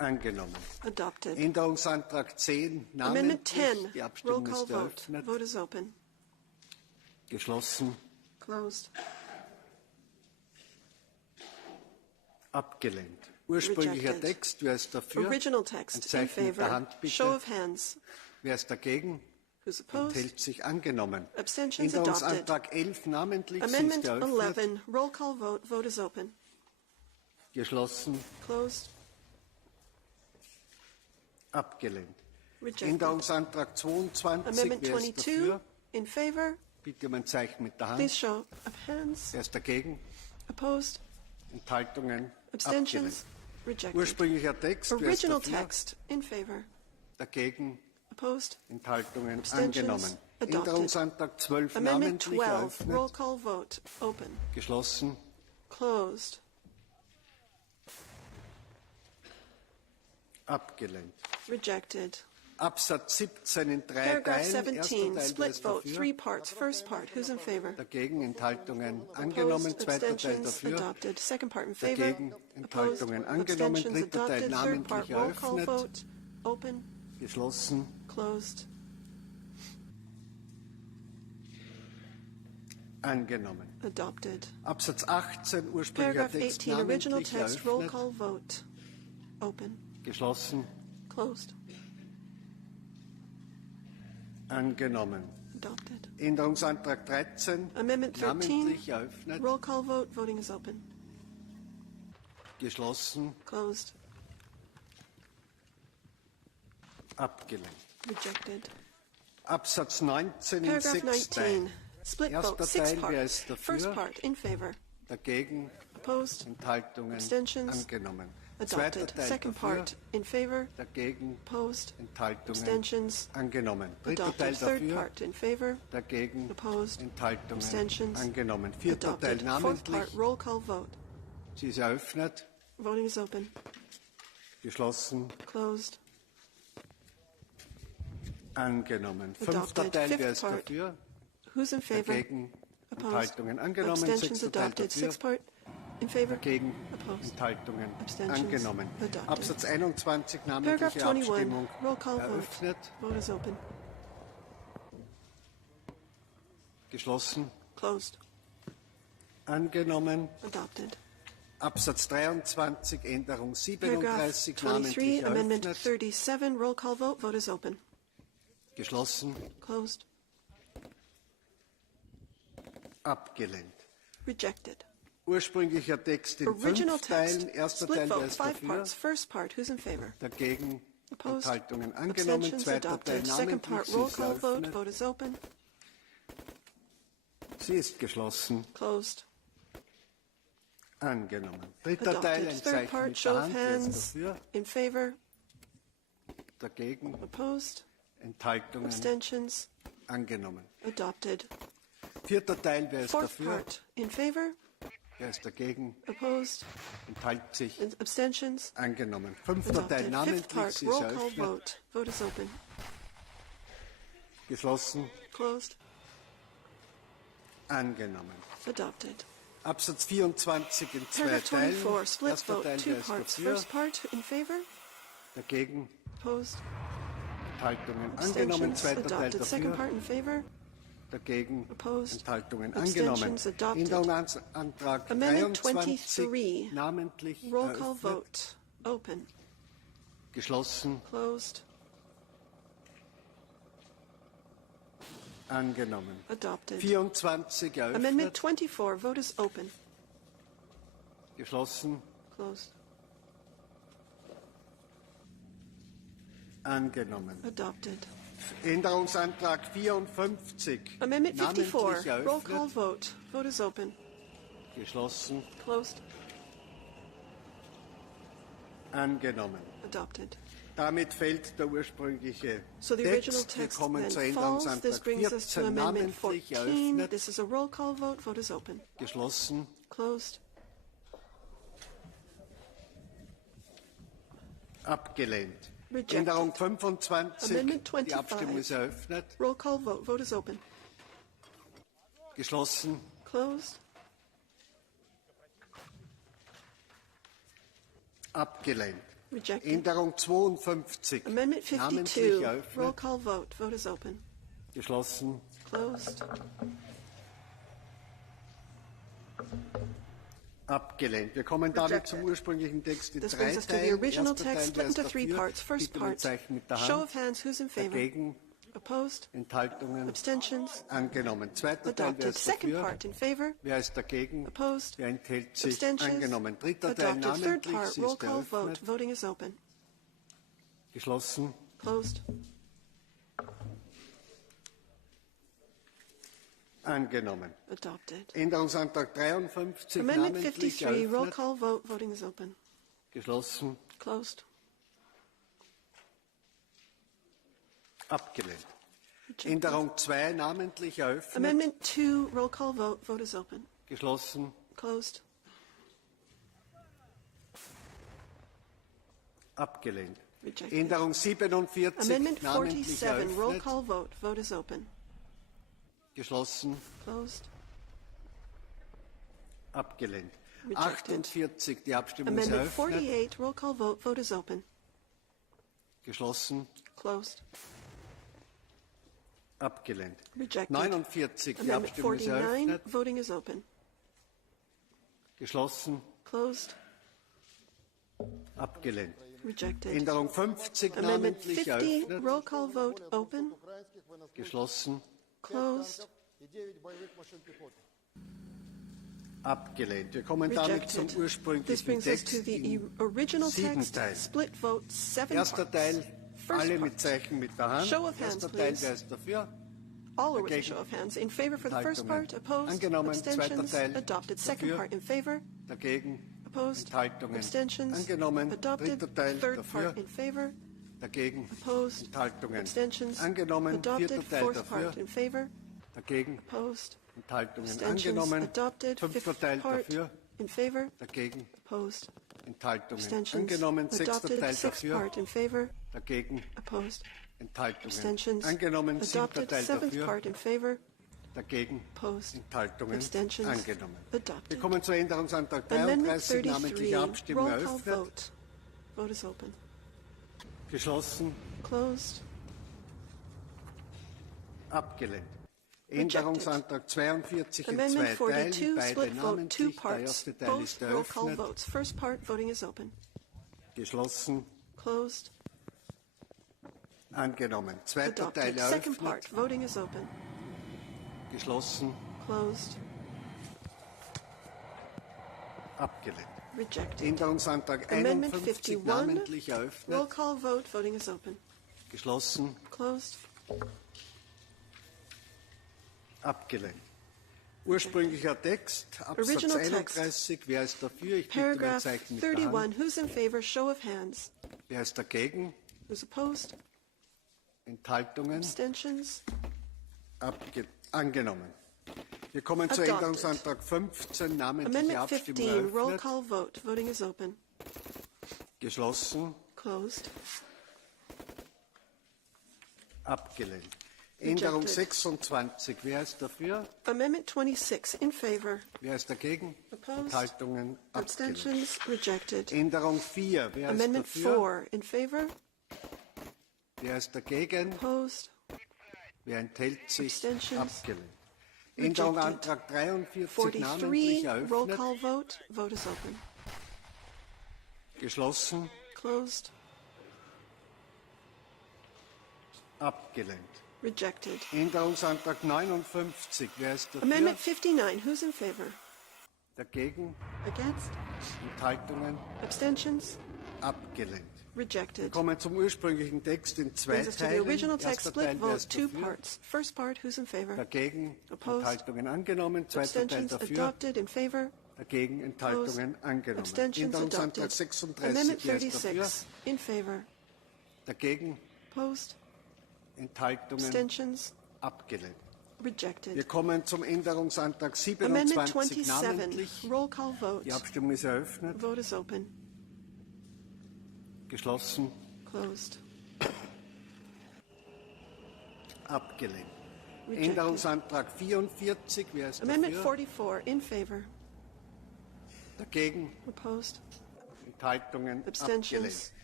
Angenommen. Adopted. Änderungsantrag 10, Amendment namentlich. 10. Die Roll Abstimmung call ist vote. eröffnet. Vote is open. Geschlossen. Closed. Abgelehnt. Ursprünglicher Rejected. Text. Wer ist dafür? Original text. Ein In Zeichen mit der favor. Hand bitte. Show of hands. Wer ist dagegen? Who's opposed? Enthält sich angenommen. Abstentions adopted. Änderungsantrag 11 namentlich. Sie Amendment ist eröffnet. 11. Roll call vote. Vote is open. Geschlossen. Closed. Abgelehnt. Rejected. Änderungsantrag 22. Amendment Wer ist 22. dafür? In favor. Bitte um ein Zeichen mit der Hand. Please show of hands. Wer ist dagegen? Opposed. Enthaltungen. Abstentions. Abgelehnt. Rejected. Ursprünglicher Text. Wer ist Original dafür? text. In favor. Dagegen. Opposed. Enthaltungen. Abstentions. Angenommen. Adopted. Änderungsantrag 12 Amendment namentlich 12. eröffnet. Roll call vote. Open. Geschlossen. Closed. Abgelehnt. Rejected. Absatz 17 in 3 Paragraph Teilen. Erster 17. Teil. Wer Split ist vote. dafür? 3 parts. First part. Who's in favor? Dagegen. Enthaltungen. Angenommen. Opposed. Zweiter Teil Abstentions. dafür. Adopted. Second part in favor. Dagegen. Opposed. Enthaltungen. Angenommen. Abstentions. Dritter Teil Adopted. Third part. namentlich Roll call eröffnet. vote. Open. Geschlossen. Closed. Angenommen. Adopted. Absatz 18 ursprünglicher Paragraph Text 18. Original namentlich text. Roll eröffnet. call vote. Open. Geschlossen. Closed. Angenommen. Adopted. Änderungsantrag 13 Amendment 13. namentlich eröffnet. Roll call vote. Voting is open. Geschlossen. Closed. Abgelehnt. Rejected. Absatz 19 in Paragraph 6 19. Teilen. Split Erster vote. 6 Teil. Wer parts. ist dafür? First part. In favor. Dagegen. Opposed. Enthaltungen. Abstentions. Angenommen. Zweiter Adopted. Teil Second dafür. part. In favor. Dagegen. Opposed. Enthaltungen. Abstentions. Angenommen. Dritter Teil Adopted. Third dafür. part. In favor. Dagegen. Opposed. Enthaltungen. Abstentions. Angenommen. Vierter Teil Adopted. Fourth part. namentlich. Roll call vote. Sie ist eröffnet. Voting is open. Geschlossen. Closed. Angenommen. Fünfter Adopted. Teil. Wer Fifth ist part. dafür? Who's in favor? Dagegen. Opposed. Enthaltungen. Angenommen. Abstentions. Sechster Teil Adopted. dafür. Sixth part. In favor. Dagegen. Opposed. Enthaltungen. Abstentions. Angenommen. Adopted. Absatz 21 Paragraph namentliche 21. Abstimmung Roll call vote. eröffnet. Vote is open. Geschlossen. Closed. Angenommen. Adopted. Absatz 23 Änderung Paragraph 37 23. namentlich Amendment eröffnet. 37. Roll call vote. Vote is open. Geschlossen. Closed. Abgelehnt. Rejected. Ursprünglicher Text in Original 5 Teilen. text. Erster Split Teil. Wer vote. ist 5 dafür? parts. First part. Who's in favor? Dagegen. Opposed. Enthaltungen angenommen. Abstentions. Zweiter Teil Adopted. Second part. namentlich. Sie Roll ist call vote. eröffnet. Vote is open. Sie ist geschlossen. Closed. Angenommen. Dritter Teil. Adopted. Ein Third Zeichen part. mit Show der of Hand. Wer ist hands. dafür? In favor. Dagegen. Opposed. Enthaltungen Abstentions. angenommen. Adopted. Vierter Teil. Wer ist Fourth dafür? part. In favor. Wer ist dagegen? Opposed. Enthält sich. Abstentions. Angenommen. Fünfter Teil. Adopted. Fifth Namentlich. part. Sie ist Roll call eröffnet. vote. Vote is open. Geschlossen. Closed. Angenommen. Adopted. Absatz 24 in 2 Paragraph Teilen. 24. Split Erster vote. Teil. 2 Wer ist parts. dafür? First part. In favor. Dagegen. Opposed. Enthaltungen angenommen. Abstentions. Zweiter Teil Adopted. Second dafür. part. In favor. Dagegen. Opposed. Enthaltungen angenommen. Abstentions. Adopted. Änderungsantrag Amendment 23. 23. Namentlich. Roll call eröffnet. vote. Open. Geschlossen. Closed. Angenommen. Adopted. 24 eröffnet. Amendment 24. Vote is open. Geschlossen. Closed. Angenommen. Adopted. Änderungsantrag 54. Amendment 54. Namentlich Roll call eröffnet. vote. Vote is open. Geschlossen. Closed. Angenommen. Adopted. Damit fällt der ursprüngliche So the original Text. Wir text kommen zu then falls. This Änderungsantrag brings us to 14. Amendment Namentlich 14. eröffnet. This is a roll call vote. Vote is open. Geschlossen. Closed. Abgelehnt. Rejected. Änderung 25. Amendment Die Abstimmung 25. ist eröffnet. Roll call vote. Vote is open. Geschlossen. Closed. Abgelehnt. Rejected. Änderung 52. Amendment 52. Roll call vote. Vote is open. Geschlossen. Closed. Abgelehnt. Wir kommen damit zum ursprünglichen Text in This drei brings us to the Teilen. original Erster text, Teil, split wer ist into three dafür? parts. First Bitte mit part, Zeichen mit der show Hand. of hands, who's in favor? Dagegen. Opposed? Enthaltungen. Abstentions? Angenommen. Zweiter Teil, wer Adopted. ist Second dafür? part, in favor? Wer ist dagegen? Opposed? Wer enthält sich? Abstentions? Angenommen. Dritter Teil, Adopted. Third namentlich. part, Sie roll ist call vote. eröffnet. Voting is open. Geschlossen. Closed. Angenommen. Adopted. Änderungsantrag 53, Amendment namentlich 53, roll eröffnet. call vote. Voting is open. Geschlossen. Closed. Abgelehnt. Änderung 2, namentlich eröffnet. Amendment 2, roll call vote. Vote is open. Geschlossen. Closed. Abgelehnt. Rejected. Änderung 47, Amendment namentlich 47, roll eröffnet. call vote. Vote is open. Geschlossen. Closed. Abgelehnt. Rejected. 48, die Abstimmung ist Amendment eröffnet. 48, roll call vote. Vote is open. Geschlossen. Closed. Abgelehnt. Rejected. 49, die Amendment Abstimmung ist 49, eröffnet. voting is open. Geschlossen. Closed. Abgelehnt. Rejected. Änderung 50, Amendment namentlich 50, eröffnet. roll call vote open. Geschlossen. Closed. Abgelehnt. Wir kommen damit zum Rejected. This ursprünglichen brings us to Text the in original 7 text, Teilen. split vote, 7 Erster parts. Teil, First alle part, mit Zeichen mit der Hand. show of hands, Erster Teil, please. wer ist dafür? All are with a Dagegen. show of hands. In favor for the first Enthaltungen. part, opposed, Angenommen. Zweiter abstentions, Teil, adopted. Second dafür. part in favor, Dagegen. opposed, Enthaltungen. abstentions, Angenommen. adopted. Dritter Teil, Third dafür. part in favor, Dagegen. opposed, Enthaltungen. abstentions, Angenommen. adopted. Vierter Teil, Fourth dafür. part in favor, Dagegen. opposed, Enthaltungen. abstentions, Angenommen. adopted. Fünfter Fifth Teil, part dafür. in favor, Dagegen. opposed, Enthaltungen. abstentions, Angenommen. Sechster adopted. Teil, Sixth dafür. part in favor, Dagegen. opposed, Enthaltungen. abstentions, Angenommen. Siebter adopted. Teil, Seventh dafür. part in favor, Dagegen. opposed, Enthaltungen. abstentions, Angenommen. adopted. Wir kommen zu Änderungsantrag Amendment 33, 33, namentliche Abstimmung roll call eröffnet. vote. Vote is open. Geschlossen. Closed. Abgelehnt. Änderungsantrag 42 in Amendment zwei Teilen, 42, beide split vote, 2 namentlich. Der parts. erste Teil Both ist roll call eröffnet. votes. First part, voting is open. Geschlossen. Closed. Angenommen. Zweiter Teil Adopted. Second part, eröffnet. voting is open. Geschlossen. Closed. Abgelehnt. Rejected. Änderungsantrag Amendment 51 51, namentlich roll eröffnet. call vote, voting is open. Geschlossen. Closed. Abgelehnt. Ursprünglicher Text, Absatz Original text. 31. Wer ist dafür? Ich bitte um ein Paragraph Zeichen mit der 31, Hand. who's in favor? Show of hands. Wer ist dagegen? Who's opposed? Enthaltungen? Abstentions? Angenommen. Wir kommen zu Adopted. Änderungsantrag 15, namentliche Amendment Abstimmung 15, roll eröffnet. call vote, voting is open. Geschlossen. Closed. Abgelehnt. Änderung Rejected. 26. Wer ist dafür? Amendment 26, in favor. Wer ist dagegen? Opposed? Enthaltungen? Abgelehnt. Abstentions? Rejected. Änderung 4. Wer Amendment ist dafür? 4, in favor. Wer ist dagegen? Opposed? Wer enthält sich? Abstentions? Abgelehnt. Rejected. Änderung Antrag 43, namentlich 43, roll eröffnet. call vote, vote is open. Geschlossen. Closed. Abgelehnt. Rejected. Änderungsantrag 59. Wer ist dafür? Amendment 59, who's in favor? Dagegen? Against? Enthaltungen? Abstentions? Abgelehnt. Wir Rejected. kommen zum ursprünglichen Text in zwei Brings us to the Teilen. original text, Erster split Teil, wer vote, ist 2 dafür? parts. First part, who's in favor? Dagegen? Opposed? Enthaltungen angenommen. Zweiter Teil Abstentions dafür? adopted, in favor? Dagegen? Enthaltungen angenommen. Abstentions Änderungsantrag adopted. 36. Amendment Wer ist dafür? 36, in favor? Dagegen? Opposed? Enthaltungen Abstentions? abgelehnt. Rejected. Wir kommen zum Änderungsantrag Amendment 27 27, namentlich. roll call vote. Die Abstimmung ist eröffnet. Vote is open. Geschlossen. Closed. Abgelehnt. Rejected. Änderungsantrag 44. Wer ist Amendment dafür? 44, in favor? Dagegen? Opposed? Enthaltungen abgelehnt. Abstentions?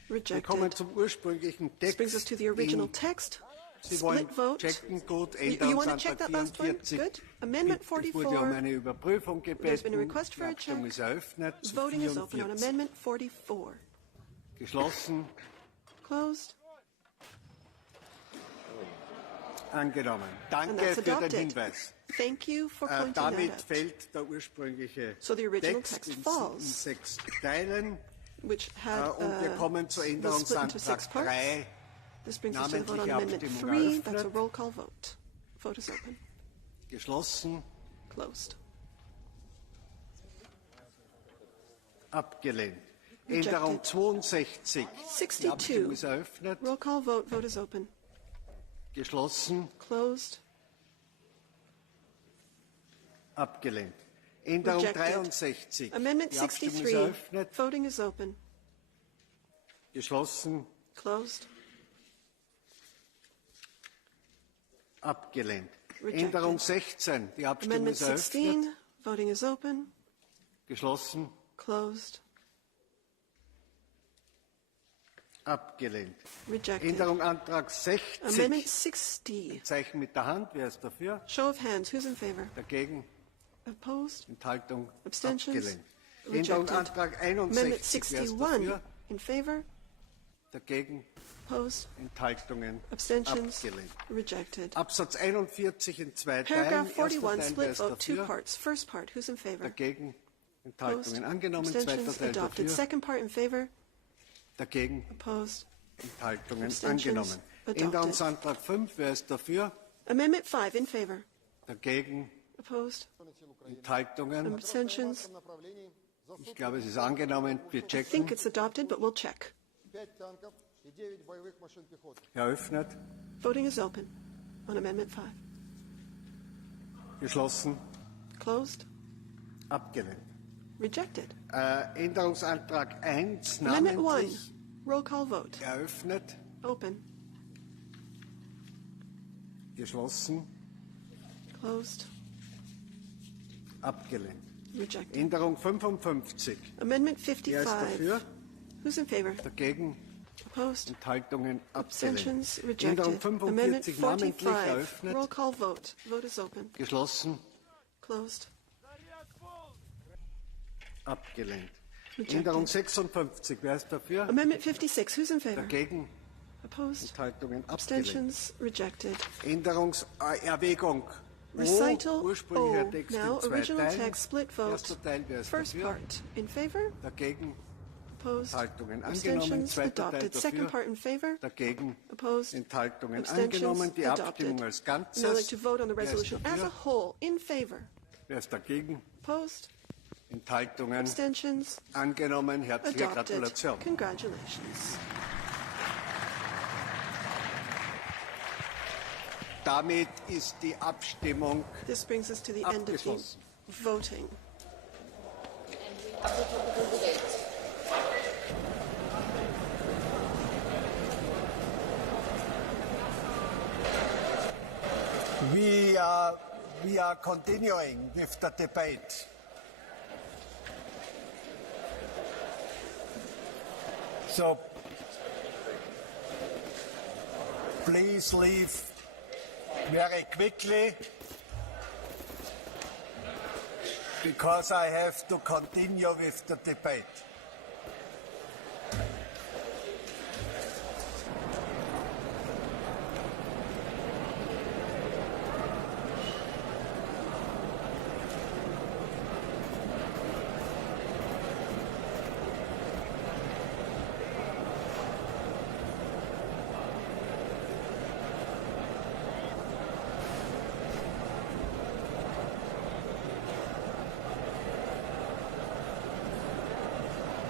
Wir kommen zum ursprünglichen This brings us Text. to the original text. Sie wollen Split vote. checken, gut, You want to check that last one? 44. Good. Amendment Es wurde um 44. eine Überprüfung There's been a gebeten. request Die for a Abstimmung check. ist eröffnet. Zu Voting is open on 44. Amendment 44. Geschlossen. Closed. Angenommen. And Danke that's für den adopted. Hinweis. Thank you for pointing Damit that out. fällt der ursprüngliche So the original Text text in falls, 6 Teilen. which had Und wir kommen zu was split into 6 Änderungsantrag parts. 3. This brings us to the vote on Namentliche Amendment Abstimmung 3. That's a eröffnet. roll call vote. Vote is open. Geschlossen. Closed. Abgelehnt. Rejected. Änderung 62. Die Abstimmung 62. ist eröffnet. Roll call vote. Vote is open. Geschlossen. Closed. Abgelehnt. Änderung Rejected. 63. Amendment Die Abstimmung ist 63. eröffnet. Voting is open. Geschlossen. Closed. Abgelehnt. Rejected. Änderung 16. Die Abstimmung Amendment ist eröffnet. 16. Voting is open. Geschlossen. Closed. Abgelehnt. Rejected. Änderungsantrag 60. Amendment 60. Zeichen mit der Hand. Wer ist dafür? Show of hands. Who's in favor? Dagegen. Opposed? Enthaltung. Abstentions? Abgelehnt. Rejected. Änderungsantrag Amendment 61. Wer ist 61. dafür? In favor? Dagegen. Opposed? Enthaltungen. Abstentions? Abgelehnt. Rejected. Absatz 41 in 2 Paragraph Teilen. Erster 41, Teil. Wer split ist vote, 2 dafür? parts. First part, who's in favor? Dagegen. Opposed? Enthaltungen angenommen. Zweiter Abstentions? Teil Adopted. dafür. Second part in favor? Dagegen. Opposed? Enthaltungen Abstentions? angenommen. Adopted. Änderungsantrag 5. Wer ist dafür? Amendment 5 in favor? Dagegen. Opposed? Enthaltungen. Abstentions? Ich glaube, es ist angenommen. Wir I checken. think it's adopted, but we'll check. Eröffnet. Voting is open on Amendment 5. Geschlossen. Closed? Abgelehnt. Rejected. Änderungsantrag 1. Amendment 1. Namentlich. Roll call vote. Eröffnet. Open. Geschlossen. Closed. Abgelehnt. Rejected. Änderung 55. Amendment Wer ist 55. dafür? Who's in favor? Dagegen. Opposed? Enthaltungen abgelehnt. Abstentions? Änderung Rejected. Amendment 45 namentlich 45. eröffnet. Roll call vote. Vote is open. Geschlossen. Closed. Abgelehnt. Rejected. Änderung 56. Wer ist dafür? Amendment 56. Who's in favor? Dagegen. Opposed? Enthaltungen abgelehnt. Abstentions? Rejected. Erwägung. Recital Ursprünglicher O. Text Now, in 2 original Teilen. text, split vote. Erster Teil. Wer ist First dafür? part. In favor? Dagegen. Opposed? Enthaltungen angenommen. Abstentions? Zweiter Teil Adopted. Second dafür. part in favor? Dagegen. Opposed? Enthaltungen Abstentions? angenommen. Die Adopted. Abstimmung als Now I'd Ganzes. like to vote on the Wer ist resolution as a dafür? whole. In favor? Wer ist dagegen? Opposed? Enthaltungen Abstentions? angenommen. Herzliche Adopted. Gratulation. Congratulations. Damit ist die Abstimmung This brings us to the end of the abgeschlossen. voting. We are continuing with the debate. So please leave very quickly because I have to continue with the debate.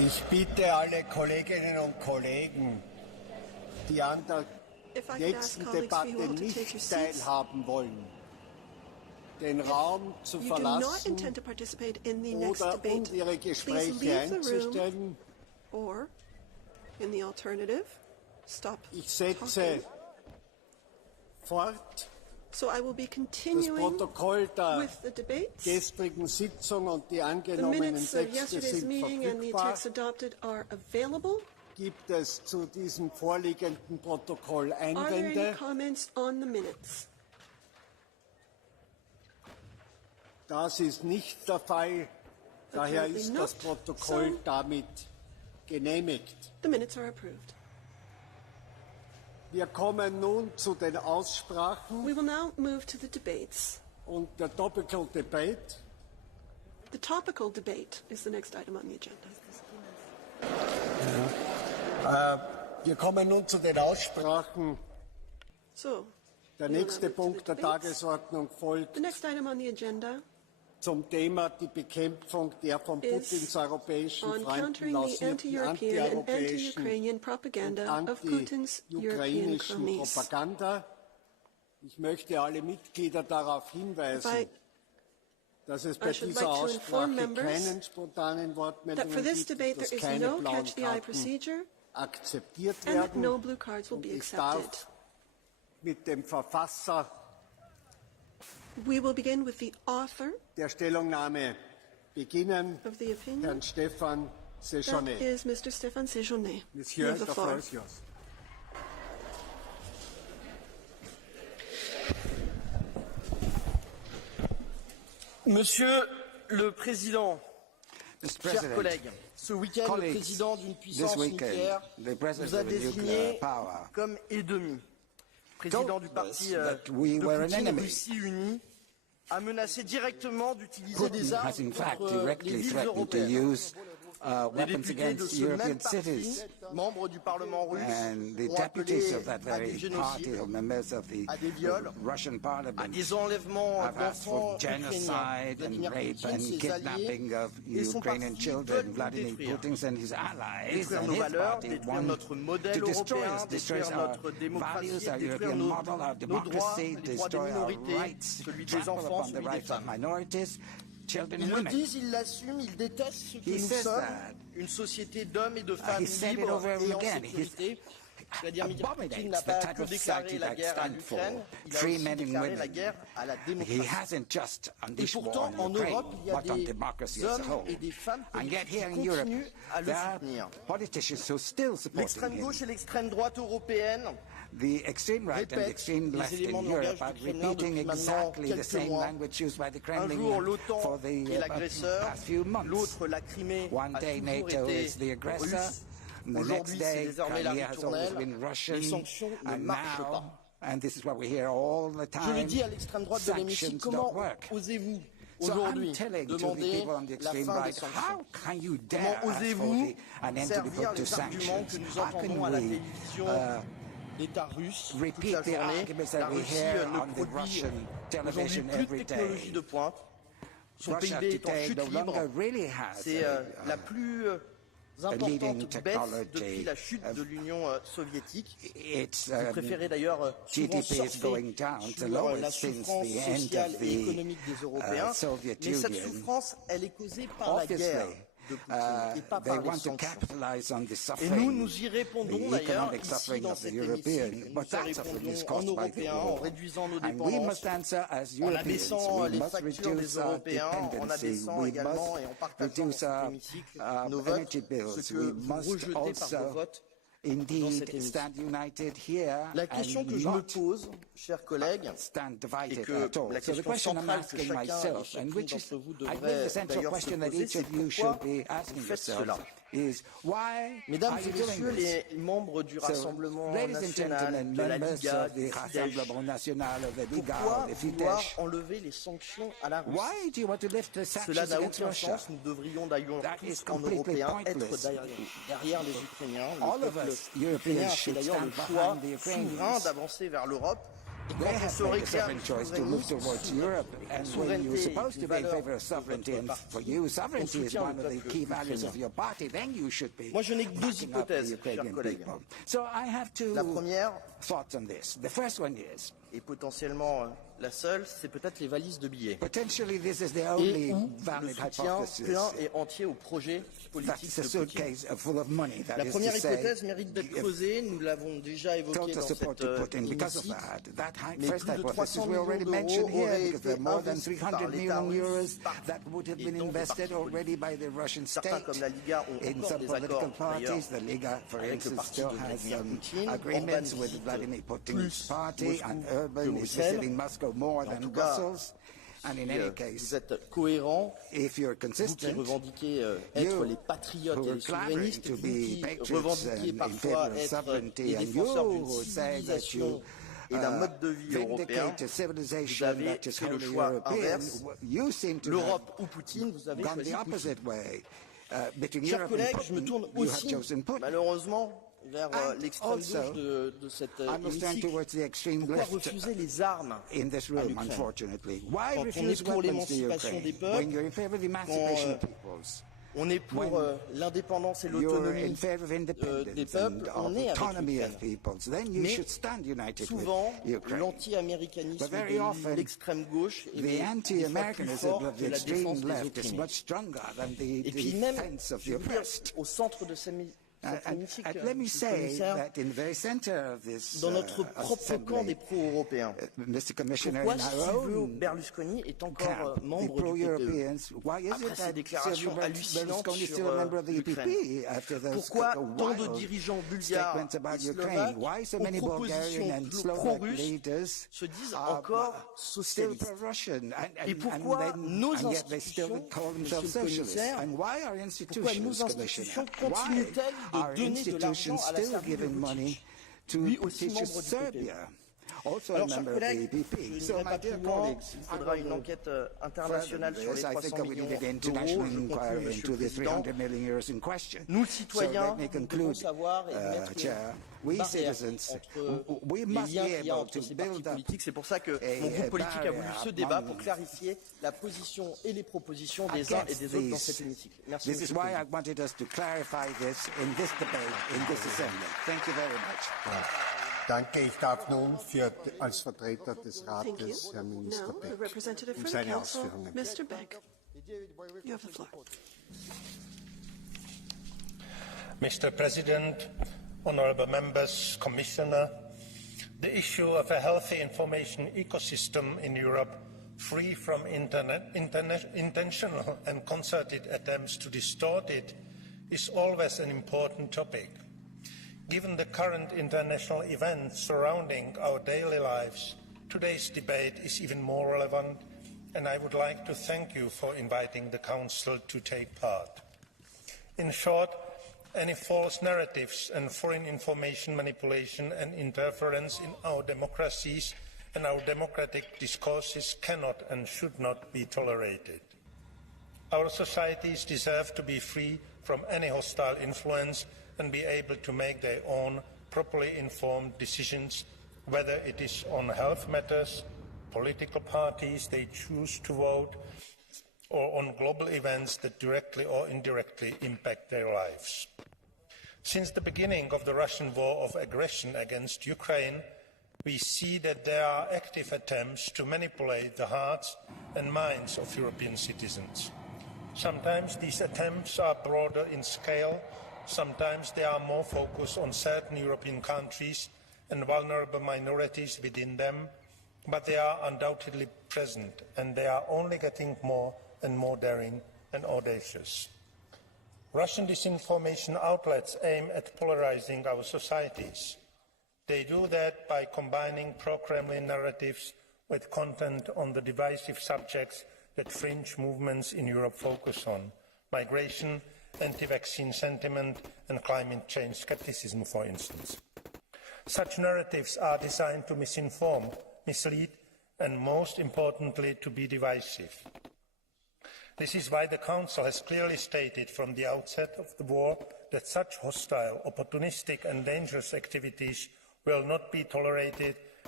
Ich bitte alle Kolleginnen und Kollegen, die an der nächsten Debatte nicht teilhaben wollen, den Raum zu verlassen oder und ihre Gespräche einzustellen. Ich setze fort das Protokoll der gestrigen Sitzung und die angenommenen Texte sind verfügbar. Gibt es zu diesem vorliegenden Protokoll Einwände? Das ist nicht der Fall. Daher ist das Protokoll damit genehmigt. Wir kommen nun zu den Aussprachen und der Topical Debate. The topical debate is the next item on the agenda. Wir kommen nun zu den Aussprachen. Der nächste Punkt der Tagesordnung folgt zum Thema die Bekämpfung der von Putins europäischen Freunden lancierten anti-europäischen und anti-ukrainischen Propaganda. Ich möchte alle Mitglieder darauf hinweisen, dass es bei dieser Aussprache keinen spontanen Wortmeldungen gibt, dass keine blauen Karten akzeptiert werden und ich darf mit dem Verfasser der Stellungnahme beginnen, Herrn Stefan Séjourné. Monsieur, the floor is yours. Monsieur le Président, chers collègues, ce week-end, le président d'une puissance nucléaire nous a désignés comme ennemis. Président du parti de Putin, Russie unie, a menacé directement d'utiliser des armes contre les villes européennes. Les députés de ce même parti, membres du Parlement russe, ont appelé à des génocides, à des viols, à des enlèvements d'enfants ukrainiens. Vladimir Poutine, ses alliés et son parti veulent nous détruire. Détruire nos valeurs, détruire notre modèle européen, détruire notre démocratie, détruire nos droits, les droits des minorités, celui des enfants, celui des femmes. Ils le disent, ils l'assument, ils détestent ce que nous sommes, une société d'hommes et de femmes libres et en sécurité. Vladimir Poutine n'a pas que déclaré la guerre à l'Ukraine, il a aussi déclaré la guerre à la démocratie. Et pourtant, en Europe, il y a des hommes et des femmes politiques qui continuent à le soutenir. L'extrême gauche et l'extrême droite européenne The extreme right and the extreme left in Europe are repeating exactly the same language used by the Kremlin for the past few months. One day NATO is the aggressor, the next day Crimea has always been Russian, and now, and this is what we hear all the time, sanctions don't work. So I'm telling to the people on the extreme right, how can you dare ask for an end to the sanctions? How can we repeat the arguments that we hear on the Russian television every day? Russia today no longer really has la plus importante baisse depuis la chute de l'Union soviétique. Vous préférez d'ailleurs souvent surfer sur la souffrance sociale et économique des Européens, mais cette souffrance, elle est causée par la guerre de Poutine et pas par les sanctions. Et nous y répondons d'ailleurs ici dans cet hémicycle. Nous y répondons en Européens, en réduisant nos dépendances, en abaissant les factures des Européens, en abaissant également et en partageant dans cet hémicycle nos votes, ce que vous rejetez par vos votes. La question que je me pose, chers collègues, et que la question centrale que chacun d'entre vous devrait d'ailleurs se poser, c'est pourquoi vous faites cela. Mesdames et messieurs les membres du Rassemblement national, de la Liga, du Fidesz, pourquoi vouloir enlever les sanctions à la Russie? Cela n'a aucun sens. Nous devrions d'ailleurs tous, en Européens, être derrière les Ukrainiens. Le peuple ukrainien a fait d'ailleurs le choix souverain d'avancer vers l'Europe They have made a sovereign choice to move towards Europe, and when you're supposed to be in favor of sovereignty, and for you, sovereignty is one of the key values of your party, then you should be backing up the Ukrainian people. So I have two thoughts on this. The first one is, et potentiellement la seule, c'est peut-être les valises de billets. Potentially this is the only valid hypothesis. Plein et entier au projet politique de Putin. La première hypothèse mérite d'être creusée, nous l'avons déjà évoqué dans cette hémicycle, mais plus de 300 millions d'euros auraient été investis par l'État russe et donc certains comme la Liga ont encore des accords d'ailleurs avec le parti de Vladimir Poutine, plus Moscou que Bruxelles. En tout cas, vous êtes cohérents, vous qui revendiquez être les patriotes et les souverainistes, vous qui revendiquez parfois être les défenseurs d'une civilisation et d'un mode de vie européen, vous avez fait le choix inverse. L'Europe ou Poutine, vous avez choisi Poutine. Chers collègues, je me tourne aussi, malheureusement, vers l'extrême gauche de cet hémicycle. Pourquoi refuser les armes à l'Ukraine? Quand on est pour l'émancipation des peuples, quand on est pour l'indépendance et l'autonomie des peuples, on est avec l'Ukraine. Mais souvent, l'anti-américanisme de l'extrême gauche est des fois plus fort que la défense des opprimés. Et puis même, je veux dire, au centre de ces let me say that in the very center of this dans notre propre camp des pro-européens. Pourquoi Silvio Berlusconi est encore membre du PPE après sa déclaration hallucinante sur l'Ukraine? Pourquoi tant de dirigeants bulgares et slovaques aux propositions pro-russes se disent encore socialistes? Et pourquoi nos institutions, Monsieur le Commissaire, pourquoi nos institutions continuent-elles de donner de l'argent à la Serbie de Vučić, lui aussi membre du PPE? Alors, chers collègues, je n'irai pas plus loin. Il faudra une enquête internationale sur les 300 millions d'euros. Je conclue, Monsieur le Président. Nous, citoyens, nous devons savoir et mettre une barrière entre les liens qu'il y a entre ces partis politiques. C'est pour ça que mon groupe politique a voulu ce débat pour clarifier la position et les propositions des uns et des autres dans cet hémicycle. Merci, Monsieur le Président. Danke. Ich darf nun als Vertreter des Rates Herrn Minister Beck seine Ausführungen. Mr. Beck, you have the floor. Mr. President, honourable members, Commissioner, the issue of a healthy information ecosystem in Europe, free from intentional and concerted attempts to distort it, is always an important topic. Given the current international events surrounding our daily lives, today's debate is even more relevant, and I would like to thank you for inviting the Council to take part. In short, any false narratives and foreign information manipulation and interference in our democracies and our democratic discourses cannot and should not be tolerated. Our societies deserve to be free from any hostile influence and be able to make their own properly informed decisions, whether it is on health matters, political parties they choose to vote, or on global events that directly or indirectly impact their lives. Since the beginning of the Russian war of aggression against Ukraine, we see that there are active attempts to manipulate the hearts and minds of European citizens. Sometimes these attempts are broader in scale. Sometimes they are more focused on certain European countries and vulnerable minorities within them, but they are undoubtedly present, and they are only getting more and more daring and audacious. Russian disinformation outlets aim at polarizing our societies. They do that by combining pro-Kremlin narratives with content on the divisive subjects that fringe movements in Europe focus on: migration, anti-vaccine sentiment and climate change skepticism, for instance. Such narratives are designed to misinform, mislead, and most importantly, to be divisive. This is why the Council has clearly stated from the outset of the war that such hostile, opportunistic and dangerous activities will not be tolerated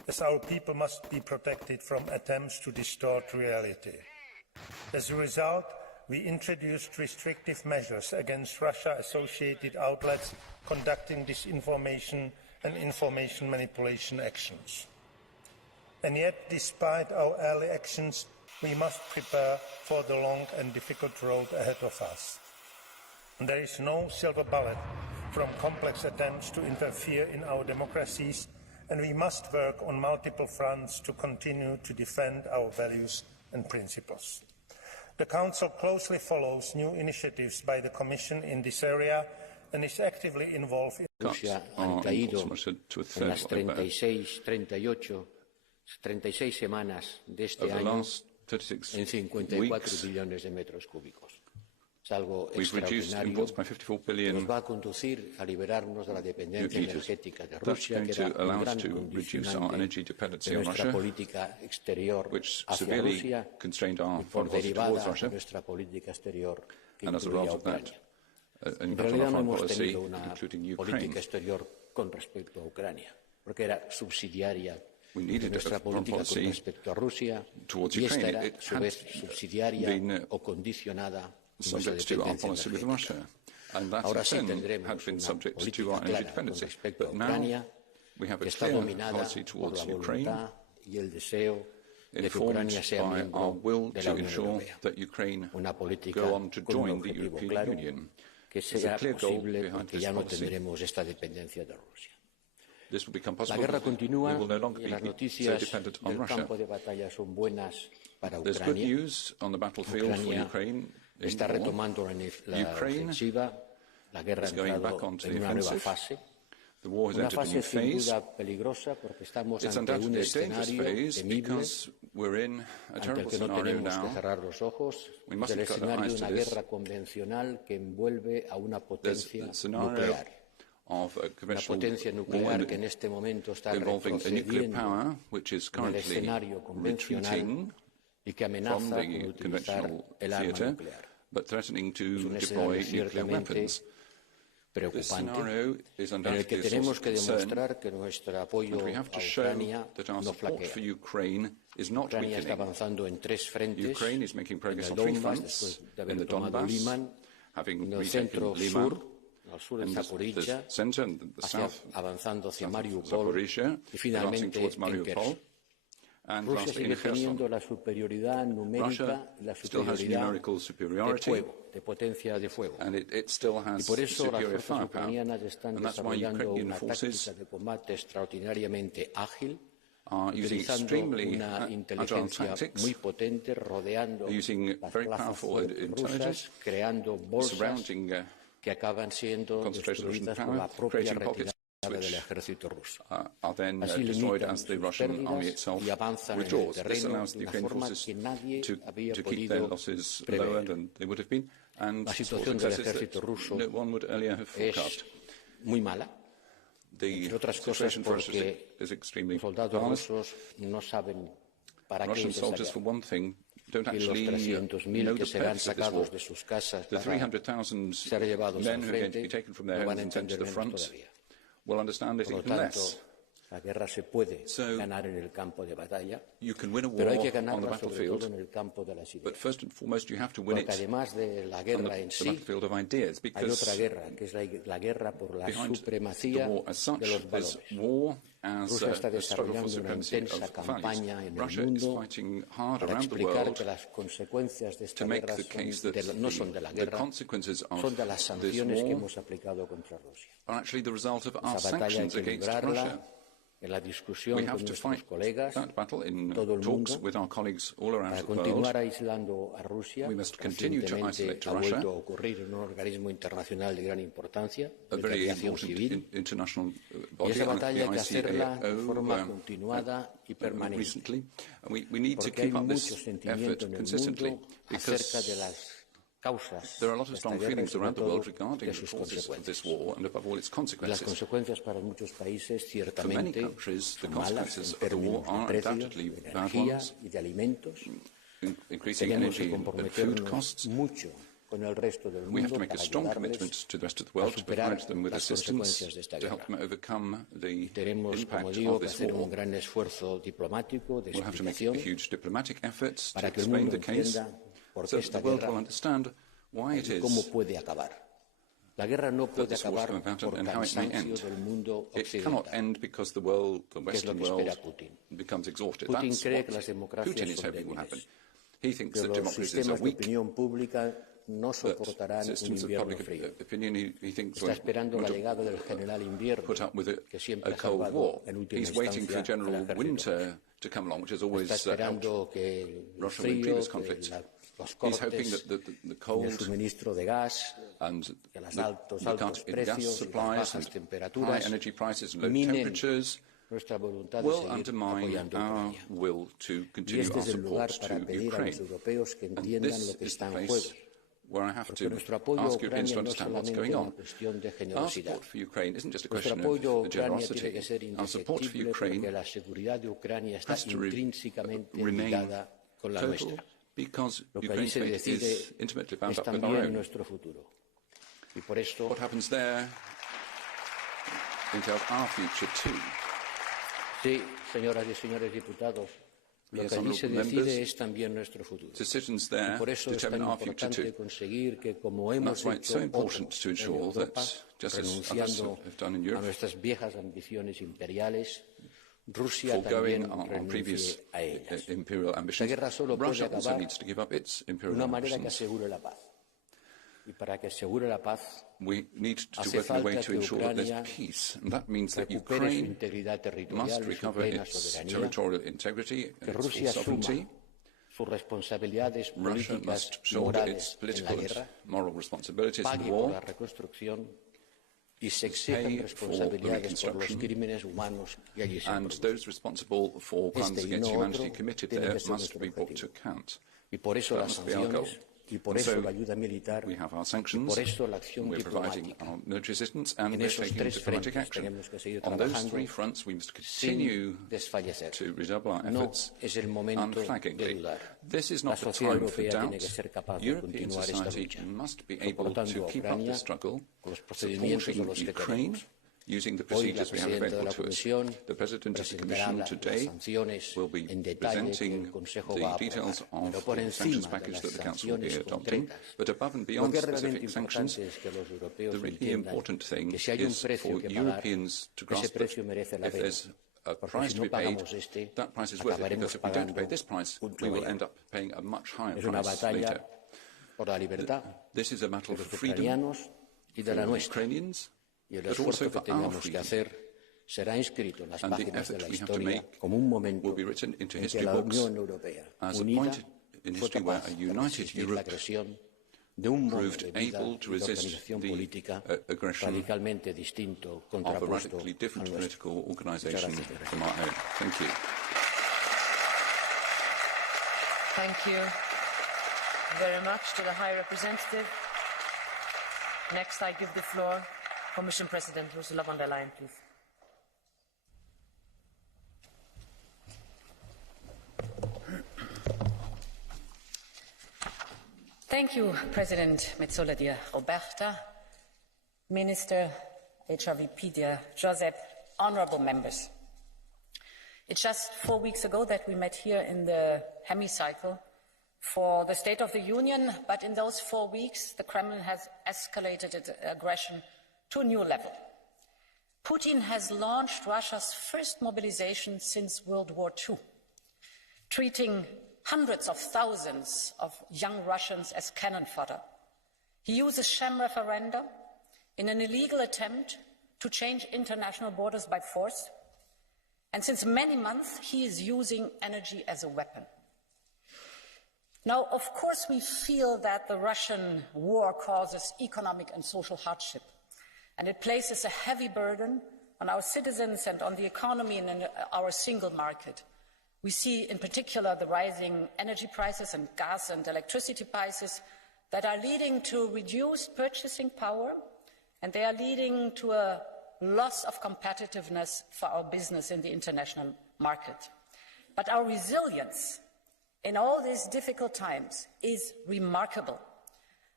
as our people must be protected from attempts to distort reality. As a result, we introduced restrictive measures against Russia-associated outlets conducting disinformation and information manipulation actions. And yet, despite our early actions, we must prepare for the long and difficult road ahead of us. And there is no silver bullet from complex attempts to interfere in our democracies, and we must work on multiple fronts to continue to defend our values and principles. The Council closely follows new initiatives by the Commission in this area and is actively involved in Rusia han caído en las 36 semanas de este año en 54 billones de metros cúbicos. Es algo extraordinario que nos va a conducir a liberarnos de la dependencia energética de Rusia, que era un gran condicionante de nuestra política exterior hacia Rusia y por derivada de nuestra política exterior que incluía a Ucrania. En realidad no hemos tenido una política exterior con respecto a Ucrania, porque era subsidiaria de nuestra política con respecto a Rusia y esta era, a su vez, subsidiaria o condicionada subject to our policy with Russia, and that in turn had been subject to our energy dependency. But now we have a clear policy towards Ukraine, informed by our will to ensure that Ukraine go on to join the European Union. There's a clear goal behind this policy. This will become possible. We will no longer be so dependent on Russia. There's good news on the battlefield for Ukraine. Está retomando la ofensiva, la guerra ha entrado en una nueva fase, una fase sin duda peligrosa porque estamos ante un escenario temible, ante el que no tenemos que cerrar los ojos, del escenario de una guerra convencional que envuelve a una potencia nuclear. Una potencia nuclear que en este momento está retrocediendo en el escenario convencional y que amenaza con utilizar el arma nuclear. Es un escenario ciertamente preocupante en el que tenemos que demostrar que nuestro apoyo a Ucrania no flaquea. Ucrania está avanzando en 3 frentes, en el Donbass, después de haber tomado Liman, en el centro-sur, al sur en Zaporizhia, avanzando hacia Mariupol y finalmente en Kherson. Rusia sigue teniendo la superioridad numérica y la superioridad de fuego, de potencia de fuego. Y por eso las fuerzas ucranianas están desarrollando una táctica de combate extraordinariamente ágil, utilizando una inteligencia muy potente, rodeando las plazas rusas, creando bolsas que acaban siendo destruidas por la propia retirada del ejército ruso. Así limitan sus pérdidas y avanzan en el terreno de una forma que nadie había podido prever. La situación del ejército ruso es muy mala, entre otras cosas porque los soldados rusos no saben para qué es esa guerra. Y los 300.000 que serán sacados de sus casas para ser llevados al frente no van a entender menos todavía. Por lo tanto, la guerra se puede ganar en el campo de batalla, pero hay que ganarla sobre todo en el campo de las ideas. Porque además de la guerra en sí, hay otra guerra, que es la guerra por la supremacía de los valores. Rusia está desarrollando una intensa campaña en el mundo para explicar que las consecuencias de esta guerra no son de la guerra, son de las sanciones que hemos aplicado contra Rusia. Esa batalla hay que librarla en la discusión con nuestros colegas en todo el mundo para continuar aislando a Rusia. Recientemente ha vuelto a ocurrir en un organismo internacional de gran importancia, de aviación civil, y esa batalla hay que hacerla de forma continuada y permanente, porque hay mucho sentimiento en el mundo acerca de las causas de esta guerra y sobre todo de sus consecuencias. Y las consecuencias para muchos países ciertamente son malas en términos de precios, de energía y de alimentos. Tenemos que comprometernos mucho We have to make a strong commitment to the rest of the world to provide them with assistance to help them overcome the impact of this war. We'll have to make a huge diplomatic effort to explain the case so that the world will understand why it is that this war has come about and how it may end. It cannot end because the Western world becomes exhausted. That's what Putin is hoping will happen. He thinks that democracies are weak, but systems of public opinion, he thinks, will put up with a Cold War. He's waiting for General Winter to come along, which has always helped Russia in previous conflicts. He's hoping that the cold and the gas supplies and high energy prices and low temperatures will undermine our will to continue our support to Ukraine. And this is the place where I have to ask Europeans to understand what's going on. Our support for Ukraine isn't just a question of generosity. Our support for Ukraine has to remain total because Ukraine's fate is intimately bound up with our own. What happens there entails our future too. Sí, señoras y señores diputados, lo que allí se decide es también nuestro futuro. Decisions there y por eso es tan importante conseguir que, como hemos hecho en Europa, renunciando a nuestras viejas ambiciones imperiales, Rusia también renuncie a ellas. La guerra solo puede acabar de una manera que asegure la paz. Y para que asegure la paz, hace falta que Ucrania recupere su integridad territorial y su plena soberanía, que Rusia asuma sus responsabilidades políticas y morales en la guerra, pague por la reconstrucción y se exigen responsabilidades por los crímenes humanos que allí se producen. Este y no otro tiene que ser nuestro objetivo. Y por eso las sanciones, y por eso la ayuda militar, y por eso la acción diplomática. En esos tres frentes tenemos que seguir trabajando sin desfallecer. No es el momento de dudar. La sociedad europea tiene que ser capaz de continuar esta lucha, soportando a Ucrania con los procedimientos de los que tenemos. Hoy la presidenta de la Comisión presentará las sanciones en detalle que el Consejo va a aprobar, pero por encima de las sanciones concretas, lo que es realmente importante es que los europeos entiendan que si hay un precio que pagar, ese precio merece la pena. Porque si no pagamos acabaremos pagando un mayor. Es una batalla por la libertad de los ucranianos y de la nuestra. Y el esfuerzo que tengamos que hacer será inscrito en las páginas de la historia como un momento en que la Unión Europea, unida, fue capaz de resistir la agresión de un modo de vida y de organización política radicalmente distinto, contrapuesto al nuestro. Muchas gracias. Thank you very much to the High Representative. Next, I give the floor Commission President Ursula von der Leyen, please. Thank you, President Metsola, dear Roberta, Minister HRVP, dear Josep, honourable members. It's just 4 weeks ago that we met here in the hemicycle for the State of the Union, but in those 4 weeks, the Kremlin has escalated its aggression to a new level. Putin has launched Russia's first mobilization since World War II, treating hundreds of thousands of young Russians as cannon fodder. He uses sham referenda in an illegal attempt to change international borders by force, and since many months he is using energy as a weapon. Now, of course, we feel that the Russian war causes economic and social hardship, and it places a heavy burden on our citizens and on the economy and in our single market. We see in particular the rising energy prices and gas and electricity prices that are leading to reduced purchasing power, and they are leading to a loss of competitiveness for our business in the international market. But our resilience in all these difficult times is remarkable.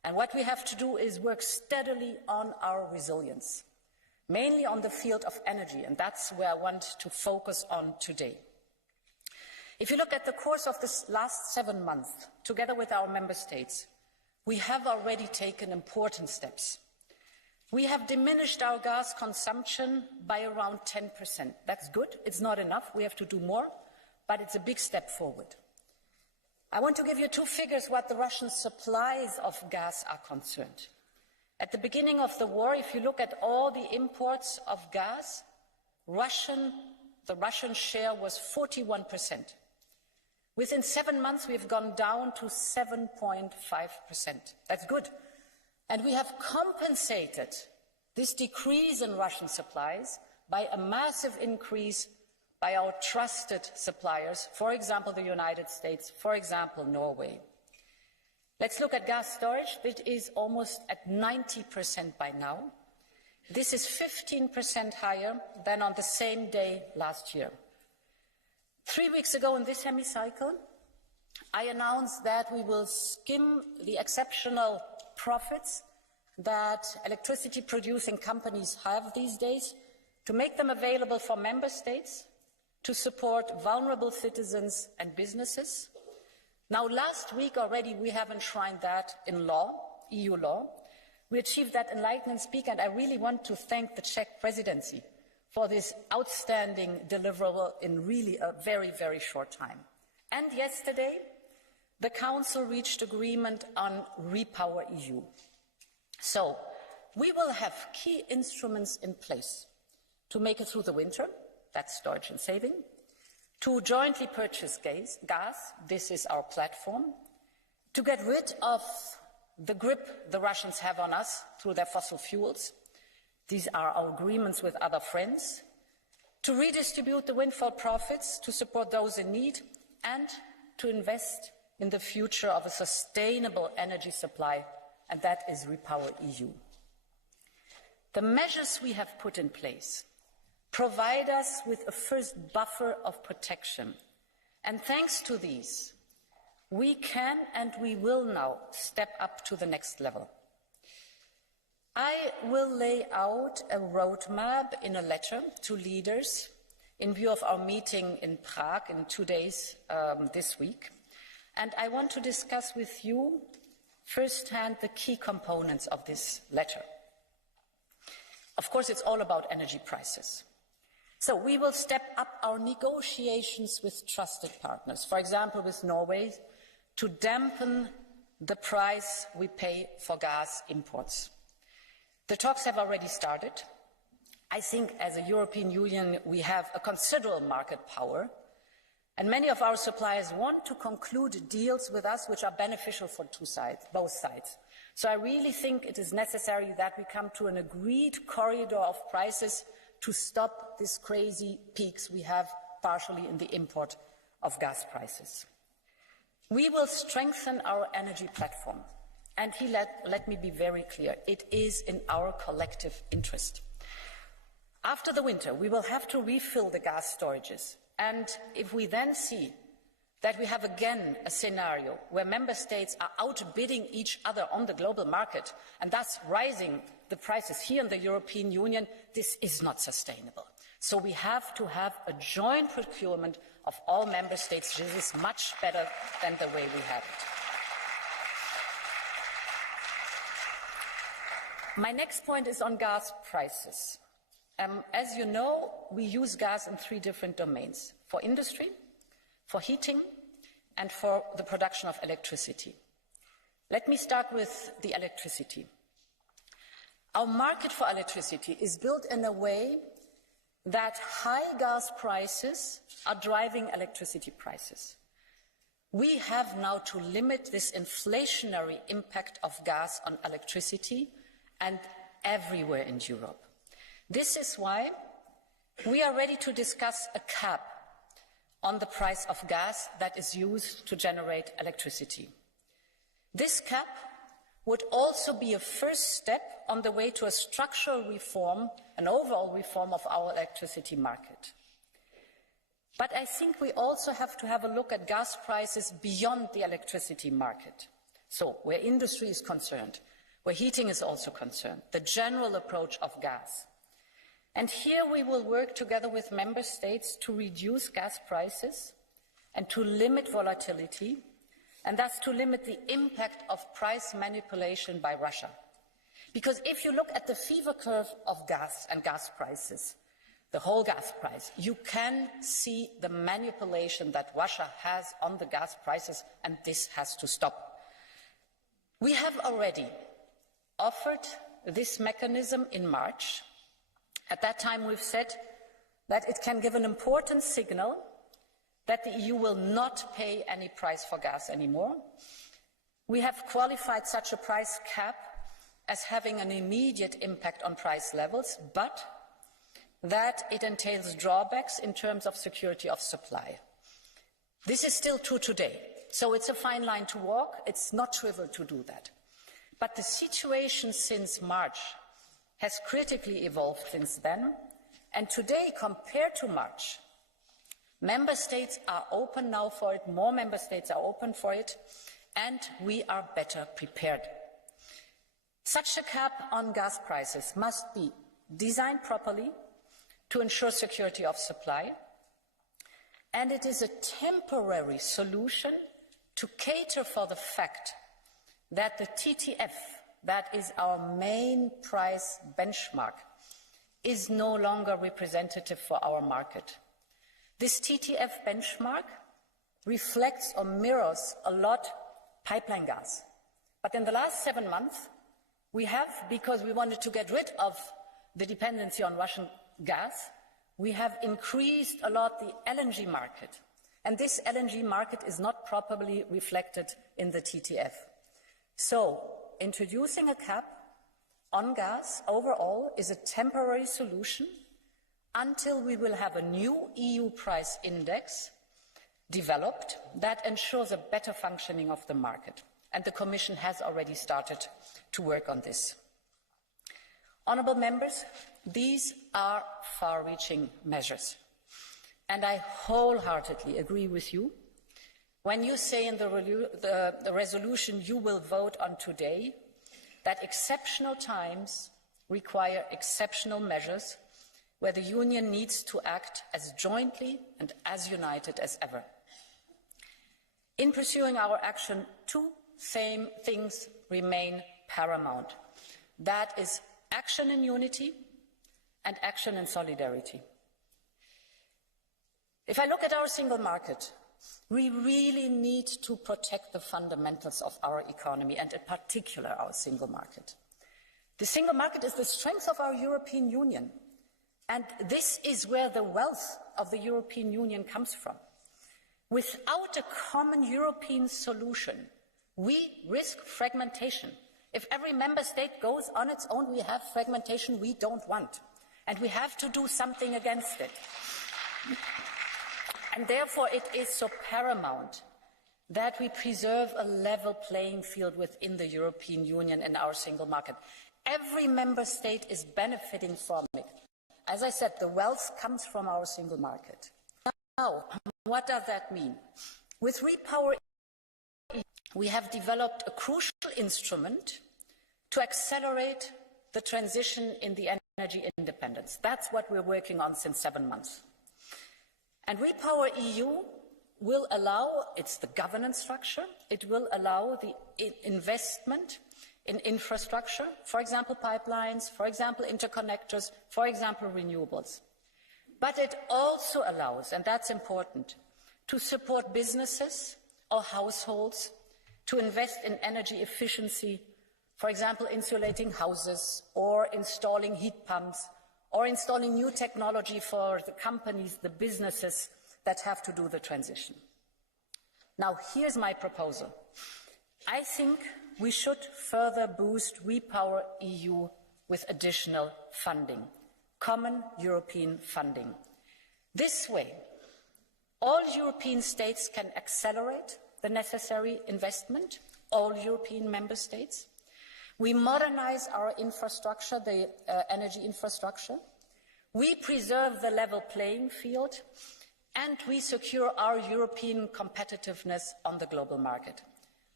And what we have to do is work steadily on our resilience, mainly on the field of energy, and that's where I want to focus on today. If you look at the course of this last 7 months, together with our member states, we have already taken important steps. We have diminished our gas consumption by around 10%. That's good. It's not enough. We have to do more, but it's a big step forward. I want to give you 2 figures what the Russian supplies of gas are concerned. At the beginning of the war, if you look at all the imports of gas, the Russian share was 41%. Within 7 months, we have gone down to 7.5%. That's good. And we have compensated this decrease in Russian supplies by a massive increase by our trusted suppliers, for example, the United States, for example, Norway. Let's look at gas storage. It is almost at 90% by now. This is 15% higher than on the same day last year. 3 weeks ago in this hemicycle, I announced that we will skim the exceptional profits that electricity-producing companies have these days to make them available for member states to support vulnerable citizens and businesses. Now, last week already, we have enshrined that in law, EU law. We achieved that in lightning speed, and I really want to thank the Czech presidency for this outstanding deliverable in really a very, very short time. And yesterday, the Council reached agreement on Repower EU. So, we will have key instruments in place to make it through the winter, that's storage and saving, to jointly purchase gas, this is our platform, to get rid of the grip the Russians have on us through their fossil fuels, these are our agreements with other friends, to redistribute the windfall profits to support those in need, and to invest in the future of a sustainable energy supply, and that is Repower EU. The measures we have put in place provide us with a first buffer of protection, and thanks to these, we can and we will now step up to the next level. I will lay out a roadmap in a letter to leaders in view of our meeting in Prague in 2 days this week, and I want to discuss with you firsthand the key components of this letter. Of course, it's all about energy prices. So we will step up our negotiations with trusted partners, for example with Norway, to dampen the price we pay for gas imports. The talks have already started. I think as a European Union we have a considerable market power, and many of our suppliers want to conclude deals with us which are beneficial for both sides. So I really think it is necessary that we come to an agreed corridor of prices to stop these crazy peaks we have partially in the import of gas prices. We will strengthen our energy platform, and let me be very clear, it is in our collective interest. After the winter, we will have to refill the gas storages, and if we then see that we have again a scenario where member states are outbidding each other on the global market and thus rising the prices here in the European Union, this is not sustainable. So we have to have a joint procurement of all member states. This is much better than the way we have it. My next point is on gas prices. As you know, we use gas in 3 different domains: for industry, for heating, and for the production of electricity. Let me start with the electricity. Our market for electricity is built in a way that high gas prices are driving electricity prices. We have now to limit this inflationary impact of gas on electricity and everywhere in Europe. This is why we are ready to discuss a cap on the price of gas that is used to generate electricity. This cap would also be a first step on the way to a structural reform, an overall reform of our electricity market. But I think we also have to have a look at gas prices beyond the electricity market. So where industry is concerned, where heating is also concerned, the general approach of gas. And here we will work together with member states to reduce gas prices and to limit volatility, and thus to limit the impact of price manipulation by Russia. Because if you look at the fever curve of gas and gas prices, the whole gas price, you can see the manipulation that Russia has on the gas prices, and this has to stop. We have already offered this mechanism in March. At that time, we've said that it can give an important signal that the EU will not pay any price for gas anymore. We have qualified such a price cap as having an immediate impact on price levels, but that it entails drawbacks in terms of security of supply. This is still true today, so it's a fine line to walk. It's not trivial to do that. But the situation since March has critically evolved since then, and today, compared to March, member states are open now for it, more member states are open for it, and we are better prepared. Such a cap on gas prices must be designed properly to ensure security of supply, and it is a temporary solution to cater for the fact that the TTF, that is our main price benchmark, is no longer representative for our market. This TTF benchmark reflects or mirrors a lot pipeline gas. But in the last 7 months, we have, because we wanted to get rid of the dependency on Russian gas, we have increased a lot the LNG market. And this LNG market is not properly reflected in the TTF. So, introducing a cap on gas overall is a temporary solution until we will have a new EU price index developed that ensures a better functioning of the market. And the Commission has already started to work on this. Honourable members, these are far-reaching measures. And I wholeheartedly agree with you when you say in the resolution you will vote on today that exceptional times require exceptional measures where the Union needs to act as jointly and as united as ever. In pursuing our action, two same things remain paramount. That is action in unity and action in solidarity. If I look at our single market, we really need to protect the fundamentals of our economy and in particular our single market. The single market is the strength of our European Union, and this is where the wealth of the European Union comes from. Without a common European solution, we risk fragmentation. If every member state goes on its own, we have fragmentation we don't want, and we have to do something against it. And therefore it is so paramount that we preserve a level playing field within the European Union and our single market. Every member state is benefiting from it. As I said, the wealth comes from our single market. Now, what does that mean? With Repower EU, we have developed a crucial instrument to accelerate the transition in the energy independence. That's what we're working on since 7 months. And Repower EU will allow, it's the governance structure, it will allow the investment in infrastructure, for example pipelines, for example interconnectors, for example renewables. But it also allows, and that's important, to support businesses or households to invest in energy efficiency, for example insulating houses or installing heat pumps or installing new technology for the companies, the businesses that have to do the transition. Now, here's my proposal. I think we should further boost Repower EU with additional funding, common European funding. This way, all European states can accelerate the necessary investment, all European member states. We modernize our infrastructure, the energy infrastructure. We preserve the level playing field, and we secure our European competitiveness on the global market.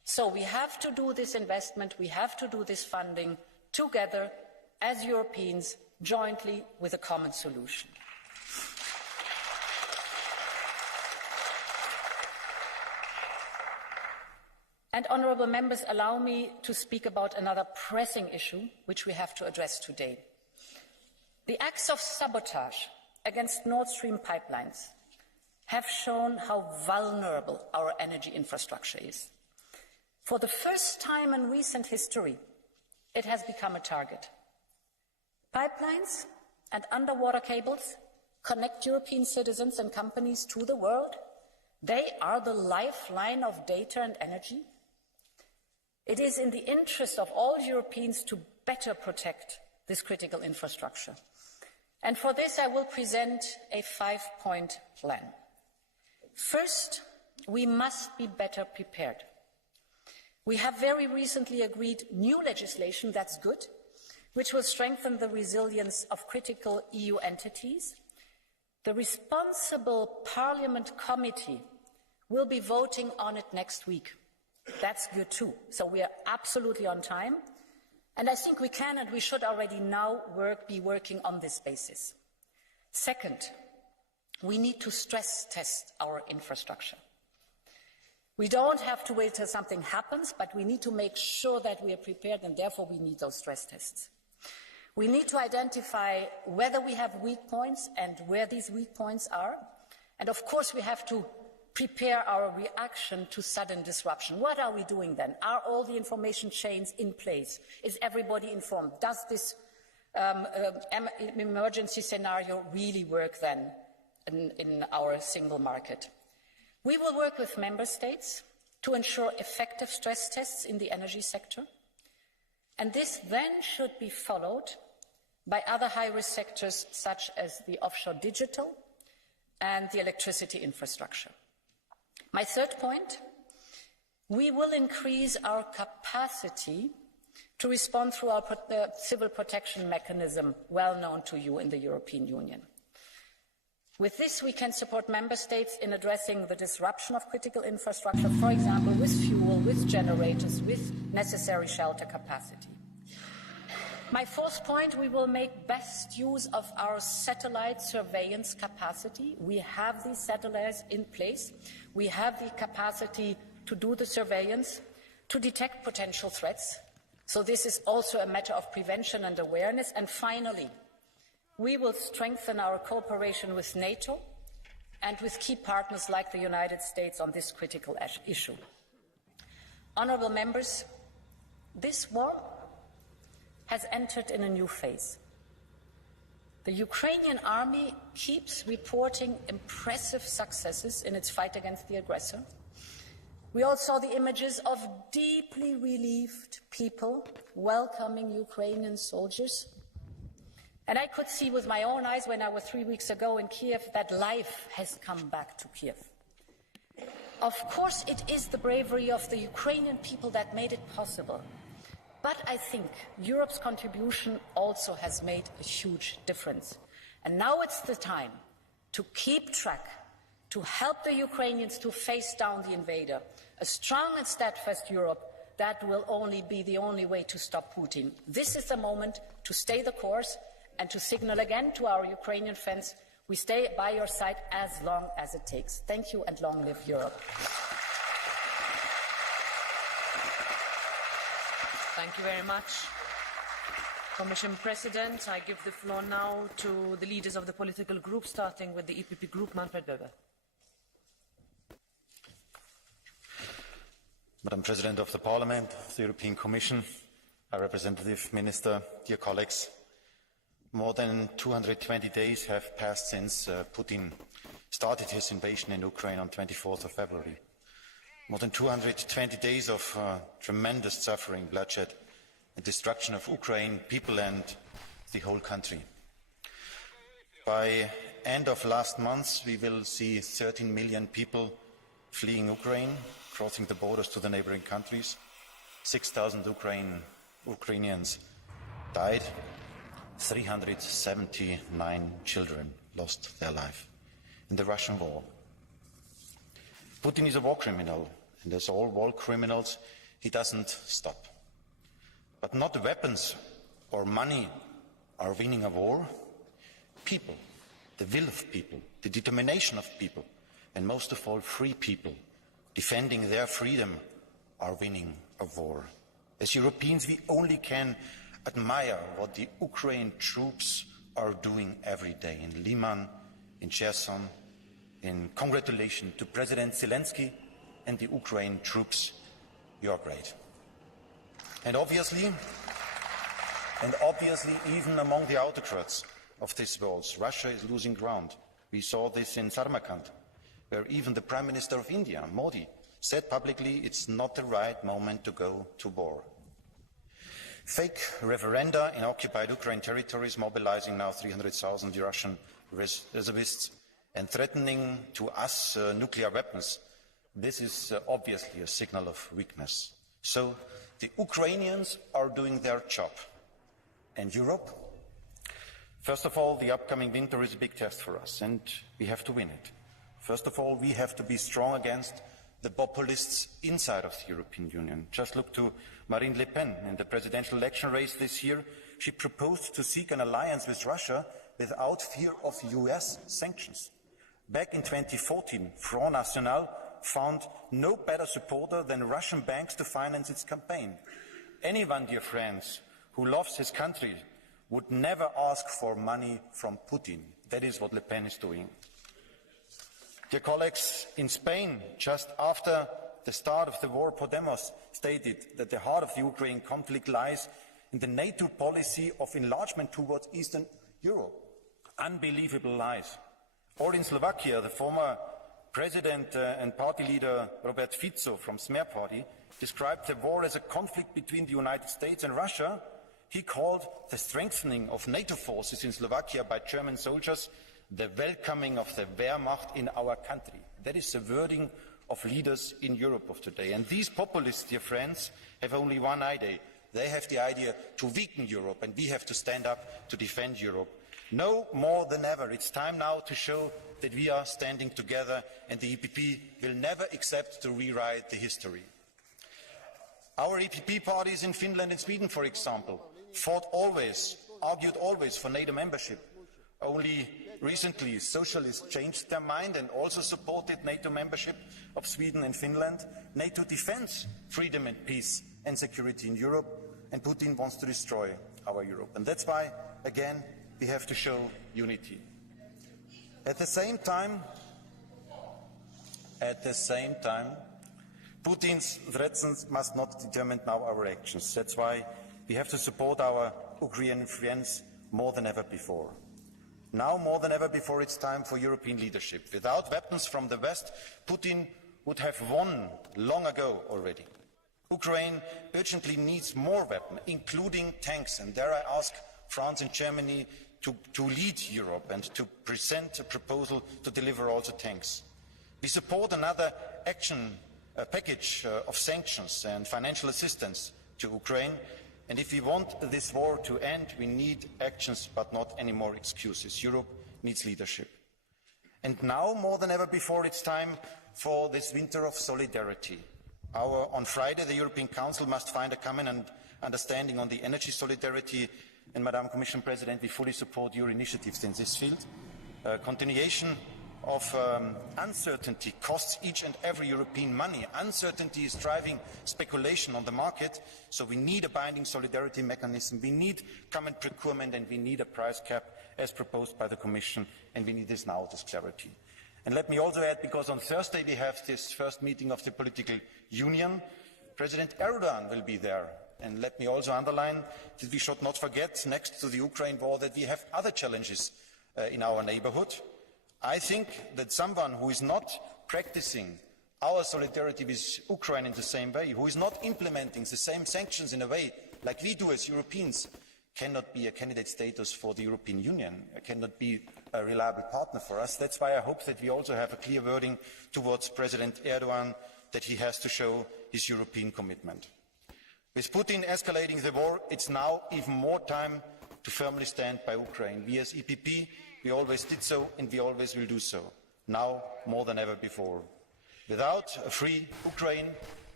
So we have to do this investment, we have to do this funding together as Europeans, jointly with a common solution. And honourable members, allow me to speak about another pressing issue which we have to address today. The acts of sabotage against Nord Stream pipelines have shown how vulnerable our energy infrastructure is. For the first time in recent history, it has become a target. Pipelines and underwater cables connect European citizens and companies to the world. They are the lifeline of data and energy. It is in the interest of all Europeans to better protect this critical infrastructure. And for this, I will present a 5-point plan. First, we must be better prepared. We have very recently agreed new legislation, that's good, which will strengthen the resilience of critical EU entities. The responsible Parliament committee will be voting on it next week. That's good too. So we are absolutely on time. And I think we can and we should already now be working on this basis. Second, we need to stress test our infrastructure. We don't have to wait till something happens, but we need to make sure that we are prepared, and therefore we need those stress tests. We need to identify whether we have weak points and where these weak points are. And of course we have to prepare our reaction to sudden disruption. What are we doing then? Are all the information chains in place? Is everybody informed? Does this emergency scenario really work then in our single market? We will work with member states to ensure effective stress tests in the energy sector. And this then should be followed by other high-risk sectors such as the offshore digital and the electricity infrastructure. My third point, we will increase our capacity to respond through our civil protection mechanism, well known to you in the European Union. With this, we can support member states in addressing the disruption of critical infrastructure, for example, with fuel, with generators, with necessary shelter capacity. My fourth point, we will make best use of our satellite surveillance capacity. We have these satellites in place. We have the capacity to do the surveillance, to detect potential threats. So this is also a matter of prevention and awareness. And finally, we will strengthen our cooperation with NATO and with key partners like the United States on this critical issue. Honourable members, this war has entered in a new phase. The Ukrainian army keeps reporting impressive successes in its fight against the aggressor. We all saw the images of deeply relieved people welcoming Ukrainian soldiers. And I could see with my own eyes when I was 3 weeks ago in Kiev that life has come back to Kiev. Of course, it is the bravery of the Ukrainian people that made it possible. But I think Europe's contribution also has made a huge difference. And now it's the time to keep track, to help the Ukrainians to face down the invader. A strong and steadfast Europe, that will only be the only way to stop Putin. This is the moment to stay the course and to signal again to our Ukrainian friends, we stay by your side as long as it takes. Thank you and long live Europe. Thank you very much. Commission President, I give the floor now to the leaders of the political groups, starting with the EPP Group, Manfred Weber. Madam President of the Parliament, the European Commission, High Representative, Minister, dear colleagues, more than 220 days have passed since Putin started his invasion in Ukraine on 24th of February. More than 220 days of tremendous suffering, bloodshed and destruction of Ukraine, people and the whole country. By end of last month, we will see 13 million people fleeing Ukraine, crossing the borders to the neighboring countries. 6,000 Ukrainians died. 379 children lost their life in the Russian war. Putin is a war criminal, and as all war criminals, he doesn't stop. But not weapons or money are winning a war. People, the will of people, the determination of people, and most of all, free people, defending their freedom, are winning a war. As Europeans, we only can admire what the Ukraine troops are doing every day in Liman, in Cherson. In congratulations to President Zelensky and the Ukraine troops. You are great. And obviously, even among the autocrats of this world, Russia is losing ground. We saw this in Samarkand, where even the Prime Minister of India, Modi, said publicly it's not the right moment to go to war. Fake referenda in occupied Ukraine territories, mobilizing now 300,000 Russian reservists and threatening to us nuclear weapons. This is obviously a signal of weakness. So the Ukrainians are doing their job. And Europe? First of all, the upcoming winter is a big test for us, and we have to win it. First of all, we have to be strong against the populists inside of the European Union. Just look to Marine Le Pen. In the presidential election race this year, she proposed to seek an alliance with Russia without fear of US sanctions. Back in 2014, Front National found no better supporter than Russian banks to finance its campaign. Anyone, dear friends, who loves his country would never ask for money from Putin. That is what Le Pen is doing. Dear colleagues, in Spain, just after the start of the war, Podemos stated that the heart of the Ukraine conflict lies in the NATO policy of enlargement towards Eastern Europe. Unbelievable lies. Or in Slovakia, the former President and party leader Robert Fico from Smer Party described the war as a conflict between the United States and Russia. He called the strengthening of NATO forces in Slovakia by German soldiers the welcoming of the Wehrmacht in our country. That is the wording of leaders in Europe of today. And these populists, dear friends, have only one idea. They have the idea to weaken Europe, and we have to stand up to defend Europe. No more than ever, it's time now to show that we are standing together, and the EPP will never accept to rewrite the history. Our EPP parties in Finland and Sweden, for example, argued always for NATO membership. Only recently, socialists changed their mind and also supported NATO membership of Sweden and Finland. NATO defends freedom and peace and security in Europe, and Putin wants to destroy our Europe. And that's why, again, we have to show unity. At the same time, Putin's threats must not determine now our actions. That's why we have to support our Ukrainian friends more than ever before. Now more than ever before, it's time for European leadership. Without weapons from the West, Putin would have won long ago already. Ukraine urgently needs more weapons, including tanks, and there I ask France and Germany to lead Europe and to present a proposal to deliver also tanks. We support another action package of sanctions and financial assistance to Ukraine, and if we want this war to end, we need actions but not any more excuses. Europe needs leadership. And now, more than ever before, it's time for this winter of solidarity. On Friday, the European Council must find a common understanding on the energy solidarity, and Madam Commission President, we fully support your initiatives in this field. Continuation of uncertainty costs each and every European money. Uncertainty is driving speculation on the market, so we need a binding solidarity mechanism, we need common procurement, and we need a price cap as proposed by the Commission, and we need this now, this clarity. And let me also add, because on Thursday we have this first meeting of the political union, President Erdogan will be there. And let me also underline that we should not forget, next to the Ukraine war, that we have other challenges in our neighborhood. I think that someone who is not practicing our solidarity with Ukraine in the same way, who is not implementing the same sanctions in a way like we do as Europeans, cannot be a candidate status for the European Union, cannot be a reliable partner for us. That's why I hope that we also have a clear wording towards President Erdogan that he has to show his European commitment. With Putin escalating the war, it's now even more time to firmly stand by Ukraine. We as EPP, we always did so and we always will do so, now more than ever before. Without a free Ukraine,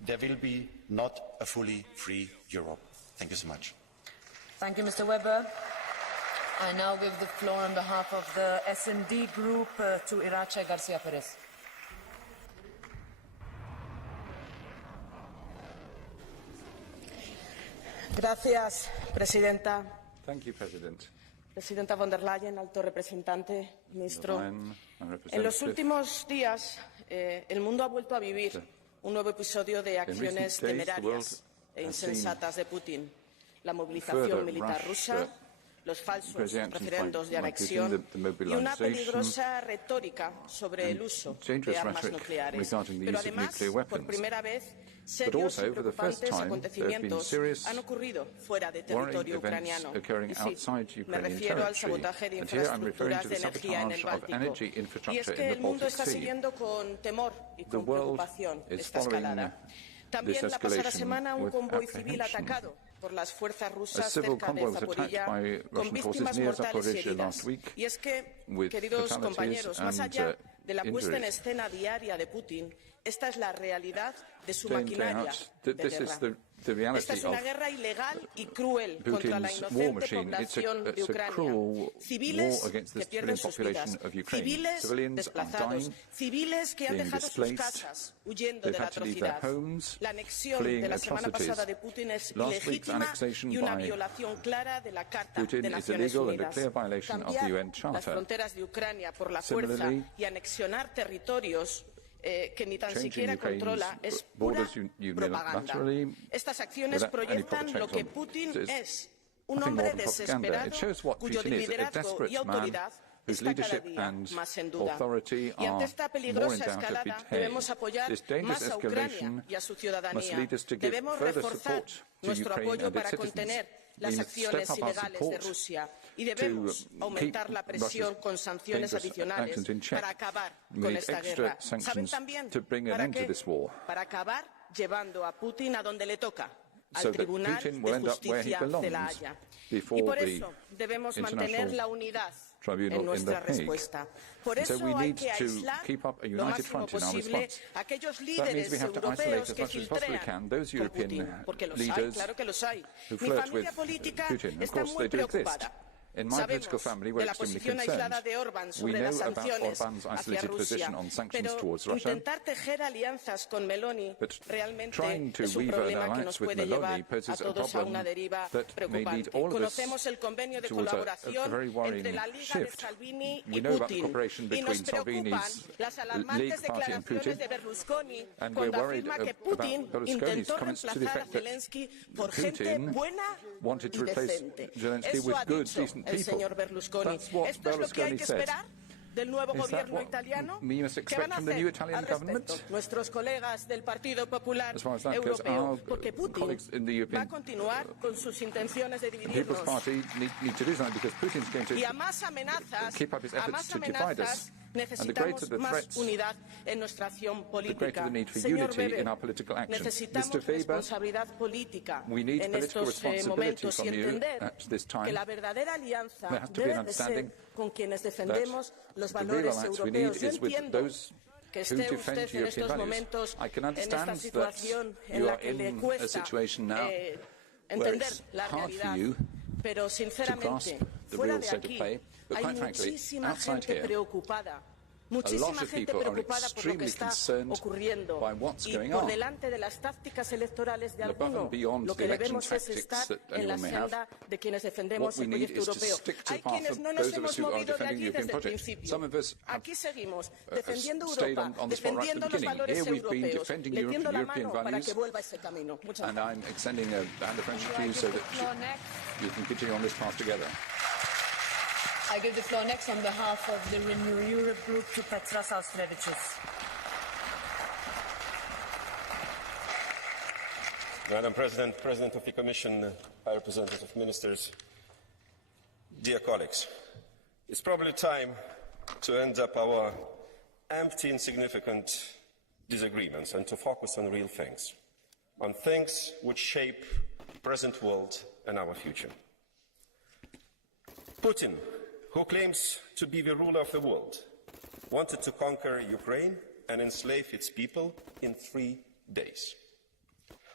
there will be not a fully free Europe. Thank you so much. Thank you, Mr. Weber. I now give the floor on behalf of the S&D Group to Irache Garcia Perez. Gracias, Presidenta. Thank you, President. Presidenta von der Leyen, Alto Representante, Ministro. En los últimos días, el mundo ha vuelto a vivir un nuevo episodio de acciones temerarias e insensatas de Putin. La movilización militar rusa, los falsos referendos de anexión y una peligrosa retórica sobre el uso de armas nucleares. Pero además, por primera vez, serios y preocupantes acontecimientos han ocurrido fuera de territorio ucraniano. Y sí, me refiero al sabotaje de infraestructuras de energía en el Báltico. Y es que el mundo está siguiendo con temor y con preocupación esta escalada. También la pasada semana un convoy civil atacado por las fuerzas rusas cerca de Zaporilla, con víctimas mortales y heridas. Y es que, queridos compañeros, más allá de la puesta en escena diaria de Putin, esta es la realidad de su maquinaria de guerra. Esta es una guerra ilegal y cruel contra la inocente población de Ucrania. Civiles que pierden sus vidas, civiles desplazados, civiles que han dejado sus casas huyendo de la atrocidad. La anexión de la semana pasada de Putin es ilegítima y una violación clara de la Carta de Naciones Unidas. Cambiar las fronteras de Ucrania por la fuerza y anexionar territorios que ni tan siquiera controla es pura propaganda. Estas acciones proyectan lo que Putin es, un hombre desesperado cuyo liderazgo y autoridad está cada día más en duda. Y ante esta peligrosa escalada debemos apoyar más a Ucrania y a su ciudadanía. Debemos reforzar nuestro apoyo para contener las acciones ilegales de Rusia y debemos aumentar la presión con sanciones adicionales para acabar con esta guerra. ¿Saben también para qué? Para acabar llevando a Putin a donde le toca, al Tribunal de Justicia de La Haya. Y por eso debemos mantener la unidad en nuestra respuesta. Por eso hay que aislar lo máximo posible a aquellos líderes europeos que filtrean con Putin, porque los hay, claro que los hay. Mi familia política está muy preocupada. Sabemos de la posición aislada de Orbán sobre las sanciones hacia Rusia, pero intentar tejer alianzas con Meloni realmente es un problema que nos puede llevar a todos a una deriva preocupante. Conocemos el convenio de colaboración entre la Liga de Salvini y Putin, y nos preocupan las alarmantes declaraciones de Berlusconi cuando afirma que Putin intentó reemplazar a Zelensky por gente buena y decente. Eso ha dicho el señor Berlusconi. ¿Esto es lo que hay que esperar del nuevo gobierno italiano? ¿Qué van a hacer al respecto nuestros colegas del Partido Popular Europeo? Porque Putin va a continuar con sus intenciones de dividirnos. Y a más amenazas, necesitamos más unidad en nuestra acción política. Señor Weber, necesitamos responsabilidad política en estos momentos y entender que la verdadera alianza debe de ser con quienes defendemos los valores europeos. Yo entiendo que esté usted en estos momentos en esta situación en la que le cuesta entender la realidad, pero sinceramente, fuera de aquí hay muchísima gente preocupada. Muchísima gente preocupada por lo que está ocurriendo y por delante de las tácticas electorales de alguno, lo que debemos es estar en la senda de quienes defendemos el proyecto europeo. Hay quienes no nos hemos movido de allí desde el principio. Aquí seguimos defendiendo Europa, defendiendo los valores europeos, le tiendo la mano para que vuelva a ese camino. Muchas gracias. I give the floor next on behalf of the Renew Europe Group to Petras Austrevicius. Madam President, President of the Commission, High Representative Ministers, dear colleagues, it's probably time to end up our empty, insignificant disagreements and to focus on real things, on things which shape the present world and our future. Putin, who claims to be the ruler of the world, wanted to conquer Ukraine and enslave its people in 3 days.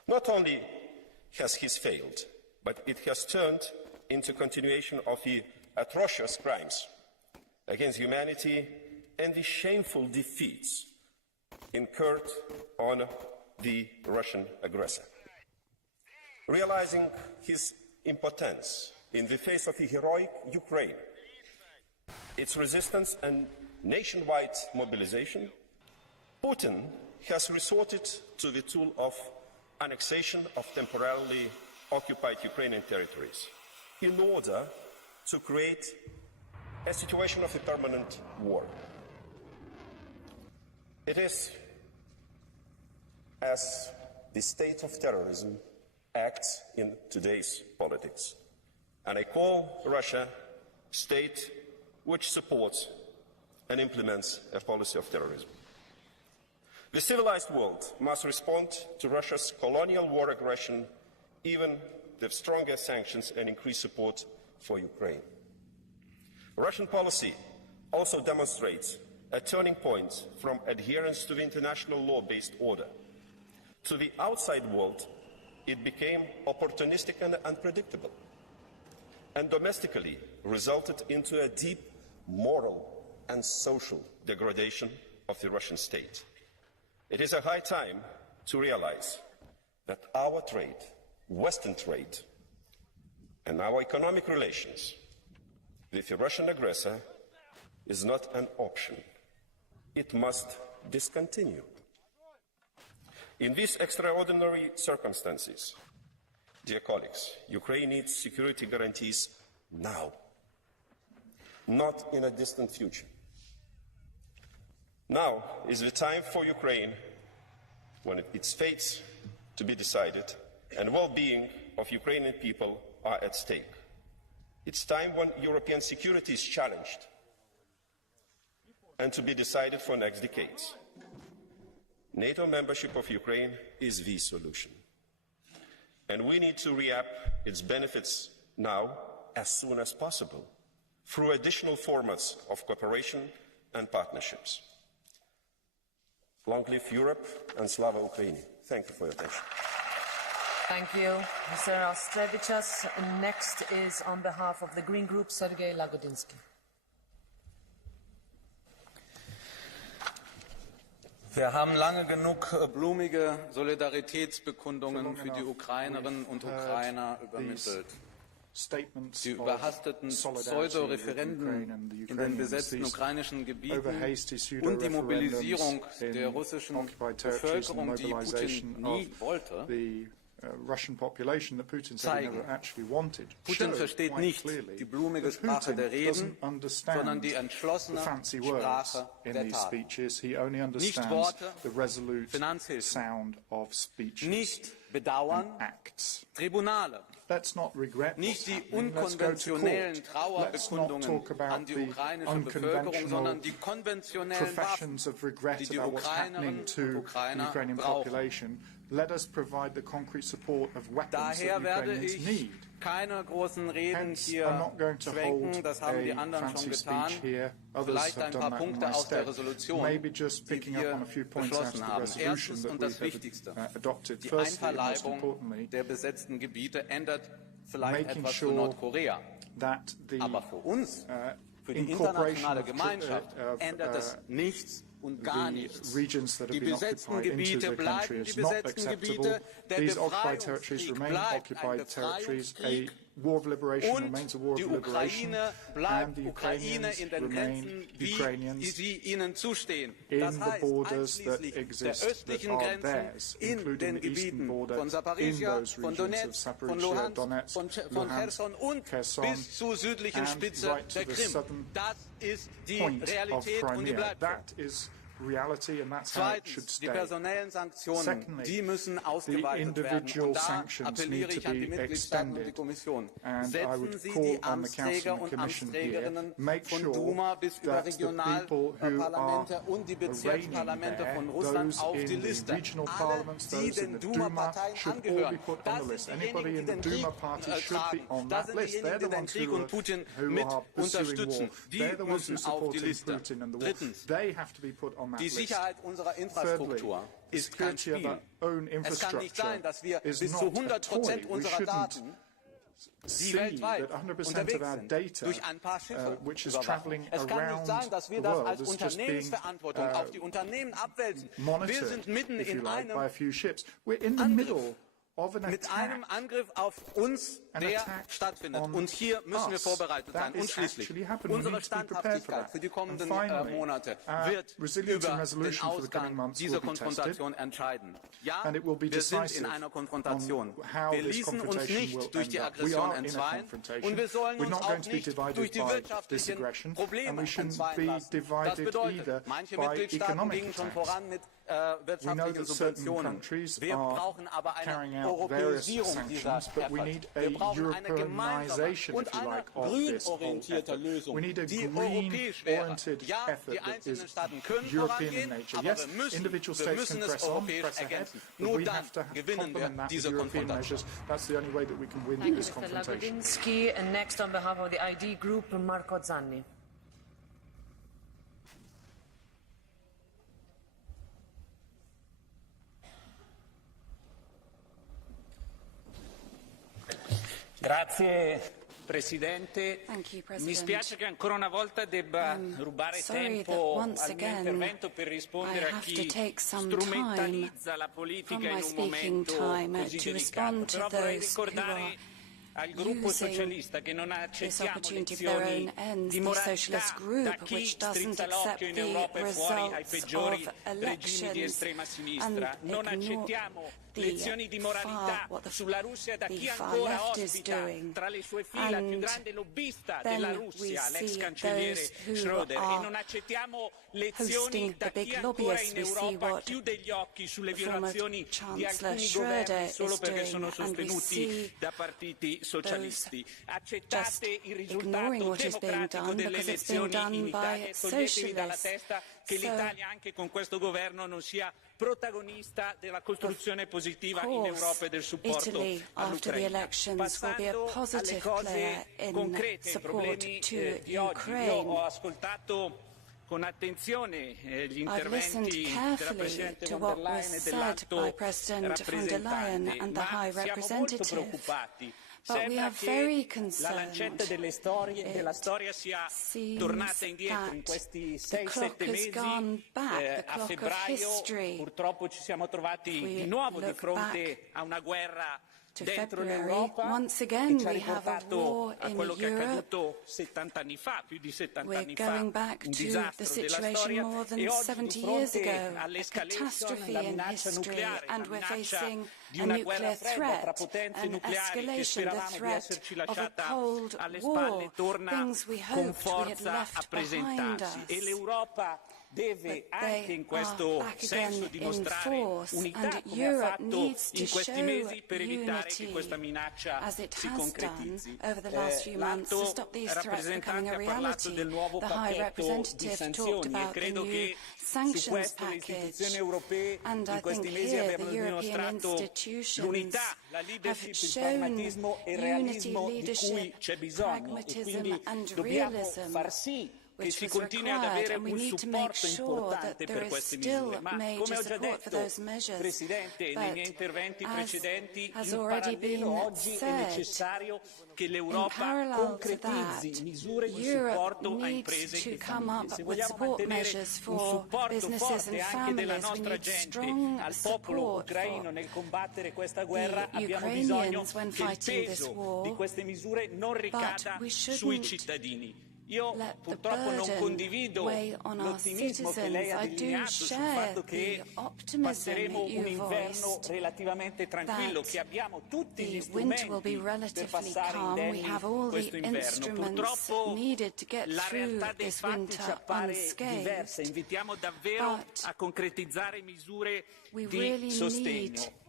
Not only has he failed, but it has turned into continuation of the atrocious crimes against humanity and the shameful defeats incurred on the Russian aggressor. Realizing his impotence in the face of the heroic Ukraine, its resistance and nationwide mobilization, Putin has resorted to the tool of annexation of temporarily occupied Ukrainian territories in order to create a situation of a permanent war. It is as the state of terrorism acts in today's politics. And I call Russia a state which supports and implements a policy of terrorism. The civilized world must respond to Russia's colonial war aggression, even with stronger sanctions and increased support for Ukraine. Russian policy also demonstrates a turning point from adherence to the international law-based order. To the outside world, it became opportunistic and unpredictable, and domestically resulted into a deep moral and social degradation of the Russian state. It is a high time to realize that our trade, Western trade, and our economic relations with the Russian aggressor is not an option. It must discontinue. In these extraordinary circumstances, dear colleagues, Ukraine needs security guarantees now, not in a distant future. Now is the time for Ukraine, when its fates to be decided and well-being of Ukrainian people are at stake. It's time when European security is challenged and to be decided for next decades. NATO membership of Ukraine is the solution. And we need to reap its benefits now as soon as possible through additional formats of cooperation and partnerships. Long live Europe and Slava Ukraini. Thank you for your attention. Thank you, Mr. Austrevicius. Next is on behalf of the Green Group, Sergei Lagodinsky. Wir haben lange genug blumige Solidaritätsbekundungen für die Ukrainerinnen und Ukrainer übermittelt. Die überhasteten Pseudo-Referenden in den besetzten ukrainischen Gebieten und die Mobilisierung der russischen Bevölkerung, die Putin nie wollte, zeigen, Putin versteht nicht die blumige Sprache der Reden, sondern die entschlossene Sprache der Tat. Nicht Worte, Finanzhilfen, nicht Bedauern, Tribunale, nicht die unkonventionellen Trauerbekundungen an die ukrainische Bevölkerung, sondern die konventionellen Waffen, die die Ukrainerinnen und Ukrainer brauchen. Daher werde ich keine großen Reden hier schwenken, das haben die anderen schon getan. Vielleicht ein paar Punkte aus der Resolution, die wir beschlossen haben. Erstens und das Wichtigste, die Einverleibung der besetzten Gebiete ändert vielleicht etwas für Nordkorea. Aber für uns, für die internationale Gemeinschaft, ändert es nichts und gar nichts. Die besetzten Gebiete bleiben die besetzten Gebiete, der Befreiungskrieg bleibt ein Befreiungskrieg und die Ukraine bleibt Ukraine in den Grenzen, wie sie ihnen zustehen. Das heißt einschließlich der östlichen Grenzen in den Gebieten von Zaporizhia, von Donetsk, von Luhansk, von Cherson und bis zur südlichen Spitze der Krim. Das ist die Realität und die bleibt so. Zweitens, die personellen Sanktionen, die müssen ausgeweitet werden. Und da appelliere ich an die Mitgliedstaaten und die Kommission. Setzen Sie die Amtsträger und Amtsträgerinnen von Duma bis über Regionalparlamente und die Bezirksparlamente von Russland auf die Liste. Alle, die den Duma-Parteien angehören. Das sind diejenigen, die den Krieg tragen. Das sind diejenigen, die den Krieg und Putin mit unterstützen. Die müssen auf die Liste. Drittens, Die Sicherheit unserer Infrastruktur ist kein Spiel. Es kann nicht sein, dass wir bis zu 100% unserer Daten, die weltweit unterwegs sind, durch ein paar Schiffe überwachen. Es kann nicht sein, dass wir das als Unternehmensverantwortung auf die Unternehmen abwälzen. Wir sind mitten in einem Angriff. Mit einem Angriff auf uns, der stattfindet. Und hier müssen wir vorbereitet sein. Und schließlich, unsere Standhaftigkeit für die kommenden Monate wird über den Ausgang dieser Konfrontation entscheiden. Ja, wir sind in einer Konfrontation. Wir ließen uns nicht durch die Aggression entzweien und wir sollen uns auch nicht durch die wirtschaftlichen Probleme entzweien lassen. Das bedeutet, manche Mitgliedstaaten gingen schon voran mit wirtschaftlichen Subventionen. Wir brauchen aber eine Europäisierung dieser Effort. Wir brauchen eine gemeinsame und eine grünorientierte Lösung, die europäisch wäre. Ja, die einzelnen Staaten können vorangehen, aber wir müssen es europäisch ergänzen. Nur dann gewinnen wir diese Konfrontation. Thank you, Mr. Lagodinsky. And next on behalf of the ID Group, Marco Zanni. Grazie Presidente. Mi spiace che ancora una volta debba rubare tempo al mio intervento per rispondere a chi strumentalizza la politica in un momento così delicato. Però vorrei ricordare al gruppo socialista che non accettiamo lezioni di moralità da chi strizza l'occhio in Europa e fuori ai peggiori regimi di estrema sinistra. Non accettiamo lezioni di moralità sulla Russia da chi ancora ospita tra le sue fila il più grande lobbista della Russia, l'ex cancelliere Schröder, e non accettiamo lezioni da chi ancora in Europa chiude gli occhi sulle violazioni di alcuni governi solo perché sono sostenuti da partiti socialisti. Accettate il risultato democratico delle elezioni in Italia e toglietevi dalla testa che l'Italia anche con questo governo non sia protagonista della costruzione positiva in Europa e del supporto all'Ucraina. Passando alle cose concrete, ai problemi di oggi, io ho ascoltato con attenzione gli interventi della Presidente von der Leyen e dell'Alto rappresentante, ma siamo molto preoccupati. Sembra che la lancetta della storia sia tornata indietro in questi 6-7 mesi. A febbraio purtroppo ci siamo trovati di nuovo di fronte a una guerra dentro l'Europa che ci ha riportato a quello che è accaduto 70 anni fa, più di 70 anni fa, un disastro della storia, e oggi di fronte all'escalation, alla minaccia nucleare, la minaccia di una guerra fredda tra potenze nucleari che speravamo di esserci lasciata alle spalle, torna con forza a presentarsi, e l'Europa deve anche in questo senso dimostrare unità, come ha fatto in questi mesi, per evitare che questa minaccia si concretizzi. L'Alto rappresentante ha parlato del nuovo pacchetto di sanzioni e credo che su questo le istituzioni europee in questi mesi abbiano dimostrato l'unità, la leadership, il pragmatismo e il realismo di cui c'è bisogno, e quindi dobbiamo far sì che si continui ad avere un supporto importante per queste misure. Ma come ho già detto, Presidente, nei miei interventi precedenti, in parallelo oggi è necessario che l'Europa concretizzi misure di supporto a imprese e famiglie. Se vogliamo mantenere un supporto forte anche della nostra gente al popolo ucraino nel combattere questa guerra, abbiamo bisogno che il peso di queste misure non ricada sui cittadini. Io purtroppo non condivido l'ottimismo che lei ha delineato sul fatto che passeremo un inverno relativamente tranquillo, che abbiamo tutti gli strumenti per passare indenni questo inverno. Purtroppo la realtà dei fatti ci appare diversa. Invitiamo davvero a concretizzare misure di sostegno.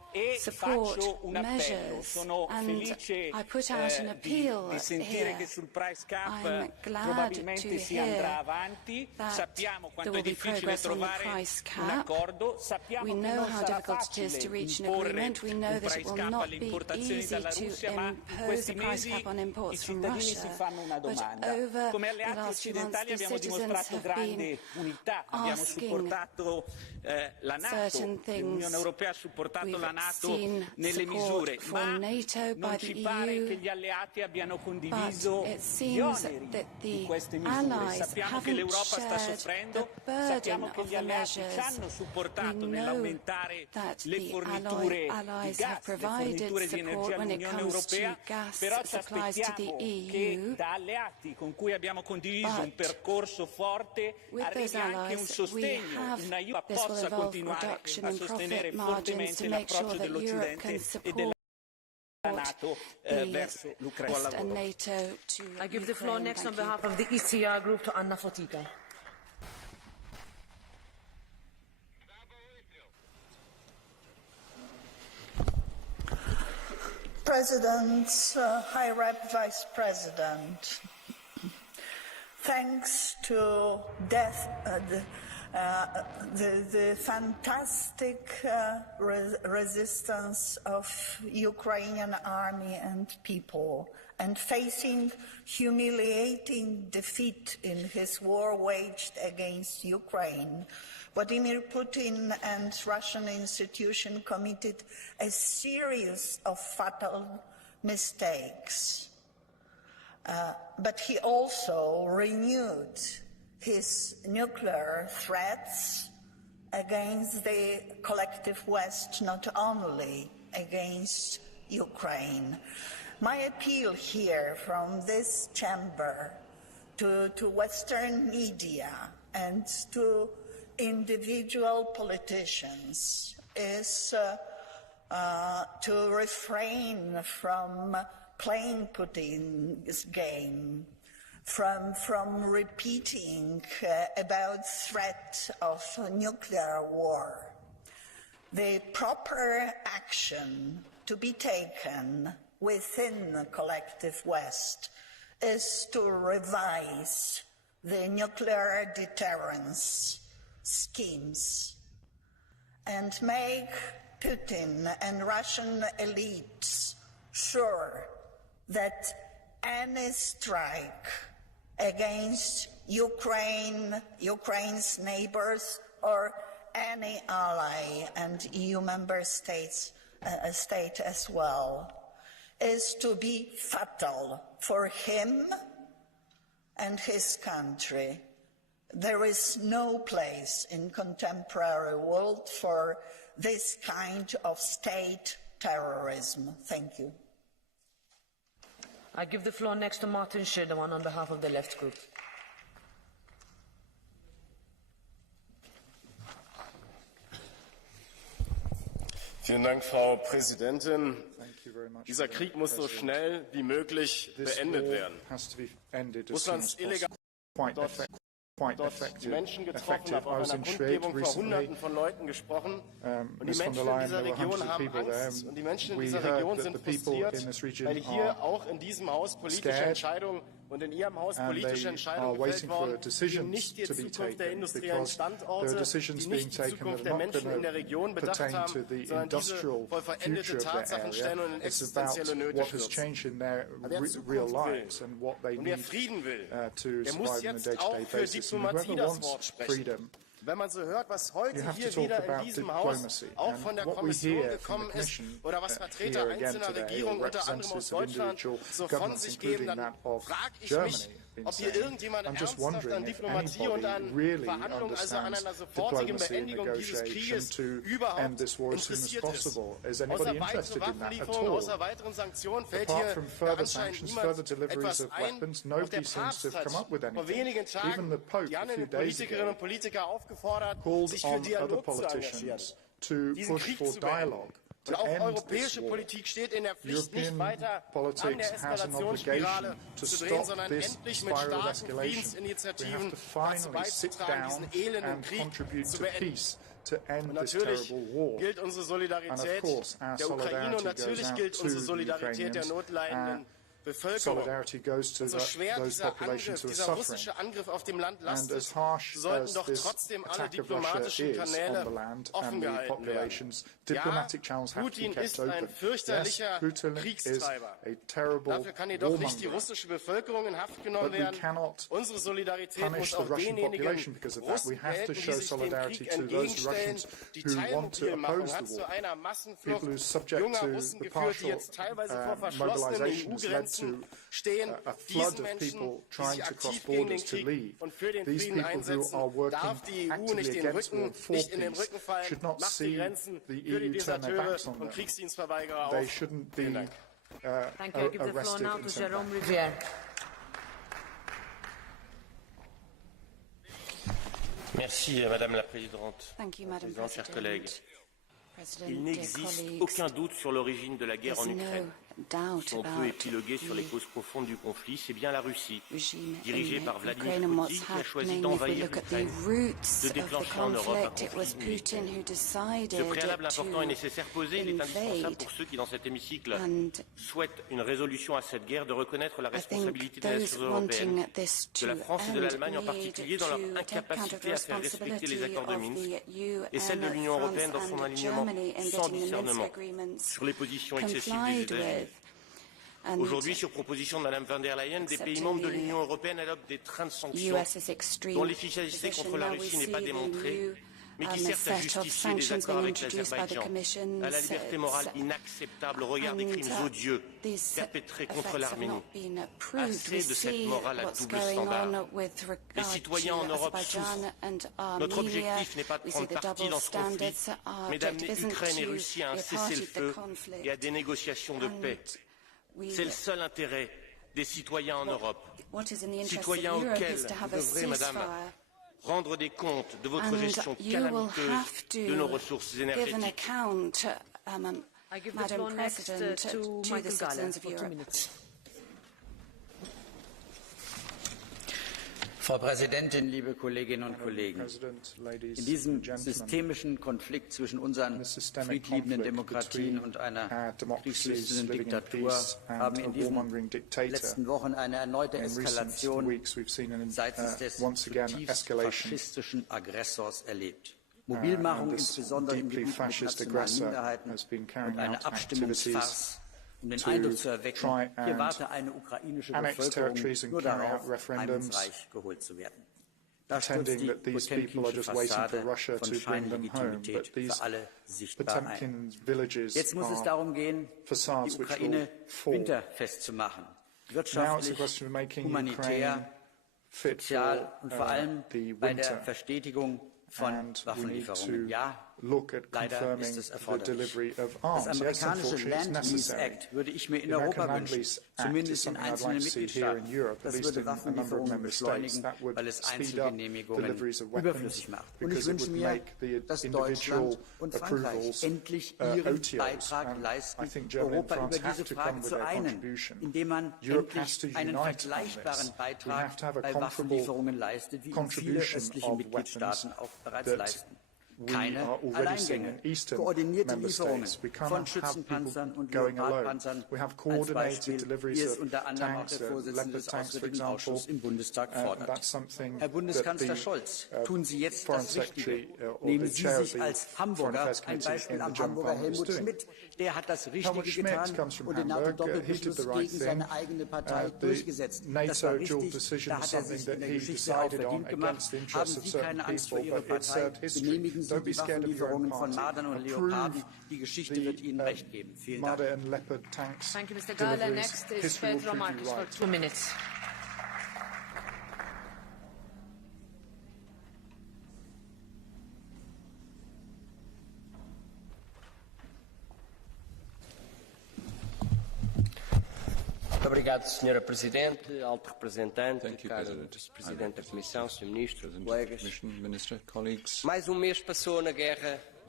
support measures, and I put out an appeal here. I'm glad to hear that there will be progress on the price cap. We know how difficult it is to reach an agreement. We know that it will not be easy to impose a price cap on imports from Russia. But over the last few months, the citizens have been asking certain things. We've seen support for NATO by the EU, but it seems that the allies haven't shared the burden of the measures. We know that the allies have provided support when it comes to gas supplies to the EU, but with those allies we have, this will involve reduction in profit margins to make sure that Europe can support the West and NATO to I give the floor next on behalf of the ECR group to Anna Fotyga. President, High Rep Vice President, thanks to the fantastic resistance of Ukrainian army and people, and facing humiliating defeat in his war waged against Ukraine, Vladimir Putin and Russian institutions committed a series of fatal mistakes. But he also renewed his nuclear threats against the collective West, not only against Ukraine. My appeal here from this chamber to Western media and to individual politicians is to refrain from playing Putin's game, from repeating about threat of nuclear war. The proper action to be taken within the collective West is to revise the nuclear deterrence schemes and make Putin and Russian elites sure that any strike against Ukraine's neighbors or any ally and EU member state as well is to be fatal for him and his country. There is no place in contemporary world for this kind of state terrorism. Thank you. I give the floor next to Martin Schirdewan on behalf of the Left Group. Vielen Dank, Frau Präsidentin. Dieser Krieg muss so schnell wie möglich beendet werden. Russlands illegal dort die Menschen getroffen, habe auch an einer Kundgebung vor Hunderten von Leuten gesprochen. Und die Menschen in dieser Region haben Angst. Und die Menschen in dieser Region sind frustriert, weil hier auch in diesem Haus politische Entscheidungen und in Ihrem Haus politische Entscheidungen gefällt worden, die nicht die Zukunft der industriellen Standorte, die nicht die Zukunft der Menschen in der Region bedacht haben, sondern diese vor veränderte Tatsachen stellen und in existenzielle Nöte stürzen. Wer Zukunft will und wer Frieden will, der muss jetzt auch für Diplomatie das Wort sprechen. Wenn man so hört, was heute hier wieder in diesem Haus auch von der Kommission gekommen ist oder was Vertreter einzelner Regierungen, unter anderem aus Deutschland, so von sich geben, dann frage ich mich, ob hier irgendjemand ernsthaft an Diplomatie und an Verhandlungen, also an einer sofortigen Beendigung dieses Krieges überhaupt interessiert ist. Außer weitere Waffenlieferungen, außer weiteren Sanktionen fällt hier anscheinend niemand etwas ein. Auch der Papst hat vor wenigen Tagen die anderen Politikerinnen und Politiker aufgefordert, sich für Dialog zu engagieren, diesen Krieg zu beenden. Und auch europäische Politik steht in der Pflicht, nicht weiter an der Eskalationsspirale zu drehen, sondern endlich mit starken Friedensinitiativen dazu beizutragen, diesen elenden Krieg zu beenden. to end this terrible war. Gilt unsere Solidarität and of course, our der Ukraine und solidarity natürlich goes gilt out unsere to Solidarität der Ukrainians. notleidenden Bevölkerung. Solidarity goes to Und so schwer those populations who are dieser suffering. russische Angriff auf dem Land And as lastet, harsh sollten as doch this trotzdem alle attack of Russia diplomatischen is on Kanäle the land offen and the gehalten populations, werden. diplomatic channels have to be Putin kept ist open. ein fürchterlicher Yes, Putin is Kriegstreiber. a terrible Dafür kann jedoch nicht die warmonger. russische Bevölkerung in Haft genommen But we werden. cannot Unsere Solidarität punish muss the auch Russian denjenigen population because of that. Russen We have to gelten, show die sich dem solidarity Krieg to those entgegenstellen. Russians Die who want to Teilmobilmachung oppose hat the zu war. einer People Massenflucht who subject junger to Russen the geführt, die partial jetzt teilweise vor verschlossenen mobilization has led EU-Grenzen to stehen. a flood Diesen of Menschen, people die trying sich to cross aktiv gegen den borders to Krieg leave. und für den These Frieden people who einsetzen, are working darf die EU actively nicht den against war Rücken, for nicht in den peace Rücken fallen, should not macht die see Grenzen the für die EU turn their Deserteure backs on und them. Kriegsdienstverweigerer auf. They shouldn't be Vielen Dank. Thank you. I give the floor arrested now and to sent Jérôme back. Rivière. Merci, Madame la Présidente. Thank you, Madam Présidente, chers President. collègues. President, Il dear n'existe colleagues, aucun doute sur l'origine de la guerre en there's Ukraine. no doubt Si on peut about épiloguer sur les the causes profondes du conflit, c'est bien la Russie, regime dirigée in par Vladimir Ukraine and what's Poutine, qui a choisi happening. If we d'envahir look at the l'Ukraine, roots de of the déclencher en Europe un conflict, it was conflit Putin who Ce decided préalable important et to nécessaire posé, il est indispensable invade. pour ceux qui, dans cet hémicycle, And souhaitent une résolution à cette guerre de reconnaître la I think responsabilité des those nations européennes, wanting this de to la France et de end l'Allemagne en need particulier, dans leur to take account of incapacité the à faire respecter les responsibility accords de of Minsk the EU et celle de and l'Union France européenne dans son and alignement Germany in sans getting the Minsk discernement agreements sur les positions excessives des complied États-Unis. with. And Aujourd'hui, sur proposition de Mme von der Leyen, des pays membres de l'Union européenne adoptent des trains de sanctions US is extreme dont l'efficacité position. contre la Now we Russie n'est see pas the démontrée, new mais qui servent à set of justifier des sanctions accords being avec introduced by the l'Azerbaïdjan, Commission. à la liberté morale inacceptable au regard des crimes odieux These perpétrés contre effects have l'Arménie. not been approved. Assez We de cette see morale à what's double going standard. on with regard Les citoyens en to Europe Azerbaijan and Notre Armenia. objectif n'est pas de We see prendre the parti double dans ce conflit, standards. Our mais d'amener objective isn't Ukraine et to Russie à un be a party to the cessez-le-feu conflict. et à des négociations de paix. C'est le seul intérêt des citoyens en Europe. What is in the interest of Citoyens Europe auxquels is to have vous a devrez, Madame, ceasefire. rendre des comptes de votre And gestion you will calamiteuse have de nos to ressources give an énergétiques. account, I give the Madam floor next President, to to the Michael Gahler citizens of for 2 Europe. minutes. Frau Präsidentin, liebe Kolleginnen und Kollegen! In diesem systemischen Konflikt zwischen unseren friedliebenden Demokratien und einer kriegslüsternden Diktatur haben in diesen letzten Wochen eine erneute Eskalation seitens des zutiefst faschistischen Aggressors erlebt. Mobilmachung insbesondere im Gebiet mit nationalen Minderheiten und eine Abstimmungsfarce, um den Eindruck zu erwecken, hier warte eine ukrainische Bevölkerung nur darauf, heimensreich geholt zu werden. Da stürzt die potemkinsche Fassade von Scheinlegitimität für alle sichtbar ein. Jetzt muss es darum gehen, die Ukraine winterfest zu machen, wirtschaftlich, humanitär, sozial und vor allem bei der Verstetigung von Waffenlieferungen. Ja, leider ist es erforderlich. Das amerikanische Land-Lease Act würde ich mir in Europa wünschen, zumindest in einzelnen Mitgliedstaaten. Das würde Waffenlieferungen beschleunigen, weil es Einzelgenehmigungen überflüssig macht. Und ich wünsche mir, dass Deutschland und Frankreich endlich ihren Beitrag leisten, Europa über diese Frage zu einen, indem man endlich einen vergleichbaren Beitrag bei Waffenlieferungen leistet, wie ihn viele östliche Mitgliedstaaten auch bereits leisten. Keine Alleingänge, koordinierte Lieferungen von Schützenpanzern und Leopardpanzern als Beispiel, wie es unter anderem auch der Vorsitzende des Auswärtigen Ausschusses im Bundestag fordert. Herr Bundeskanzler Scholz, tun Sie jetzt das Richtige. Nehmen Sie sich als Hamburger ein Beispiel am Hamburger Helmut Schmidt. Der hat das Richtige getan und den NATO-Doppelbeschluss gegen seine eigene Partei durchgesetzt. Das war richtig, da hat er sich in der Geschichte auch verdient gemacht. Haben Sie keine Angst vor Ihrer Partei? Genehmigen Sie die Waffenlieferungen von Mardern und Leoparden. Die Geschichte wird Ihnen recht geben. Vielen Dank. Thank you, Mr. Gahler. Next is Pedro Marques for 2 minutes. Obrigado, Sra. Presidente, Alto Representante, caro Vice-Presidente da Comissão, Sr. Ministro, colegas. Mais mês passou na guerra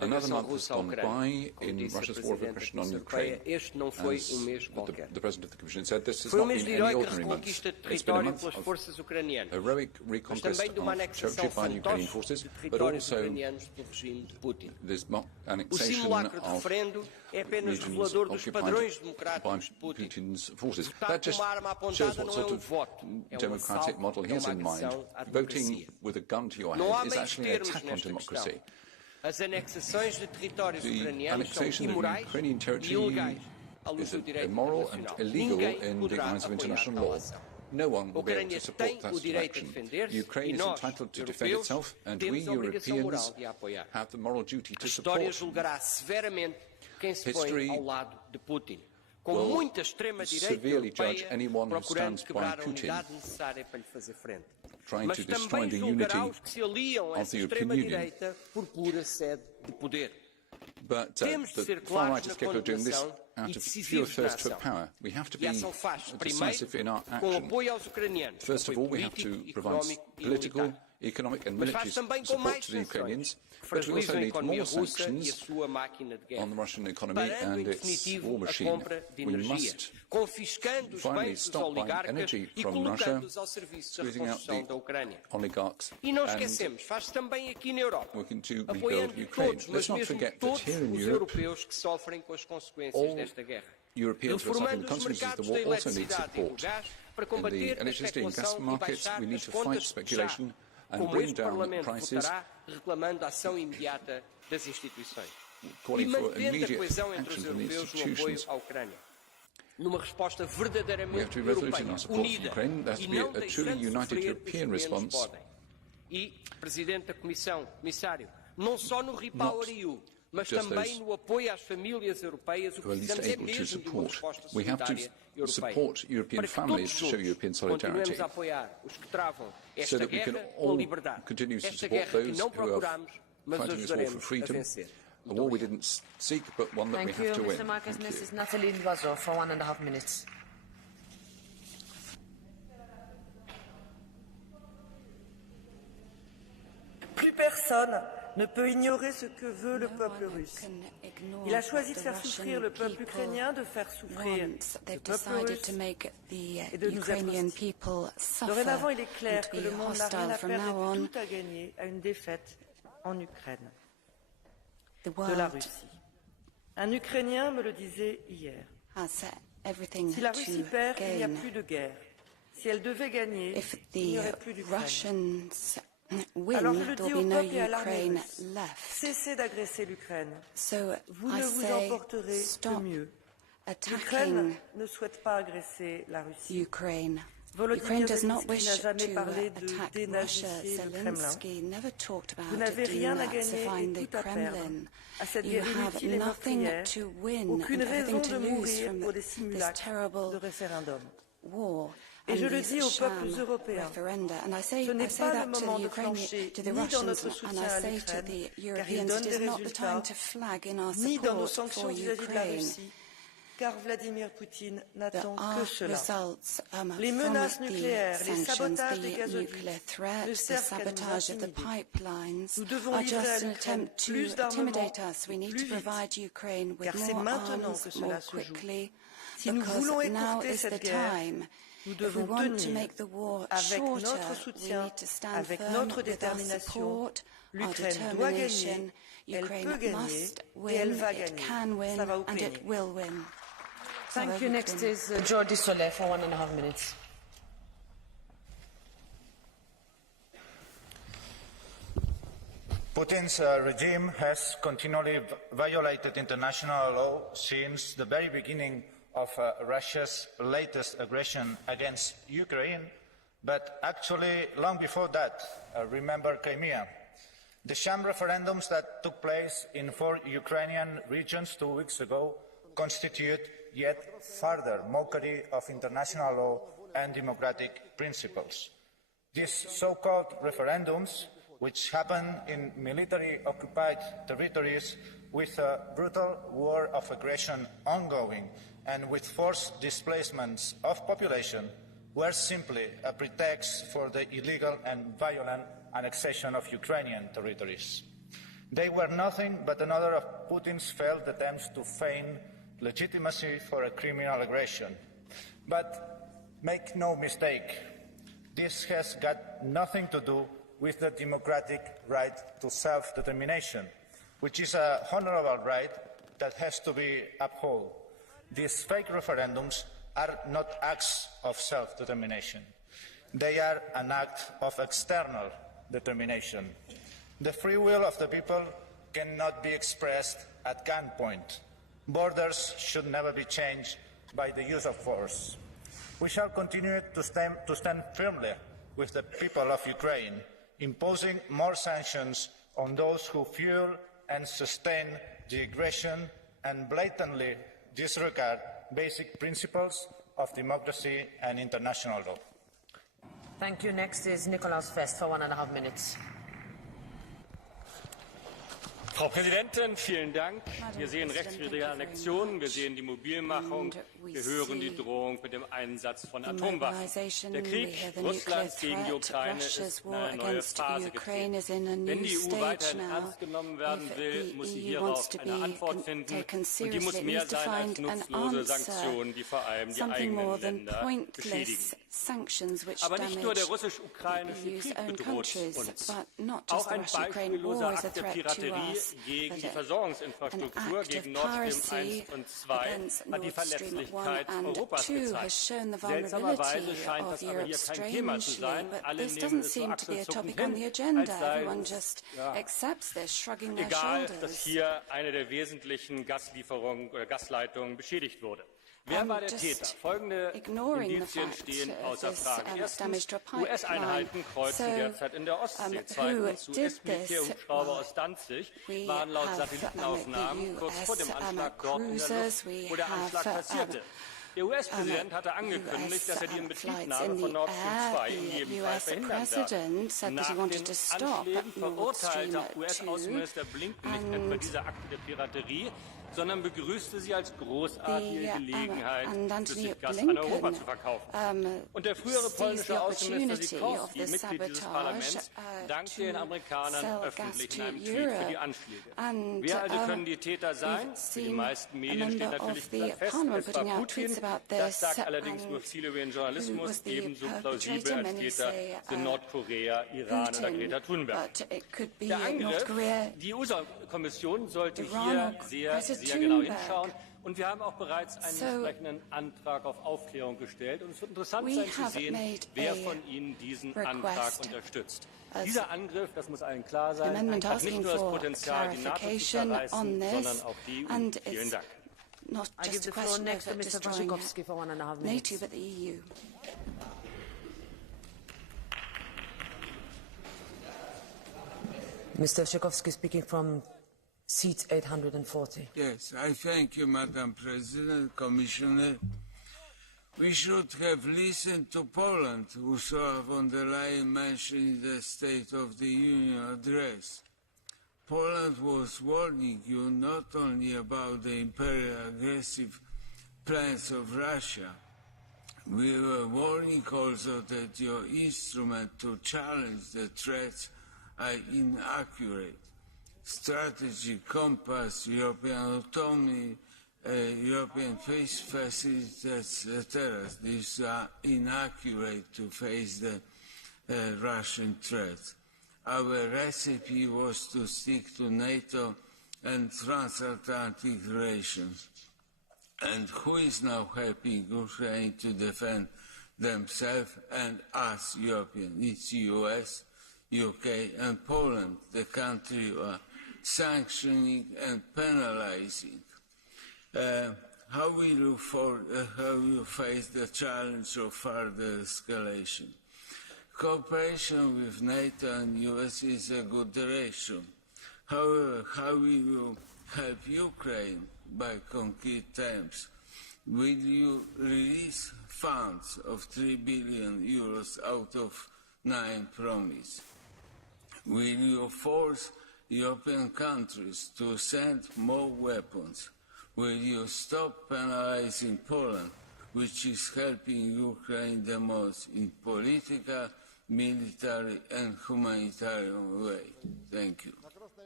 Another month has gone by in Russia's war of aggression on Ukraine. As the President of the Commission said, this has not been any ordinary month. It's been a month of heroic reconquest of territory by the Ukrainian forces, but also this annexation of regions occupied by Putin's forces. That just shows what sort of democratic model he has in mind. Voting with a gun to your head is actually an attack on democracy. The annexation of Ukrainian territory is immoral and illegal in the eyes of international law. No one will be able to support that direction. Ukraine is entitled to defend itself, and we Europeans have the moral duty to support them. History will severely judge anyone who stands by Putin, trying to destroy the unity of the European Union. But the far right is capable of doing this out of pure thirst for power. We have to be decisive in our action. First of all, we have to provide political, economic and military support to the Ukrainians, but we also need more sanctions on the Russian economy and its war machine. We must finally stop buying energy from Russia, squeezing out the oligarchs, and working to rebuild Ukraine. Let's not forget that here in Europe, all Europeans who are suffering the consequences of the war also need support. In the electricity and gas markets, we need to fight speculation and bring down prices, calling for immediate action from the institutions. We have to be resolute in our support for Ukraine. There has to be a truly united European response, not just those who are least able to support. We have to support European families to show European solidarity, so that we can all continue to support those who are fighting this war for freedom, a war we didn't seek, but one that we have to win. Mr. Marcus, Mrs. Nathalie Loiseau for 1.5 minutes. Plus personne ne peut ignorer ce que veut le peuple russe. Il a choisi de faire souffrir le peuple ukrainien, de faire souffrir le peuple russe et de nous être hostiles. Dorénavant, il est clair que le monde n'a rien à perdre et tout à gagner à une défaite en Ukraine de la Russie. Un Ukrainien me le disait hier. Si la Russie perd, il n'y a plus de guerre. Si elle devait gagner, il n'y aurait plus d'Ukraine. Alors je le dis au peuple et à l'armée russe, cessez d'agresser l'Ukraine. Vous ne vous en porterez que mieux. L'Ukraine ne souhaite pas agresser la Russie. Volodymyr Zelensky n'a jamais parlé de dénazifier le Kremlin. Vous n'avez rien à gagner et tout à perdre. À cette guerre inutile et meurtrière, aucune raison de mourir pour des simulacres de référendum. Et je le dis aux peuples européens, ce n'est pas le moment de flancher ni dans notre soutien à l'Ukraine, car il donne des résultats, ni dans nos sanctions vis-à-vis de la Russie, car Vladimir Poutine n'attend que cela. Les menaces nucléaires, les sabotages des gazoducs ne servent qu'à nous intimider. Nous devons livrer à l'Ukraine plus d'armement, plus vite, car c'est maintenant que cela se joue. Si nous voulons écourter cette guerre, nous devons tenir avec notre soutien, avec notre détermination. L'Ukraine doit gagner, elle peut gagner et elle va gagner. Ça va Ukraine. Thank you. Next is Jordi Soler for 1.5 minutes. Putin's regime has continually violated international law since the very beginning of Russia's latest aggression against Ukraine, but actually long before that, remember Crimea. The sham referendums that took place in 4 Ukrainian regions 2 weeks ago constitute yet further mockery of international law and democratic principles. These so-called referendums, which happen in military-occupied territories with a brutal war of aggression ongoing and with forced displacements of population, were simply a pretext for the illegal and violent annexation of Ukrainian territories. They were nothing but another of Putin's failed attempts to feign legitimacy for a criminal aggression. But make no mistake, this has got nothing to do with the democratic right to self-determination, which is a honorable right that has to be upheld. These fake referendums are not acts of self-determination. They are an act of external determination. The free will of the people cannot be expressed at gunpoint. Borders should never be changed by the use of force. We shall continue to stand firmly with the people of Ukraine, imposing more sanctions on those who fuel and sustain the aggression and blatantly disregard basic principles of democracy and international law. Thank you. Next is Nikolaus Fest for 1.5 minutes. Frau Präsidentin, vielen Dank. Wir sehen rechtswidrige Annexionen, wir sehen die Mobilmachung, wir hören die Drohung mit dem Einsatz von Atomwaffen. Der Krieg Russlands gegen die Ukraine ist in eine neue Phase getreten. Wenn die EU weiterhin ernst genommen werden will, muss sie hierauf eine Antwort finden und die muss mehr sein als nutzlose Sanktionen, die vor allem die eigenen Länder beschädigen. Aber nicht nur der russisch-ukrainische Krieg bedroht uns. Auch ein beispielloser Akt der Piraterie gegen die Versorgungsinfrastruktur, gegen Nord Stream 1 und 2, hat die Verletzlichkeit Europas gezeigt. Seltsamerweise scheint das aber hier kein Thema zu sein. Alle nehmen es so achselzuckend hin, als sei es egal, dass hier eine der wesentlichen Gaslieferungen oder Gasleitungen beschädigt wurde. Wer war der Täter? Folgende Indizien stehen außer Frage. Erstens, US-Einheiten kreuzen derzeit in der Ostsee. Zweitens, US-Militärhubschrauber aus Danzig waren laut Satellitenaufnahmen kurz vor dem Anschlag dort in der Luft, wo der Anschlag passierte. Der US-Präsident hatte angekündigt, dass er die Inbetriebnahme von Nord Stream 2 in jedem Fall verhindern werde. Nach den Anschlägen verurteilte US-Außenminister Blinken nicht etwa diese Akte der Piraterie, sondern begrüßte sie als großartige Gelegenheit, flüssig Gas an Europa zu verkaufen. Und der frühere polnische Außenminister Sikorski, Mitglied dieses Parlaments, dankte den Amerikanern öffentlich in einem Tweet für die Anschläge. Wer also können die Täter sein? Für die meisten Medien steht natürlich fest, es war Putin. Das sagt allerdings nur viel über den Journalismus. Ebenso plausibel als Täter sind Nordkorea, Iran oder Greta Thunberg. Der Angriff, die EU-Kommission sollte hier sehr genau hinschauen. Und wir haben auch bereits einen entsprechenden Antrag auf Aufklärung gestellt. Und es wird interessant sein zu sehen, wer von Ihnen diesen Antrag unterstützt. Dieser Angriff, das muss allen klar sein, hat nicht nur das Potenzial, die NATO zu zerreißen, sondern auch die EU. Vielen Dank. Not just a question of destroying NATO, but the EU. Mr. Tchaikovsky speaking from seat 840. Yes, I thank you, Madam President, Commissioner. We should have listened to Poland, Ursula von der Leyen mentioned in the State of the Union address. Poland was warning you not only about the imperial aggressive plans of Russia, we were warning also that your instrument to challenge the threats are inaccurate. Strategy, compass, European autonomy, European peace facilities, etc. These are inaccurate to face the Russian threat. Our recipe was to stick to NATO and transatlantic relations. And who is now helping Ukraine to defend themselves and us Europeans? It's US, UK and Poland, the country are sanctioning and penalizing. How will you face the challenge of further escalation? Cooperation with NATO and US is a good direction. However, how will you help Ukraine by concrete terms? Will you release funds of 3 billion euros out of 9 promised? Will you force European countries to send more weapons? Will you stop penalizing Poland, which is helping Ukraine the most in political, military and humanitarian way? Thank you.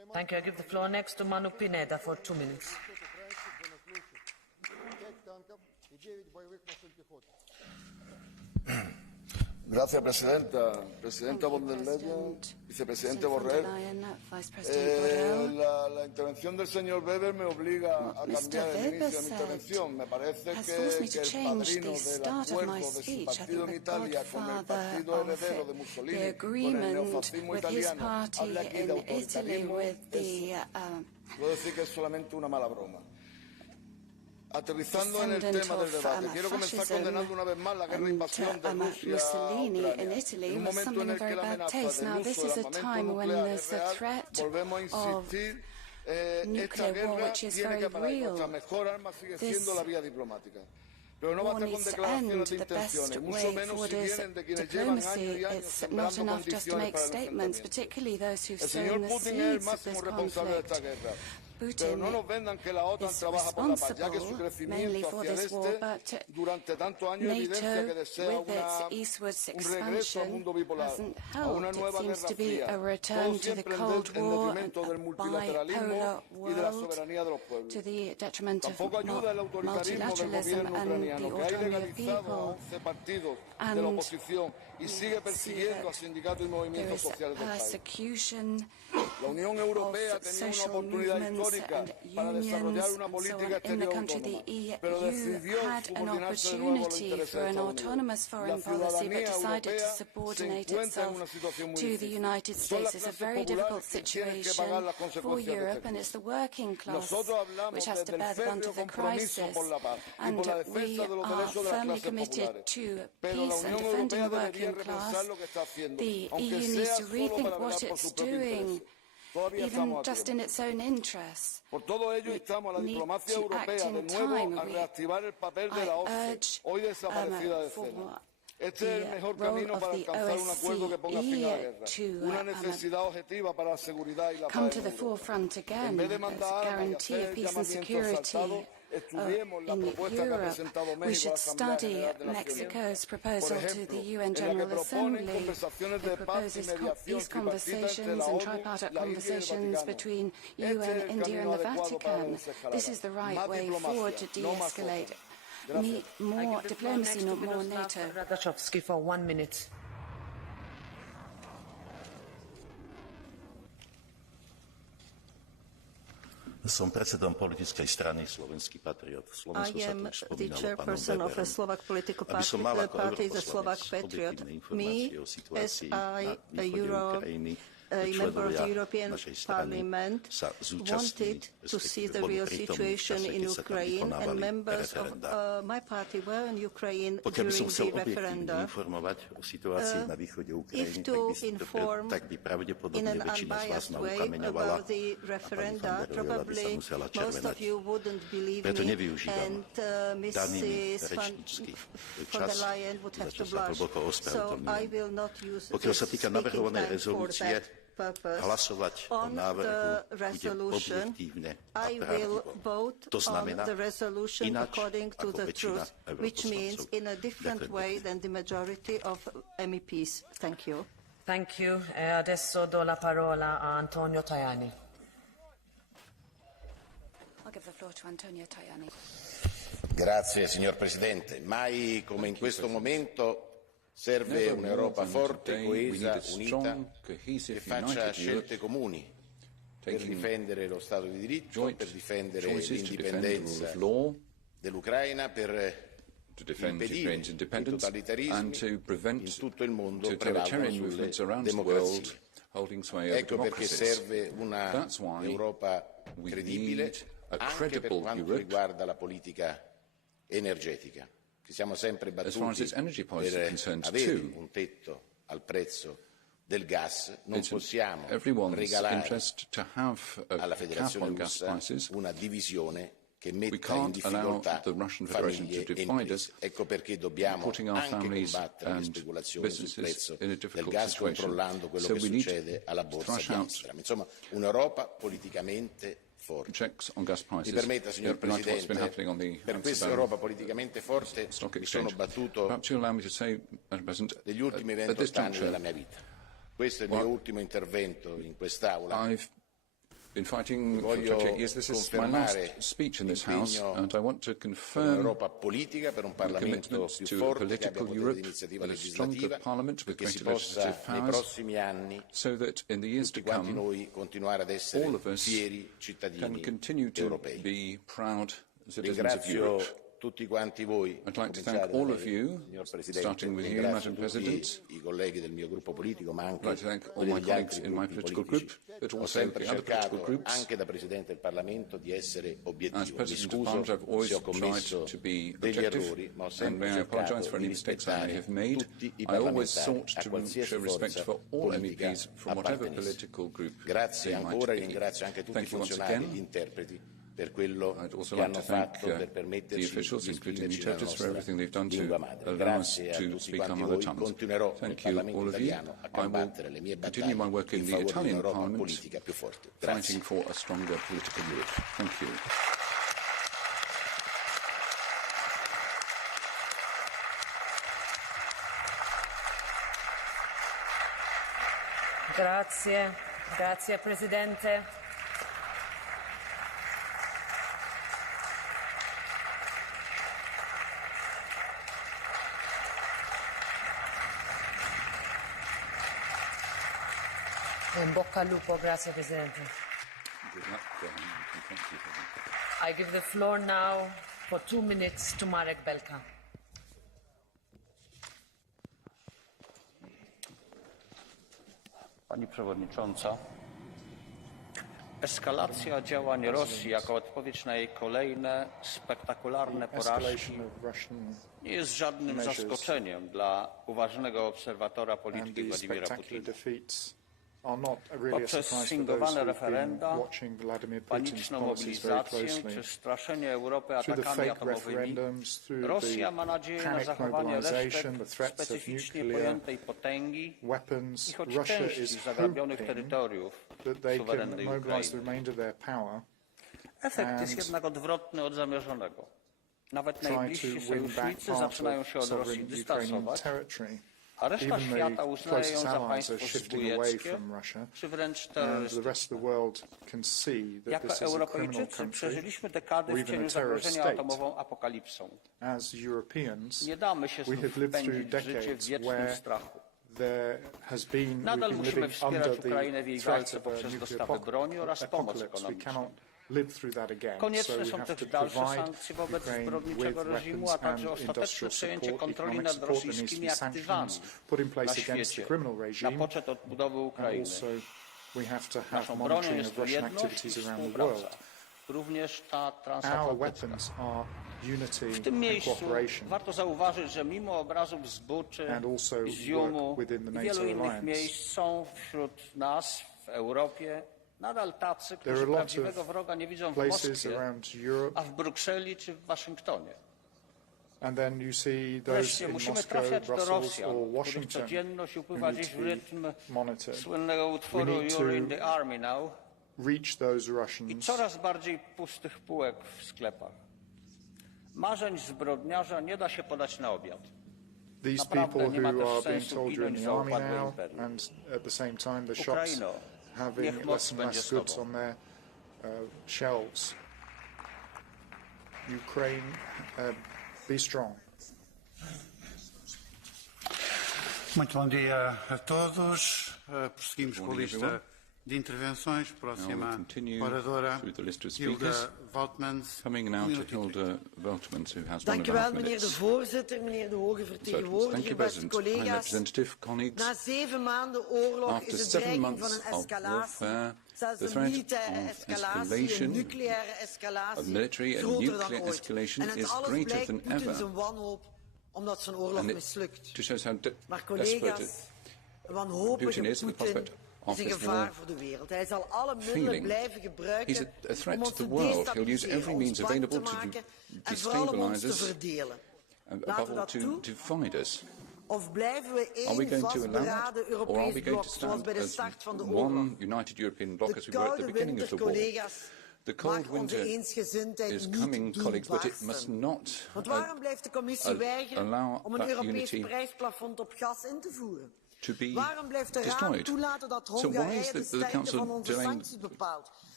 Thank you. I give the floor next to Manu Pineda for 2 minutes. Gracias, Presidenta. Presidenta von der Leyen, Vicepresidente Borrell. La intervención del señor Weber me obliga a cambiar el inicio de mi intervención. Me parece que el padrino del acuerdo de su partido en Italia con el partido heredero de Mussolini, con el neofascismo italiano, habla aquí de autoritarismo. Puedo decir que es solamente una mala broma. Aterrizando en el tema del debate, quiero comenzar condenando una vez más la guerra de invasión de Rusia a Ucrania. En un momento en el que la amenaza del uso del armamento nuclear es real, volvemos a insistir, esta guerra tiene que parar y nuestra mejor arma sigue siendo la vía diplomática. Pero no basta con declaraciones de intenciones, mucho menos si vienen de quienes llevan años y años sembrando condiciones para el enfrentamiento. El señor Putin es el máximo responsable de esta guerra. Pero no nos vendan que la OTAN trabaja por la paz, ya que su crecimiento hacia el este durante tantos años evidencia que desea un regreso al mundo bipolar, a una nueva guerra fría, todo siempre en detrimento del multilateralismo y de la soberanía de los pueblos. Tampoco ayuda el autoritarismo del gobierno ucraniano, que ha ilegalizado a 11 partidos de la oposición y sigue persiguiendo a sindicatos y movimientos sociales del país. La Unión Europea tenía una oportunidad histórica para desarrollar una política exterior autónoma, pero decidió subordinarse de nuevo a los intereses de Estados Unidos. La ciudadanía europea se encuentra en una situación muy difícil. Son las clases populares que tienen que pagar las consecuencias de esta crisis. Nosotros hablamos desde el férreo compromiso por la paz y por la defensa de los derechos de las clases populares. Pero la Unión Europea debería repensar lo que está haciendo, aunque sea solo para velar por sus propios intereses. Todavía estamos a tiempo. Por todo ello, instamos a la diplomacia europea de nuevo a reactivar el papel de la OSCE, hoy desaparecida de escena. Este es el mejor camino para alcanzar un acuerdo que ponga fin a la guerra, una necesidad objetiva para la seguridad y la paz del mundo. En vez de mandar armas y hacer llamamientos exaltados, estudiemos la propuesta que ha presentado México a la Asamblea General de Naciones Unidas. Por ejemplo, en la que proponen conversaciones de paz y mediación tripartita entre la ONU, la India y el Vaticano. Este es el camino adecuado para la desescalada. Más diplomacia, no más fuerza. More diplomacy, not more NATO. Radachowski for 1 minute. Som predsedom politickej strany Slovenský patriot. I am the chairperson of a Slovak political party, the Slovak Patriot. Me, as a member of the European Parliament, wanted to see the real situation in Ukraine, and members of my party were in Ukraine during the referenda. If to inform in an unbiased way about the referenda, probably most of you wouldn't believe me, and Mrs. von der Leyen would have to blush. So I will not use this speaking time for that purpose. On the resolution, I will vote on the resolution according to the truth, which means in a different way than the majority of MEPs. Thank you. Thank you. Adesso do la parola a Antonio Tajani. I'll give the floor to Antonio Tajani. Grazie, signor Presidente. Mai come in questo momento serve un'Europa forte, coesa, unita, che faccia scelte comuni per difendere lo Stato di diritto, per difendere l'indipendenza dell'Ucraina, per impedire che il totalitarismo in tutto il mondo prevalgano sulle democrazie. Ecco perché serve una Europa credibile anche per quanto riguarda la politica energetica. Ci siamo sempre battuti per avere un tetto al prezzo del gas, non possiamo regalare alla Federazione Russa una divisione che metta in difficoltà famiglie e imprese. Ecco perché dobbiamo anche combattere le speculazioni sul prezzo del gas, controllando quello che succede alla borsa di Amsterdam. Insomma, un'Europa politicamente forte. Mi permetta, signor Presidente, per questa Europa politicamente forte mi sono battuto negli ultimi 28 anni della mia vita. Questo è il mio ultimo intervento in quest'Aula in fighting for 28 years. This is my last speech in this House, and I want to confirm the commitment to a political Europe with a stronger Parliament with greater legislative powers, so that in the years to come, all of us can continue to be proud citizens of Europe. I'd like to thank all of you, starting with you, Madam President. I'd like to thank all my colleagues in my political group, but also the other political groups. As President of Parliament, I've always tried to be objective, and may I apologise for any mistakes I may have made. I always sought to show respect for all MEPs from whatever political group they might be. Thank you once again. I'd also like to thank the officials, including the interpreters, for everything they've done to allow us to speak our mother tongues. Thank you, all of you. I will continue my work in the Italian Parliament, fighting for a stronger political Europe. Thank you. Grazie, grazie Presidente. In bocca al lupo, grazie Presidente. I give the floor now for 2 minutes to Marek Belka. Pani Przewodnicząca, eskalacja działań Rosji jako odpowiedź na jej kolejne spektakularne porażki nie jest żadnym zaskoczeniem dla uważnego obserwatora polityki Władimira Putina. Poprzez sfingowane referenda, paniczną mobilizację czy straszenie Europy atakami atomowymi, Rosja ma nadzieję na zachowanie resztek specyficznie pojętej potęgi i choć części zagrabionych terytoriów suwerennej Ukrainy. Efekt jest jednak odwrotny od zamierzonego. Nawet najbliżsi sojusznicy zaczynają się od Rosji dystansować, a reszta świata uznaje ją za państwo zbójeckie czy wręcz terrorystyczne. Jako Europejczycy przeżyliśmy dekady w cieniu zagrożenia atomową apokalipsą. Nie damy się znów wpędzić w życie w wiecznym strachu. Nadal musimy wspierać Ukrainę w jej walce poprzez dostawy broni oraz pomoc ekonomiczną. Konieczne są też dalsze sankcje wobec zbrodniczego reżimu, a także ostateczne przejęcie kontroli nad rosyjskimi aktywami na świecie na poczet odbudowy Ukrainy. Naszą bronią jest tu jedność i współpraca, również ta transatlantycka. W tym miejscu warto zauważyć, że mimo obrazów z Buczy, Izjumu i wielu innych miejsc są wśród nas w Europie nadal tacy, którzy prawdziwego wroga nie widzą w Moskwie, a w Brukseli czy w Waszyngtonie. Wreszcie musimy trafiać do Rosjan, których codzienność upływa dziś w rytm słynnego utworu You're in the Army Now i coraz bardziej pustych półek w sklepach. Marzeń zbrodniarza nie da się podać na obiad. Naprawdę nie ma też sensu ginąć za upadłe imperium. Ukraino, niech moc będzie z Tobą. Muito bom dia a todos. Prosseguimos com a lista de intervenções. Próxima oradora, Hilda Veltmans. Dank u wel, meneer de voorzitter, meneer de hoge vertegenwoordiger, beste collega's. Na 7 maanden oorlog is de dreiging van een escalatie, zelfs een militaire escalatie, een nucleaire escalatie, groter dan ooit. En het alles blijkt Poetin zijn wanhoop omdat zijn oorlog mislukt. Maar collega's, de wanhopige Poetin is een gevaar voor de wereld. Hij zal alle middelen blijven gebruiken om ons te destabiliseren, ons bang te maken en vooral om ons te verdelen. Laten we dat doen? Of blijven we één vastberaden Europees blok zoals bij de start van de oorlog? De koude winter, collega's, mag onze eensgezindheid niet doen barsten. Want waarom blijft de Commissie weigeren om een Europees prijsplafond op gas in te voeren? Waarom blijft de Raad toelaten dat Hongarije de sterkte van onze sancties bepaalt?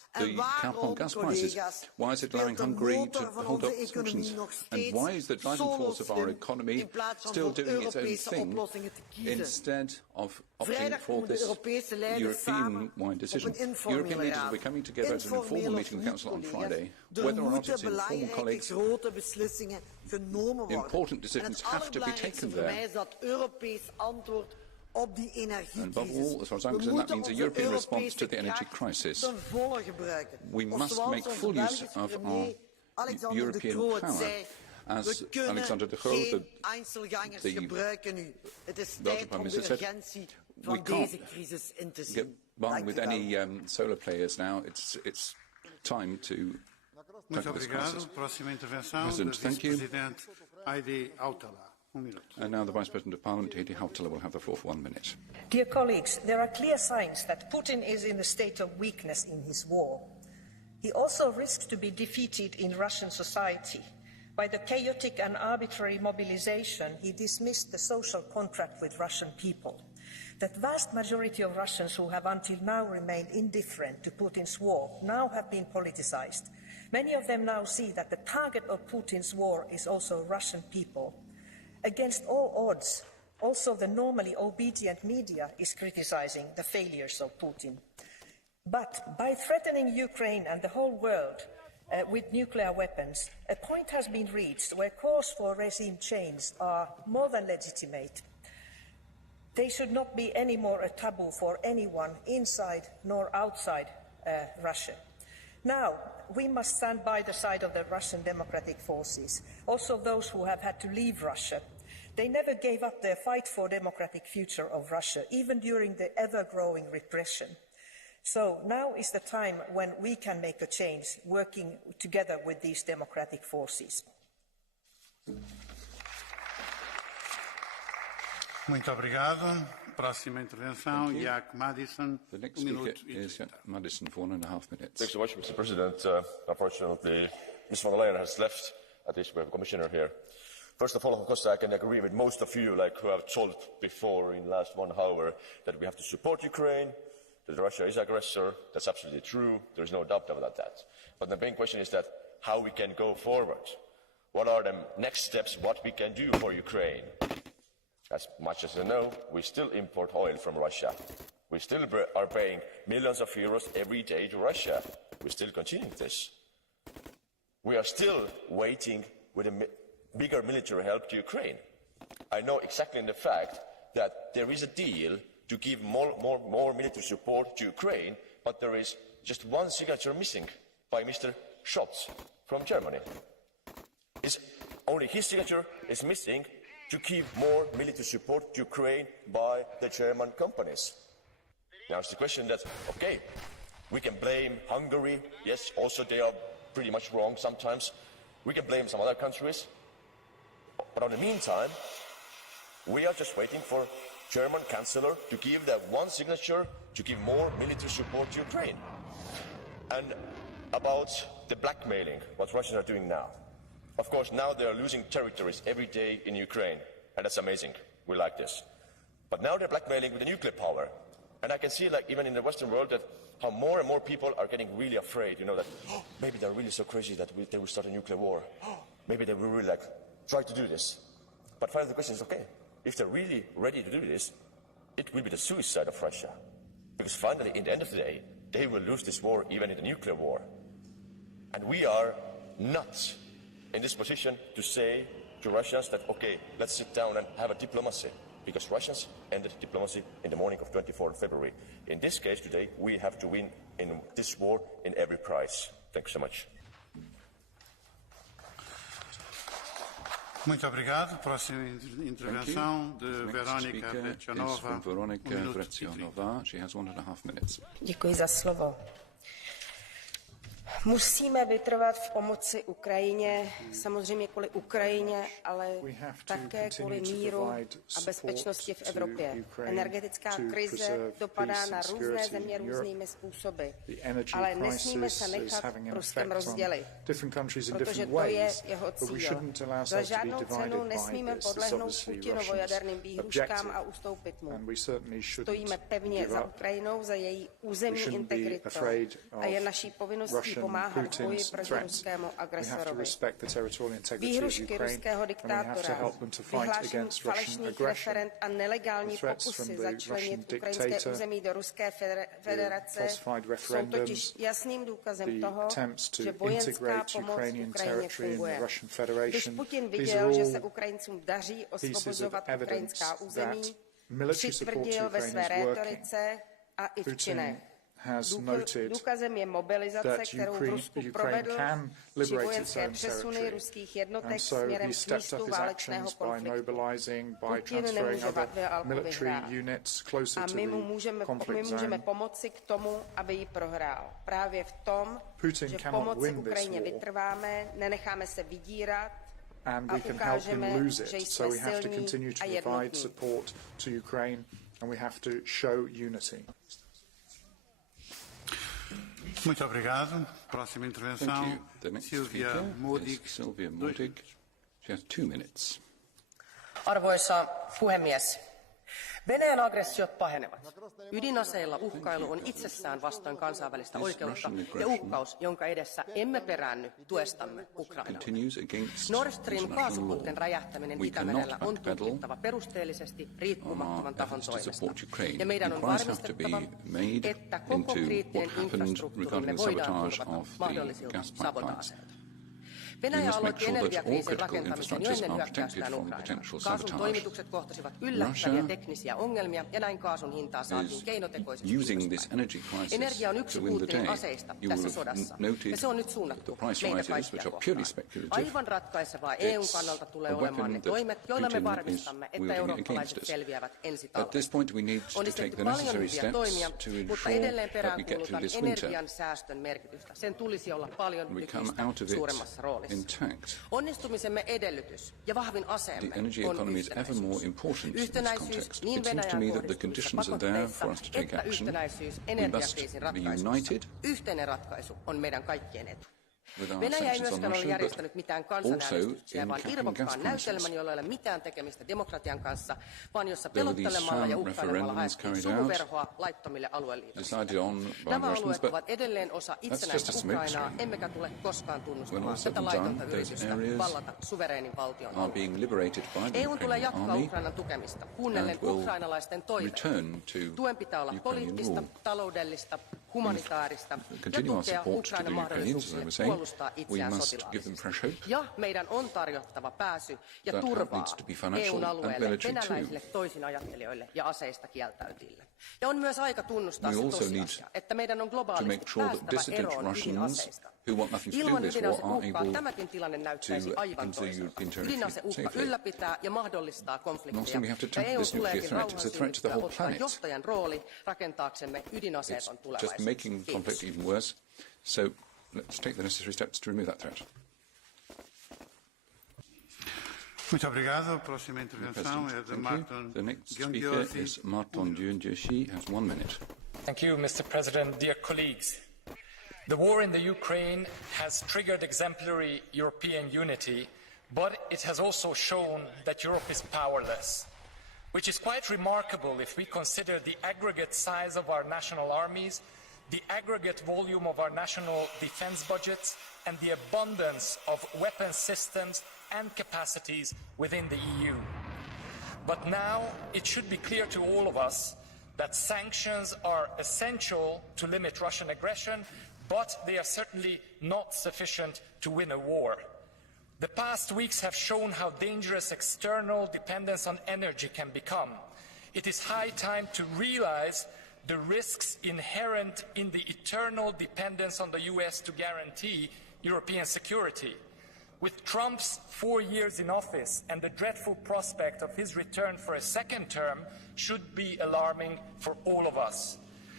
the cap on gas prices? Why is it allowing Hungary to hold up sanctions? And why is the driving force of our economy still doing its own thing instead of opting for this European-wide decision? European leaders will be coming together at an informal meeting of the Council on Friday. Whether or not it's informal, colleagues, important decisions have to be taken there. And above all, as far as I'm concerned, that means a European response to the energy crisis. We must make full use of our European power. As Alexander de Croo, the Belgian Prime Minister, said, we can't get by with any solar players now. It's time to tackle this crisis. President, thank you. And now the Vice President of Parliament, Heidi Hautala, will have the floor for 1 minute. Dear colleagues, there are clear signs that Putin is in a state of weakness in his war. He also risks to be defeated in Russian society. By the chaotic and arbitrary mobilization, he dismissed the social contract with Russian people. That vast majority of Russians who have until now remained indifferent to Putin's war now have been politicized. Many of them now see that the target of Putin's war is also Russian people. Against all odds, also the normally obedient media is criticizing the failures of Putin. But by threatening Ukraine and the whole world with nuclear weapons, a point has been reached where calls for regime change are more than legitimate. They should not be any more a taboo for anyone inside nor outside Russia. Now, we must stand by the side of the Russian democratic forces, also those who have had to leave Russia. They never gave up their fight for democratic future of Russia, even during the ever-growing repression. So now is the time when we can make a change, working together with these democratic forces. Muito obrigado. Próxima intervenção, Jack Madison. The next speaker is Jack Madison for 1.5 minutes. Thanks so much, Mr. President. Unfortunately, Ms. von der Leyen has left. At least we have a commissioner here. First of all, of course, I can agree with most of you, who have told before in the last 1 hour, that we have to support Ukraine, that Russia is aggressor. That's absolutely true. There is no doubt about that. But the main question is that how we can go forward. What are the next steps, what we can do for Ukraine? As much as you know, we still import oil from Russia. We still are paying millions of euros every day to Russia. We still continue this. We are still waiting with a bigger military help to Ukraine. I know exactly in the fact that there is a deal to give more military support to Ukraine, but there is just one signature missing by Mr. Scholz from Germany. Only his signature is missing to give more military support to Ukraine by the German companies. Now it's the question that, okay, we can blame Hungary. Yes, also they are pretty much wrong sometimes. We can blame some other countries. But in the meantime, we are just waiting for German Chancellor to give that one signature to give more military support to Ukraine. And about the blackmailing, what Russians are doing now. Of course, now they are losing territories every day in Ukraine, and that's amazing. We like this. But now they're blackmailing with the nuclear power. And I can see, even in the Western world, that how more and more people are getting really afraid, that maybe they're really so crazy that they will start a nuclear war. Maybe they will really, try to do this. But finally the question is, okay, if they're really ready to do this, it will be the suicide of Russia. Because finally, in the end of the day, they will lose this war, even in the nuclear war. And we are not in this position to say to Russians that, okay, let's sit down and have a diplomacy, because Russians ended diplomacy in the morning of 24th February. In this case today, we have to win in this war in every price. Thank you so much. Muito obrigado. Próxima intervenção de Veronika Vrecionová. She has 1.5 minutes. Děkuji za slovo. Musíme vytrvat v pomoci Ukrajině, samozřejmě kvůli Ukrajině, ale také kvůli míru a bezpečnosti v Evropě. Energetická krize dopadá na různé země různými způsoby, ale nesmíme se nechat Ruskem rozdělit, protože to je jeho cíl. Za žádnou cenu nesmíme podlehnout Putinovo jaderným výhruškám a ustoupit mu. Stojíme pevně za Ukrajinou, za její územní integritou a je naší povinností pomáhat v boji proti ruskému agresorovi. Výhrušky ruského diktátora, vyhlášení falešných referend a nelegální pokusy začlenit ukrajinské území do Ruské federace jsou totiž jasným důkazem toho, že vojenská pomoc Ukrajině funguje. Když Putin viděl, že se Ukrajincům daří osvobozovat ukrajinská území, přitvrdil ve své rétorice a i v činech. Důkazem je mobilizace, kterou v Rusku provedl, či vojenské přesuny ruských jednotek směrem k místu válečného konfliktu. Putin nemůže válku vyhrát. A my mu můžeme pomoci k tomu, aby ji prohrál. Právě v tom, že v pomoci Ukrajině vytrváme, nenecháme se vydírat a ukážeme, že jsme silní a jednotní. Muito obrigado. Próxima intervenção, Silvia Modig. She has 2 minutes. Arvoisa puhemies, Venäjän aggressiot pahenevat. Ydinaseilla uhkailu on itsessään vastoin kansainvälistä oikeutta ja uhkaus, jonka edessä emme peräänny tuestamme Ukrainalle. Nord Stream kaasuputken räjähtäminen Itämerellä on tutkittava perusteellisesti riippumattoman tahon toimesta. Ja meidän on varmistettava, että koko kriittinen infrastruktuurimme voidaan turvata mahdollisilta sabotaaseilta. Venäjä aloitti energiakriisin rakentamisen jo ennen hyökkäystään Ukrainaan. Kaasun toimitukset kohtasivat yllättäviä teknisiä ongelmia ja näin kaasun hintaa saatiin keinotekoisesti ylöspäin. Energia on yksi Putinin aseista tässä sodassa ja se on nyt suunnattu meitä kaikkia kohtaan. Aivan ratkaisevaa EUn kannalta tulee olemaan ne toimet, joilla me varmistamme, että eurooppalaiset selviävät ensi talvesta. On esitetty paljon hyviä toimia, mutta edelleen peräänkuulutan energian säästön merkitystä. Sen tulisi olla paljon nykyistä suuremmassa roolissa. Onnistumisemme edellytys ja vahvin aseemme on yhtenäisyys. Yhtenäisyys niin Venäjän kohdistuvissa pakotteissa että yhtenäisyys energiakriisin ratkaisussa. Yhteinen ratkaisu on meidän kaikkien etu. Venäjä ei myöskään ole järjestänyt mitään kansanäänestyksiä, vaan irvokkaan näytelmän, jolla ei ole mitään tekemistä demokratian kanssa, vaan jossa pelottelemalla ja uhkailemalla haettiin sumuverhoa laittomille alueliitoksille. Nämä alueet ovat edelleen osa itsenäistä Ukrainaa, emmekä tule koskaan tunnustamaan tätä laitonta yritystä vallata suvereenin valtion alueita. EUn tulee jatkaa Ukrainan tukemista, kuunnellen ukrainalaisten toiveita. Tuen pitää olla poliittista, taloudellista, humanitaarista ja tukea Ukrainan mahdollisuuksia puolustaa itseään sotilaallisesti. Ja meidän on tarjottava pääsy ja turvaa EUn alueelle venäläisille toisinajattelijoille ja aseista kieltäytyjille. Ja on myös aika tunnustaa se tosiasia, että meidän on globaalisti päästävä eroon ydinaseista. Ilman ydinaseuhkaa tämäkin tilanne näyttäisi aivan toiselta. Ydinaseuhka ylläpitää ja mahdollistaa konflikteja, ja EU tuleekin rauhansyntykkä ottaa johtajan rooli rakentaaksemme ydinaseeton tulevaisuudessa. So let's take the necessary steps to remove that threat. Muito obrigado. Próxima intervenção é de Martin. The next speaker is Martin György. He has 1 minute. Thank you, Mr. President. Dear colleagues, the war in the Ukraine has triggered exemplary European unity, but it has also shown that Europe is powerless, which is quite remarkable if we consider the aggregate size of our national armies, the aggregate volume of our national defense budgets, and the abundance of weapon systems and capacities within the EU. But now it should be clear to all of us that sanctions are essential to limit Russian aggression, but they are certainly not sufficient to win a war. The past weeks have shown how dangerous external dependence on energy can become. It is high time to realize the risks inherent in the eternal dependence on the US to guarantee European security. With Trump's 4 years in office and the dreadful prospect of his return for a second term should be alarming for all of us.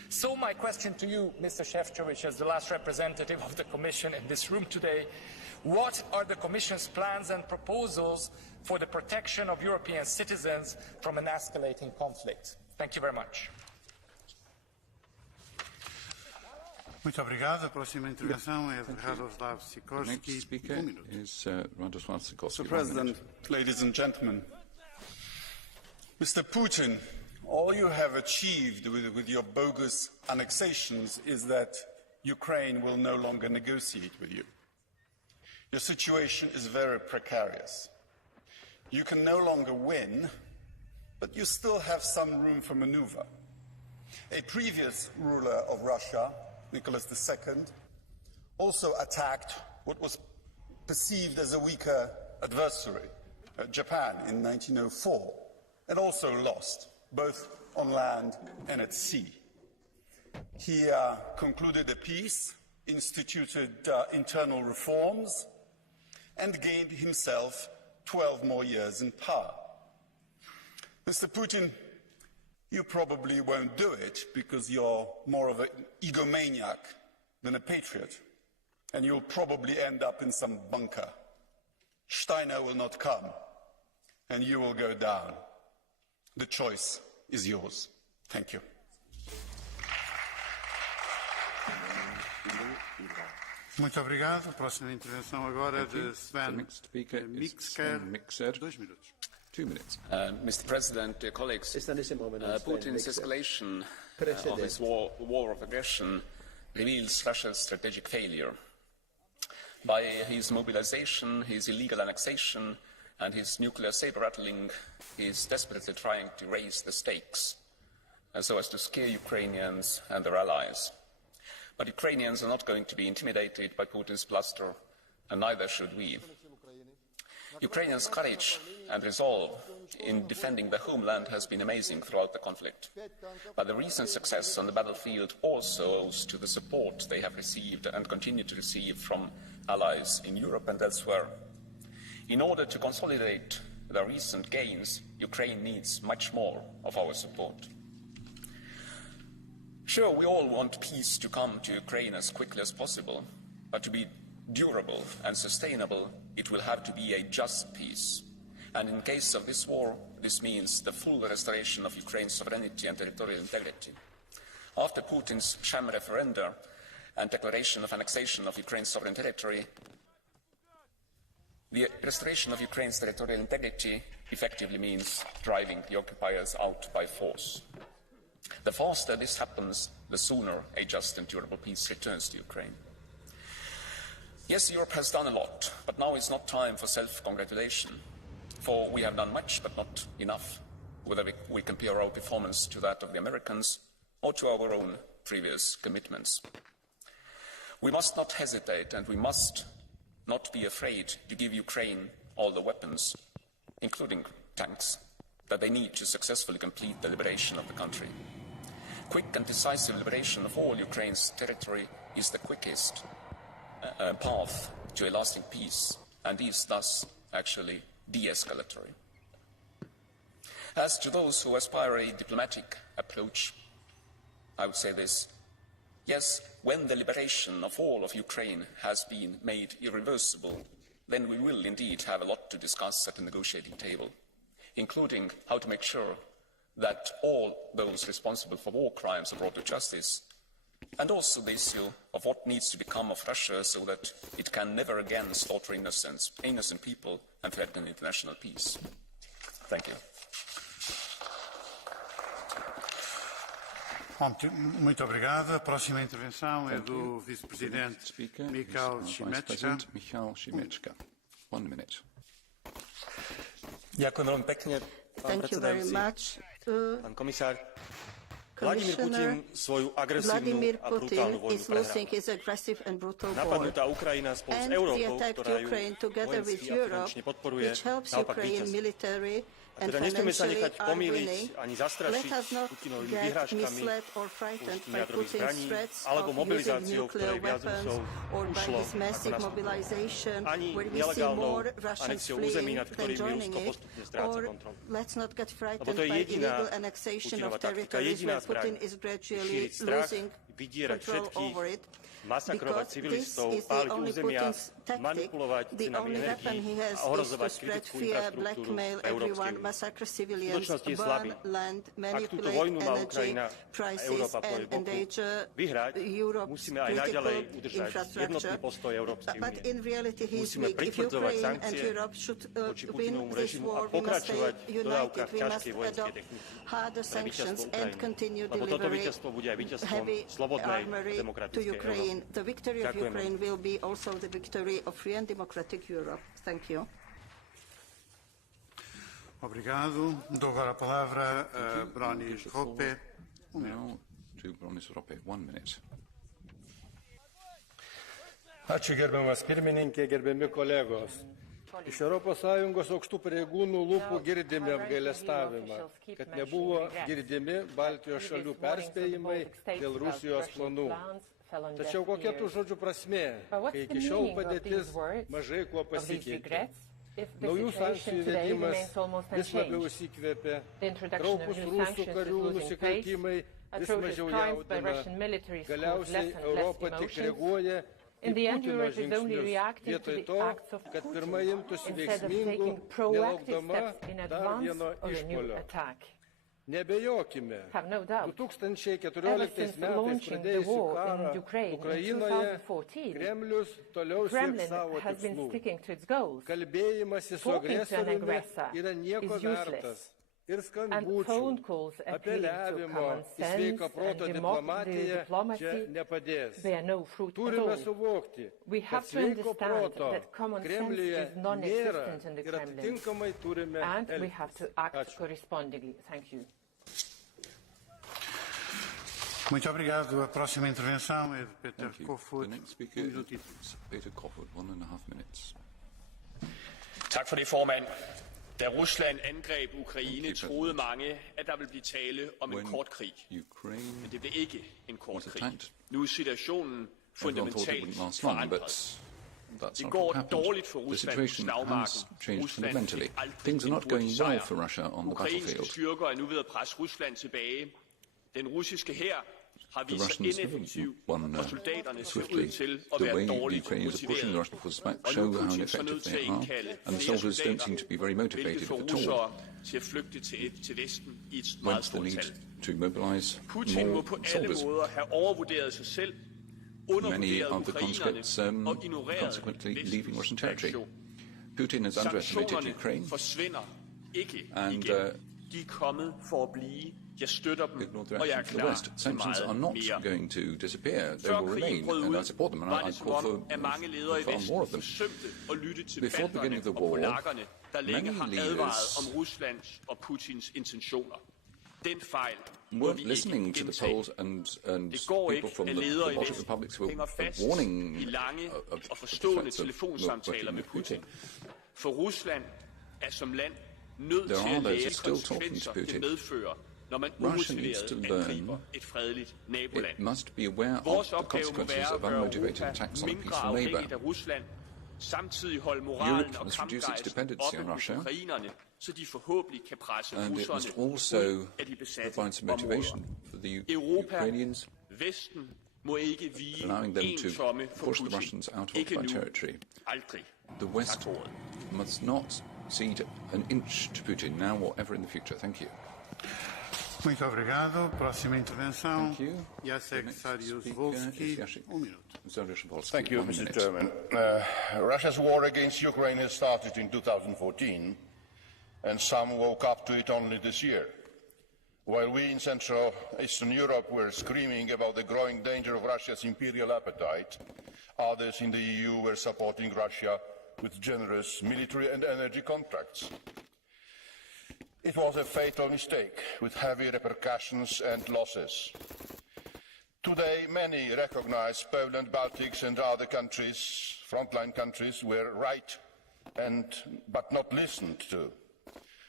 So my question to you, Mr. Šefčovič, as the last representative of the Commission in this room today, what are the Commission's plans and proposals for the protection of European citizens from an escalating conflict? Thank you very much. Muito obrigado. A próxima intervenção é de Radoslav Sikorski. Mr. President, ladies and gentlemen, Mr. Putin, all you have achieved with your bogus annexations is that Ukraine will no longer negotiate with you. Your situation is very precarious. You can no longer win, but you still have some room for maneuver. A previous ruler of Russia, Nicholas II, also attacked what was perceived as a weaker adversary, Japan, in 1904, and also lost, both on land and at sea. He concluded a peace, instituted internal reforms, and gained himself 12 more years in power. Mr. Putin, you probably won't do it because you're more of an egomaniac than a patriot, and you'll probably end up in some bunker. Steiner will not come, and you will go down. The choice is yours. Thank you. Muito obrigado. A próxima intervenção agora de Sven Mikser. 2 minutos. 2 minutes. Mr. President, dear colleagues, Putin's escalation of his war of aggression reveals Russia's strategic failure. By his mobilization, his illegal annexation, and his nuclear saber-rattling, he is desperately trying to raise the stakes, and so as to scare Ukrainians and their allies. But Ukrainians are not going to be intimidated by Putin's bluster, and neither should we. Ukrainians' courage and resolve in defending their homeland has been amazing throughout the conflict. But the recent success on the battlefield also owes to the support they have received and continue to receive from allies in Europe and elsewhere. In order to consolidate the recent gains, Ukraine needs much more of our support. Sure, we all want peace to come to Ukraine as quickly as possible, but to be durable and sustainable, it will have to be a just peace. And in case of this war, this means the full restoration of Ukraine's sovereignty and territorial integrity. After Putin's sham referenda and declaration of annexation of Ukraine's sovereign territory, the restoration of Ukraine's territorial integrity effectively means driving the occupiers out by force. The faster this happens, the sooner a just and durable peace returns to Ukraine. Yes, Europe has done a lot, but now is not time for self-congratulation, for we have done much, but not enough, whether we compare our performance to that of the Americans or to our own previous commitments. We must not hesitate, and we must not be afraid to give Ukraine all the weapons, including tanks, that they need to successfully complete the liberation of the country. Quick and decisive liberation of all Ukraine's territory is the quickest path to a lasting peace, and is thus actually de-escalatory. As to those who aspire a diplomatic approach, I would say this. Yes, when the liberation of all of Ukraine has been made irreversible, then we will indeed have a lot to discuss at the negotiating table, including how to make sure that all those responsible for war crimes are brought to justice, and also the issue of what needs to become of Russia so that it can never again slaughter innocent people and threaten international peace. Thank you. Muito obrigado. A próxima intervenção é do Vice-Presidente Michal Šimečka. 1 minute. Ďakujem veľmi pekne, pán predsedajúci. Pán komisár, Vladimír Putin svoju agresívnu a brutálnu vojnu prehral. Napadnutá Ukrajina spolu s Európou, ktorá ju vojenský a finančne podporuje, naopak víťazí. A and financially are winning. Let us not get misled or frightened by Putin's threats of using nuclear weapons or by his massive mobilization, where we see more Russians fleeing than joining it, or let's not get frightened by illegal annexation of territories where Putin is gradually losing control over it. Because this is the only Putin's tactic, the only weapon he has is to spread fear, blackmail everyone, massacre civilians, burn land, manipulate energy prices and endanger Europe's critical infrastructure. But in reality he is weak. If Ukraine and Europe should win this war, we must stay united, we must adopt harder sanctions and continue delivering heavy armory to Ukraine. The victory of Ukraine will be also the victory of free and democratic Europe. Thank you. Obrigado. Dou agora a palavra a Bronis Rope. Now to Bronis Rope, 1 minute. Ačiū gerbiamas pirmininkė, gerbiami kolegos. Iš ES aukštų pareigūnų lūpų girdime apgailestavimą, kad nebuvo girdimi Baltijos šalių perspėjimai dėl Rusijos planų. Tačiau kokia tų žodžių prasmė, kai iki šiol padėtis mažai kuo pasikeitė. Naujų sankcijų įvedimas vis labiau įsikvėpė, kraupūs rusų karių nusikaltimai vis mažiau jaudina, galiausiai Europa tik reaguoja į Putino žingsnius, vietoj to, kad pirma imtųsi veiksmingų, nelaukdama dar vieno išpuolio. Nebejokime, 2014 metais pradėjusi karą Ukrainoje, Kremlius toliau sieks savo tikslų. Kalbėjimasis su agresoriumi yra nieko vertas. Ir skambučių, apeliavimo į sveiką proto diplomatiją čia nepadės. Turime suvokti, kad sveiko proto Kremliuje nėra ir atitinkamai turime elgtis. Ačiū. Muito obrigado. A próxima intervenção é de Peter Kofod. Peter Kofod, 1.5 minutes. Tak for det, formand. Da Rusland angreb Ukraine, troede mange, at der ville blive tale om en kort krig. Men det blev ikke en kort krig. Nu er situationen fundamentalt forandret. Det går dårligt for Rusland på slagmarken. Rusland fik aldrig en hurtig sejr. Ukrainske styrker er nu ved at presse Rusland tilbage. Den russiske hær har vist sig ineffektiv, og soldaterne ser ud til at være dårligt motiveret. Og nu er Putin så nødt til at indkalde flere soldater, hvilket får russere til at flygte til Vesten i et meget stort tal. Putin må på alle måder have overvurderet sig selv, undervurderet ukrainerne og ignoreret Vestens reaktion. Sanktionerne forsvinder ikke igen. De er kommet for at blive. Jeg støtter dem, og jeg er klar til meget mere. Før krigen brød ud, var det som om, at mange ledere i Vesten forsømte at lytte til balterne og polakkerne, der længe har advaret om Ruslands og Putins intentioner. Den fejl må vi ikke gentage. Det går ikke, at ledere i Vesten hænger fast i lange og forstående telefonsamtaler med Putin. For Rusland er som land nødt til at lære konsekvenser, det medfører, når man umotiveret angriber et fredeligt naboland. Vores opgave må være at gøre Europa mindre afhængigt af Rusland, samtidig holde moralen og kampgejsten oppe hos ukrainerne, så de forhåbentlig kan presse russerne ud af de besatte områder. Europa, Vesten, må ikke vige en tomme for Putin. Ikke nu. Aldrig. Tak for ordet. Must not cede an inch to Putin now or ever in the future. Thank you. Muito obrigado. Próxima intervenção. Jacek Saryusz-Wolski. Thank you, Mr. Chairman. Russia's war against Ukraine has started in 2014, and some woke up to it only this year. While we in Central Eastern Europe were screaming about the growing danger of Russia's imperial appetite, others in the EU were supporting Russia with generous military and energy contracts. It was a fatal mistake with heavy repercussions and losses. Today, many recognize Poland, Baltics and other countries, frontline countries, were right but not listened to.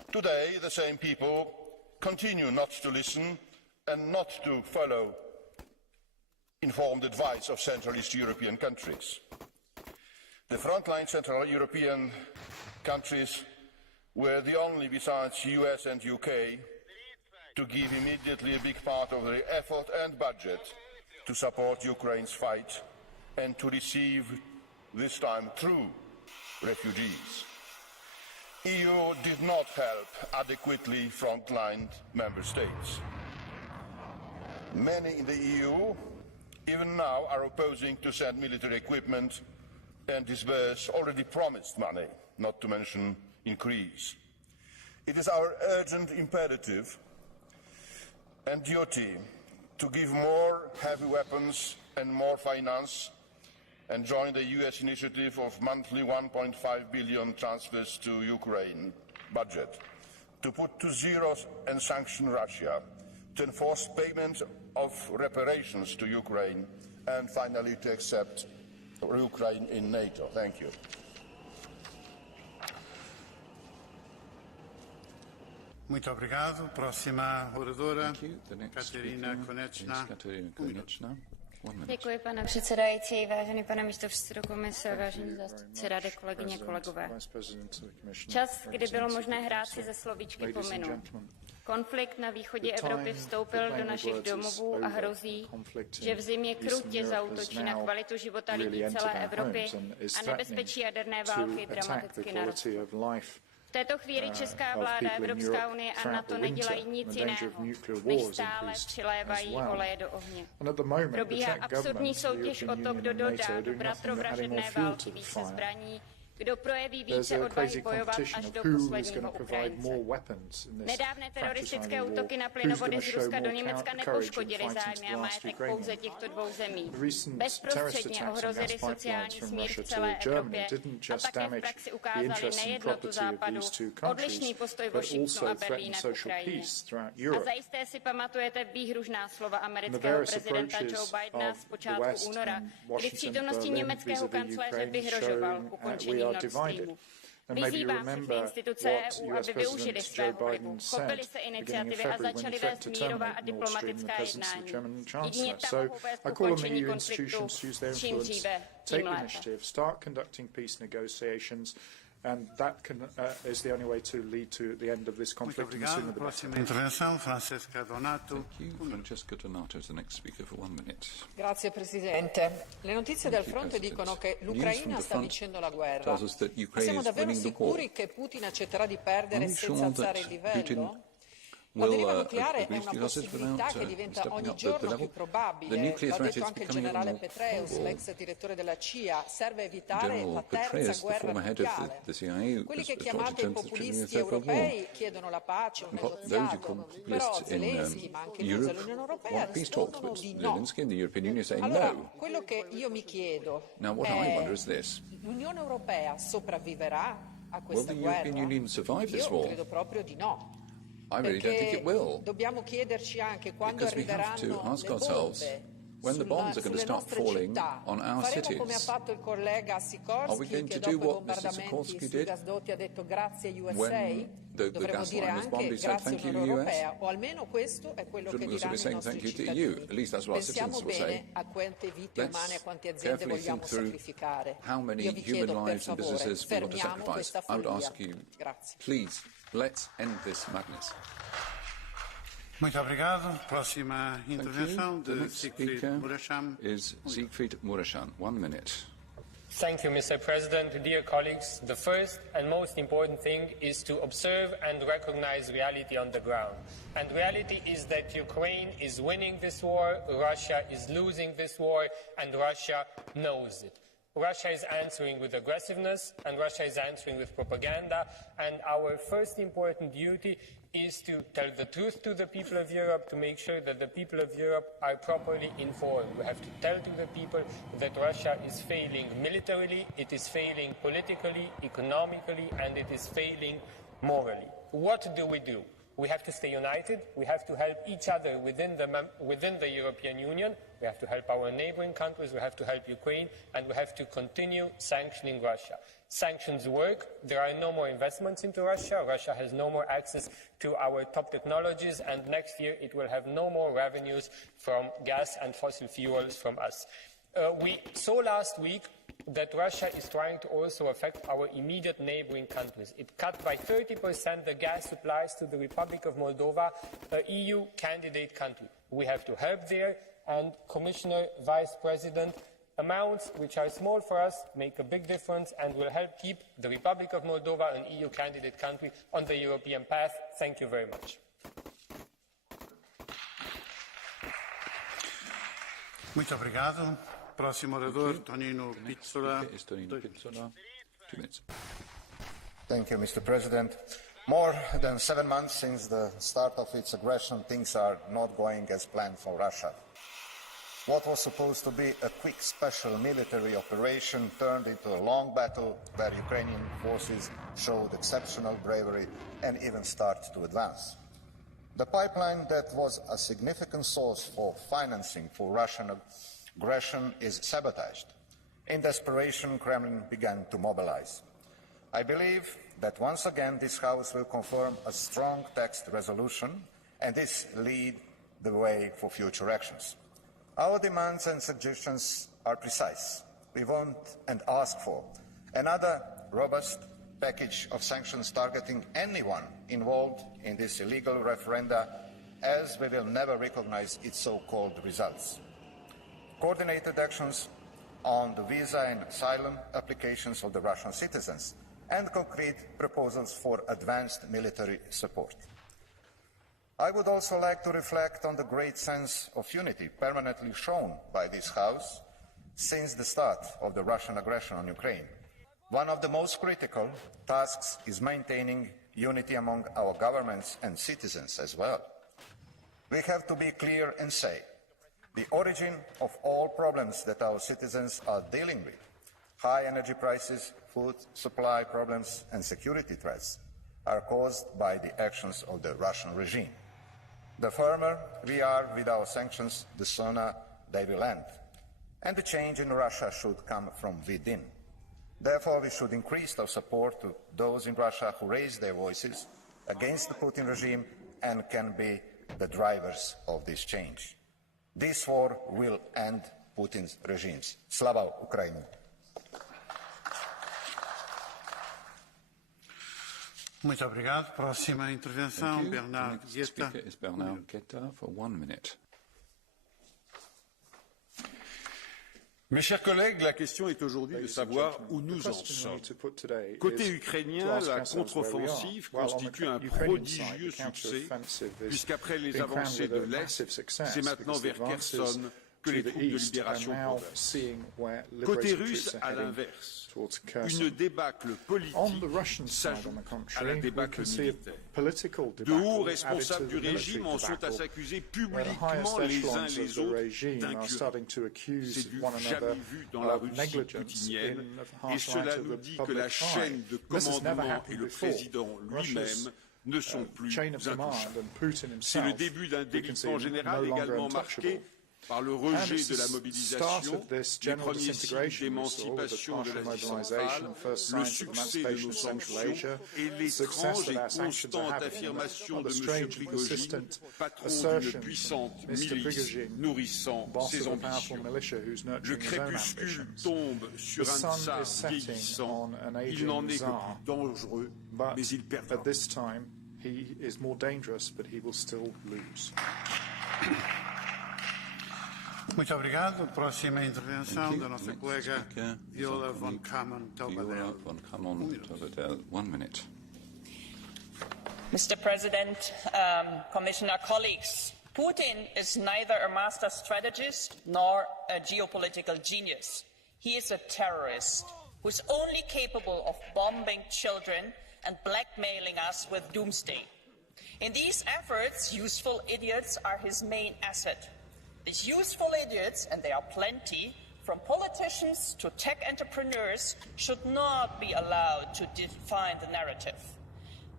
Today, the same people continue not to listen and not to follow informed advice of Central East European countries. The frontline Central European countries were the only, besides US and UK, to give immediately a big part of their effort and budget to support Ukraine's fight and to receive, this time, true refugees. EU did not help adequately frontline member states. Many in the EU, even now, are opposing to send military equipment and disburse already promised money, not to mention increase. It is our urgent imperative and duty to give more heavy weapons and more finance and join the US initiative of monthly 1.5 billion transfers to Ukraine budget, to put to zero and sanction Russia, to enforce payment of reparations to Ukraine, and finally to accept Ukraine in NATO. Thank you. Muito obrigado. Próxima oradora, Kateřina Konečná. Děkuji, pane předsedající, vážený pane místopředsedo komise, vážení zástupci rady, kolegyně, kolegové. Čas, kdy bylo možné hrát si ze slovíčky, pominul. Konflikt na východě Evropy vstoupil do našich domovů a hrozí, že v zimě krutě zaútočí na kvalitu života lidí celé Evropy a nebezpečí jaderné války dramaticky naroste. V této chvíli česká vláda, Evropská unie a NATO nedělají nic jiného, než stále přilévají oleje do ohně. Probíhá absurdní soutěž o to, kdo dodá do bratrovražedné války více zbraní, kdo projeví více odvahy bojovat až do posledního Ukrajince. Nedávné teroristické útoky na plynovody z Ruska do Německa nepoškodily zájmy a majetek pouze těchto dvou zemí. Bezprostředně ohrozily sociální smír v celé Evropě a také v praxi ukázali nejednotu Západu, odlišný postoj Washingtonu a Berlína k Ukrajině. A zajisté si pamatujete výhružná slova amerického prezidenta Joe Bidena z počátku února, kdy v přítomnosti německého kancléře vyhrožoval ukončení Nord Streamu. Vyzývám všechny instituce EU, aby využili svého vlivu, chopili se iniciativy a začali vést mírová a diplomatická jednání. Jedině tam mohou vést k ukončení konfliktu, čím dříve, tím lépe. And that is the only way to lead to the end of this conflict. Francesca Donato is the next speaker for 1 minute. Grazie Presidente. Le notizie del fronte dicono che l'Ucraina sta vincendo la guerra. Ma siamo davvero sicuri che Putin accetterà di perdere senza alzare il livello? La deriva nucleare è una possibilità che diventa ogni giorno più probabile, l'ha detto anche il generale Petraeus, l'ex direttore della CIA, serve evitare la terza guerra mondiale. Quelli che chiamate i populisti europei chiedono la pace, un negoziato, però Zelensky, ma anche noi dell'Unione Europea rispondono di no. Allora, quello che io mi chiedo è, l'Unione Europea sopravviverà a questa guerra? Io credo proprio di no. I really don't think it will. Dobbiamo chiederci anche quando Because we have to ask ourselves when the bombs are going to start falling on our cities. Come ha fatto il collega Sikorski, che dopo i bombardamenti sui gasdotti ha detto grazie USA? Dovremmo dire anche grazie Unione Europea, o almeno questo è quello che diranno i nostri cittadini. Pensiamo bene a quante vite umane, a quante aziende vogliamo sacrificare. Io vi chiedo per favore, fermiamo questa follia. Grazie. Let's end this madness. Muito obrigado. Próxima intervenção de Siegfried Mureşan. Is Siegfried Mureşan. 1 minute. Thank you, Mr. President. Dear colleagues, the first and most important thing is to observe and recognize reality on the ground. And reality is that Ukraine is winning this war, Russia is losing this war, and Russia knows it. Russia is answering with aggressiveness, and Russia is answering with propaganda, and our first important duty is to tell the truth to the people of Europe, to make sure that the people of Europe are properly informed. We have to tell to the people that Russia is failing militarily, it is failing politically, economically, and it is failing morally. What do? We have to stay united. We have to help each other within the European Union. We have to help our neighboring countries. We have to help Ukraine. And we have to continue sanctioning Russia. Sanctions work. There are no more investments into Russia. Russia has no more access to our top technologies. And next year it will have no more revenues from gas and fossil fuels from us. We saw last week that Russia is trying to also affect our immediate neighboring countries. It cut by 30% the gas supplies to the Republic of Moldova, an EU candidate country. We have to help there, and Commissioner, Vice President, amounts which are small for us make a big difference and will help keep the Republic of Moldova, an EU candidate country, on the European path. Thank you very much. Muito obrigado. Próximo orador, Tonino Pizzola. Thank you, Mr. President. More than 7 months since the start of its aggression, things are not going as planned for Russia. What was supposed to be a quick special military operation turned into a long battle where Ukrainian forces showed exceptional bravery and even started to advance. The pipeline that was a significant source for financing for Russian aggression is sabotaged. In desperation, Kremlin began to mobilize. I believe that once again this House will confirm a strong text resolution, and this lead the way for future actions. Our demands and suggestions are precise. We want and ask for another robust package of sanctions targeting anyone involved in this illegal referenda, as we will never recognize its so-called results. Coordinated actions on the visa and asylum applications of the Russian citizens, and concrete proposals for advanced military support. I would also like to reflect on the great sense of unity permanently shown by this House since the start of the Russian aggression on Ukraine. One of the most critical tasks is maintaining unity among our governments and citizens as well. We have to be clear and say, the origin of all problems that our citizens are dealing with, high energy prices, food supply problems and security threats, are caused by the actions of the Russian regime. The firmer we are with our sanctions, the sooner they will end. And the change in Russia should come from within. Therefore, we should increase our support to those in Russia who raise their voices against the Putin regime and can be the drivers of this change. This war will end Putin's regimes. Slava Ukraini! Muito obrigado. Próxima intervenção, Bernard Guetta. Bernard Guetta for 1 minute. Mes chers collègues, la question est aujourd'hui de savoir où nous en sommes. Côté ukrainien, la contre-offensive constitue un prodigieux succès, puisqu'après les avancées de l'Est, c'est maintenant vers Kherson que les troupes de libération progressent. Côté russe, à l'inverse, une débâcle politique s'ajoute à la débâcle militaire. De hauts responsables du régime en sont à s'accuser publiquement les uns les autres d'incurrence. C'est du jamais vu dans la Russie poutinienne, et cela nous dit que la chaîne de commandement et le président lui-même ne sont plus intouchables. C'est le début d'un délitement général également marqué par le rejet de la mobilisation, les premiers signes d'émancipation de l'Asie centrale, le succès de nos sanctions et l'étrange et constante affirmation de M. Prigojine, patron d'une puissante milice nourrissant ses ambitions. Le crépuscule tombe sur un tsar vieillissant, il n'en est que plus dangereux, mais il perdra. Muito obrigado. Próxima intervenção da nossa colega Viola von Kamen-Tobadel. 1 minute. Mr. President, Commissioner, colleagues, Putin is neither a master strategist nor a geopolitical genius. He is a terrorist who is only capable of bombing children and blackmailing us with doomsday. In these efforts, useful idiots are his main asset. These useful idiots, and there are plenty, from politicians to tech entrepreneurs, should not be allowed to define the narrative.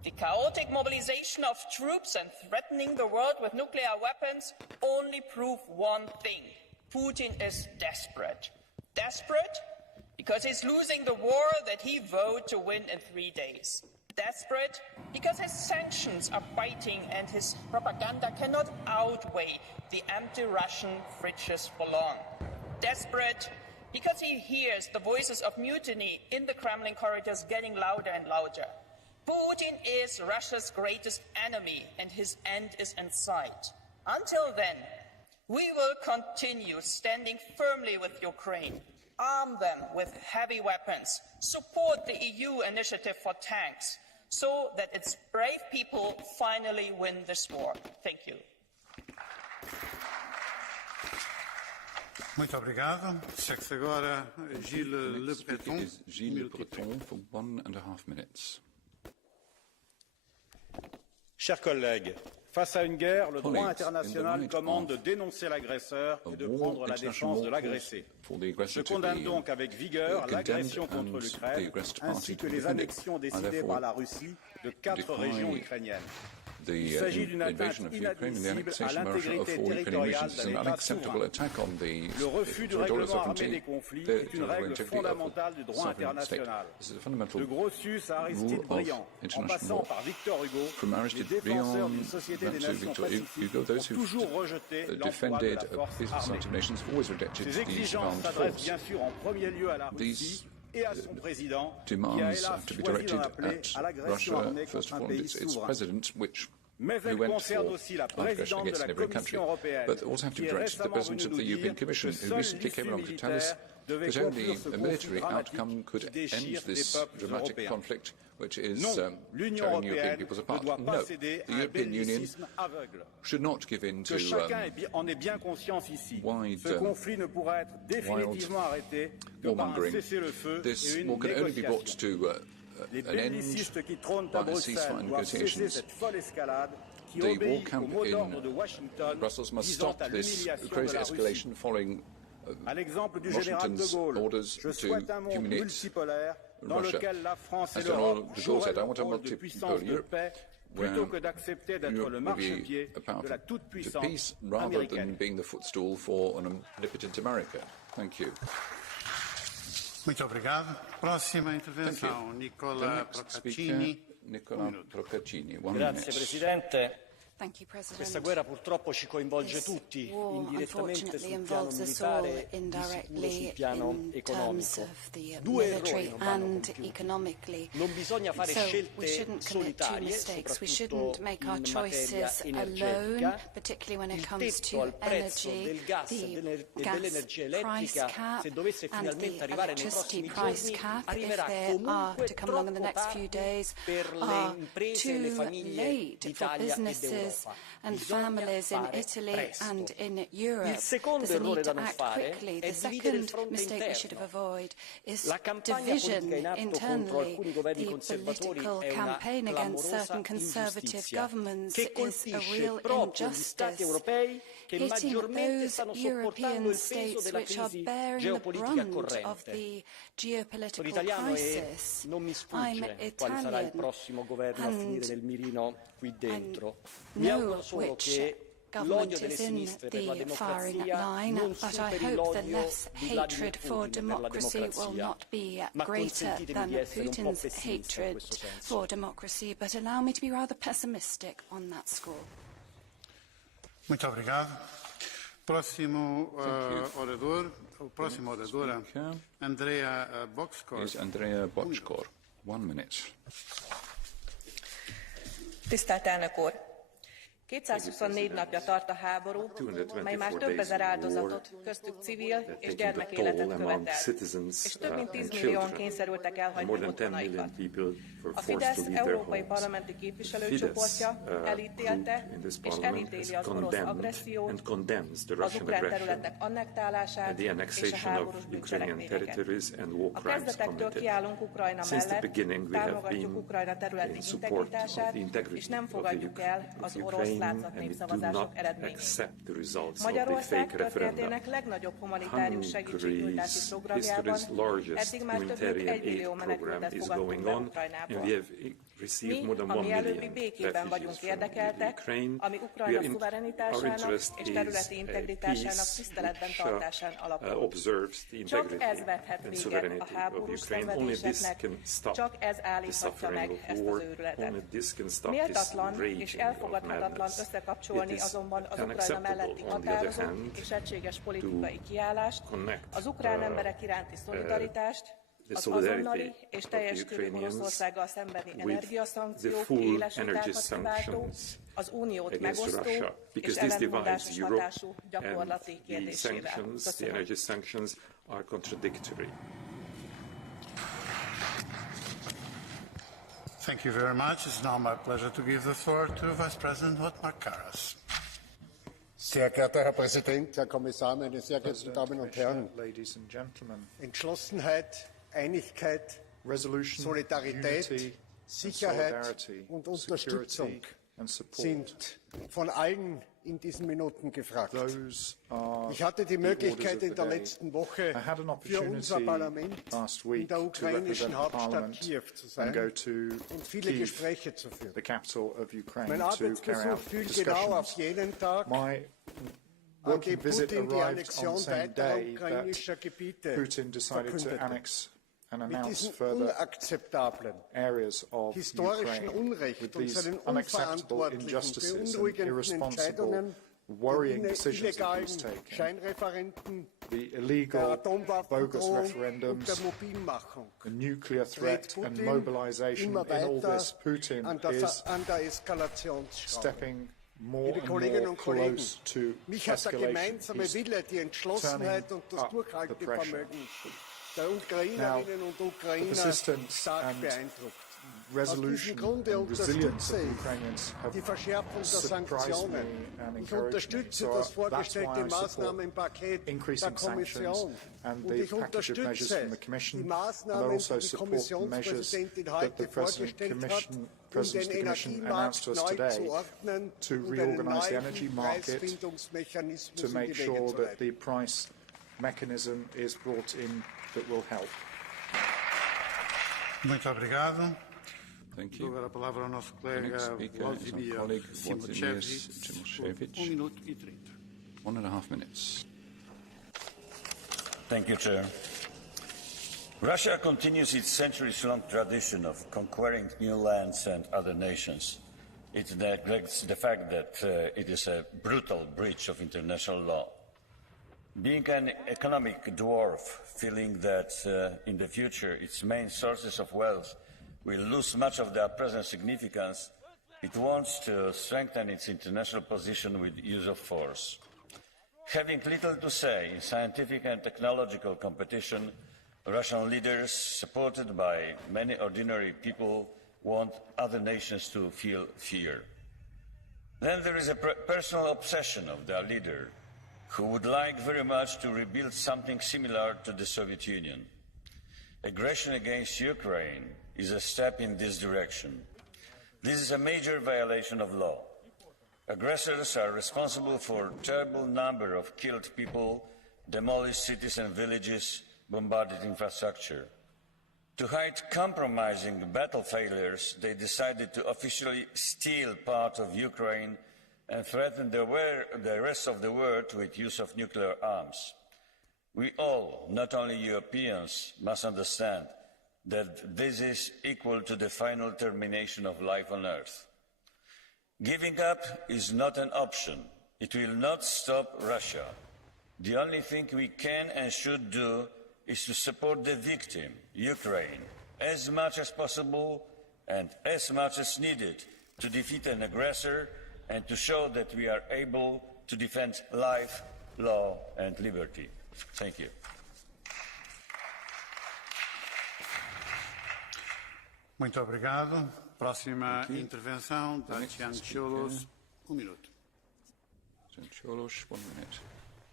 The chaotic mobilization of troops and threatening the world with nuclear weapons only prove one thing. Putin is desperate. Desperate because he's losing the war that he vowed to win in 3 days. Desperate because his sanctions are biting and his propaganda cannot outweigh the empty Russian fridges for long. Desperate because he hears the voices of mutiny in the Kremlin corridors getting louder and louder. Putin is Russia's greatest enemy and his end is in sight. Until then, we will continue standing firmly with Ukraine, arm them with heavy weapons, support the EU initiative for tanks, so that its brave people finally win this war. Thank you. Muito obrigado. Segue-se agora Gilles Le Breton. Gilles Le Breton for 1.5 minutes. Chers collègues, face à une guerre, le droit international commande de dénoncer l'agresseur et de prendre la défense de l'agressé. Je condamne donc avec vigueur l'agression contre l'Ukraine, ainsi que les annexions décidées par la Russie de 4 régions ukrainiennes. Il s'agit d'une atteinte inadmissible à l'intégrité territoriale d'un État souverain. Le refus du règlement armé des conflits est une règle fondamentale du droit international. De Grotius à Aristide Briand, en passant par Victor Hugo, les défenseurs d'une société des nations pacifiques ont toujours rejeté l'emploi de la force armée. Ces exigences s'adressent bien sûr en premier lieu à la Russie et à son président, qui a hélas choisi d'en appeler à l'agression armée contre un pays souverain. Mais elles concernent aussi la présidente de la Commission européenne, qui est récemment venue nous dire que seule l'issue militaire devait conclure ce conflit dramatique qui déchire des peuples européens. Non, l'Union européenne ne doit pas céder à un bellicisme aveugle. Que chacun en ait bien conscience ici. Ce conflit ne pourra être définitivement arrêté que par un cessez-le-feu et une négociation. Les bellicistes qui trônent à Bruxelles doivent cesser cette folle escalade qui obéit au mot d'ordre de Washington visant à l'humiliation de la Russie. À l'exemple du général de Gaulle, je souhaite un monde multipolaire dans lequel la France et l'Europe joueraient le rôle de puissance de paix plutôt que d'accepter d'être le marchepied de la toute-puissance américaine. Muito obrigado. Próxima intervenção, Nicola Procaccini. Grazie Presidente. Questa guerra purtroppo ci coinvolge tutti, indirettamente sul piano militare, di sicuro sul piano economico. Due errori non vanno compiuti. Non bisogna fare scelte solitarie, soprattutto in materia energetica. Il tetto al prezzo del gas e dell'energia elettrica, se dovesse finalmente arrivare nei prossimi giorni, arriverà comunque troppo tardi per le imprese e le famiglie d'Italia e d'Europa. And families in Italy and in Europe. There's a need to act quickly. The second mistake we should have avoided is division internally. The political campaign against certain conservative governments is a real injustice, hitting those European states which are bearing the brunt of the geopolitical crisis. I'm Italian and I know which government is in the firing line, but I hope the left's hatred for democracy will not be greater than Putin's hatred for democracy. But allow me to be rather pessimistic on that score. Muito obrigado. Próximo orador, próxima oradora, Andrea Boxkor. Is Andrea Boxkor. 1 minute. Tisztelt elnök úr! 224 napja tart a háború, mely már több ezer áldozatot, köztük civil és gyermekéletet követel, és több mint 10 millióan kényszerültek elhagyni otthonaikat. A Fidesz európai parlamenti képviselőcsoportja elítélte és elítéli az orosz agressziót, az ukrán területek annektálását és a háborús bűncselekményeket. A kezdetektől kiállunk Ukrajna mellett, támogatjuk Ukrajna területi integritását, és nem fogadjuk el az orosz átlátszat népszavazások eredményét. Magyarország történetének legnagyobb humanitárius segítségnyújtási programjában eddig már több mint 1 millió menekültet fogadtunk be Ukrajnából. Mi a mielőbbi békében vagyunk érdekeltek, ami Ukrajna szuverenitásának és területi integritásának tiszteletben tartásán alapul. Csak ez vethet véget a háborús szenvedéseknek, csak ez állíthatja meg ezt az őrületet. Méltatlan és elfogadhatatlan összekapcsolni azonban az Ukrajna melletti határozott és egységes politikai kiállást, az ukrán emberek iránti szolidaritást, az azonnali és teljes körű Oroszországgal szembeni energiaszankciók kiélesítását kiváltó, az uniót megosztó és ellentmondásos hatású gyakorlati kérdésével. Köszönöm. Thank you very much. It's now my pleasure to give the floor to Vice President Othmar Karas. Sehr geehrter Herr Präsident, Herr Kommissar, meine sehr geehrten Damen und Herren! Entschlossenheit, Einigkeit, Solidarität, Sicherheit und Unterstützung sind von allen in diesen Minuten gefragt. Ich hatte die Möglichkeit, in der letzten Woche für unser Parlament in der ukrainischen Hauptstadt Kiew zu sein und viele Gespräche zu führen. Mein Arbeitsbesuch fiel genau auf jenen Tag, an dem Putin die Annexion weiterer ukrainischer Gebiete verkündete. Mit diesem unakzeptablen historischen Unrecht und seinen unverantwortlichen, beunruhigenden Entscheidungen und illegalen Scheinreferenden, der Atomwaffendrohung und der Mobilmachung dreht Putin immer weiter an der Eskalationsschraube. Liebe Kolleginnen und Kollegen, mich hat der gemeinsame Wille, die Entschlossenheit und das Durchhaltevermögen der Ukrainerinnen und Ukrainer stark beeindruckt. Aus diesem Grunde unterstütze ich die Verschärfung der Sanktionen. Ich unterstütze das vorgestellte Maßnahmenpaket der Kommission. Und ich unterstütze die Maßnahmen, die die Kommissionspräsidentin heute vorgestellt hat, um den Energiemarkt neu zu ordnen und einen neuen Preisfindungsmechanismus in die Wege zu leiten. That will help. Muito obrigado. Thank you. Dou a palavra ao nosso The next colega speaker is our colleague Włodzimierz Cimoszewicz. 1.5 minutes. Thank you, Chair. Russia continues its centuries-long tradition of conquering new lands and other nations. It neglects the fact that it is a brutal breach of international law. Being an economic dwarf, feeling that in the future its main sources of wealth will lose much of their present significance, it wants to strengthen its international position with use of force. Having little to say in scientific and technological competition, Russian leaders, supported by many ordinary people, want other nations to feel fear. Then there is a personal obsession of their leader, who would like very much to rebuild something similar to the Soviet Union. Aggression against Ukraine is a step in this direction. This is a major violation of law. Aggressors are responsible for a terrible number of killed people, demolished cities and villages, bombarded infrastructure. To hide compromising battle failures, they decided to officially steal part of Ukraine and threaten the rest of the world with use of nuclear arms. We all, not only Europeans, must understand that this is equal to the final termination of life on Earth. Giving up is not an option. It will not stop Russia. The only thing we can and should do is to support the victim, Ukraine, as much as possible and as much as needed to defeat an aggressor and to show that we are able to defend life, law and liberty. Thank you. Muito obrigado. Próxima intervenção, Dacian Ciolos, minuto. Ciolos, 1 minute.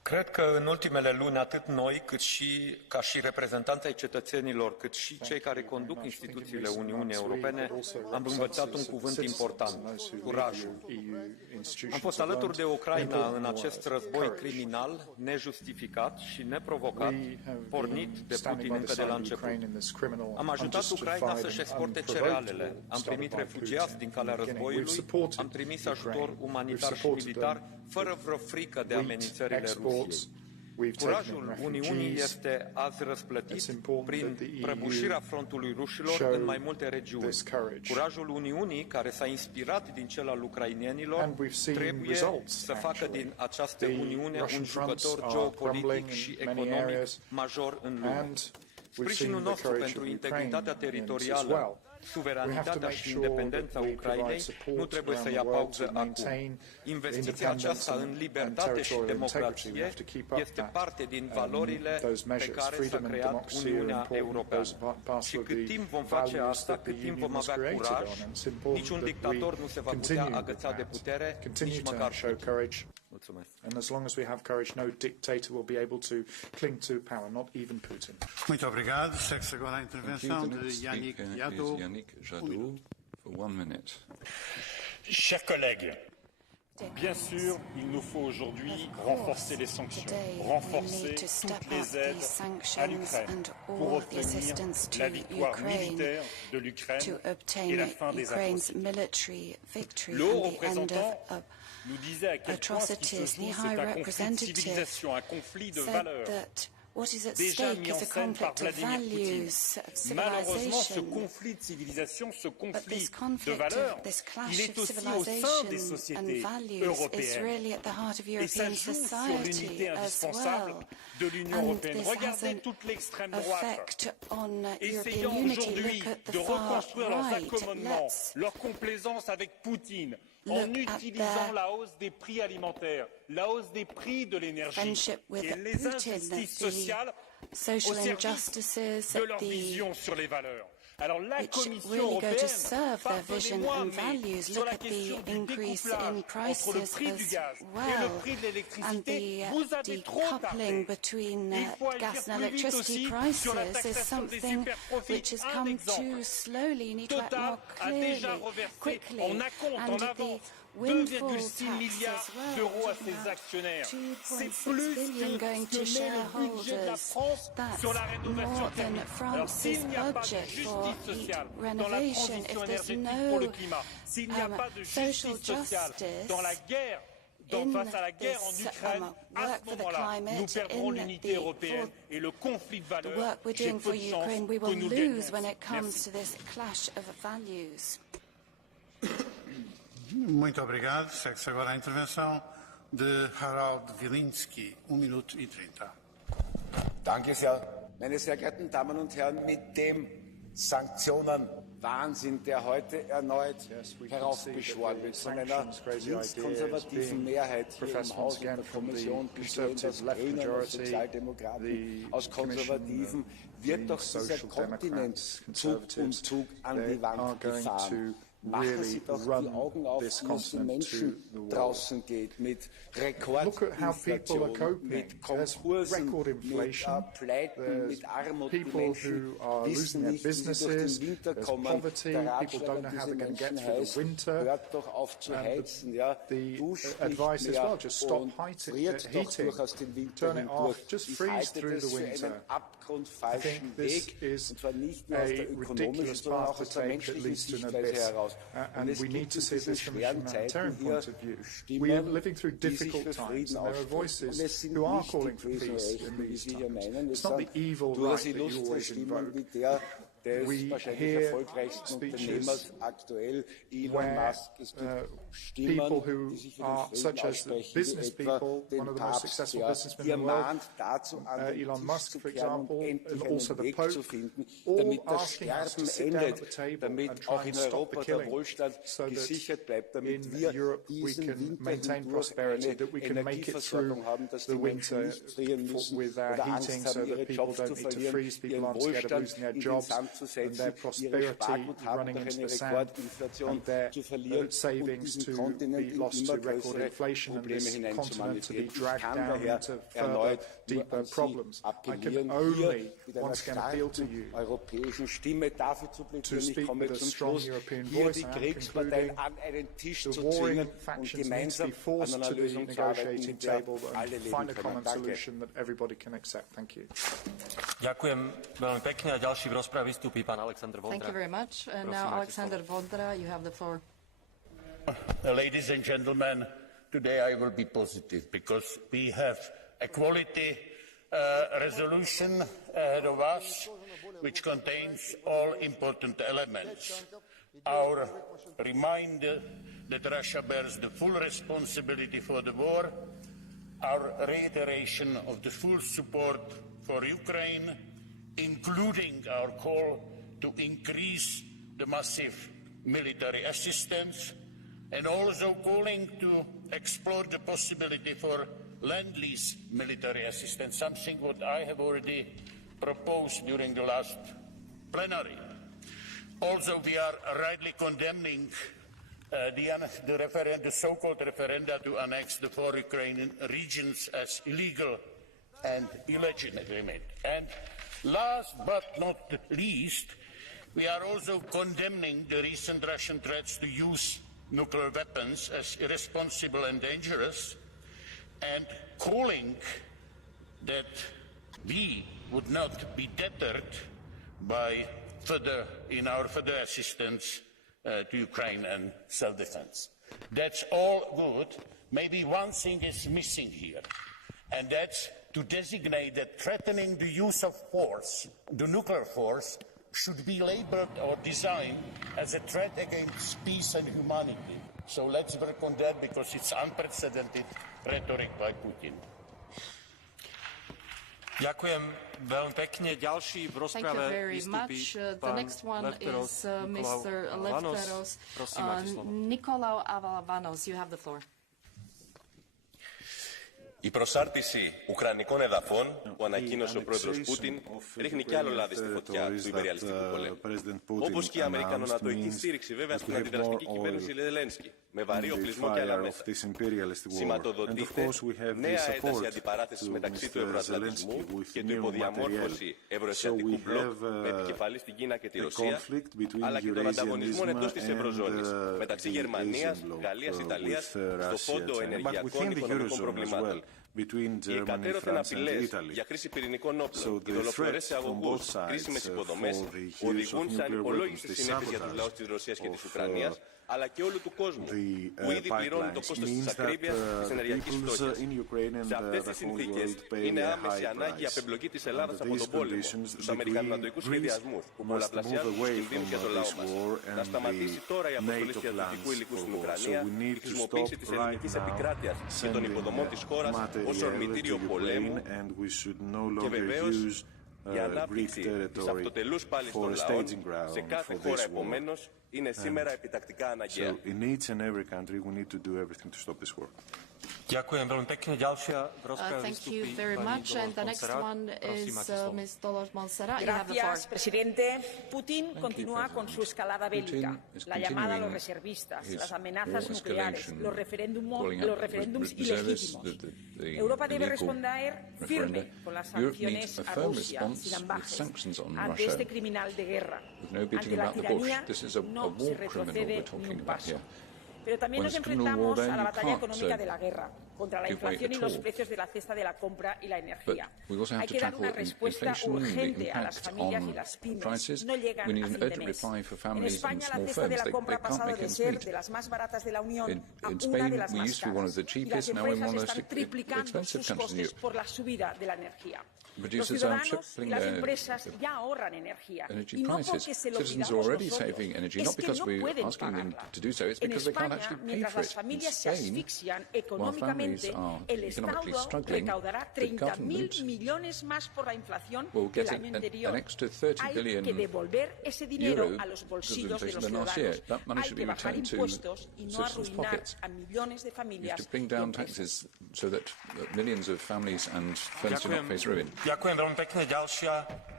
Cred că în ultimele luni, atât noi, cât și ca și reprezentanți ai cetățenilor, cât și cei care conduc instituțiile Uniunii Europene, am învățat un cuvânt important, curajul. Am fost alături de Ucraina în acest război criminal, nejustificat și neprovocat, pornit de Putin încă de la început. Am ajutat Ucraina să-și exporte cerealele, am primit refugiați din calea războiului, am trimis ajutor umanitar și militar, fără vreo frică de amenințările Rusiei. Curajul Uniunii este azi răsplătit prin prăbușirea frontului rușilor în mai multe regiuni. Curajul Uniunii, care s-a inspirat din cel al ucrainienilor, trebuie să facă din această Uniune un jucător geopolitic și economic major în lume. Sprijinul nostru pentru integritatea teritorială, suveranitatea și independența Ucrainei nu trebuie să ia pauză acum. Investiția aceasta în libertate și democrație este parte din valorile pe care s-a creat Uniunea Europeană. Și cât timp vom face asta, cât timp vom avea curaj, niciun dictator nu se va putea agăța de putere, nici măcar Putin. Mulțumesc. And as long as we have courage, no dictator will be able to cling to power, not even Putin. Muito obrigado. Segue-se agora a intervenção de Yannick Jadot. For 1 minute. Chers collègues, bien sûr, il nous faut aujourd'hui renforcer les sanctions, renforcer toutes les aides à l'Ukraine pour obtenir la victoire militaire de l'Ukraine et la fin des atrocités. Le haut représentant nous disait à quel point ce qui se joue, c'est un conflit de civilisation, un conflit de valeurs. What is at Déjà stake mis en is a scène par conflict of Vladimir Poutine. values, of Malheureusement, ce civilization. conflit de civilisation, ce But this conflit de conflict valeurs, this clash il est of aussi au sein des civilization and sociétés values is européennes. really at the heart of Et ça European joue sur society l'unité as indispensable well. de l'Union And européenne. this has Regardez an toute l'extrême droite, effect on essayant European unity. aujourd'hui Look at the de far reconstruire leurs right. accommodements, Let's leur complaisance avec Poutine, en look at utilisant their la hausse des prix alimentaires, la hausse des prix de l'énergie friendship with et les Putin, injustices the sociales social au service injustices, de leur the vision sur les valeurs. Alors la which Commission really go to européenne, serve their vision pardonnez-moi, and mais values. sur Look la at the question du increase in découplage prices entre le prix du as gaz et le well, prix de and l'électricité, the vous avez trop decoupling tardé. between Il faut agir gas and plus vite electricity aussi sur la prices is taxation des something superprofits. which has Un come exemple. too slowly. You need to act Total more a déjà clearly, reversé quickly, en acompte, and en the avance, windfall 2,6 tax milliards as well. d'euros à Talking ses about actionnaires. C'est 2.6 plus billion going que to ce que met le budget de la shareholders. France That's sur la rénovation more than thermique. Alors France's s'il n'y a pas de budget for justice heat sociale dans la renovation. transition If there's énergétique pour le no climat, s'il n'y a pas de social justice sociale justice dans la guerre, face à la guerre en Ukraine, à work ce for the moment-là, climate, nous perdrons in l'unité the- européenne et le conflit de the valeurs. work we're J'ai doing peu for de chance Ukraine, we que will nous le lose gagnions. when it comes Merci. to this clash of values. Muito obrigado. Segue-se agora a intervenção de Harald Wilinski, 1 minuto e 30. Danke sehr. Meine sehr geehrten Damen und Herren, mit dem Sanktionenwahnsinn, der heute erneut heraufbeschworen wird von einer linkskonservativen Mehrheit hier im Haus und der Kommission, bestehend aus Grünen, aus Sozialdemokraten, aus Konservativen, wird doch dieser Kontinent Zug um Zug an die Wand gefahren. Machen Sie doch die Augen auf, wie es den Menschen draußen geht, mit Rekordinflation, mit Konkursen, mit Pleiten, mit Armut. Die Menschen wissen nicht, wie sie durch den Winter kommen. Der Ratschlag an diese Menschen heißt, hört doch auf zu heizen, ja, duscht nicht mehr und friert doch durchaus den Winter hindurch. Ich halte das für einen abgrundfalschen Weg, und zwar nicht nur aus der ökonomischen, sondern auch aus der menschlichen Sichtweise heraus. Und es gibt in diesen schweren Zeiten hier Stimmen, die sich für Frieden aussprechen. Und es sind nicht die bösen Rechten, wie Sie hier meinen. Es sind durchaus illustre Stimmen wie der des wahrscheinlich erfolgreichsten Unternehmers aktuell, Elon Musk. Es gibt Stimmen, die sich für den Frieden aussprechen, wie etwa den Papst, der mahnt dazu an, den Tisch zu kehren und endlich einen Weg zu finden, damit das Sterben endet, damit auch in Europa der Wohlstand gesichert bleibt, damit wir diesen Winter hindurch eine Energieversorgung haben, dass die Menschen nicht frieren müssen oder Angst haben, ihre Jobs zu verlieren, ihren Wohlstand in den Sand anzusetzen, ihre Sparguthaben durch eine Rekordinflation zu verlieren und diesen Kontinent in immer größere Probleme hineinzumanövrieren. Ich kann daher erneut nur an Sie appellieren, hier mit einer starken europäischen Stimme dafür zu plädieren. Ich komme zum Schluss, hier die Kriegsparteien an einen Tisch zu zwingen und gemeinsam an einer Lösung zu arbeiten, mit der alle leben können. Danke. Ďakujem veľmi pekne a ďalší v rozprave vystúpi pán Alexander Vondra. Thank you very much. And now Alexander Vondra, you have the floor. Ladies and gentlemen, today I will be positive because we have a quality resolution ahead of us which contains all important elements. Our reminder that Russia bears the full responsibility for the war, our reiteration of the full support for Ukraine, including our call to increase the massive military assistance, and also calling to explore the possibility for Lend-Lease military assistance, something what I have already proposed during the last plenary. Also, we are rightly condemning the so-called referenda to annex the 4 Ukrainian regions as illegal and illegitimate. And last but not least, we are also condemning the recent Russian threats to use nuclear weapons as irresponsible and dangerous, and calling that we would not be deterred by our further assistance to Ukraine and self-defense. That's all good. Maybe one thing is missing here, and that's to designate that threatening the use of force, the nuclear force, should be labeled or designed as a threat against peace and humanity. So let's work on that because it's unprecedented rhetoric by Putin. Ďakujem veľmi pekne. Ďalší v rozprave vystúpi pán Lefteros Vanos. Prosím, máte slovo. Nicolau Vanos, you have the floor. Η προσάρτηση ουκρανικών εδαφών που ανακοίνωσε ο πρόεδρος Πούτιν ρίχνει κι άλλο λάδι στη φωτιά του υπεριαλιστικού πολέμου. Όπως και η αμερικανο-νατοϊκή στήριξη βέβαια στην αντιδραστική κυβέρνηση Ζελένσκι, με βαρύ οπλισμό και άλλα μέσα. Σηματοδοτείται νέα ένταση αντιπαράθεσης μεταξύ του ευρωατλαντισμού και του υποδιαμόρφωση ευρωασιατικού μπλοκ με επικεφαλή στην Κίνα και τη Ρωσία, αλλά και τον ανταγωνισμό εντός της Ευρωζώνης μεταξύ Γερμανίας, Γαλλίας, Ιταλίας στο φόντο ενεργειακών οικονομικών προβλημάτων. Οι εκατέρωθεν απειλές για χρήση πυρηνικών όπλων, οι δολοφονίες σε αγωγούς, κρίσιμες υποδομές οδηγούν σε ανυπολόγιστες συνέπειες για τους λαούς της Ρωσίας και της Ουκρανίας, αλλά και όλου του κόσμου, που ήδη πληρώνει το κόστος της ακρίβειας της ενεργειακής φτώχειας. Σε αυτές τις συνθήκες είναι άμεση ανάγκη η απεμπλοκή της Ελλάδας από τον πόλεμο, τους αμερικανονατοϊκούς σχεδιασμούς που πολλαπλασιάζουν τους κινδύνους για το λαό μας. Να σταματήσει τώρα η αποστολή στρατιωτικού υλικού στην Ουκρανία, η χρησιμοποίηση της ελληνικής επικράτειας και των υποδομών της χώρας ως ορμητήριο πολέμου και βεβαίως η ανάπτυξη της αυτοτελούς πάλης των λαών σε κάθε χώρα επομένως είναι σήμερα επιτακτικά αναγκαία. Ďakujem veľmi pekne. Ďalšia v rozprave vystúpi pani Dolores Montserrat. Prosím, máte slovo. Gracias, presidente. Putin continúa con su escalada bélica, la llamada a los reservistas, las amenazas nucleares, los referéndums ilegítimos. Europa debe responder firme con las sanciones a Rusia, sin ambajes, ante este criminal de guerra. Ante la tiranía no se retrocede ni un paso. Pero también nos enfrentamos a la batalla económica de la guerra, contra la inflación y los precios de la cesta de la compra y la energía. Hay que dar una respuesta urgente a las familias y las pymes. No llegan a fin de mes. En España la cesta de la compra ha pasado de ser de las más baratas de la Unión a una de las más caras. Y las empresas están triplicando sus costes por la subida de la energía. Los ciudadanos y las empresas ya ahorran energía. Y no porque se lo pidamos nosotros, es que no pueden pagarla. En España, mientras las familias se asfixian económicamente, el Estado recaudará 30.000 millones más por la inflación que el año anterior. Hay que devolver ese dinero a los bolsillos de los ciudadanos. Hay que bajar impuestos y no arruinar a millones de familias y empresas. Ďakujem veľmi pekne. Ďalšia v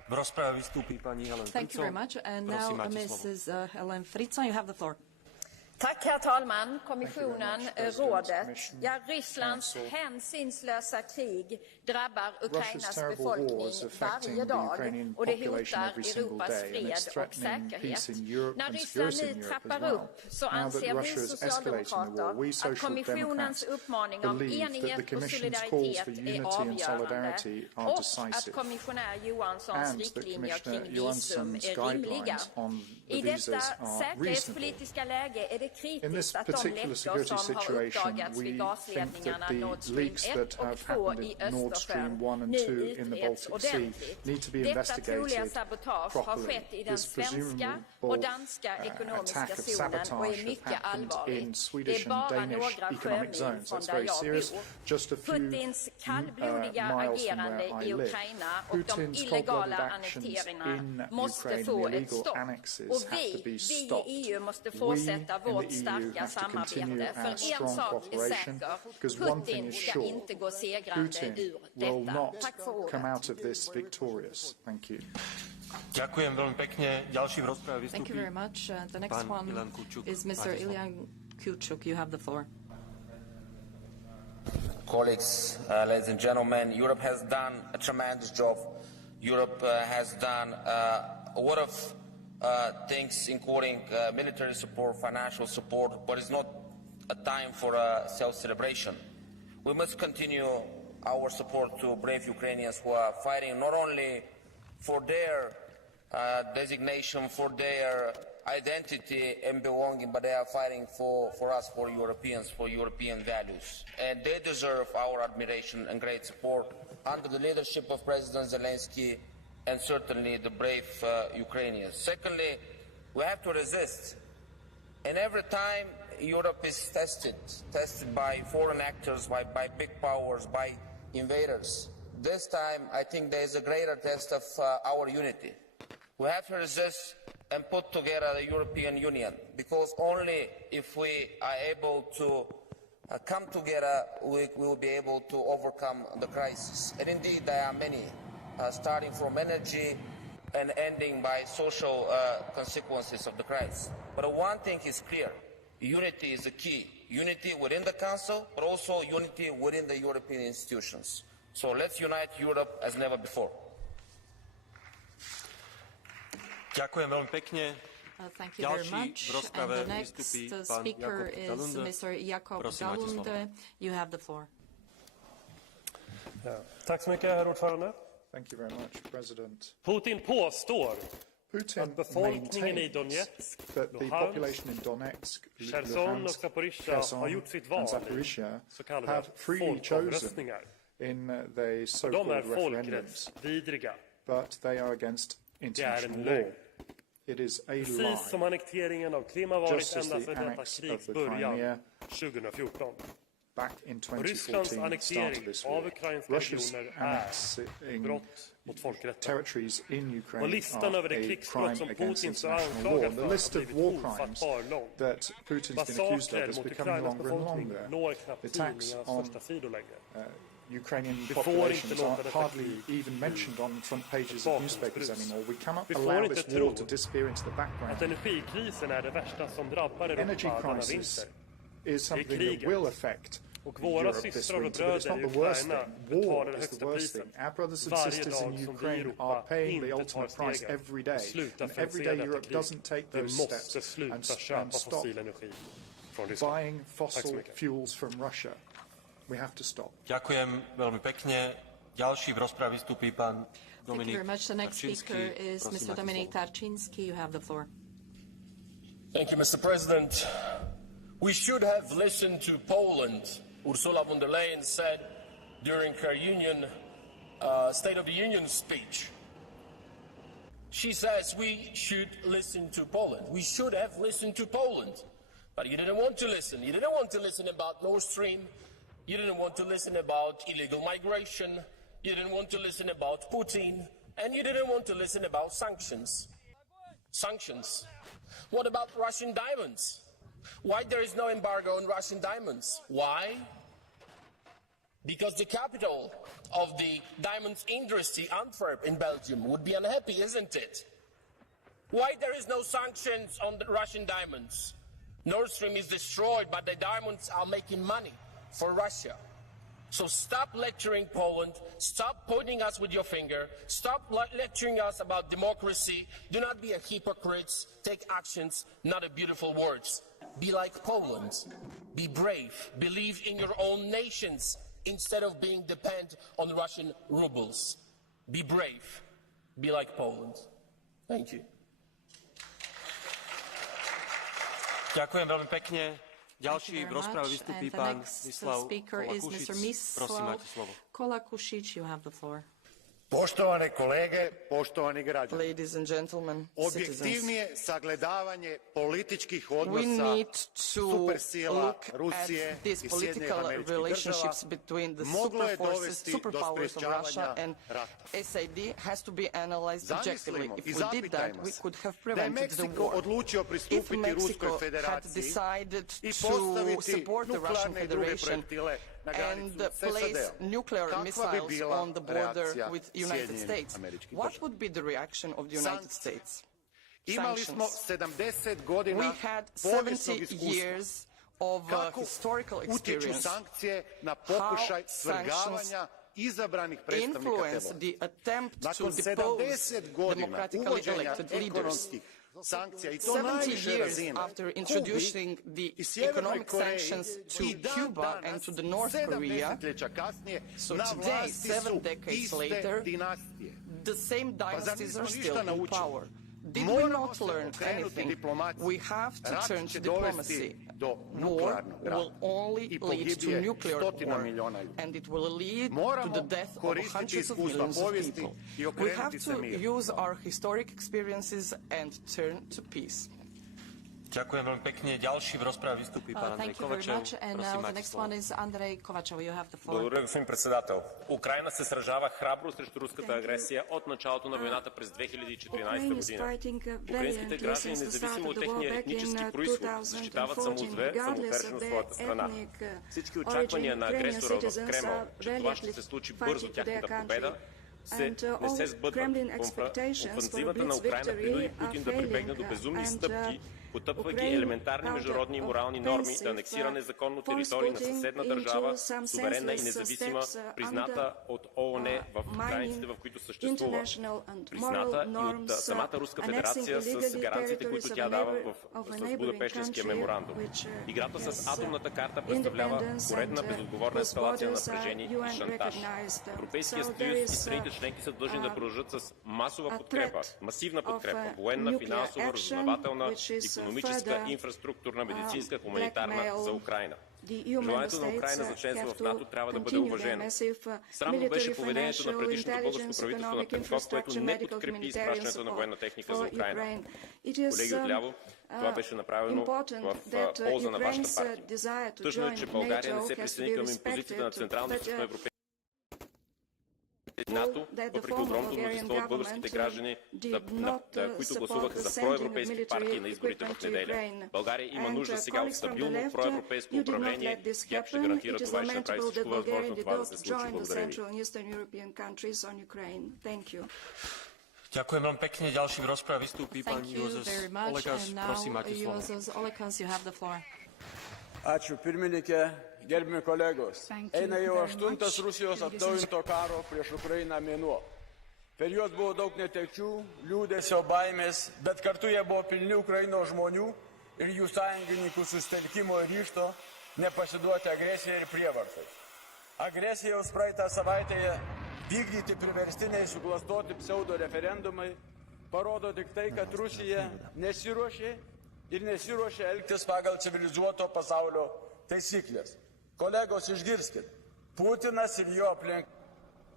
V rozprave vystúpi pani Helen Fritzon. Thank you very much. And now Mrs. Helen Fritzon, you have the floor. Tack, herr talman, kommissionen, rådet. Ja, Rysslands hänsynslösa krig drabbar Ukrainas befolkning varje dag och det hotar Europas fred och säkerhet. När Ryssland nu trappar upp så anser vi socialdemokrater att kommissionens uppmaning om enighet och solidaritet är avgörande och att kommissionär Johanssons riktlinjer kring visum är rimliga. I detta säkerhetspolitiska läge är det kritiskt att de läckor som har uppdagats vid gasledningarna Nord Stream 1 och 2 i Östersjön nu utreds ordentligt. Detta troliga sabotage har skett i den svenska och danska ekonomiska zonen och är mycket allvarligt. Det är bara några sjömil från där jag bor. Putins kallblodiga agerande i Ukraina och de illegala annekteringarna måste få ett stopp. Och vi i EU måste fortsätta vårt starka samarbete. För en sak är säker, Putin ska inte gå segrande ur detta. Tack för ordet. Ďakujem veľmi pekne. Ďalší v rozprave vystúpi Thank you very much. The next one is Mr. Ilyan Kuchuk. You have the floor. Colleagues, ladies and gentlemen, Europe has done a tremendous job. Europe has done a lot of things, including military support, financial support, but it's not a time for self-celebration. We must continue our support to brave Ukrainians who are fighting not only for their designation, for their identity and belonging, but they are fighting for us, for Europeans, for European values. And they deserve our admiration and great support under the leadership of President Zelensky and certainly the brave Ukrainians. Secondly, we have to resist. And every time Europe is tested by foreign actors, by big powers, by invaders, this time I think there is a greater test of our unity. We have to resist and put together the European Union, because only if we are able to come together, we will be able to overcome the crisis. And indeed, there are many, starting from energy and ending by social consequences of the crisis. But one thing is clear, unity is the key. Unity within the Council, but also unity within the European institutions. So let's unite Europe as never before. Ďakujem veľmi pekne. Thank you very much. And the next speaker is Mr. Jakob Dalunde. You have the floor. Tack så mycket, herr ordförande. Thank you very much, President. Putin påstår att befolkningen i Donetsk, Luhansk, Cherson och Zaporizjzja har gjort sitt val i så kallade folkomröstningar. Och de är folkrättsvidriga. But they are against international law. It is a lie. Precis som annekteringen av Krim har varit ända sedan detta krigs början 2014. Back in 2014, Rysslands annektering av ukrainska regioner är brott mot folkrätten. Territories in Ukraine och listan över de krigsbrott som Putin så anklagar för har blivit ofattbar lång. Massakrer mot Ukrainas befolkning når knappt tidningarnas första sidor längre. Ukrainian populations are hardly even mentioned on front pages of newspapers anymore. We cannot allow this war to disappear into the background. Att energikrisen är det värsta som drabbar Energy crisis is something that will affect och våra systrar och bröder i Ukraina betalar det högsta priset. Our brothers and sisters in Ukraine are paying the ultimate price every day. And every day Europe doesn't take those steps and stop buying fossil fuels from Russia. We have to stop. Ďakujem veľmi pekne. Ďalší v rozprave vystúpi pán Dominik Tarčínsky. Thank you very much. The next speaker is Mr. Dominik Tarčínsky. You have the floor. Thank you, Mr. President. We should have listened to Poland. Ursula von der Leyen said during her State of the Union speech. She says we should listen to Poland. We should have listened to Poland. But you didn't want to listen. You didn't want to listen about Nord Stream. You didn't want to listen about illegal migration. You didn't want to listen about Putin. And you didn't want to listen about sanctions. Sanctions. What about Russian diamonds? Why there is no embargo on Russian diamonds? Why? Because the capital of the diamonds industry, Antwerp in Belgium, would be unhappy, isn't it? Why there is no sanctions on the Russian diamonds? Nord Stream is destroyed, but the diamonds are making money for Russia. So stop lecturing Poland, stop pointing us with your finger, stop lecturing us about democracy, do not be a hypocrite, take actions, not a beautiful words. Be like Poland, be brave, believe in your own nations instead of being dependent on Russian rubles. Be brave, be like Poland. Thank you. Ďakujem veľmi pekne. Ďalší v rozprave vystupí pán Mislav Kolakušić. Prosím, máte slovo. Kolakušić, you have the floor. Poštovane kolege, poštovani građani. Ladies and gentlemen, objektivnije sagledavanje političkih odnosa supersila Rusije i Sjedinjenih Američkih Država moglo je dovesti do sprječavanja rata. Zamislimo i zapitajmo se da je Meksiko odlučio pristupiti Ruskoj federaciji i postaviti nuklearne i druge projektile and place nuclear missiles on the border with the United States. What would be the reaction of the United States? Sanctions. We had 70 years of historical experience how sanctions influence the attempt to depose democratically elected leaders. 70 years after introducing the economic sanctions to Cuba and to the North Korea, so today, 7 decades later, the same dynasties are still in power. Did we not learn anything? We have to turn to diplomacy. War will only lead to nuclear war, and it will lead to the death of hundreds of millions of people. We have to use our historic experiences and turn to peace. Ďakujem veľmi pekne. Ďalší v rozprave vystupí pán Andrej Kovačev. Благодаря, господин председател. Украина се сражава храбро срещу руската агресия от началото на войната през 2014 година. Украинските граждани, независимо от техния етнически произход, защитават самоотвержено своята страна. Всички очаквания на агресора в Кремъл, че това ще се случи бързо тяхната победа, не се сбъдват. Офанзивата на Украина принуди Путин да прибегне до безумни стъпки, потъпвайки елементарни международни и морални норми, да анексира незаконно територии на съседна държава, суверенна и независима, призната от ООН в границите, в които съществува. Призната и от самата Руска федерация с гаранциите, които тя дава с Будапештинския меморандум. Играта с атомната карта представлява поредна безотговорна ескалация на напрежение и шантаж. Европейския съюз и страните членки са длъжни да продължат с масова подкрепа, масивна подкрепа, военна, финансова, разузнавателна, икономическа, инфраструктурна, медицинска, хуманитарна за Украина. Желанието на Украина за членство в НАТО трябва да бъде уважено. Срамно беше поведението на предишното българско правителство на Петков, което не подкрепи изпращането на военна техника за Украина. Колеги отляво, това беше направено в полза на вашата партия. Тъжно е, че България не се присъедини към импозицията на Централната част на Европейския НАТО, въпреки огромното мнозинство от българските граждани, които гласуваха за проевропейски партии на изборите в неделя. България има нужда сега от стабилно проевропейско управление. ГЕРБ ще гарантира това и ще направи всичко възможно това да се случи. Благодаря ви. Ďakujem veľmi pekne. Ďalší v rozprave vystúpi pán Juozas Olekas. Prosím, máte slovo. Ačiū pirmininkė, gerbimi kolegos. Eina jau 8. Rusijos atnaujinto karo prieš Ukrainą mėnuo. Per juos buvo daug netekčių, liūdesio, baimės, bet kartu jie buvo pilni Ukrainos žmonių ir jų sąjungininkų susitelkimo ir ryžto nepasiduoti agresijai ir prievartai. Agresijos praeitą savaitę vykdyti priverstiniai suklastoti pseudo referendumai parodo tik tai, kad Rusija nesiruošė ir nesiruošia elgtis pagal civilizuoto pasaulio taisyklės. Kolegos, išgirskit, Putinas ir jo aplinka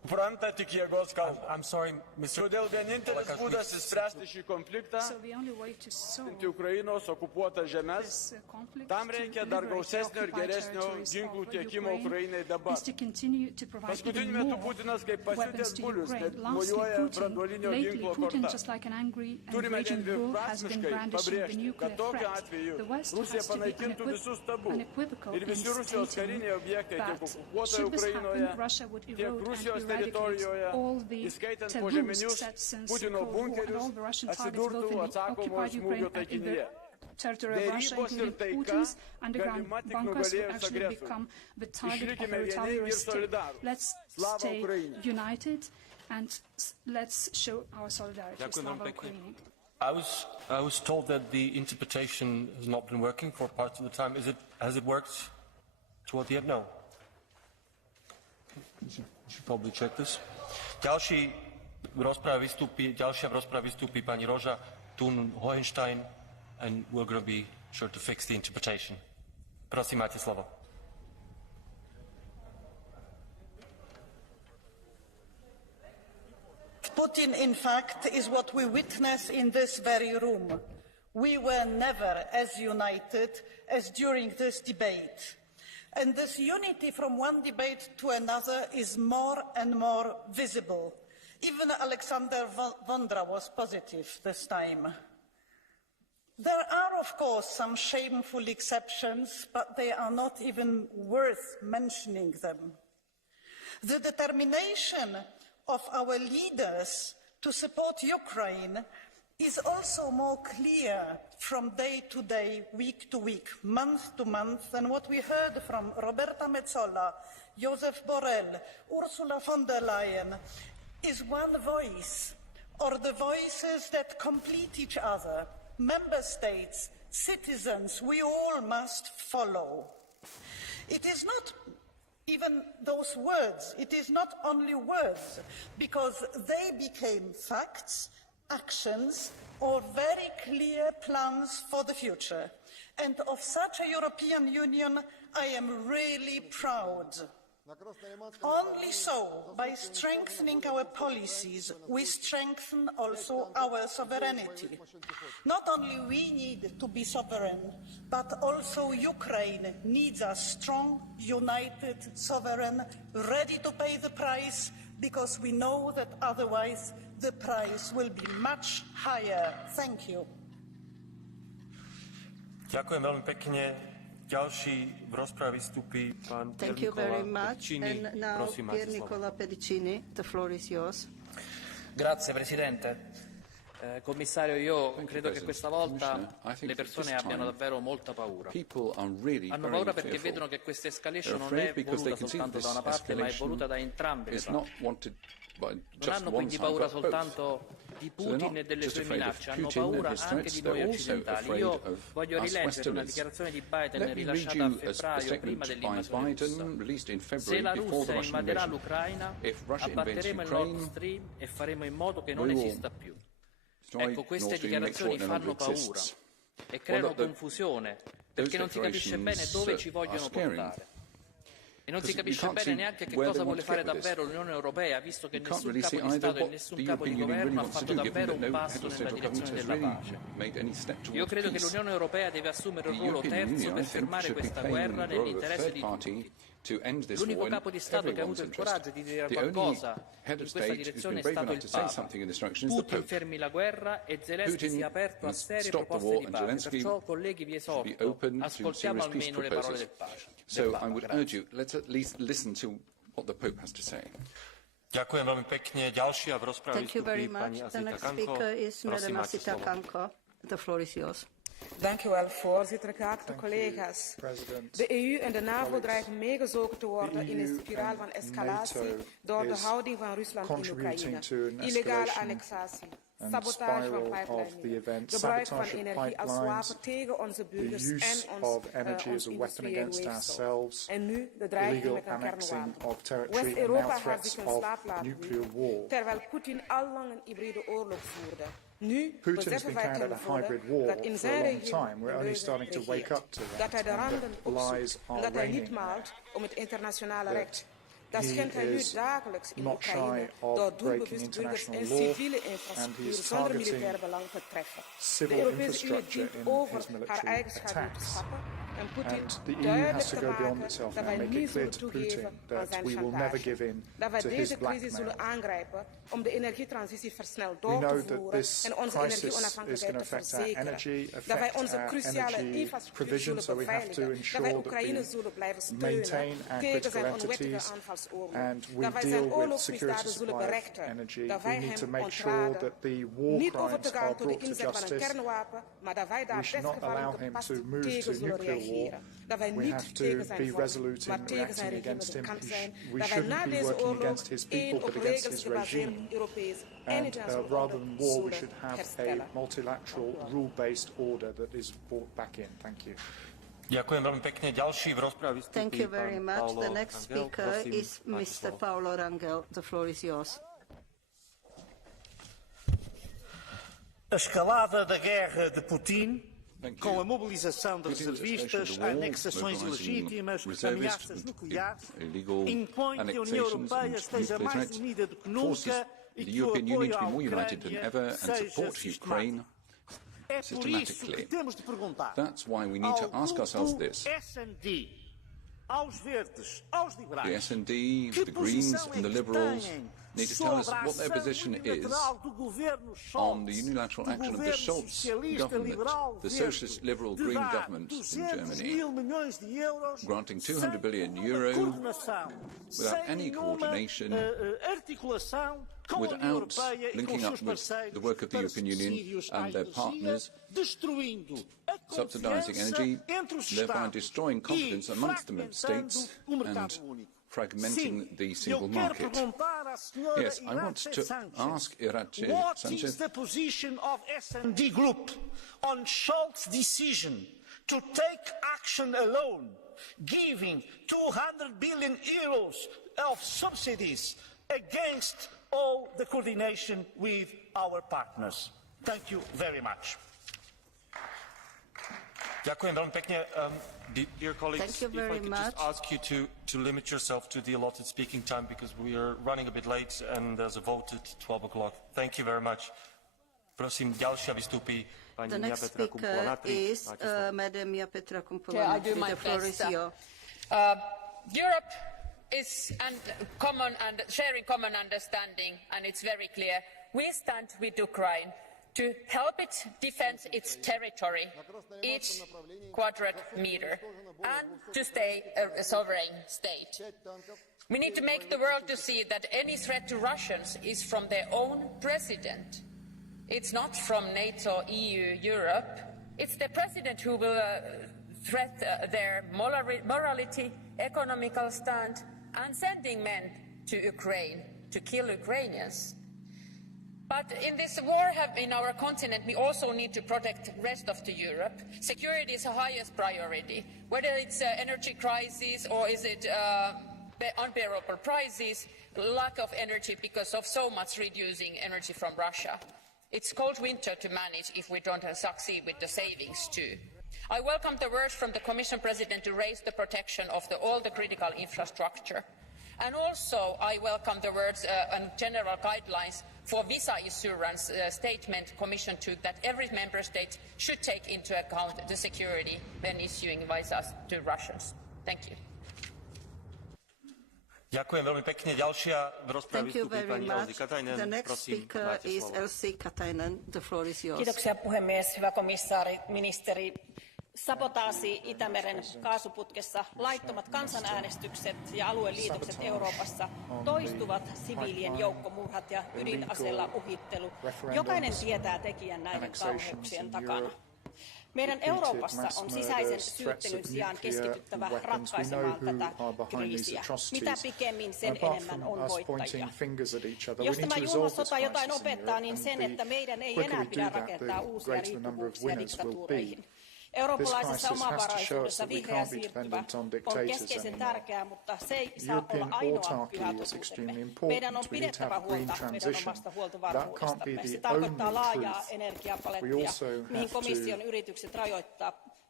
I'm sorry, Mr. Todėl vienintelis būdas išspręsti šį konfliktą – Ukrainos okupuotas žemes, tam reikia dar gausesnio ir geresnio ginklų tiekimo Ukrainai dabar. Paskutiniu metu Putinas kaip pasiutęs bulius net mojuoja branduolinio ginklo korta. Turime vien dviprasmiškai pabrėžti, kad tokiu atveju Rusija panaikintų visus tabu ir visi Rusijos kariniai objektai tiek okupuotoje Ukrainoje, tiek Rusijos teritorijoje, įskaitant požeminius Putino bunkerius, atsidurtų atsakomo smūgio taikinyje. Derybos ir taika galima tik nugalėjus agresorių. Išlikime vieningi ir solidarūs. Slava Ukraini! And let's show our solidarity. Slava Ukraini. I was told that the interpretation has not been working for parts of the time. Has it worked toward the end? No. Should probably check this. Ďalšia v rozprave vystúpi pani Roža Thun Hohenstein, and we're going to be sure to fix the interpretation. Prosím, máte slovo. Putin, in fact, is what we witness in this very room. We were never as united as during this debate. And this unity from one debate to another is more and more visible. Even Alexander Vondra was positive this time. There are, of course, some shameful exceptions, but they are not even worth mentioning them. The determination of our leaders to support Ukraine is also more clear from day to day, week to week, month to month than what we heard from Roberta Metsola, Josep Borrell, Ursula von der Leyen, is one voice, or the voices that complete each other. Member states, citizens, we all must follow. It is not even those words, it is not only words, because they became facts, actions, or very clear plans for the future. And of such a European Union, I am really proud. Only so, by strengthening our policies, we strengthen also our sovereignty. Not only we need to be sovereign, but also Ukraine needs a strong, united, sovereign, ready to pay the price, because we know that otherwise the price will be much higher. Thank you. Ďakujem veľmi pekne. Ďalší v rozprave vystúpi pán Pier Nicola Pedicini. Prosím, máte slovo. Nicola Pedicini, the floor is yours. Grazie Presidente. Commissario, io credo che questa volta le persone abbiano davvero molta paura. Hanno paura perché vedono che questa escalation non è voluta soltanto da una parte, ma è voluta da entrambe le parti. Non hanno quindi paura soltanto di Putin e delle sue minacce, hanno paura anche di noi occidentali. Io voglio rileggere una dichiarazione di Biden rilasciata a febbraio prima dell'invasione russa. Se la Russia invaderà l'Ucraina, abbatteremo il Nord Stream e faremo in modo che non esista più. Ecco, queste dichiarazioni fanno paura e creano confusione, perché non si capisce bene dove ci vogliono portare. E non si capisce bene neanche che cosa vuole fare davvero l'Unione Europea, visto che nessun capo di Stato e nessun capo di governo ha fatto davvero un passo nella direzione della pace. Io credo che l'Unione Europea deve assumere un ruolo terzo per fermare questa guerra nell'interesse di tutti. L'unico capo di Stato che ha avuto il coraggio di dire qualcosa in questa direzione è stato il Papa. Putin fermi la guerra e Zelensky sia aperto a serie proposte di pace. Perciò, colleghi, vi esorto, ascoltiamo almeno le parole del Papa. So I would urge you, let's at least listen to what the Pope has to say. Ďakujem veľmi pekne. Ďalšia v rozprave vystúpi pani Asita Kanko. Prosím, máte slovo. The floor is yours. Dank u wel, voorzitter, geachte collega's. De EU en de NAVO dreigen meegezogen te worden in een spiraal van escalatie door de houding van Rusland in Oekraïne. Illegale annexatie, sabotage van pijplijnen, gebruik van energie als wapen tegen onze burgers en ons industrieel weefsel. En nu de dreiging met een kernwapen. West-Europa gaat zich een slaap laten duwen, terwijl Poetin allang een hybride oorlog voerde. Putin's been carrying out a hybrid war for a long time. We're only starting to wake up to that. And the lies are reigning. Dat schendt hij nu dagelijks in Oekraïne door doelbewust burgers en civiele infrastructuur zonder militair belang te treffen. De Europese Unie dient over haar eigen schaduw te stappen en Poetin duidelijk te maken dat wij niet zullen toegeven aan zijn chantage. Dat wij deze crisis zullen aangrijpen om de energietransitie versneld door te voeren en onze energieonafhankelijkheid te verzekeren. Dat wij onze cruciale infrastructuur zullen beveiligen. Dat wij Oekraïne zullen blijven steunen tegen zijn onwettige aanvalsoorlog. Dat wij zijn oorlogsmisdaden zullen berechten. Dat wij hem ontraden. Niet over te gaan tot de inzet van een kernwapen, maar dat wij daar desgevallen gepast tegen zullen reageren. Dat wij niet tegen zijn volk, maar tegen zijn regime bekend zijn. Dat wij na deze oorlog één op regels gebaseerd Europees en internationaal rather than war, we should have herstellen. a multilateral, rule-based order that is brought back in. Thank you. Ďakujem veľmi pekne. Ďalší v rozprave vystúpi Thank you very pán much. Paolo The next Rangel. speaker Prosím, is máte Mr. slovo. Paolo Rangel. The floor is yours. A escalada da guerra de Putin, com a mobilização de reservistas, anexações ilegítimas, ameaças nucleares, impõe que a União Europeia esteja mais unida do que nunca e que o apoio à Ucrânia seja sistemático. É por isso que temos de perguntar That's why we need to ask ourselves this. S&D, aos verdes, aos The liberais, S&D, que the Greens posição é and the que Liberals têm need to tell us sobre a what their ação position is unilateral do governo Scholz, on the unilateral do action of the governo Scholz socialista liberal government, the verde, socialist liberal de green dar government in 200 Germany, mil milhões de euros granting sem 200 billion nenhuma euro coordenação, without sem any nenhuma, coordination, articulação com a União without Europeia e com linking os seus up with parceiros the work of the para European Union subsídios à and their energia, partners, destruindo a subsidising confiança energy, entre os thereby Estados destroying confidence e amongst the member states fragmentando o mercado and único. fragmenting the Eu single quero market. perguntar à senhora Yes, I want Iratxe to Sanchez, ask Iratxe what Sanchez, is the position of S&D Group on Scholz's decision to take action alone, giving 200 billion euros of subsidies against all the coordination with our partners? Thank you very much. Ďakujem veľmi pekne. Dear colleagues, Thank you if I very could much. just ask you to limit yourself to the allotted speaking time because we are running a bit late and there's a vote at 12 o'clock. Thank you very much. Prosím, ďalšia vystúpi pani The next Petra speaker Kumpula-Natri. is Madam Petra I Kumpula-Natri. do my The floor is best. yours. Europe is sharing common understanding, and it's very clear. We stand with Ukraine to help it defend its territory, each quadrat meter, and to stay a sovereign state. We need to make the world to see that any threat to Russians is from their own president. It's not from NATO, EU, Europe. It's the president who will threat their morality, economical stand, and sending men to Ukraine to kill Ukrainians. But in this war in our continent, we also need to protect the rest of the Europe. Security is the highest priority. Whether it's energy crisis or is it unbearable prices, lack of energy because of so much reducing energy from Russia. It's cold winter to manage if we don't succeed with the savings too. I welcome the words from the Commission President to raise the protection of all the critical infrastructure. And also, I welcome the words and general guidelines for visa assurance statement Commission took that every member state should take into account the security when issuing visas to Russians. Thank you. Ďakujem veľmi pekne. Ďalšia v rozprave Thank you vystúpi very pani much. Elsi Katainen. The next Prosím, speaker máte is slovo. Elsi Katainen. The floor is yours. Kiitoksia puhemies, hyvä komissaari, ministeri. Sabotaasi Itämeren kaasuputkessa, laittomat kansanäänestykset ja alueliitokset Euroopassa, toistuvat siviilien joukkomurhat ja ydinaseella uhittelu. Jokainen tietää tekijän näiden kauheuksien takana. Meidän Euroopassa on sisäisen syyttelyn sijaan keskityttävä ratkaisemaan tätä kriisiä. Mitä pikemmin sen enemmän on voittajia. Jos tämä julma sota jotain opettaa, niin sen, että meidän ei enää pidä rakentaa uusia riippuvuuksia diktatuureihin. Eurooppalaisessa omavaraisuudessa vihreä siirtymä on keskeisen tärkeää, mutta se ei saa olla ainoa pyhä totuutemme. Meidän on pidettävä huolta meidän omasta huoltovarmuudestamme. Se tarkoittaa laajaa energiapalettia, mihin komission yritykset rajoittaa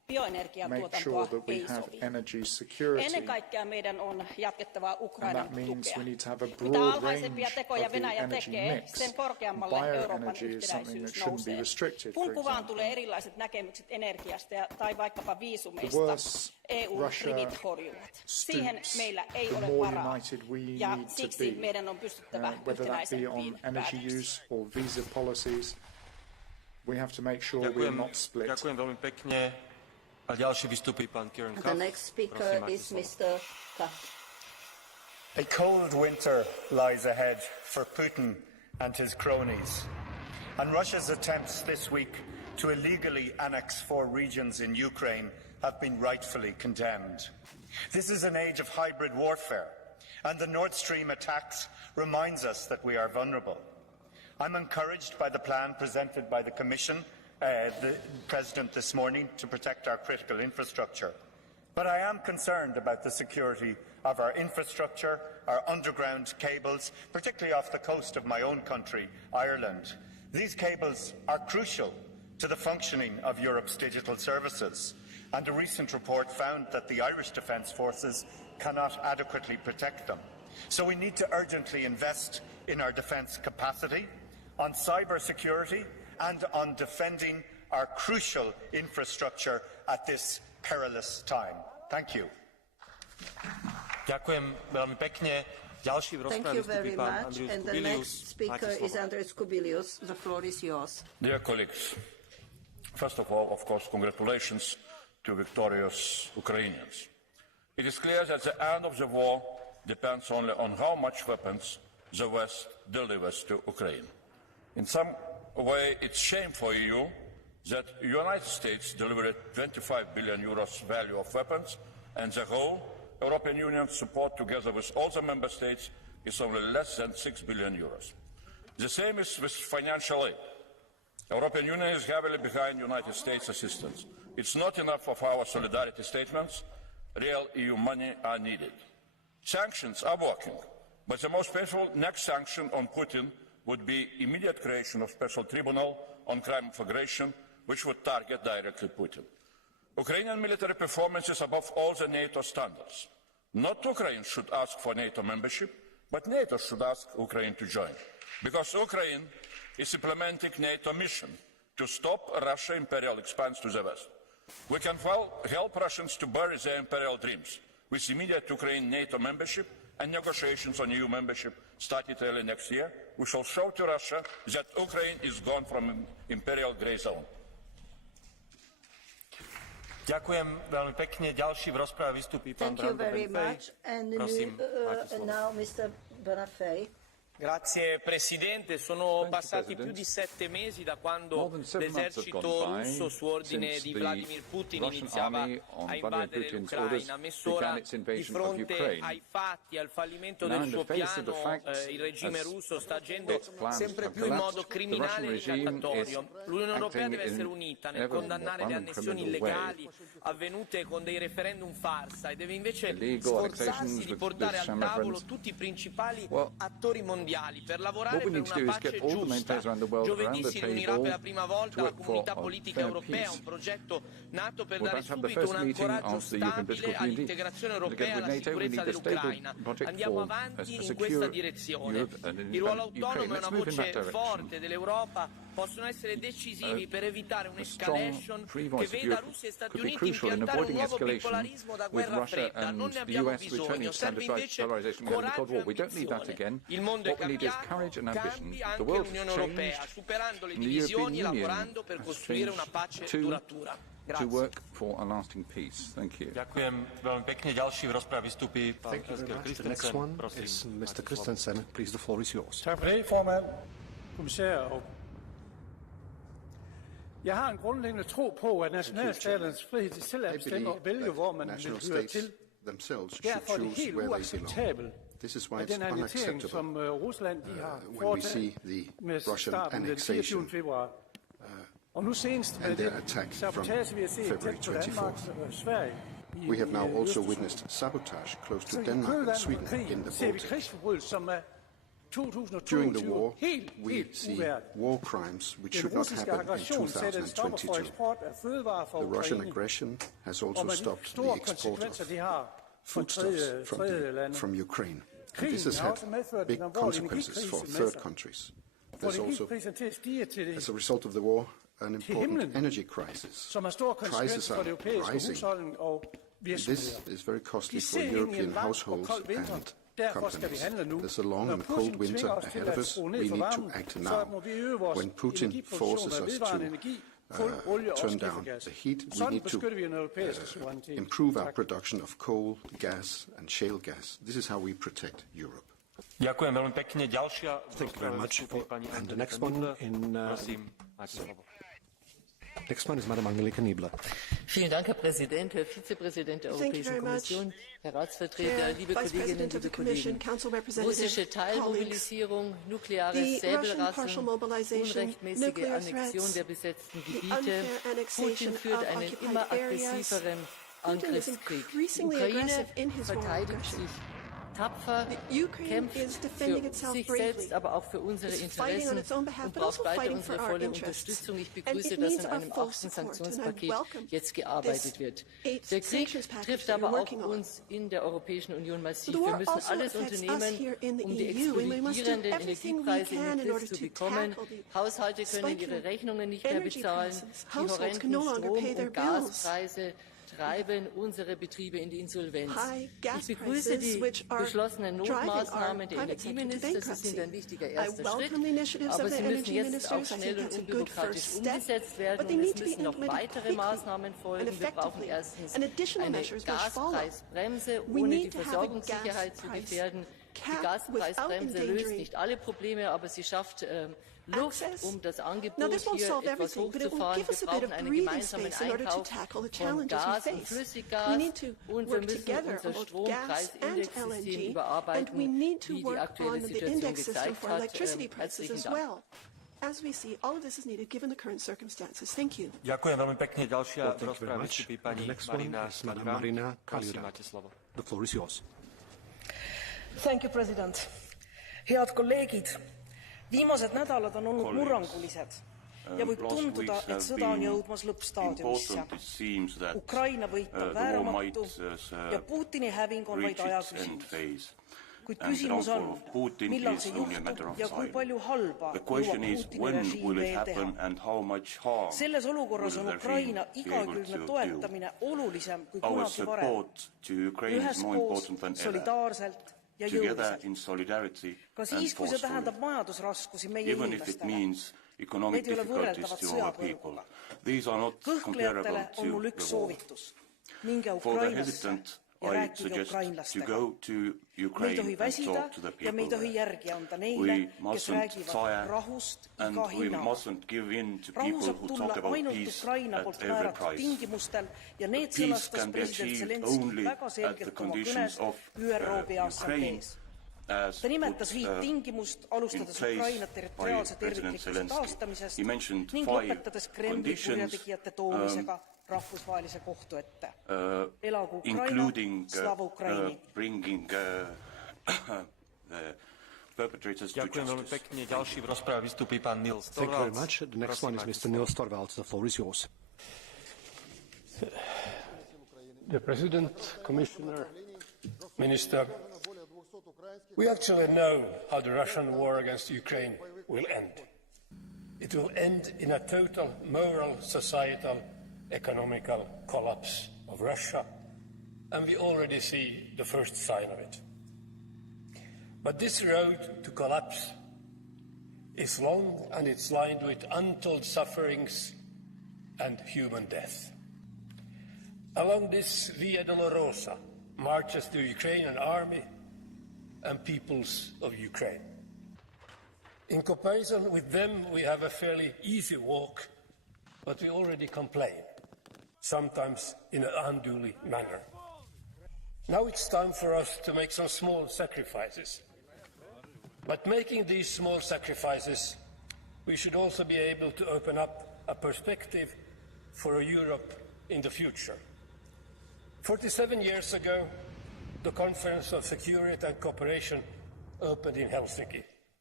bioenergiatuotantoa ei sovi. Ennen kaikkea meidän on jatkettava Ukrainan tukea. Mitä alhaisempia tekoja Venäjä tekee, sen korkeammalle Euroopan yhtenäisyys nousee. Pumpuvaan tulee erilaiset näkemykset energiasta tai vaikkapa viisumeista. EU-rivit horjuvat. Siihen meillä ei ole varaa, ja siksi meidän on pystyttävä yhtenäisempiin päätöksiin. We have to make sure we're not split. Ďakujem veľmi pekne. A ďalší vystupí pán Kieran Cuff. The next speaker is Mr. Cuff. A cold winter lies ahead for Putin and his cronies. And Russia's attempts this week to illegally annex 4 regions in Ukraine have been rightfully condemned. This is an age of hybrid warfare, and the Nord Stream attacks reminds us that we are vulnerable. I'm encouraged by the plan presented by the Commission, the President this morning, to protect our critical infrastructure. But I am concerned about the security of our infrastructure, our underground cables, particularly off the coast of my own country, Ireland. These cables are crucial to the functioning of Europe's digital services, and a recent report found that the Irish Defence Forces cannot adequately protect them. So we need to urgently invest in our defence capacity, on cyber security, and on defending our crucial infrastructure at this perilous time. Thank you. Ďakujem veľmi pekne. Ďalší v rozprave vystupí pán Andrius Kubilius. And the next speaker is Andrius Kubilius. The floor is yours. Dear colleagues, first of all, of course, congratulations to victorious Ukrainians. It is clear that the end of the war depends only on how much weapons the West delivers to Ukraine. In some way, it's shame for EU that the United States delivered 25 billion euros value of weapons, and the whole European Union support, together with all the member states, is only less than 6 billion euros. The same is with financial aid. The European Union is heavily behind United States assistance. It's not enough of our solidarity statements. Real EU money are needed. Sanctions are working, but the most painful next sanction on Putin would be immediate creation of special tribunal on crime of aggression, which would target directly Putin. Ukrainian military performance is above all the NATO standards. Not Ukraine should ask for NATO membership, but NATO should ask Ukraine to join, because Ukraine is implementing NATO mission to stop Russia's imperial expanse to the west. We can help Russians to bury their imperial dreams with immediate Ukraine NATO membership and negotiations on EU membership started early next year. We shall show to Russia that Ukraine is gone from an imperial grey zone. Ďakujem veľmi pekne. Ďalší v rozprave vystupí pán Brando Benfej. Prosím, máte slovo. Now Mr. Benfej. Grazie Presidente, sono passati più di 7 mesi da quando l'esercito russo su ordine di Vladimir Putin iniziava a invadere l'Ucraina. Messo ora di fronte ai fatti, al fallimento del suo piano, il regime russo sta agendo sempre più in modo criminale e ricattatorio. L'Unione Europea deve essere unita nel condannare le annessioni illegali avvenute con dei referendum farsa e deve invece sforzarsi di portare al tavolo tutti i principali attori mondiali per lavorare per una pace giusta. Giovedì si riunirà per la prima volta la comunità politica europea, un progetto nato per dare subito un ancoraggio stabile all'integrazione europea e alla sicurezza dell'Ucraina. Andiamo avanti in questa direzione. Il ruolo autonomo e una voce forte dell'Europa possono essere decisivi per evitare un'escalation che veda Russia e Stati Uniti impiantare un nuovo bipolarismo da guerra fredda. Non ne abbiamo bisogno, serve invece coraggio e ambizione. Il mondo è cambiato, cambi anche l'Unione Europea, superando le divisioni e lavorando per costruire una pace duratura. To work for a lasting peace. Thank you. Ďakujem veľmi pekne. Ďalší v rozprave vystupí pán The next one is Mr. Christensen. Please, the floor is yours. Tak for det, formand, kommissær. Jeg har en grundlæggende tro på, at nationalstaternes frihed til selv at bestemme og vælge, hvor man vil høre til. Derfor er det helt uacceptabelt, at den annektering, som Rusland har foretaget med starten den 24. februar. Og nu senest med det sabotage, vi har set tæt på Danmark og Sverige. We have now also witnessed sabotage close to Denmark and Sweden in the Baltic. Ser vi krigsforbrydelser, som er During the war, we see war crimes which should not happen in 2022. The Russian aggression has also stopped the export of foodstuffs from Ukraine. And this has had big consequences for third countries. There's also, as a result of the war, an important energy crisis. Prices are rising. This is very costly for European households and companies. There's a long and cold winter ahead of us. We need to act now. When Putin forces us to turn down the heat, we need to improve our production of coal, gas and shale gas. This is how we protect Europe. Ďakujem veľmi pekne. Thank you very much. And the next one Next one is Madam Angelika Niebler. Vielen Dank, Herr Präsident, Herr Vizepräsident der Europäischen Kommission, Herr Ratsvertreter, liebe Kolleginnen, liebe Kollegen. Russische Teilmobilisierung, nukleares Säbelrasseln, unrechtmäßige Annexion der besetzten Gebiete. Putin führt einen immer aggressiveren Angriffskrieg. Die Ukraine verteidigt sich tapfer, kämpft für sich selbst, aber auch für unsere Interessen und braucht weiter unsere volle Unterstützung. Ich begrüße, dass an einem 8. Sanktionspaket jetzt gearbeitet wird. Der Krieg trifft aber auch uns in der Europäischen Union massiv. Wir müssen alles unternehmen, um die explodierenden Energiepreise in den Griff zu bekommen. Haushalte können ihre Rechnungen nicht mehr bezahlen. Die horrenden Strom- und Gaspreise treiben unsere Betriebe in die Insolvenz. Ich begrüße die beschlossenen Notmaßnahmen der Energieminister. Sie sind ein wichtiger erster Schritt, aber sie müssen jetzt auch schnell und unbürokratisch umgesetzt werden und es müssen noch weitere Maßnahmen folgen. Wir brauchen erstens eine Gaspreisbremse, ohne die Versorgungssicherheit zu gefährden. Die Gaspreisbremse löst nicht alle Probleme, aber sie schafft Luft, um das Angebot hier etwas hochzufahren. Wir brauchen einen gemeinsamen Einkauf von Gas und Flüssiggas und wir müssen unser Strompreisindexsystem überarbeiten, wie die aktuelle Situation gezeigt hat. Herzlichen Dank. As we see, all of this is needed given the current circumstances. Thank you. Ďakujem veľmi pekne. Ďalšia rozpráva vystupí pani Marina Kaljuda. The floor is yours. Thank you, President. Head kolleegid, viimased nädalad on olnud murrangulised ja võib tunduda, et sõda on jõudmas lõppstaadiumisse. Ukraina võit on vääramatu ja Putini häving on vaid aja küsimus. Kuid küsimus on, millal see juhtub ja kui palju halba jõuab Putini režiim veel teha. Selles olukorras on Ukraina igakülgne toetamine olulisem kui kunagi varem. Üheskoos, solidaarselt ja jõuliselt. Ka siis, kui see tähendab majandusraskusi meie inimestele, need ei ole võrreldavad sõjapõlguga. Kõhklejatele on mul üks soovitus. Minge Ukrainasse ja rääkige ukrainlastega. Me ei tohi väsida ja me ei tohi järgi anda neile, kes räägivad rahust iga hinnaga. Rahu saab tulla ainult Ukraina poolt määratud tingimustel ja need sõnastas president Zelensky väga selgelt oma kõnes ÜRO Peaassamblees. Ta nimetas 5 tingimust, alustades Ukraina territoriaalse terviklikkuse taastamisest ning lõpetades Kremli kurjategijate toomisega rahvusvahelise kohtu ette. Elagu Ukraina, slava Ukraini! Ďakujem veľmi pekne. Ďalší v rozprave vystupí pán Nils Torvalds. Thank you very much. The next one is Mr. Nils Torvalds. The floor is yours. The President, Commissioner, Minister, we actually know how the Russian war against Ukraine will end. It will end in a total moral, societal, economical collapse of Russia, and we already see the first sign of it. But this road to collapse is long and it's lined with untold sufferings and human death. Along this Via Dolorosa marches the Ukrainian army and peoples of Ukraine. In comparison with them, we have a fairly easy walk, but we already complain, sometimes in an unduly manner. Now it's time for us to make some small sacrifices. But making these small sacrifices, we should also be able to open up a perspective for a Europe in the future. 47 years ago, the Conference of Security and Cooperation opened in Helsinki.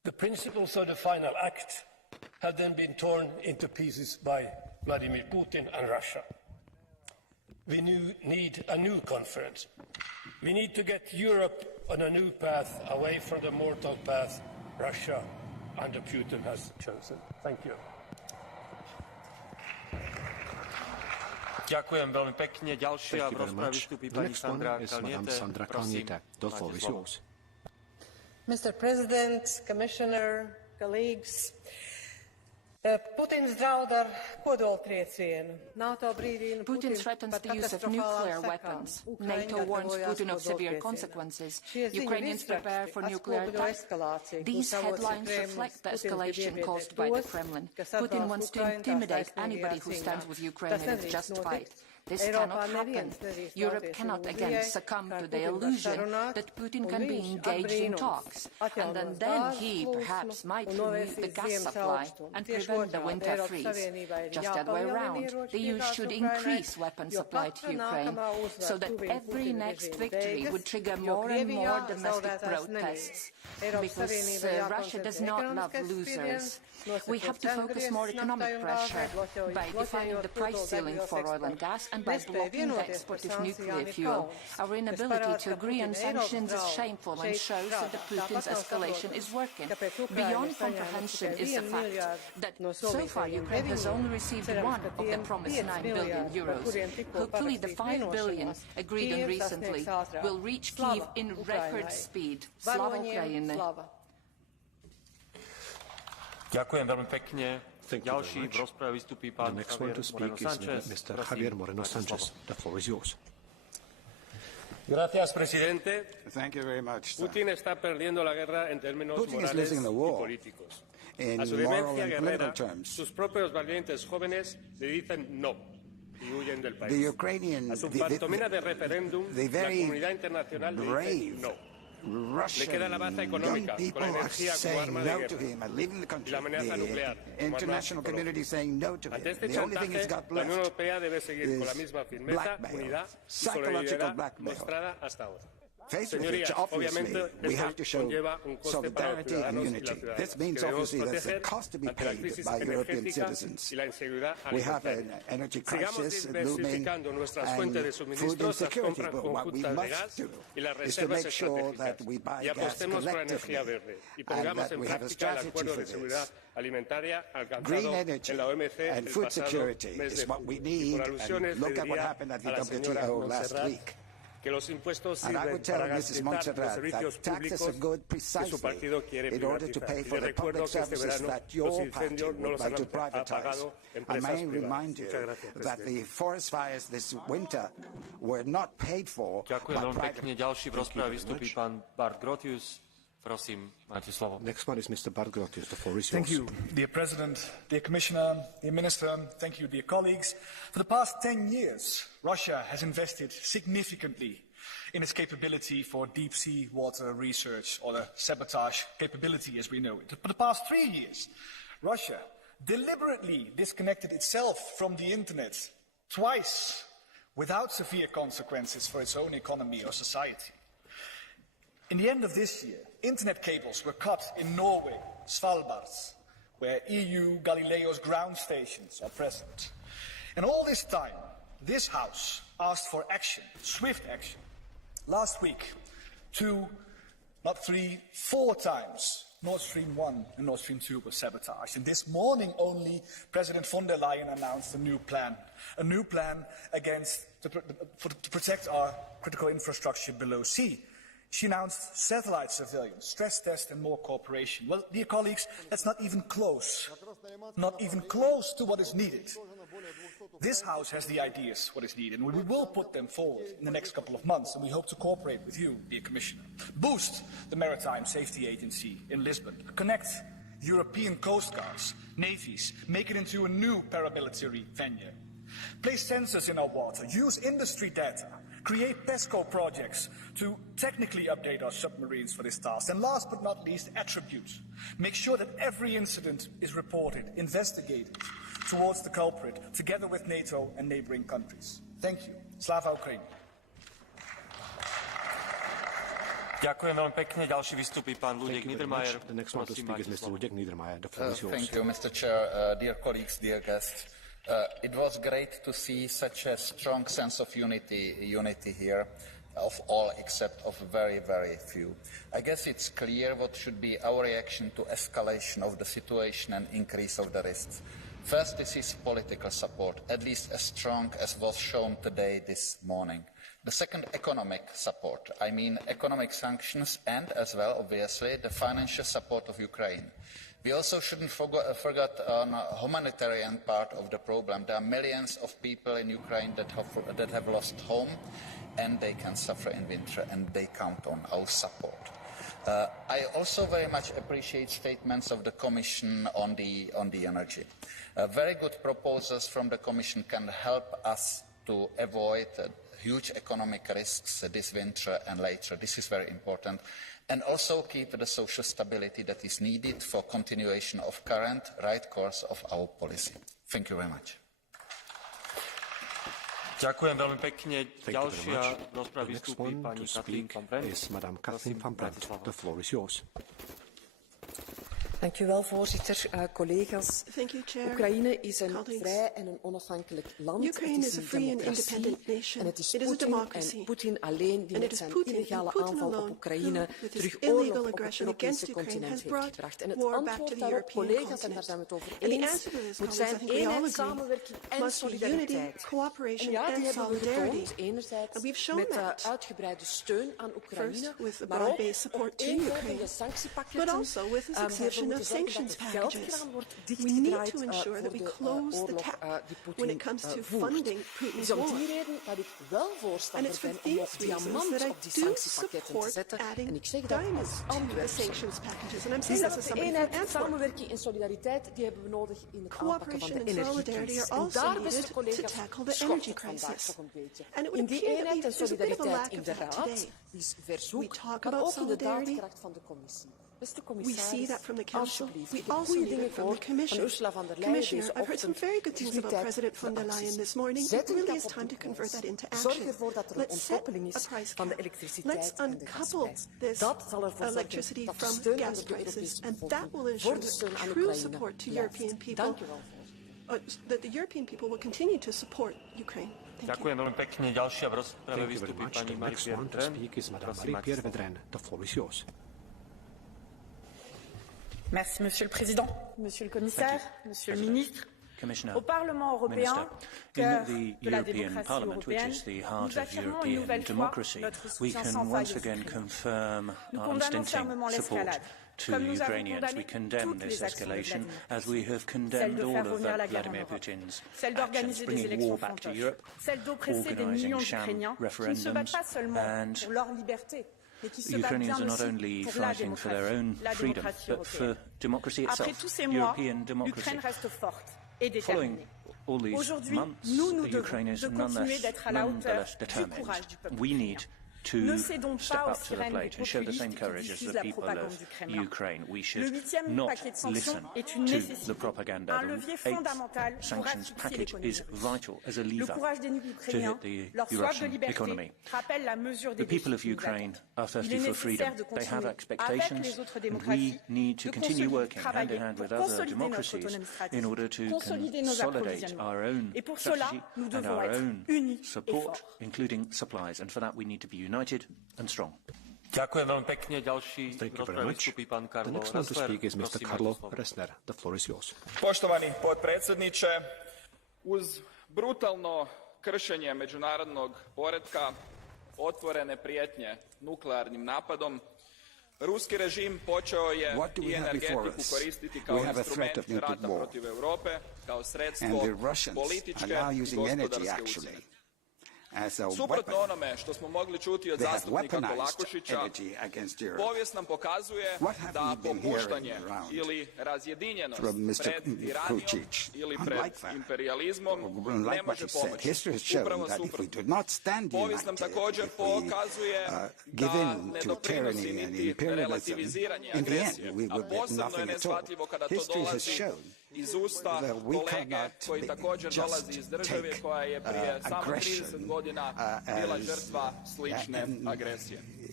The principles of the final act have then been torn into pieces by Vladimir Putin and Russia. We need a new conference. We need to get Europe on a new path away from the mortal path Russia under Putin has chosen. Thank you. Ďakujem veľmi pekne. Ďalšia v rozprave vystúpi pani Sandra Kalniete. Prosím, Mr. President, Commissioner, colleagues, Putin threatens the use of nuclear weapons. NATO warns Putin of severe consequences. Ukrainians prepare for nuclear attack. These headlines reflect the escalation caused by the Kremlin. Putin wants to intimidate anybody who stands with Ukraine and is justified. This cannot happen. Europe cannot again succumb to the illusion that Putin can be engaged in talks, and then he perhaps might remove the gas supply and prevent the winter freeze. Just the other way around, the EU should increase weapon supply to Ukraine so that every next victory would trigger more and more domestic protests, because Russia does not love losers. We have to focus more economic pressure by defining the price ceiling for oil and gas and by blocking the export of nuclear fuel. Our inability to agree on sanctions is shameful and shows that Putin's escalation is working. Beyond comprehension is the fact that so far Ukraine has only received one of the promised 9 billion euros. Hopefully the 5 billion agreed on recently will reach Kyiv in record speed. Slava Ukraini. Ďakujem veľmi pekne. Ďalší v rozprave vystúpi pán Javier Moreno Sanchez. The floor is yours. Gracias, presidente. Thank you very much. Putin está perdiendo la guerra en términos morales y políticos. A su demencia guerrera, sus propios valientes jóvenes le dicen no y huyen del país. A su pantomima de referéndum, la comunidad internacional le dice no. Le queda la baza económica, con la energía como arma de guerra, y la amenaza nuclear como arma propia. Ante este chantaje, la Unión Europea debe seguir con la misma firmeza, unidad y solidaridad mostrada hasta ahora. Señorías, obviamente, esto conlleva un coste para los ciudadanos y las ciudadanas. Debemos proteger ante la crisis energética y la inseguridad alimentaria. Sigamos diversificando nuestras fuentes de suministros, las compras conjuntas de gas y las reservas estratégicas. Y apostemos por la energía verde. Y pongamos en práctica el acuerdo de seguridad alimentaria alcanzado en la OMC el pasado mes de julio. Y por alusiones le diría a la señora Montserrat que los impuestos sirven para garantizar los servicios públicos que su partido quiere privatizar. Y le recuerdo que este verano los incendios no los han apagado empresas privadas. Muchas gracias, presidente. Ďakujem veľmi pekne. Ďalší v rozprave vystúpi pán Bart Grotius. Prosím, máte slovo. Next one is Mr. Bart Grotius. The floor is yours. Thank you, dear President, dear Commissioner, dear Minister. Thank you, dear colleagues. For the past 10 years, Russia has invested significantly in its capability for deep-sea water research, or the sabotage capability as we know it. For the past 3 years, Russia deliberately disconnected itself from the internet twice without severe consequences for its own economy or society. In the end of this year, internet cables were cut in Norway, Svalbard, where EU Galileo's ground stations are present. And all this time, this House asked for action, swift action. Last week, 2, not 3, 4 times, Nord Stream 1 and Nord Stream 2 were sabotaged. And this morning only, President von der Leyen announced a new plan to protect our critical infrastructure below sea. She announced satellite surveillance, stress test and more cooperation. Well, dear colleagues, that's not even close to what is needed. This House has the ideas what is needed, and we will put them forward in the next couple of months, and we hope to cooperate with you, dear Commissioner. Boost the Maritime Safety Agency in Lisbon. Connect European coast guards, navies, make it into a new paramilitary venue. Place sensors in our water, use industry data, create PESCO projects to technically update our submarines for this task. And last but not least, attribute. Make sure that every incident is reported, investigated towards the culprit, together with NATO and neighboring countries. Thank you. Slava Ukraini. Ďakujem veľmi pekne. Ďalší vystupí pán Ludek Niedermayer. The next one to speak is Mr. Ludek Niedermayer. The floor is yours. Thank you, Mr. Chair, dear colleagues, dear guests. It was great to see such a strong sense of unity here, of all except of very, very few. I guess it's clear what should be our reaction to escalation of the situation and increase of the risks. First, this is political support, at least as strong as was shown today, this morning. The second, economic support. I mean economic sanctions and, as well, obviously, the financial support of Ukraine. We also shouldn't forget on a humanitarian part of the problem. There are millions of people in Ukraine that have lost home, and they can suffer in winter, and they count on our support. I also very much appreciate statements of the Commission on the energy. Very good proposals from the Commission can help us to avoid huge economic risks this winter and later. This is very important. And also keep the social stability that is needed for continuation of current right course of our policy. Thank you very much. Ďakujem veľmi pekne. Ďalšia rozprava vystúpi pani Kathleen van Brent. The floor is yours. Dank u wel, voorzitter. Collega's, Oekraïne is een vrij en een onafhankelijk land. Ukraine is a free and independent nation. Het is democracy. Poetin alleen die met zijn illegale aanval op Oekraïne terug oorlog op het Europese continent heeft gebracht. En het antwoord daarop, collega's, en daar zijn we het over eens, moet zijn eenheid, samenwerking en solidariteit. En ja, die hebben we getoond, enerzijds met uitgebreide steun aan Oekraïne, maar ook eenvoudige sanctiepakketten. Of sanctions packages. We need to ensure that we close the gap when it comes to funding Putin's war. And it's for these reasons that I do support adding diamonds to the sanctions packages. And I'm saying this as somebody from Antwerp. Samenwerking en solidariteit die hebben we nodig in het aanpakken van de energiecrisis. En daar, beste collega's, schort het vandaag toch een beetje. In die eenheid en solidariteit in de Raad is verzoek, maar ook in de daadkracht van de Commissie. We see that from the Council. We also need it from the Commission. Commissioner, I've heard some very good things about President von der Leyen this morning. It really is time to convert that into action. Let's set a price cap. Let's uncouple this electricity from gas prices, and that will ensure that true support to European people, that the European people will continue to support Ukraine. Ďakujem veľmi pekne. Ďalšia v rozprave vystúpi pani Marie-Pierre Vedren. The floor is yours. Merci, Monsieur le Président, Monsieur le Commissaire, Monsieur le Ministre. Au Parlement européen, cœur de la démocratie européenne, nous affirmons une nouvelle fois notre soutien sans faille aux Ukrainiens. Nous condamnons fermement l'escalade, comme nous avons condamné toutes les actions de Vladimir Poutine, celle de faire revenir la guerre en Europe, celle d'organiser des élections fantoches, celle d'oppresser des millions d'Ukrainiens qui ne se battent pas seulement pour leur liberté, Ukrainians are not only fighting for their own freedom, but for democracy itself, European democracy. Following all these months, Ukraine is nonetheless determined. We need to step up to the plate and show the same courage as the people of Ukraine. We should not listen to the propaganda. The 8th sanctions package is vital as a lever to hit the Russian economy. The people of Ukraine are thirsty for freedom. They have expectations, and we need to continue working hand in hand with other democracies in order to consolidate our own strategy and our own support, including supplies. And for that we need to be united and strong. Ďakujem veľmi pekne. Ďalší rozprave vystupí pán Karlo Ressler. The floor is yours. Poštovani potpredsjedniče, uz brutalno kršenje međunarodnog poretka, otvorene prijetnje nuklearnim napadom, ruski režim počeo je i energetiku koristiti kao instrument rata protiv Europe, kao sredstvo političke i gospodarske ucjene. Suprotno onome što smo mogli čuti od zastupnika Kolakušića, povijest nam pokazuje da popuštanje ili razjedinjenost pred tiranijom ili pred imperializmom ne može pomoći. Upravo suprotno. Povijest nam također pokazuje da ne doprinosi niti relativiziranje agresije, a posebno je neshvatljivo kada to dolazi iz usta kolege koji također dolazi iz države koja je prije samo 30 godina bila žrtva slične agresije.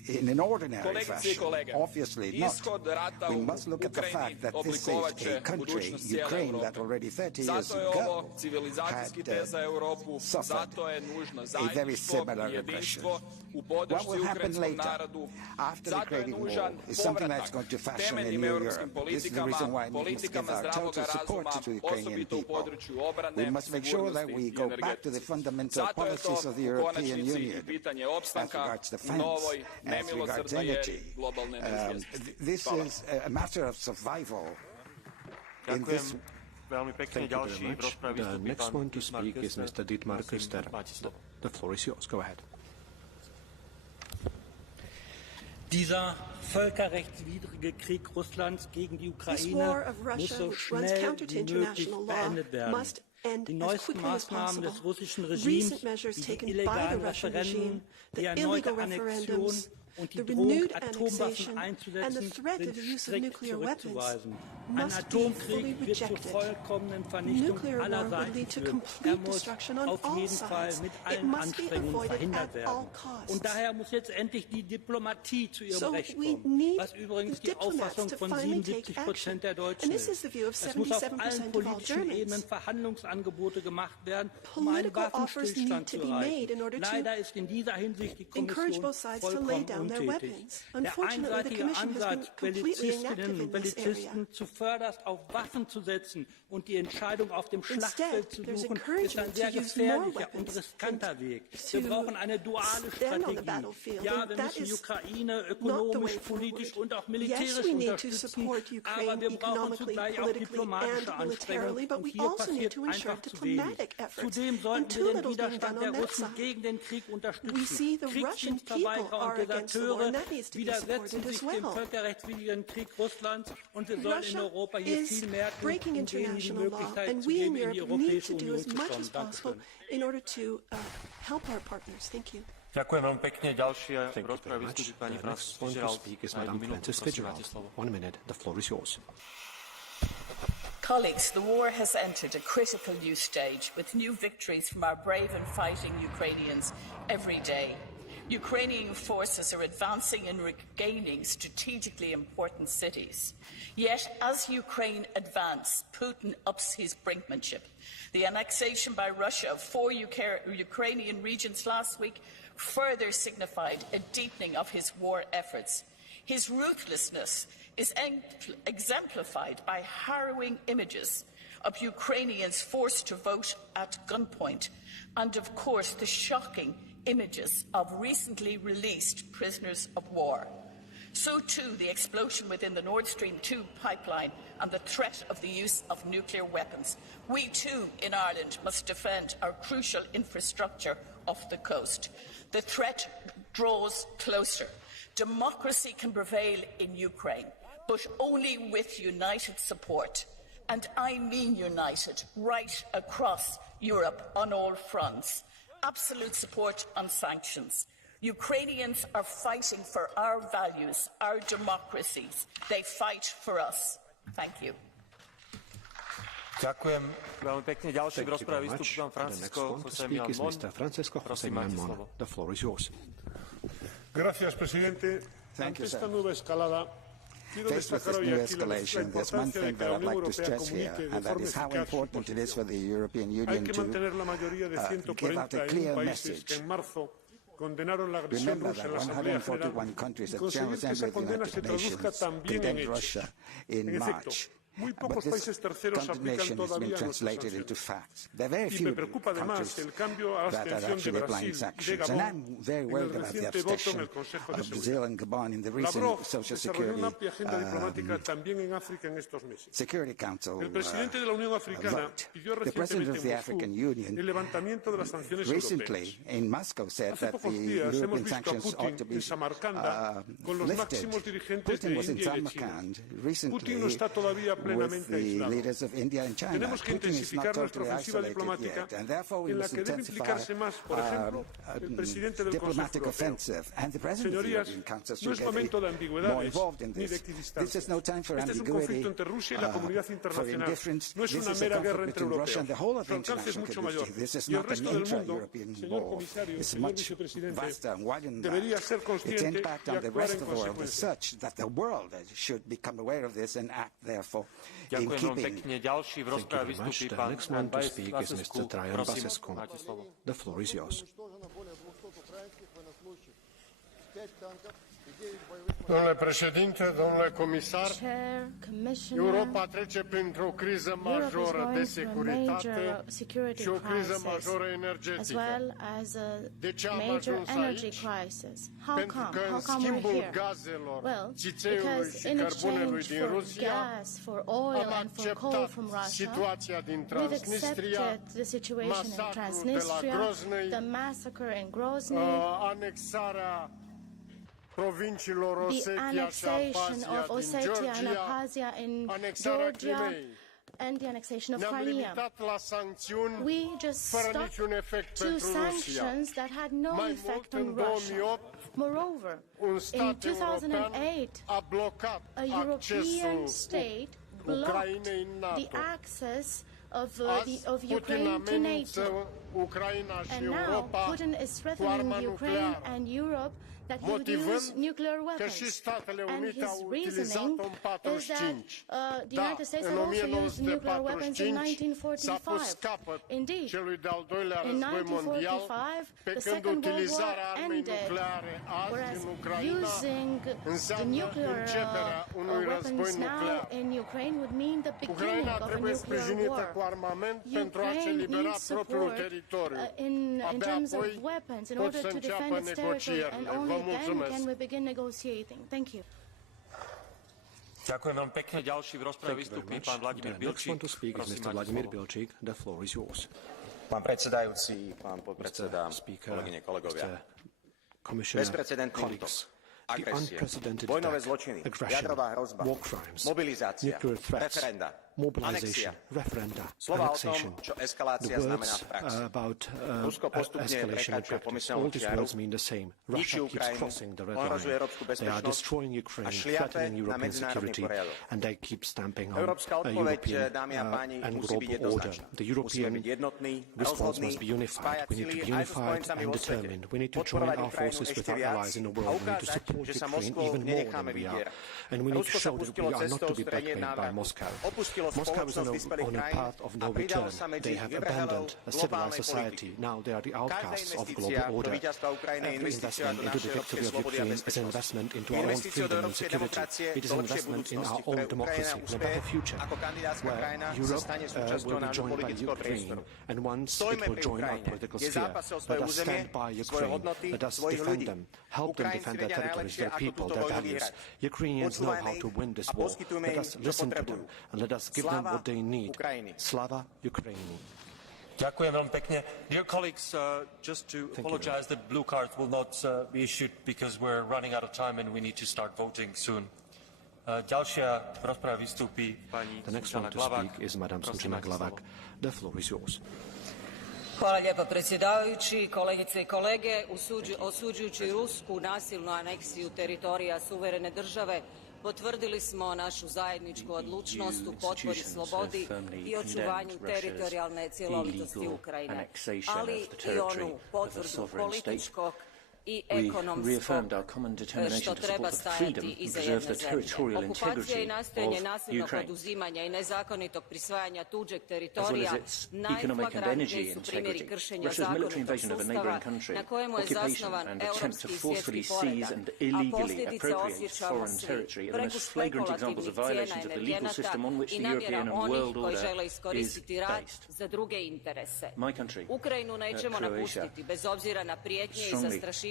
in an ordinary fashion. Obviously not. We must look at the fact that this is a country, Ukraine, that already 30 years ago had suffered a very similar repression. What will happen later, after the Ukrainian war, is something that's going to fashion in New Europe. This is the reason why we must give our total support to the Ukrainian people. We must make sure that we go back to the fundamental policies of the European Union as regards defense, as regards energy. This is a matter of survival in this. Thank you very much. The next one to speak is Mr. Dietmar Köster. The floor is yours. Go ahead. Dieser völkerrechtswidrige Krieg Russlands gegen die Ukraine muss so schnell wie möglich beendet werden. Die neuesten Maßnahmen des russischen Regimes, wie die illegalen Referenden, die erneute Annexion und die Drohung, Atomwaffen einzusetzen, sind strikt zurückzuweisen. Ein Atomkrieg wird zur vollkommenen Vernichtung aller Seiten führen. Er muss auf jeden Fall mit allen Anstrengungen verhindert werden. Und daher muss jetzt endlich die Diplomatie zu ihrem Recht kommen, was übrigens die Auffassung von 77% der Deutschen ist. Es muss auf allen politischen Ebenen Verhandlungsangebote gemacht werden, um einen Waffenstillstand zu erreichen. Leider ist in dieser Hinsicht die Kommission vollkommen untätig. Der einseitige Ansatz, Bellizistinnen und Bellizisten zuvörderst auf Waffen zu setzen und die Entscheidung auf dem Schlachtfeld zu suchen, ist ein sehr gefährlicher und riskanter Weg. Wir brauchen eine duale Strategie. Ja, wir müssen die Ukraine ökonomisch, politisch und auch militärisch unterstützen, aber wir brauchen zugleich auch diplomatische Anstrengungen und hier passiert einfach zu wenig. Zudem sollten wir den Widerstand der Russen gegen den Krieg unterstützen. Kriegsdienstverweigerer und Deserteure widersetzen sich dem völkerrechtswidrigen Krieg Russlands und wir sollten in Europa hier viel mehr tun, um denen die Möglichkeit zu geben, in die Europäische Union zu kommen. Dankeschön. Ďakujem veľmi pekne. Ďalšie v rozprave vystúpi pani Colleagues, the war has entered a critical new stage with new victories from our brave and fighting Ukrainians every day. Ukrainian forces are advancing and regaining strategically important cities. Yet, as Ukraine advances, Putin ups his brinkmanship. The annexation by Russia of 4 Ukrainian regions last week further signified a deepening of his war efforts. His ruthlessness is exemplified by harrowing images of Ukrainians forced to vote at gunpoint, and of course the shocking images of recently released prisoners of war. So too the explosion within the Nord Stream 2 pipeline and the threat of the use of nuclear weapons. We too in Ireland must defend our crucial infrastructure off the coast. The threat draws closer. Democracy can prevail in Ukraine, but only with united support. And I mean united, right across Europe on all fronts. Absolute support on sanctions. Ukrainians are fighting for our values, our democracies. They fight for us. Thank you. Ďakujem veľmi pekne. Ďalší v rozprave vystúpi pán Francisco José Milan Mon. The floor is yours. Gracias, presidente. Ante esta nueva escalada, quiero destacar hoy aquí la importancia de que la Unión Europea comunique de forma eficaz su posición. Hay que mantener la mayoría de 141 países que en marzo condenaron la agresión rusa en la Asamblea General y conseguir que esa condena se traduzca también en hechos. En efecto, muy pocos países terceros aplican todavía nuestras sanciones. Y me preocupa además el cambio a la abstención de Brasil y de Gabón en el reciente voto en el Consejo de Seguridad. Lavrov desarrolló una amplia agenda diplomática también en África en estos meses. El presidente de la Unión Africana pidió recientemente en Moscú el levantamiento de las sanciones europeas. Hace pocos días hemos visto a Putin en Samarcanda con los máximos dirigentes de India y de China. Putin no está todavía with the leaders of India and China. Putin is not totally isolated yet, and therefore we must intensify diplomatic offensive, and the President of the European Council should get more involved in this. This is no time for ambiguity, for indifference. This is a conflict between Russia and the whole of the international community. This is not an intra-European war. It's much vaster and wider than that. Its impact on the rest of the world is such that the world should become aware of this and act, therefore, in keeping. Thank you very much. The next one to speak is Mr. Trajan Basescu. The floor is yours. Domnule președinte, domnule comisar, Europa trece printr-o criză majoră de securitate și o criză majoră energetică. De ce am ajuns aici? Pentru că în schimbul gazelor, țițeiului și cărbunelui din Rusia, am acceptat situația din Transnistria, masacrul de la Grozny, anexarea provinciilor Osetia și Abhazia din Georgia, anexarea Crimei. And the annexation of Ne-am Crimea. limitat la sancțiuni We just fără niciun stuck efect to pentru Rusia. sanctions that had no Mai effect mult, on în Russia. 2008, Moreover, un stat in european 2008, a blocat a European accesul state Ucrainei în blocked NATO. the access of Azi, Putin Ukraine to amenință NATO. Ucraina și And now Europa Putin is cu threatening arma Ukraine nucleară, and Europe that he would use motivând nuclear că weapons. și Statele And Unite his au utilizat-o reasoning în is that 45. the United States în have also used nuclear weapons in 1945 s-a pus 1945. capăt Indeed, celui de-al doilea in război mondial, 1945, pe the când Second World War utilizarea armei ended, nucleare azi whereas în Ucraina using the înseamnă nuclear începerea unui război weapons nuclear. now in Ukraine would mean the beginning Ucraina of a trebuie nuclear sprijinită war. cu armament pentru a-și Ukraine elibera needs propriul support teritoriu. in Abia terms of apoi weapons in pot order să to defend înceapă its territory, and negocierile. only Vă then mulțumesc. can we begin negotiating. Thank you. Ďakujem veľmi pekne. Ďalší v rozprave vystúpi pán Vladimír The next one to Bilčík. speak is Prosím, Mr. máte Vladimír slovo. Bilčík. The floor is yours. Pán predsedajúci, pán podpredseda, kolegyne, kolegovia. Bezprecedentný útok, agresie, vojnové zločiny, jadrová hrozba, mobilizácia, referenda, mobilization, anexia. referenda, Slova o tom, annexation. čo eskalácia The znamená words v praxi. about Rusko postupne escalation in prekračuje practice. pomyselnú All these čiaru, words mean the same. ničí Russia keeps Ukrajinu, crossing the red ohrozuje line. európsku They are bezpečnosť destroying a Ukraine, šliape threatening na European medzinárodný security, poriadok. and they keep stamping on Európska odpoveď, European dámy a páni, and musí byť global order. jednoznačná. The Musíme European byť jednotní, response rozhodní, must be unified. spájať We need to sily be aj so unified spojencami and vo svete, determined. We need to join podporovať our Ukrajinu forces with ešte our viac allies in the a world. We need to ukázať, support že sa Ukraine Moskvu even more nenecháme than we are. vydierať. And we need to Rusko sa show that pustilo we are not cestou to be strenie backpacked by návratu. Moscow. Opustilo Moscow is spoločnosť vyspelých on a krajín path of no a pridalo return. sa medzi They have vyvrhelov abandoned a civilized globálnej society. politiky. Now they are the Každá outcasts of investícia global do order. víťazstva Ukrajiny je Every investícia investment do into the našej victory európskej of slobody a Ukraine is an bezpečnosti. investment into Je our own investíciou do freedom and európskej security. demokracie, It is do an lepšej investment in our budúcnosti, own v ktorej democracy, Ukrajina in a better úspeje future, ako kandidátska where krajina sa Europe stane súčasťou will be nášho joined by politického Ukraine, priestoru. and once it Stojme will pri join our Ukrajine, political je sphere. zápase o Let svoje us územie, stand by svoje Ukraine. hodnoty, Let us svojich defend ľudí. them. Help them Ukrajinci defend their vedia territories, najlepšie, their ako people, túto their vojnu values. vyhrať. Ukrainians know how Počúvajme to win this a war. poskytujme Let im, us čo listen to potrebujú. them, and let us give them Sláva what they need. Ukrajiny. Slava Ukraini. Ďakujem veľmi pekne. Dear colleagues, just to apologize, the blue card will not be issued because we're running out of time and we need to start voting soon. Ďalšia v rozprave vystúpi pani The next one Zuzana to Glavák. speak is Madame Prosím, Zuzana máte Glavák. slovo. The floor is yours. Hvala lijepa predsjedavajući, kolegice i kolege. Osuđujući rusku nasilnu aneksiju teritorija suverene države, potvrdili smo našu zajedničku odlučnost u potpori slobodi i očuvanju teritorijalne cjelovitosti Ukrajine, ali i onu potvrdu političkog i ekonomskog što treba stajati iza jedne zemlje. Okupacija i nastojanje nasilnog oduzimanja i nezakonitog prisvajanja tuđeg teritorija najflagrantniji su primjeri kršenja zakonitog sustava na kojemu je zasnovan europski i svjetski poredak, a posljedice osjećamo svi. Preko špekulativnih cijena energenata i namjera onih koji žele iskoristiti rat za druge interese. Ukrajinu nećemo napustiti bez obzira na prijetnje i zastrašivanje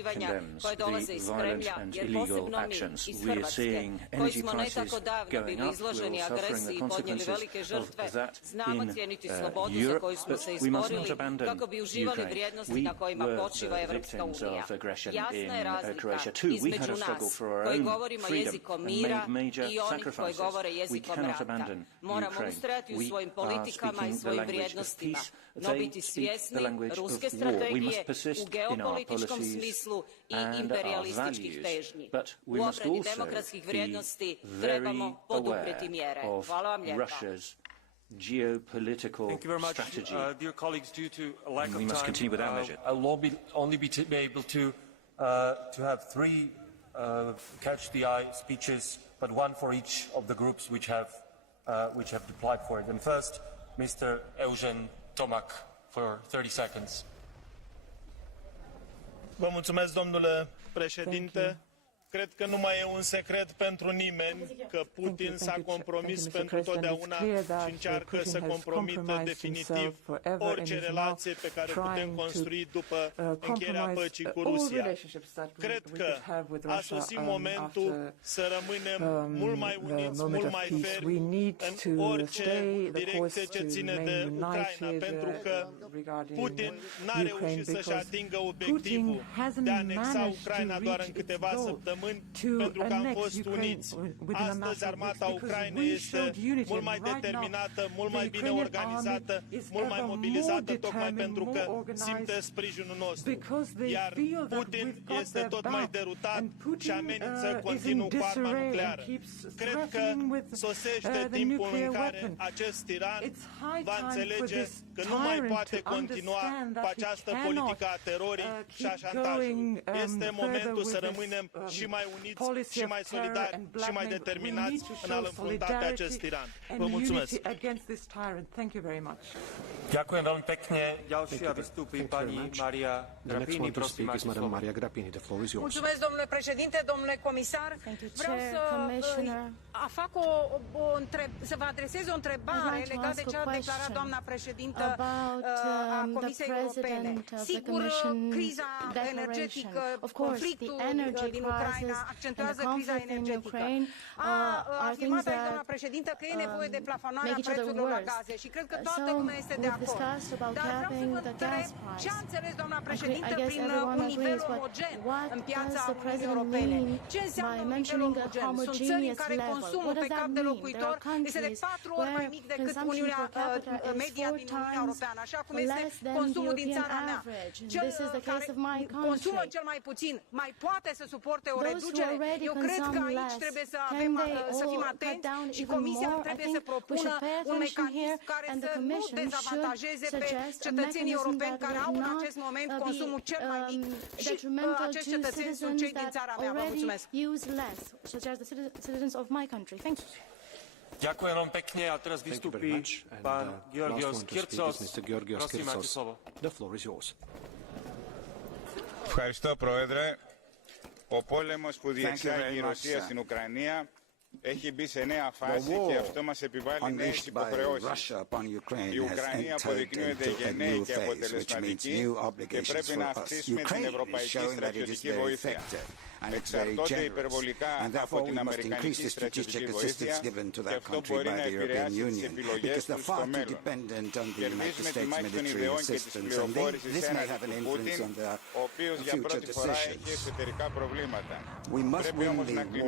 istraživanja koje dolaze iz Kremlja, jer posebno mi iz Hrvatske, koji smo ne tako davno bili izloženi agresiji i podnijeli velike žrtve, znamo cijeniti slobodu za koju smo se izborili kako bi uživali vrijednosti na kojima počiva Evropska unija. Jasna je razlika između nas koji govorimo jezikom mira i onih koji govore jezikom rata. Moramo ustrajati u svojim politikama i svojim vrijednostima, no biti svjesni ruske strategije u geopolitičkom smislu i imperialističkih težnji. U obrani demokratskih vrijednosti trebamo poduprijeti mjere. Hvala vam lijepa. Geopolitical strategy. Dear colleagues, due to a lack of We must continue with our measure. I'll only be able to have three catch the eye speeches, but one for each of the groups which have applied for it. And first, Mr. Eugen Tomac for 30 seconds. Vă mulțumesc, domnule președinte. Cred că nu mai e un secret pentru nimeni că Putin s-a compromis pentru totdeauna și încearcă să compromită definitiv orice relație pe care putem construi după încheierea păcii cu Rusia. Cred că a sosit momentul să rămânem mult mai uniți, mult mai fermi în orice direcție ce ține de Ucraina, pentru că Putin n-a reușit să-și atingă obiectivul de a anexa Ucraina doar în câteva săptămâni, pentru că am fost uniți. Astăzi armata Ucrainei este mult mai determinată, mult mai bine organizată, mult mai mobilizată, tocmai pentru că simte sprijinul nostru. Iar Putin este tot mai derutat și amenință continuu cu arma nucleară. Cred că sosește timpul în care acest tiran va înțelege că nu mai poate continua cu această politică a terorii și a șantajului. Este momentul să rămânem și mai uniți, și mai solidari, și mai determinați în a-l înfrunta pe acest tiran. Vă mulțumesc! Ďakujem veľmi pekne. Ďalšia vystúpi pani Maria Grapini. Prosím, máte slovo. Mulțumesc, domnule președinte, domnule comisar. Vreau să vă adresez o întrebare legată de ce a declarat doamna președintă a Comisiei Europene. Sigur, criza energetică, conflictul din Ucraina accentuează criza energetică. A afirmat aici doamna președintă că e nevoie de plafonarea prețurilor la gaze și cred că toată lumea este de acord. Dar vreau să vă întreb ce a înțeles doamna președintă prin un nivel omogen în piața Uniunii Europene. Ce înseamnă un nivel omogen? Sunt țări în care consumul pe cap de locuitor este de 4 ori mai mic decât media din Uniunea Europeană, așa cum este consumul din țara mea. Cel care consumă cel mai puțin mai poate să suporte o reducere? Eu cred că aici trebuie să fim atenți și Comisia trebuie să propună un mecanism care să nu dezavantajeze pe cetățenii europeni care au în acest moment consumul cel mai mic și acești cetățeni sunt cei din țara mea. Vă mulțumesc! Ďakujem vám pekne a teraz vystúpi pán Georgios Kyrtsos. Prosím, máte slovo. Ευχαριστώ, Πρόεδρε. Ο πόλεμος που διεξάγει η Ρωσία στην Ουκρανία έχει μπει σε νέα φάση και αυτό μας επιβάλλει νέες υποχρεώσεις. Η Ουκρανία αποδεικνύεται γενναία και αποτελεσματική και πρέπει να αυξήσουμε την ευρωπαϊκή στρατιωτική βοήθεια. Εξαρτώνται υπερβολικά από την αμερικανική στρατιωτική βοήθεια και αυτό μπορεί να επηρεάσει τις επιλογές τους στο μέλλον. Κερδίζουμε τη μάχη των ιδεών και της πληροφόρησης έναντι του Πούτιν, ο οποίος για πρώτη φορά έχει εσωτερικά προβλήματα. Πρέπει όμως να